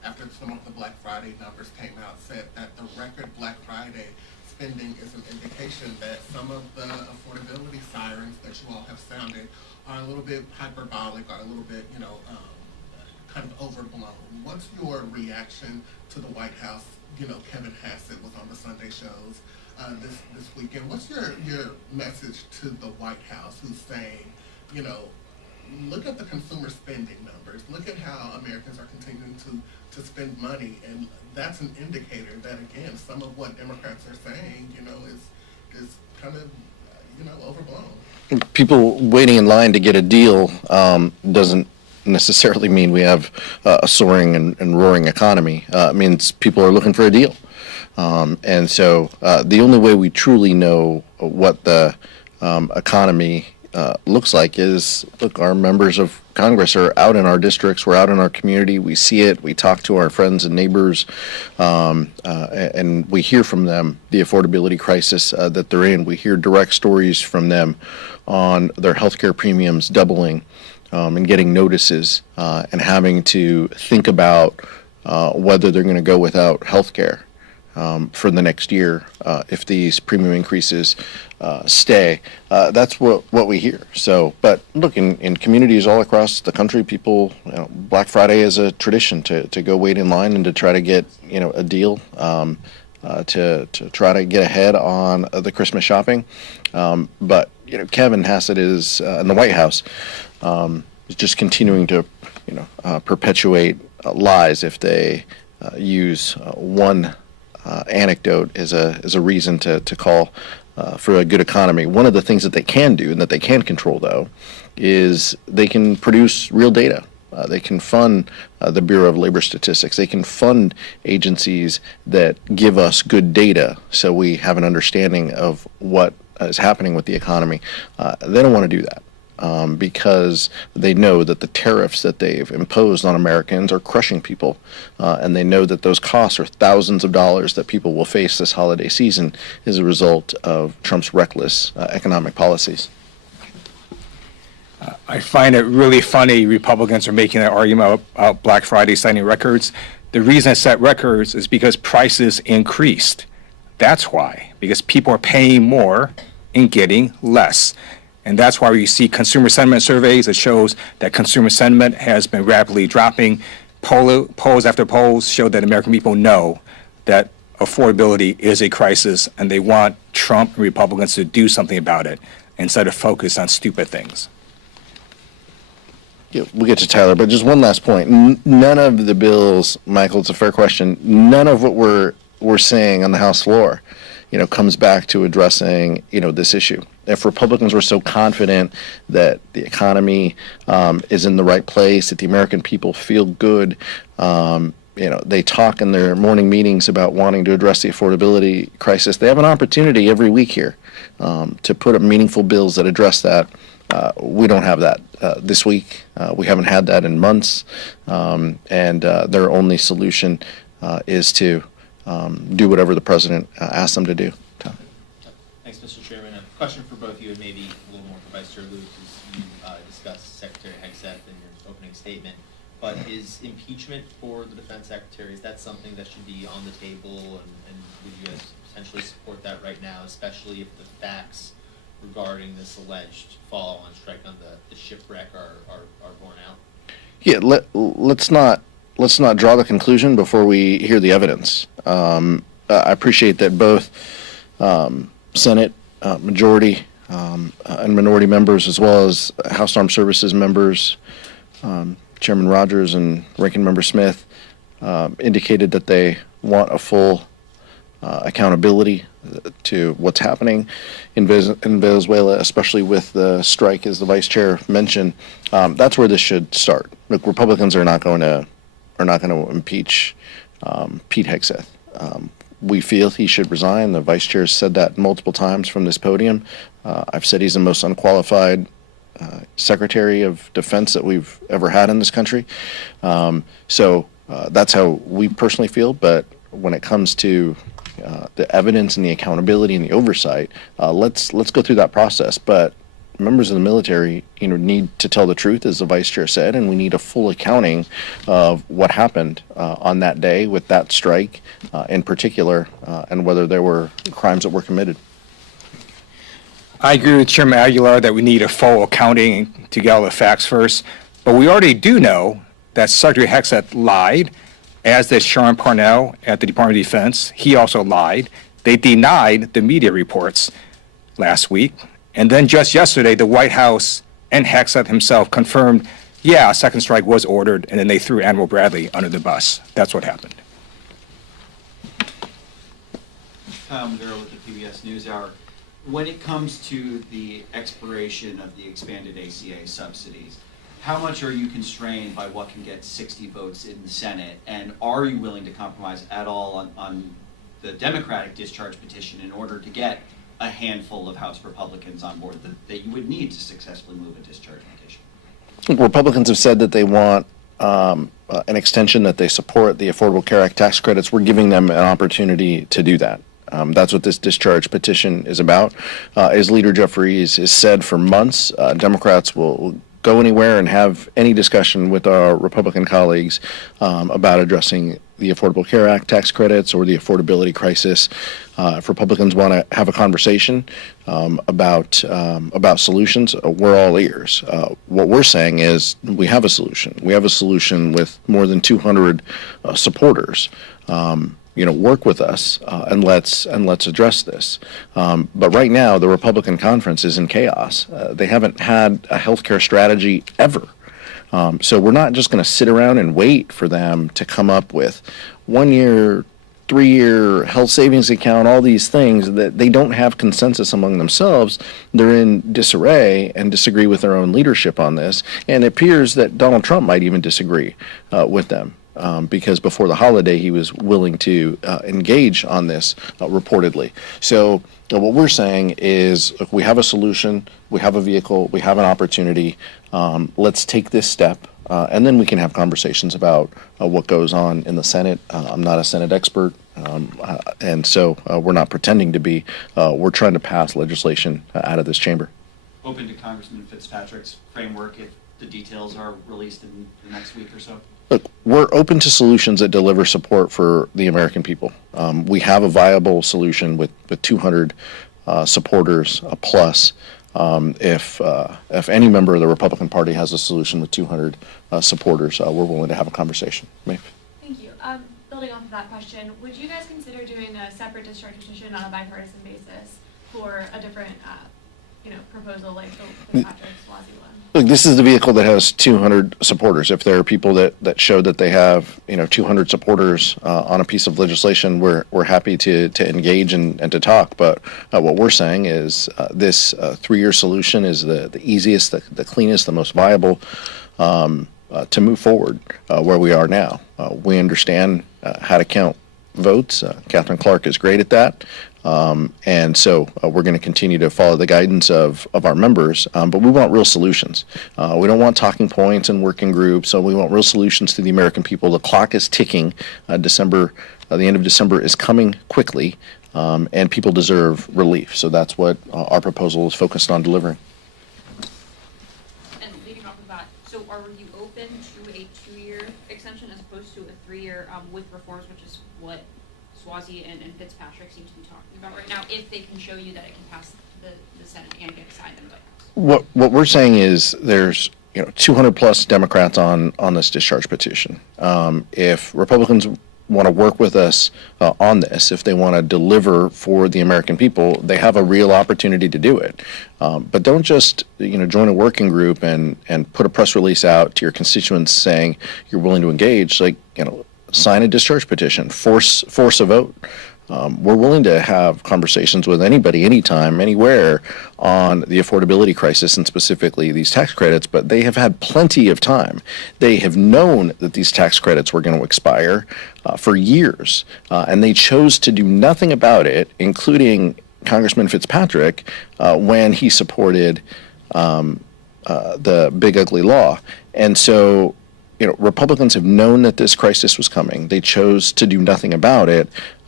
after some of the Black Friday numbers came out, said that the record Black Friday spending is an indication that some of the affordability sirens that you all have sounded are a little bit hyperbolic, or a little bit, kind of overblown. What's your reaction to the White House? Kevin Hegseth was on the Sunday shows this weekend. What's your message to the White House, who's saying, look at the consumer spending numbers. Look at how Americans are continuing to spend money, and that's an indicator that, again, some of what Democrats are saying, is kind of, overblown. People waiting in line to get a deal doesn't necessarily mean we have a soaring and roaring economy. It means people are looking for a deal. And so the only way we truly know what the economy looks like is, look, our members of Congress are out in our districts, we're out in our community, we see it, we talk to our friends and neighbors, and we hear from them the affordability crisis that they're in. We hear direct stories from them on their healthcare premiums doubling, and getting notices, and having to think about whether they're going to go without health care for the next year if these premium increases stay. That's what we hear. So, but look, in communities all across the country, people, Black Friday is a tradition to go wait in line and to try to get a deal, to try to get ahead on the Christmas shopping. But Kevin Hegseth is in the White House. Is just continuing to, perpetuate lies if they use one anecdote as a reason to call for a good economy. One of the things that they can do and that they can control, though, is they can produce real data. They can fund the Bureau of Labor Statistics. They can fund agencies that give us good data so we have an understanding of what is happening with the economy. They don't want to do that. Because they know that the tariffs that they've imposed on Americans are crushing people, and they know that those costs are thousands of dollars that people will face this holiday season as a result of Trump's reckless economic policies. I find it really funny Republicans are making that argument about Black Friday setting records. The reason it set records is because prices increased. That's why, because people are paying more and getting less. And that's why you see consumer sentiment surveys that shows that consumer sentiment has been rapidly dropping. Polls after polls show that American people know that affordability is a crisis, and they want Trump and Republicans to do something about it instead of focus on stupid things. Yeah, we'll get to Tyler, but just one last point. None of the bills, Michael, it's a fair question, none of what we're saying on the House floor, comes back to addressing, this issue. If Republicans were so confident that the economy is in the right place, that the American people feel good, they talk in their morning meetings about wanting to address the affordability crisis. They have an opportunity every week here to put up meaningful bills that address that. We don't have that this week. We haven't had that in months, and their only solution is to do whatever the president asks them to do. Tom. Thanks, Mr. Chairman. A question for both of you, and maybe a little more for Vice Chair Luke, as you discussed Secretary Hegseth in your opening statement. But is impeachment for the Defense Secretary, is that something that should be on the table, and would you guys potentially support that right now, especially if the facts regarding this alleged follow-on strike on the shipwreck are borne out? Yeah, let's not draw the conclusion before we hear the evidence. I appreciate that both Senate majority and minority members, as well as House Armed Services members, Chairman Rogers and Ranking Member Smith, indicated that they want a full accountability to what's happening in Venezuela, especially with the strike, as the Vice Chair mentioned. That's where this should start. Look, Republicans are not going to impeach Pete Hegseth. We feel he should resign. The Vice Chair said that multiple times from this podium. I've said he's the most unqualified Secretary of Defense that we've ever had in this country. So that's how we personally feel. But when it comes to the evidence and the accountability and the oversight, let's go through that process. But members of the military, need to tell the truth, as the vice chair said, and we need a full accounting of what happened on that day with that strike in particular, and whether there were crimes that were committed. I agree with Chairman Aguilar that we need a full accounting to get all the facts first, but we already do know that Secretary Hegseth lied, as did Sean Parnell at the Department of Defense. He also lied. They denied the media reports last week. And then just yesterday, the White House and Hegseth himself confirmed, yeah, a second strike was ordered, and then they threw Admiral Bradley under the bus. That's what happened. Kyle Maduro with the PBS NewsHour. When it comes to the expiration of the expanded ACA subsidies, how much are you constrained by what can get 60 votes in the Senate? And are you willing to compromise at all on the Democratic discharge petition in order to get a handful of House Republicans on board that you would need to successfully move a discharge petition? Republicans have said that they want an extension, that they support the Affordable Care Act tax credits. We're giving them an opportunity to do that. That's what this discharge petition is about. As Leader Jeffries has said for months, Democrats will go anywhere and have any discussion with our Republican colleagues about addressing the Affordable Care Act tax credits or the affordability crisis. If Republicans want to have a conversation about solutions, we're all ears. What we're saying is we have a solution. We have a solution with more than 200 supporters. Work with us and let's address this. But right now, the Republican conference is in chaos. They haven't had a healthcare strategy ever. So we're not just going to sit around and wait for them to come up with 1 year, 3-year health savings account, all these things that they don't have consensus among themselves. They're in disarray and disagree with their own leadership on this. And it appears that Donald Trump might even disagree with them. Because before the holiday, he was willing to engage on this reportedly. So what we're saying is, look, we have a solution, we have a vehicle, we have an opportunity. Let's take this step, and then we can have conversations about what goes on in the Senate. I'm not a Senate expert, and so we're not pretending to be. We're trying to pass legislation out of this chamber. Open to Congressman Fitzpatrick's framework if the details are released in the next week or so? Look, we're open to solutions that deliver support for the American people. We have a viable solution with 200 supporters plus. If any member of the Republican Party has a solution with 200 supporters, we're willing to have a conversation. Maeve? Thank you. Building off of that question, would you guys consider doing a separate discharge petition on a bipartisan basis for a different, proposal like the Fitzpatrick-Suozzi one? Look, this is the vehicle that has 200 supporters. If there are people that show that they have 200 supporters on a piece of legislation, we're happy to engage and to talk. But what we're saying is this 3-year solution is the easiest, the cleanest, the most viable to move forward where we are now. We understand how to count votes. Catherine Clark is great at that. And so we're going to continue to follow the guidance of our members, but we want real solutions. We don't want talking points and working groups, so we want real solutions to the American people. The clock is ticking. The end of December is coming quickly, and people deserve relief. So that's what our proposal is focused on delivering. And leading off of that, so are you open to a 2-year extension as opposed to a 3-year with reforms, which is what Suozzi and Fitzpatrick seem to be talking about right now, if they can show you that it can pass the Senate and get signed in the White House? What we're saying is there's 200 plus Democrats on this discharge petition. If Republicans want to work with us on this, if they want to deliver for the American people, they have a real opportunity to do it. But don't just join a working group and put a press release out to your constituents saying you're willing to engage. Sign a discharge petition, force a vote. We're willing to have conversations with anybody, anytime, anywhere on the affordability crisis and specifically these tax credits, but they have had plenty of time. They have known that these tax credits were going to expire for years, and they chose to do nothing about it, including Congressman Fitzpatrick, when he supported the big ugly law. And so Republicans have known that this crisis was coming. They chose to do nothing about it.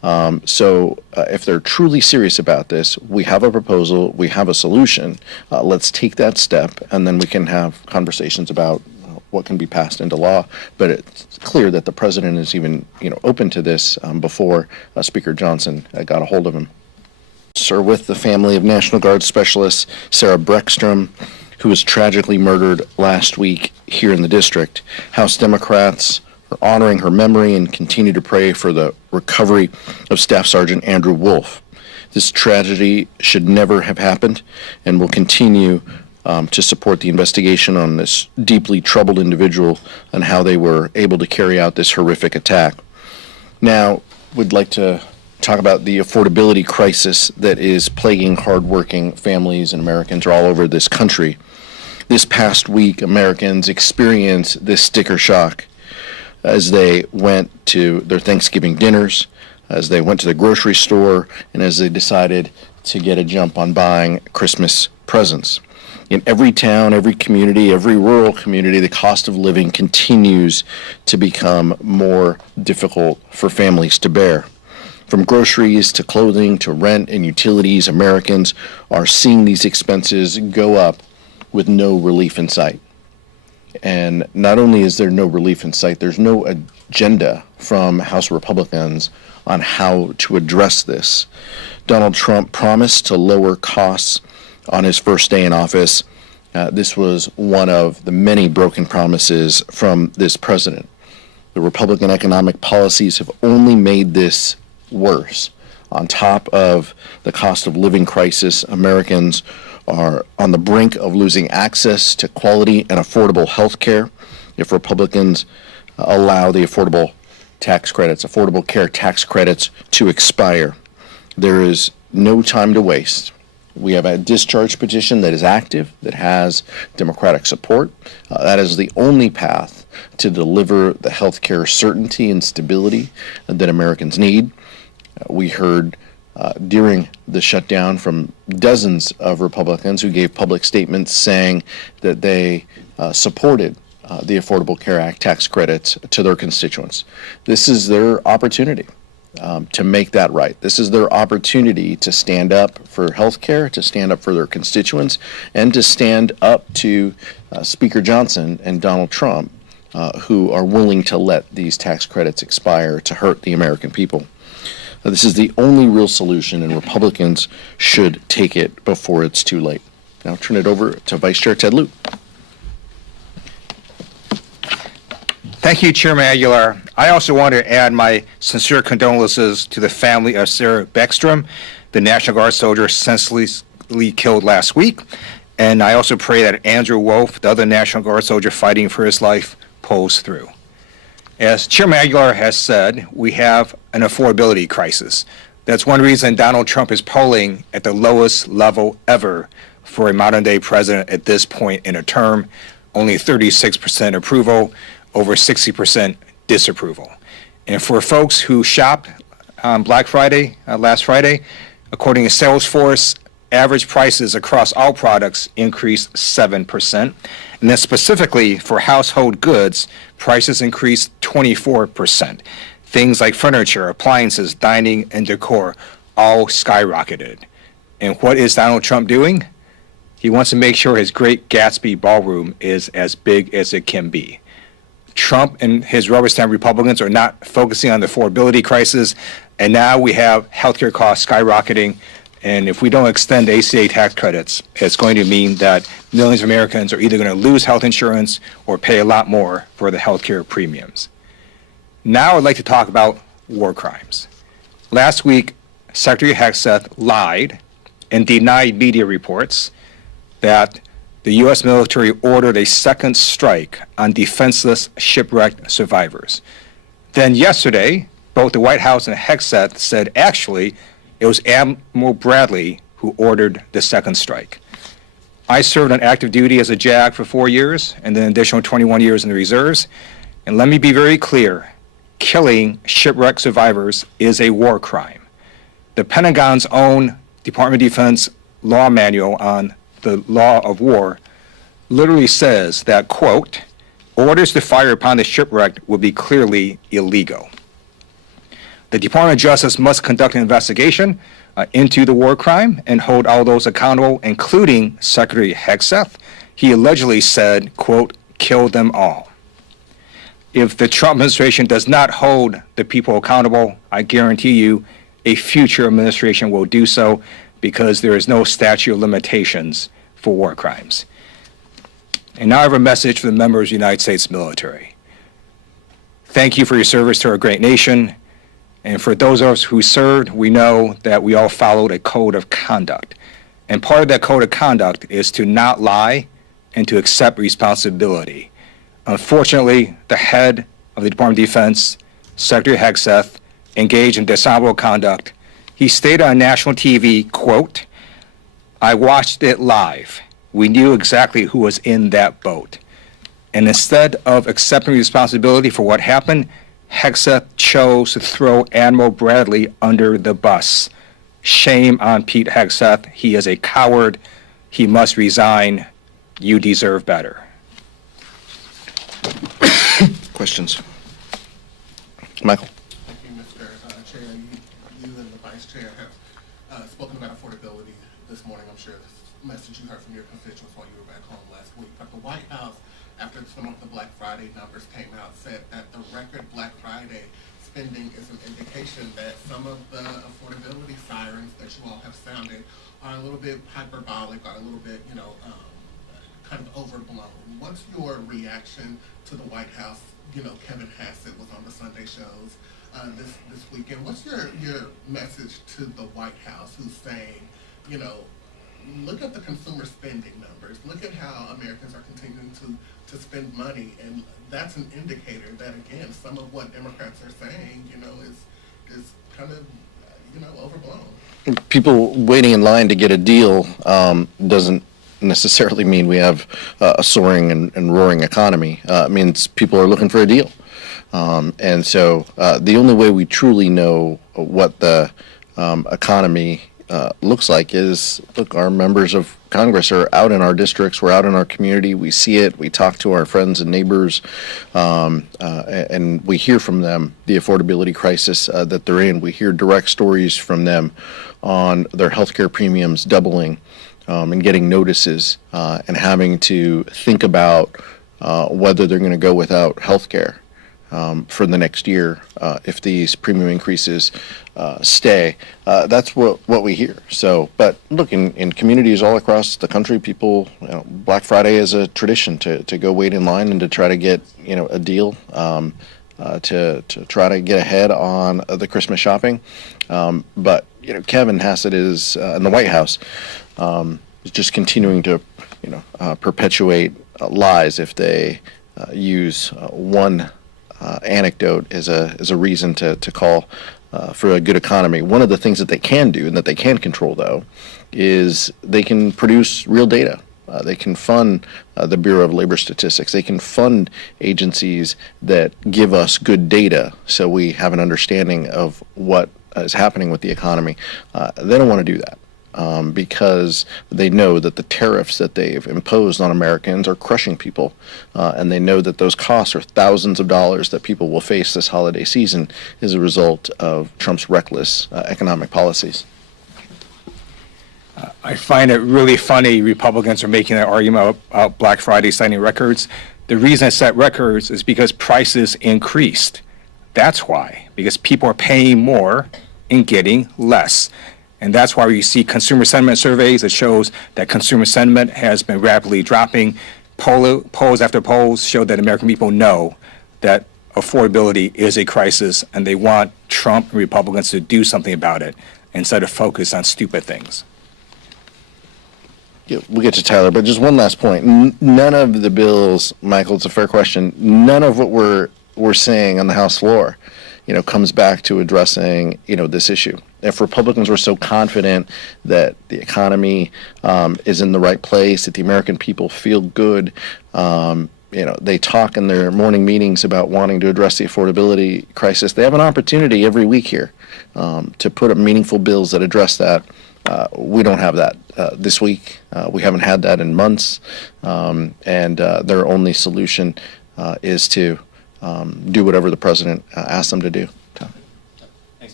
If they're truly serious about this, we have a proposal, we have a solution. Let's take that step, and then we can have conversations about what can be passed into law. But it's clear that the president is even, open to this before Speaker Johnson got a hold of him. Sir, with the family of National Guard Specialist Sarah Breckstrom, who was tragically murdered last week here in the district. House Democrats are honoring her memory and continue to pray for the recovery of Staff Sergeant Andrew Wolf. This tragedy should never have happened, and will continue to support the investigation on this deeply troubled individual and how they were able to carry out this horrific attack. Now, we'd like to talk about the affordability crisis that is plaguing hardworking families and Americans all over this country. This past week, Americans experienced this sticker shock as they went to their Thanksgiving dinners, as they went to the grocery store, and as they decided to get a jump on buying Christmas presents. In every town, every community, every rural community, the cost of living continues to become more difficult for families to bear. From groceries to clothing to rent and utilities, Americans are seeing these expenses go up with no relief in sight. And not only is there no relief in sight, there's no agenda from House Republicans on how to address this. Donald Trump promised to lower costs on his first day in office. This was one of the many broken promises from this president. The Republican economic policies have only made this worse. On top of the cost of living crisis, Americans are on the brink of losing access to quality and affordable health care if Republicans allow the affordable care tax credits to expire. There is no time to waste. We have a discharge petition that is active, that has Democratic support. That is the only path to deliver the health care certainty and stability that Americans need. We heard during the shutdown from dozens of Republicans who gave public statements saying that they supported the Affordable Care Act tax credits to their constituents. This is their opportunity to make that right. This is their opportunity to stand up for health care, to stand up for their constituents, and to stand up to Speaker Johnson and Donald Trump, who are willing to let these tax credits expire to hurt the American people. This is the only real solution, and Republicans should take it before it's too late. Now I'll turn it over to Vice Chair Ted Lieu. Thank you, Chairman Aguilar. I also want to add my sincere condolences to the family of Sarah Breckstrom, the National Guard soldier senselessly killed last week. And I also pray that Andrew Wolf, the other National Guard soldier fighting for his life, pulls through. As Chairman Aguilar has said, we have an affordability crisis. That's one reason Donald Trump is polling at the lowest level ever for a modern-day president at this point in a term. Only 36% approval, over 60% disapproval. And for folks who shopped on Black Friday, last Friday, according to Salesforce, average prices across all products increased 7%. And then specifically for household goods, prices increased 24%. Things like furniture, appliances, dining, and decor all skyrocketed. And what is Donald Trump doing? He wants to make sure his Great Gatsby ballroom is as big as it can be. Trump and his rubber stamp Republicans are not focusing on the affordability crisis, and now we have healthcare costs skyrocketing. And if we don't extend ACA tax credits, it's going to mean that millions of Americans are either going to lose health insurance or pay a lot more for the healthcare premiums. Now I'd like to talk about war crimes. Last week, Secretary Hegseth lied and denied media reports that the U.S. military ordered a second strike on defenseless shipwrecked survivors. Then yesterday, both the White House and Hegseth said actually it was Admiral Bradley who ordered the second strike. I served on active duty as a JAG for 4 years and then an additional 21 years in the reserves. And let me be very clear, killing shipwrecked survivors is a war crime. The Pentagon's own Department of Defense law manual on the law of war literally says that, quote, orders to fire upon the shipwrecked will be clearly illegal. The Department of Justice must conduct an investigation into the war crime and hold all those accountable, including Secretary Hegseth. He allegedly said, quote, "kill them all." If the Trump administration does not hold the people accountable, I guarantee you a future administration will do so, because there is no statute of limitations for war crimes. And now I have a message for the members of the United States military. Thank you for your service to our great nation. And for those of us who served, we know that we all followed a code of conduct. And part of that code of conduct is to not lie and to accept responsibility. Unfortunately, the head of the Department of Defense, Secretary Hegseth, engaged in dishonorable conduct. He stated on national TV, quote, "I watched it live. We knew exactly who was in that boat." And instead of accepting responsibility for what happened, Hegseth chose to throw Admiral Bradley under the bus. Shame on Pete Hegseth. He is a coward. He must resign. You deserve better. Questions? Michael? Thank you, Mr. Chair. You and the Vice Chair have spoken about affordability this morning. I'm sure this message you heard from your constituents while you were back home last week. But the White House, after some of the Black Friday numbers came out, said that the record Black Friday spending is an indication that some of the affordability sirens that you all have sounded are a little bit hyperbolic, are a little bit, kind of overblown. What's your reaction to the White House? Kevin Hassett was on the Sunday shows this weekend. What's your message to the White House, who's saying, look at the consumer spending numbers, look at how Americans are continuing to spend money, and that's an indicator that, again, some of what Democrats are saying, is kind of, overblown. People waiting in line to get a deal doesn't necessarily mean we have a soaring and roaring economy. It means people are looking for a deal. And so the only way we truly know what the economy looks like is, look, our members of Congress are out in our districts, we're out in our community, we see it, we talk to our friends and neighbors, and we hear from them the affordability crisis that they're in. We hear direct stories from them on their healthcare premiums doubling, and getting notices, and having to think about whether they're going to go without health care for the next year if these premium increases stay. That's what we hear. So, but look, in communities all across the country, people, Black Friday is a tradition to go wait in line and to try to get a deal, to try to get ahead on the Christmas shopping. But Kevin Hassett is in the White House. Is just continuing to, perpetuate lies if they use one anecdote as a reason to call for a good economy. One of the things that they can do and that they can control, though, is they can produce real data. They can fund the Bureau of Labor Statistics. They can fund agencies that give us good data so we have an understanding of what is happening with the economy. They don't want to do that. Because they know that the tariffs that they've imposed on Americans are crushing people, and they know that those costs are thousands of dollars that people will face this holiday season as a result of Trump's reckless economic policies. I find it really funny Republicans are making that argument about Black Friday setting records. The reason it set records is because prices increased. That's why, because people are paying more and getting less. And that's why we see consumer sentiment surveys that shows that consumer sentiment has been rapidly dropping. Polls after polls show that American people know that affordability is a crisis, and they want Trump and Republicans to do something about it instead of focus on stupid things. Yeah, we'll get to Tyler, but just one last point. None of the bills, Michael, it's a fair question, none of what we're saying on the House floor, comes back to addressing, this issue. If Republicans were so confident that the economy is in the right place, that the American people feel good, they talk in their morning meetings about wanting to address the affordability crisis. They have an opportunity every week here to put up meaningful bills that address that. We don't have that this week. We haven't had that in months, and their only solution is to do whatever the president asks them to do. Thanks,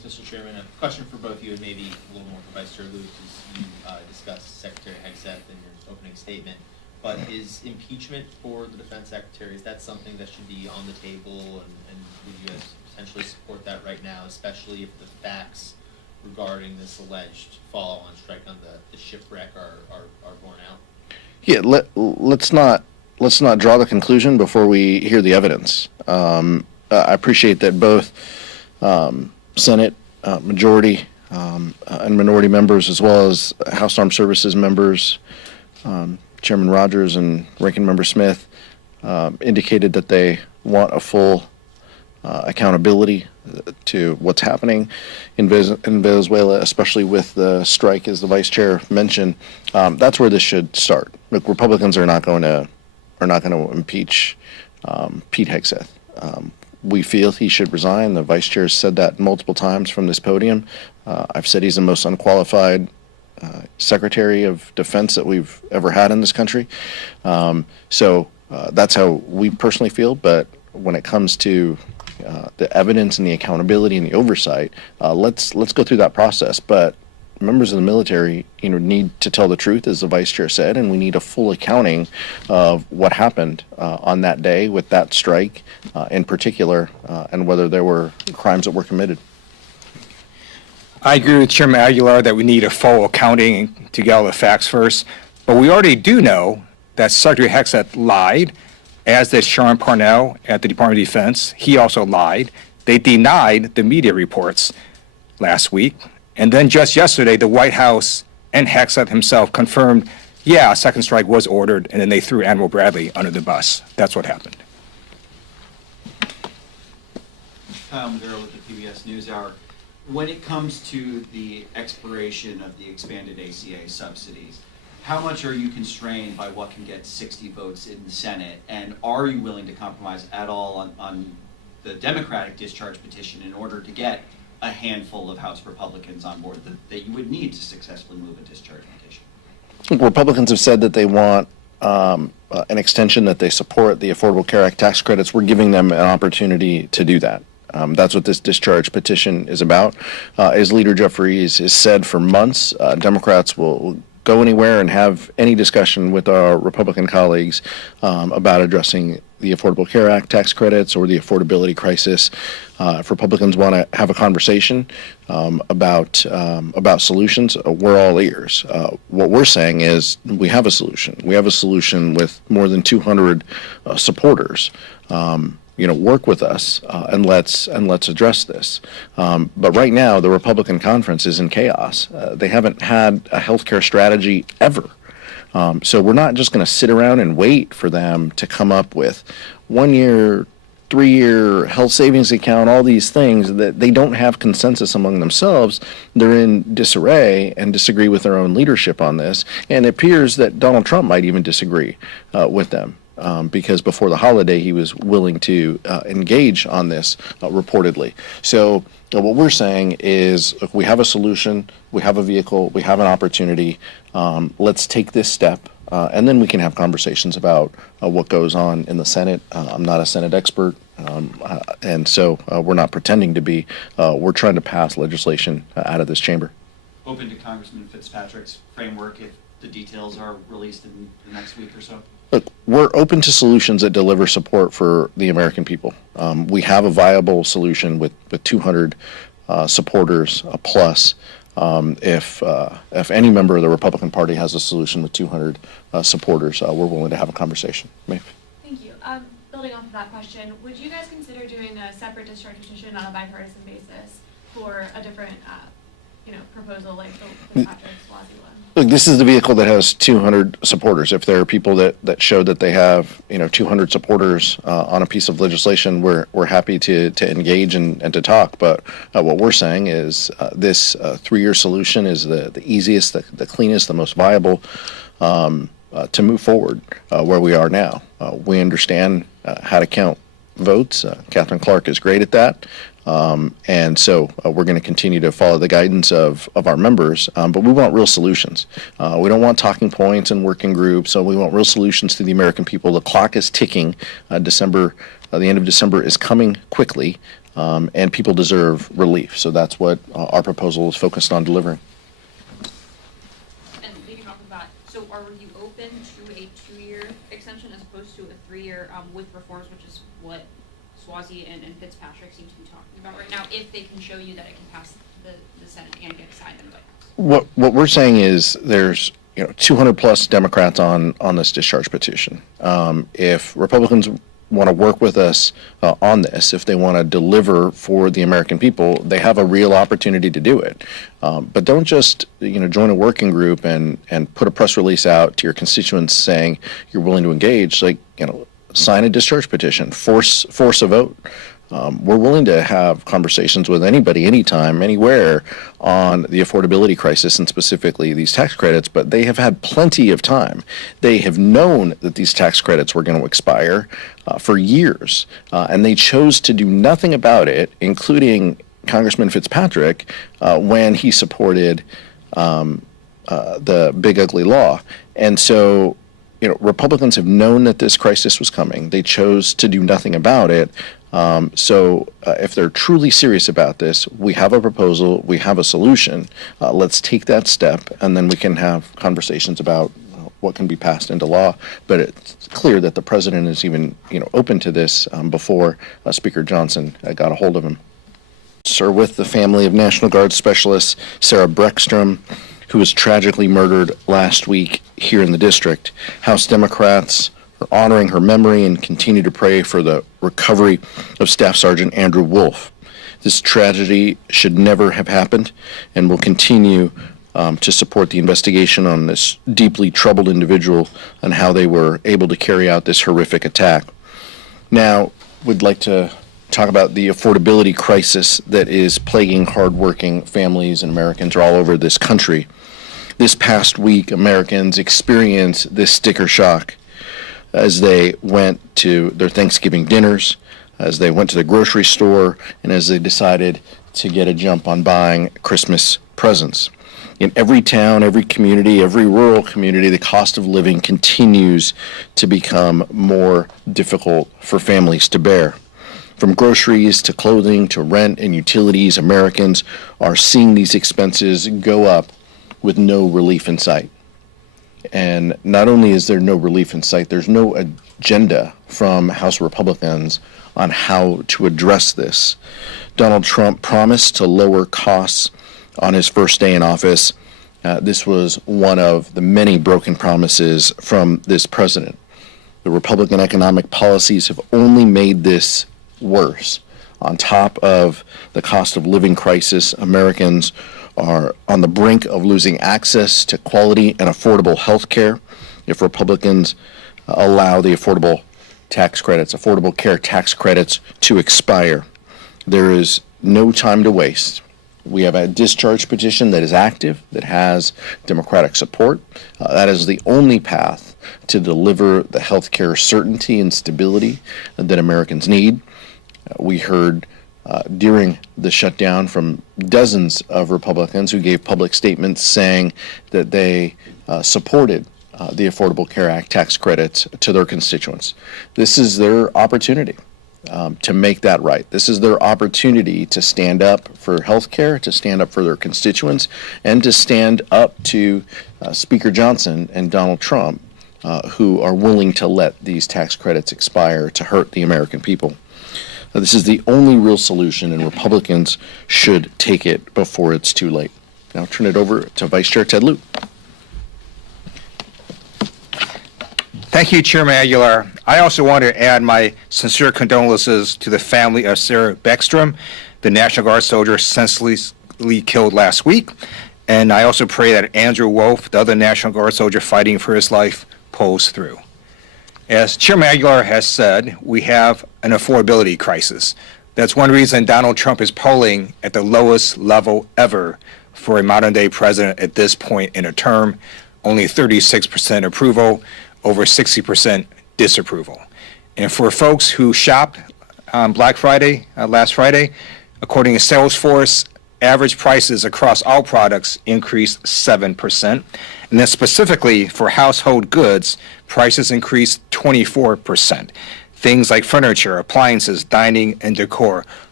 Mr. Chairman, a question for both you and maybe a little more for Vice Chair Luke, as you discussed Secretary Hegseth in your opening statement. But is impeachment for the Defense Secretary, is that something that should be on the table, and would you guys potentially support that right now, especially if the facts regarding this alleged follow-on strike on the shipwreck are borne out? Yeah, let's not draw the conclusion before we hear the evidence. I appreciate that both Senate majority and minority members, as well as House Armed Services members, Chairman Rogers and Ranking Member Smith, indicated that they want a full accountability to what's happening in Venezuela, especially with the strike, as the Vice Chair mentioned. That's where this should start. Look, Republicans are not going to impeach Pete Hegseth. We feel he should resign. The Vice Chair has said that multiple times from this podium. I've said he's the most unqualified Secretary of Defense that we've ever had in this country. So that's how we personally feel. But when it comes to the evidence and the accountability and the oversight, let's go through that process. But members of the military, need to tell the truth, as the Vice Chair said, and we need a full accounting of what happened on that day with that strike, in particular, and whether there were crimes that were committed. I agree with Chairman Aguilar that we need a full accounting to get all the facts first. But we already do know that Secretary Hegseth lied, as did Sean Parnell at the Department of Defense. He also lied. They denied the media reports last week. And then just yesterday, the White House and Hegseth himself confirmed, yeah, a second strike was ordered, and then they threw Admiral Bradley under the bus. That's what happened. Kyle Maduro with the PBS NewsHour. When it comes to the expiration of the expanded ACA subsidies, how much are you constrained by what can get 60 votes in the Senate? And are you willing to compromise at all on the Democratic discharge petition in order to get a handful of House Republicans on board that you would need to successfully move a discharge petition? Republicans have said that they want an extension, that they support the Affordable Care Act tax credits. We're giving them an opportunity to do that. That's what this discharge petition is about. As Leader Jeffries has said for months, Democrats will go anywhere and have any discussion with our Republican colleagues about addressing the Affordable Care Act tax credits or the affordability crisis. If Republicans want to have a conversation about solutions, we're all ears. What we're saying is we have a solution. We have a solution with more than 200 supporters. Work with us and let's address this. But right now, the Republican conference is in chaos. They haven't had a healthcare strategy ever. So we're not just going to sit around and wait for them to come up with 1 year, 3-year health savings account, all these things that they don't have consensus among themselves. They're in disarray and disagree with their own leadership on this. And it appears that Donald Trump might even disagree with them. Because before the holiday, he was willing to engage on this reportedly. So what we're saying is, look, we have a solution, we have a vehicle, we have an opportunity. Let's take this step, and then we can have conversations about what goes on in the Senate. I'm not a Senate expert, and so we're not pretending to be. We're trying to pass legislation out of this chamber. Open to Congressman Fitzpatrick's framework if the details are released in the next week or so? Look, we're open to solutions that deliver support for the American people. We have a viable solution with 200 supporters plus. If any member of the Republican Party has a solution with 200 supporters, we're willing to have a conversation. Maeve? Thank you. Building off of that question, would you guys consider doing a separate discharge petition on a bipartisan basis for a different, proposal like the Fitzpatrick-Swazi one? Look, this is the vehicle that has 200 supporters. If there are people that show that they have, 200 supporters on a piece of legislation, we're happy to engage and to talk. But what we're saying is this 3-year solution is the easiest, the cleanest, the most viable to move forward where we are now. We understand how to count votes. Catherine Clark is great at that. And so we're going to continue to follow the guidance of our members, but we want real solutions. We don't want talking points and working groups, so we want real solutions to the American people. The clock is ticking. The end of December is coming quickly, and people deserve relief. So that's what our proposal is focused on delivering. And leading off of that, so are you open to a 2-year extension as opposed to a 3-year with reforms, which is what Swazi and Fitzpatrick seem to be talking about right now, if they can show you that it can pass the Senate and get signed in the White House? What we're saying is there's 200 plus Democrats on this discharge petition. If Republicans want to work with us on this, if they want to deliver for the American people, they have a real opportunity to do it. But don't just join a working group and put a press release out to your constituents saying you're willing to engage. Sign a discharge petition, force a vote. We're willing to have conversations with anybody, anytime, anywhere on the affordability crisis and specifically these tax credits, but they have had plenty of time. They have known that these tax credits were going to expire for years, and they chose to do nothing about it, including Congressman Fitzpatrick when he supported the big ugly law. And so Republicans have known that this crisis was coming. They chose to do nothing about it. So if they're truly serious about this, we have a proposal, we have a solution. Let's take that step, and then we can have conversations about what can be passed into law. But it's clear that the president is even open to this before Speaker Johnson got a hold of him. Sir, with the family of National Guard Specialist Sarah Breckstrom, who was tragically murdered last week here in the district, House Democrats are honoring her memory and continue to pray for the recovery of Staff Sergeant Andrew Wolf. This tragedy should never have happened, and will continue to support the investigation on this deeply troubled individual and how they were able to carry out this horrific attack. Now, we'd like to talk about the affordability crisis that is plaguing hardworking families and Americans all over this country. This past week, Americans experienced this sticker shock as they went to their Thanksgiving dinners, as they went to the grocery store, and as they decided to get a jump on buying Christmas presents. In every town, every community, every rural community, the cost of living continues to become more difficult for families to bear. From groceries to clothing to rent and utilities, Americans are seeing these expenses go up with no relief in sight. And not only is there no relief in sight, there's no agenda from House Republicans on how to address this. Donald Trump promised to lower costs on his first day in office. This was one of the many broken promises from this president. The Republican economic policies have only made this worse. On top of the cost of living crisis, Americans are on the brink of losing access to quality and affordable health care if Republicans allow the affordable care tax credits to expire. There is no time to waste. We have a discharge petition that is active, that has Democratic support. That is the only path to deliver the health care certainty and stability that Americans need. We heard during the shutdown from dozens of Republicans who gave public statements saying that they supported the Affordable Care Act tax credits to their constituents. This is their opportunity to make that right. This is their opportunity to stand up for health care, to stand up for their constituents, and to stand up to Speaker Johnson and Donald Trump, who are willing to let these tax credits expire to hurt the American people. This is the only real solution, and Republicans should take it before it's too late. Now I'll turn it over to Vice Chair Ted Lieu. Thank you, Chairman Aguilar. I also want to add my sincere condolences to the family of Sarah Breckstrom, the National Guard soldier senselessly killed last week. And I also pray that Andrew Wolf, the other National Guard soldier fighting for his life, pulls through. As Chairman Aguilar has said, we have an affordability crisis. That's one reason Donald Trump is polling at the lowest level ever for a modern-day president at this point in a term. Only 36% approval, over 60% disapproval. And for folks who shopped on Black Friday, last Friday, according to Salesforce, average prices across all products increased 7%. And then specifically for household goods, prices increased 24%. Things like furniture, appliances, dining, and decor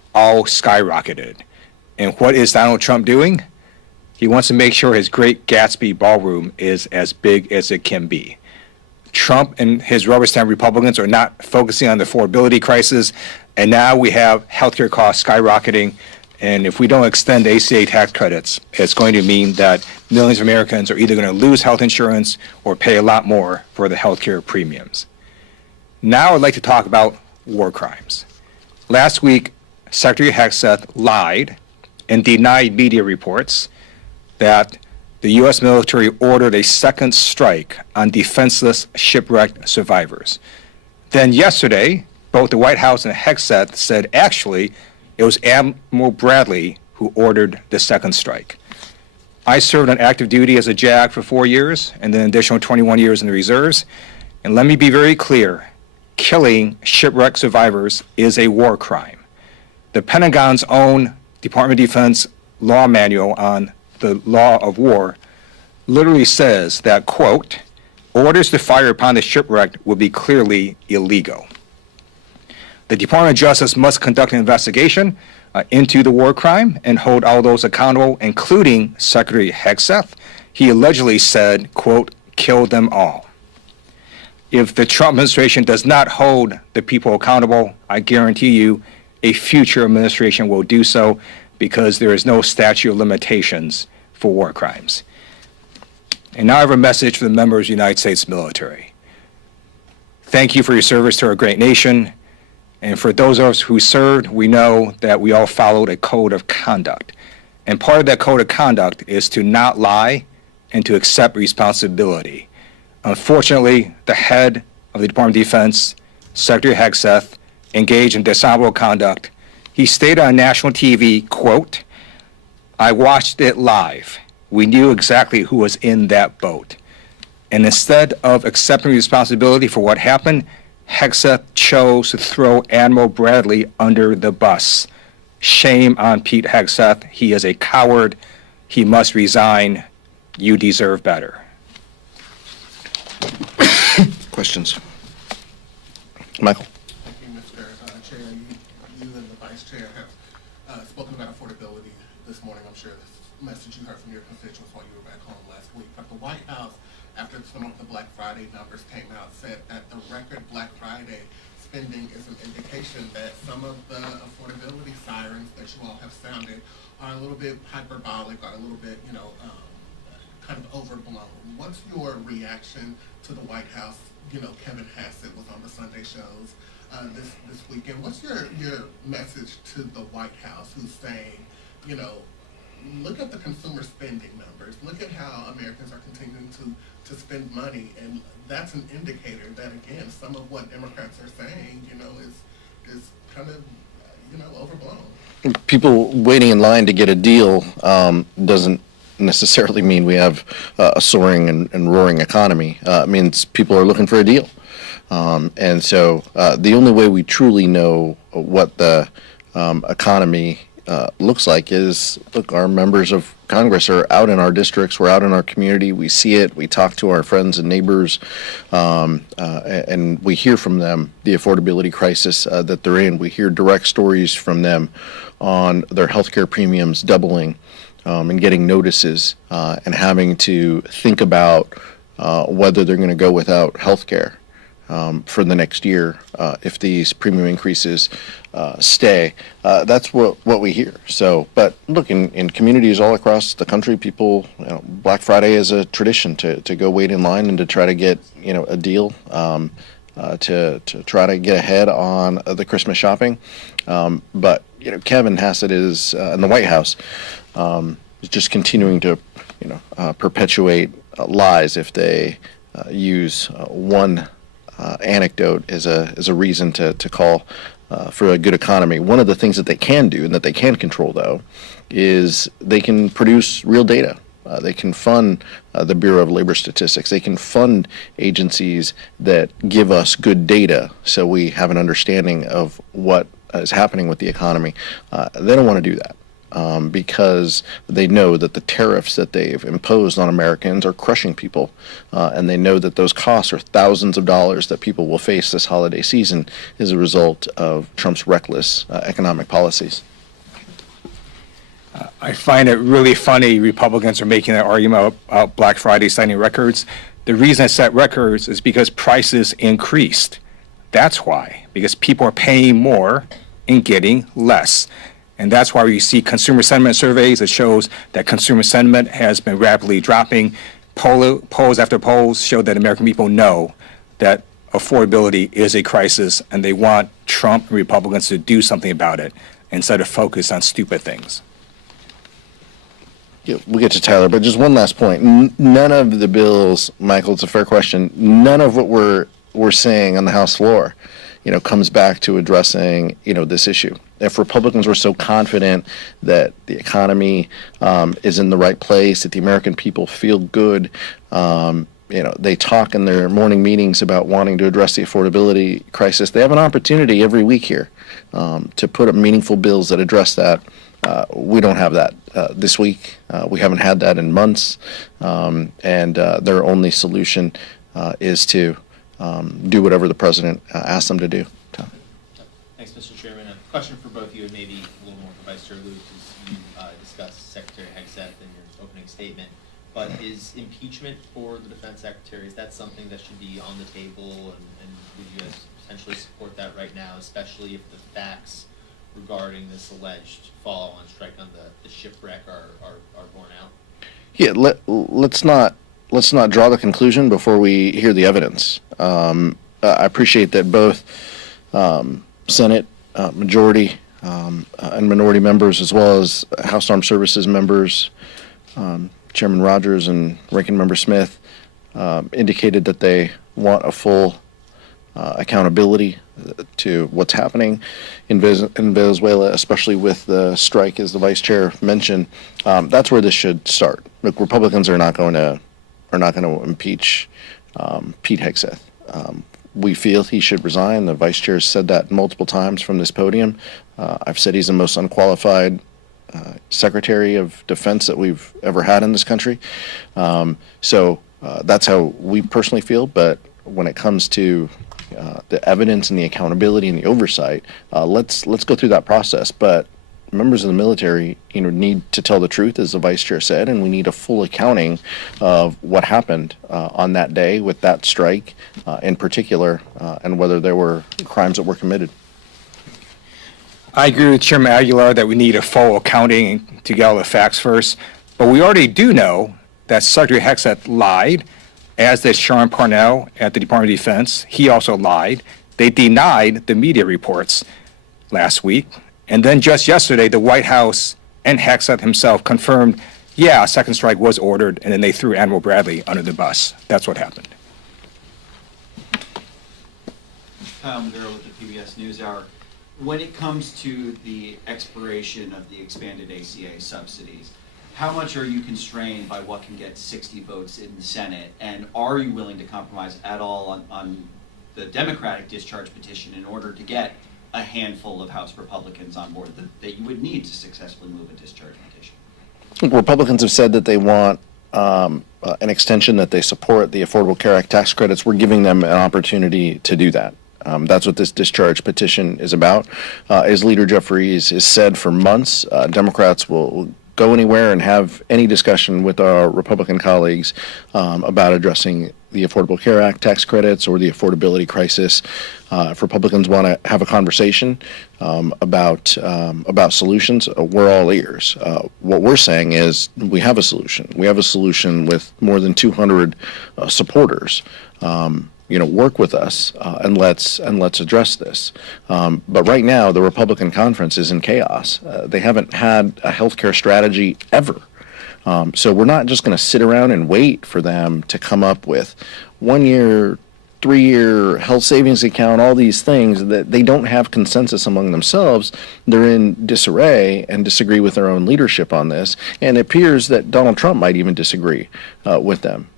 all skyrocketed. And what is Donald Trump doing? He wants to make sure his Great Gatsby ballroom is as big as it can be. Trump and his rubber stamp Republicans are not focusing on the affordability crisis, and now we have healthcare costs skyrocketing. And if we don't extend ACA tax credits, it's going to mean that millions of Americans are either going to lose health insurance or pay a lot more for the healthcare premiums. Now I'd like to talk about war crimes. Last week, Secretary Hegseth lied and denied media reports that the U.S. military ordered a second strike on defenseless shipwrecked survivors. Then yesterday, both the White House and Hegseth said actually it was Admiral Bradley who ordered the second strike. I served on active duty as a JAG for 4 years and then an additional 21 years in the reserves. And let me be very clear, killing shipwrecked survivors is a war crime. The Pentagon's own Department of Defense law manual on the law of war literally says that, quote, orders to fire upon the shipwrecked would be clearly illegal. The Department of Justice must conduct an investigation into the war crime and hold all those accountable, including Secretary Hegseth. He allegedly said, quote, kill them all. If the Trump administration does not hold the people accountable, I guarantee you a future administration will do so, because there is no statute of limitations for war crimes. And now I have a message for the members of the United States military. Thank you for your service to our great nation. And for those of us who served, we know that we all followed a code of conduct. And part of that code of conduct is to not lie and to accept responsibility. Unfortunately, the head of the Department of Defense, Secretary Hegseth, engaged in dishonorable conduct. He stated on national TV, quote, I watched it live. We knew exactly who was in that boat. And instead of accepting responsibility for what happened, Hegseth chose to throw Admiral Bradley under the bus. Shame on Pete Hegseth. He is a coward. He must resign. You deserve better. Questions? Michael? Thank you, Mr. Chair. You and the Vice Chair have spoken about affordability this morning. I'm sure this message you heard from your constituents while you were back home last week. But the White House, after some of the Black Friday numbers came out, said that the record Black Friday spending is an indication that some of the affordability sirens that you all have sounded are a little bit hyperbolic, are a little bit, kind of overblown. What's your reaction to the White House? Kevin Hassett was on the Sunday shows this weekend. What's your message to the White House, who's saying, look at the consumer spending numbers, look at how Americans are continuing to spend money, and that's an indicator that, again, some of what Democrats are saying, is kind of, overblown. People waiting in line to get a deal doesn't necessarily mean we have a soaring and roaring economy. It means people are looking for a deal. And so the only way we truly know what the economy looks like is, look, our members of Congress are out in our districts, we're out in our community, we see it, we talk to our friends and neighbors, and we hear from them the affordability crisis that they're in. We hear direct stories from them on their healthcare premiums doubling, and getting notices and having to think about whether they're going to go without health care for the next year if these premium increases stay. That's what we hear. So, but look, in communities all across the country, people, Black Friday is a tradition to go wait in line and to try to get, a deal, to try to get ahead on the Christmas shopping. But, Kevin Hassett is in the White House. Is just continuing to, perpetuate lies if they use one anecdote as a reason to call for a good economy. One of the things that they can do and that they can control, though, is they can produce real data. They can fund the Bureau of Labor Statistics. They can fund agencies that give us good data so we have an understanding of what is happening with the economy. They don't want to do that. because they know that the tariffs that they've imposed on Americans are crushing people, and they know that those costs are thousands of dollars that people will face this holiday season as a result of Trump's reckless economic policies. I find it really funny Republicans are making that argument about Black Friday setting records. The reason it set records is because prices increased. That's why, because people are paying more and getting less. And that's why you see consumer sentiment surveys that shows that consumer sentiment has been rapidly dropping. Polls after polls show that American people know that affordability is a crisis and they want Trump and Republicans to do something about it instead of focus on stupid things. Yeah, we'll get to Tyler, but just one last point. None of the bills, Michael, it's a fair question, none of what we're seeing on the House floor, comes back to addressing, this issue. If Republicans were so confident that the economy is in the right place, that the American people feel good, they talk in their morning meetings about wanting to address the affordability crisis. They have an opportunity every week here to put up meaningful bills that address that. We don't have that this week. We haven't had that in months, and their only solution is to do whatever the president asks them to do. Tom. Thanks, Mr. Chairman. A question for both you and maybe a little more for Vice Chair Luke, as you discussed Secretary Hegseth in your opening statement. But is impeachment for the Defense Secretary, is that something that should be on the table, and would you guys potentially support that right now, especially if the facts regarding this alleged follow-on strike on the shipwreck are borne out? Yeah, let's not draw the conclusion before we hear the evidence. I appreciate that both Senate majority and minority members, as well as House Armed Services members, Chairman Rogers and Ranking Member Smith, indicated that they want a full accountability to what's happening in Venezuela, especially with the strike, as the Vice Chair mentioned. That's where this should start. Look, Republicans are not going to impeach Pete Hegseth. We feel he should resign. The Vice Chair has said that multiple times from this podium. I've said he's the most unqualified Secretary of Defense that we've ever had in this country. So that's how we personally feel. But when it comes to the evidence and the accountability and the oversight, let's go through that process. But members of the military, need to tell the truth, as the Vice Chair said, and we need a full accounting of what happened on that day with that strike in particular, and whether there were crimes that were committed. I agree with Chairman Aguilar that we need a full accounting to get all the facts first, but we already do know that Secretary Hegseth lied, as did Sean Parnell at the Department of Defense. He also lied. They denied the media reports last week. And then just yesterday, the White House and Hegseth himself confirmed, yeah, a second strike was ordered, and then they threw Admiral Bradley under the bus. That's what happened. Kyle Maduro with the PBS NewsHour. When it comes to the expiration of the expanded ACA subsidies, how much are you constrained by what can get 60 votes in the Senate? And are you willing to compromise at all on the Democratic discharge petition in order to get a handful of House Republicans on board that you would need to successfully move a discharge petition? Republicans have said that they want an extension, that they support the Affordable Care Act tax credits. We're giving them an opportunity to do that. That's what this discharge petition is about. As Leader Jeffries has said for months, Democrats will go anywhere and have any discussion with our Republican colleagues about addressing the Affordable Care Act tax credits or the affordability crisis. If Republicans want to have a conversation about solutions, we're all ears. What we're saying is we have a solution. We have a solution with more than 200 supporters. Work with us and let's address this. But right now, the Republican conference is in chaos. They haven't had a healthcare strategy ever. So we're not just going to sit around and wait for them to come up with 1 year, 3-year health savings account, all these things that they don't have consensus among themselves. They're in disarray and disagree with their own leadership on this. And it appears that Donald Trump might even disagree with them.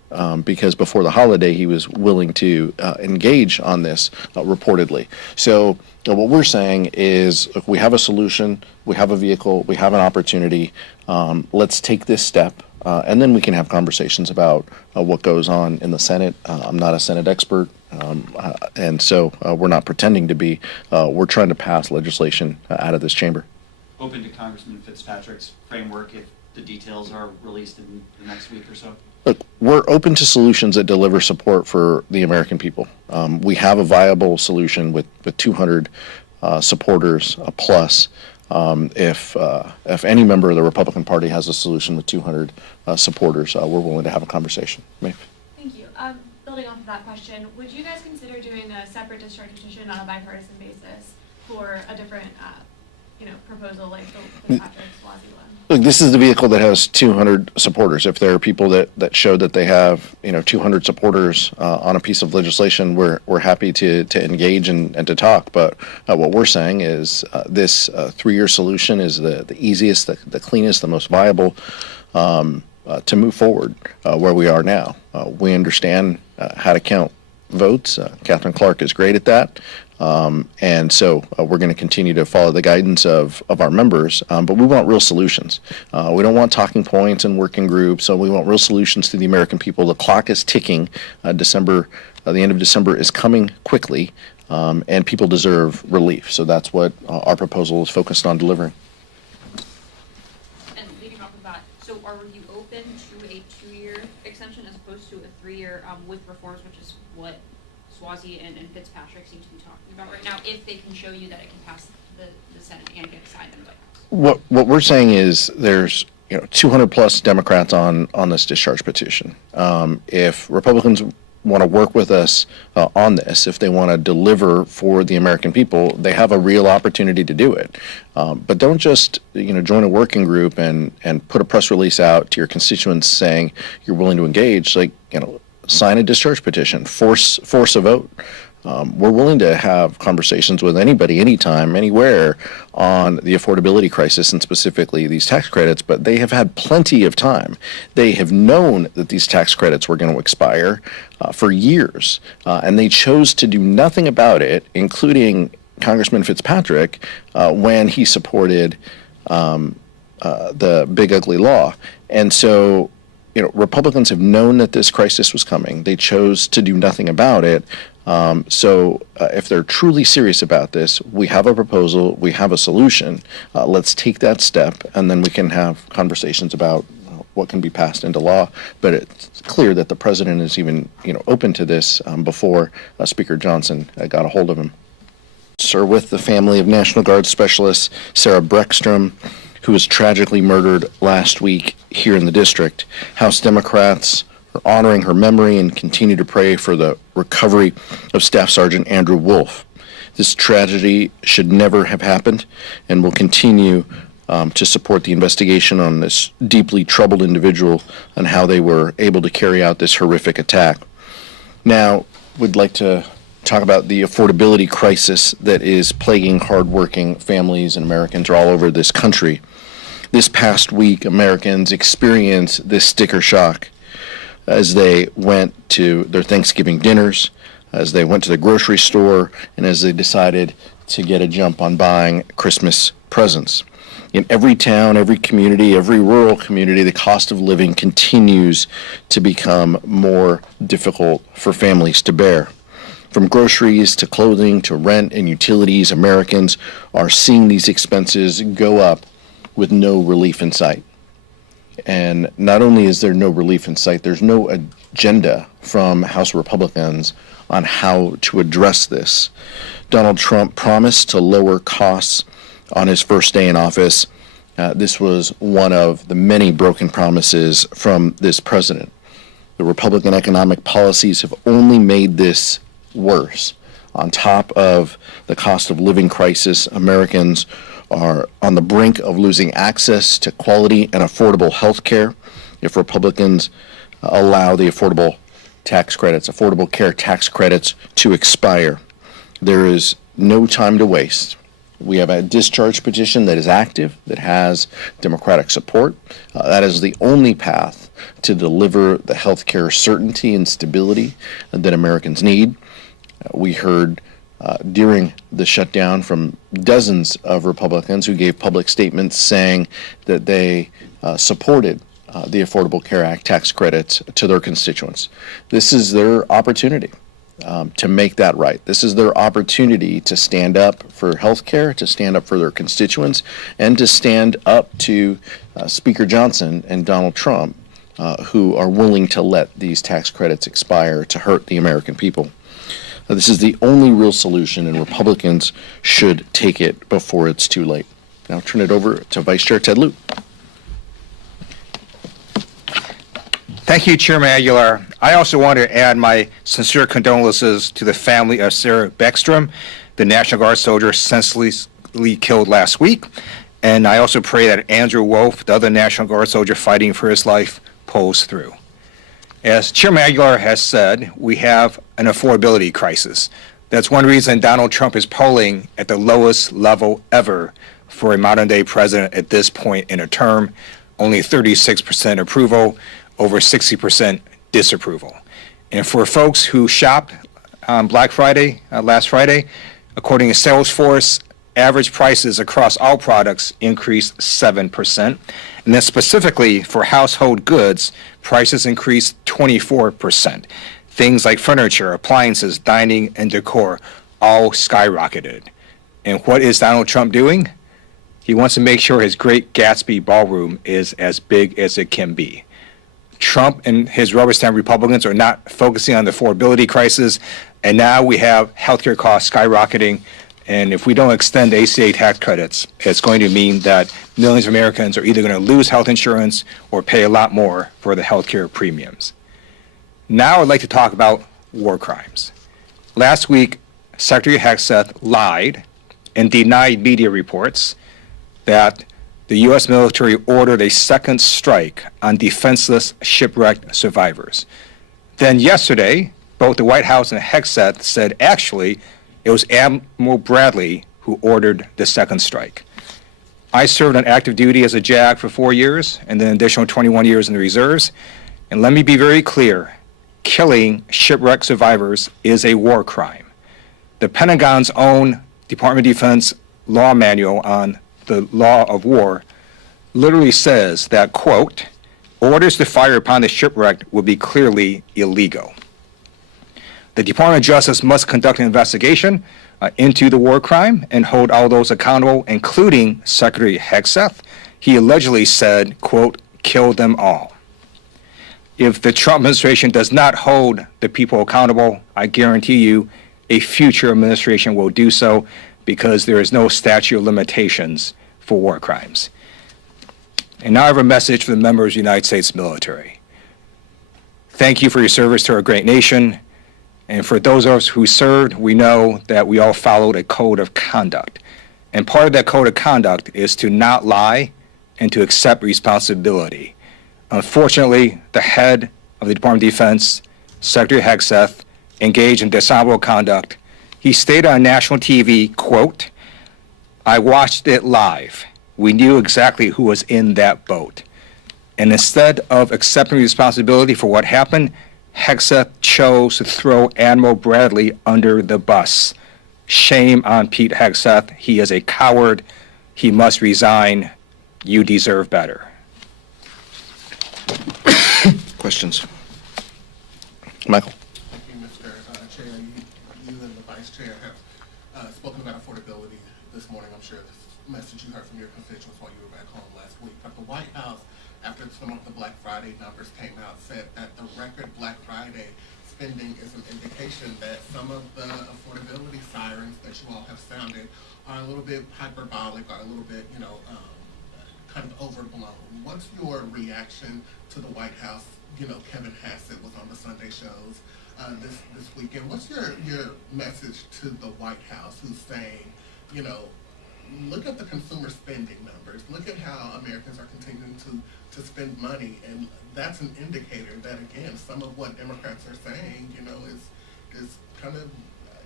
because before the holiday he was willing to engage on this reportedly. So what we're saying is, if we have a solution, we have a vehicle, we have an opportunity, let's take this step, and then we can have conversations about what goes on in the Senate. I'm not a Senate expert, and so we're not pretending to be. We're trying to pass legislation out of this chamber. Open to Congressman Fitzpatrick's framework if the details are released in the next week or so? Look, we're open to solutions that deliver support for the American people. We have a viable solution with 200 supporters plus. If any member of the Republican Party has a solution with 200 supporters, we're willing to have a conversation. Maeve? Thank you. Building off of that question, would you guys consider doing a separate discharge petition on a bipartisan basis for a different, proposal like the Fitzpatrick-Suozzi one? Look, this is the vehicle that has 200 supporters. If there are people that show that they have, 200 supporters on a piece of legislation, we're happy to engage and to talk. But what we're saying is this 3-year solution is the easiest, the cleanest, the most viable to move forward where we are now. We understand how to count votes. Catherine Clark is great at that. And so we're going to continue to follow the guidance of our members, but we want real solutions. We don't want talking points and working groups, so we want real solutions to the American people. The clock is ticking. The end of December is coming quickly, and people deserve relief. So that's what our proposal is focused on delivering. And leading off of that, so are you open to a 2-year extension as opposed to a 3-year with reforms, which is what Suozzi and Fitzpatrick seem to be talking about right now, if they can show you that it can pass the Senate and get signed in the White House? What we're saying is there's 200 plus Democrats on this discharge petition. If Republicans want to work with us on this, if they want to deliver for the American people, they have a real opportunity to do it. But don't just join a working group and put a press release out to your constituents saying you're willing to engage. Sign a discharge petition, force a vote. We're willing to have conversations with anybody, anytime, anywhere on the affordability crisis and specifically these tax credits, but they have had plenty of time. They have known that these tax credits were going to expire for years, and they chose to do nothing about it, including Congressman Fitzpatrick when he supported the big ugly law. And so Republicans have known that this crisis was coming. They chose to do nothing about it. So if they're truly serious about this, we have a proposal, we have a solution. Let's take that step, and then we can have conversations about what can be passed into law. But it's clear that the president is even open to this before Speaker Johnson got a hold of him. Sir, with the family of National Guard Specialist Sarah Breckstrom, who was tragically murdered last week here in the district. House Democrats are honoring her memory and continue to pray for the recovery of Staff Sergeant Andrew Wolf. This tragedy should never have happened, and will continue to support the investigation on this deeply troubled individual and how they were able to carry out this horrific attack. Now, we'd like to talk about the affordability crisis that is plaguing hardworking families and Americans all over this country. This past week, Americans experienced this sticker shock as they went to their Thanksgiving dinners, as they went to the grocery store, and as they decided to get a jump on buying Christmas presents. In every town, every community, every rural community, the cost of living continues to become more difficult for families to bear. From groceries to clothing to rent and utilities, Americans are seeing these expenses go up with no relief in sight. And not only is there no relief in sight, there's no agenda from House Republicans on how to address this. Donald Trump promised to lower costs on his first day in office. This was one of the many broken promises from this president. The Republican economic policies have only made this worse. On top of the cost of living crisis, Americans are on the brink of losing access to quality and affordable health care if Republicans allow the affordable care tax credits to expire. There is no time to waste. We have a discharge petition that is active, that has Democratic support. That is the only path to deliver the health care certainty and stability that Americans need. We heard during the shutdown from dozens of Republicans who gave public statements saying that they supported the Affordable Care Act tax credits to their constituents. This is their opportunity to make that right. This is their opportunity to stand up for health care, to stand up for their constituents, and to stand up to Speaker Johnson and Donald Trump, who are willing to let these tax credits expire to hurt the American people. This is the only real solution, and Republicans should take it before it's too late. Now I'll turn it over to Vice Chair Ted Lieu. Thank you, Chairman Aguilar. I also want to add my sincere condolences to the family of Sarah Beckstrom, the National Guard soldier senselessly killed last week. And I also pray that Andrew Wolf, the other National Guard soldier fighting for his life, pulls through. As Chairman Aguilar has said, we have an affordability crisis. That's one reason Donald Trump is polling at the lowest level ever for a modern-day president at this point in a term. Only 36% approval, over 60% disapproval. And for folks who shopped on Black Friday, last Friday, according to Salesforce, average prices across all products increased 7%. And then specifically for household goods, prices increased 24%. Things like furniture, appliances, dining, and decor all skyrocketed. And what is Donald Trump doing? He wants to make sure his Great Gatsby ballroom is as big as it can be. Trump and his rubber stamp Republicans are not focusing on the affordability crisis, and now we have healthcare costs skyrocketing. And if we don't extend ACA tax credits, it's going to mean that millions of Americans are either going to lose health insurance or pay a lot more for the healthcare premiums. Now I'd like to talk about war crimes. Last week, Secretary Hegseth lied and denied media reports that the U.S. military ordered a second strike on defenseless shipwrecked survivors. Then yesterday, both the White House and Hegseth said actually it was Admiral Bradley who ordered the second strike. I served on active duty as a JAG for 4 years and then an additional 21 years in the reserves. And let me be very clear, killing shipwrecked survivors is a war crime. The Pentagon's own Department of Defense law manual on the law of war literally says that, quote, orders to fire upon the shipwrecked will be clearly illegal. The Department of Justice must conduct an investigation into the war crime and hold all those accountable, including Secretary Hegseth. He allegedly said, quote, kill them all. If the Trump administration does not hold the people accountable, I guarantee you a future administration will do so, because there is no statute of limitations for war crimes. And now I have a message for the members of the United States military. Thank you for your service to our great nation. And for those of us who served, we know that we all followed a code of conduct. And part of that code of conduct is to not lie and to accept responsibility. Unfortunately, the head of the Department of Defense, Secretary Hegseth, engaged in dishonorable conduct. He stated on national TV, quote, I watched it live. We knew exactly who was in that boat. And instead of accepting responsibility for what happened, Hegseth chose to throw Admiral Bradley under the bus. Shame on Pete Hegseth. He is a coward. He must resign. You deserve better. Questions? Michael? Thank you, Mr. Chair. You and the Vice Chair have spoken about affordability this morning. I'm sure the message you heard from your constituents while you were back home last week. But the White House, after some of the Black Friday numbers came out, said that the record Black Friday spending is an indication that some of the affordability sirens that you all have sounded are a little bit hyperbolic, or a little bit, kind of overblown. What's your reaction to the White House? Kevin Hassett was on the Sunday shows this weekend. What's your message to the White House, who's saying, look at the consumer spending numbers. Look at how Americans are continuing to spend money, and that's an indicator that, again, some of what Democrats are saying, is kind of,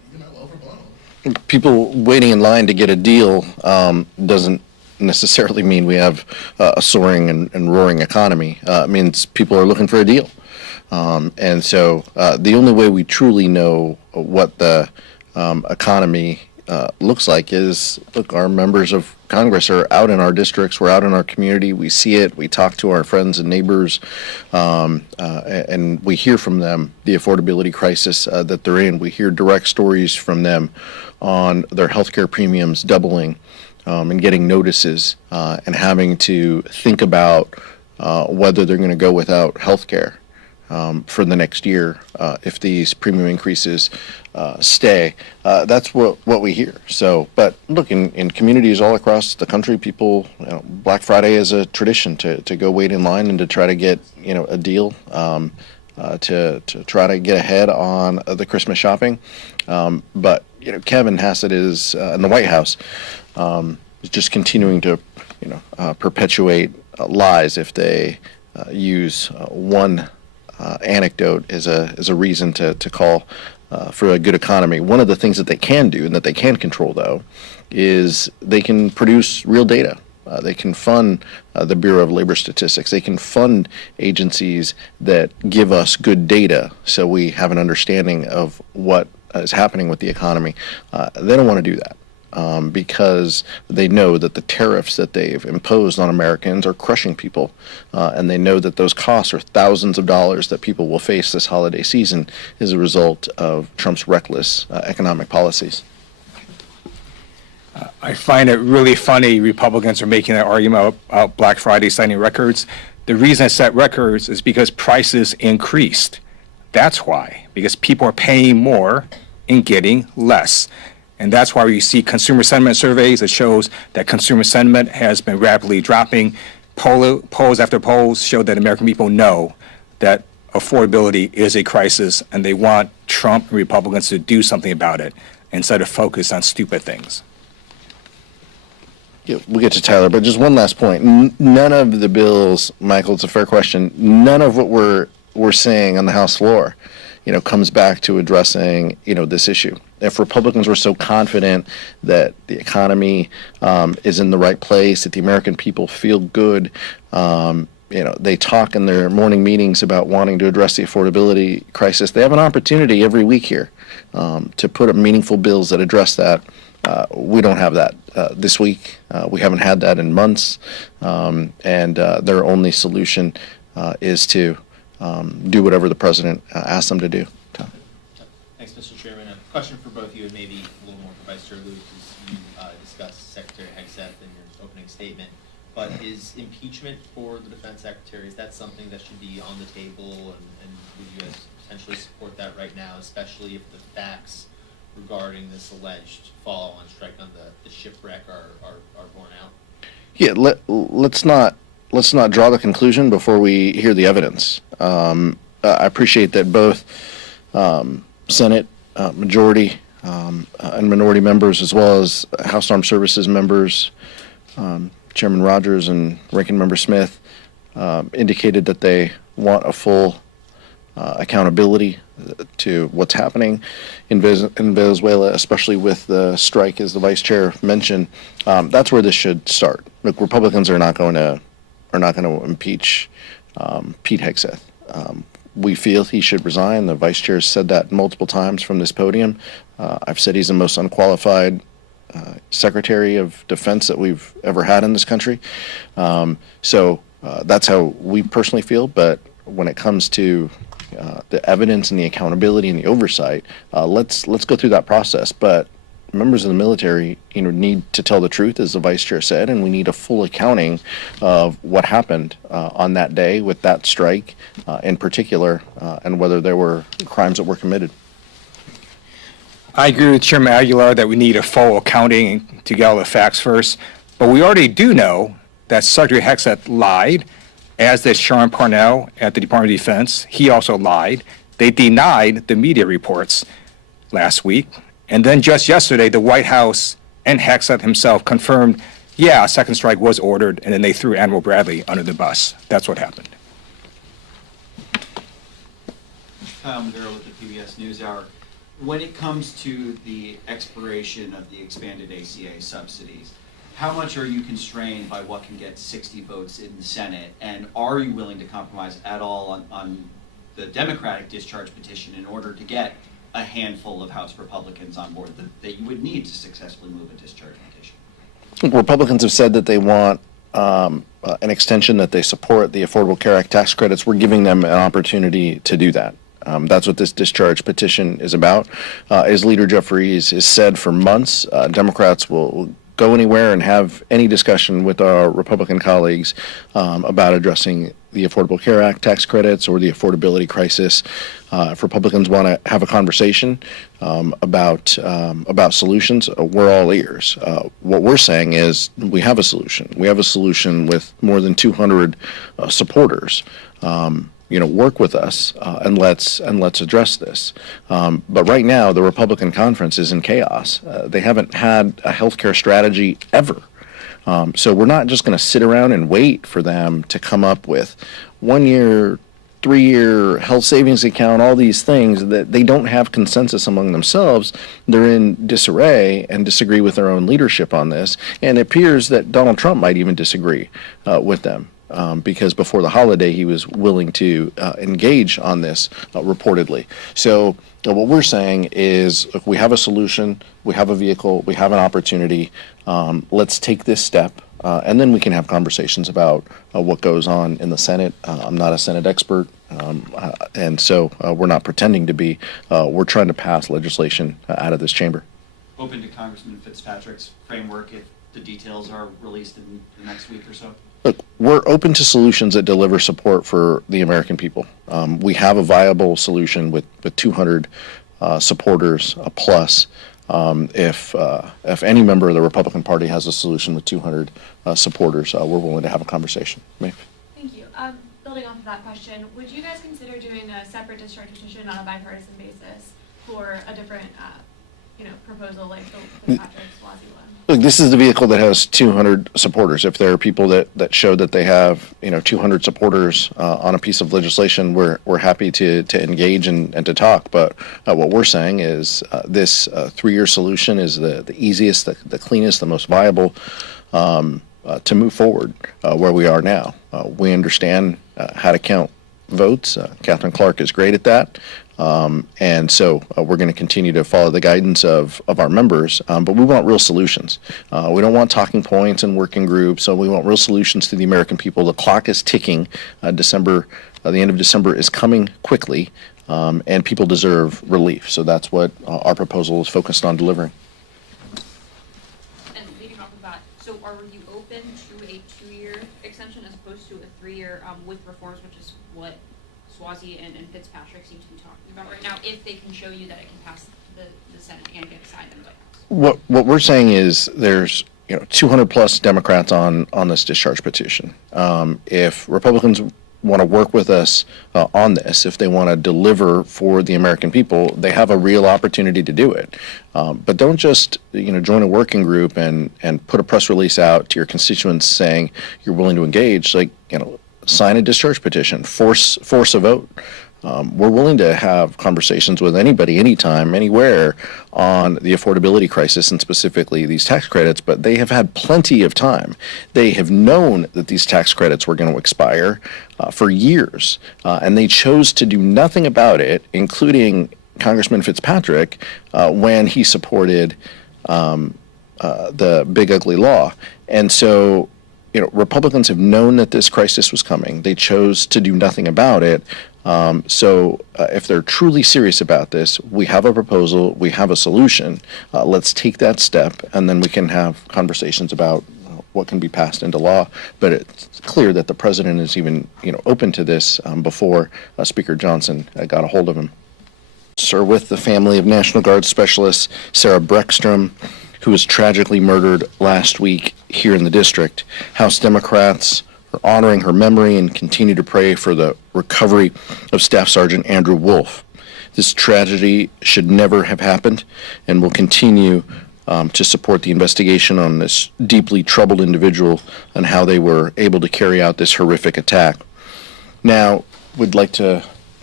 overblown. People waiting in line to get a deal doesn't necessarily mean we have a soaring and roaring economy. It means people are looking for a deal. And so the only way we truly know what the economy looks like is, look, our members of Congress are out in our districts, we're out in our community, we see it, we talk to our friends and neighbors, and we hear from them the affordability crisis that they're in. We hear direct stories from them on their healthcare premiums doubling and getting notices and having to think about whether they're going to go without healthcare for the next year if these premium increases stay. That's what we hear. So, but look, in communities all across the country, people, Black Friday is a tradition to go wait in line and to try to get a deal to try to get ahead on the Christmas shopping. But Kevin Hassett is in the White House is just continuing to perpetuate lies if they use one anecdote as a reason to call for a good economy. One of the things that they can do and that they can control, though, is they can produce real data. They can fund the Bureau of Labor Statistics. They can fund agencies that give us good data so we have an understanding of what is happening with the economy. They don't want to do that. Because they know that the tariffs that they've imposed on Americans are crushing people, and they know that those costs are thousands of dollars that people will face this holiday season as a result of Trump's reckless economic policies. I find it really funny Republicans are making that argument about Black Friday setting records. The reason it set records is because prices increased. That's why, because people are paying more and getting less. And that's why you see consumer sentiment surveys that shows that consumer sentiment has been rapidly dropping. Polls after polls show that American people know that affordability is a crisis and they want Trump and Republicans to do something about it instead of focus on stupid things. Yeah, we'll get to Tyler, but just one last point. None of the bills, Michael, it's a fair question, none of what we're saying on the House floor comes back to addressing, this issue. If Republicans were so confident that the economy is in the right place, that the American people feel good, they talk in their morning meetings about wanting to address the affordability crisis. They have an opportunity every week here to put up meaningful bills that address that. We don't have that this week. We haven't had that in months, and their only solution is to do whatever the president asks them to do. Thanks, Mr. Chairman. A question for both of you, and maybe a little more for Vice Chair Luke, as you discussed Secretary Hegseth in your opening statement. But is impeachment for the Defense Secretary, is that something that should be on the table, and would you guys potentially support that right now, especially if the facts regarding this alleged follow-on strike on the shipwreck are borne out? Yeah, let's not draw the conclusion before we hear the evidence. I appreciate that both Senate majority and minority members, as well as House Armed Services members, Chairman Rogers and Ranking Member Smith, indicated that they want a full accountability to what's happening in Venezuela, especially with the strike, as the Vice Chair mentioned. That's where this should start. Look, Republicans are not going to impeach Pete Hegseth. We feel he should resign. The Vice Chair said that multiple times from this podium. I've said he's the most unqualified Secretary of Defense that we've ever had in this country. So that's how we personally feel. But when it comes to the evidence and the accountability and the oversight, let's go through that process. But members of the military, need to tell the truth, as the Vice Chair said, and we need a full accounting of what happened on that day with that strike in particular, and whether there were crimes that were committed. I agree with Chairman Aguilar that we need a full accounting to get all the facts first, but we already do know that Secretary Hegseth lied, as did Sean Parnell at the Department of Defense. He also lied. They denied the media reports last week. And then just yesterday, the White House and Hegseth himself confirmed, a second strike was ordered, and then they threw Admiral Bradley under the bus. That's what happened. Kyle Madero with the PBS NewsHour. When it comes to the expiration of the expanded ACA subsidies, how much are you constrained by what can get 60 votes in the Senate? And are you willing to compromise at all on the Democratic discharge petition in order to get a handful of House Republicans on board that you would need to successfully move a discharge petition? Republicans have said that they want an extension, that they support the Affordable Care Act tax credits. We're giving them an opportunity to do that. That's what this discharge petition is about. As Leader Jeffries has said for months, Democrats will go anywhere and have any discussion with our Republican colleagues about addressing the Affordable Care Act tax credits or the affordability crisis. If Republicans want to have a conversation about solutions, we're all ears. What we're saying is we have a solution. We have a solution with more than 200 supporters. Work with us and let's address this. But right now, the Republican conference is in chaos. They haven't had a healthcare strategy ever. So we're not just going to sit around and wait for them to come up with 1 year, 3-year health savings account, all these things that they don't have consensus among themselves. They're in disarray and disagree with their own leadership on this. And it appears that Donald Trump might even disagree with them. Because before the holiday, he was willing to engage on this reportedly. So what we're saying is, look, we have a solution, we have a vehicle, we have an opportunity. Let's take this step, and then we can have conversations about what goes on in the Senate. I'm not a Senate expert, and so we're not pretending to be. We're trying to pass legislation out of this chamber. Open to Congressman Fitzpatrick's framework if the details are released in the next week or so? Look, we're open to solutions that deliver support for the American people. We have a viable solution with 200 supporters plus. If any member of the Republican Party has a solution with 200 supporters, we're willing to have a conversation. Maeve? Thank you. Building off of that question, would you guys consider doing a separate discharge petition on a bipartisan basis for a different, proposal like the Fitzpatrick-Swazi one? Look, this is the vehicle that has 200 supporters. If there are people that show that they have, 200 supporters on a piece of legislation, we're happy to engage and to talk. But what we're saying is this 3-year solution is the easiest, the cleanest, the most viable to move forward where we are now. We understand how to count votes. Catherine Clark is great at that. And so we're going to continue to follow the guidance of our members, but we want real solutions. We don't want talking points and working groups, so we want real solutions to the American people. The clock is ticking. The end of December is coming quickly, and people deserve relief. So that's what our proposal is focused on delivering. And leading off of that, so are you open to a 2-year extension as opposed to a 3-year with reforms, which is what Swazi and Fitzpatrick seem to be talking about right now, if they can show you that it can pass the Senate and get signed in the White House? What we're saying is there's 200 plus Democrats on this discharge petition. If Republicans want to work with us on this, if they want to deliver for the American people, they have a real opportunity to do it. But don't just join a working group and put a press release out to your constituents saying you're willing to engage. Sign a discharge petition, force a vote. We're willing to have conversations with anybody, anytime, anywhere on the affordability crisis and specifically these tax credits, but they have had plenty of time. They have known that these tax credits were going to expire for years, and they chose to do nothing about it, including Congressman Fitzpatrick, when he supported the big ugly law. And so Republicans have known that this crisis was coming. They chose to do nothing about it. So if they're truly serious about this, we have a proposal, we have a solution. Let's take that step, and then we can have conversations about what can be passed into law. But it's clear that the president is even open to this before Speaker Johnson got a hold of him. Sir, with the family of National Guard Specialist Sarah Breckstrom, who was tragically murdered last week here in the district. House Democrats are honoring her memory and continue to pray for the recovery of Staff Sergeant Andrew Wolf. This tragedy should never have happened, and will continue to support the investigation on this deeply troubled individual and how they were able to carry out this horrific attack. Now, we'd like to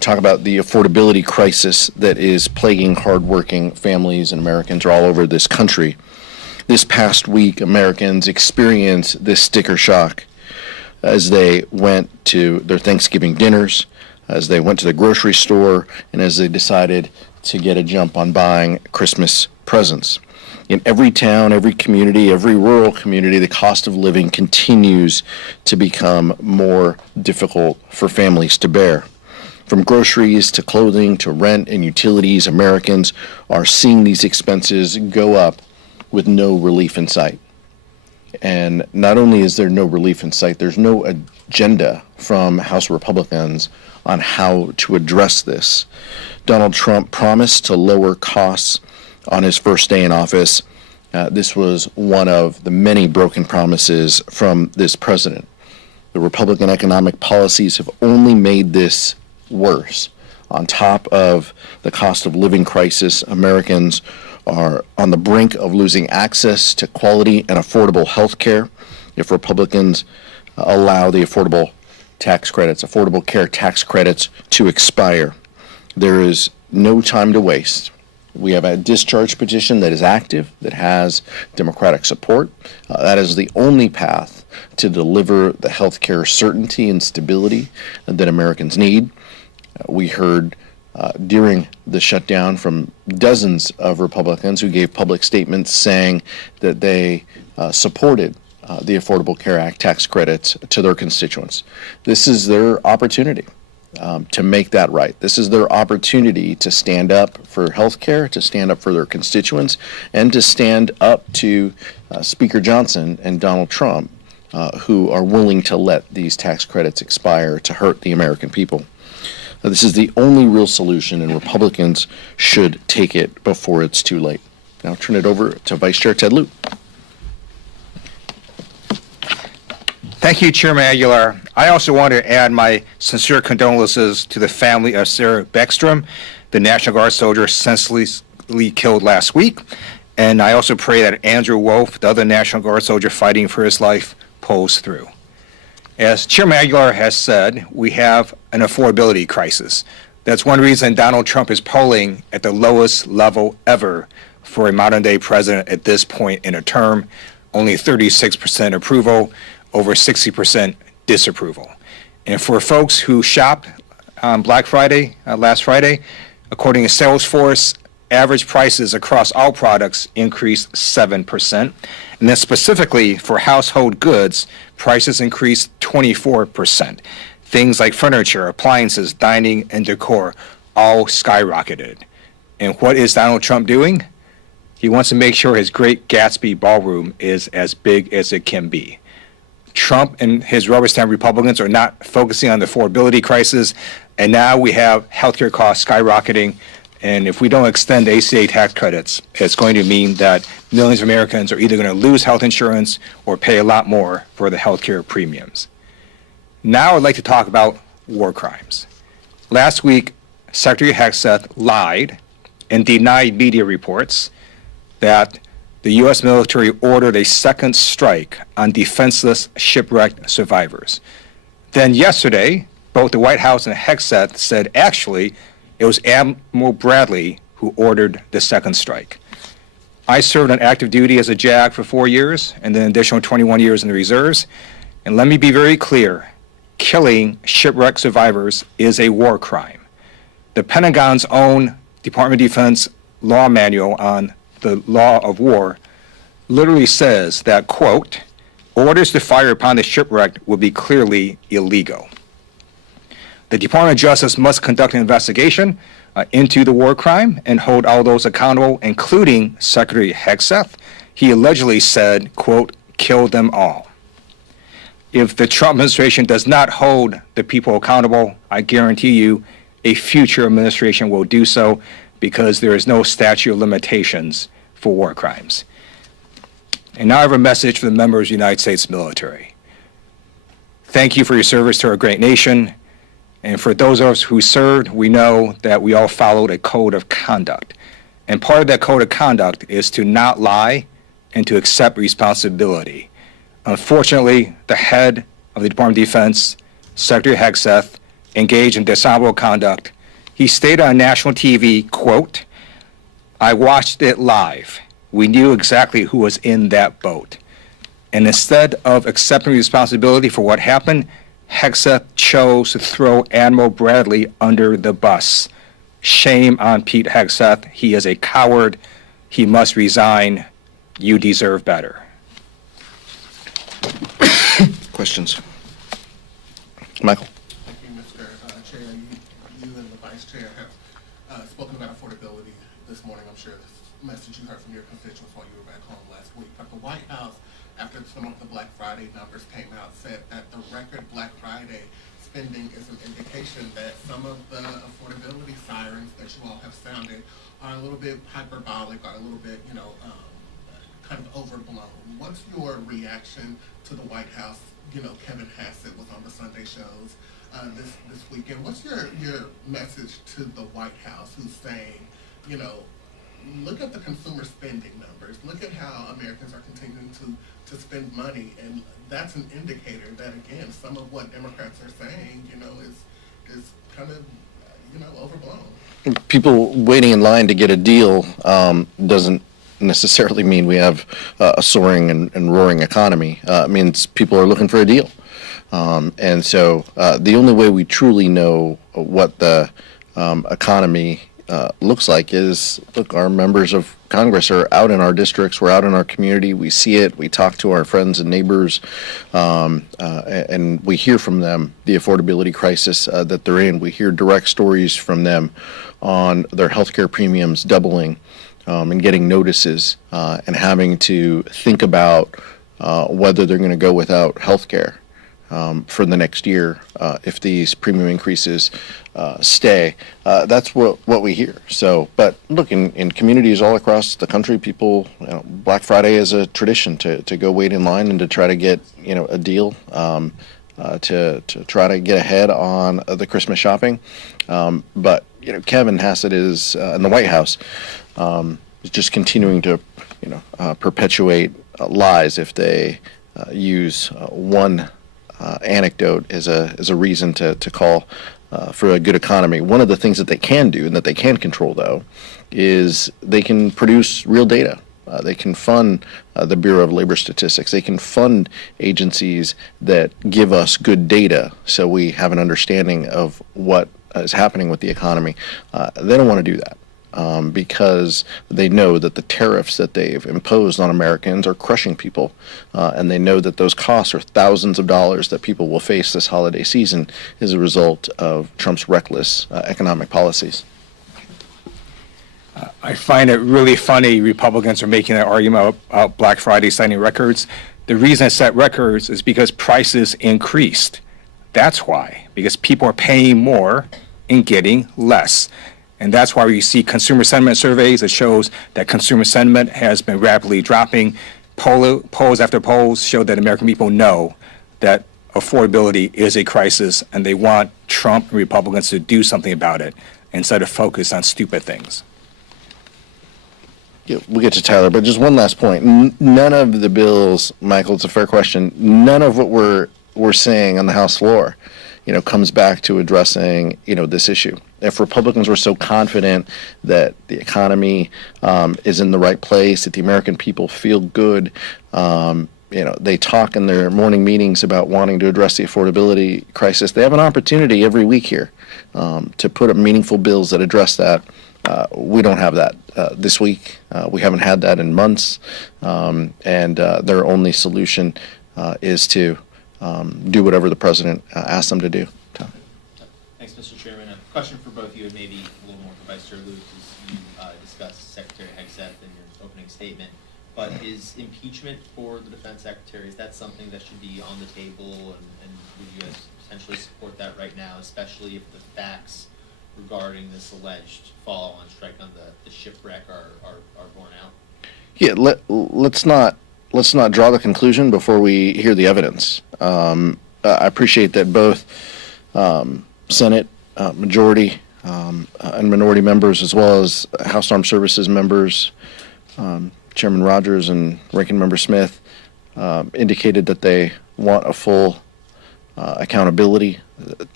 talk about the affordability crisis that is plaguing hardworking families and Americans all over this country. This past week, Americans experienced this sticker shock as they went to their Thanksgiving dinners, as they went to the grocery store, and as they decided to get a jump on buying Christmas presents. In every town, every community, every rural community, the cost of living continues to become more difficult for families to bear. From groceries to clothing to rent and utilities, Americans are seeing these expenses go up with no relief in sight. And not only is there no relief in sight, there's no agenda from House Republicans on how to address this. Donald Trump promised to lower costs on his first day in office. This was one of the many broken promises from this president. The Republican economic policies have only made this worse. On top of the cost of living crisis, Americans are on the brink of losing access to quality and affordable health care if Republicans allow the affordable care tax credits to expire. There is no time to waste. We have a discharge petition that is active, that has Democratic support. That is the only path to deliver the health care certainty and stability that Americans need. We heard during the shutdown from dozens of Republicans who gave public statements saying that they supported the Affordable Care Act tax credits to their constituents. This is their opportunity to make that right. This is their opportunity to stand up for health care, to stand up for their constituents, and to stand up to Speaker Johnson and Donald Trump, who are willing to let these tax credits expire to hurt the American people. This is the only real solution, and Republicans should take it before it's too late. Now I'll turn it over to Vice Chair Ted Lieu. Thank you, Chairman Aguilar. I also want to add my sincere condolences to the family of Sarah Beckstrom, the National Guard soldier senselessly killed last week. And I also pray that Andrew Wolf, the other National Guard soldier fighting for his life, pulls through. As Chairman Aguilar has said, we have an affordability crisis. That's one reason Donald Trump is polling at the lowest level ever for a modern-day president at this point in a term. Only 36% approval, over 60% disapproval. And for folks who shopped on Black Friday, last Friday, according to Salesforce, average prices across all products increased 7%. And then specifically for household goods, prices increased 24%. Things like furniture, appliances, dining, and decor all skyrocketed. And what is Donald Trump doing? He wants to make sure his Great Gatsby ballroom is as big as it can be. Trump and his rubber stamp Republicans are not focusing on the affordability crisis, and now we have healthcare costs skyrocketing. And if we don't extend ACA tax credits, it's going to mean that millions of Americans are either going to lose health insurance or pay a lot more for the healthcare premiums. Now I'd like to talk about war crimes. Last week, Secretary Hegseth lied and denied media reports that the U.S. military ordered a second strike on defenseless shipwrecked survivors. Then yesterday, both the White House and Hegseth said actually it was Admiral Bradley who ordered the second strike. I served on active duty as a JAG for 4 years and then an additional 21 years in the reserves. And let me be very clear, killing shipwrecked survivors is a war crime. The Pentagon's own Department of Defense law manual on the law of war literally says that, quote, orders to fire upon the shipwrecked will be clearly illegal. The Department of Justice must conduct an investigation into the war crime and hold all those accountable, including Secretary Hegseth. He allegedly said, quote, kill them all. If the Trump administration does not hold the people accountable, I guarantee you a future administration will do so, because there is no statute of limitations for war crimes. And now I have a message for the members of the United States military. Thank you for your service to our great nation. And for those of us who served, we know that we all followed a code of conduct. And part of that code of conduct is to not lie and to accept responsibility. Unfortunately, the head of the Department of Defense, Secretary Hegseth, engaged in dishonorable conduct. He stated on national TV, quote, "I watched it live. We knew exactly who was in that boat." And instead of accepting responsibility for what happened, Hegseth chose to throw Admiral Bradley under the bus. Shame on Pete Hegseth. He is a coward. He must resign. You deserve better. Questions? Michael? Thank you, Mr. Chair. You and the Vice Chair have spoken about affordability this morning. I'm sure this message you heard from your constituents while you were back home last week. But the White House, after some of the Black Friday numbers came out, said that the record Black Friday spending is an indication that some of the affordability sirens that you all have sounded are a little bit hyperbolic, are a little bit, kind of overblown. What's your reaction to the White House? Kevin Hassett was on the Sunday shows this weekend. What's your message to the White House, who's saying, look at the consumer spending numbers, look at how Americans are continuing to spend money, and that's an indicator that, again, some of what Democrats are saying, is kind of, overblown. People waiting in line to get a deal doesn't necessarily mean we have a soaring and roaring economy. It means people are looking for a deal. And so the only way we truly know what the economy looks like is, look, our members of Congress are out in our districts, we're out in our community, we see it, we talk to our friends and neighbors, and we hear from them the affordability crisis that they're in. We hear direct stories from them on their healthcare premiums doubling, and getting notices, and having to think about whether they're going to go without health care for the next year if these premium increases stay. That's what we hear. So, but look, in communities all across the country, people, Black Friday is a tradition to go wait in line and to try to get a deal, to try to get ahead on the Christmas shopping. But Kevin Hassett is in the White House. Is just continuing to, perpetuate lies if they use one anecdote as a reason to call for a good economy. One of the things that they can do and that they can control, though, is they can produce real data. They can fund the Bureau of Labor Statistics. They can fund agencies that give us good data so we have an understanding of what is happening with the economy. They don't want to do that. Because they know that the tariffs that they've imposed on Americans are crushing people, and they know that those costs are thousands of dollars that people will face this holiday season as a result of Trump's reckless economic policies. I find it really funny Republicans are making that argument about Black Friday setting records. The reason it set records is because prices increased. That's why, because people are paying more and getting less. And that's why we see consumer sentiment surveys that shows that consumer sentiment has been rapidly dropping. Polls after polls show that American people know that affordability is a crisis, and they want Trump and Republicans to do something about it instead of focus on stupid things. Yeah, we'll get to Tyler, but just one last point. None of the bills, Michael, it's a fair question, none of what we're saying on the House floor, comes back to addressing, this issue. If Republicans were so confident that the economy is in the right place, that the American people feel good, they talk in their morning meetings about wanting to address the affordability crisis. They have an opportunity every week here to put up meaningful bills that address that. We don't have that this week. We haven't had that in months, and their only solution is to do whatever the president asks them to do. Thanks, Mr. Chairman. A question for both of you, and maybe a little more for Vice Chair Lewis, as you discussed Secretary Hegseth in your opening statement. But is impeachment for the Defense Secretary, is that something that should be on the table, and would you guys potentially support that right now, especially if the facts regarding this alleged follow-on strike on the shipwreck are borne out? Yeah, let's not draw the conclusion before we hear the evidence. I appreciate that both Senate majority and minority members, as well as House Armed Services members, Chairman Rogers and Ranking Member Smith, indicated that they want a full accountability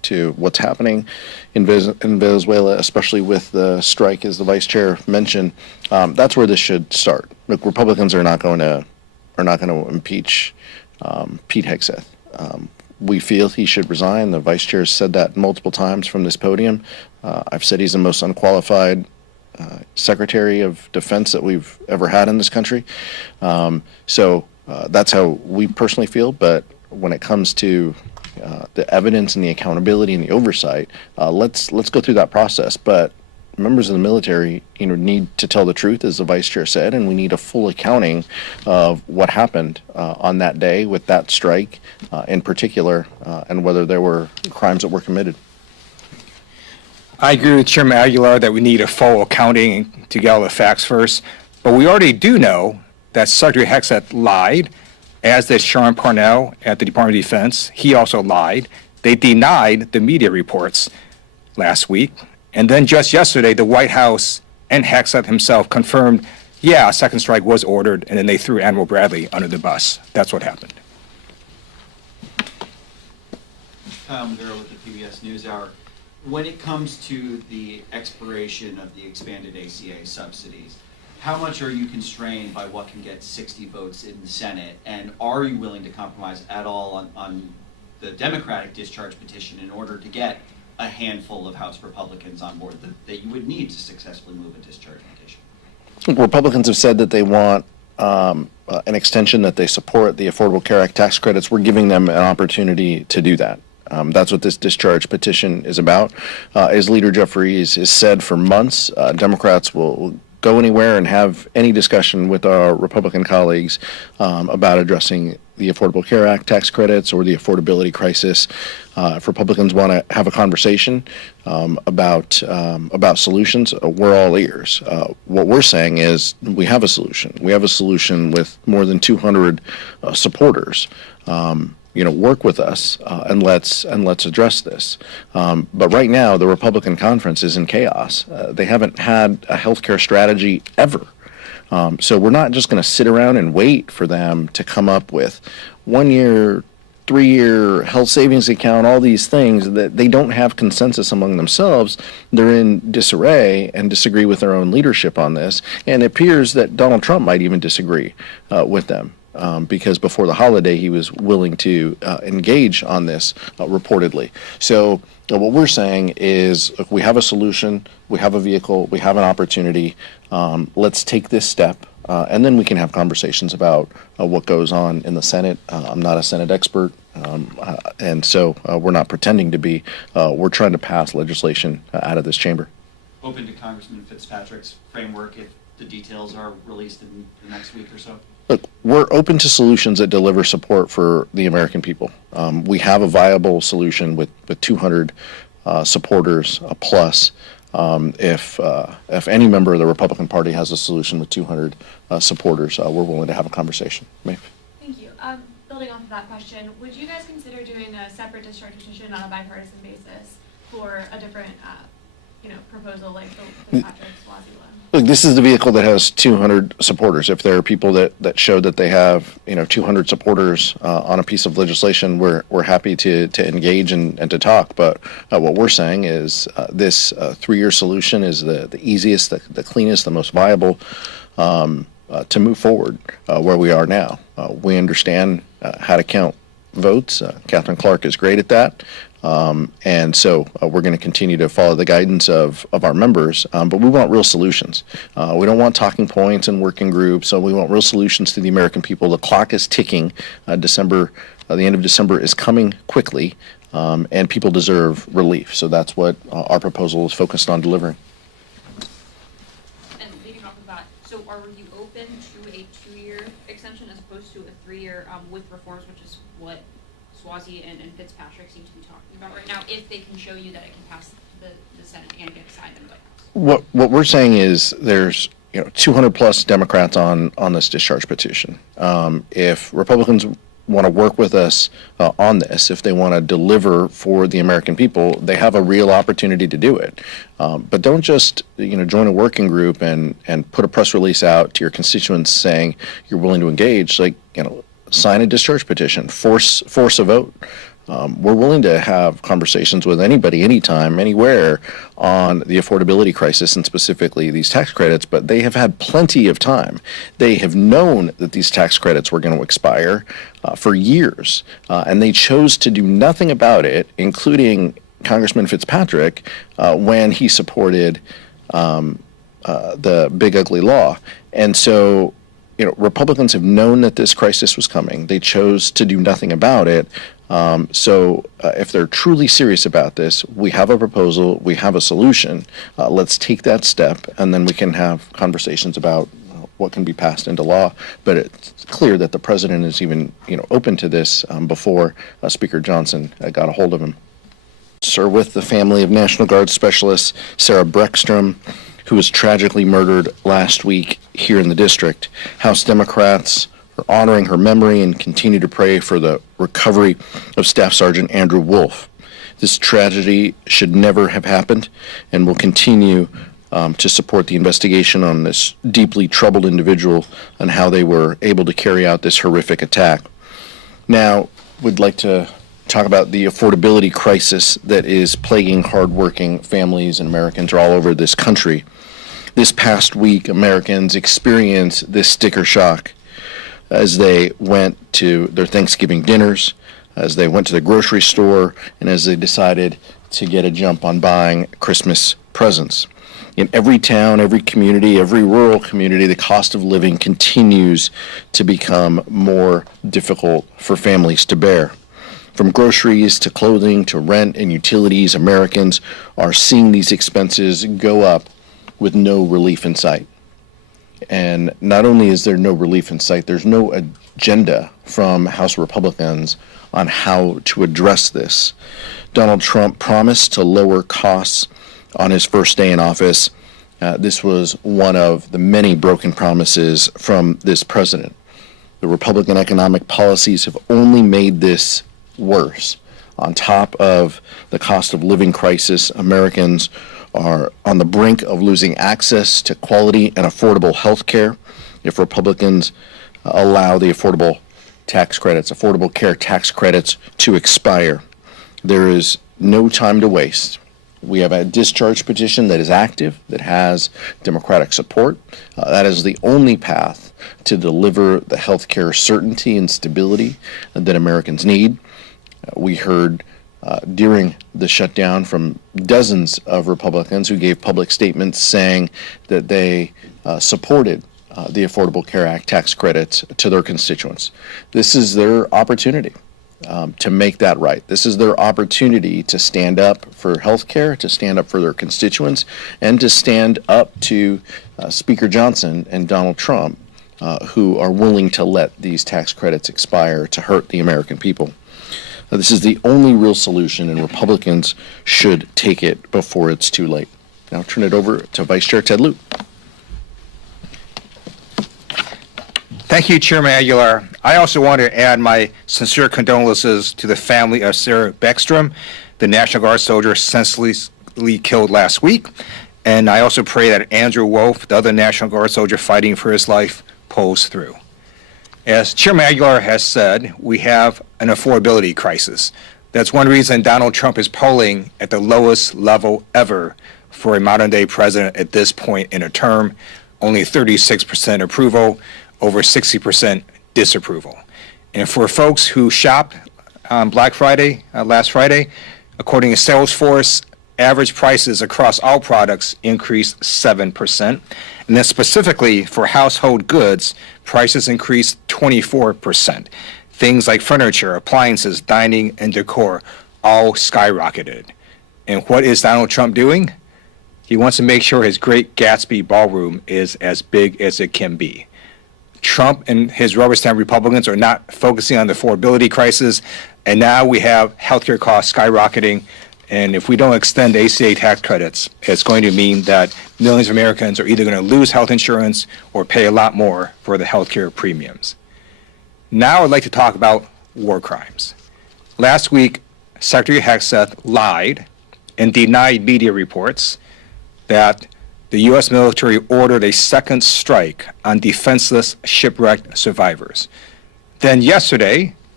to what's happening in Venezuela, especially with the strike, as the vice chair mentioned. That's where this should start. Look, Republicans are not going to impeach Pete Hegseth. We feel he should resign. The vice chair has said that multiple times from this podium. I've said he's the most unqualified Secretary of Defense that we've ever had in this country. So that's how we personally feel. But when it comes to the evidence and the accountability and the oversight, let's go through that process. But members of the military, need to tell the truth, as the vice chair said, and we need a full accounting of what happened on that day with that strike, in particular, and whether there were crimes that were committed. I agree with Chairman Aguilar that we need a full accounting to get all the facts first, but we already do know that Secretary Hegseth lied, as did Sean Parnell at the Department of Defense. He also lied. They denied the media reports last week. And then just yesterday, the White House and Hegseth himself confirmed, yeah, a second strike was ordered, and then they threw Admiral Bradley under the bus. That's what happened. Kyle Maduro with the PBS NewsHour. When it comes to the expiration of the expanded ACA subsidies, how much are you constrained by what can get 60 votes in the Senate? And are you willing to compromise at all on the Democratic discharge petition in order to get a handful of House Republicans on board that you would need to successfully move a discharge petition? Republicans have said that they want an extension, that they support the Affordable Care Act tax credits. We're giving them an opportunity to do that. That's what this discharge petition is about. As Leader Jeffries has said for months, Democrats will go anywhere and have any discussion with our Republican colleagues about addressing the Affordable Care Act tax credits or the affordability crisis. If Republicans want to have a conversation about solutions, we're all ears. What we're saying is we have a solution. We have a solution with more than 200 supporters. Work with us and let's address this. But right now, the Republican conference is in chaos. They haven't had a healthcare strategy ever. So we're not just going to sit around and wait for them to come up with 1 year, 3-year health savings account, all these things that they don't have consensus among themselves. They're in disarray and disagree with their own leadership on this. And it appears that Donald Trump might even disagree with them. Because before the holiday, he was willing to engage on this reportedly. So what we're saying is, look, we have a solution, we have a vehicle, we have an opportunity. Let's take this step, and then we can have conversations about what goes on in the Senate. I'm not a Senate expert, and so we're not pretending to be. We're trying to pass legislation out of this chamber. Open to Congressman Fitzpatrick's framework if the details are released in the next week or so? Look, we're open to solutions that deliver support for the American people. We have a viable solution with 200 supporters plus. If any member of the Republican Party has a solution with 200 supporters, we're willing to have a conversation. Maeve? Thank you. Building off of that question, would you guys consider doing a separate discharge petition on a bipartisan basis for a different, proposal like the Fitzpatrick-Swazi one? Look, this is the vehicle that has 200 supporters. If there are people that show that they have, 200 supporters on a piece of legislation, we're happy to engage and to talk. But what we're saying is this 3-year solution is the easiest, the cleanest, the most viable to move forward where we are now. We understand how to count votes. Catherine Clark is great at that. And so we're going to continue to follow the guidance of our members, but we want real solutions. We don't want talking points and working groups, so we want real solutions to the American people. The clock is ticking. The end of December is coming quickly, and people deserve relief. So that's what our proposal is focused on delivering. And leading off of that, so are you open to a 2-year extension as opposed to a 3-year with reforms, which is what Swazi and Fitzpatrick seem to be talking about right now, if they can show you that it can pass the Senate and get signed in the White House? What we're saying is there's 200 plus Democrats on this discharge petition. If Republicans want to work with us on this, if they want to deliver for the American people, they have a real opportunity to do it. But don't just join a working group and put a press release out to your constituents saying you're willing to engage. Sign a discharge petition, force a vote. We're willing to have conversations with anybody, anytime, anywhere on the affordability crisis and specifically these tax credits, but they have had plenty of time. They have known that these tax credits were going to expire for years, and they chose to do nothing about it, including Congressman Fitzpatrick when he supported the big ugly law. And so, Republicans have known that this crisis was coming. They chose to do nothing about it. If they're truly serious about this, we have a proposal, we have a solution. Let's take that step, and then we can have conversations about what can be passed into law. But it's clear that the president is even, open to this before Speaker Johnson got a hold of him. Sir, with the family of National Guard Specialist Sarah Breckstrom, who was tragically murdered last week here in the district. House Democrats are honoring her memory and continue to pray for the recovery of Staff Sergeant Andrew Wolf. This tragedy should never have happened, and will continue to support the investigation on this deeply troubled individual and how they were able to carry out this horrific attack. Now, we'd like to talk about the affordability crisis that is plaguing hardworking families and Americans all over this country. This past week, Americans experienced this sticker shock as they went to their Thanksgiving dinners, as they went to the grocery store, and as they decided to get a jump on buying Christmas presents. In every town, every community, every rural community, the cost of living continues to become more difficult for families to bear. From groceries to clothing to rent and utilities, Americans are seeing these expenses go up with no relief in sight. And not only is there no relief in sight, there's no agenda from House Republicans on how to address this. Donald Trump promised to lower costs on his first day in office. This was one of the many broken promises from this president. The Republican economic policies have only made this worse. On top of the cost of living crisis, Americans are on the brink of losing access to quality and affordable health care if Republicans allow the affordable care tax credits to expire. There is no time to waste. We have a discharge petition that is active, that has Democratic support. That is the only path to deliver the health care certainty and stability that Americans need. We heard during the shutdown from dozens of Republicans who gave public statements saying that they supported the Affordable Care Act tax credits to their constituents. This is their opportunity to make that right. This is their opportunity to stand up for health care, to stand up for their constituents, and to stand up to Speaker Johnson and Donald Trump, who are willing to let these tax credits expire to hurt the American people. This is the only real solution, and Republicans should take it before it's too late. Now I'll turn it over to Vice Chair Ted Lieu. Thank you, Chairman Aguilar. I also want to add my sincere condolences to the family of Sarah Breckstrom, the National Guard soldier senselessly killed last week. And I also pray that Andrew Wolf, the other National Guard soldier fighting for his life, pulls through. As Chairman Aguilar has said, we have an affordability crisis. That's one reason Donald Trump is polling at the lowest level ever for a modern-day president at this point in a term. Only 36% approval, over 60% disapproval. And for folks who shopped on Black Friday, last Friday, according to Salesforce, average prices across all products increased 7%. And then specifically for household goods, prices increased 24%. Things like furniture, appliances, dining, and decor all skyrocketed. And what is Donald Trump doing? He wants to make sure his Great Gatsby ballroom is as big as it can be. Trump and his rubber stamp Republicans are not focusing on the affordability crisis, and now we have healthcare costs skyrocketing. And if we don't extend ACA tax credits, it's going to mean that millions of Americans are either going to lose health insurance or pay a lot more for the healthcare premiums. Now I'd like to talk about war crimes. Last week, Secretary Hegseth lied and denied media reports that the U.S. military ordered a second strike on defenseless shipwrecked survivors. Then yesterday,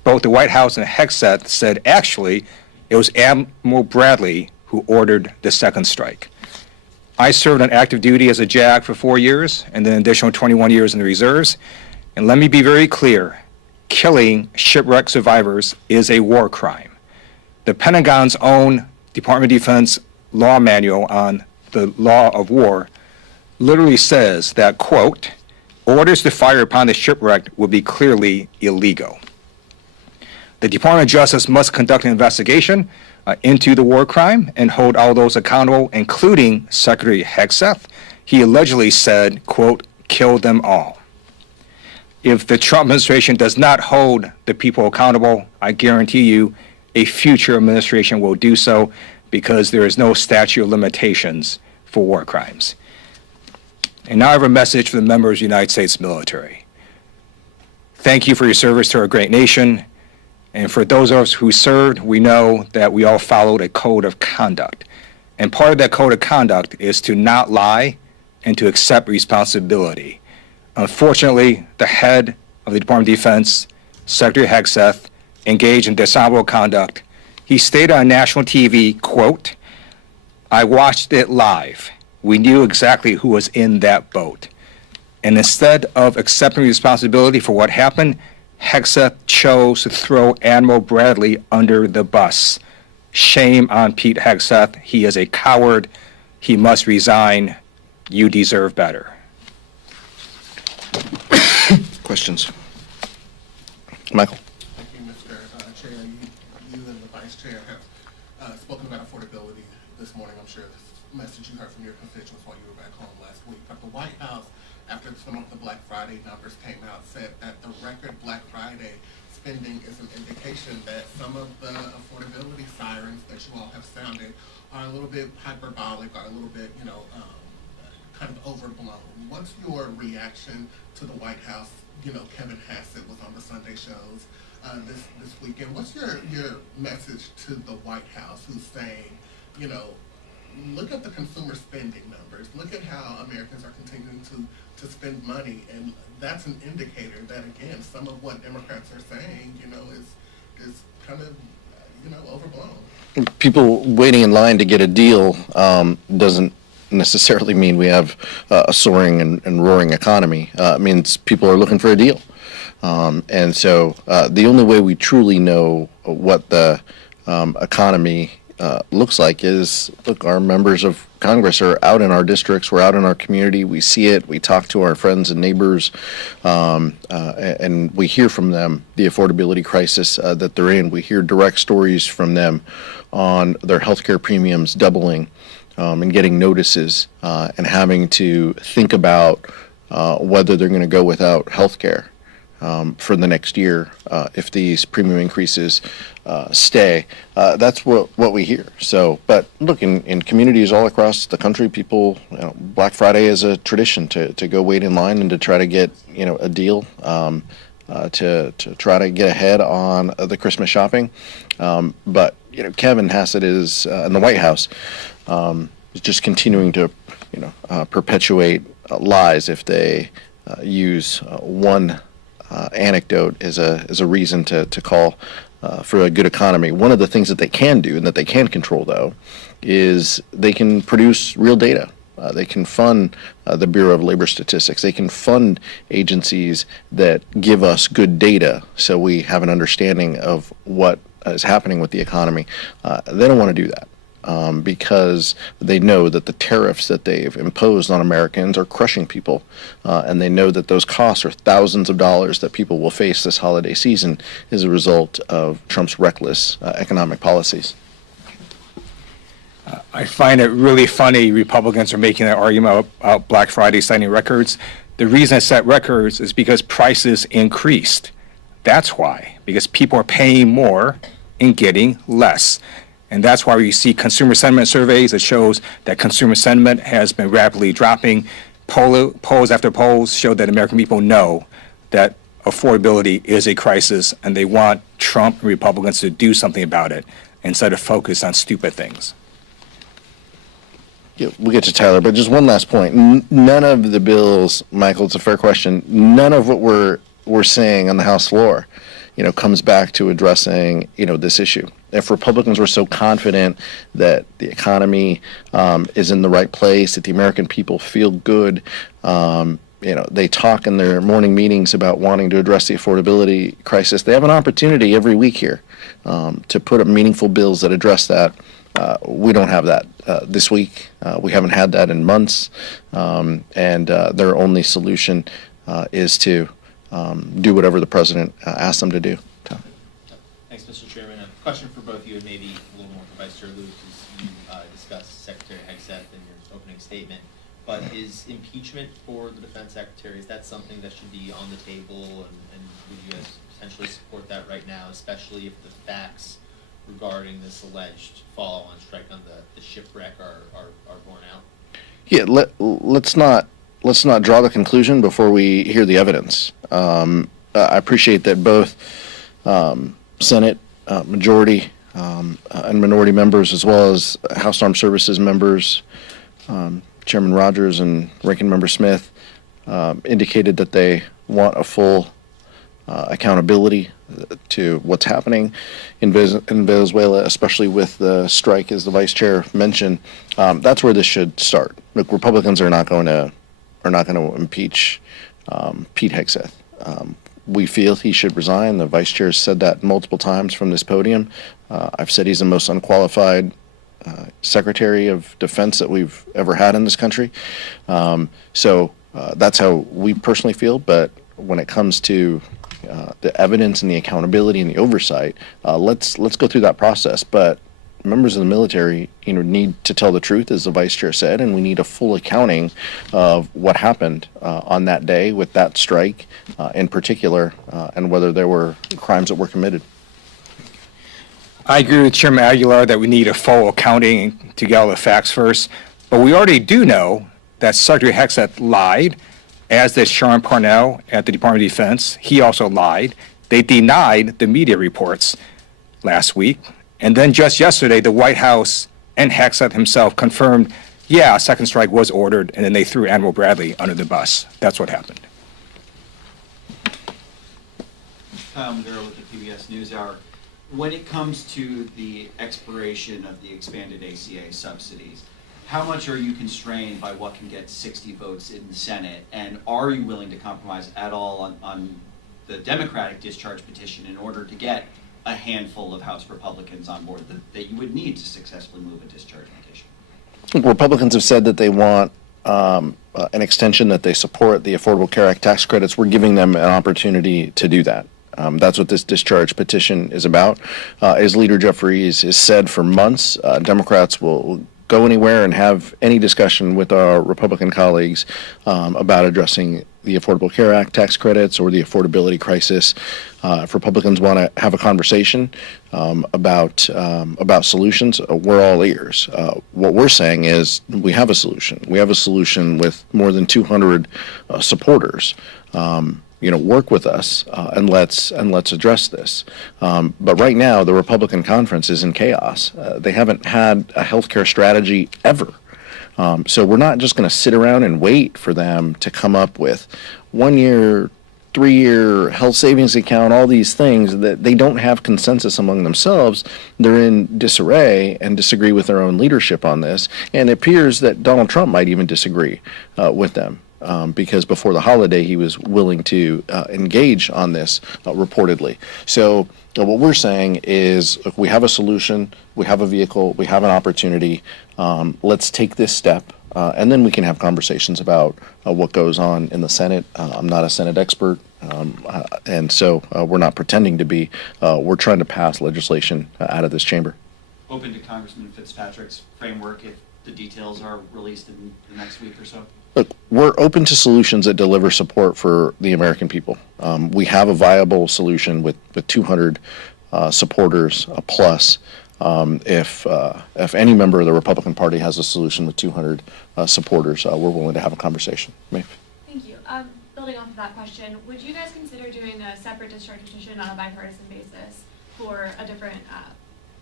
both the White House and Hegseth said actually it was Admiral Bradley who ordered the second strike. I served on active duty as a JAG for 4 years and then an additional 21 years in the reserves. And let me be very clear, killing shipwreck survivors is a war crime. The Pentagon's own Department of Defense law manual on the law of war literally says that, quote, orders to fire upon the shipwrecked will be clearly illegal. The Department of Justice must conduct an investigation into the war crime and hold all those accountable, including Secretary Hegseth. He allegedly said, quote, kill them all. If the Trump administration does not hold the people accountable, I guarantee you a future administration will do so, because there is no statute of limitations for war crimes. And now I have a message for the members of the United States military. Thank you for your service to our great nation. And for those of us who served, we know that we all followed a code of conduct. And part of that code of conduct is to not lie and to accept responsibility. Unfortunately, the head of the Department of Defense, Secretary Hegseth, engaged in dishonorable conduct. He stated on national TV, quote, I watched it live. We knew exactly who was in that boat. And instead of accepting responsibility for what happened, Hegseth chose to throw Admiral Bradley under the bus. Shame on Pete Hegseth. He is a coward. He must resign. You deserve better. Questions? Michael? Thank you, Mr. Chair. You and the Vice Chair have spoken about affordability this morning. I'm sure this message you heard from your constituents while you were back home last week. But the White House, after some of the Black Friday numbers came out, said that the record Black Friday spending is an indication that some of the affordability sirens that you all have sounded are a little bit hyperbolic, or a little bit, kind of overblown. What's your reaction to the White House? Kevin Hegseth was on the Sunday shows this weekend. What's your message to the White House, who's saying, look at the consumer spending numbers, look at how Americans are continuing to spend money, and that's an indicator that, again, some of what Democrats are saying, is kind of, overblown. People waiting in line to get a deal doesn't necessarily mean we have a soaring and roaring economy. It means people are looking for a deal. And so the only way we truly know what the economy looks like is, look, our members of Congress are out in our districts, we're out in our community, we see it, we talk to our friends and neighbors, and we hear from them the affordability crisis that they're in. We hear direct stories from them on their healthcare premiums doubling, and getting notices, and having to think about whether they're going to go without health care for the next year if these premium increases stay. That's what we hear. So, but look, in communities all across the country, people, Black Friday is a tradition to go wait in line and to try to get a deal, to try to get ahead on the Christmas shopping. But Kevin Hegseth is in the White House. Is just continuing to, perpetuate lies if they use one anecdote as a reason to call for a good economy. One of the things that they can do and that they can control, though, is they can produce real data. They can fund the Bureau of Labor Statistics. They can fund agencies that give us good data so we have an understanding of what is happening with the economy. They don't want to do that. Because they know that the tariffs that they've imposed on Americans are crushing people, and they know that those costs are thousands of dollars that people will face this holiday season as a result of Trump's reckless economic policies. I find it really funny Republicans are making that argument about Black Friday setting records. The reason it set records is because prices increased. That's why, because people are paying more and getting less. And that's why you see consumer sentiment surveys that shows that consumer sentiment has been rapidly dropping. Polls after polls show that American people know that affordability is a crisis, and they want Trump and Republicans to do something about it instead of focus on stupid things. Yeah, we'll get to Tyler, but just one last point. None of the bills, Michael, it's a fair question, none of what we're saying on the House floor comes back to addressing, this issue. If Republicans were so confident that the economy is in the right place, that the American people feel good, they talk in their morning meetings about wanting to address the affordability crisis. They have an opportunity every week here to put up meaningful bills that address that. We don't have that this week. We haven't had that in months, and their only solution is to do whatever the president asks them to do. Thanks, Mr. Chairman. A question for both of you, and maybe a little more for Vice Chair Luke, as you discussed Secretary Hegseth in your opening statement. But is impeachment for the Defense Secretary, is that something that should be on the table, and would you guys potentially support that right now, especially if the facts regarding this alleged follow-on strike on the shipwreck are borne out? Yeah, let's not draw the conclusion before we hear the evidence. I appreciate that both Senate majority and minority members, as well as House Armed Services members, Chairman Rogers and Ranking Member Smith, indicated that they want a full accountability to what's happening in Venezuela, especially with the strike, as the Vice Chair mentioned. That's where this should start. Look, Republicans are not going to impeach Pete Hegseth. We feel he should resign. The Vice Chair said that multiple times from this podium. I've said he's the most unqualified Secretary of Defense that we've ever had in this country. So that's how we personally feel. But when it comes to the evidence and the accountability and the oversight, let's go through that process. But members of the military, need to tell the truth, as the Vice Chair said, and we need a full accounting of what happened on that day with that strike, in particular, and whether there were crimes that were committed. I agree with Chairman Aguilar that we need a full accounting to get all the facts first, but we already do know that Secretary Hegseth lied, as did Sean Parnell at the Department of Defense. He also lied. They denied the media reports last week. And then just yesterday, the White House and Hegseth himself confirmed, yeah, a second strike was ordered, and then they threw Admiral Bradley under the bus. That's what happened. Kyle Maduro with the PBS NewsHour. When it comes to the expiration of the expanded ACA subsidies, how much are you constrained by what can get 60 votes in the Senate? And are you willing to compromise at all on the Democratic discharge petition in order to get a handful of House Republicans on board that you would need to successfully move a discharge petition? Republicans have said that they want an extension, that they support the Affordable Care Act tax credits. We're giving them an opportunity to do that. That's what this discharge petition is about. As Leader Jeffries has said for months, Democrats will go anywhere and have any discussion with our Republican colleagues about addressing the Affordable Care Act tax credits or the affordability crisis. If Republicans want to have a conversation about solutions, we're all ears. What we're saying is we have a solution. We have a solution with more than 200 supporters. Work with us and let's address this. But right now, the Republican conference is in chaos. They haven't had a healthcare strategy ever. So we're not just going to sit around and wait for them to come up with 1 year, 3-year health savings account, all these things that they don't have consensus among themselves. They're in disarray and disagree with their own leadership on this. And it appears that Donald Trump might even disagree with them. Because before the holiday, he was willing to engage on this reportedly. So what we're saying is, look, we have a solution, we have a vehicle, we have an opportunity. Let's take this step, and then we can have conversations about what goes on in the Senate. I'm not a Senate expert, and so we're not pretending to be. We're trying to pass legislation out of this chamber. Open to Congressman Fitzpatrick's framework if the details are released in the next week or so? Look, we're open to solutions that deliver support for the American people. We have a viable solution with 200 supporters plus. If any member of the Republican Party has a solution with 200 supporters, we're willing to have a conversation. Maeve. Thank you. Building off of that question, would you guys consider doing a separate discharge petition on a bipartisan basis for a different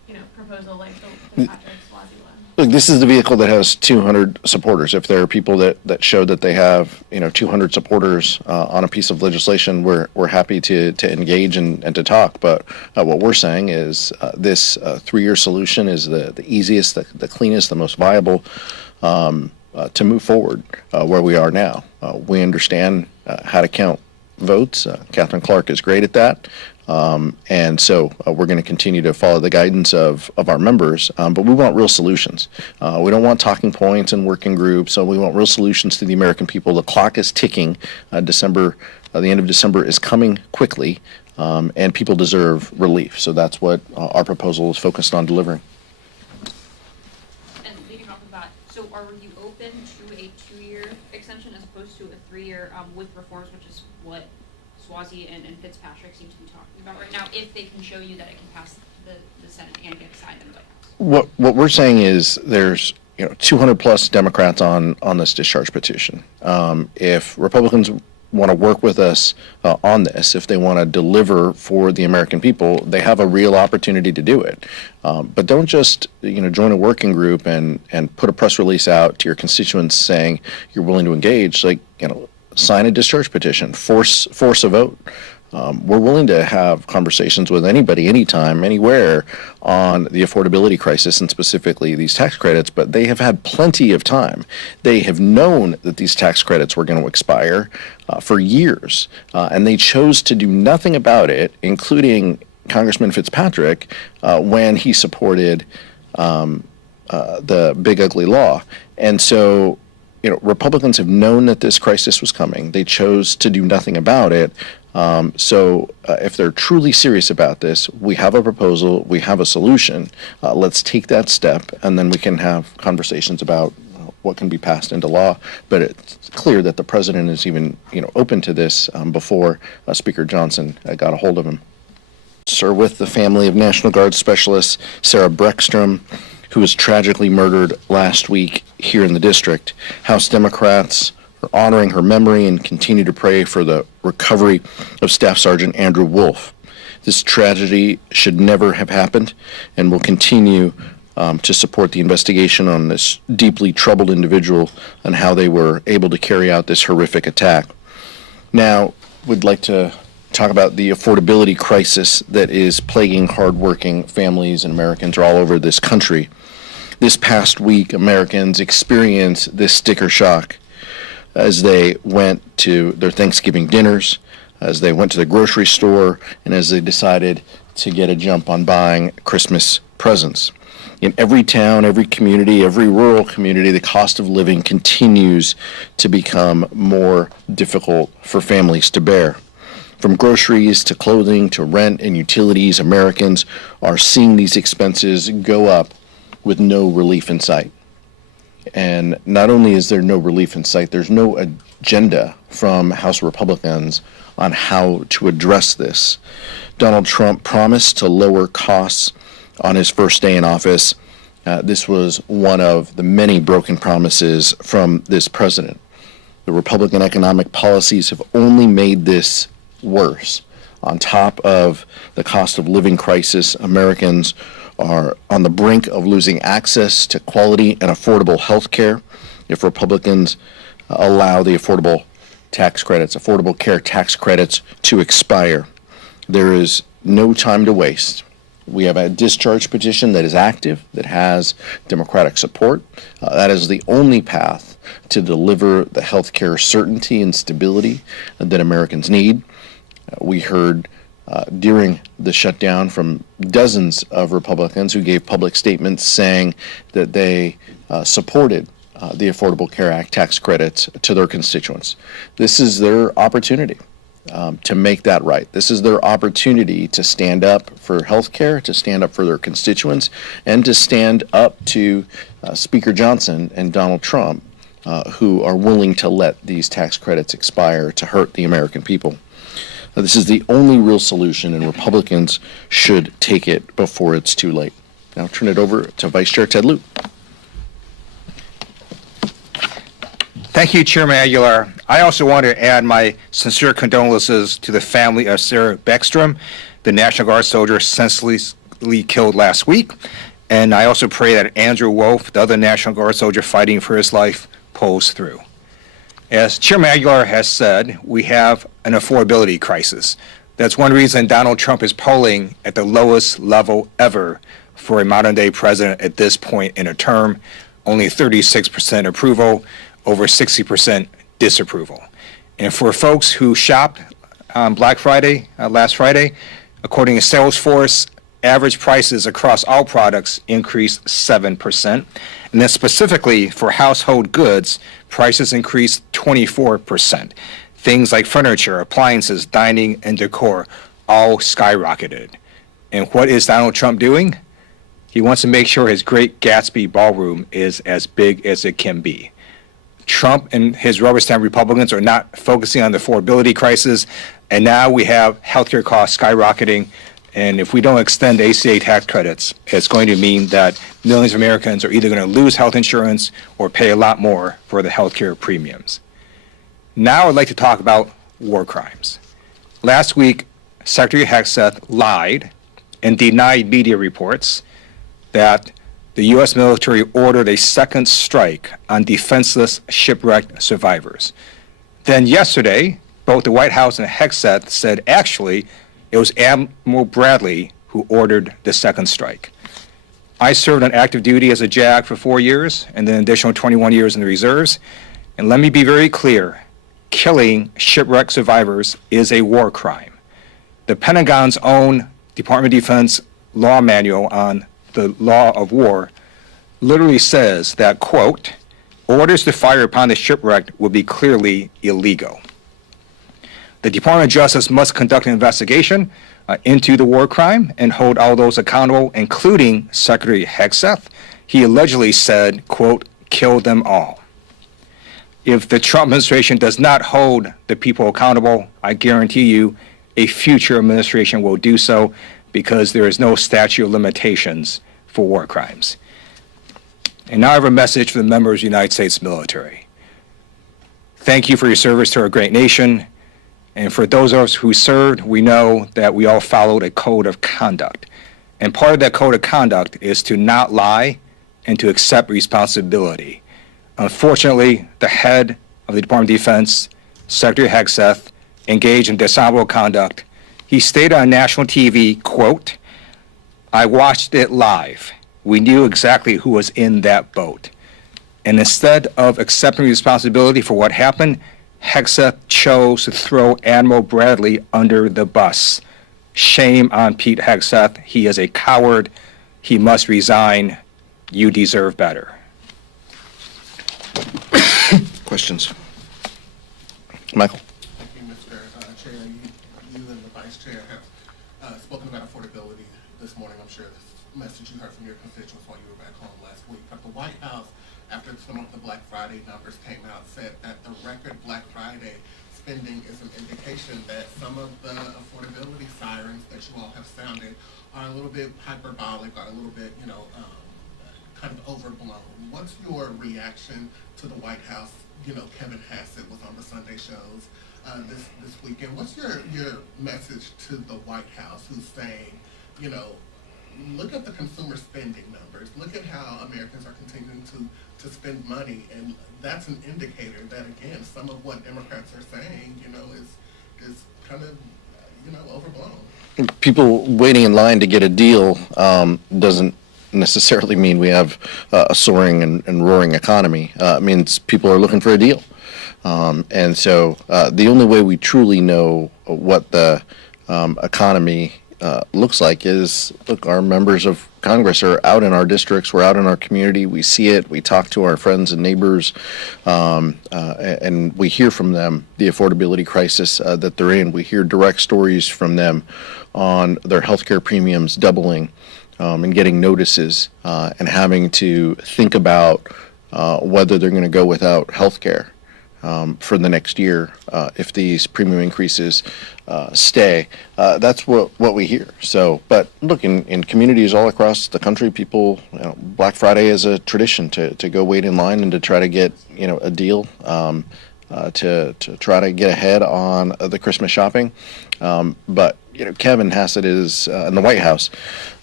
proposal like the Patrick Swazi one? Look, this is the vehicle that has 200 supporters. If there are people that show that they have, 200 supporters on a piece of legislation, we're happy to engage and to talk. But what we're saying is this 3-year solution is the easiest, the cleanest, the most viable to move forward where we are now. We understand how to count votes. Catherine Clark is great at that. And so we're going to continue to follow the guidance of our members, but we want real solutions. We don't want talking points and working groups, so we want real solutions to the American people. The clock is ticking. The end of December is coming quickly, and people deserve relief. So that's what our proposal is focused on delivering. And leading off of that, so are you open to a 2-year extension as opposed to a 3-year with reforms, which is what Swazi and Fitzpatrick seem to be talking about right now, if they can show you that it can pass the Senate and get signed in the White House? What we're saying is there's 200 plus Democrats on this discharge petition. If Republicans want to work with us on this, if they want to deliver for the American people, they have a real opportunity to do it. But don't just join a working group and put a press release out to your constituents saying you're willing to engage. Sign a discharge petition, force a vote. We're willing to have conversations with anybody, anytime, anywhere on the affordability crisis and specifically these tax credits, but they have had plenty of time. They have known that these tax credits were going to expire for years, and they chose to do nothing about it, including Congressman Fitzpatrick, when he supported the big ugly law. And so Republicans have known that this crisis was coming. They chose to do nothing about it. So if they're truly serious about this, we have a proposal, we have a solution. Let's take that step, and then we can have conversations about what can be passed into law. But it's clear that the president is even open to this before Speaker Johnson got a hold of him. Sir, with the family of National Guard Specialist Sarah Breckstrom, who was tragically murdered last week here in the district. House Democrats are honoring her memory and continue to pray for the recovery of Staff Sergeant Andrew Wolf. This tragedy should never have happened, and will continue to support the investigation on this deeply troubled individual and how they were able to carry out this horrific attack. Now, we'd like to talk about the affordability crisis that is plaguing hardworking families and Americans all over this country. This past week, Americans experienced this sticker shock as they went to their Thanksgiving dinners, as they went to the grocery store, and as they decided to get a jump on buying Christmas presents. In every town, every community, every rural community, the cost of living continues to become more difficult for families to bear. From groceries to clothing to rent and utilities, Americans are seeing these expenses go up with no relief in sight. And not only is there no relief in sight, there's no agenda from House Republicans on how to address this. Donald Trump promised to lower costs on his first day in office. This was one of the many broken promises from this president. The Republican economic policies have only made this worse. On top of the cost of living crisis, Americans are on the brink of losing access to quality and affordable health care if Republicans allow the affordable care tax credits to expire. There is no time to waste. We have a discharge petition that is active, that has Democratic support. That is the only path to deliver the health care certainty and stability that Americans need. We heard during the shutdown from dozens of Republicans who gave public statements saying that they supported the Affordable Care Act tax credits to their constituents. This is their opportunity to make that right. This is their opportunity to stand up for health care, to stand up for their constituents, and to stand up to Speaker Johnson and Donald Trump, who are willing to let these tax credits expire to hurt the American people. This is the only real solution, and Republicans should take it before it's too late. Now I'll turn it over to Vice Chair Ted Lieu. Thank you, Chairman Aguilar. I also want to add my sincere condolences to the family of Sarah Breckstrom, the National Guard soldier senselessly senselessly killed last week. And I also pray that Andrew Wolf, the other National Guard soldier fighting for his life, pulls through. As Chairman Aguilar has said, we have an affordability crisis. That's one reason Donald Trump is polling at the lowest level ever for a modern-day president at this point in a term. Only 36% approval, over 60% disapproval. And for folks who shopped on Black Friday, last Friday, according to Salesforce, average prices across all products increased 7%. And then specifically for household goods, prices increased 24%. Things like furniture, appliances, dining, and decor all skyrocketed. And what is Donald Trump doing? He wants to make sure his Great Gatsby ballroom is as big as it can be. Trump and his rubber stamp Republicans are not focusing on the affordability crisis, and now we have healthcare costs skyrocketing. And if we don't extend ACA tax credits, it's going to mean that millions of Americans are either going to lose health insurance or pay a lot more for the healthcare premiums. Now I'd like to talk about war crimes. Last week, Secretary Hegseth lied and denied media reports that the U.S. military ordered a second strike on defenseless shipwrecked survivors. Then yesterday, both the White House and Hegseth said actually it was Admiral Bradley who ordered the second strike. I served on active duty as a JAG for 4 years and then an additional 21 years in the reserves. And let me be very clear, killing shipwrecked survivors is a war crime. The Pentagon's own Department of Defense law manual on the law of war literally says that, quote, orders to fire upon the shipwrecked will be clearly illegal. The Department of Justice must conduct an investigation into the war crime and hold all those accountable, including Secretary Hegseth. He allegedly said, quote, kill them all. If the Trump administration does not hold the people accountable, I guarantee you a future administration will do so, because there is no statute of limitations for war crimes. And now I have a message for the members of the United States military. Thank you for your service to our great nation. And for those of us who served, we know that we all followed a code of conduct. And part of that code of conduct is to not lie and to accept responsibility. Unfortunately, the head of the Department of Defense, Secretary Hegseth, engaged in dishonorable conduct. He stated on national TV, quote, I watched it live. We knew exactly who was in that boat. And instead of accepting responsibility for what happened, Hegseth chose to throw Admiral Bradley under the bus. Shame on Pete Hegseth. He is a coward. He must resign. You deserve better. Questions? Michael? Thank you, Mr. Chair. You and the Vice Chair have spoken about affordability this morning. I'm sure the message you heard from your constituents while you were back home last week. But the White House, after some of the Black Friday numbers came out, said that the record Black Friday spending is an indication that some of the affordability sirens that you all have sounded are a little bit hyperbolic, or a little bit, kind of overblown. What's your reaction to the White House? Kevin Hassett was on the Sunday shows this weekend. What's your message to the White House, who's saying, look at the consumer spending numbers. Look at how Americans are continuing to spend money, and that's an indicator that, again, some of what Democrats are saying, is kind of, overblown. People waiting in line to get a deal doesn't necessarily mean we have a soaring and roaring economy. It means people are looking for a deal. And so the only way we truly know what the economy looks like is, look, our members of Congress are out in our districts, we're out in our community, we see it, we talk to our friends and neighbors, and we hear from them the affordability crisis that they're in. We hear direct stories from them on their healthcare premiums doubling, and getting notices and having to think about whether they're going to go without health care for the next year if these premium increases stay. That's what we hear. So, but look, in communities all across the country, people, Black Friday is a tradition to go wait in line and to try to get a deal, to try to get ahead on the Christmas shopping. But Kevin Hassett is in the White House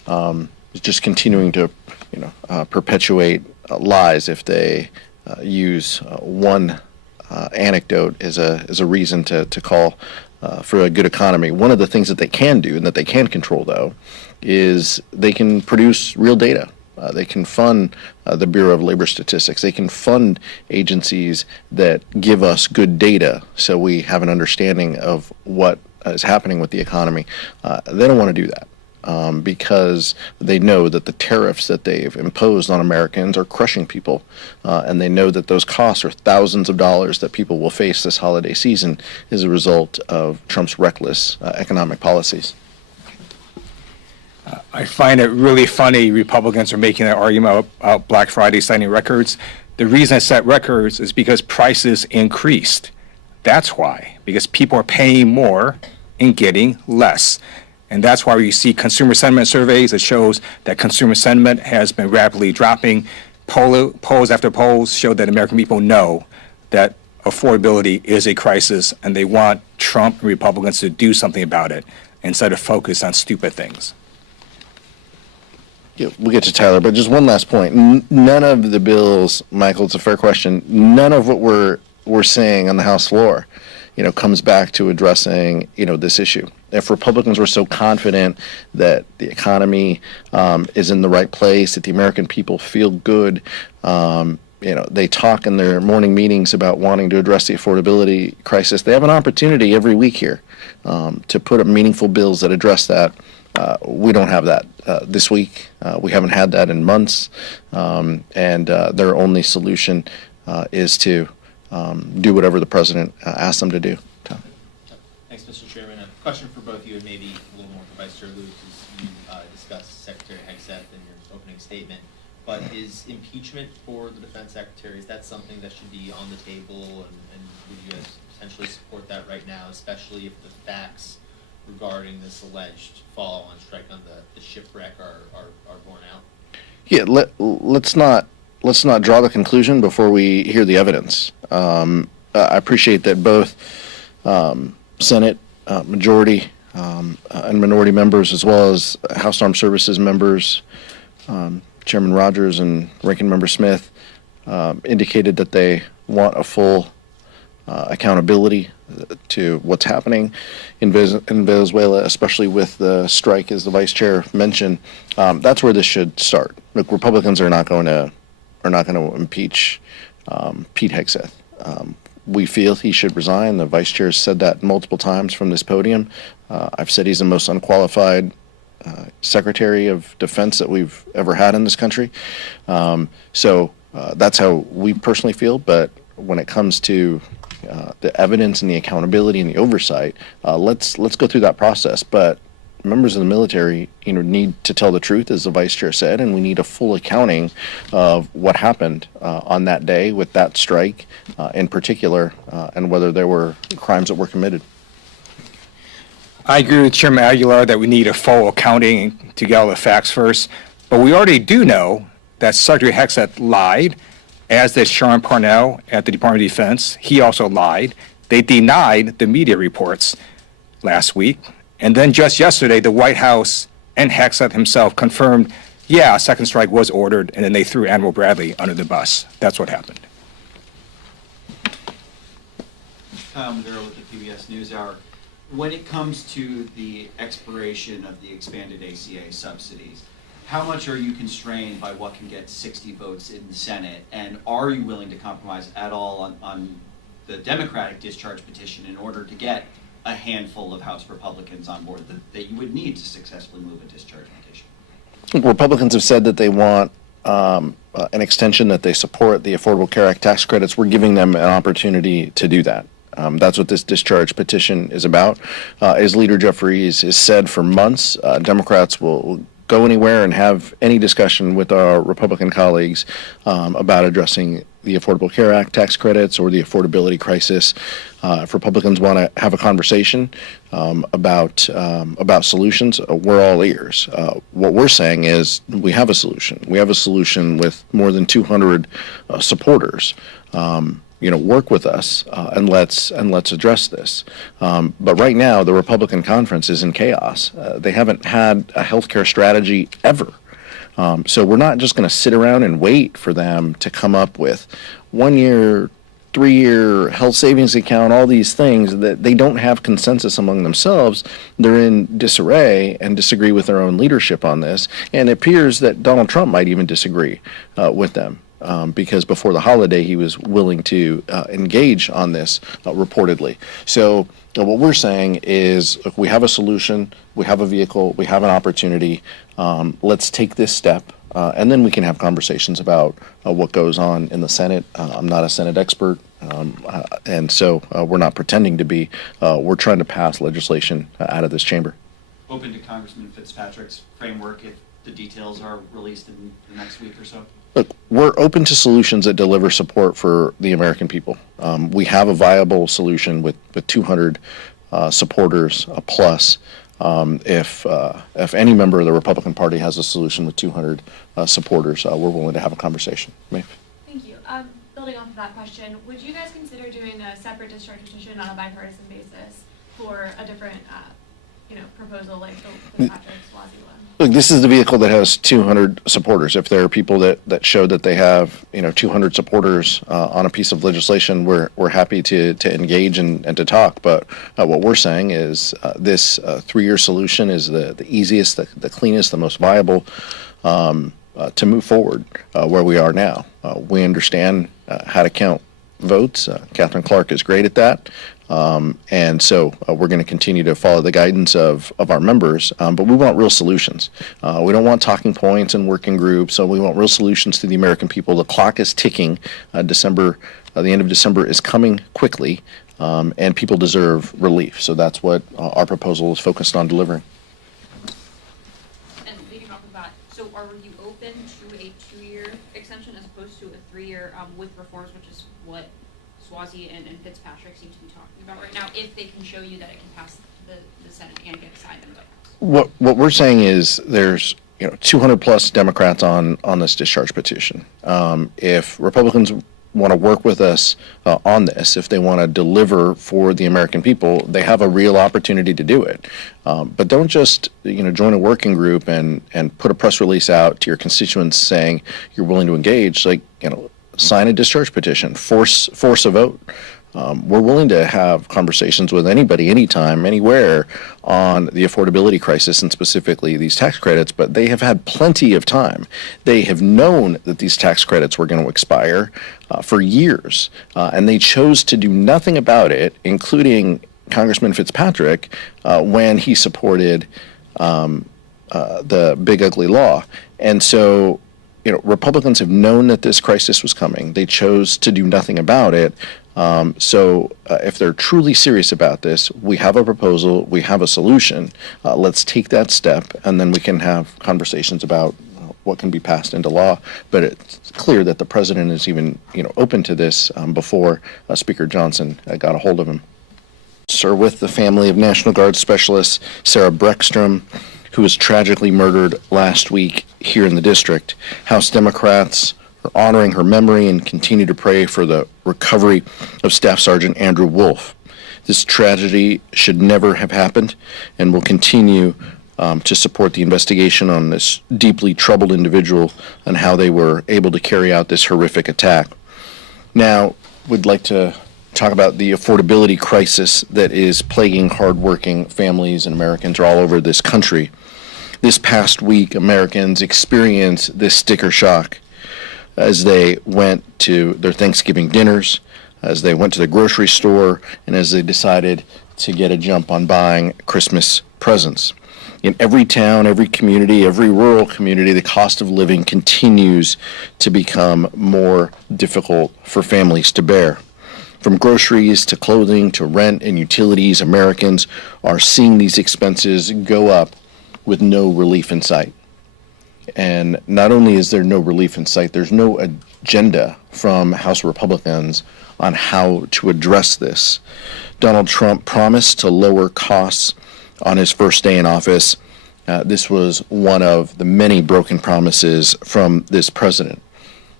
is just continuing to, perpetuate lies if they use one anecdote as a reason to call for a good economy. One of the things that they can do and that they can control, though, is they can produce real data. They can fund the Bureau of Labor Statistics. They can fund agencies that give us good data so we have an understanding of what is happening with the economy. They don't want to do that because they know that the tariffs that they've imposed on Americans are crushing people. And they know that those costs are thousands of dollars that people will face this holiday season as a result of Trump's reckless economic policies. I find it really funny Republicans are making that argument about Black Friday setting records. The reason it set records is because prices increased. That's why, because people are paying more and getting less. And that's why you see consumer sentiment surveys that shows that consumer sentiment has been rapidly dropping. Polls after polls show that American people know that affordability is a crisis and they want Trump and Republicans to do something about it instead of focus on stupid things. Yeah, we'll get to Tyler, but just one last point. None of the bills, Michael, it's a fair question, none of what we're saying on the House floor, comes back to addressing, this issue. If Republicans were so confident that the economy is in the right place, that the American people feel good, they talk in their morning meetings about wanting to address the affordability crisis, they have an opportunity every week here to put up meaningful bills that address that. We don't have that this week. We haven't had that in months, and their only solution is to do whatever the president asks them to do. Tom. Thanks, Mr. Chairman. A question for both of you, and maybe a little more for Vice Chair Lewis, as you discussed Secretary Hegseth in your opening statement. But is impeachment for the Defense Secretary, is that something that should be on the table, and would you guys potentially support that right now, especially if the facts regarding this alleged follow-on strike on the shipwreck are borne out? Yeah, let's not draw the conclusion before we hear the evidence. I appreciate that both Senate majority and minority members, as well as House Armed Services members, Chairman Rogers and Ranking Member Smith, indicated that they want a full accountability to what's happening in Venezuela, especially with the strike, as the vice chair mentioned. That's where this should start. Look, Republicans are not going to impeach Pete Hegseth. We feel he should resign. The vice chair said that multiple times from this podium. I've said he's the most unqualified Secretary of Defense that we've ever had in this country. So that's how we personally feel. But when it comes to the evidence and the accountability and the oversight, let's go through that process. But members of the military, need to tell the truth, as the vice chair said, and we need a full accounting of what happened on that day with that strike, in particular, and whether there were crimes that were committed. I agree with Chairman Aguilar that we need a full accounting to get all the facts first, but we already do know that Secretary Hegseth lied, as did Sean Parnell at the Department of Defense. He also lied. They denied the media reports last week. And then just yesterday, the White House and Hegseth himself confirmed, yeah, a second strike was ordered, and then they threw Admiral Bradley under the bus. That's what happened. Kyle Maduro with the PBS NewsHour. When it comes to the expiration of the expanded ACA subsidies, how much are you constrained by what can get 60 votes in the Senate? And are you willing to compromise at all on the Democratic discharge petition in order to get a handful of House Republicans on board that you would need to successfully move a discharge petition? Republicans have said that they want an extension, that they support the Affordable Care Act tax credits. We're giving them an opportunity to do that. That's what this discharge petition is about. As Leader Jeffries has said for months, Democrats will go anywhere and have any discussion with our Republican colleagues about addressing the Affordable Care Act tax credits or the affordability crisis. If Republicans want to have a conversation about solutions, we're all ears. What we're saying is we have a solution. We have a solution with more than 200 supporters. work with us and let's address this. But right now, the Republican conference is in chaos. They haven't had a healthcare strategy ever. So we're not just going to sit around and wait for them to come up with 1 year, 3-year health savings account, all these things that they don't have consensus among themselves. They're in disarray and disagree with their own leadership on this. And it appears that Donald Trump might even disagree with them. Because before the holiday, he was willing to engage on this reportedly. So what we're saying is, look, we have a solution, we have a vehicle, we have an opportunity. Let's take this step, and then we can have conversations about what goes on in the Senate. I'm not a Senate expert, and so we're not pretending to be. We're trying to pass legislation out of this chamber. Open to Congressman Fitzpatrick's framework if the details are released in the next week or so? Look, we're open to solutions that deliver support for the American people. We have a viable solution with 200 supporters plus. If any member of the Republican Party has a solution with 200 supporters, we're willing to have a conversation. Maeve? Thank you. Building off of that question, would you guys consider doing a separate discharge petition on a bipartisan basis for a different, proposal like the Fitzpatrick-Swazi one? Look, this is the vehicle that has 200 supporters. If there are people that show that they have, 200 supporters on a piece of legislation, we're happy to engage and to talk. But what we're saying is this 3-year solution is the easiest, the cleanest, the most viable to move forward where we are now. We understand how to count votes. Catherine Clark is great at that. And so we're going to continue to follow the guidance of our members, but we want real solutions. We don't want talking points and working groups, so we want real solutions to the American people. The clock is ticking. The end of December is coming quickly, and people deserve relief. So that's what our proposal is focused on delivering. And leading off of that, so are you open to a 2-year extension as opposed to a 3-year with reforms, which is what Swazi and Fitzpatrick seem to be talking about right now, if they can show you that it can pass the Senate and get signed in the White House? What we're saying is there's 200 plus Democrats on this discharge petition. If Republicans want to work with us on this, if they want to deliver for the American people, they have a real opportunity to do it. But don't just join a working group and put a press release out to your constituents saying you're willing to engage. Sign a discharge petition, force a vote. We're willing to have conversations with anybody, anytime, anywhere on the affordability crisis and specifically these tax credits, but they have had plenty of time. They have known that these tax credits were going to expire for years, and they chose to do nothing about it, including Congressman Fitzpatrick, when he supported the big ugly law. And so Republicans have known that this crisis was coming. They chose to do nothing about it. So if they're truly serious about this, we have a proposal, we have a solution. Let's take that step, and then we can have conversations about what can be passed into law. But it's clear that the president is even open to this before Speaker Johnson got a hold of him. Sir, with the family of National Guard Specialist Sarah Breckstrom, who was tragically murdered last week here in the district. House Democrats are honoring her memory and continue to pray for the recovery of Staff Sergeant Andrew Wolf. This tragedy should never have happened, and will continue to support the investigation on this deeply troubled individual and how they were able to carry out this horrific attack. Now, we'd like to talk about the affordability crisis that is plaguing hardworking families and Americans all over this country. This past week, Americans experienced this sticker shock as they went to their Thanksgiving dinners, as they went to the grocery store, and as they decided to get a jump on buying Christmas presents. In every town, every community, every rural community, the cost of living continues to become more difficult for families to bear. From groceries to clothing to rent and utilities, Americans are seeing these expenses go up with no relief in sight. And not only is there no relief in sight, there's no agenda from House Republicans on how to address this. Donald Trump promised to lower costs on his first day in office. This was one of the many broken promises from this president.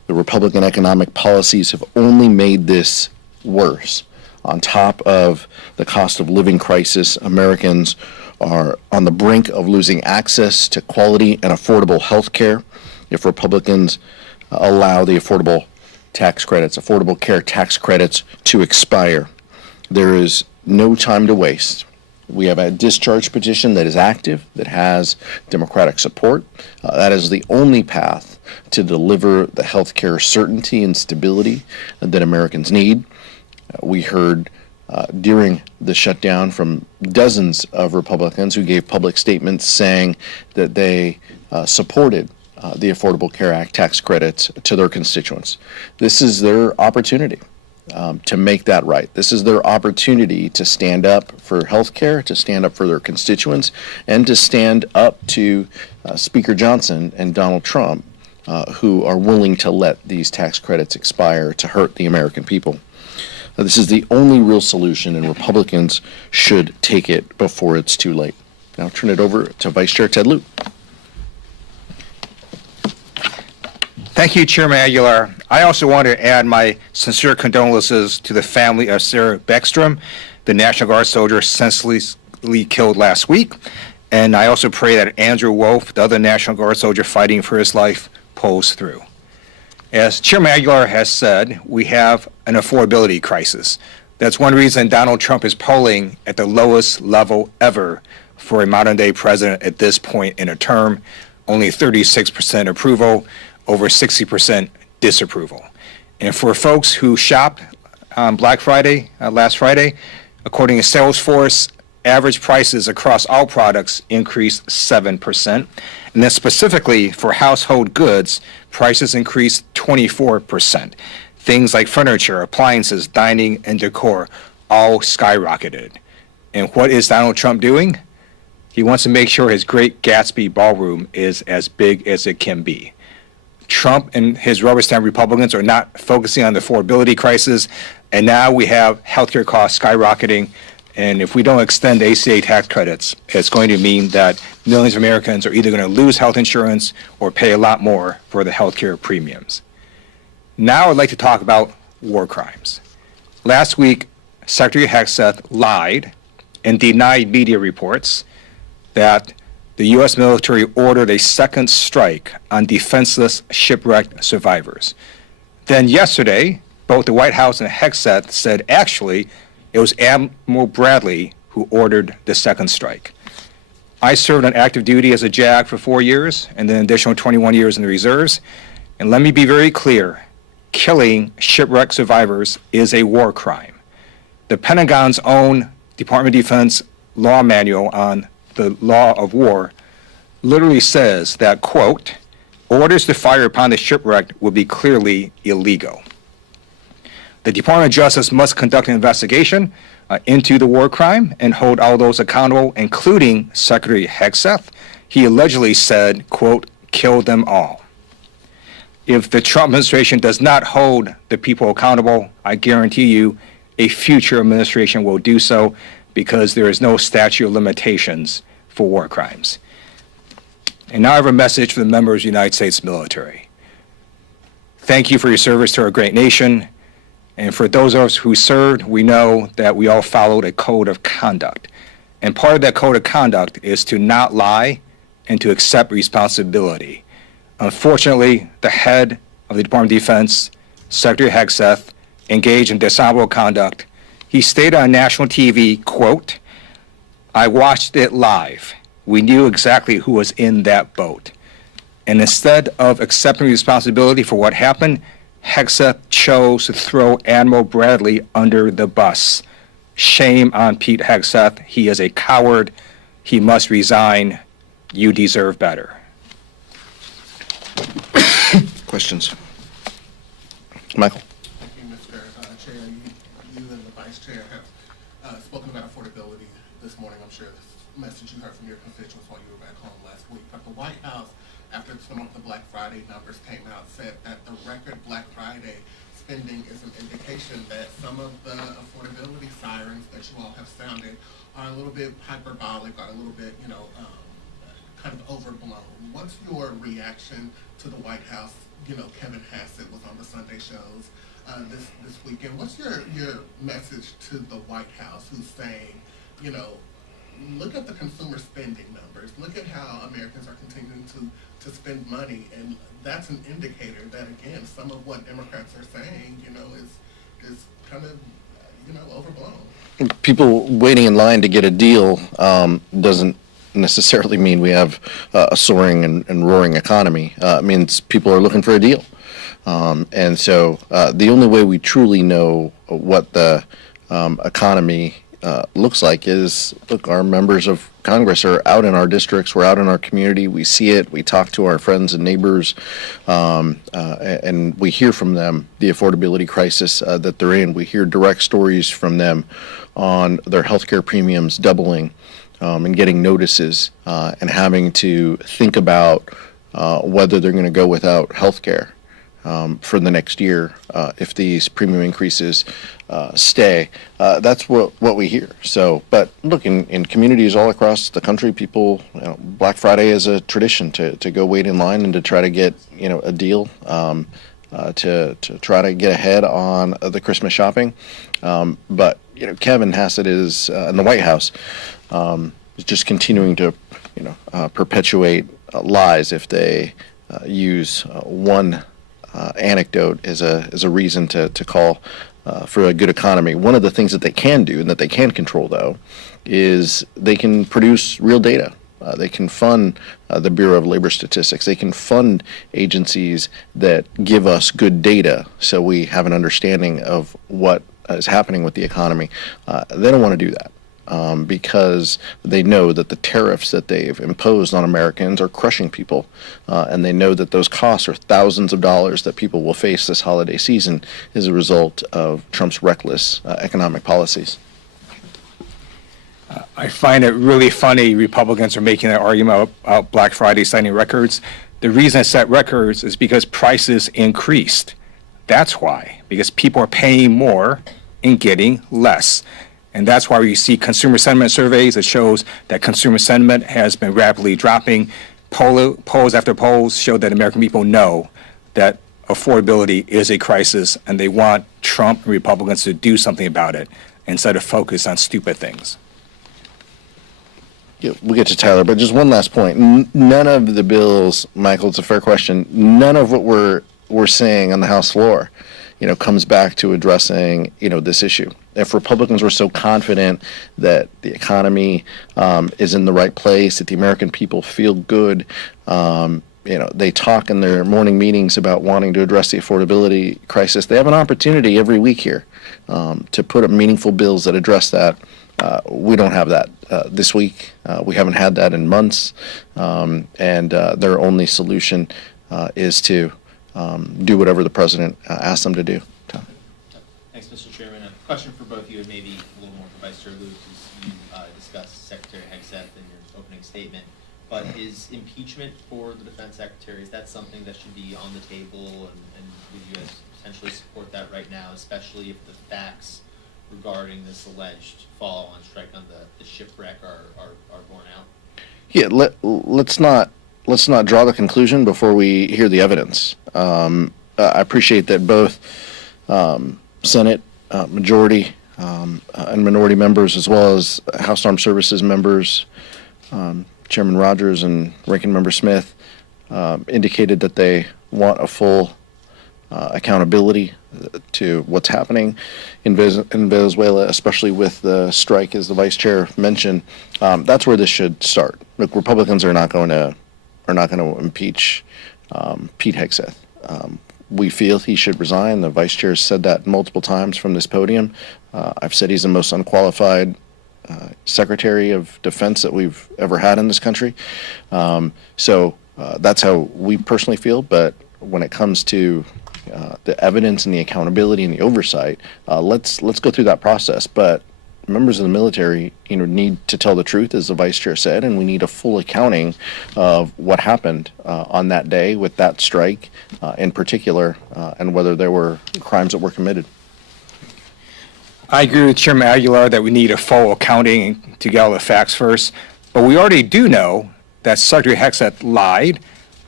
The Republican economic policies have only made this worse. On top of the cost of living crisis, Americans are on the brink of losing access to quality and affordable health care if Republicans allow the affordable care tax credits to expire. There is no time to waste. We have a discharge petition that is active, that has Democratic support. That is the only path to deliver the health care certainty and stability that Americans need. We heard during the shutdown from dozens of Republicans who gave public statements saying that they supported the Affordable Care Act tax credits to their constituents. This is their opportunity to make that right. This is their opportunity to stand up for health care, to stand up for their constituents, and to stand up to Speaker Johnson and Donald Trump, who are willing to let these tax credits expire to hurt the American people. This is the only real solution, and Republicans should take it before it's too late. Now I'll turn it over to Vice Chair Ted Lieu. Thank you, Chairman Aguilar. I also want to add my sincere condolences to the family of Sarah Beckstrom, the National Guard soldier senselessly killed last week. And I also pray that Andrew Wolf, the other National Guard soldier fighting for his life, pulls through. As Chairman Aguilar has said, we have an affordability crisis. That's one reason Donald Trump is polling at the lowest level ever for a modern-day president at this point in a term. Only 36% approval, over 60% disapproval. And for folks who shopped on Black Friday, last Friday, according to Salesforce, average prices across all products increased 7%. And then specifically for household goods, prices increased 24%. Things like furniture, appliances, dining, and decor all skyrocketed. And what is Donald Trump doing? He wants to make sure his Great Gatsby ballroom is as big as it can be. Trump and his rubber stamp Republicans are not focusing on the affordability crisis, and now we have healthcare costs skyrocketing. And if we don't extend ACA tax credits, it's going to mean that millions of Americans are either going to lose health insurance or pay a lot more for the healthcare premiums. Now I'd like to talk about war crimes. Last week, Secretary Hegseth lied and denied media reports that the U.S. military ordered a second strike on defenseless shipwrecked survivors. Then yesterday, both the White House and Hegseth said actually it was Admiral Bradley who ordered the second strike. I served on active duty as a JAG for 4 years and then an additional 21 years in the reserves. And let me be very clear, killing shipwrecked survivors is a war crime. The Pentagon's own Department of Defense law manual on the law of war literally says that, quote, orders to fire upon the shipwrecked will be clearly illegal. The Department of Justice must conduct an investigation into the war crime and hold all those accountable, including Secretary Hegseth. He allegedly said, quote, kill them all. If the Trump administration does not hold the people accountable, I guarantee you a future administration will do so, because there is no statute of limitations for war crimes. And now I have a message for the members of the United States military. Thank you for your service to our great nation. And for those of us who served, we know that we all followed a code of conduct. And part of that code of conduct is to not lie and to accept responsibility. Unfortunately, the head of the Department of Defense, Secretary Hegseth, engaged in dishonorable conduct. He stated on national TV, quote, I watched it live. We knew exactly who was in that boat. And instead of accepting responsibility for what happened, Hegseth chose to throw Admiral Bradley under the bus. Shame on Pete Hegseth. He is a coward. He must resign. You deserve better. Questions? Michael? Thank you, Mr. Chair. You and the Vice Chair have spoken about affordability this morning. I'm sure this message you heard from your constituents while you were back home last week. But the White House, after some of the Black Friday numbers came out, said that the record Black Friday spending is an indication that some of the affordability sirens that you all have sounded are a little bit hyperbolic, or a little bit, kind of overblown. What's your reaction to the White House Kevin Hassett was on the Sunday shows this weekend. What's your message to the White House, who's saying, look at the consumer spending numbers, look at how Americans are continuing to spend money, and that's an indicator that, again, some of what Democrats are saying, is kind of, overblown. People waiting in line to get a deal doesn't necessarily mean we have a soaring and roaring economy. It means people are looking for a deal. And so the only way we truly know what the economy looks like is, look, our members of Congress are out in our districts, we're out in our community, we see it, we talk to our friends and neighbors, and we hear from them the affordability crisis that they're in. We hear direct stories from them on their healthcare premiums doubling and getting notices and having to think about whether they're going to go without healthcare for the next year if these premium increases stay. That's what we hear. So, but look, in communities all across the country, people, Black Friday is a tradition to go wait in line and to try to get, a deal, to try to get ahead on the Christmas shopping. But, Kevin Hassett is, in the White House, is just continuing to, perpetuate lies if they use one anecdote as a reason to call for a good economy. One of the things that they can do and that they can control, though, is they can produce real data. They can fund the Bureau of Labor Statistics. They can fund agencies that give us good data so we have an understanding of what is happening with the economy. They don't want to do that. Because they know that the tariffs that they've imposed on Americans are crushing people, and they know that those costs are thousands of dollars that people will face this holiday season as a result of Trump's reckless economic policies. I find it really funny Republicans are making that argument about Black Friday setting records. The reason it set records is because prices increased. That's why, because people are paying more and getting less. And that's why you see consumer sentiment surveys that shows that consumer sentiment has been rapidly dropping. Polls after polls show that American people know that affordability is a crisis, and they want Trump and Republicans to do something about it instead of focus on stupid things. Yeah, we'll get to Tyler, but just one last point. None of the bills, Michael, it's a fair question, none of what we're saying on the House floor, comes back to addressing, this issue. If Republicans were so confident that the economy is in the right place, that the American people feel good, they talk in their morning meetings about wanting to address the affordability crisis. They have an opportunity every week here to put up meaningful bills that address that. We don't have that this week. We haven't had that in months, and their only solution is to do whatever the president asks them to do. Thanks, Mr. Chairman. A question for both of you, and maybe a little more for Vice Chair Luke, as you discussed Secretary Hegseth in your opening statement. But is impeachment for the Defense Secretary, is that something that should be on the table, and would you guys potentially support that right now, especially if the facts regarding this alleged follow-on strike on the shipwreck are borne out? Yeah, let's not draw the conclusion before we hear the evidence. I appreciate that both Senate majority and minority members, as well as House Armed Services members, Chairman Rogers and Ranking Member Smith, indicated that they want a full accountability to what's happening in Venezuela, especially with the strike, as the Vice Chair mentioned. That's where this should start. Look, Republicans are not going to impeach Pete Hegseth. We feel he should resign. The Vice Chair said that multiple times from this podium. I've said he's the most unqualified Secretary of Defense that we've ever had in this country. So that's how we personally feel. But when it comes to the evidence and the accountability and the oversight, let's go through that process. But members of the military, need to tell the truth, as the Vice Chair said, and we need a full accounting of what happened on that day with that strike in particular, and whether there were crimes that were committed. I agree with Chairman Aguilar that we need a full accounting to get all the facts first, but we already do know that Secretary Hegseth lied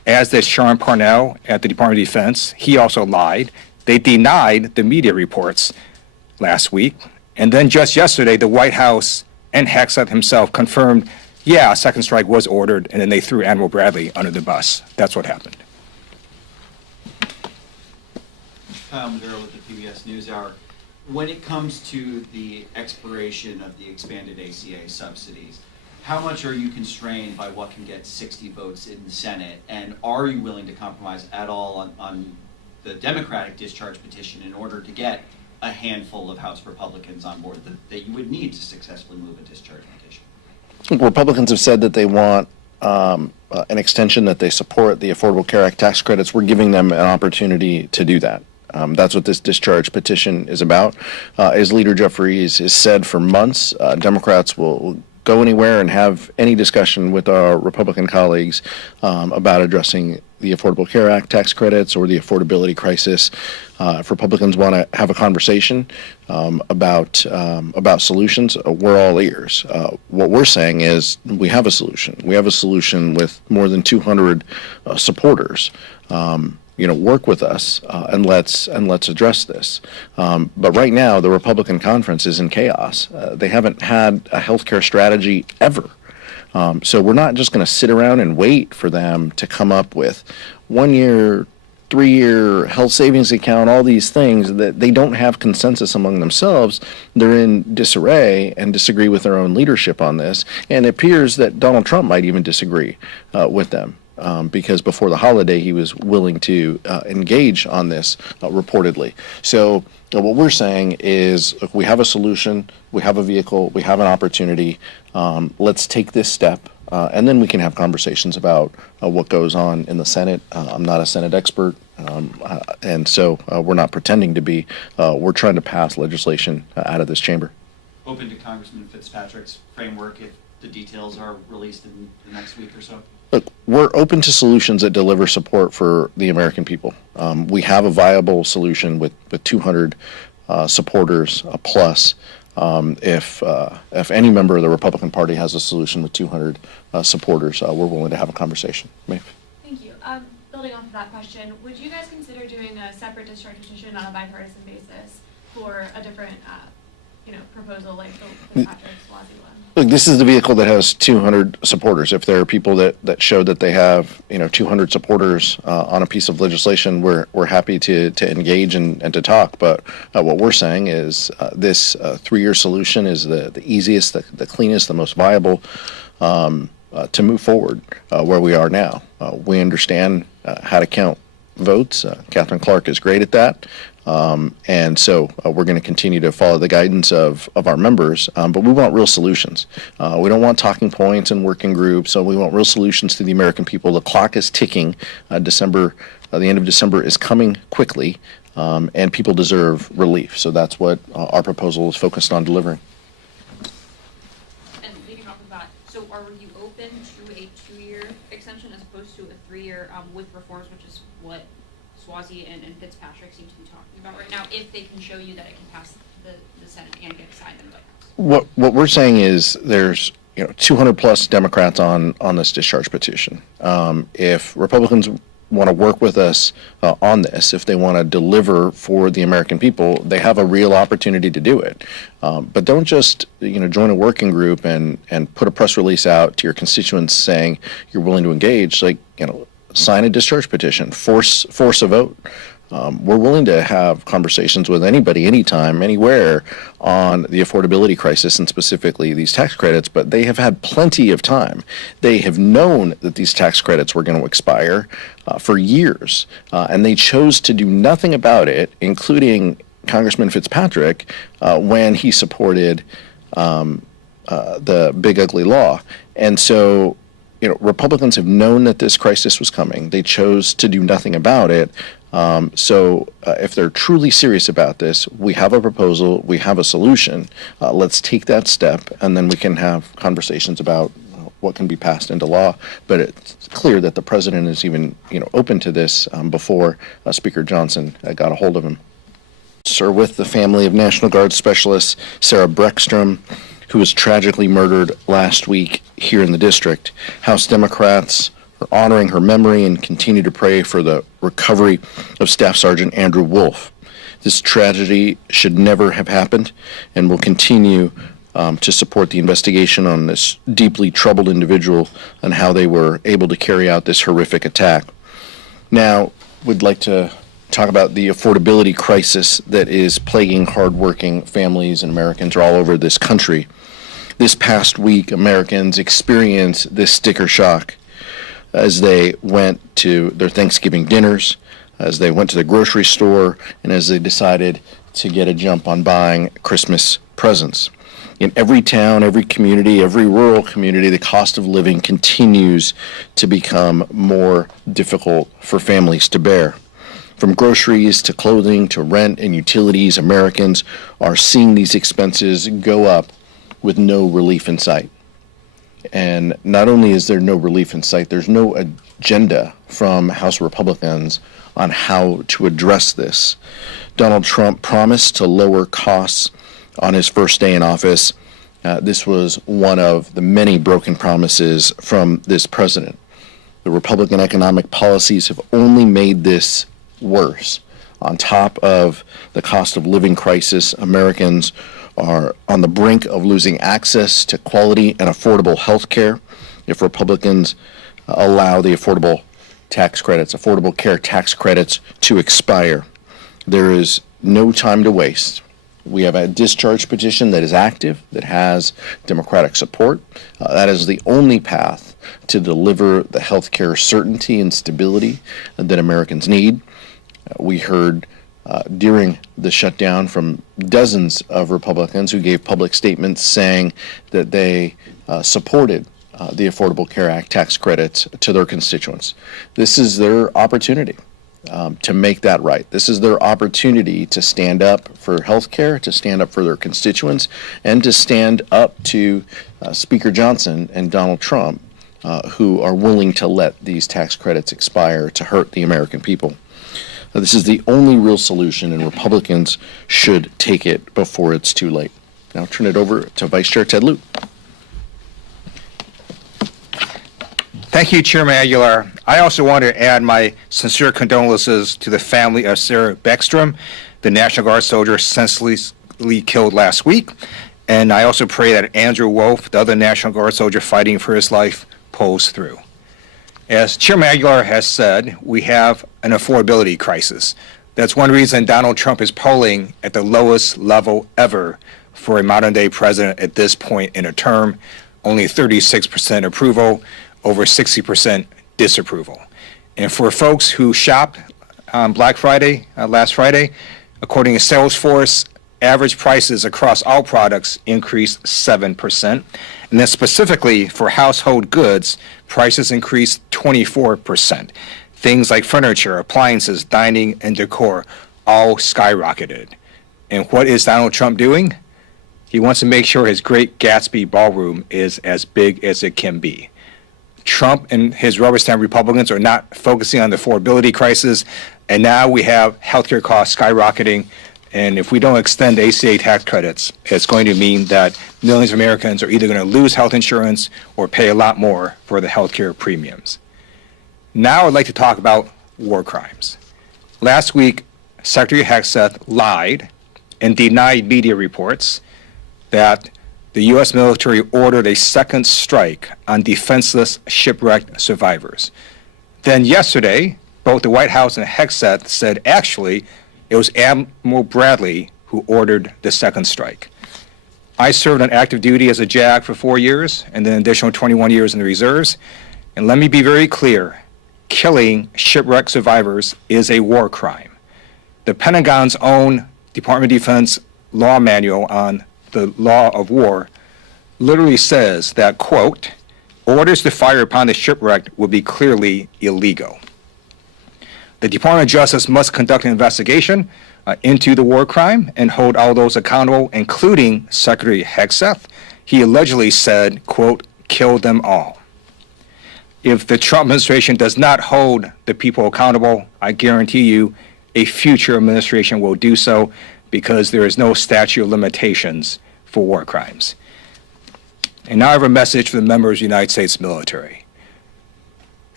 as did Sean Parnell at the Department of Defense. He also lied. They denied the media reports last week. And then just yesterday, the White House and Hegseth himself confirmed, yeah, a second strike was ordered, and then they threw Admiral Bradley under the bus. That's what happened. Kyle Maduro with the PBS NewsHour. When it comes to the expiration of the expanded ACA subsidies, how much are you constrained by what can get 60 votes in the Senate? And are you willing to compromise at all on the Democratic discharge petition in order to get a handful of House Republicans on board that you would need to successfully move a discharge petition? Republicans have said that they want an extension, that they support the Affordable Care Act tax credits. We're giving them an opportunity to do that. That's what this discharge petition is about. As Leader Jeffries has said for months, Democrats will go anywhere and have any discussion with our Republican colleagues about addressing the Affordable Care Act tax credits or the affordability crisis. If Republicans want to have a conversation about solutions, we're all ears. What we're saying is we have a solution. We have a solution with more than 200 supporters. Work with us and let's address this. But right now, the Republican conference is in chaos. They haven't had a healthcare strategy ever. So we're not just going to sit around and wait for them to come up with 1 year, 3-year health savings account, all these things that they don't have consensus among themselves. They're in disarray and disagree with their own leadership on this. And it appears that Donald Trump might even disagree with them. Because before the holiday, he was willing to engage on this reportedly. So what we're saying is, look, we have a solution, we have a vehicle, we have an opportunity. Let's take this step, and then we can have conversations about what goes on in the Senate. I'm not a Senate expert, and so we're not pretending to be. We're trying to pass legislation out of this chamber. Open to Congressman Fitzpatrick's framework if the details are released in the next week or so? Look, we're open to solutions that deliver support for the American people. We have a viable solution with 200 supporters plus. If any member of the Republican Party has a solution with 200 supporters, we're willing to have a conversation. Maeve? Thank you. Building off of that question, would you guys consider doing a separate discharge petition on a bipartisan basis for a different, proposal like the Fitzpatrick-Suozzi one? Look, this is the vehicle that has 200 supporters. If there are people that show that they have, 200 supporters on a piece of legislation, we're happy to engage and to talk. But what we're saying is this 3-year solution is the easiest, the cleanest, the most viable to move forward where we are now. We understand how to count votes. Catherine Clark is great at that. And so we're going to continue to follow the guidance of our members, but we want real solutions. We don't want talking points and working groups, so we want real solutions to the American people. The clock is ticking. The end of December is coming quickly, and people deserve relief. So that's what our proposal is focused on delivering. And leading off of that, so are you open to a 2-year extension as opposed to a 3-year with reforms, which is what Suozzi and Fitzpatrick seem to be talking about right now, if they can show you that it can pass the Senate and get signed in the White House? What we're saying is there's 200 plus Democrats on this discharge petition. If Republicans want to work with us on this, if they want to deliver for the American people, they have a real opportunity to do it. But don't just join a working group and put a press release out to your constituents saying you're willing to engage. Sign a discharge petition, force a vote. We're willing to have conversations with anybody, anytime, anywhere on the affordability crisis and specifically these tax credits, but they have had plenty of time. They have known that these tax credits were going to expire for years, and they chose to do nothing about it, including Congressman Fitzpatrick when he supported the big ugly law. And so Republicans have known that this crisis was coming. They chose to do nothing about it. So if they're truly serious about this, we have a proposal, we have a solution. Let's take that step, and then we can have conversations about what can be passed into law. But it's clear that the president is even open to this before Speaker Johnson got a hold of him. Sir, with the family of National Guard Specialist Sarah Breckstrom, who was tragically murdered last week here in the district. House Democrats honoring her memory and continue to pray for the recovery of Staff Sergeant Andrew Wolf. This tragedy should never have happened, and will continue to support the investigation on this deeply troubled individual and how they were able to carry out this horrific attack. Now, we'd like to talk about the affordability crisis that is plaguing hardworking families and Americans all over this country. This past week, Americans experienced this sticker shock as they went to their Thanksgiving dinners, as they went to the grocery store, and as they decided to get a jump on buying Christmas presents. In every town, every community, every rural community, the cost of living continues to become more difficult for families to bear. From groceries to clothing to rent and utilities, Americans are seeing these expenses go up with no relief in sight. And not only is there no relief in sight, there's no agenda from House Republicans on how to address this. Donald Trump promised to lower costs on his first day in office. This was one of the many broken promises from this president. The Republican economic policies have only made this worse. On top of the cost of living crisis, Americans are on the brink of losing access to quality and affordable health care if Republicans allow the affordable care tax credits to expire. There is no time to waste. We have a discharge petition that is active, that has Democratic support. That is the only path to deliver the health care certainty and stability that Americans need. We heard during the shutdown from dozens of Republicans who gave public statements saying that they supported the Affordable Care Act tax credits to their constituents. This is their opportunity to make that right. This is their opportunity to stand up for health care, to stand up for their constituents, and to stand up to Speaker Johnson and Donald Trump, who are willing to let these tax credits expire to hurt the American people. This is the only real solution, and Republicans should take it before it's too late. Now I'll turn it over to Vice Chair Ted Lieu. Thank you, Chairman Aguilar. I also want to add my sincere condolences to the family of Sarah Beckstrom, the National Guard soldier senselessly killed last week. And I also pray that Andrew Wolf, the other National Guard soldier fighting for his life, pulls through. As Chairman Aguilar has said, we have an affordability crisis. That's one reason Donald Trump is polling at the lowest level ever for a modern-day president at this point in a term. Only 36% approval, over 60% disapproval. And for folks who shopped on Black Friday, last Friday, according to Salesforce, average prices across all products increased 7%. And then specifically for household goods, prices increased 24%. Things like furniture, appliances, dining, and decor all skyrocketed. And what is Donald Trump doing? He wants to make sure his Great Gatsby ballroom is as big as it can be. Trump and his rubber stamp Republicans are not focusing on the affordability crisis, and now we have healthcare costs skyrocketing. And if we don't extend ACA tax credits, it's going to mean that millions of Americans are either going to lose health insurance or pay a lot more for the healthcare premiums. Now I'd like to talk about war crimes. Last week, Secretary Hegseth lied and denied media reports that the U.S. military ordered a second strike on defenseless shipwrecked survivors. Then yesterday, both the White House and Hegseth said actually it was Admiral Bradley who ordered the second strike. I served on active duty as a JAG for 4 years and then an additional 21 years in the reserves. And let me be very clear, killing shipwrecked survivors is a war crime. The Pentagon's own Department of Defense law manual on the law of war literally says that, quote, orders to fire upon the shipwrecked will be clearly illegal. The Department of Justice must conduct an investigation into the war crime and hold all those accountable, including Secretary Hegseth. He allegedly said, quote, kill them all. If the Trump administration does not hold the people accountable, I guarantee you a future administration will do so, because there is no statute of limitations for war crimes. And now I have a message for the members of the United States military.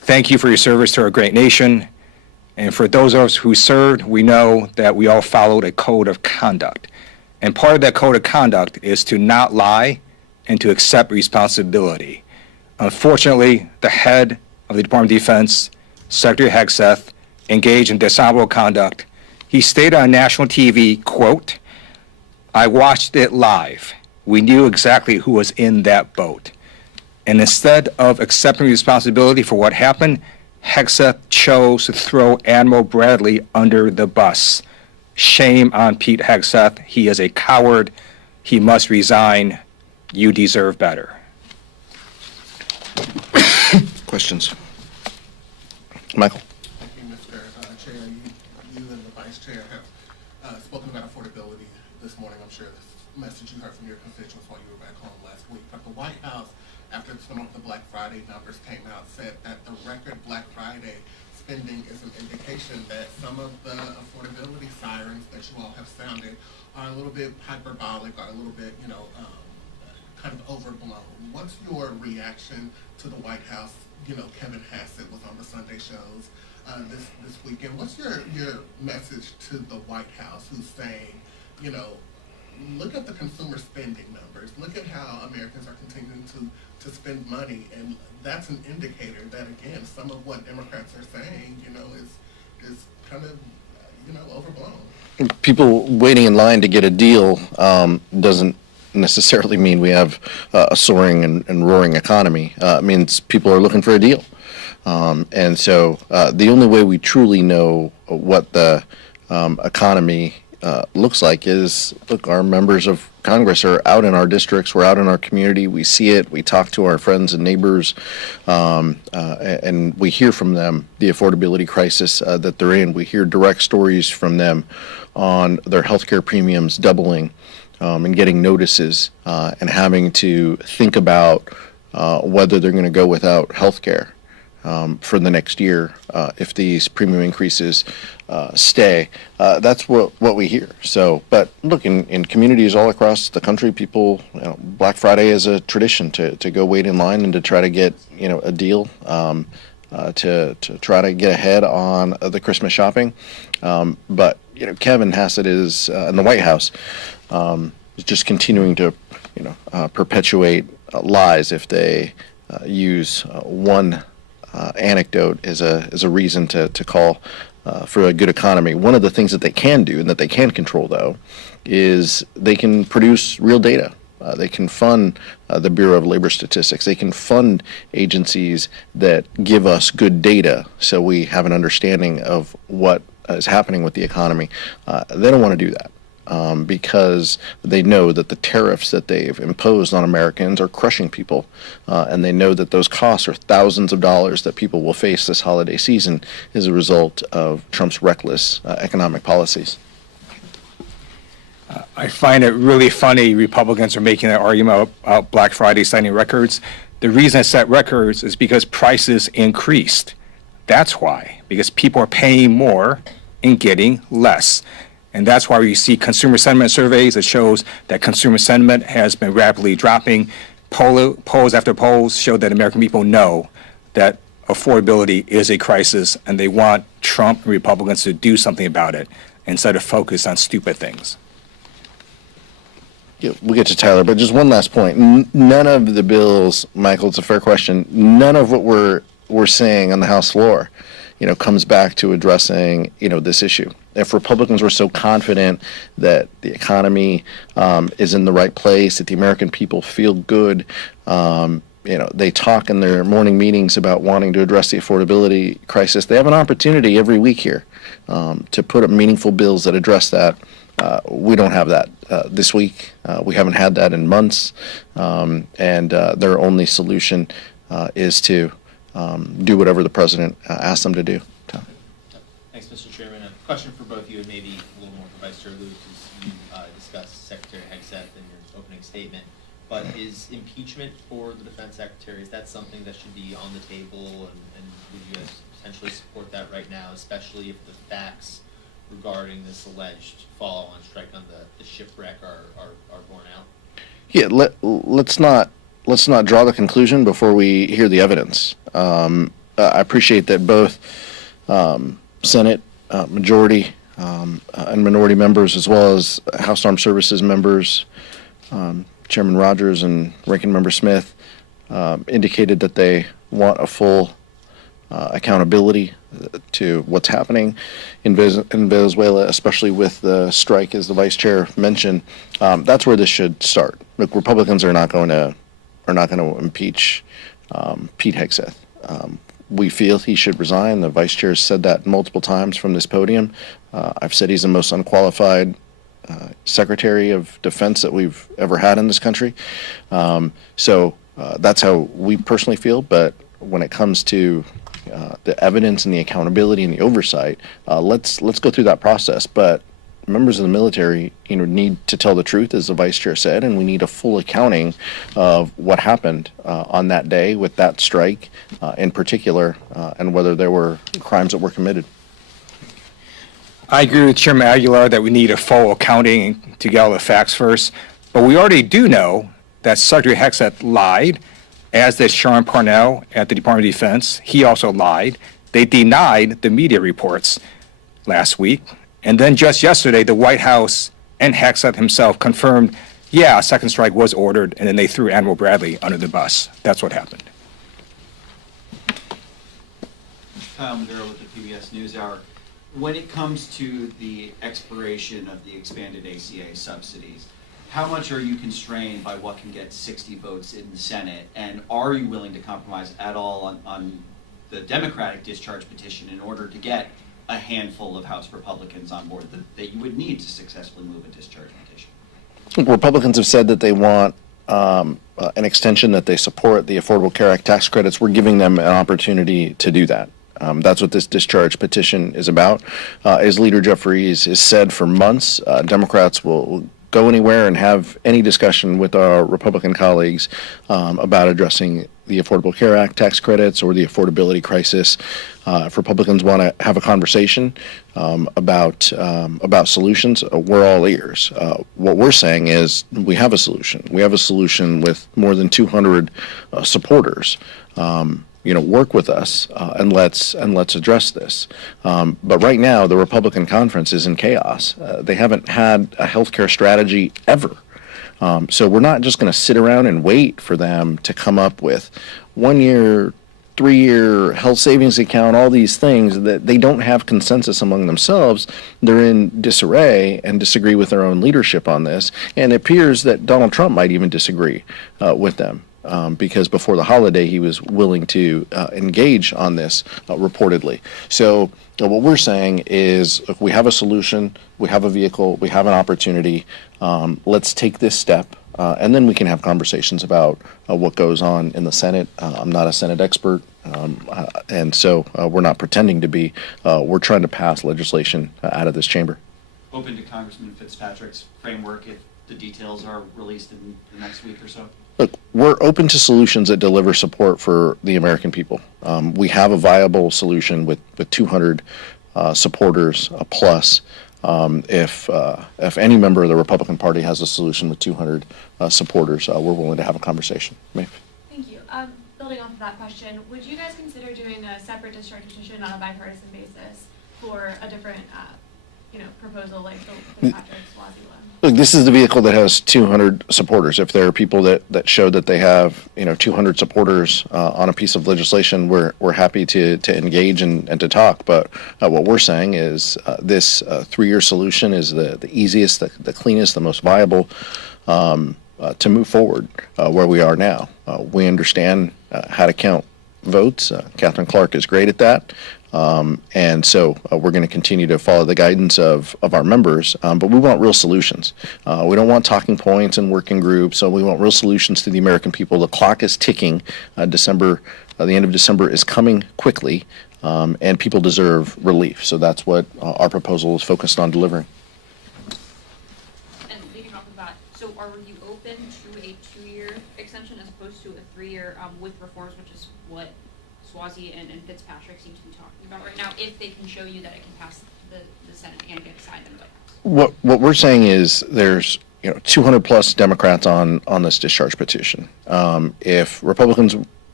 thank you for your service to our great nation. And for those of us who served, we know that we all followed a code of conduct. And part of that code of conduct is to not lie and to accept responsibility. Unfortunately, the head of the Department of Defense, Secretary Hegseth, engaged in dishonorable conduct. He stated on national TV, quote, "I watched it live. We knew exactly who was in that boat." And instead of accepting responsibility for what happened, Hegseth chose to throw Admiral Bradley under the bus. Shame on Pete Hegseth. He is a coward. He must resign. You deserve better. Questions? Michael? Thank you, Mr. Chair. You and the Vice Chair have spoken about affordability this morning. I'm sure this message you heard from your constituents while you were back home last week. But the White House, after some of the Black Friday numbers came out, said that the record Black Friday spending is an indication that some of the affordability sirens that you all have sounded are a little bit hyperbolic, or a little bit, kind of overblown. What's your reaction to the White House? Kevin Hassett was on the Sunday shows this weekend. What's your message to the White House, who's saying, look at the consumer spending numbers. Look at how Americans are continuing to spend money, and that's an indicator that, again, some of what Democrats are saying, is kind of, overblown. People waiting in line to get a deal doesn't necessarily mean we have a soaring and roaring economy. It means people are looking for a deal. And so the only way we truly know what the economy looks like is, look, our members of Congress are out in our districts, we're out in our community, we see it, we talk to our friends and neighbors, and we hear from them the affordability crisis that they're in. We hear direct stories from them on their healthcare premiums doubling, and getting notices, and having to think about whether they're going to go without health care for the next year if these premium increases stay. That's what we hear. So, but look, in communities all across the country, people, Black Friday is a tradition to go wait in line and to try to get a deal, to try to get ahead on the Christmas shopping. But Kevin Hassett is in the White House. Is just continuing to, perpetuate lies if they use one anecdote as a reason to call for a good economy. One of the things that they can do and that they can control, though, is they can produce real data. They can fund the Bureau of Labor Statistics. They can fund agencies that give us good data so we have an understanding of what is happening with the economy. They don't want to do that. Because they know that the tariffs that they've imposed on Americans are crushing people, and they know that those costs are thousands of dollars that people will face this holiday season as a result of Trump's reckless economic policies. I find it really funny Republicans are making that argument about Black Friday setting records. The reason it set records is because prices increased. That's why, because people are paying more and getting less. And that's why you see consumer sentiment surveys that shows that consumer sentiment has been rapidly dropping. Polls after polls show that American people know that affordability is a crisis, and they want Trump and Republicans to do something about it instead of focus on stupid things. Yeah, we'll get to Tyler, but just one last point. None of the bills, Michael, it's a fair question, none of what we're saying on the House floor, comes back to addressing, this issue. If Republicans were so confident that the economy is in the right place, that the American people feel good, they talk in their morning meetings about wanting to address the affordability crisis. They have an opportunity every week here to put up meaningful bills that address that. We don't have that this week. We haven't had that in months, and their only solution is to do whatever the president asks them to do. Tom. Thanks, Mr. Chairman. A question for both you and maybe a little more for Vice Chair Luke, as you discussed Secretary Hegseth in your opening statement. But is impeachment for the Defense Secretary, is that something that should be on the table, and would you guys potentially support that right now, especially if the facts regarding this alleged follow-on strike on the shipwreck are borne out? Yeah, let's not draw the conclusion before we hear the evidence. I appreciate that both Senate majority and minority members, as well as House Armed Services members, Chairman Rogers and Ranking Member Smith, indicated that they want a full accountability to what's happening in Venezuela, especially with the strike, as the vice chair mentioned. That's where this should start. Look, Republicans are not going to impeach Pete Hegseth. We feel he should resign. The vice chair has said that multiple times from this podium. I've said he's the most unqualified Secretary of Defense that we've ever had in this country. So that's how we personally feel. But when it comes to the evidence and the accountability and the oversight, let's go through that process. But members of the military, need to tell the truth, as the vice chair said, and we need a full accounting of what happened on that day with that strike, in particular, and whether there were crimes that were committed. I agree with Chairman Aguilar that we need a full accounting to get all the facts first, but we already do know that Secretary Hegseth lied, as did Sean Parnell at the Department of Defense. He also lied. They denied the media reports last week. And then just yesterday, the White House and Hegseth himself confirmed, yeah, a second strike was ordered, and then they threw Admiral Bradley under the bus. That's what happened. Kyle Maduro with the PBS NewsHour. When it comes to the expiration of the expanded ACA subsidies, how much are you constrained by what can get 60 votes in the Senate? And are you willing to compromise at all on the Democratic discharge petition in order to get a handful of House Republicans on board that you would need to successfully move a discharge petition? Republicans have said that they want an extension, that they support the Affordable Care Act tax credits. We're giving them an opportunity to do that. That's what this discharge petition is about. As Leader Jeffries has said for months, Democrats will go anywhere and have any discussion with our Republican colleagues about addressing the Affordable Care Act tax credits or the affordability crisis. If Republicans want to have a conversation about solutions, we're all ears. What we're saying is we have a solution. We have a solution with more than 200 supporters. Work with us and let's address this. But right now, the Republican conference is in chaos. They haven't had a healthcare strategy ever. So we're not just going to sit around and wait for them to come up with 1 year, 3-year health savings account, all these things that they don't have consensus among themselves. They're in disarray and disagree with their own leadership on this. And it appears that Donald Trump might even disagree with them. Because before the holiday, he was willing to engage on this reportedly. So what we're saying is, look, we have a solution, we have a vehicle, we have an opportunity. Let's take this step, and then we can have conversations about what goes on in the Senate. I'm not a Senate expert, and so we're not pretending to be. We're trying to pass legislation out of this chamber. Open to Congressman Fitzpatrick's framework if the details are released in the next week or so? Look, we're open to solutions that deliver support for the American people. We have a viable solution with 200 supporters plus. If any member of the Republican Party has a solution with 200 supporters, we're willing to have a conversation. Maeve? Thank you. Building off of that question, would you guys consider doing a separate discharge petition on a bipartisan basis for a different, proposal like the Fitzpatrick-Swazi one? Look, this is the vehicle that has 200 supporters. If there are people that show that they have, 200 supporters on a piece of legislation, we're happy to engage and to talk. But what we're saying is this 3-year solution is the easiest, the cleanest, the most viable to move forward where we are now. We understand how to count votes. Catherine Clark is great at that. And so we're going to continue to follow the guidance of our members, but we want real solutions. We don't want talking points and working groups, so we want real solutions to the American people. The clock is ticking. The end of December is coming quickly, and people deserve relief. So that's what our proposal is focused on delivering. And leading off of that, so are you open to a 2-year extension as opposed to a 3-year with reforms, which is what Swazi and Fitzpatrick seem to be talking about right now, if they can show you that it can pass the Senate and get signed in the White House? What we're saying is there's 200 plus Democrats on this discharge petition. If Republicans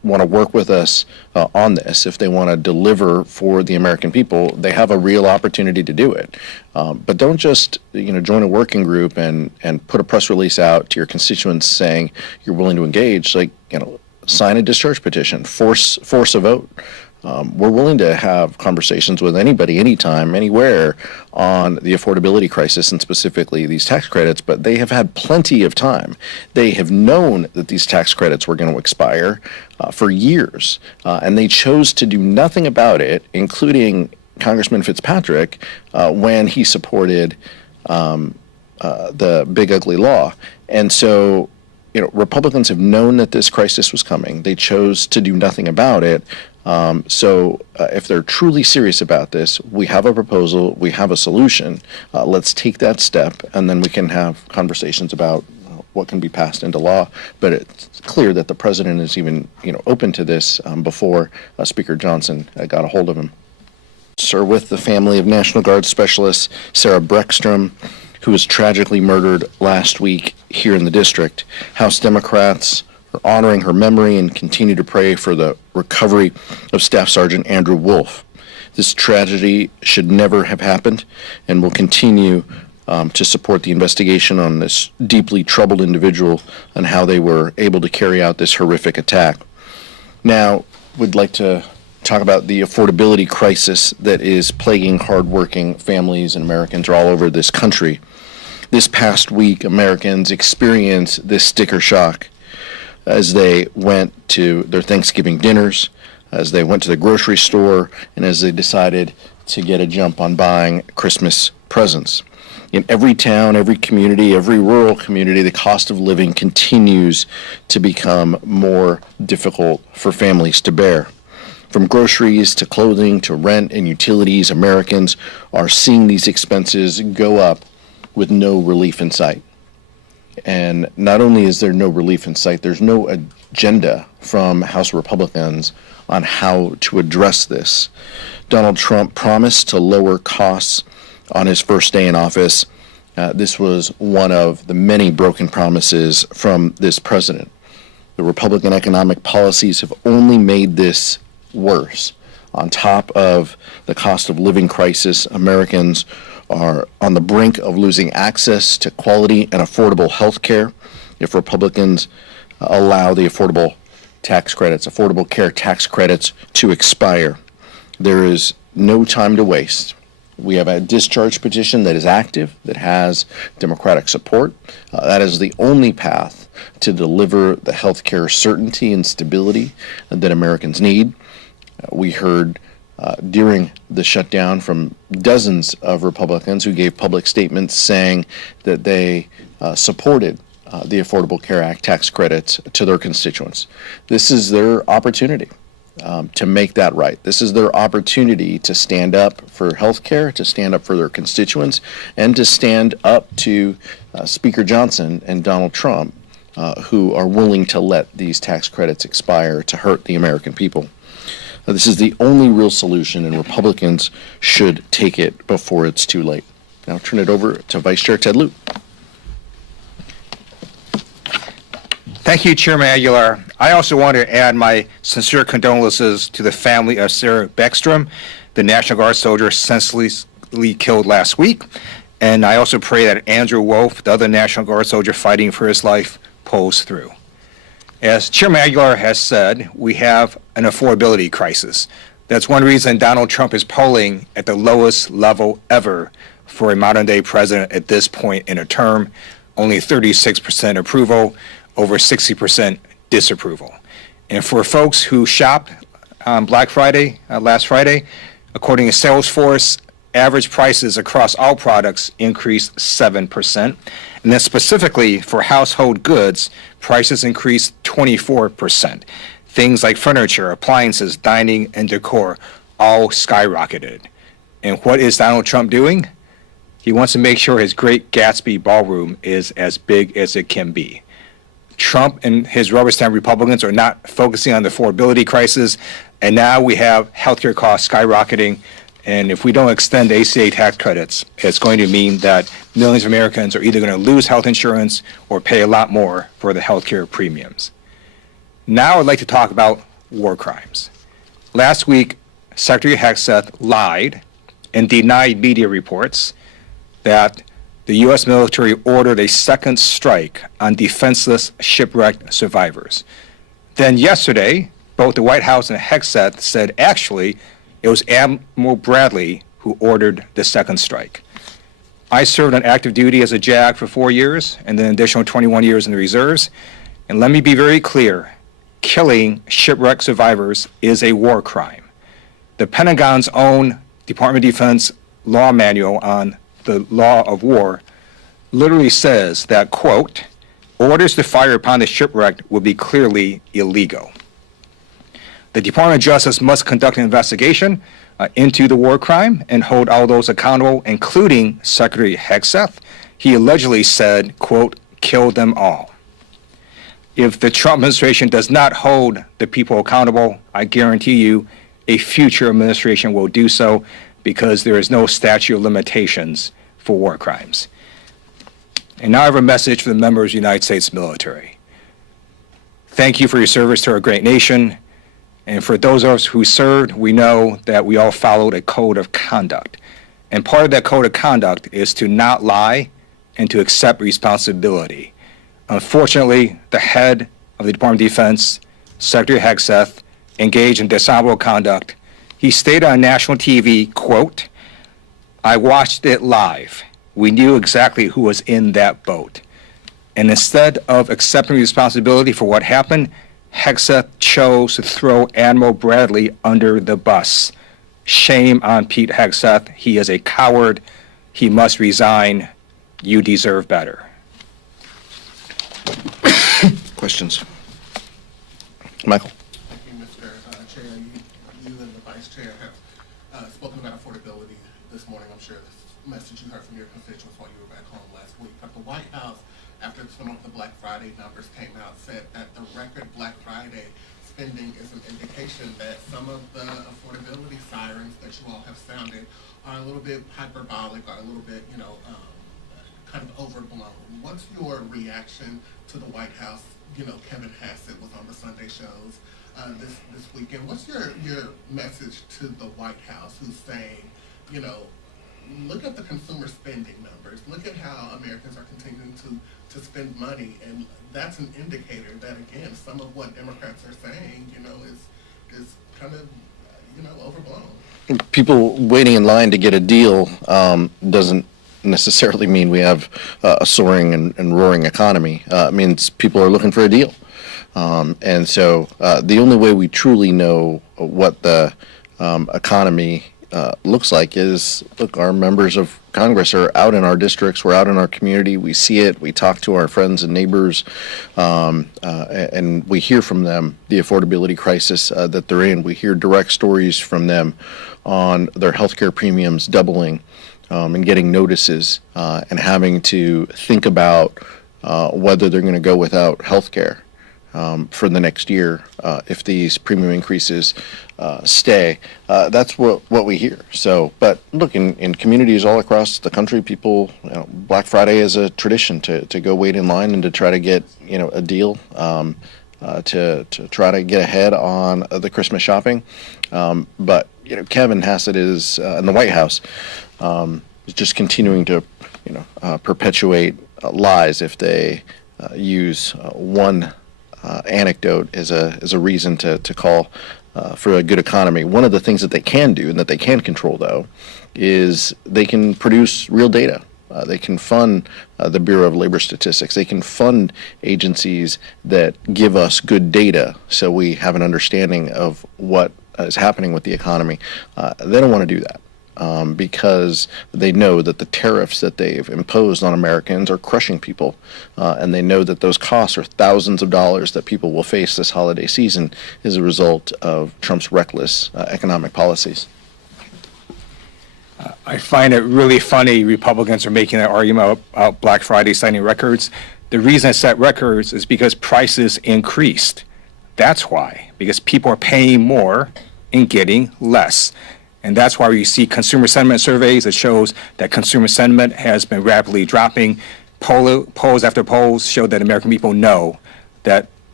want to work with us on this, if they want to deliver for the American people, they have a real opportunity to do it. But don't just join a working group and put a press release out to your constituents saying you're willing to engage. Sign a discharge petition, force a vote. We're willing to have conversations with anybody, anytime, anywhere on the affordability crisis and specifically these tax credits, but they have had plenty of time. They have known that these tax credits were going to expire for years, and they chose to do nothing about it, including Congressman Fitzpatrick when he supported the Big Ugly Law. And so, Republicans have known that this crisis was coming. They chose to do nothing about it. So if they're truly serious about this, we have a proposal, we have a solution. Let's take that step, and then we can have conversations about what can be passed into law. But it's clear that the president is even open to this before Speaker Johnson got a hold of him. Sir, with the family of National Guard Specialist Sarah Breckstrom, who was tragically murdered last week here in the district. House Democrats are honoring her memory and continue to pray for the recovery of Staff Sergeant Andrew Wolf. This tragedy should never have happened, and will continue to support the investigation on this deeply troubled individual and how they were able to carry out this horrific attack. Now, we'd like to talk about the affordability crisis that is plaguing hardworking families and Americans all over this country. This past week, Americans experienced this sticker shock as they went to their Thanksgiving dinners, as they went to the grocery store, and as they decided to get a jump on buying Christmas presents. In every town, every community, every rural community, the cost of living continues to become more difficult for families to bear. From groceries to clothing to rent and utilities, Americans are seeing these expenses go up with no relief in sight. And not only is there no relief in sight, there's no agenda from House Republicans on how to address this. Donald Trump promised to lower costs on his first day in office. This was one of the many broken promises from this president. The Republican economic policies have only made this worse. On top of the cost of living crisis, Americans are on the brink of losing access to quality and affordable health care if Republicans allow the affordable care tax credits to expire. There is no time to waste. We have a discharge petition that is active, that has Democratic support. That is the only path to deliver the health care certainty and stability that Americans need. We heard during the shutdown from dozens of Republicans who gave public statements saying that they supported the Affordable Care Act tax credits to their constituents. This is their opportunity to make that right. This is their opportunity to stand up for health care, to stand up for their constituents, and to stand up to Speaker Johnson and Donald Trump, who are willing to let these tax credits expire to hurt the American people. This is the only real solution, and Republicans should take it before it's too late. Now I'll turn it over to Vice Chair Ted Lieu. Thank you, Chairman Aguilar. I also want to add my sincere condolences to the family of Sarah Breckstrom, the National Guard soldier senselessly killed last week. And I also pray that Andrew Wolf, the other National Guard soldier fighting for his life, pulls through. As Chairman Aguilar has said, we have an affordability crisis. That's one reason Donald Trump is polling at the lowest level ever for a modern-day president at this point in a term. Only 36% approval, over 60% disapproval. And for folks who shopped on Black Friday, last Friday, according to Salesforce, average prices across all products increased 7%. And then specifically for household goods, prices increased 24%. Things like furniture, appliances, dining, and decor all skyrocketed. And what is Donald Trump doing? He wants to make sure his Great Gatsby ballroom is as big as it can be. Trump and his rubber stamp Republicans are not focusing on the affordability crisis, and now we have healthcare costs skyrocketing. And if we don't extend ACA tax credits, it's going to mean that millions of Americans are either going to lose health insurance or pay a lot more for the healthcare premiums. Now I'd like to talk about war crimes. Last week, Secretary Hegseth lied and denied media reports that the U.S. military ordered a second strike on defenseless shipwrecked survivors. Then yesterday, both the White House and Hegseth said actually it was Admiral Bradley who ordered the second strike. I served on active duty as a JAG for 4 years and then an additional 21 years in the reserves. And let me be very clear, killing shipwrecked survivors is a war crime. The Pentagon's own Department of Defense law manual on the law of war literally says that, quote, orders to fire upon the shipwrecked will be clearly illegal. The Department of Justice must conduct an investigation into the war crime and hold all those accountable, including Secretary Hegseth. He allegedly said, quote, kill them all. If the Trump administration does not hold the people accountable, I guarantee you a future administration will do so, because there is no statute of limitations for war crimes. And now I have a message for the members of the United States military. Thank you for your service to our great nation. And for those of us who served, we know that we all followed a code of conduct. And part of that code of conduct is to not lie and to accept responsibility. Unfortunately, the head of the Department of Defense, Secretary Hegseth, engaged in dishonorable conduct. He stated on national TV, quote, I watched it live. We knew exactly who was in that boat. And instead of accepting responsibility for what happened, Hegseth chose to throw Admiral Bradley under the bus. Shame on Pete Hegseth. He is a coward. He must resign. You deserve better. Questions? Michael? Thank you, Mr. Chair. You and the Vice Chair have spoken about affordability this morning. I'm sure the message you heard from your constituents while you were back home last week. But the White House, after some of the Black Friday numbers came out, said that the record Black Friday spending is an indication that some of the affordability sirens that you all have sounded are a little bit hyperbolic, are a little bit, kind of overblown. What's your reaction to the White House? Kevin Hassett was on the Sunday shows this weekend. What's your message to the White House, who's saying, look at the consumer spending numbers. Look at how Americans are continuing to spend money, and that's an indicator that, again, some of what Democrats are saying, is kind of, overblown. People waiting in line to get a deal doesn't necessarily mean we have a soaring and roaring economy. It means people are looking for a deal. And so the only way we truly know what the economy looks like is, look, our members of Congress are out in our districts, we're out in our community, we see it, we talk to our friends and neighbors, and we hear from them the affordability crisis that they're in. We hear direct stories from them on their healthcare premiums doubling, and getting notices and having to think about whether they're going to go without health care for the next year if these premium increases stay. That's what we hear. So, but look, in communities all across the country, people, Black Friday is a tradition to go wait in line and to try to get a deal, to try to get ahead on the Christmas shopping. But Kevin Hassett is in the White House. Is just continuing to, perpetuate lies if they use one anecdote as a reason to call for a good economy. One of the things that they can do and that they can control, though, is they can produce real data. They can fund the Bureau of Labor Statistics. They can fund agencies that give us good data so we have an understanding of what is happening with the economy. They don't want to do that. Because they know that the tariffs that they've imposed on Americans are crushing people, and they know that those costs are thousands of dollars that people will face this holiday season as a result of Trump's reckless economic policies. I find it really funny Republicans are making that argument about Black Friday setting records. The reason it set records is because prices increased. That's why, because people are paying more and getting less. And that's why you see consumer sentiment surveys that shows that consumer sentiment has been rapidly dropping. Polls after polls show that American people know that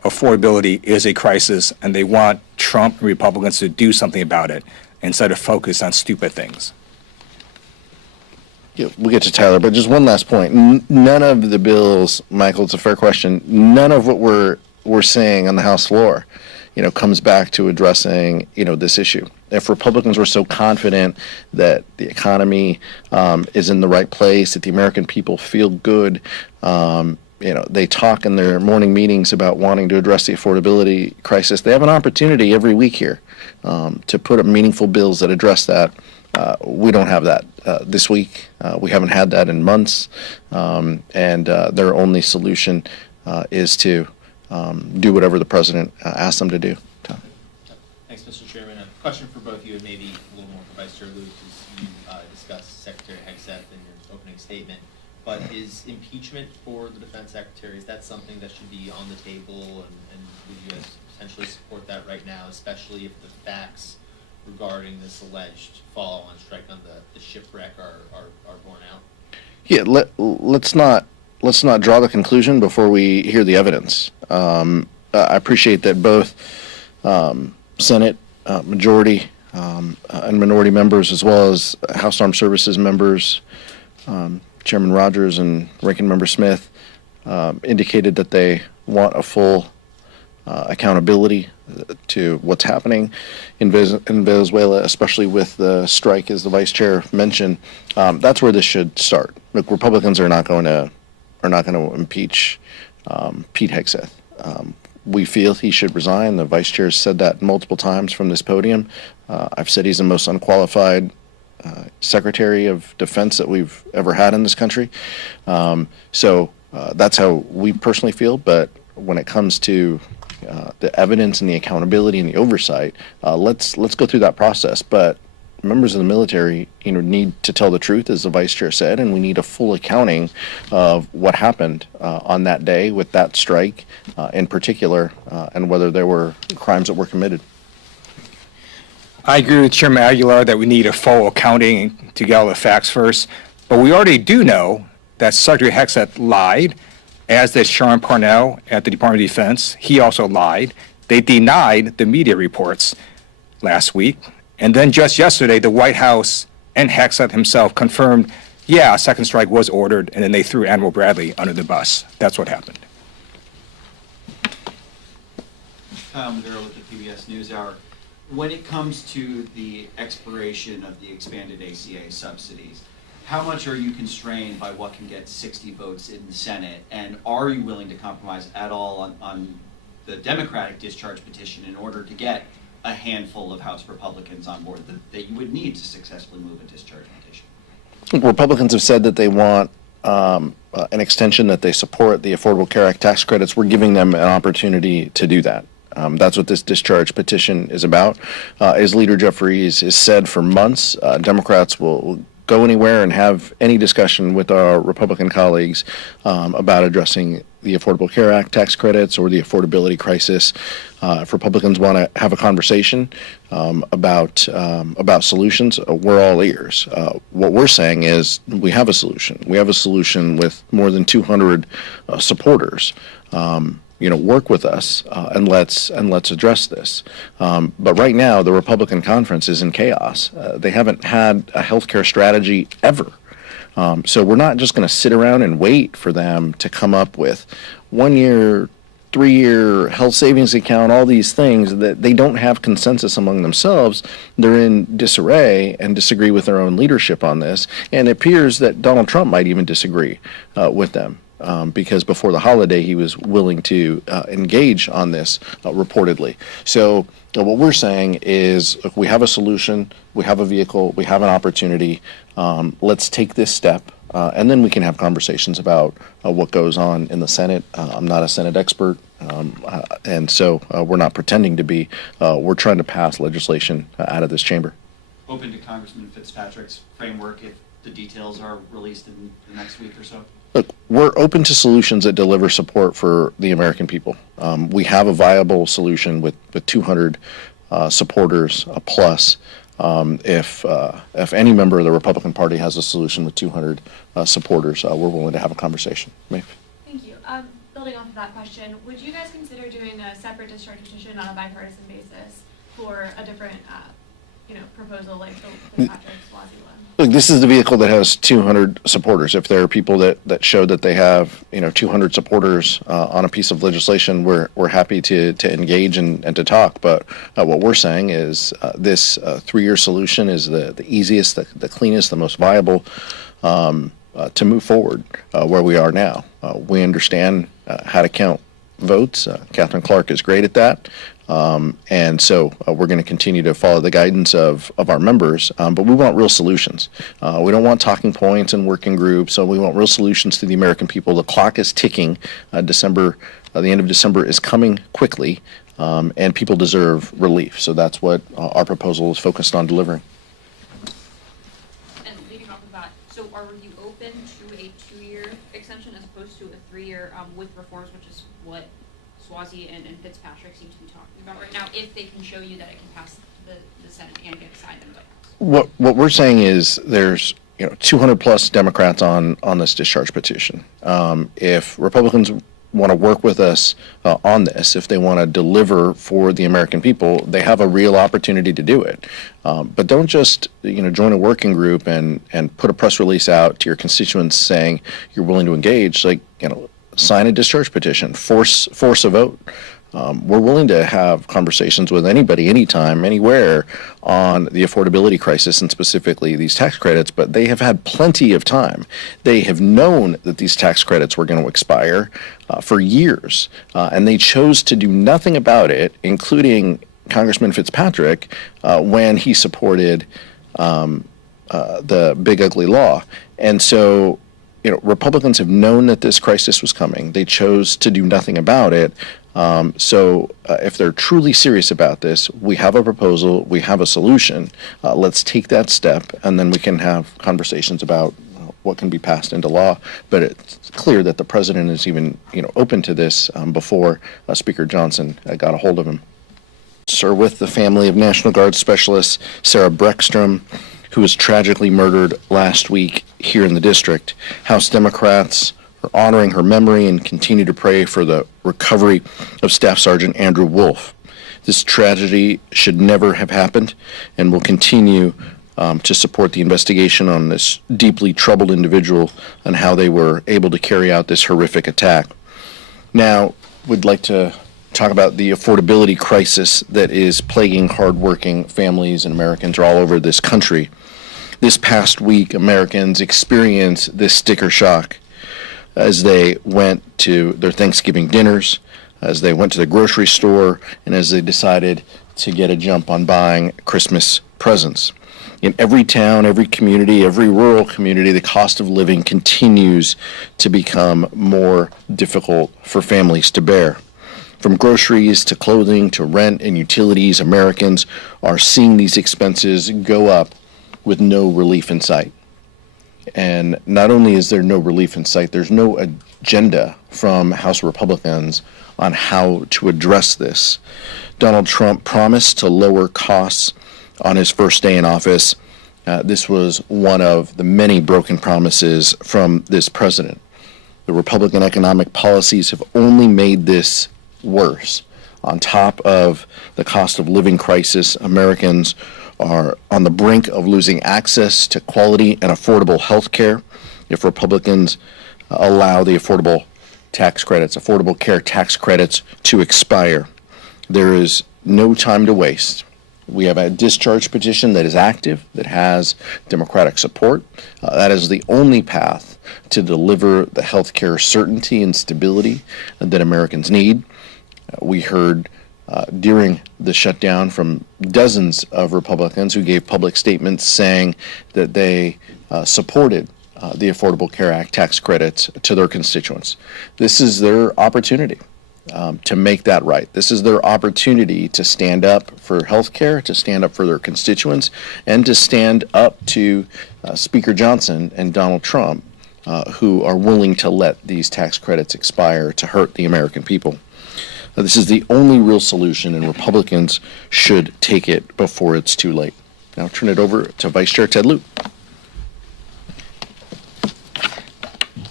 affordability is a crisis, and they want Trump and Republicans to do something about it instead of focus on stupid things. Yeah, we'll get to Tyler, but just one last point. None of the bills, Michael, it's a fair question, none of what we're saying on the House floor, comes back to addressing, this issue. If Republicans were so confident that the economy is in the right place, that the American people feel good, they talk in their morning meetings about wanting to address the affordability crisis. They have an opportunity every week here to put up meaningful bills that address that. We don't have that this week. We haven't had that in months, and their only solution is to do whatever the president asks them to do. Thanks, Mr. Chairman. A question for both of you, and maybe a little more for Vice Chair Luke, as you discussed Secretary Hegseth in your opening statement. But is impeachment for the Defense Secretary, is that something that should be on the table, and would you guys potentially support that right now, especially if the facts regarding this alleged follow-on strike on the shipwreck are borne out? Yeah, let's not draw the conclusion before we hear the evidence. I appreciate that both Senate majority and minority members, as well as House Armed Services members, Chairman Rogers and Ranking Member Smith, indicated that they want a full accountability to what's happening in Venezuela, especially with the strike, as the Vice Chair mentioned. That's where this should start. Look, Republicans are not going to impeach Pete Hegseth. We feel he should resign. The Vice Chair said that multiple times from this podium. I've said he's the most unqualified Secretary of Defense that we've ever had in this country. So that's how we personally feel. But when it comes to the evidence and the accountability and the oversight, let's go through that process. But members of the military, need to tell the truth, as the Vice Chair said, and we need a full accounting of what happened on that day with that strike, in particular, and whether there were crimes that were committed. I agree with Chairman Aguilar that we need a full accounting to get all the facts first, but we already do know that Secretary Hegseth lied, as did Sean Parnell at the Department of Defense. He also lied. They denied the media reports last week. And then just yesterday, the White House and Hegseth himself confirmed, yeah, a second strike was ordered, and then they threw Admiral Bradley under the bus. That's what happened. Kyle Maduro with the PBS NewsHour. When it comes to the expiration of the expanded ACA subsidies, how much are you constrained by what can get 60 votes in the Senate? And are you willing to compromise at all on the Democratic discharge petition in order to get a handful of House Republicans on board that you would need to successfully move a discharge petition? Republicans have said that they want an extension, that they support the Affordable Care Act tax credits. We're giving them an opportunity to do that. That's what this discharge petition is about. As Leader Jeffries has said for months, Democrats will go anywhere and have any discussion with our Republican colleagues about addressing the Affordable Care Act tax credits or the affordability crisis. If Republicans want to have a conversation about solutions, we're all ears. What we're saying is we have a solution. We have a solution with more than 200 supporters. Work with us and let's address this. But right now, the Republican conference is in chaos. They haven't had a healthcare strategy ever. So we're not just going to sit around and wait for them to come up with 1 year, 3-year health savings account, all these things that they don't have consensus among themselves. They're in disarray and disagree with their own leadership on this. And it appears that Donald Trump might even disagree with them. Because before the holiday, he was willing to engage on this reportedly. So what we're saying is, look, we have a solution, we have a vehicle, we have an opportunity. Let's take this step, and then we can have conversations about what goes on in the Senate. I'm not a Senate expert, and so we're not pretending to be. We're trying to pass legislation out of this chamber. Open to Congressman Fitzpatrick's framework if the details are released in the next week or so? Look, we're open to solutions that deliver support for the American people. We have a viable solution with 200 supporters plus. If any member of the Republican Party has a solution with 200 supporters, we're willing to have a conversation. Maeve? Thank you. The building off of that question, would you guys consider doing a separate discharge petition on a bipartisan basis for a different, proposal like the Fitzpatrick-Swazi one? Look, this is the vehicle that has 200 supporters. If there are people that show that they have, 200 supporters on a piece of legislation, we're happy to engage and to talk. But what we're saying is this 3-year solution is the easiest, the cleanest, the most viable to move forward where we are now. We understand how to count votes. Catherine Clark is great at that. And so we're going to continue to follow the guidance of our members, but we want real solutions. We don't want talking points and working groups, so we want real solutions to the American people. The clock is ticking. The end of December is coming quickly, and people deserve relief. So that's what our proposal is focused on delivering. And leading off of that, so are you open to a 2-year extension as opposed to a 3-year with reforms, which is what Swazi and Fitzpatrick seem to be talking about right now, if they can show you that it can pass the Senate and get signed in the White House? What we're saying is there's 200 plus Democrats on this discharge petition. If Republicans want to work with us on this, if they want to deliver for the American people, they have a real opportunity to do it. But don't just join a working group and put a press release out to your constituents saying you're willing to engage. Sign a discharge petition, force a vote. We're willing to have conversations with anybody, anytime, anywhere on the affordability crisis and specifically these tax credits, but they have had plenty of time. They have known that these tax credits were going to expire for years, and they chose to do nothing about it, including Congressman Fitzpatrick when he supported the big ugly law. And so Republicans have known that this crisis was coming. They chose to do nothing about it. So if they're truly serious about this, we have a proposal, we have a solution. Let's take that step, and then we can have conversations about what can be passed into law. But it's clear that the president is even open to this before Speaker Johnson got a hold of him. Sir, with the family of National Guard Specialist Sarah Breckstrom, who was tragically murdered last week here in the district. House Democrats are honoring her memory and continue to pray for the recovery of Staff Sergeant Andrew Wolf. This tragedy should never have happened, and will continue to support the investigation on this deeply troubled individual and how they were able to carry out this horrific attack. Now, we'd like to talk about the affordability crisis that is plaguing hardworking families and Americans all over this country. This past week, Americans experienced this sticker shock as they went to their Thanksgiving dinners, as they went to the grocery store, and as they decided to get a jump on buying Christmas presents. In every town, every community, every rural community, the cost of living continues to become more difficult for families to bear. From groceries to clothing to rent and utilities, Americans are seeing these expenses go up with no relief in sight. And not only is there no relief in sight, there's no agenda from House Republicans on how to address this. Donald Trump promised to lower costs on his first day in office. This was one of the many broken promises from this president. The Republican economic policies have only made this worse. On top of the cost of living crisis, Americans are on the brink of losing access to quality and affordable health care if Republicans allow the affordable care tax credits to expire. There is no time to waste. We have a discharge petition that is active, that has Democratic support. That is the only path to deliver the health care certainty and stability that Americans need. We heard during the shutdown from dozens of Republicans who gave public statements saying that they supported the Affordable Care Act tax credits to their constituents. This is their opportunity to make that right. This is their opportunity to stand up for health care, to stand up for their constituents, and to stand up to Speaker Johnson and Donald Trump, who are willing to let these tax credits expire to hurt the American people. This is the only real solution, and Republicans should take it before it's too late. Now I'll turn it over to Vice Chair Ted Lieu.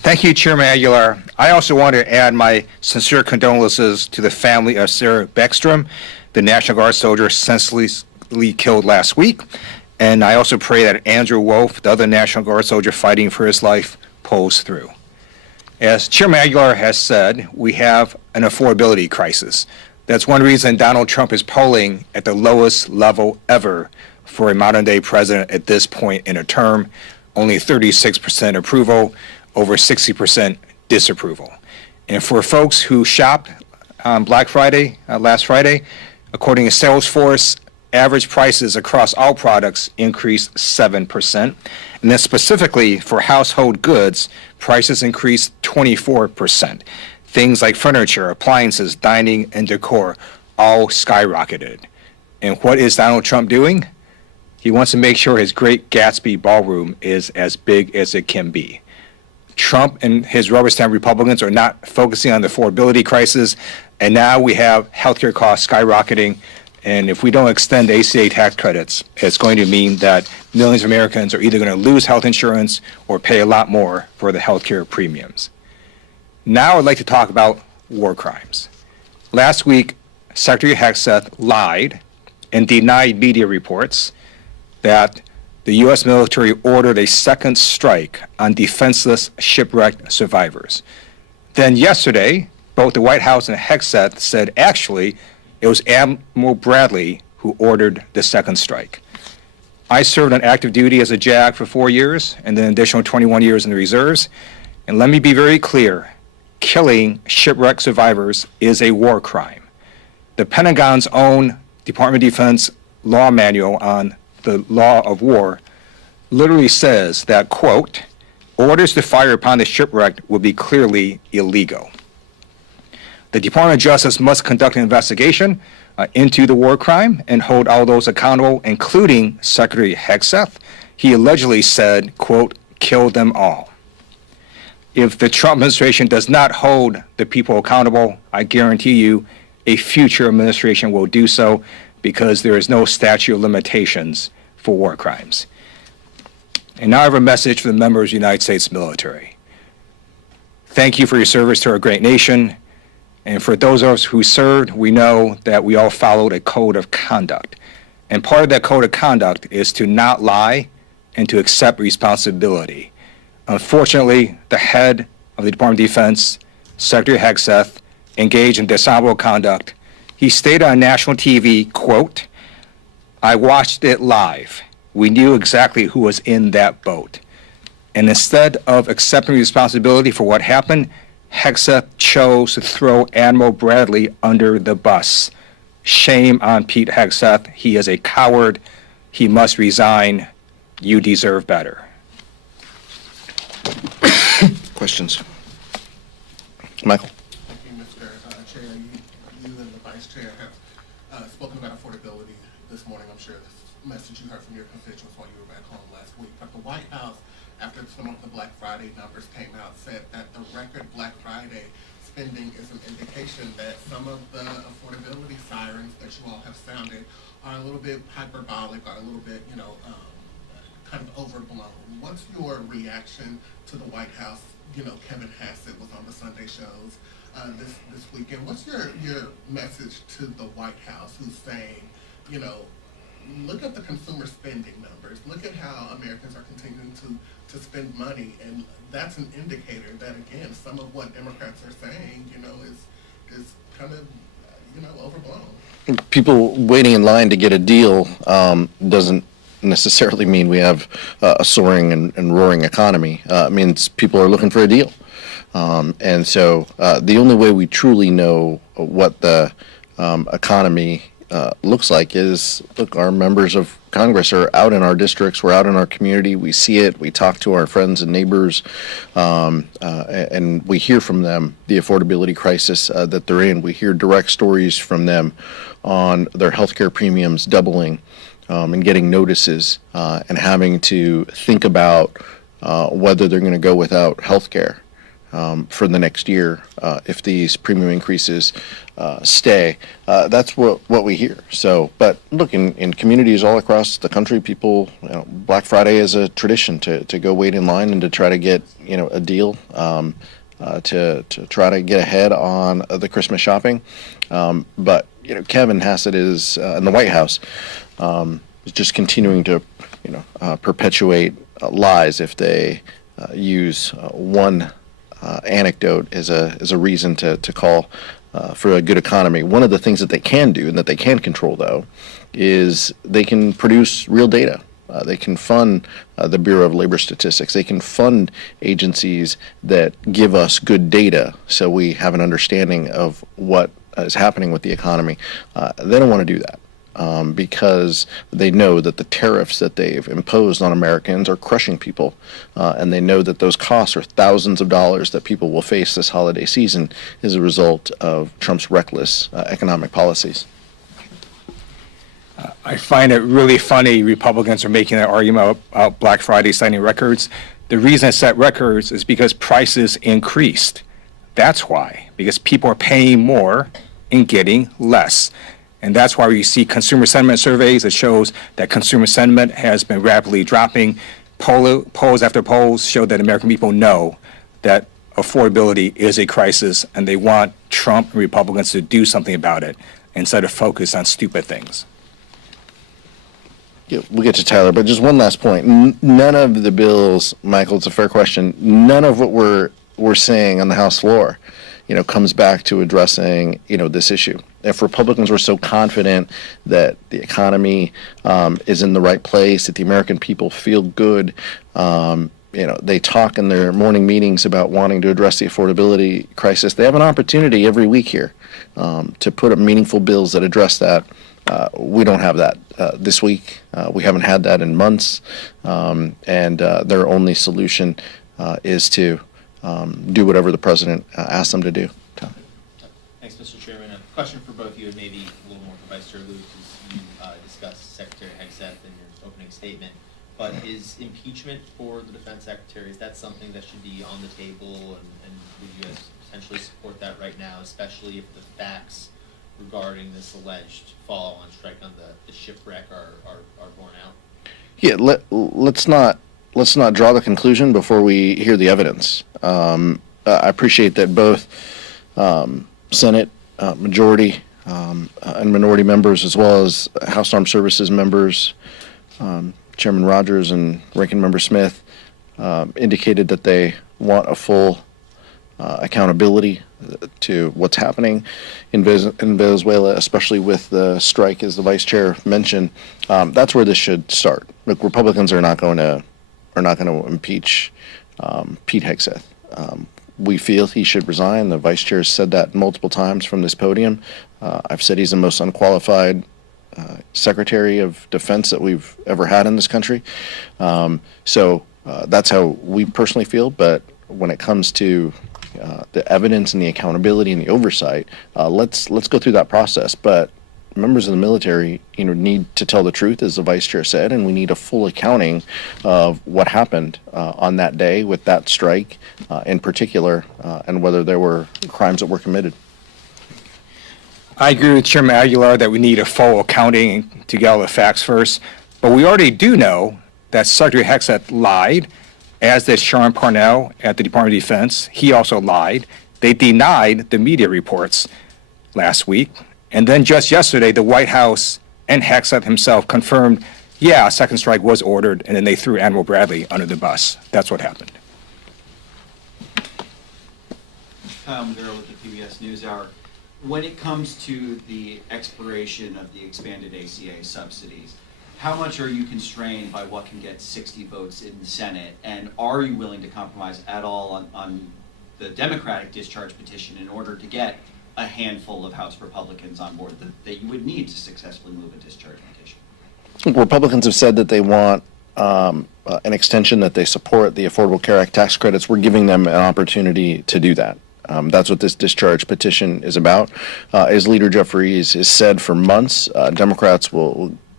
Thank you, Chairman Aguilar. I also want to add my sincere condolences to the family of Sarah Beckstrom, the National Guard soldier senselessly killed last week. And I also pray that Andrew Wolf, the other National Guard soldier fighting for his life, pulls through. As Chairman Aguilar has said, we have an affordability crisis. That's one reason Donald Trump is polling at the lowest level ever for a modern-day president at this point in a term. Only 36% approval, over 60% disapproval. And for folks who shopped on Black Friday, last Friday, according to Salesforce, average prices across all products increased 7%. And then specifically for household goods, prices increased 24%. Things like furniture, appliances, dining, and decor all skyrocketed. And what is Donald Trump doing? He wants to make sure his Great Gatsby ballroom is as big as it can be. Trump and his rubber stamp Republicans are not focusing on the affordability crisis, and now we have healthcare costs skyrocketing. And if we don't extend ACA tax credits, it's going to mean that millions of Americans are either going to lose health insurance or pay a lot more for the healthcare premiums. Now I'd like to talk about war crimes. Last week, Secretary Hegseth lied and denied media reports that the U.S. military ordered a second strike on defenseless shipwrecked survivors. Then yesterday, both the White House and Hegseth said actually it was Admiral Bradley who ordered the second strike. I served on active duty as a JAG for 4 years and then an additional 21 years in the reserves. And let me be very clear, killing shipwrecked survivors is a war crime. The Pentagon's own Department of Defense law manual on the law of war literally says that, quote, orders to fire upon the shipwrecked will be clearly illegal. The Department of Justice must conduct an investigation into the war crime and hold all those accountable, including Secretary Hegseth. He allegedly said, quote, kill them all. If the Trump administration does not hold the people accountable, I guarantee you a future administration will do so, because there is no statute of limitations for war crimes. And now I have a message for the members of the United States military. Thank you for your service to our great nation. And for those of us who served, we know that we all followed a code of conduct. And part of that code of conduct is to not lie and to accept responsibility. Unfortunately, the head of the Department of Defense, Secretary Hegseth, engaged in dishonorable conduct. He stated on national TV, quote, I watched it live. We knew exactly who was in that boat. And instead of accepting responsibility for what happened, Hegseth chose to throw Admiral Bradley under the bus. Shame on Pete Hegseth. He is a coward. He must resign. You deserve better. Questions? Michael? Thank you, Mr. Chair. You and the Vice Chair have spoken about affordability this morning. I'm sure this message you heard from your constituents while you were back home last week. But the White House, after some of the Black Friday numbers came out, said that the record Black Friday spending is an indication that some of the affordability sirens that you all have sounded are a little bit hyperbolic, or a little bit, kind of overblown. What's your reaction to the White House? Kevin Hassett was on the Sunday shows this weekend. What's your message to the White House, who's saying, look at the consumer spending numbers, look at how Americans are continuing to spend money, and that's an indicator that, again, some of what Democrats are saying, is kind of, overblown. People waiting in line to get a deal doesn't necessarily mean we have a soaring and roaring economy. It means people are looking for a deal. And so the only way we truly know what the economy looks like is, look, our members of Congress are out in our districts, we're out in our community, we see it, we talk to our friends and neighbors, and we hear from them the affordability crisis that they're in. We hear direct stories from them on their healthcare premiums doubling, and getting notices, and having to think about whether they're going to go without health care. for the next year if these premium increases stay. That's what we hear. So, but look, in communities all across the country, people, Black Friday is a tradition to go wait in line and to try to get a deal. To try to get ahead on the Christmas shopping. But Kevin Hassett is in the White House is just continuing to perpetuate lies if they use one anecdote as a reason to call for a good economy. One of the things that they can do and that they can control, though, is they can produce real data. They can fund the Bureau of Labor Statistics. They can fund agencies that give us good data so we have an understanding of what is happening with the economy. They don't want to do that because they know that the tariffs that they've imposed on Americans are crushing people. And they know that those costs are thousands of dollars that people will face this holiday season as a result of Trump's reckless economic policies. I find it really funny Republicans are making that argument about Black Friday setting records. The reason it set records is because prices increased. That's why, because people are paying more and getting less. And that's why you see consumer sentiment surveys that shows that consumer sentiment has been rapidly dropping. Polls after polls show that American people know that affordability is a crisis and they want Trump and Republicans to do something about it instead of focus on stupid things. Yeah, we'll get to Tyler, but just one last point. None of the bills, Michael, it's a fair question, none of what we're saying on the House floor, comes back to addressing, this issue. If Republicans were so confident that the economy is in the right place, that the American people feel good, they talk in their morning meetings about wanting to address the affordability crisis. They have an opportunity every week here to put up meaningful bills that address that. We don't have that this week. We haven't had that in months, and their only solution is to do whatever the president asks them to do. Thanks, Mr. Chairman. A question for both you and maybe a little more for Vice Chair Luke, as you discussed Secretary Hegseth in your opening statement. But is impeachment for the Defense Secretary, is that something that should be on the table, and would you guys potentially support that right now, especially if the facts regarding this alleged follow-on strike on the shipwreck are borne out? Yeah, let's not draw the conclusion before we hear the evidence. I appreciate that both Senate majority and minority members, as well as House Armed Services members, Chairman Rogers and Ranking Member Smith, indicated that they want a full accountability to what's happening in Venezuela, especially with the strike, as the vice chair mentioned. That's where this should start. Look, Republicans are not going to impeach Pete Hegseth. We feel he should resign. The vice chair has said that multiple times from this podium. I've said he's the most unqualified Secretary of Defense that we've ever had in this country. So that's how we personally feel. But when it comes to the evidence and the accountability and the oversight, let's go through that process. But members of the military, need to tell the truth, as the vice chair said, and we need a full accounting of what happened on that day with that strike, in particular, and whether there were crimes that were committed. I agree with Chairman Aguilar that we need a full accounting to get all the facts first, but we already do know that Secretary Hegseth lied, as did Sean Parnell at the Department of Defense. He also lied. They denied the media reports last week. And then just yesterday, the White House and Hegseth himself confirmed, yeah, a second strike was ordered, and then they threw Admiral Bradley under the bus. That's what happened. Kyle Maduro with the PBS NewsHour. When it comes to the expiration of the expanded ACA subsidies, how much are you constrained by what can get 60 votes in the Senate? And are you willing to compromise at all on the Democratic discharge petition in order to get a handful of House Republicans on board that you would need to successfully move a discharge petition? Republicans have said that they want an extension, that they support the Affordable Care Act tax credits. We're giving them an opportunity to do that. That's what this discharge petition is about. As Leader Jeffries has said for months, Democrats will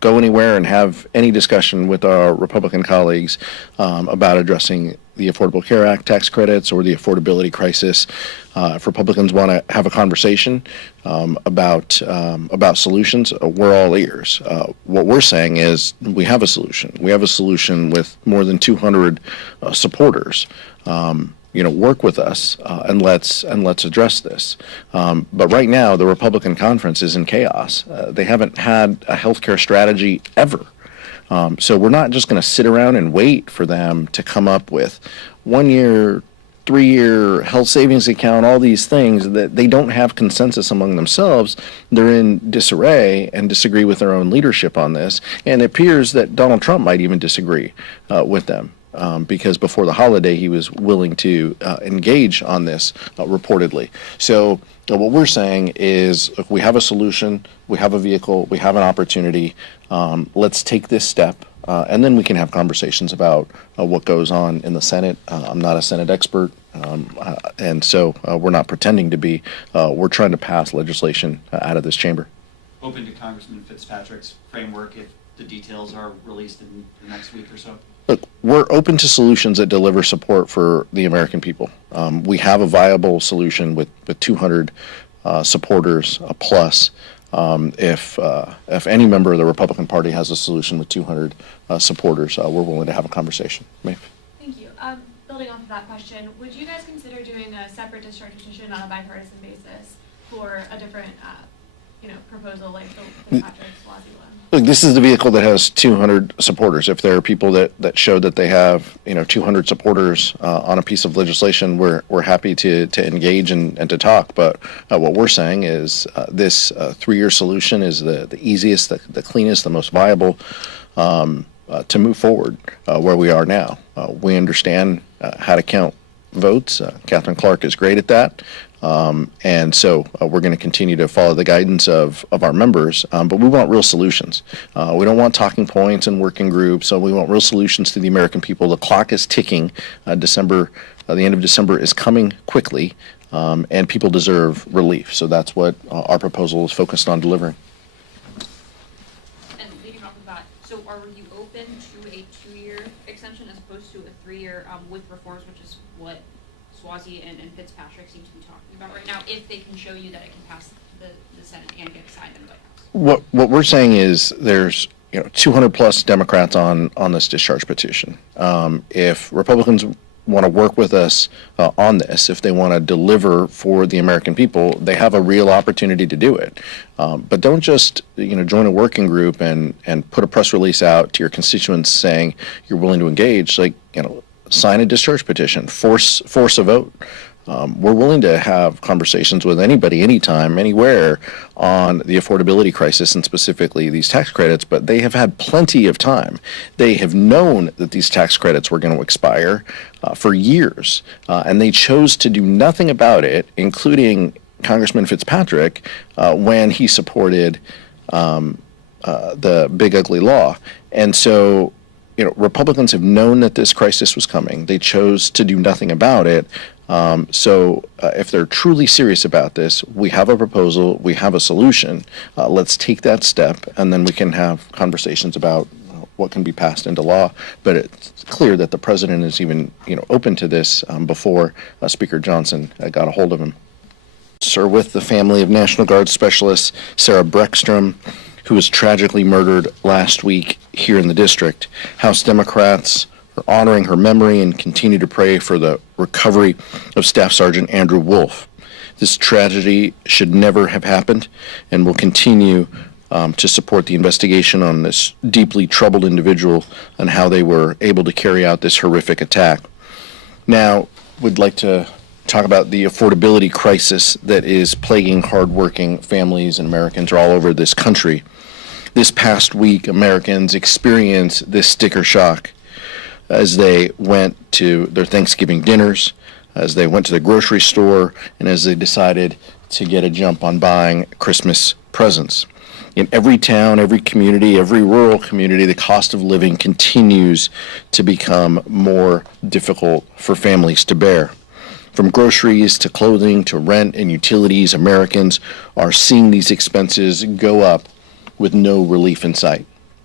go anywhere and have any discussion with our Republican colleagues about addressing the Affordable Care Act tax credits or the affordability crisis. If Republicans want to have a conversation about solutions, we're all ears. What we're saying is we have a solution. We have a solution with more than 200 supporters. Work with us and let's address this. But right now, the Republican conference is in chaos. They haven't had a healthcare strategy ever. So we're not just going to sit around and wait for them to come up with 1 year, 3-year health savings account, all these things that they don't have consensus among themselves. They're in disarray and disagree with their own leadership on this. And it appears that Donald Trump might even disagree with them. Because before the holiday, he was willing to engage on this reportedly. So what we're saying is, look, we have a solution, we have a vehicle, we have an opportunity. Let's take this step, and then we can have conversations about what goes on in the Senate. I'm not a Senate expert, and so we're not pretending to be. We're trying to pass legislation out of this chamber. Open to Congressman Fitzpatrick's framework if the details are released in the next week or so? Look, we're open to solutions that deliver support for the American people. We have a viable solution with 200 supporters plus. If any member of the Republican Party has a solution with 200 supporters, we're willing to have a conversation. Maeve? Thank you. Building off of that question, would you guys consider doing a separate discharge petition on a bipartisan basis for a different, proposal like the Fitzpatrick-Suozzi one? Look, this is the vehicle that has 200 supporters. If there are people that show that they have, 200 supporters on a piece of legislation, we're happy to engage and to talk. But what we're saying is this 3-year solution is the easiest, the cleanest, the most viable to move forward where we are now. We understand how to count votes. Catherine Clark is great at that. And so we're going to continue to follow the guidance of our members, but we want real solutions. We don't want talking points and working groups, so we want real solutions to the American people. The clock is ticking. The end of December is coming quickly, and people deserve relief. So that's what our proposal is focused on delivering. And leading off of that, so are you open to a 2-year extension as opposed to a 3-year with reforms, which is what Suozzi and Fitzpatrick seem to be talking about right now, if they can show you that it can pass the Senate and get signed in the White House? What we're saying is there's 200 plus Democrats on this discharge petition. If Republicans want to work with us on this, if they want to deliver for the American people, they have a real opportunity to do it. But don't just join a working group and put a press release out to your constituents saying you're willing to engage. Sign a discharge petition, force a vote. We're willing to have conversations with anybody, anytime, anywhere on the affordability crisis and specifically these tax credits, but they have had plenty of time. They have known that these tax credits were going to expire for years, and they chose to do nothing about it, including Congressman Fitzpatrick when he supported the big ugly law. And so Republicans have known that this crisis was coming. They chose to do nothing about it. So if they're truly serious about this, we have a proposal, we have a solution. Let's take that step, and then we can have conversations about what can be passed into law. But it's clear that the president is even open to this before Speaker Johnson got a hold of him. Sir, with the family of National Guard Specialist Sarah Breckstrom, who was tragically murdered last week here in the district. House Democrats are honoring her memory and continue to pray for the recovery of Staff Sergeant Andrew Wolf. This tragedy should never have happened, and will continue to support the investigation on this deeply troubled individual and how they were able to carry out this horrific attack. Now, we'd like to talk about the affordability crisis that is plaguing hardworking families and Americans all over this country. This past week, Americans experienced this sticker shock as they went to their Thanksgiving dinners, as they went to the grocery store, and as they decided to get a jump on buying Christmas presents. In every town, every community, every rural community, the cost of living continues to become more difficult for families to bear. From groceries to clothing to rent and utilities, Americans are seeing these expenses go up with no relief in sight.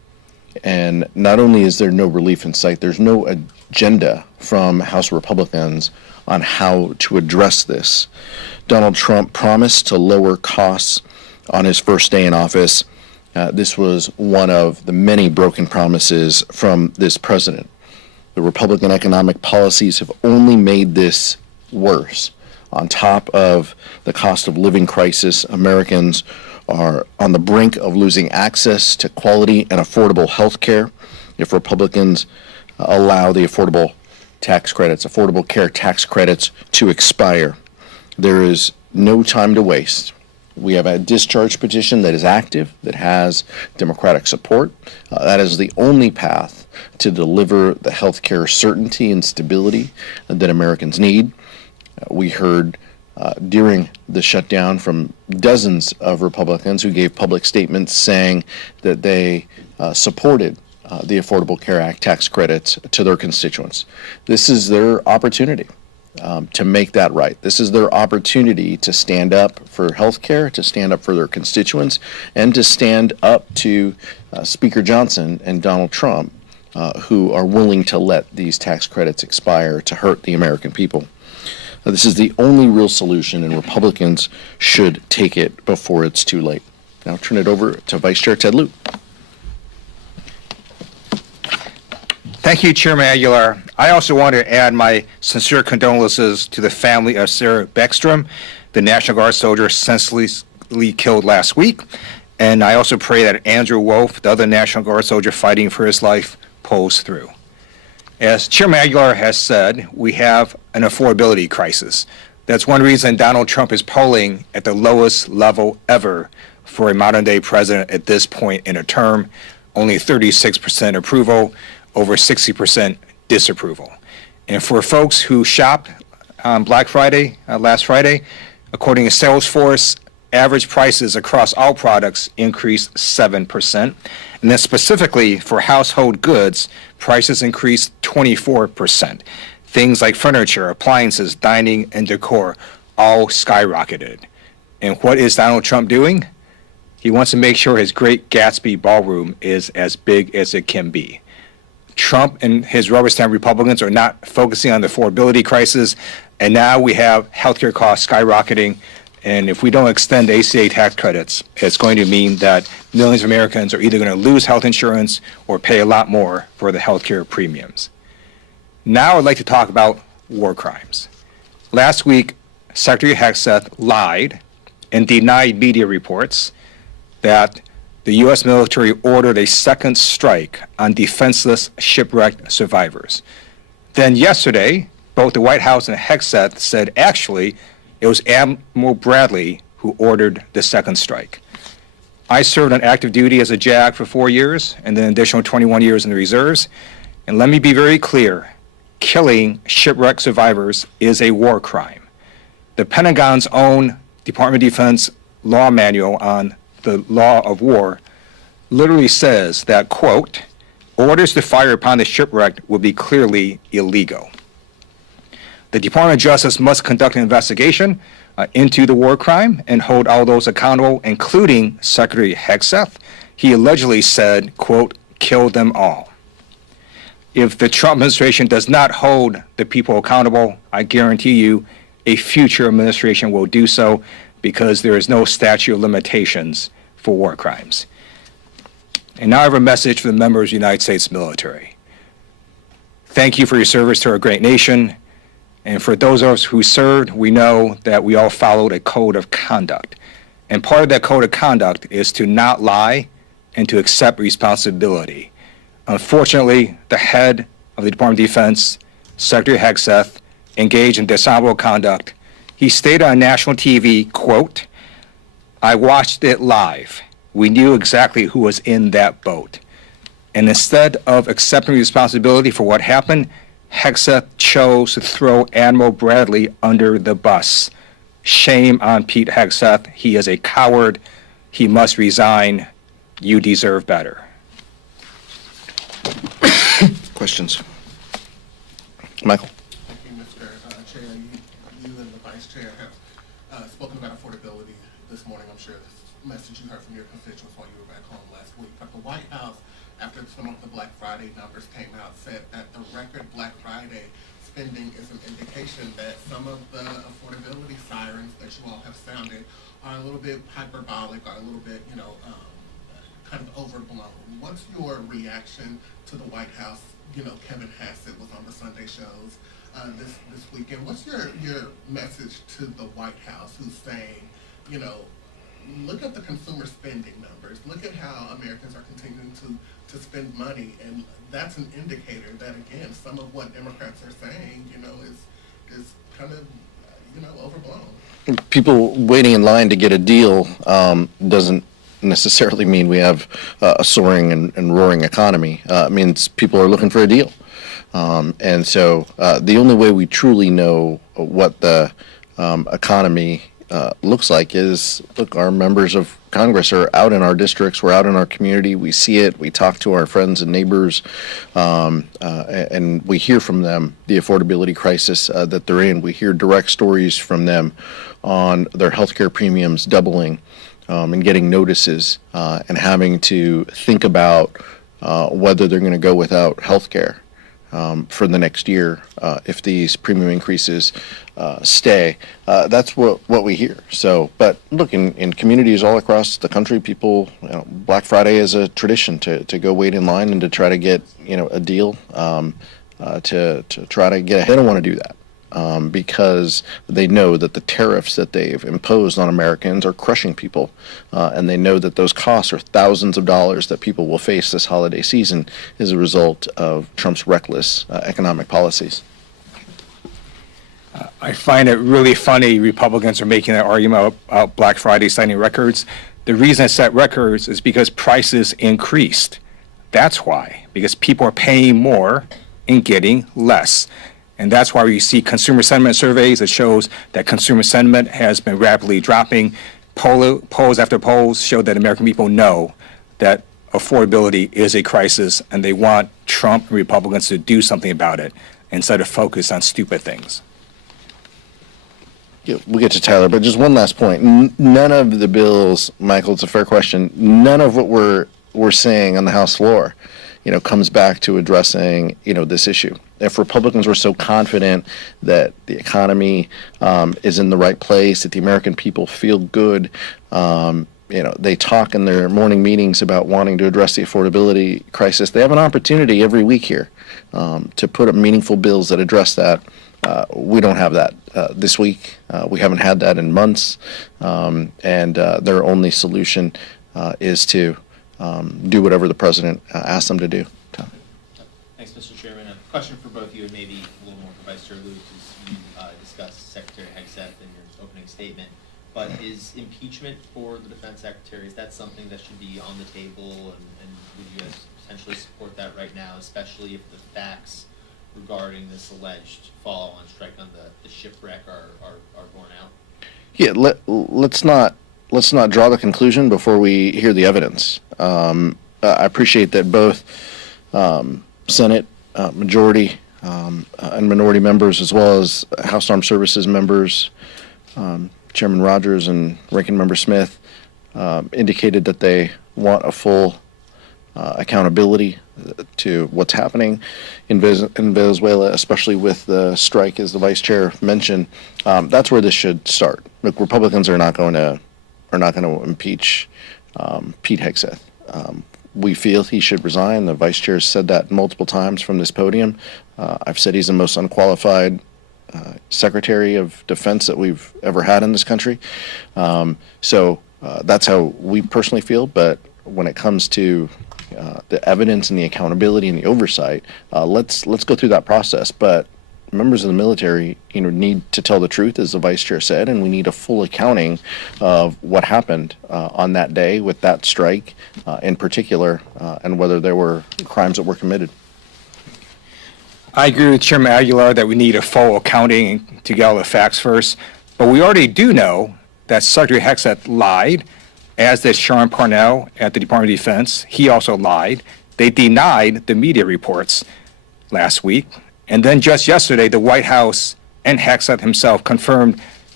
And not only is there no relief in sight, there's no agenda from House Republicans on how to address this. Donald Trump promised to lower costs on his first day in office. This was one of the many broken promises from this president. The Republican economic policies have only made this worse. On top of the cost of living crisis, Americans are on the brink of losing access to quality and affordable health care if Republicans allow the affordable care tax credits to expire. There is no time to waste. We have a discharge petition that is active, that has Democratic support. That is the only path to deliver the health care certainty and stability that Americans need. We heard during the shutdown from dozens of Republicans who gave public statements saying that they supported the Affordable Care Act tax credits to their constituents. This is their opportunity to make that right. This is their opportunity to stand up for health care, to stand up for their constituents, and to stand up to Speaker Johnson and Donald Trump, who are willing to let these tax credits expire to hurt the American people. This is the only real solution, and Republicans should take it before it's too late. Now I'll turn it over to Vice Chair Ted Lieu. Thank you, Chairman Aguilar. I also want to add my sincere condolences to the family of Sarah Beckstrom, the National Guard soldier senselessly killed last week. And I also pray that Andrew Wolf, the other National Guard soldier fighting for his life, pulls through. As Chairman Aguilar has said, we have an affordability crisis. That's one reason Donald Trump is polling at the lowest level ever for a modern-day president at this point in a term. Only 36% approval, over 60% disapproval. And for folks who shopped on Black Friday, last Friday, according to Salesforce, average prices across all products increased 7%. And then specifically for household goods, prices increased 24%. Things like furniture, appliances, dining, and decor all skyrocketed. And what is Donald Trump doing? He wants to make sure his Great Gatsby ballroom is as big as it can be. Trump and his rubber stamp Republicans are not focusing on the affordability crisis, and now we have healthcare costs skyrocketing. And if we don't extend ACA tax credits, it's going to mean that millions of Americans are either going to lose health insurance or pay a lot more for the healthcare premiums. Now I'd like to talk about war crimes. Last week, Secretary Hegseth lied and denied media reports that the U.S. military ordered a second strike on defenseless shipwrecked survivors. Then yesterday, both the White House and Hegseth said actually it was Admiral Bradley who ordered the second strike. I served on active duty as a JAG for 4 years and then an additional 21 years in the reserves. And let me be very clear, killing shipwrecked survivors is a war crime. The Pentagon's own Department of Defense law manual on the law of war literally says that, quote, orders to fire upon the shipwrecked will be clearly illegal. The Department of Justice must conduct an investigation into the war crime and hold all those accountable, including Secretary Hegseth. He allegedly said, quote, kill them all. If the Trump administration does not hold the people accountable, I guarantee you a future administration will do so, because there is no statute of limitations for war crimes. And now I have a message for the members of the United States military. Thank you for your service to our great nation. And for those of us who served, we know that we all followed a code of conduct. And part of that code of conduct is to not lie and to accept responsibility. Unfortunately, the head of the Department of Defense, Secretary Hegseth, engaged in dishonorable conduct. He stated on national TV, quote, I watched it live. We knew exactly who was in that boat. And instead of accepting responsibility for what happened, Hegseth chose to throw Admiral Bradley under the bus. Shame on Pete Hegseth. He is a coward. He must resign. You deserve better. Questions? Michael? Thank you, Mr. Chair. You and the Vice Chair have spoken about affordability this this morning, I'm sure this message you heard from your constituents while you were back home last week. But the White House, after some of the Black Friday numbers came out, said that the record Black Friday spending is an indication that some of the affordability sirens that you all have sounded are a little bit hyperbolic, are a little bit, kind of overblown. What's your reaction to the White House? Kevin Hegseth was on the Sunday shows this weekend. What's your message to the White House, who's saying, look at the consumer spending numbers, look at how Americans are continuing to spend money, and that's an indicator that, again, some of what Democrats are saying, is kind of, overblown. People waiting in line to get a deal doesn't necessarily mean we have a soaring and roaring economy. It means people are looking for a deal. And so the only way we truly know what the economy looks like is, look, our members of Congress are out in our districts, we're out in our community, we see it, we talk to our friends and neighbors, and we hear from them the affordability crisis that they're in. We hear direct stories from them on their healthcare premiums doubling, and getting notices, and having to think about whether they're going to go without health care for the next year if these premium increases stay. That's what we hear. So, but look, in communities all across the country, people, Black Friday is a tradition to go wait in line and to try to get a deal, to try to get ahead. They don't want to do that. Because they know that the tariffs that they've imposed on Americans are crushing people, and they know that those costs are thousands of dollars that people will face this holiday season as a result of Trump's reckless economic policies. I find it really funny Republicans are making that argument about Black Friday setting records. The reason it set records is because prices increased. That's why, because people are paying more and getting less. And that's why you see consumer sentiment surveys that shows that consumer sentiment has been rapidly dropping. Polls after polls show that American people know that affordability is a crisis, and they want Trump and Republicans to do something about it instead of focus on stupid things. Yeah, we'll get to Tyler, but just one last point. None of the bills, Michael, it's a fair question, none of what we're saying on the House floor, comes back to addressing, this issue. If Republicans were so confident that the economy is in the right place, that the American people feel good, they talk in their morning meetings about wanting to address the affordability crisis. They have an opportunity every week here to put up meaningful bills that address that. We don't have that this week. We haven't had that in months, and their only solution is to do whatever the president asks them to do. Tom. Thanks, Mr. Chairman. A question for both you, and maybe a little more for Vice Chair Luke, as you discussed Secretary Hegseth in your opening statement. But is impeachment for the Defense Secretary, is that something that should be on the table, and would you guys potentially support that right now, especially if the facts regarding this alleged follow-on strike on the shipwreck are borne out? Yeah, let's not draw the conclusion before we hear the evidence. I appreciate that both Senate majority and minority members, as well as House Armed Services members, Chairman Rogers and Ranking Member Smith, indicated that they want a full accountability to what's happening in Venezuela, especially with the strike, as the Vice Chair mentioned. That's where this should start. Look, Republicans are not going to impeach Pete Hegseth. We feel he should resign. The Vice Chair said that multiple times from this podium. I've said he's the most unqualified Secretary of Defense that we've ever had in this country. So that's how we personally feel. But when it comes to the evidence and the accountability and the oversight, let's go through that process. But members of the military, need to tell the truth, as the Vice Chair said, and we need a full accounting of what happened on that day with that strike, in particular, and whether there were crimes that were committed. I agree with Chairman Aguilar that we need a full accounting to get all the facts first, but we already do know that Secretary Hegseth lied, as did Sean Parnell at the Department of Defense. He also lied. They denied the media reports last week. And then just yesterday, the White House and Hegseth himself confirmed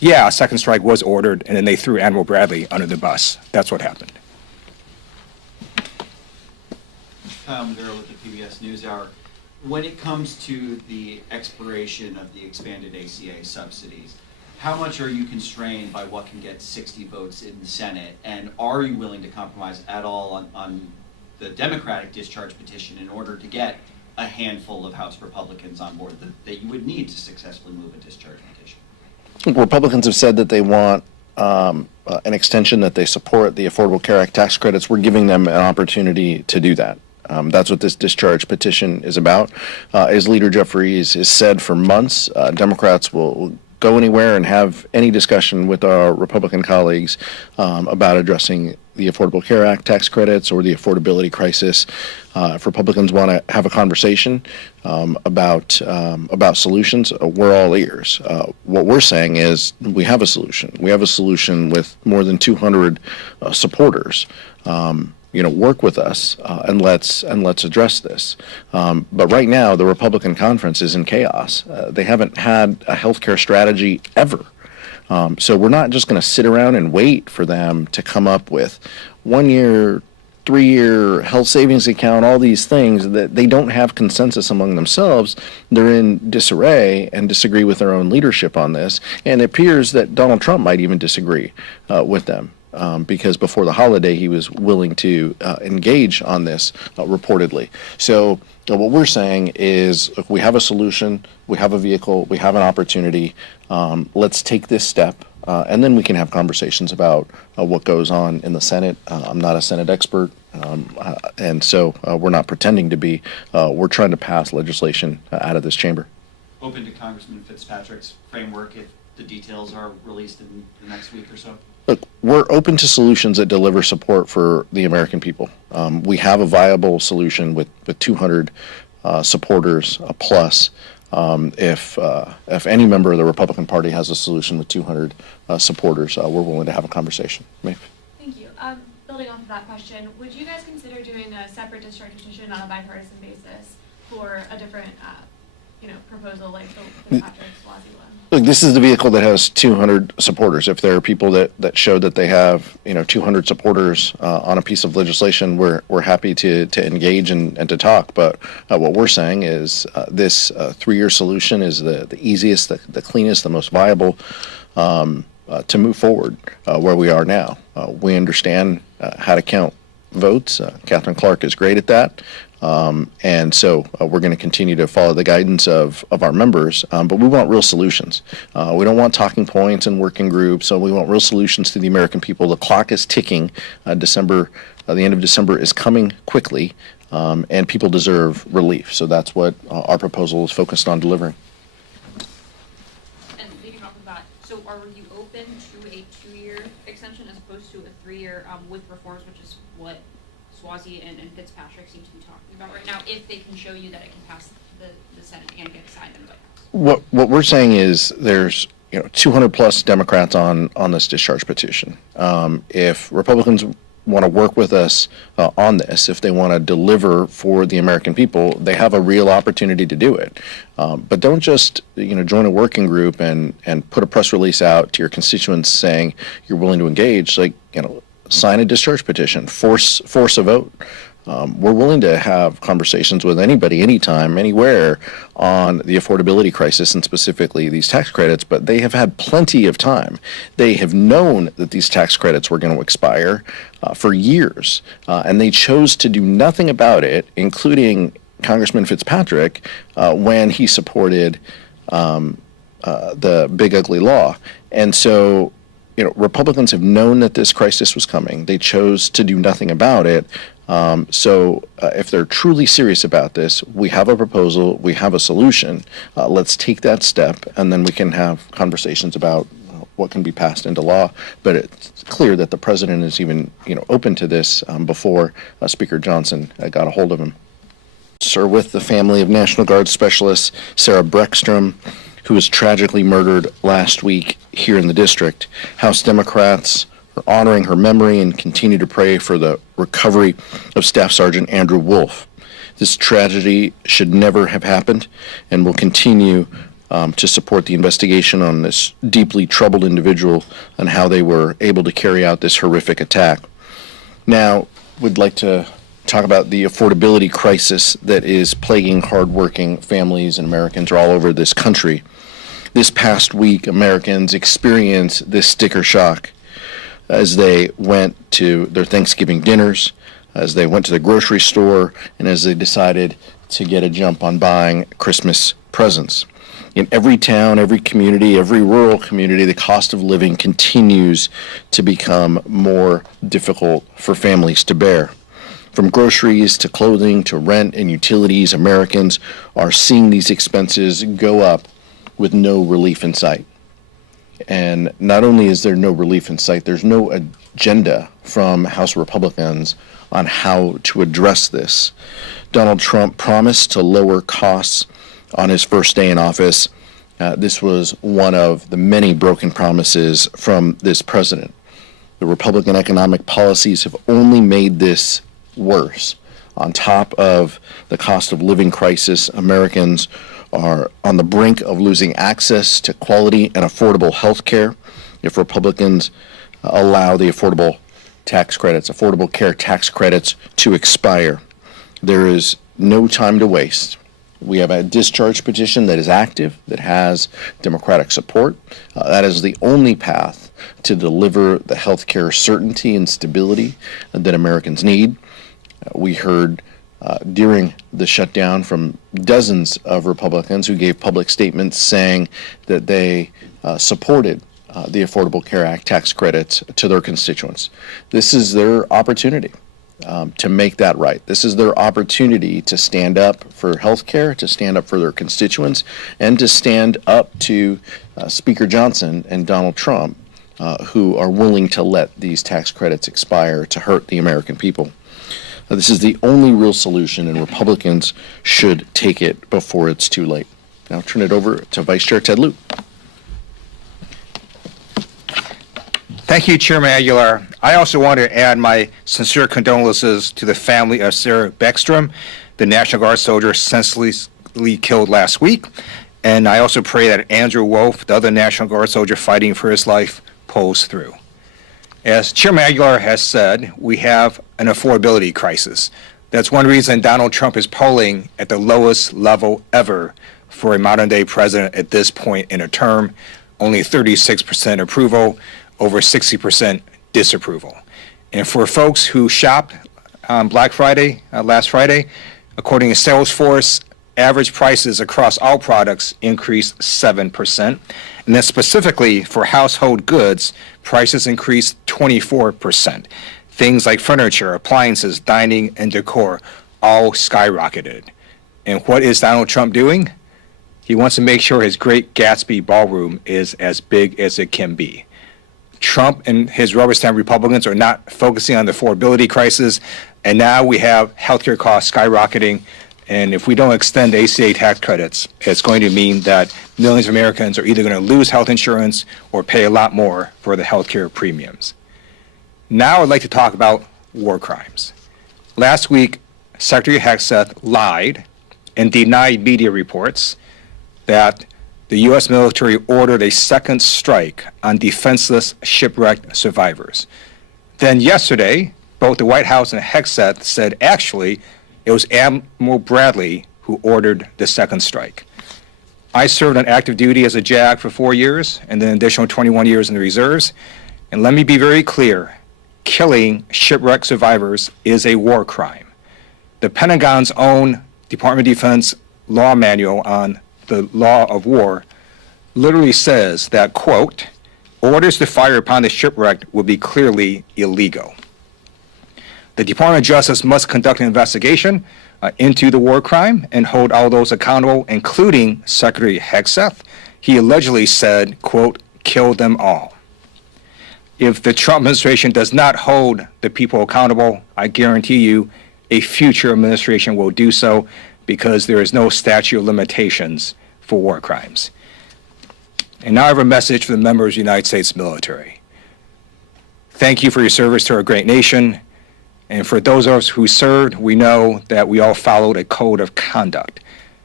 Yeah, a second strike was ordered, and then they threw Admiral Bradley under the bus. That's what happened. Kyle Maduro with the PBS NewsHour. When it comes to the expiration of the expanded ACA subsidies, how much are you constrained by what can get 60 votes in the Senate? And are you willing to compromise at all on the Democratic discharge petition in order to get a handful of House Republicans on board that you would need to successfully move a discharge petition? Republicans have said that they want an extension, that they support the Affordable Care Act tax credits. We're giving them an opportunity to do that. That's what this discharge petition is about. As Leader Jeffries has said for months, Democrats will go anywhere and have any discussion with our Republican colleagues about addressing the Affordable Care Act tax credits or the affordability crisis. If Republicans want to have a conversation about solutions, we're all ears. What we're saying is we have a solution. We have a solution with more than 200 supporters. Work with us and let's address this. But right now, the Republican conference is in chaos. They haven't had a healthcare strategy ever. So we're not just going to sit around and wait for them to come up with 1 year, 3-year health savings account, all these things that they don't have consensus among themselves. They're in disarray and disagree with their own leadership on this. And it appears that Donald Trump might even disagree with them. Because before the holiday, he was willing to engage on this reportedly. So what we're saying is, look, we have a solution, we have a vehicle, we have an opportunity. Let's take this step, and then we can have conversations about what goes on in the Senate. I'm not a Senate expert, and so we're not pretending to be. We're trying to pass legislation out of this chamber. Open to Congressman Fitzpatrick's framework if the details are released in the next week or so? Look, we're open to solutions that deliver support for the American people. We have a viable solution with 200 supporters plus. If any member of the Republican Party has a solution with 200 supporters, we're willing to have a conversation. Maeve? Thank you. Building off of that question, would you guys consider doing a separate discharge petition on a bipartisan basis for a different, proposal like the Fitzpatrick-Suozzi one? Look, this is the vehicle that has 200 supporters. If there are people that show that they have 200 supporters on a piece of legislation, we're happy to engage and to talk. But what we're saying is this 3-year solution is the easiest, the cleanest, the most viable to move forward where we are now. We understand how to count votes. Catherine Clark is great at that. And so we're going to continue to follow the guidance of our members, but we want real solutions. We don't want talking points and working groups, so we want real solutions to the American people. The clock is ticking. The end of December is coming quickly, and people deserve relief. So that's what our proposal is focused on delivering. And leading off of that, so are you open to a 2-year extension as opposed to a 3-year with reforms, which is what Suozzi and Fitzpatrick seem to be talking about right now, if they can show you that it can pass the Senate and get signed in the White House? What we're saying is there's 200 plus Democrats on this discharge petition. If Republicans want to work with us on this, if they want to deliver for the American people, they have a real opportunity to do it. But don't just join a working group and put a press release out to your constituents saying you're willing to engage. Sign a discharge petition, force a vote. We're willing to have conversations with anybody, anytime, anywhere on the affordability crisis and specifically these tax credits, but they have had plenty of time. They have known that these tax credits were going to expire for years, and they chose to do nothing about it, including Congressman Fitzpatrick, when he supported the big ugly law. And so Republicans have known that this crisis was coming. They chose to do nothing about it. So if they're truly serious about this, we have a proposal, we have a solution. Let's take that step, and then we can have conversations about what can be passed into law. But it's clear that the president is even open to this before Speaker Johnson got a hold of him. Sir, with the family of National Guard Specialist Sarah Breckstrom, who was tragically murdered last week here in the district. House Democrats are honoring her memory and continue to pray for the recovery of Staff Sergeant Andrew Wolf. This tragedy should never have happened, and will continue to support the investigation on this deeply troubled individual and how they were able to carry out this horrific attack. Now, we'd like to talk about the affordability crisis that is plaguing hardworking families and Americans all over this country. This past week, Americans experienced this sticker shock as they went to their Thanksgiving dinners, as they went to the grocery store, and as they decided to get a jump on buying Christmas presents. In every town, every community, every rural community, the cost of living continues to become more difficult for families to bear. From groceries to clothing to rent and utilities, Americans are seeing these expenses go up with no relief in sight. And not only is there no relief in sight, there's no agenda from House Republicans on how to address this. Donald Trump promised to lower costs on his first day in office. This was one of the many broken promises from this president. The Republican economic policies have only made this worse. On top of the cost of living crisis, Americans are on the brink of losing access to quality and affordable health care if Republicans allow the affordable care tax credits to expire. There is no time to waste. We have a discharge petition that is active, that has Democratic support. That is the only path to deliver the health care certainty and stability that Americans need. We heard during the shutdown from dozens of Republicans who gave public statements saying that they supported the Affordable Care Act tax credits to their constituents. This is their opportunity to make that right. This is their opportunity to stand up for health care, to stand up for their constituents, and to stand up to Speaker Johnson and Donald Trump, who are willing to let these tax credits expire to hurt the American people. This is the only real solution, and Republicans should take it before it's too late. Now I'll turn it over to Vice Chair Ted Lieu. Thank you, Chairman Aguilar. I also want to add my sincere condolences to the family of Sarah Beckstrom, the National Guard soldier senselessly killed last week. And I also pray that Andrew Wolf, the other National Guard soldier fighting for his life, pulls through. As Chairman Aguilar has said, we have an affordability crisis. That's one reason Donald Trump is polling at the lowest level ever for a modern-day president at this point in a term. Only 36% approval, over 60% disapproval. And for folks who shopped on Black Friday, last Friday, according to Salesforce, average prices across all products increased 7%. And then specifically for household goods, prices increased 24%. Things like furniture, appliances, dining, and decor all skyrocketed. And what is Donald Trump doing? He wants to make sure his Great Gatsby ballroom is as big as it can be. Trump and his rubber stamp Republicans are not focusing on the affordability crisis, and now we have healthcare costs skyrocketing. And if we don't extend ACA tax credits, it's going to mean that millions of Americans are either going to lose health insurance or pay a lot more for the healthcare premiums. Now I'd like to talk about war crimes. Last week, Secretary Hegseth lied and denied media reports that the U.S. military ordered a second strike on defenseless shipwrecked survivors. Then yesterday, both the White House and Hegseth said actually it was Admiral Bradley who ordered the second strike. I served on active duty as a JAG for 4 years and then an additional 21 years in the reserves. And let me be very clear, killing shipwrecked survivors is a war crime. The Pentagon's own Department of Defense law manual on the law of war literally says that, quote, orders to fire upon the shipwrecked will be clearly illegal. The Department of Justice must conduct an investigation into the war crime and hold all those accountable, including Secretary Hegseth. He allegedly said, quote, kill them all. If the Trump administration does not hold the people accountable, I guarantee you a future administration will do so, because there is no statute of limitations for war crimes. And now I have a message for the members of the United States military. Thank you for your service to our great nation. And for those of us who served, we know that we all followed a code of conduct.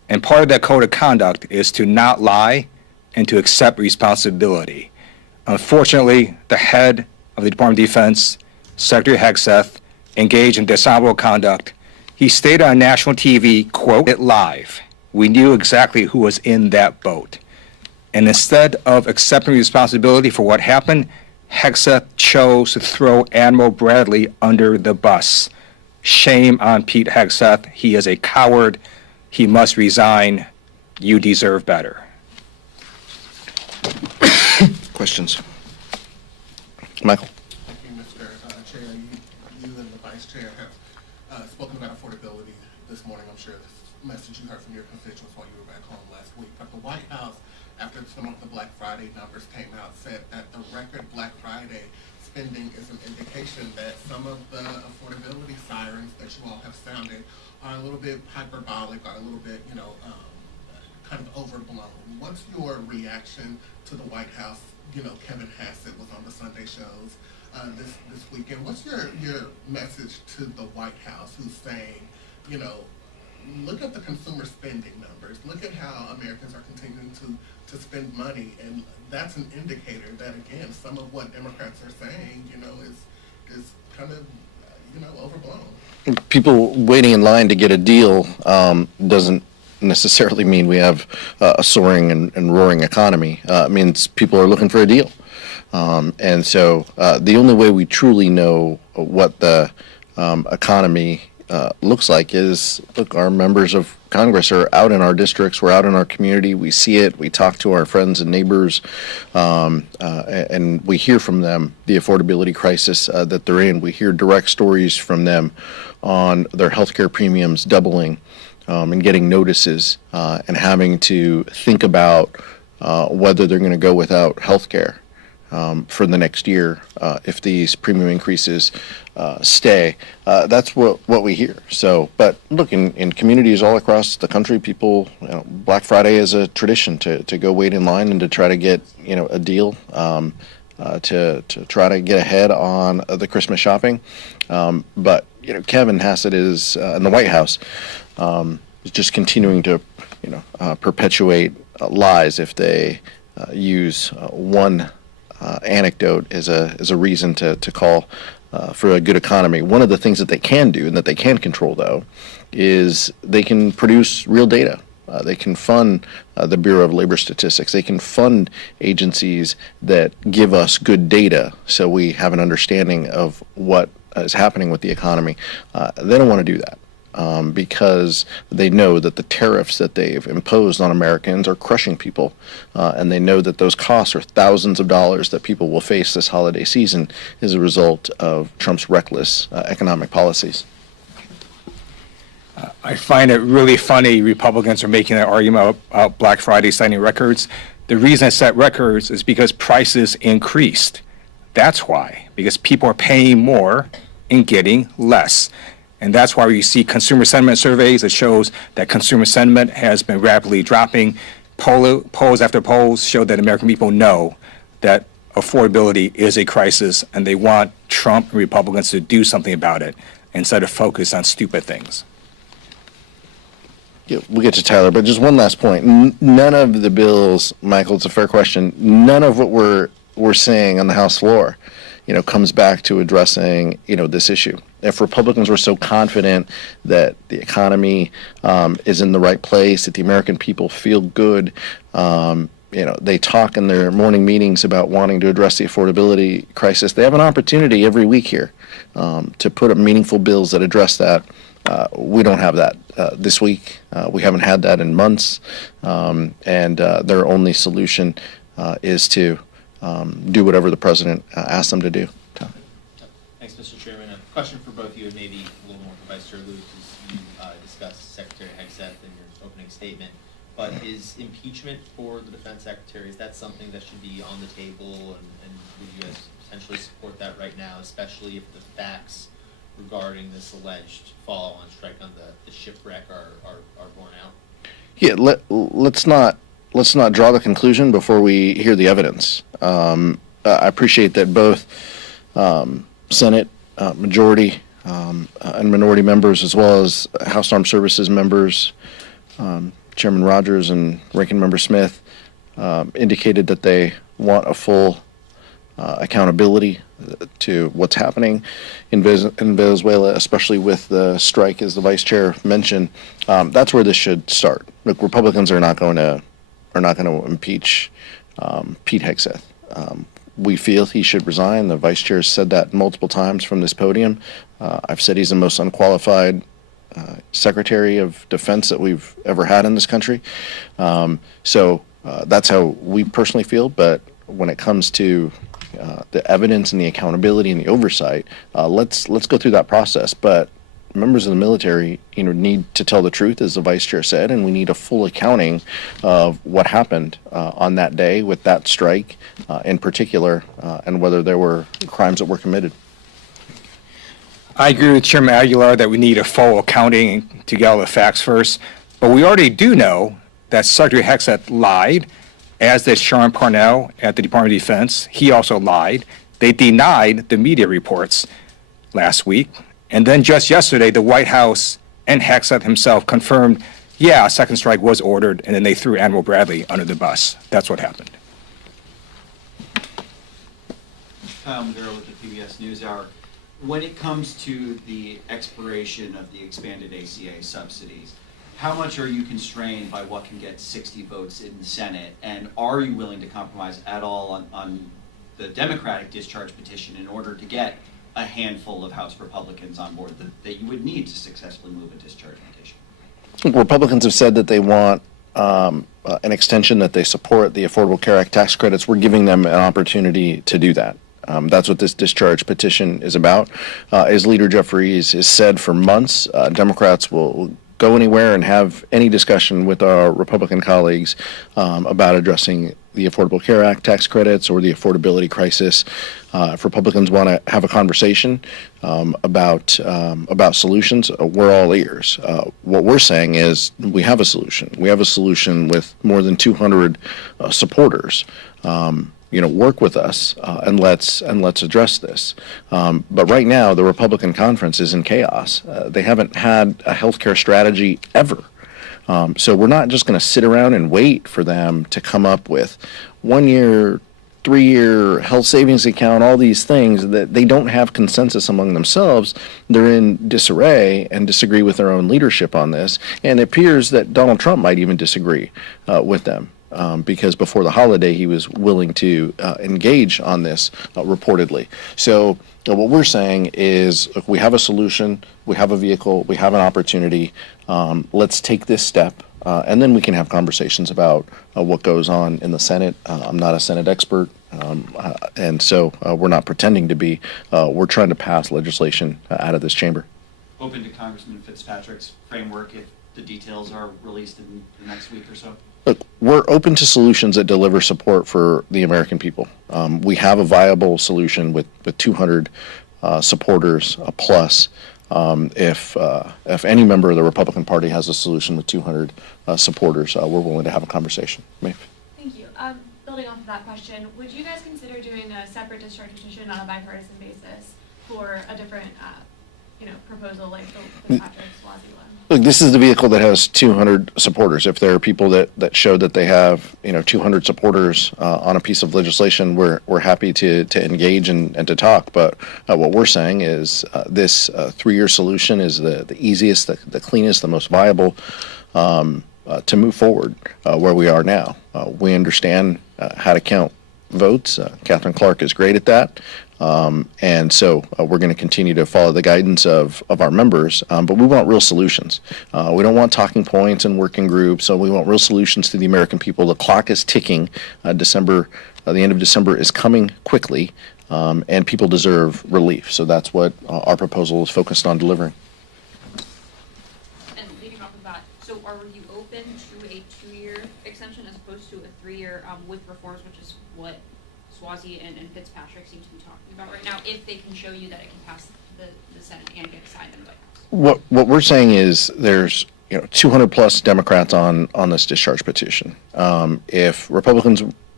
And part of that code of conduct is to not lie and to accept responsibility. Unfortunately, the head of the Department of Defense, Secretary Hegseth, engaged in dishonorable conduct. He stated on national TV, quote, "It live. We knew exactly who was in that boat." And instead of accepting responsibility for what happened, Hegseth chose to throw Admiral Bradley under the bus. Shame on Pete Hegseth. He is a coward. He must resign. You deserve better. Questions? Michael? Thank you, Mr. Chair. You and the Vice Chair have spoken about affordability this morning. I'm sure this message you heard from your constituents while you were back home last week. But the White House, after some of the Black Friday numbers came out, said that the record Black Friday spending is an indication that some of the affordability sirens that you all have sounded are a little bit hyperbolic, or a little bit, kind of overblown. What's your reaction to the White House? Kevin Hassett was on the Sunday shows this weekend. What's your message to the White House, who's saying, look at the consumer spending numbers. Look at how Americans are continuing to spend money, and that's an indicator that, again, some of what Democrats are saying, is kind of, overblown. People waiting in line to get a deal doesn't necessarily mean we have a soaring and roaring economy. It means people are looking for a deal. And so the only way we truly know what the economy looks like is, look, our members of Congress are out in our districts, we're out in our community, we see it, we talk to our friends and neighbors, and we hear from them the affordability crisis that they're in. We hear direct stories from them on their healthcare premiums doubling, and getting notices, and having to think about whether they're going to go without health care for the next year if these premium increases stay. That's what we hear. So, but look, in communities all across the country, people, Black Friday is a tradition to go wait in line and to try to get a deal, to try to get ahead on the Christmas shopping. But Kevin Hassett is in the White House. Is just continuing to, perpetuate lies if they use one anecdote as a reason to call for a good economy. One of the things that they can do and that they can control, though, is they can produce real data. They can fund the Bureau of Labor Statistics. They can fund agencies that give us good data so we have an understanding of what is happening with the economy. They don't want to do that. Because they know that the tariffs that they've imposed on Americans are crushing people, and they know that those costs are thousands of dollars that people will face this holiday season as a result of Trump's reckless economic policies. I find it really funny Republicans are making that argument about Black Friday setting records. The reason it set records is because prices increased. That's why, because people are paying more and getting less. And that's why you see consumer sentiment surveys that shows that consumer sentiment has been rapidly dropping. Polls after polls show that American people know that affordability is a crisis, and they want Trump and Republicans to do something about it instead of focus on stupid things. Yeah, we'll get to Tyler, but just one last point. None of the bills, Michael, it's a fair question, none of what we're saying on the House floor, comes back to addressing, this issue. If Republicans were so confident that the economy is in the right place, that the American people feel good, they talk in their morning meetings about wanting to address the affordability crisis. They have an opportunity every week here to put up meaningful bills that address that. We don't have that this week. We haven't had that in months, and their only solution is to do whatever the president asks them to do. Thanks, Mr. Chairman. A question for both of you, and maybe a little more for Vice Chair Luke, as you discussed Secretary Hegseth in your opening statement. But is impeachment for the Defense Secretary, is that something that should be on the table, and would you guys potentially support that right now, especially if the facts regarding this alleged follow-on strike on the shipwreck are borne out? Yeah, let's not draw the conclusion before we hear the evidence. I appreciate that both Senate majority and minority members, as well as House Armed Services members, Chairman Rogers and Ranking Member Smith indicated that they want a full accountability to what's happening in Venezuela, especially with the strike, as the vice chair mentioned. That's where this should start. Look, Republicans are not going to impeach Pete Hegseth. We feel he should resign. The vice chair said that multiple times from this podium. I've said he's the most unqualified Secretary of Defense that we've ever had in this country. So that's how we personally feel. But when it comes to the evidence and the accountability and the oversight, let's go through that process. But members of the military, need to tell the truth, as the vice chair said, and we need a full accounting of what happened on that day with that strike, in particular, and whether there were crimes that were committed. I agree with Chairman Aguilar that we need a full accounting to get all the facts first, but we already do know that Secretary Hegseth lied, as did Sean Parnell at the Department of Defense. He also lied. They denied the media reports last week. And then just yesterday, the White House and Hegseth himself confirmed, yeah, a second strike was ordered, and then they threw Admiral Bradley under the bus. That's what happened. Kyle Maduro with the PBS NewsHour. When it comes to the expiration of the expanded ACA subsidies, how much are you constrained by what can get 60 votes in the Senate? And are you willing to compromise at all on the Democratic discharge petition in order to get a handful of House Republicans on board that you would need to successfully move a discharge petition? Republicans have said that they want an extension, that they support the Affordable Care Act tax credits. We're giving them an opportunity to do that. That's what this discharge petition is about. As Leader Jeffries has said for months, Democrats will go anywhere and have any discussion with our Republican colleagues about addressing the Affordable Care Act tax credits or the affordability crisis. If Republicans want to have a conversation about solutions, we're all ears. What we're saying is we have a solution. We have a solution with more than 200 supporters. Work with us and let's address this. But right now, the Republican conference is in chaos. They haven't had a healthcare strategy ever. So we're not just going to sit around and wait for them to come up with 1 year, 3-year health savings account, all these things that they don't have consensus among themselves. They're in disarray and disagree with their own leadership on this. And it appears that Donald Trump might even disagree with them. Because before the holiday, he was willing to engage on this reportedly. So what we're saying is, look, we have a solution, we have a vehicle, we have an opportunity. Let's take this step, and then we can have conversations about what goes on in the Senate. I'm not a Senate expert, and so we're not pretending to be. We're trying to pass legislation out of this chamber. Open to Congressman Fitzpatrick's framework if the details are released in the next week or so? Look, we're open to solutions that deliver support for the American people. We have a viable solution with 200 supporters plus. If any member of the Republican Party has a solution with 200 supporters, we're willing to have a conversation. Maeve. Thank you. Building off of that question, would you guys consider doing a separate discharge petition on a bipartisan basis for a different, proposal like the Fitzpatrick-Swazi one? Look, this is the vehicle that has 200 supporters. If there are people that show that they have, 200 supporters on a piece of legislation, we're happy to engage and to talk. But what we're saying is this 3-year solution is the easiest, the cleanest, the most viable to move forward where we are now. We understand how to count votes. Catherine Clark is great at that. And so we're going to continue to follow the guidance of our members, but we want real solutions. We don't want talking points and working groups, so we want real solutions to the American people. The clock is ticking. The end of December is coming quickly, and people deserve relief. So that's what our proposal is focused on delivering. And leading off of that, so are you open to a 2-year extension as opposed to a 3-year with reforms, which is what Swazi and Fitzpatrick seem to be talking about right now, if they can show you that it can pass the Senate and get signed in the White House? What we're saying is there's 200 plus Democrats on this discharge petition. If Republicans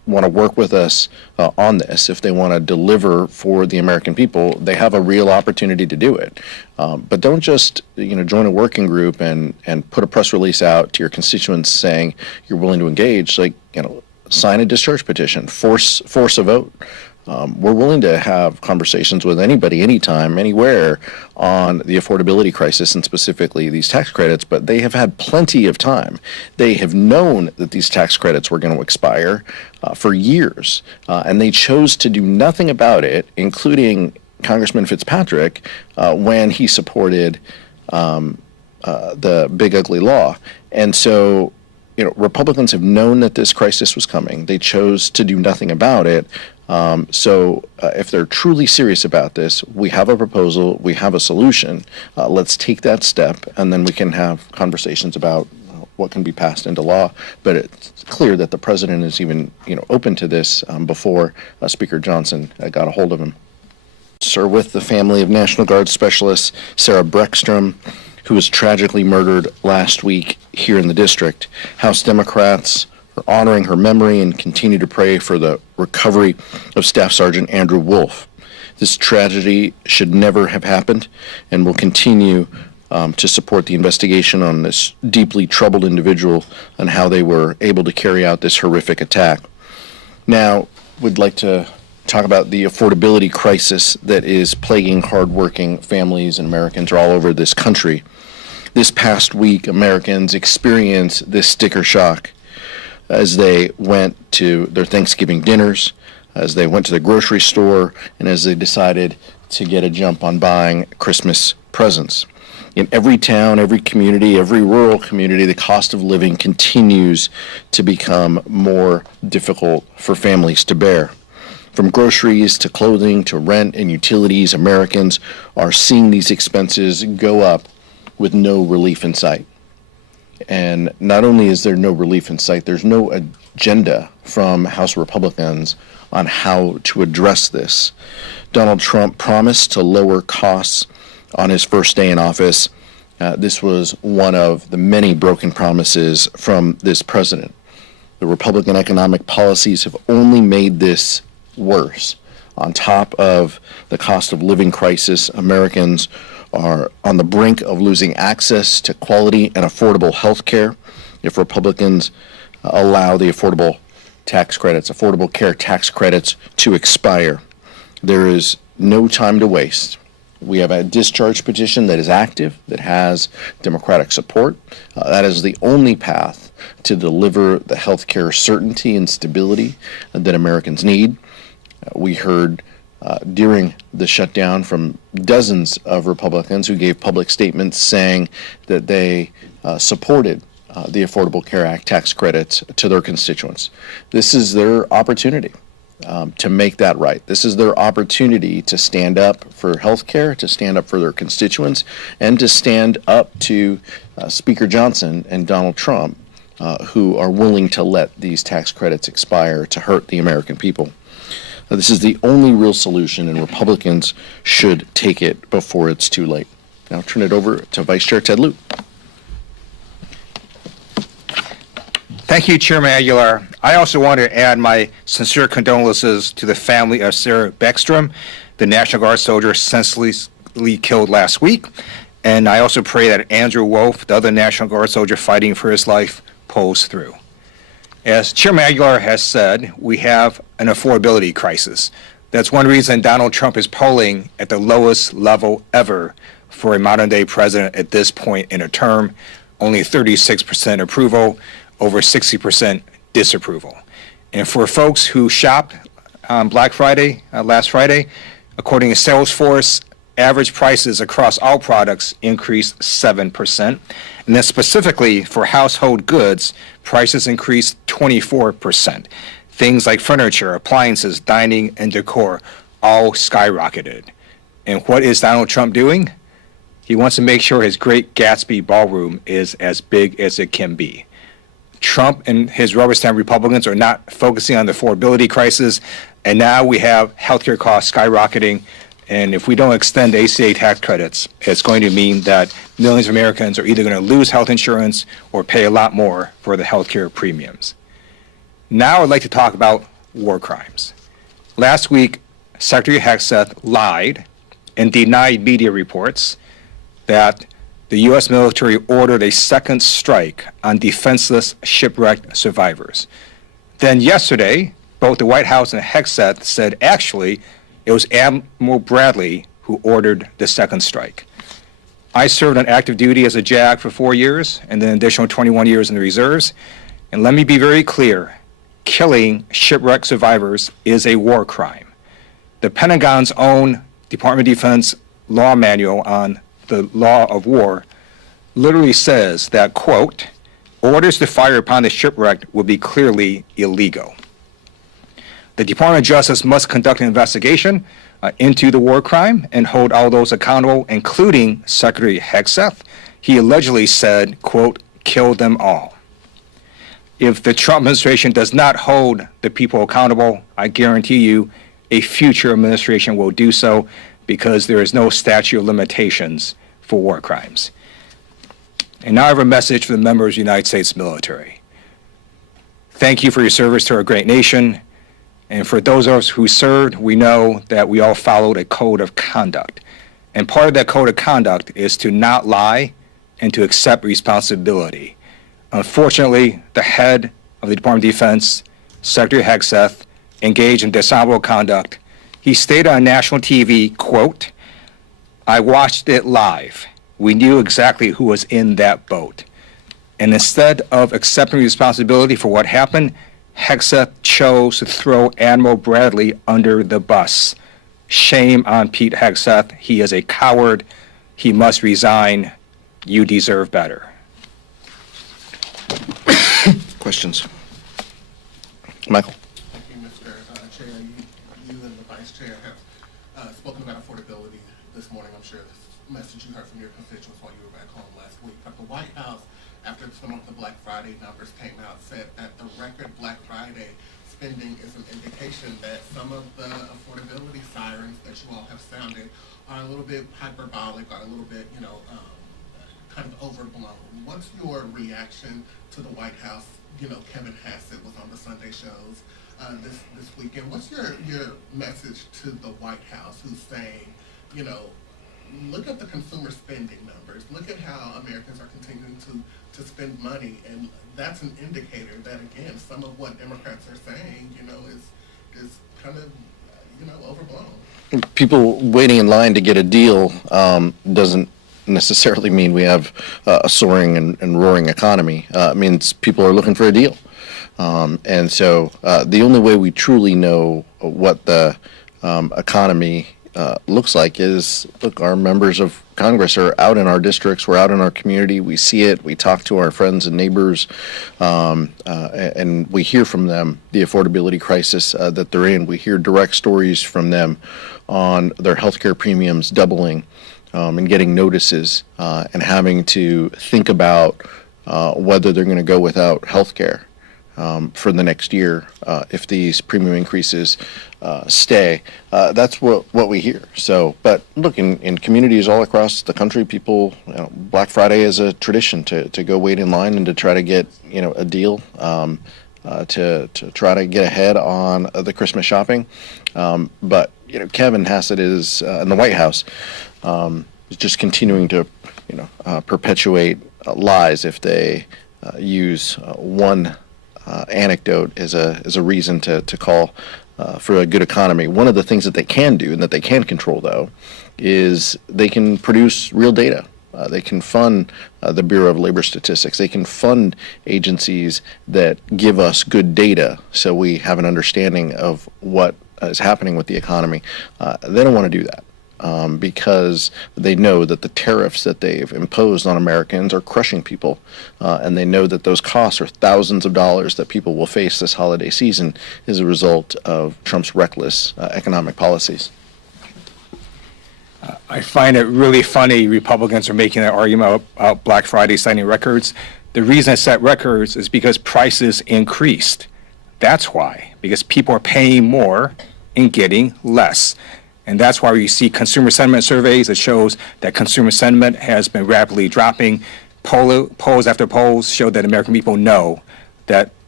want to work with us on this, if they want to deliver for the American people, they have a real opportunity to do it. But don't just join a working group and put a press release out to your constituents saying you're willing to engage. Sign a discharge petition, force a vote. We're willing to have conversations with anybody, anytime, anywhere on the affordability crisis and specifically these tax credits, but they have had plenty of time. They have known that these tax credits were going to expire for years, and they chose to do nothing about it, including Congressman Fitzpatrick when he supported the big ugly law. And so Republicans have known that this crisis was coming. They chose to do nothing about it. So if they're truly serious about this, we have a proposal, we have a solution. Let's take that step, and then we can have conversations about what can be passed into law. But it's clear that the president is even open to this before Speaker Johnson got a hold of him. Sir, with the family of National Guard Specialist Sarah Breckstrom, who was tragically murdered last week here in the district. House Democrats are honoring her memory and continue to pray for the recovery of Staff Sergeant Andrew Wolf. This tragedy should never have happened, and will continue to support the investigation on this deeply troubled individual and how they were able to carry out this horrific attack. Now, we'd like to talk about the affordability crisis that is plaguing hardworking families and Americans all over this country. This past week, Americans experienced this sticker shock as they went to their Thanksgiving dinners, as they went to the grocery store, and as they decided to get a jump on buying Christmas presents. In every town, every community, every rural community, the cost of living continues to become more difficult for families to bear. From groceries to clothing to rent and utilities, Americans are seeing these expenses go up with no relief in sight. And not only is there no relief in sight, there's no agenda from House Republicans on how to address this. Donald Trump promised to lower costs on his first day in office. This was one of the many broken promises from this president. The Republican economic policies have only made this worse. On top of the cost of living crisis, Americans are on the brink of losing access to quality and affordable health care if Republicans allow the affordable care tax credits to expire. There is no time to waste. We have a discharge petition that is active, that has Democratic support. That is the only path to deliver the health care certainty and stability that Americans need. We heard during the shutdown from dozens of Republicans who gave public statements saying that they supported the Affordable Care Act tax credits to their constituents. This is their opportunity to make that right. This is their opportunity to stand up for health care, to stand up for their constituents, and to stand up to Speaker Johnson and Donald Trump, who are willing to let these tax credits expire to hurt the American people. This is the only real solution, and Republicans should take it before it's too late. Now I'll turn it over to Vice Chair Ted Lieu. Thank you, Chairman Aguilar. I also want to add my sincere condolences to the family of Sarah Breckstrom, the National Guard soldier senselessly killed last week. And I also pray that Andrew Wolf, the other National Guard soldier fighting for his life, pulls through. As Chairman Aguilar has said, we have an affordability crisis. That's one reason Donald Trump is polling at the lowest level ever for a modern-day president at this point in a term. Only 36% approval, over 60% disapproval. And for folks who shopped on Black Friday, last Friday, according to Salesforce, average prices across all products increased 7%. And then specifically for household goods, prices increased 24%. Things like furniture, appliances, dining, and decor all skyrocketed. And what is Donald Trump doing? He wants to make sure his Great Gatsby ballroom is as big as it can be. Trump and his rubber stamp Republicans are not focusing on the affordability crisis, and now we have healthcare costs skyrocketing. And if we don't extend ACA tax credits, it's going to mean that millions of Americans are either going to lose health insurance or pay a lot more for the healthcare premiums. Now I'd like to talk about war crimes. Last week, Secretary Hegseth lied and denied media reports that the U.S. military ordered a second strike on defenseless shipwrecked survivors. Then yesterday, both the White House and Hegseth said actually it was Admiral Bradley who ordered the second strike. I served on active duty as a JAG for 4 years and then an additional 21 years in the reserves. And let me be very clear, killing shipwrecked survivors is a war crime. The Pentagon's own Department of Defense law manual on the law of war literally says that, quote, orders to fire upon the shipwrecked will be clearly illegal. The Department of Justice must conduct an investigation into the war crime and hold all those accountable, including Secretary Hegseth. He allegedly said, quote, kill them all. If the Trump administration does not hold the people accountable, I guarantee you a future administration will do so, because there is no statute of limitations for war crimes. And now I have a message for the members of the United States military. Thank you for your service to our great nation. And for those of us who served, we know that we all followed a code of conduct. And part of that code of conduct is to not lie and to accept responsibility. Unfortunately, the head of the Department of Defense, Secretary Hegseth, engaged in dishonorable conduct. He stated on national TV, quote, I watched it live. We knew exactly who was in that boat. And instead of accepting responsibility for what happened, Hegseth chose to throw Admiral Bradley under the bus. Shame on Pete Hegseth. He is a coward. He must resign. You deserve better. Questions? Michael? Thank you, Mr. Chair. You and the Vice Chair have spoken about affordability this morning. I'm sure the message you heard from your constituents while you were back home last week. But the White House, after some of the Black Friday numbers came out, said that the record Black Friday spending is an indication that some of the affordability sirens that you all have sounded are a little bit hyperbolic, are a little bit, kind of overblown. What's your reaction to the White House? Kevin Hassett was on the Sunday shows this weekend. What's your message to the White House, who's saying, look at the consumer spending numbers. Look at how Americans are continuing to spend money, and that's an indicator that, again, some of what Democrats are saying, is kind of, overblown. People waiting in line to get a deal doesn't necessarily mean we have a soaring and roaring economy. It means people are looking for a deal. And so the only way we truly know what the economy looks like is, look, our members of Congress are out in our districts, we're out in our community, we see it, we talk to our friends and neighbors, and we hear from them the affordability crisis that they're in. We hear direct stories from them on their healthcare premiums doubling, and getting notices and having to think about whether they're going to go without health care for the next year if these premium increases stay. That's what we hear. So, but look, in communities all across the country, people, Black Friday is a tradition to go wait in line and to try to get a deal, to try to get ahead on the Christmas shopping. But Kevin Hassett is in the White House. Is just continuing to, perpetuate lies if they use one anecdote as a reason to call for a good economy. One of the things that they can do and that they can control, though, is they can produce real data. They can fund the Bureau of Labor Statistics. They can fund agencies that give us good data so we have an understanding of what is happening with the economy. They don't want to do that. Because they know that the tariffs that they've imposed on Americans are crushing people, and they know that those costs are thousands of dollars that people will face this holiday season as a result of Trump's reckless economic policies. I find it really funny Republicans are making that argument about Black Friday setting records. The reason it set records is because prices increased. That's why, because people are paying more and getting less. And that's why we see consumer sentiment surveys that shows that consumer sentiment has been rapidly dropping. Polls after polls show that American people know that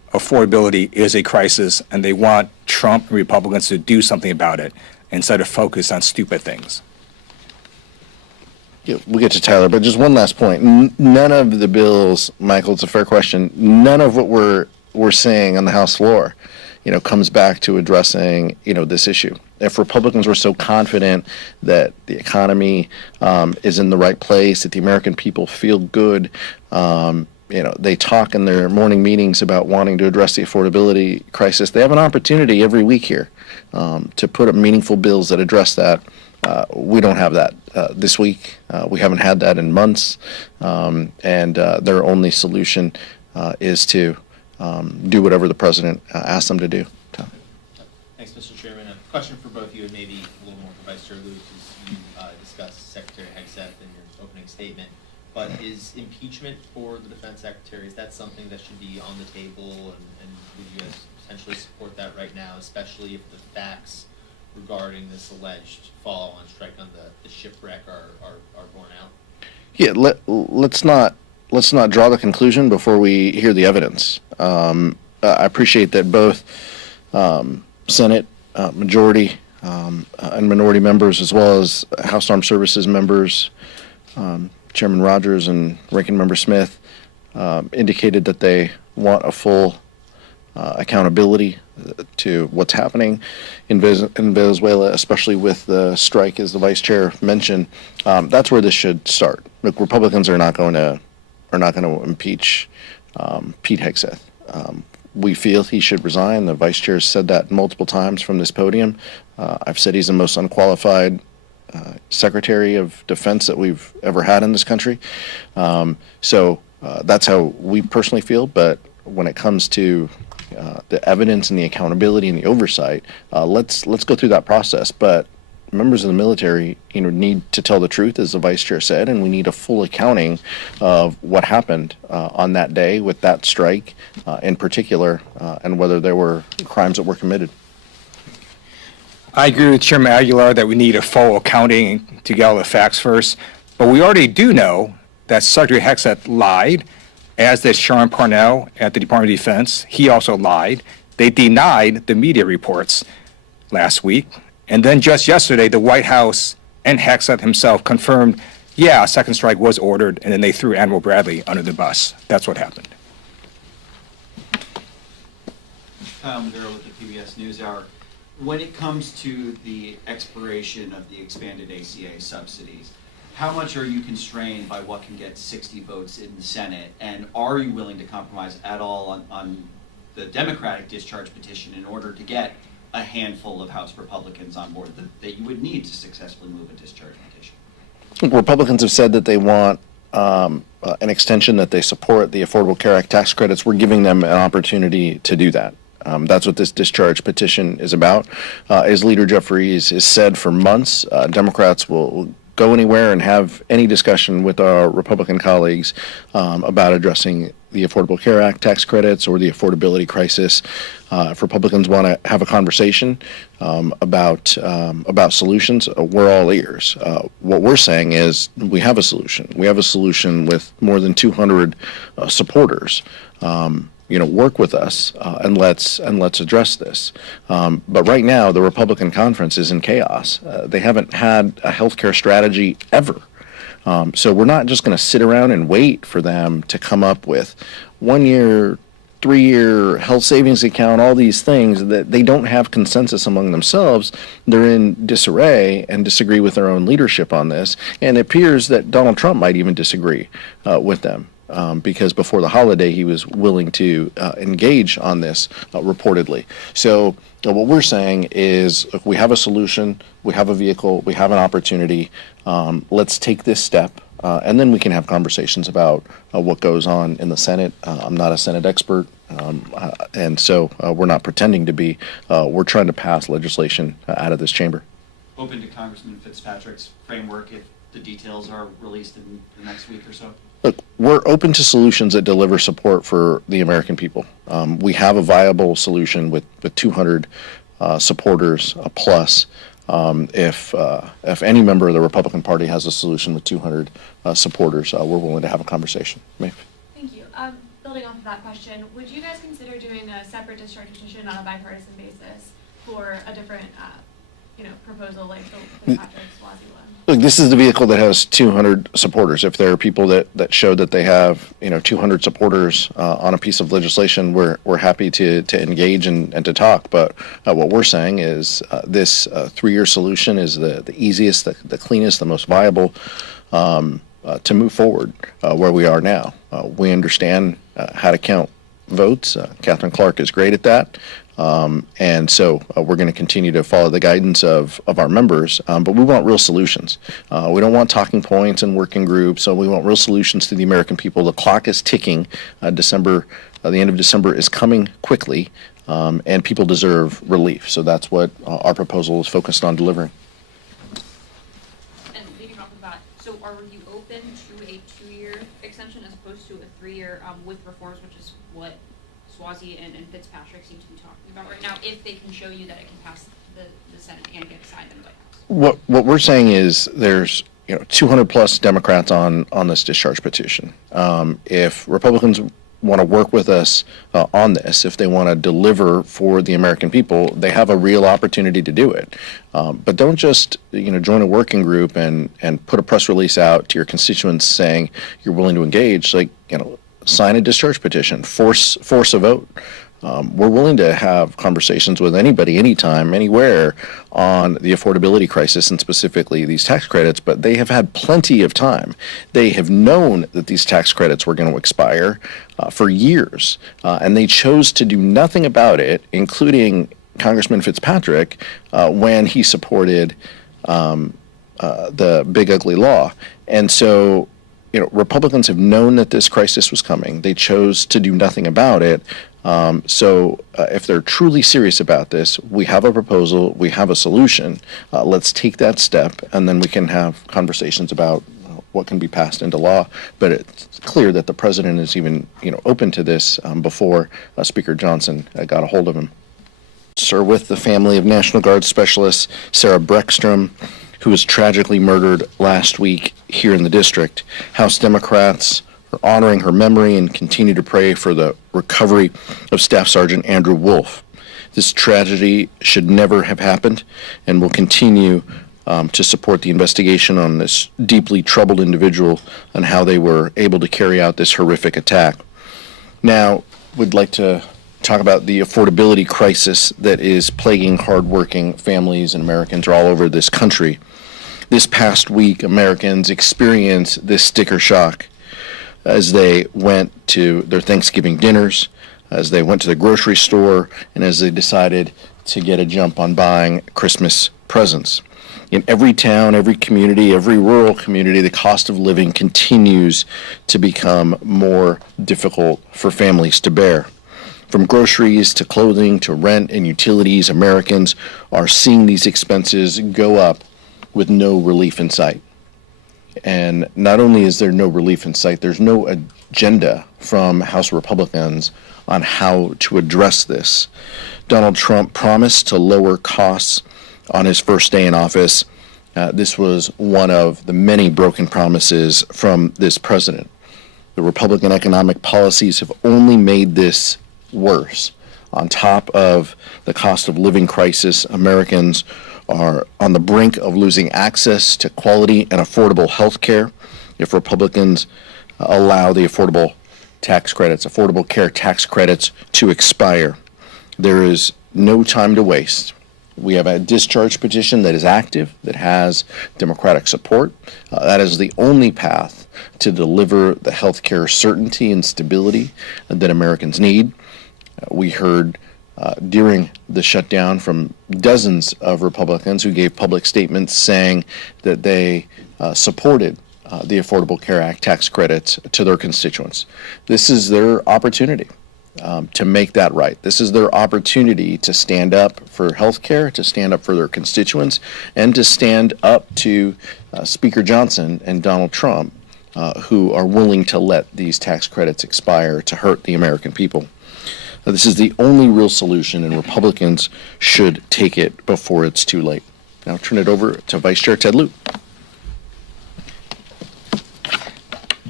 affordability is a crisis, and they want Trump and Republicans to do something about it instead of focus on stupid things. Yeah, we'll get to Tyler, but just one last point. None of the bills, Michael, it's a fair question, none of what we're saying on the House floor, comes back to addressing, this issue. If Republicans were so confident that the economy is in the right place, that the American people feel good, they talk in their morning meetings about wanting to address the affordability crisis. They have an opportunity every week here to put up meaningful bills that address that. We don't have that this week. We haven't had that in months, and their only solution is to do whatever the president asks them to do. Thanks, Mr. Chairman. A question for both of you, and maybe a little more for Vice Chair Lewis, as you discussed Secretary Hegseth in your opening statement. But is impeachment for the Defense Secretary, is that something that should be on the table, and would you guys potentially support that right now, especially if the facts regarding this alleged follow-on strike on the shipwreck are borne out? Yeah, let's not draw the conclusion before we hear the evidence. I appreciate that both Senate majority and minority members, as well as House Armed Services members, Chairman Rogers and Ranking Member Smith, indicated that they want a full accountability to what's happening in Venezuela, especially with the strike, as the Vice Chair mentioned. That's where this should start. Look, Republicans are not going to impeach Pete Hegseth. We feel he should resign. The Vice Chair has said that multiple times from this podium. I've said he's the most unqualified Secretary of Defense that we've ever had in this country. So that's how we personally feel. But when it comes to the evidence and the accountability and the oversight, let's go through that process. But members of the military, need to tell the truth, as the Vice Chair said, and we need a full accounting of what happened on that day with that strike in particular, and whether there were crimes that were committed. I agree with Chairman Aguilar that we need a full accounting to get all the facts first, but we already do know that Secretary Hegseth lied, as did Sean Parnell at the Department of Defense. He also lied. They denied the media reports last week. And then just yesterday, the White House and Hegseth himself confirmed, yeah, a second strike was ordered, and then they threw Admiral Bradley under the bus. That's what happened. Kyle Maduro with the PBS NewsHour. When it comes to the expiration of the expanded ACA subsidies, how much are you constrained by what can get 60 votes in the Senate? And are you willing to compromise at all on the Democratic discharge petition in order to get a handful of House Republicans on board that you would need to successfully move a discharge petition? Republicans have said that they want an extension, that they support the Affordable Care Act tax credits. We're giving them an opportunity to do that. That's what this discharge petition is about. As Leader Jeffries has said for months, Democrats will go anywhere and have any discussion with our Republican colleagues about addressing the Affordable Care Act tax credits or the affordability crisis. If Republicans want to have a conversation about solutions, we're all ears. What we're saying is we have a solution. We have a solution with more than 200 supporters. Work with us and let's address this. But right now, the Republican conference is in chaos. They haven't had a healthcare strategy ever. So we're not just going to sit around and wait for them to come up with 1 year, 3-year health savings account, all these things that they don't have consensus among themselves. They're in disarray and disagree with their own leadership on this. And it appears that Donald Trump might even disagree with them. Because before the holiday, he was willing to engage on this reportedly. So what we're saying is, look, we have a solution, we have a vehicle, we have an opportunity. Let's take this step, and then we can have conversations about what goes on in the Senate. I'm not a Senate expert, and so we're not pretending to be. We're trying to pass legislation out of this chamber. Open to Congressman Fitzpatrick's framework if the details are released in the next week or so? Look, we're open to solutions that deliver support for the American people. We have a viable solution with 200 supporters plus. If any member of the Republican Party has a solution with 200 supporters, we're willing to have a conversation. Maeve. Thank you. The building off of that question, would you guys consider doing a separate discharge petition on a bipartisan basis for a different, proposal like the Fitzpatrick Swazi one? Look, this is the vehicle that has 200 supporters. If there are people that show that they have, 200 supporters on a piece of legislation, we're happy to engage and to talk. But what we're saying is this 3-year solution is the easiest, the cleanest, the most viable to move forward where we are now. We understand how to count votes. Catherine Clark is great at that. And so we're going to continue to follow the guidance of our members, but we want real solutions. We don't want talking points and working groups, so we want real solutions to the American people. The clock is ticking. The end of December is coming quickly, and people deserve relief. So that's what our proposal is focused on delivering. And leading off of that, so are you open to a 2-year extension as opposed to a 3-year with reforms, which is what Swazi and Fitzpatrick seem to be talking about right now, if they can show you that it can pass the Senate and get signed in the White House? What we're saying is there's 200 plus Democrats on this discharge petition. If Republicans want to work with us on this, if they want to deliver for the American people, they have a real opportunity to do it. But don't just join a working group and put a press release out to your constituents saying you're willing to engage. Sign a discharge petition, force a vote. We're willing to have conversations with anybody, anytime, anywhere on the affordability crisis and specifically these tax credits, but they have had plenty of time. They have known that these tax credits were going to expire for years, and they chose to do nothing about it, including Congressman Fitzpatrick when he supported the big ugly law. And so Republicans have known that this crisis was coming. They chose to do nothing about it. So if they're truly serious about this, we have a proposal, we have a solution. Let's take that step, and then we can have conversations about what can be passed into law. But it's clear that the president is even open to this before Speaker Johnson got a hold of him. Sir, with the family of National Guard Specialist Sarah Breckstrom, who was tragically murdered last week here in the district. House Democrats are honoring her memory and continue to pray for the recovery of Staff Sergeant Andrew Wolf. This tragedy should never have happened, and will continue to support the investigation on this deeply troubled individual and how they were able to carry out this horrific attack. Now, we'd like to talk about the affordability crisis that is plaguing hardworking families and Americans all over this country. This past week, Americans experienced this sticker shock as they went to their Thanksgiving dinners, as they went to the grocery store, and as they decided to get a jump on buying Christmas presents. In every town, every community, every rural community, the cost of living continues to become more difficult for families to bear. From groceries to clothing to rent and utilities, Americans are seeing these expenses go up with no relief in sight. And not only is there no relief in sight, there's no agenda from House Republicans on how to address this. Donald Trump promised to lower costs on his first day in office. This was one of the many broken promises from this president. The Republican economic policies have only made this worse. On top of the cost of living crisis, Americans are on the brink of losing access to quality and affordable health care if Republicans allow the affordable care tax credits to expire. There is no time to waste. We have a discharge petition that is active, that has Democratic support. That is the only path to deliver the health care certainty and stability that Americans need. We heard during the shutdown from dozens of Republicans who gave public statements saying that they supported the Affordable Care Act tax credits to their constituents. This is their opportunity to make that right. This is their opportunity to stand up for health care, to stand up for their constituents, and to stand up to Speaker Johnson and Donald Trump, who are willing to let these tax credits expire to hurt the American people. This is the only real solution, and Republicans should take it before it's too late. Now I'll turn it over to Vice Chair Ted Lieu.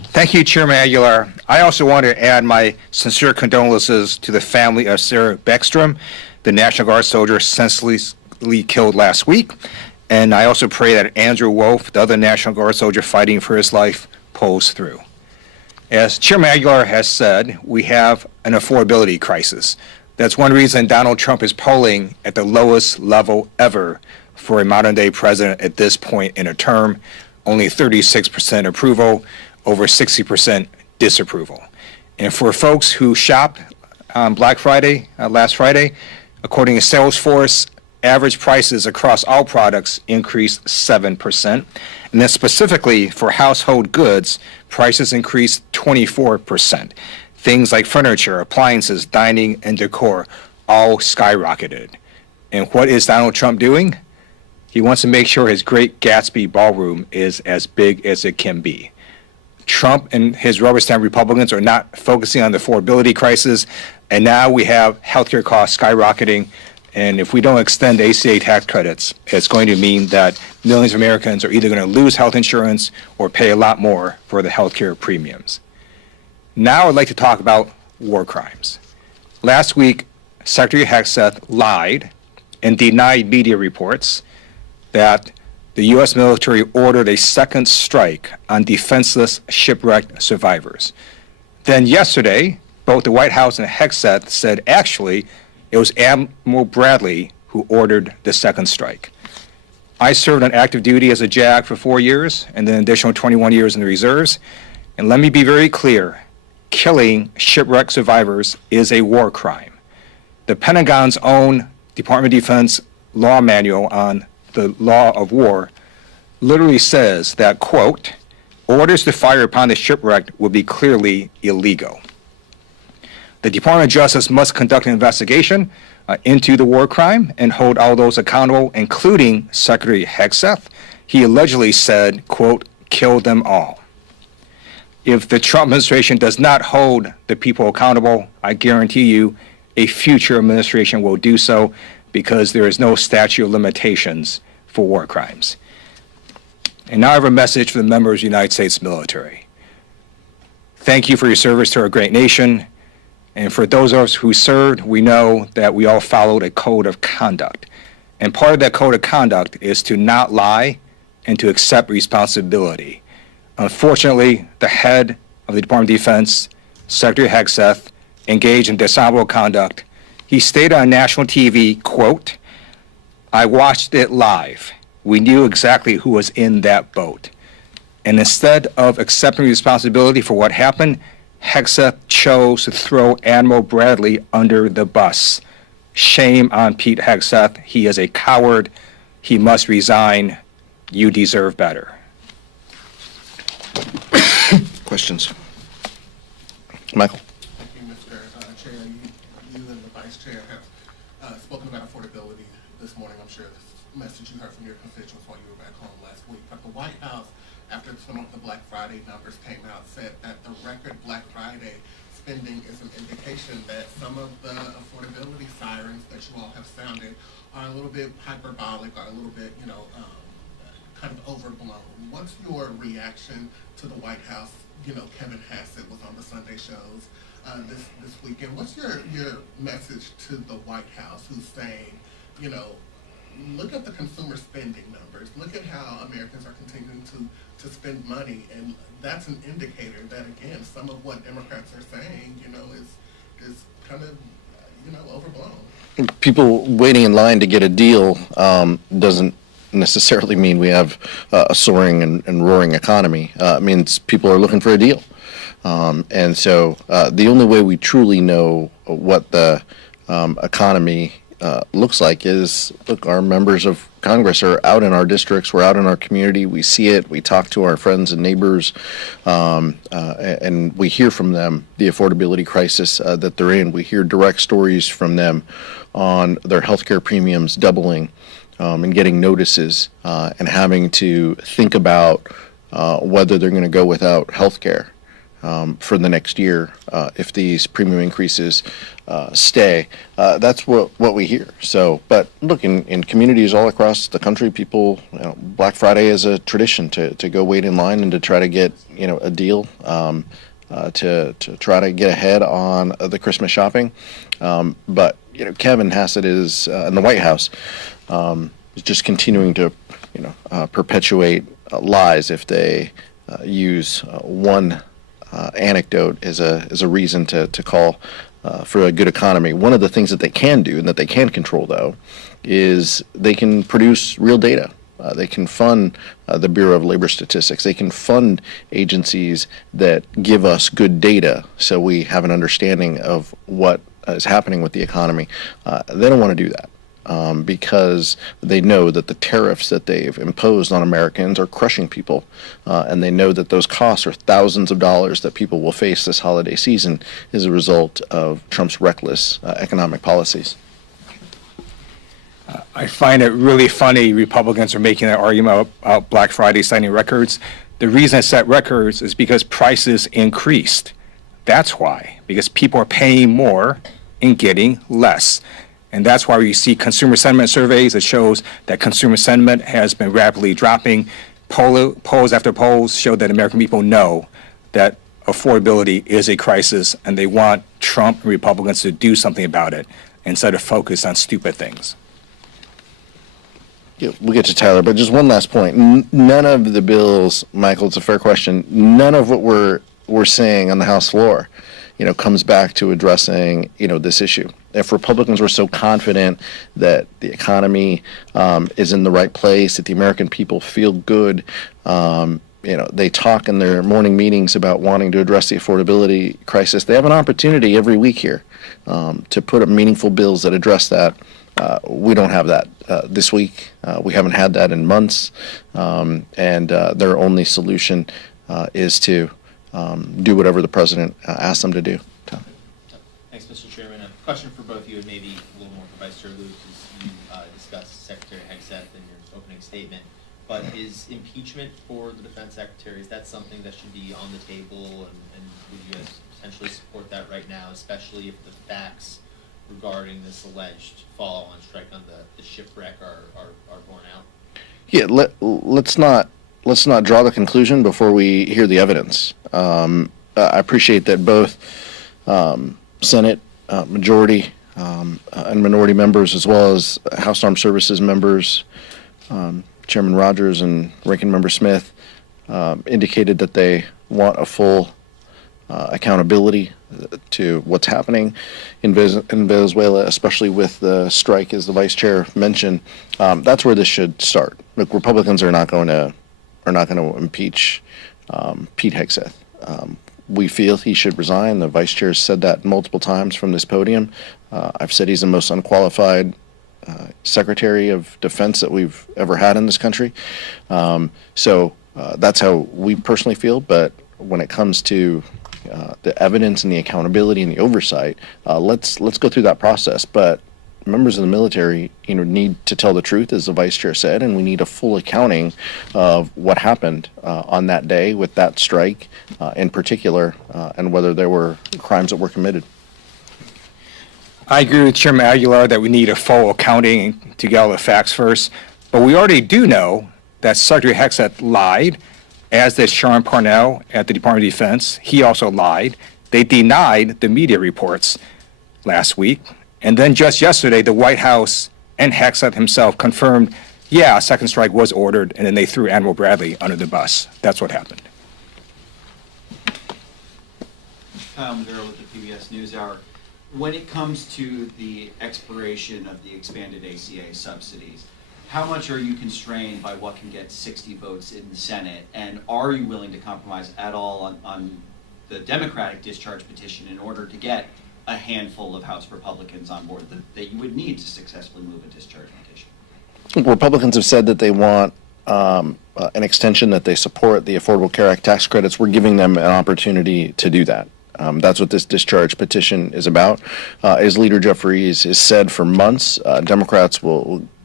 Thank you, Chairman Aguilar. I also want to add my sincere condolences to the family of Sarah Beckstrom, the National Guard soldier senselessly killed last week. And I also pray that Andrew Wolf, the other National Guard soldier fighting for his life, pulls through. As Chairman Aguilar has said, we have an affordability crisis. That's one reason Donald Trump is polling at the lowest level ever for a modern-day president at this point in a term. Only 36% approval, over 60% disapproval. And for folks who shopped on Black Friday, last Friday, according to Salesforce, average prices across all products increased 7%. And then specifically for household goods, prices increased 24%. Things like furniture, appliances, dining, and decor all skyrocketed. And what is Donald Trump doing? He wants to make sure his Great Gatsby ballroom is as big as it can be. Trump and his rubber stamp Republicans are not focusing on the affordability crisis, and now we have healthcare costs skyrocketing. And if we don't extend ACA tax credits, it's going to mean that millions of Americans are either going to lose health insurance or pay a lot more for the healthcare premiums. Now I'd like to talk about war crimes. Last week, Secretary Hegseth lied and denied media reports that the U.S. military ordered a second strike on defenseless shipwrecked survivors. Then yesterday, both the White House and Hegseth said actually it was Admiral Bradley who ordered the second strike. I served on active duty as a JAG for 4 years and then an additional 21 years in the reserves. And let me be very clear, killing shipwrecked survivors is a war crime. The Pentagon's own Department of Defense law manual on the law of war literally says that, quote, orders to fire upon the shipwrecked will be clearly illegal. The Department of Justice must conduct an investigation into the war crime and hold all those accountable, including Secretary Hegseth. He allegedly said, quote, kill them all. If the Trump administration does not hold the people accountable, I guarantee you a future administration will do so, because there is no statute of limitations for war crimes. And now I have a message for the members of the United States military. Thank you for your service to our great nation. And for those of us who served, we know that we all followed a code of conduct. And part of that code of conduct is to not lie and to accept responsibility. Unfortunately, the head of the Department of Defense, Secretary Hegseth, engaged in dishonorable conduct. He stated on national TV, quote, I watched it live. We knew exactly who was in that boat. And instead of accepting responsibility for what happened, Hegseth chose to throw Admiral Bradley under the bus. Shame on Pete Hegseth. He is a coward. He must resign. You deserve better. Questions? Michael? Thank you, Mr. Chair. You and the Vice Chair have spoken about affordability this morning. I'm sure this message you heard from your constituents while you were back home last week. But the White House, after some of the Black Friday numbers came out, said that the record Black Friday spending is an indication that some of the affordability sirens that you all have sounded are a little bit hyperbolic, or a little bit, kind of overblown. What's your reaction to the White House? Kevin Hassett was on the Sunday shows this weekend. What's your message to the White House, who's saying, look at the consumer spending numbers, look at how Americans are continuing to spend money, and that's an indicator that, again, some of what Democrats are saying, is kind of, overblown. People waiting in line to get a deal doesn't necessarily mean we have a soaring and roaring economy. It means people are looking for a deal. And so the only way we truly know what the economy looks like is, look, our members of Congress are out in our districts, we're out in our community, we see it, we talk to our friends and neighbors, and we hear from them the affordability crisis that they're in. We hear direct stories from them on their healthcare premiums doubling, and getting notices and having to think about whether they're going to go without health care. for the next year if these premium increases stay. That's what we hear. So, but look, in communities all across the country, people, Black Friday is a tradition to go wait in line and to try to get a deal. To try to get ahead on the Christmas shopping. But Kevin Hassett is in the White House is just continuing to perpetuate lies if they use one anecdote as a reason to call for a good economy. One of the things that they can do and that they can control, though, is they can produce real data. They can fund the Bureau of Labor Statistics. They can fund agencies that give us good data so we have an understanding of what is happening with the economy. They don't want to do that because they know that the tariffs that they've imposed on Americans are crushing people. And they know that those costs are thousands of dollars that people will face this holiday season as a result of Trump's reckless economic policies. I find it really funny Republicans are making that argument about Black Friday setting records. The reason it set records is because prices increased. That's why, because people are paying more and getting less. And that's why you see consumer sentiment surveys that shows that consumer sentiment has been rapidly dropping. Polls after polls show that American people know that affordability is a crisis and they want Trump and Republicans to do something about it instead of focus on stupid things. Yeah, we'll get to Tyler, but just one last point. None of the bills, Michael, it's a fair question, none of what we're saying on the House floor, comes back to addressing, this issue. If Republicans were so confident that the economy is in the right place, that the American people feel good, they talk in their morning meetings about wanting to address the affordability crisis. They have an opportunity every week here to put up meaningful bills that address that. We don't have that this week. We haven't had that in months, and their only solution is to do whatever the president asks them to do. Tom. Thanks, Mr. Chairman. A question for both of you, and maybe a little more for Vice Chair Luke, as you discussed Secretary Hegseth in your opening statement. But is impeachment for the Defense Secretary, is that something that should be on the table, and would you guys potentially support that right now, especially if the facts regarding this alleged follow-on strike on the shipwreck are borne out? Yeah, let's not draw the conclusion before we hear the evidence. I appreciate that both Senate majority and minority members, as well as House Armed Services members, Chairman Rogers and Ranking Member Smith, indicated that they want a full accountability to what's happening in Venezuela, especially with the strike, as the vice chair mentioned. That's where this should start. Look, Republicans are not going to impeach Pete Hegseth. We feel he should resign. The vice chair said that multiple times from this podium. I've said he's the most unqualified Secretary of Defense that we've ever had in this country. So that's how we personally feel. But when it comes to the evidence and the accountability and the oversight, let's go through that process. But members of the military, need to tell the truth, as the vice chair said, and we need a full accounting of what happened on that day with that strike, in particular, and whether there were crimes that were committed. I agree with Chairman Aguilar that we need a full accounting to get all the facts first. But we already do know that Secretary Hegseth lied, as did Sean Parnell at the Department of Defense. He also lied. They denied the media reports last week. And then just yesterday, the White House and Hegseth himself confirmed, yeah, a second strike was ordered, and then they threw Admiral Bradley under the bus. That's what happened. Kyle Maduro with the PBS NewsHour. When it comes to the expiration of the expanded ACA subsidies, how much are you constrained by what can get 60 votes in the Senate? And are you willing to compromise at all on the Democratic discharge petition in order to get a handful of House Republicans on board that you would need to successfully move a discharge petition? Republicans have said that they want an extension, that they support the Affordable Care Act tax credits. We're giving them an opportunity to do that. That's what this discharge petition is about. As Leader Jeffries has said for months, Democrats will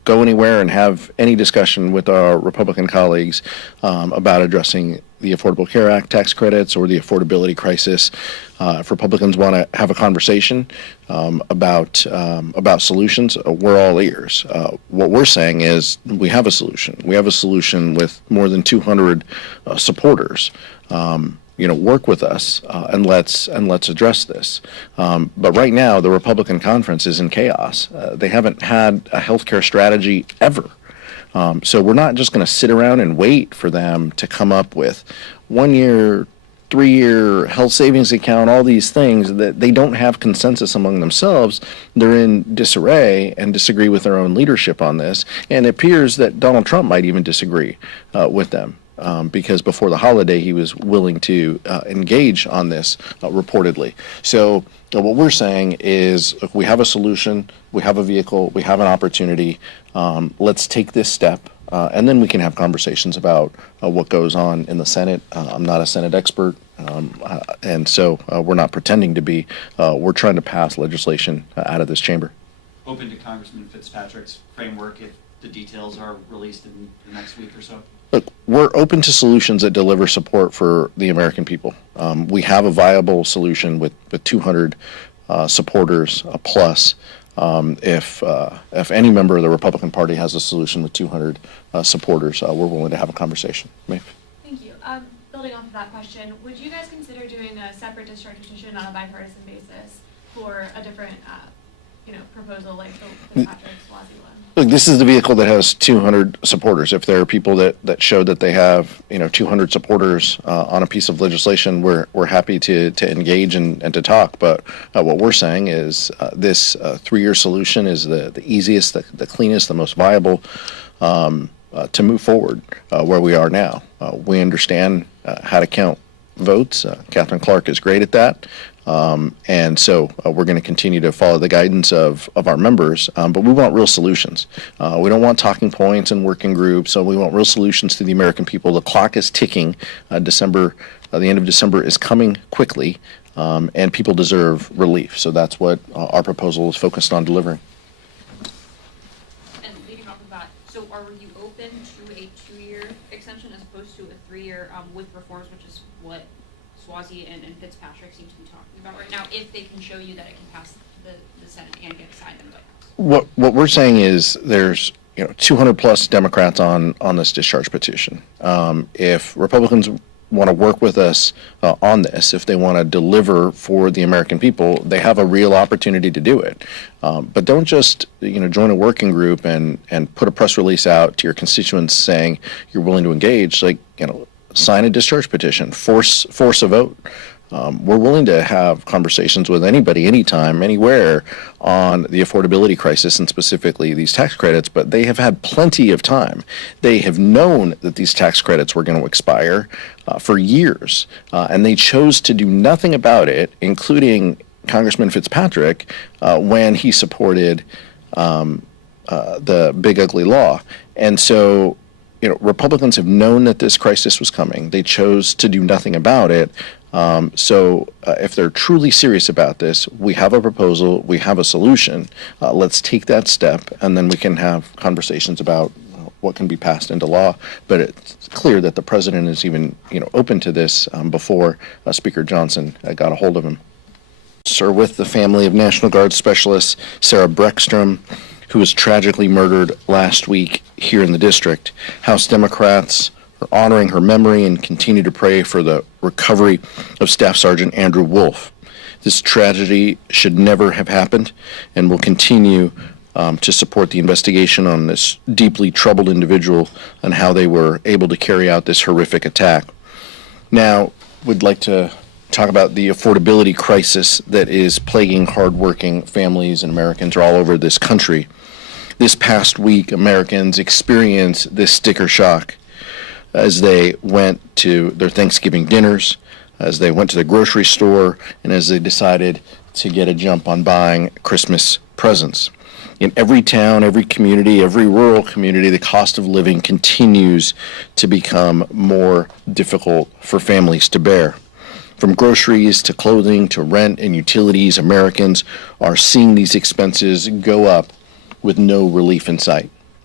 go anywhere and have any discussion with our Republican colleagues about addressing the Affordable Care Act tax credits or the affordability crisis. If Republicans want to have a conversation about solutions, we're all ears. What we're saying is we have a solution. We have a solution with more than 200 supporters. Work with us and let's address this. But right now, the Republican conference is in chaos. They haven't had a healthcare strategy ever. So we're not just going to sit around and wait for them to come up with 1 year, 3-year health savings account, all these things that they don't have consensus among themselves. They're in disarray and disagree with their own leadership on this. And it appears that Donald Trump might even disagree with them. Because before the holiday, he was willing to engage on this reportedly. So what we're saying is if we have a solution, we have a vehicle, we have an opportunity, let's take this step, and then we can have conversations about what goes on in the Senate. I'm not a Senate expert, and so we're not pretending to be. We're trying to pass legislation out of this chamber. Open to Congressman Fitzpatrick's framework if the details are released in the next week or so? Look, we're open to solutions that deliver support for the American people. We have a viable solution with 200 supporters plus. If any member of the Republican Party has a solution with 200 supporters, we're willing to have a conversation. Maeve? Thank you. Building off of that question, would you guys consider doing a separate discharge petition on a bipartisan basis for a different, proposal like the Fitzpatrick-Suozzi one? Look, this is the vehicle that has 200 supporters. If there are people that show that they have, 200 supporters on a piece of legislation, we're happy to engage and to talk. But what we're saying is this 3-year solution is the easiest, the cleanest, the most viable to move forward where we are now. We understand how to count votes. Catherine Clark is great at that. And so we're going to continue to follow the guidance of our members, but we want real solutions. We don't want talking points and working groups, so we want real solutions to the American people. The clock is ticking. The end of December is coming quickly, and people deserve relief. So that's what our proposal is focused on delivering. And leading off of that, so are you open to a 2-year extension as opposed to a 3-year with reforms, which is what Suozzi and Fitzpatrick seem to be talking about right now, if they can show you that it can pass the Senate and get signed in the White House? What we're saying is there's 200 plus Democrats on this discharge petition. If Republicans want to work with us on this, if they want to deliver for the American people, they have a real opportunity to do it. But don't just join a working group and put a press release out to your constituents saying you're willing to engage. Sign a discharge petition, force a vote. We're willing to have conversations with anybody, anytime, anywhere on the affordability crisis and specifically these tax credits, but they have had plenty of time. They have known that these tax credits were going to expire for years, and they chose to do nothing about it, including Congressman Fitzpatrick, when he supported the big ugly law. And so Republicans have known that this crisis was coming. They chose to do nothing about it. So if they're truly serious about this, we have a proposal, we have a solution. Let's take that step, and then we can have conversations about what can be passed into law. But it's clear that the president is even open to this before Speaker Johnson got a hold of him. Sir, with the family of National Guard Specialist Sarah Breckstrom, who was tragically murdered last week here in the district. House Democrats are honoring her memory and continue to pray for the recovery of Staff Sergeant Andrew Wolf. This tragedy should never have happened, and will continue to support the investigation on this deeply troubled individual and how they were able to carry out this horrific attack. Now, we'd like to talk about the affordability crisis that is plaguing hardworking families and Americans all over this country. This past week, Americans experienced this sticker shock as they went to their Thanksgiving dinners, as they went to the grocery store, and as they decided to get a jump on buying Christmas presents. In every town, every community, every rural community, the cost of living continues to become more difficult for families to bear. From groceries to clothing to rent and utilities, Americans are seeing these expenses go up with no relief in sight.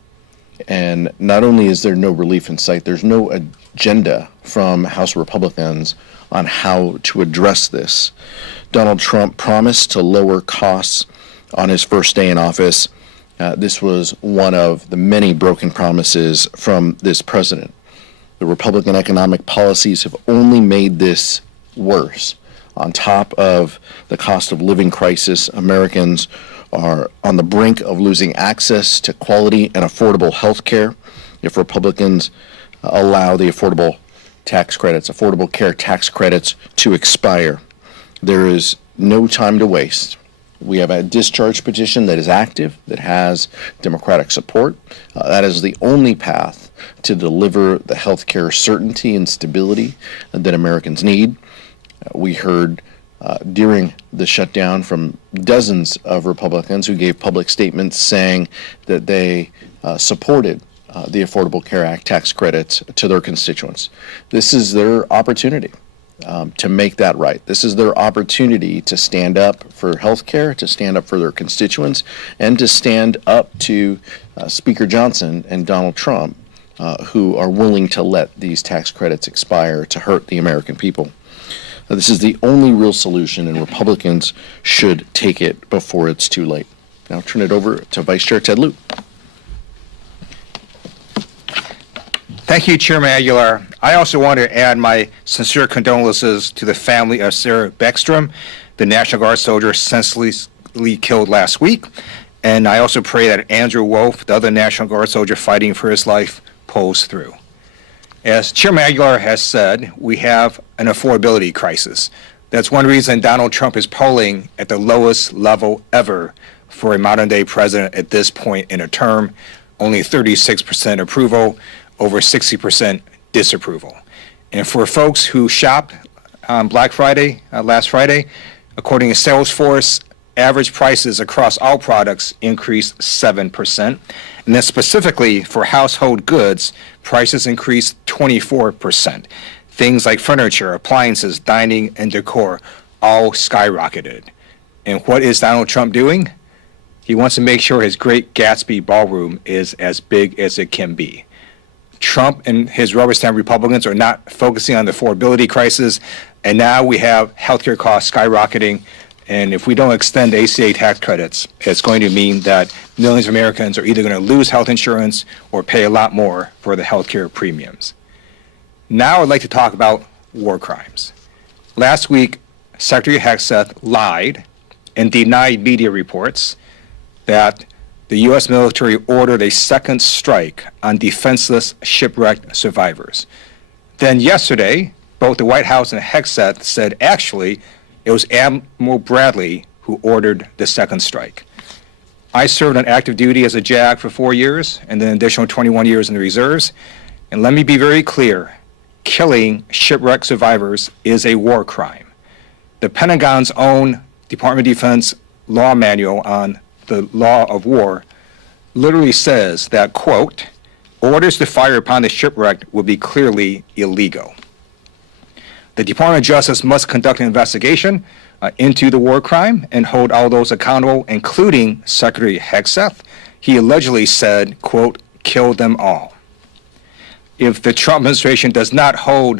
And not only is there no relief in sight, there's no agenda from House Republicans on how to address this. Donald Trump promised to lower costs on his first day in office. This was one of the many broken promises from this president. The Republican economic policies have only made this worse. On top of the cost of living crisis, Americans are on the brink of losing access to quality and affordable health care if Republicans allow the affordable care tax credits to expire. There is no time to waste. We have a discharge petition that is active, that has Democratic support. That is the only path to deliver the health care certainty and stability that Americans need. We heard during the shutdown from dozens of Republicans who gave public statements saying that they supported the Affordable Care Act tax credits to their constituents. This is their opportunity to make that right. This is their opportunity to stand up for health care, to stand up for their constituents, and to stand up to Speaker Johnson and Donald Trump, who are willing to let these tax credits expire to hurt the American people. This is the only real solution, and Republicans should take it before it's too late. Now I'll turn it over to Vice Chair Ted Lieu. Thank you, Chairman Aguilar. I also want to add my sincere condolences to the family of Sarah Beckstrom, the National Guard soldier senselessly killed last week. And I also pray that Andrew Wolf, the other National Guard soldier fighting for his life, pulls through. As Chairman Aguilar has said, we have an affordability crisis. That's one reason Donald Trump is polling at the lowest level ever for a modern-day president at this point in a term. Only 36% approval, over 60% disapproval. And for folks who shopped on Black Friday, last Friday, according to Salesforce, average prices across all products increased 7%. And then specifically for household goods, prices increased 24%. Things like furniture, appliances, dining, and decor all skyrocketed. And what is Donald Trump doing? He wants to make sure his Great Gatsby ballroom is as big as it can be. Trump and his rubber stamp Republicans are not focusing on the affordability crisis, and now we have healthcare costs skyrocketing. And if we don't extend ACA tax credits, it's going to mean that millions of Americans are either going to lose health insurance or pay a lot more for the healthcare premiums. Now I'd like to talk about war crimes. Last week, Secretary Hegseth lied and denied media reports that the U.S. military ordered a second strike on defenseless shipwrecked survivors. Then yesterday, both the White House and Hegseth said actually it was Admiral Bradley who ordered the second strike. I served on active duty as a JAG for 4 years and then an additional 21 years in the reserves. And let me be very clear, killing shipwrecked survivors is a war crime. The Pentagon's own Department of Defense law manual on the law of war literally says that, quote, orders to fire upon the shipwrecked will be clearly illegal. The Department of Justice must conduct an investigation into the war crime and hold all those accountable, including Secretary Hegseth. He allegedly said, quote, kill them all. If the Trump administration does not hold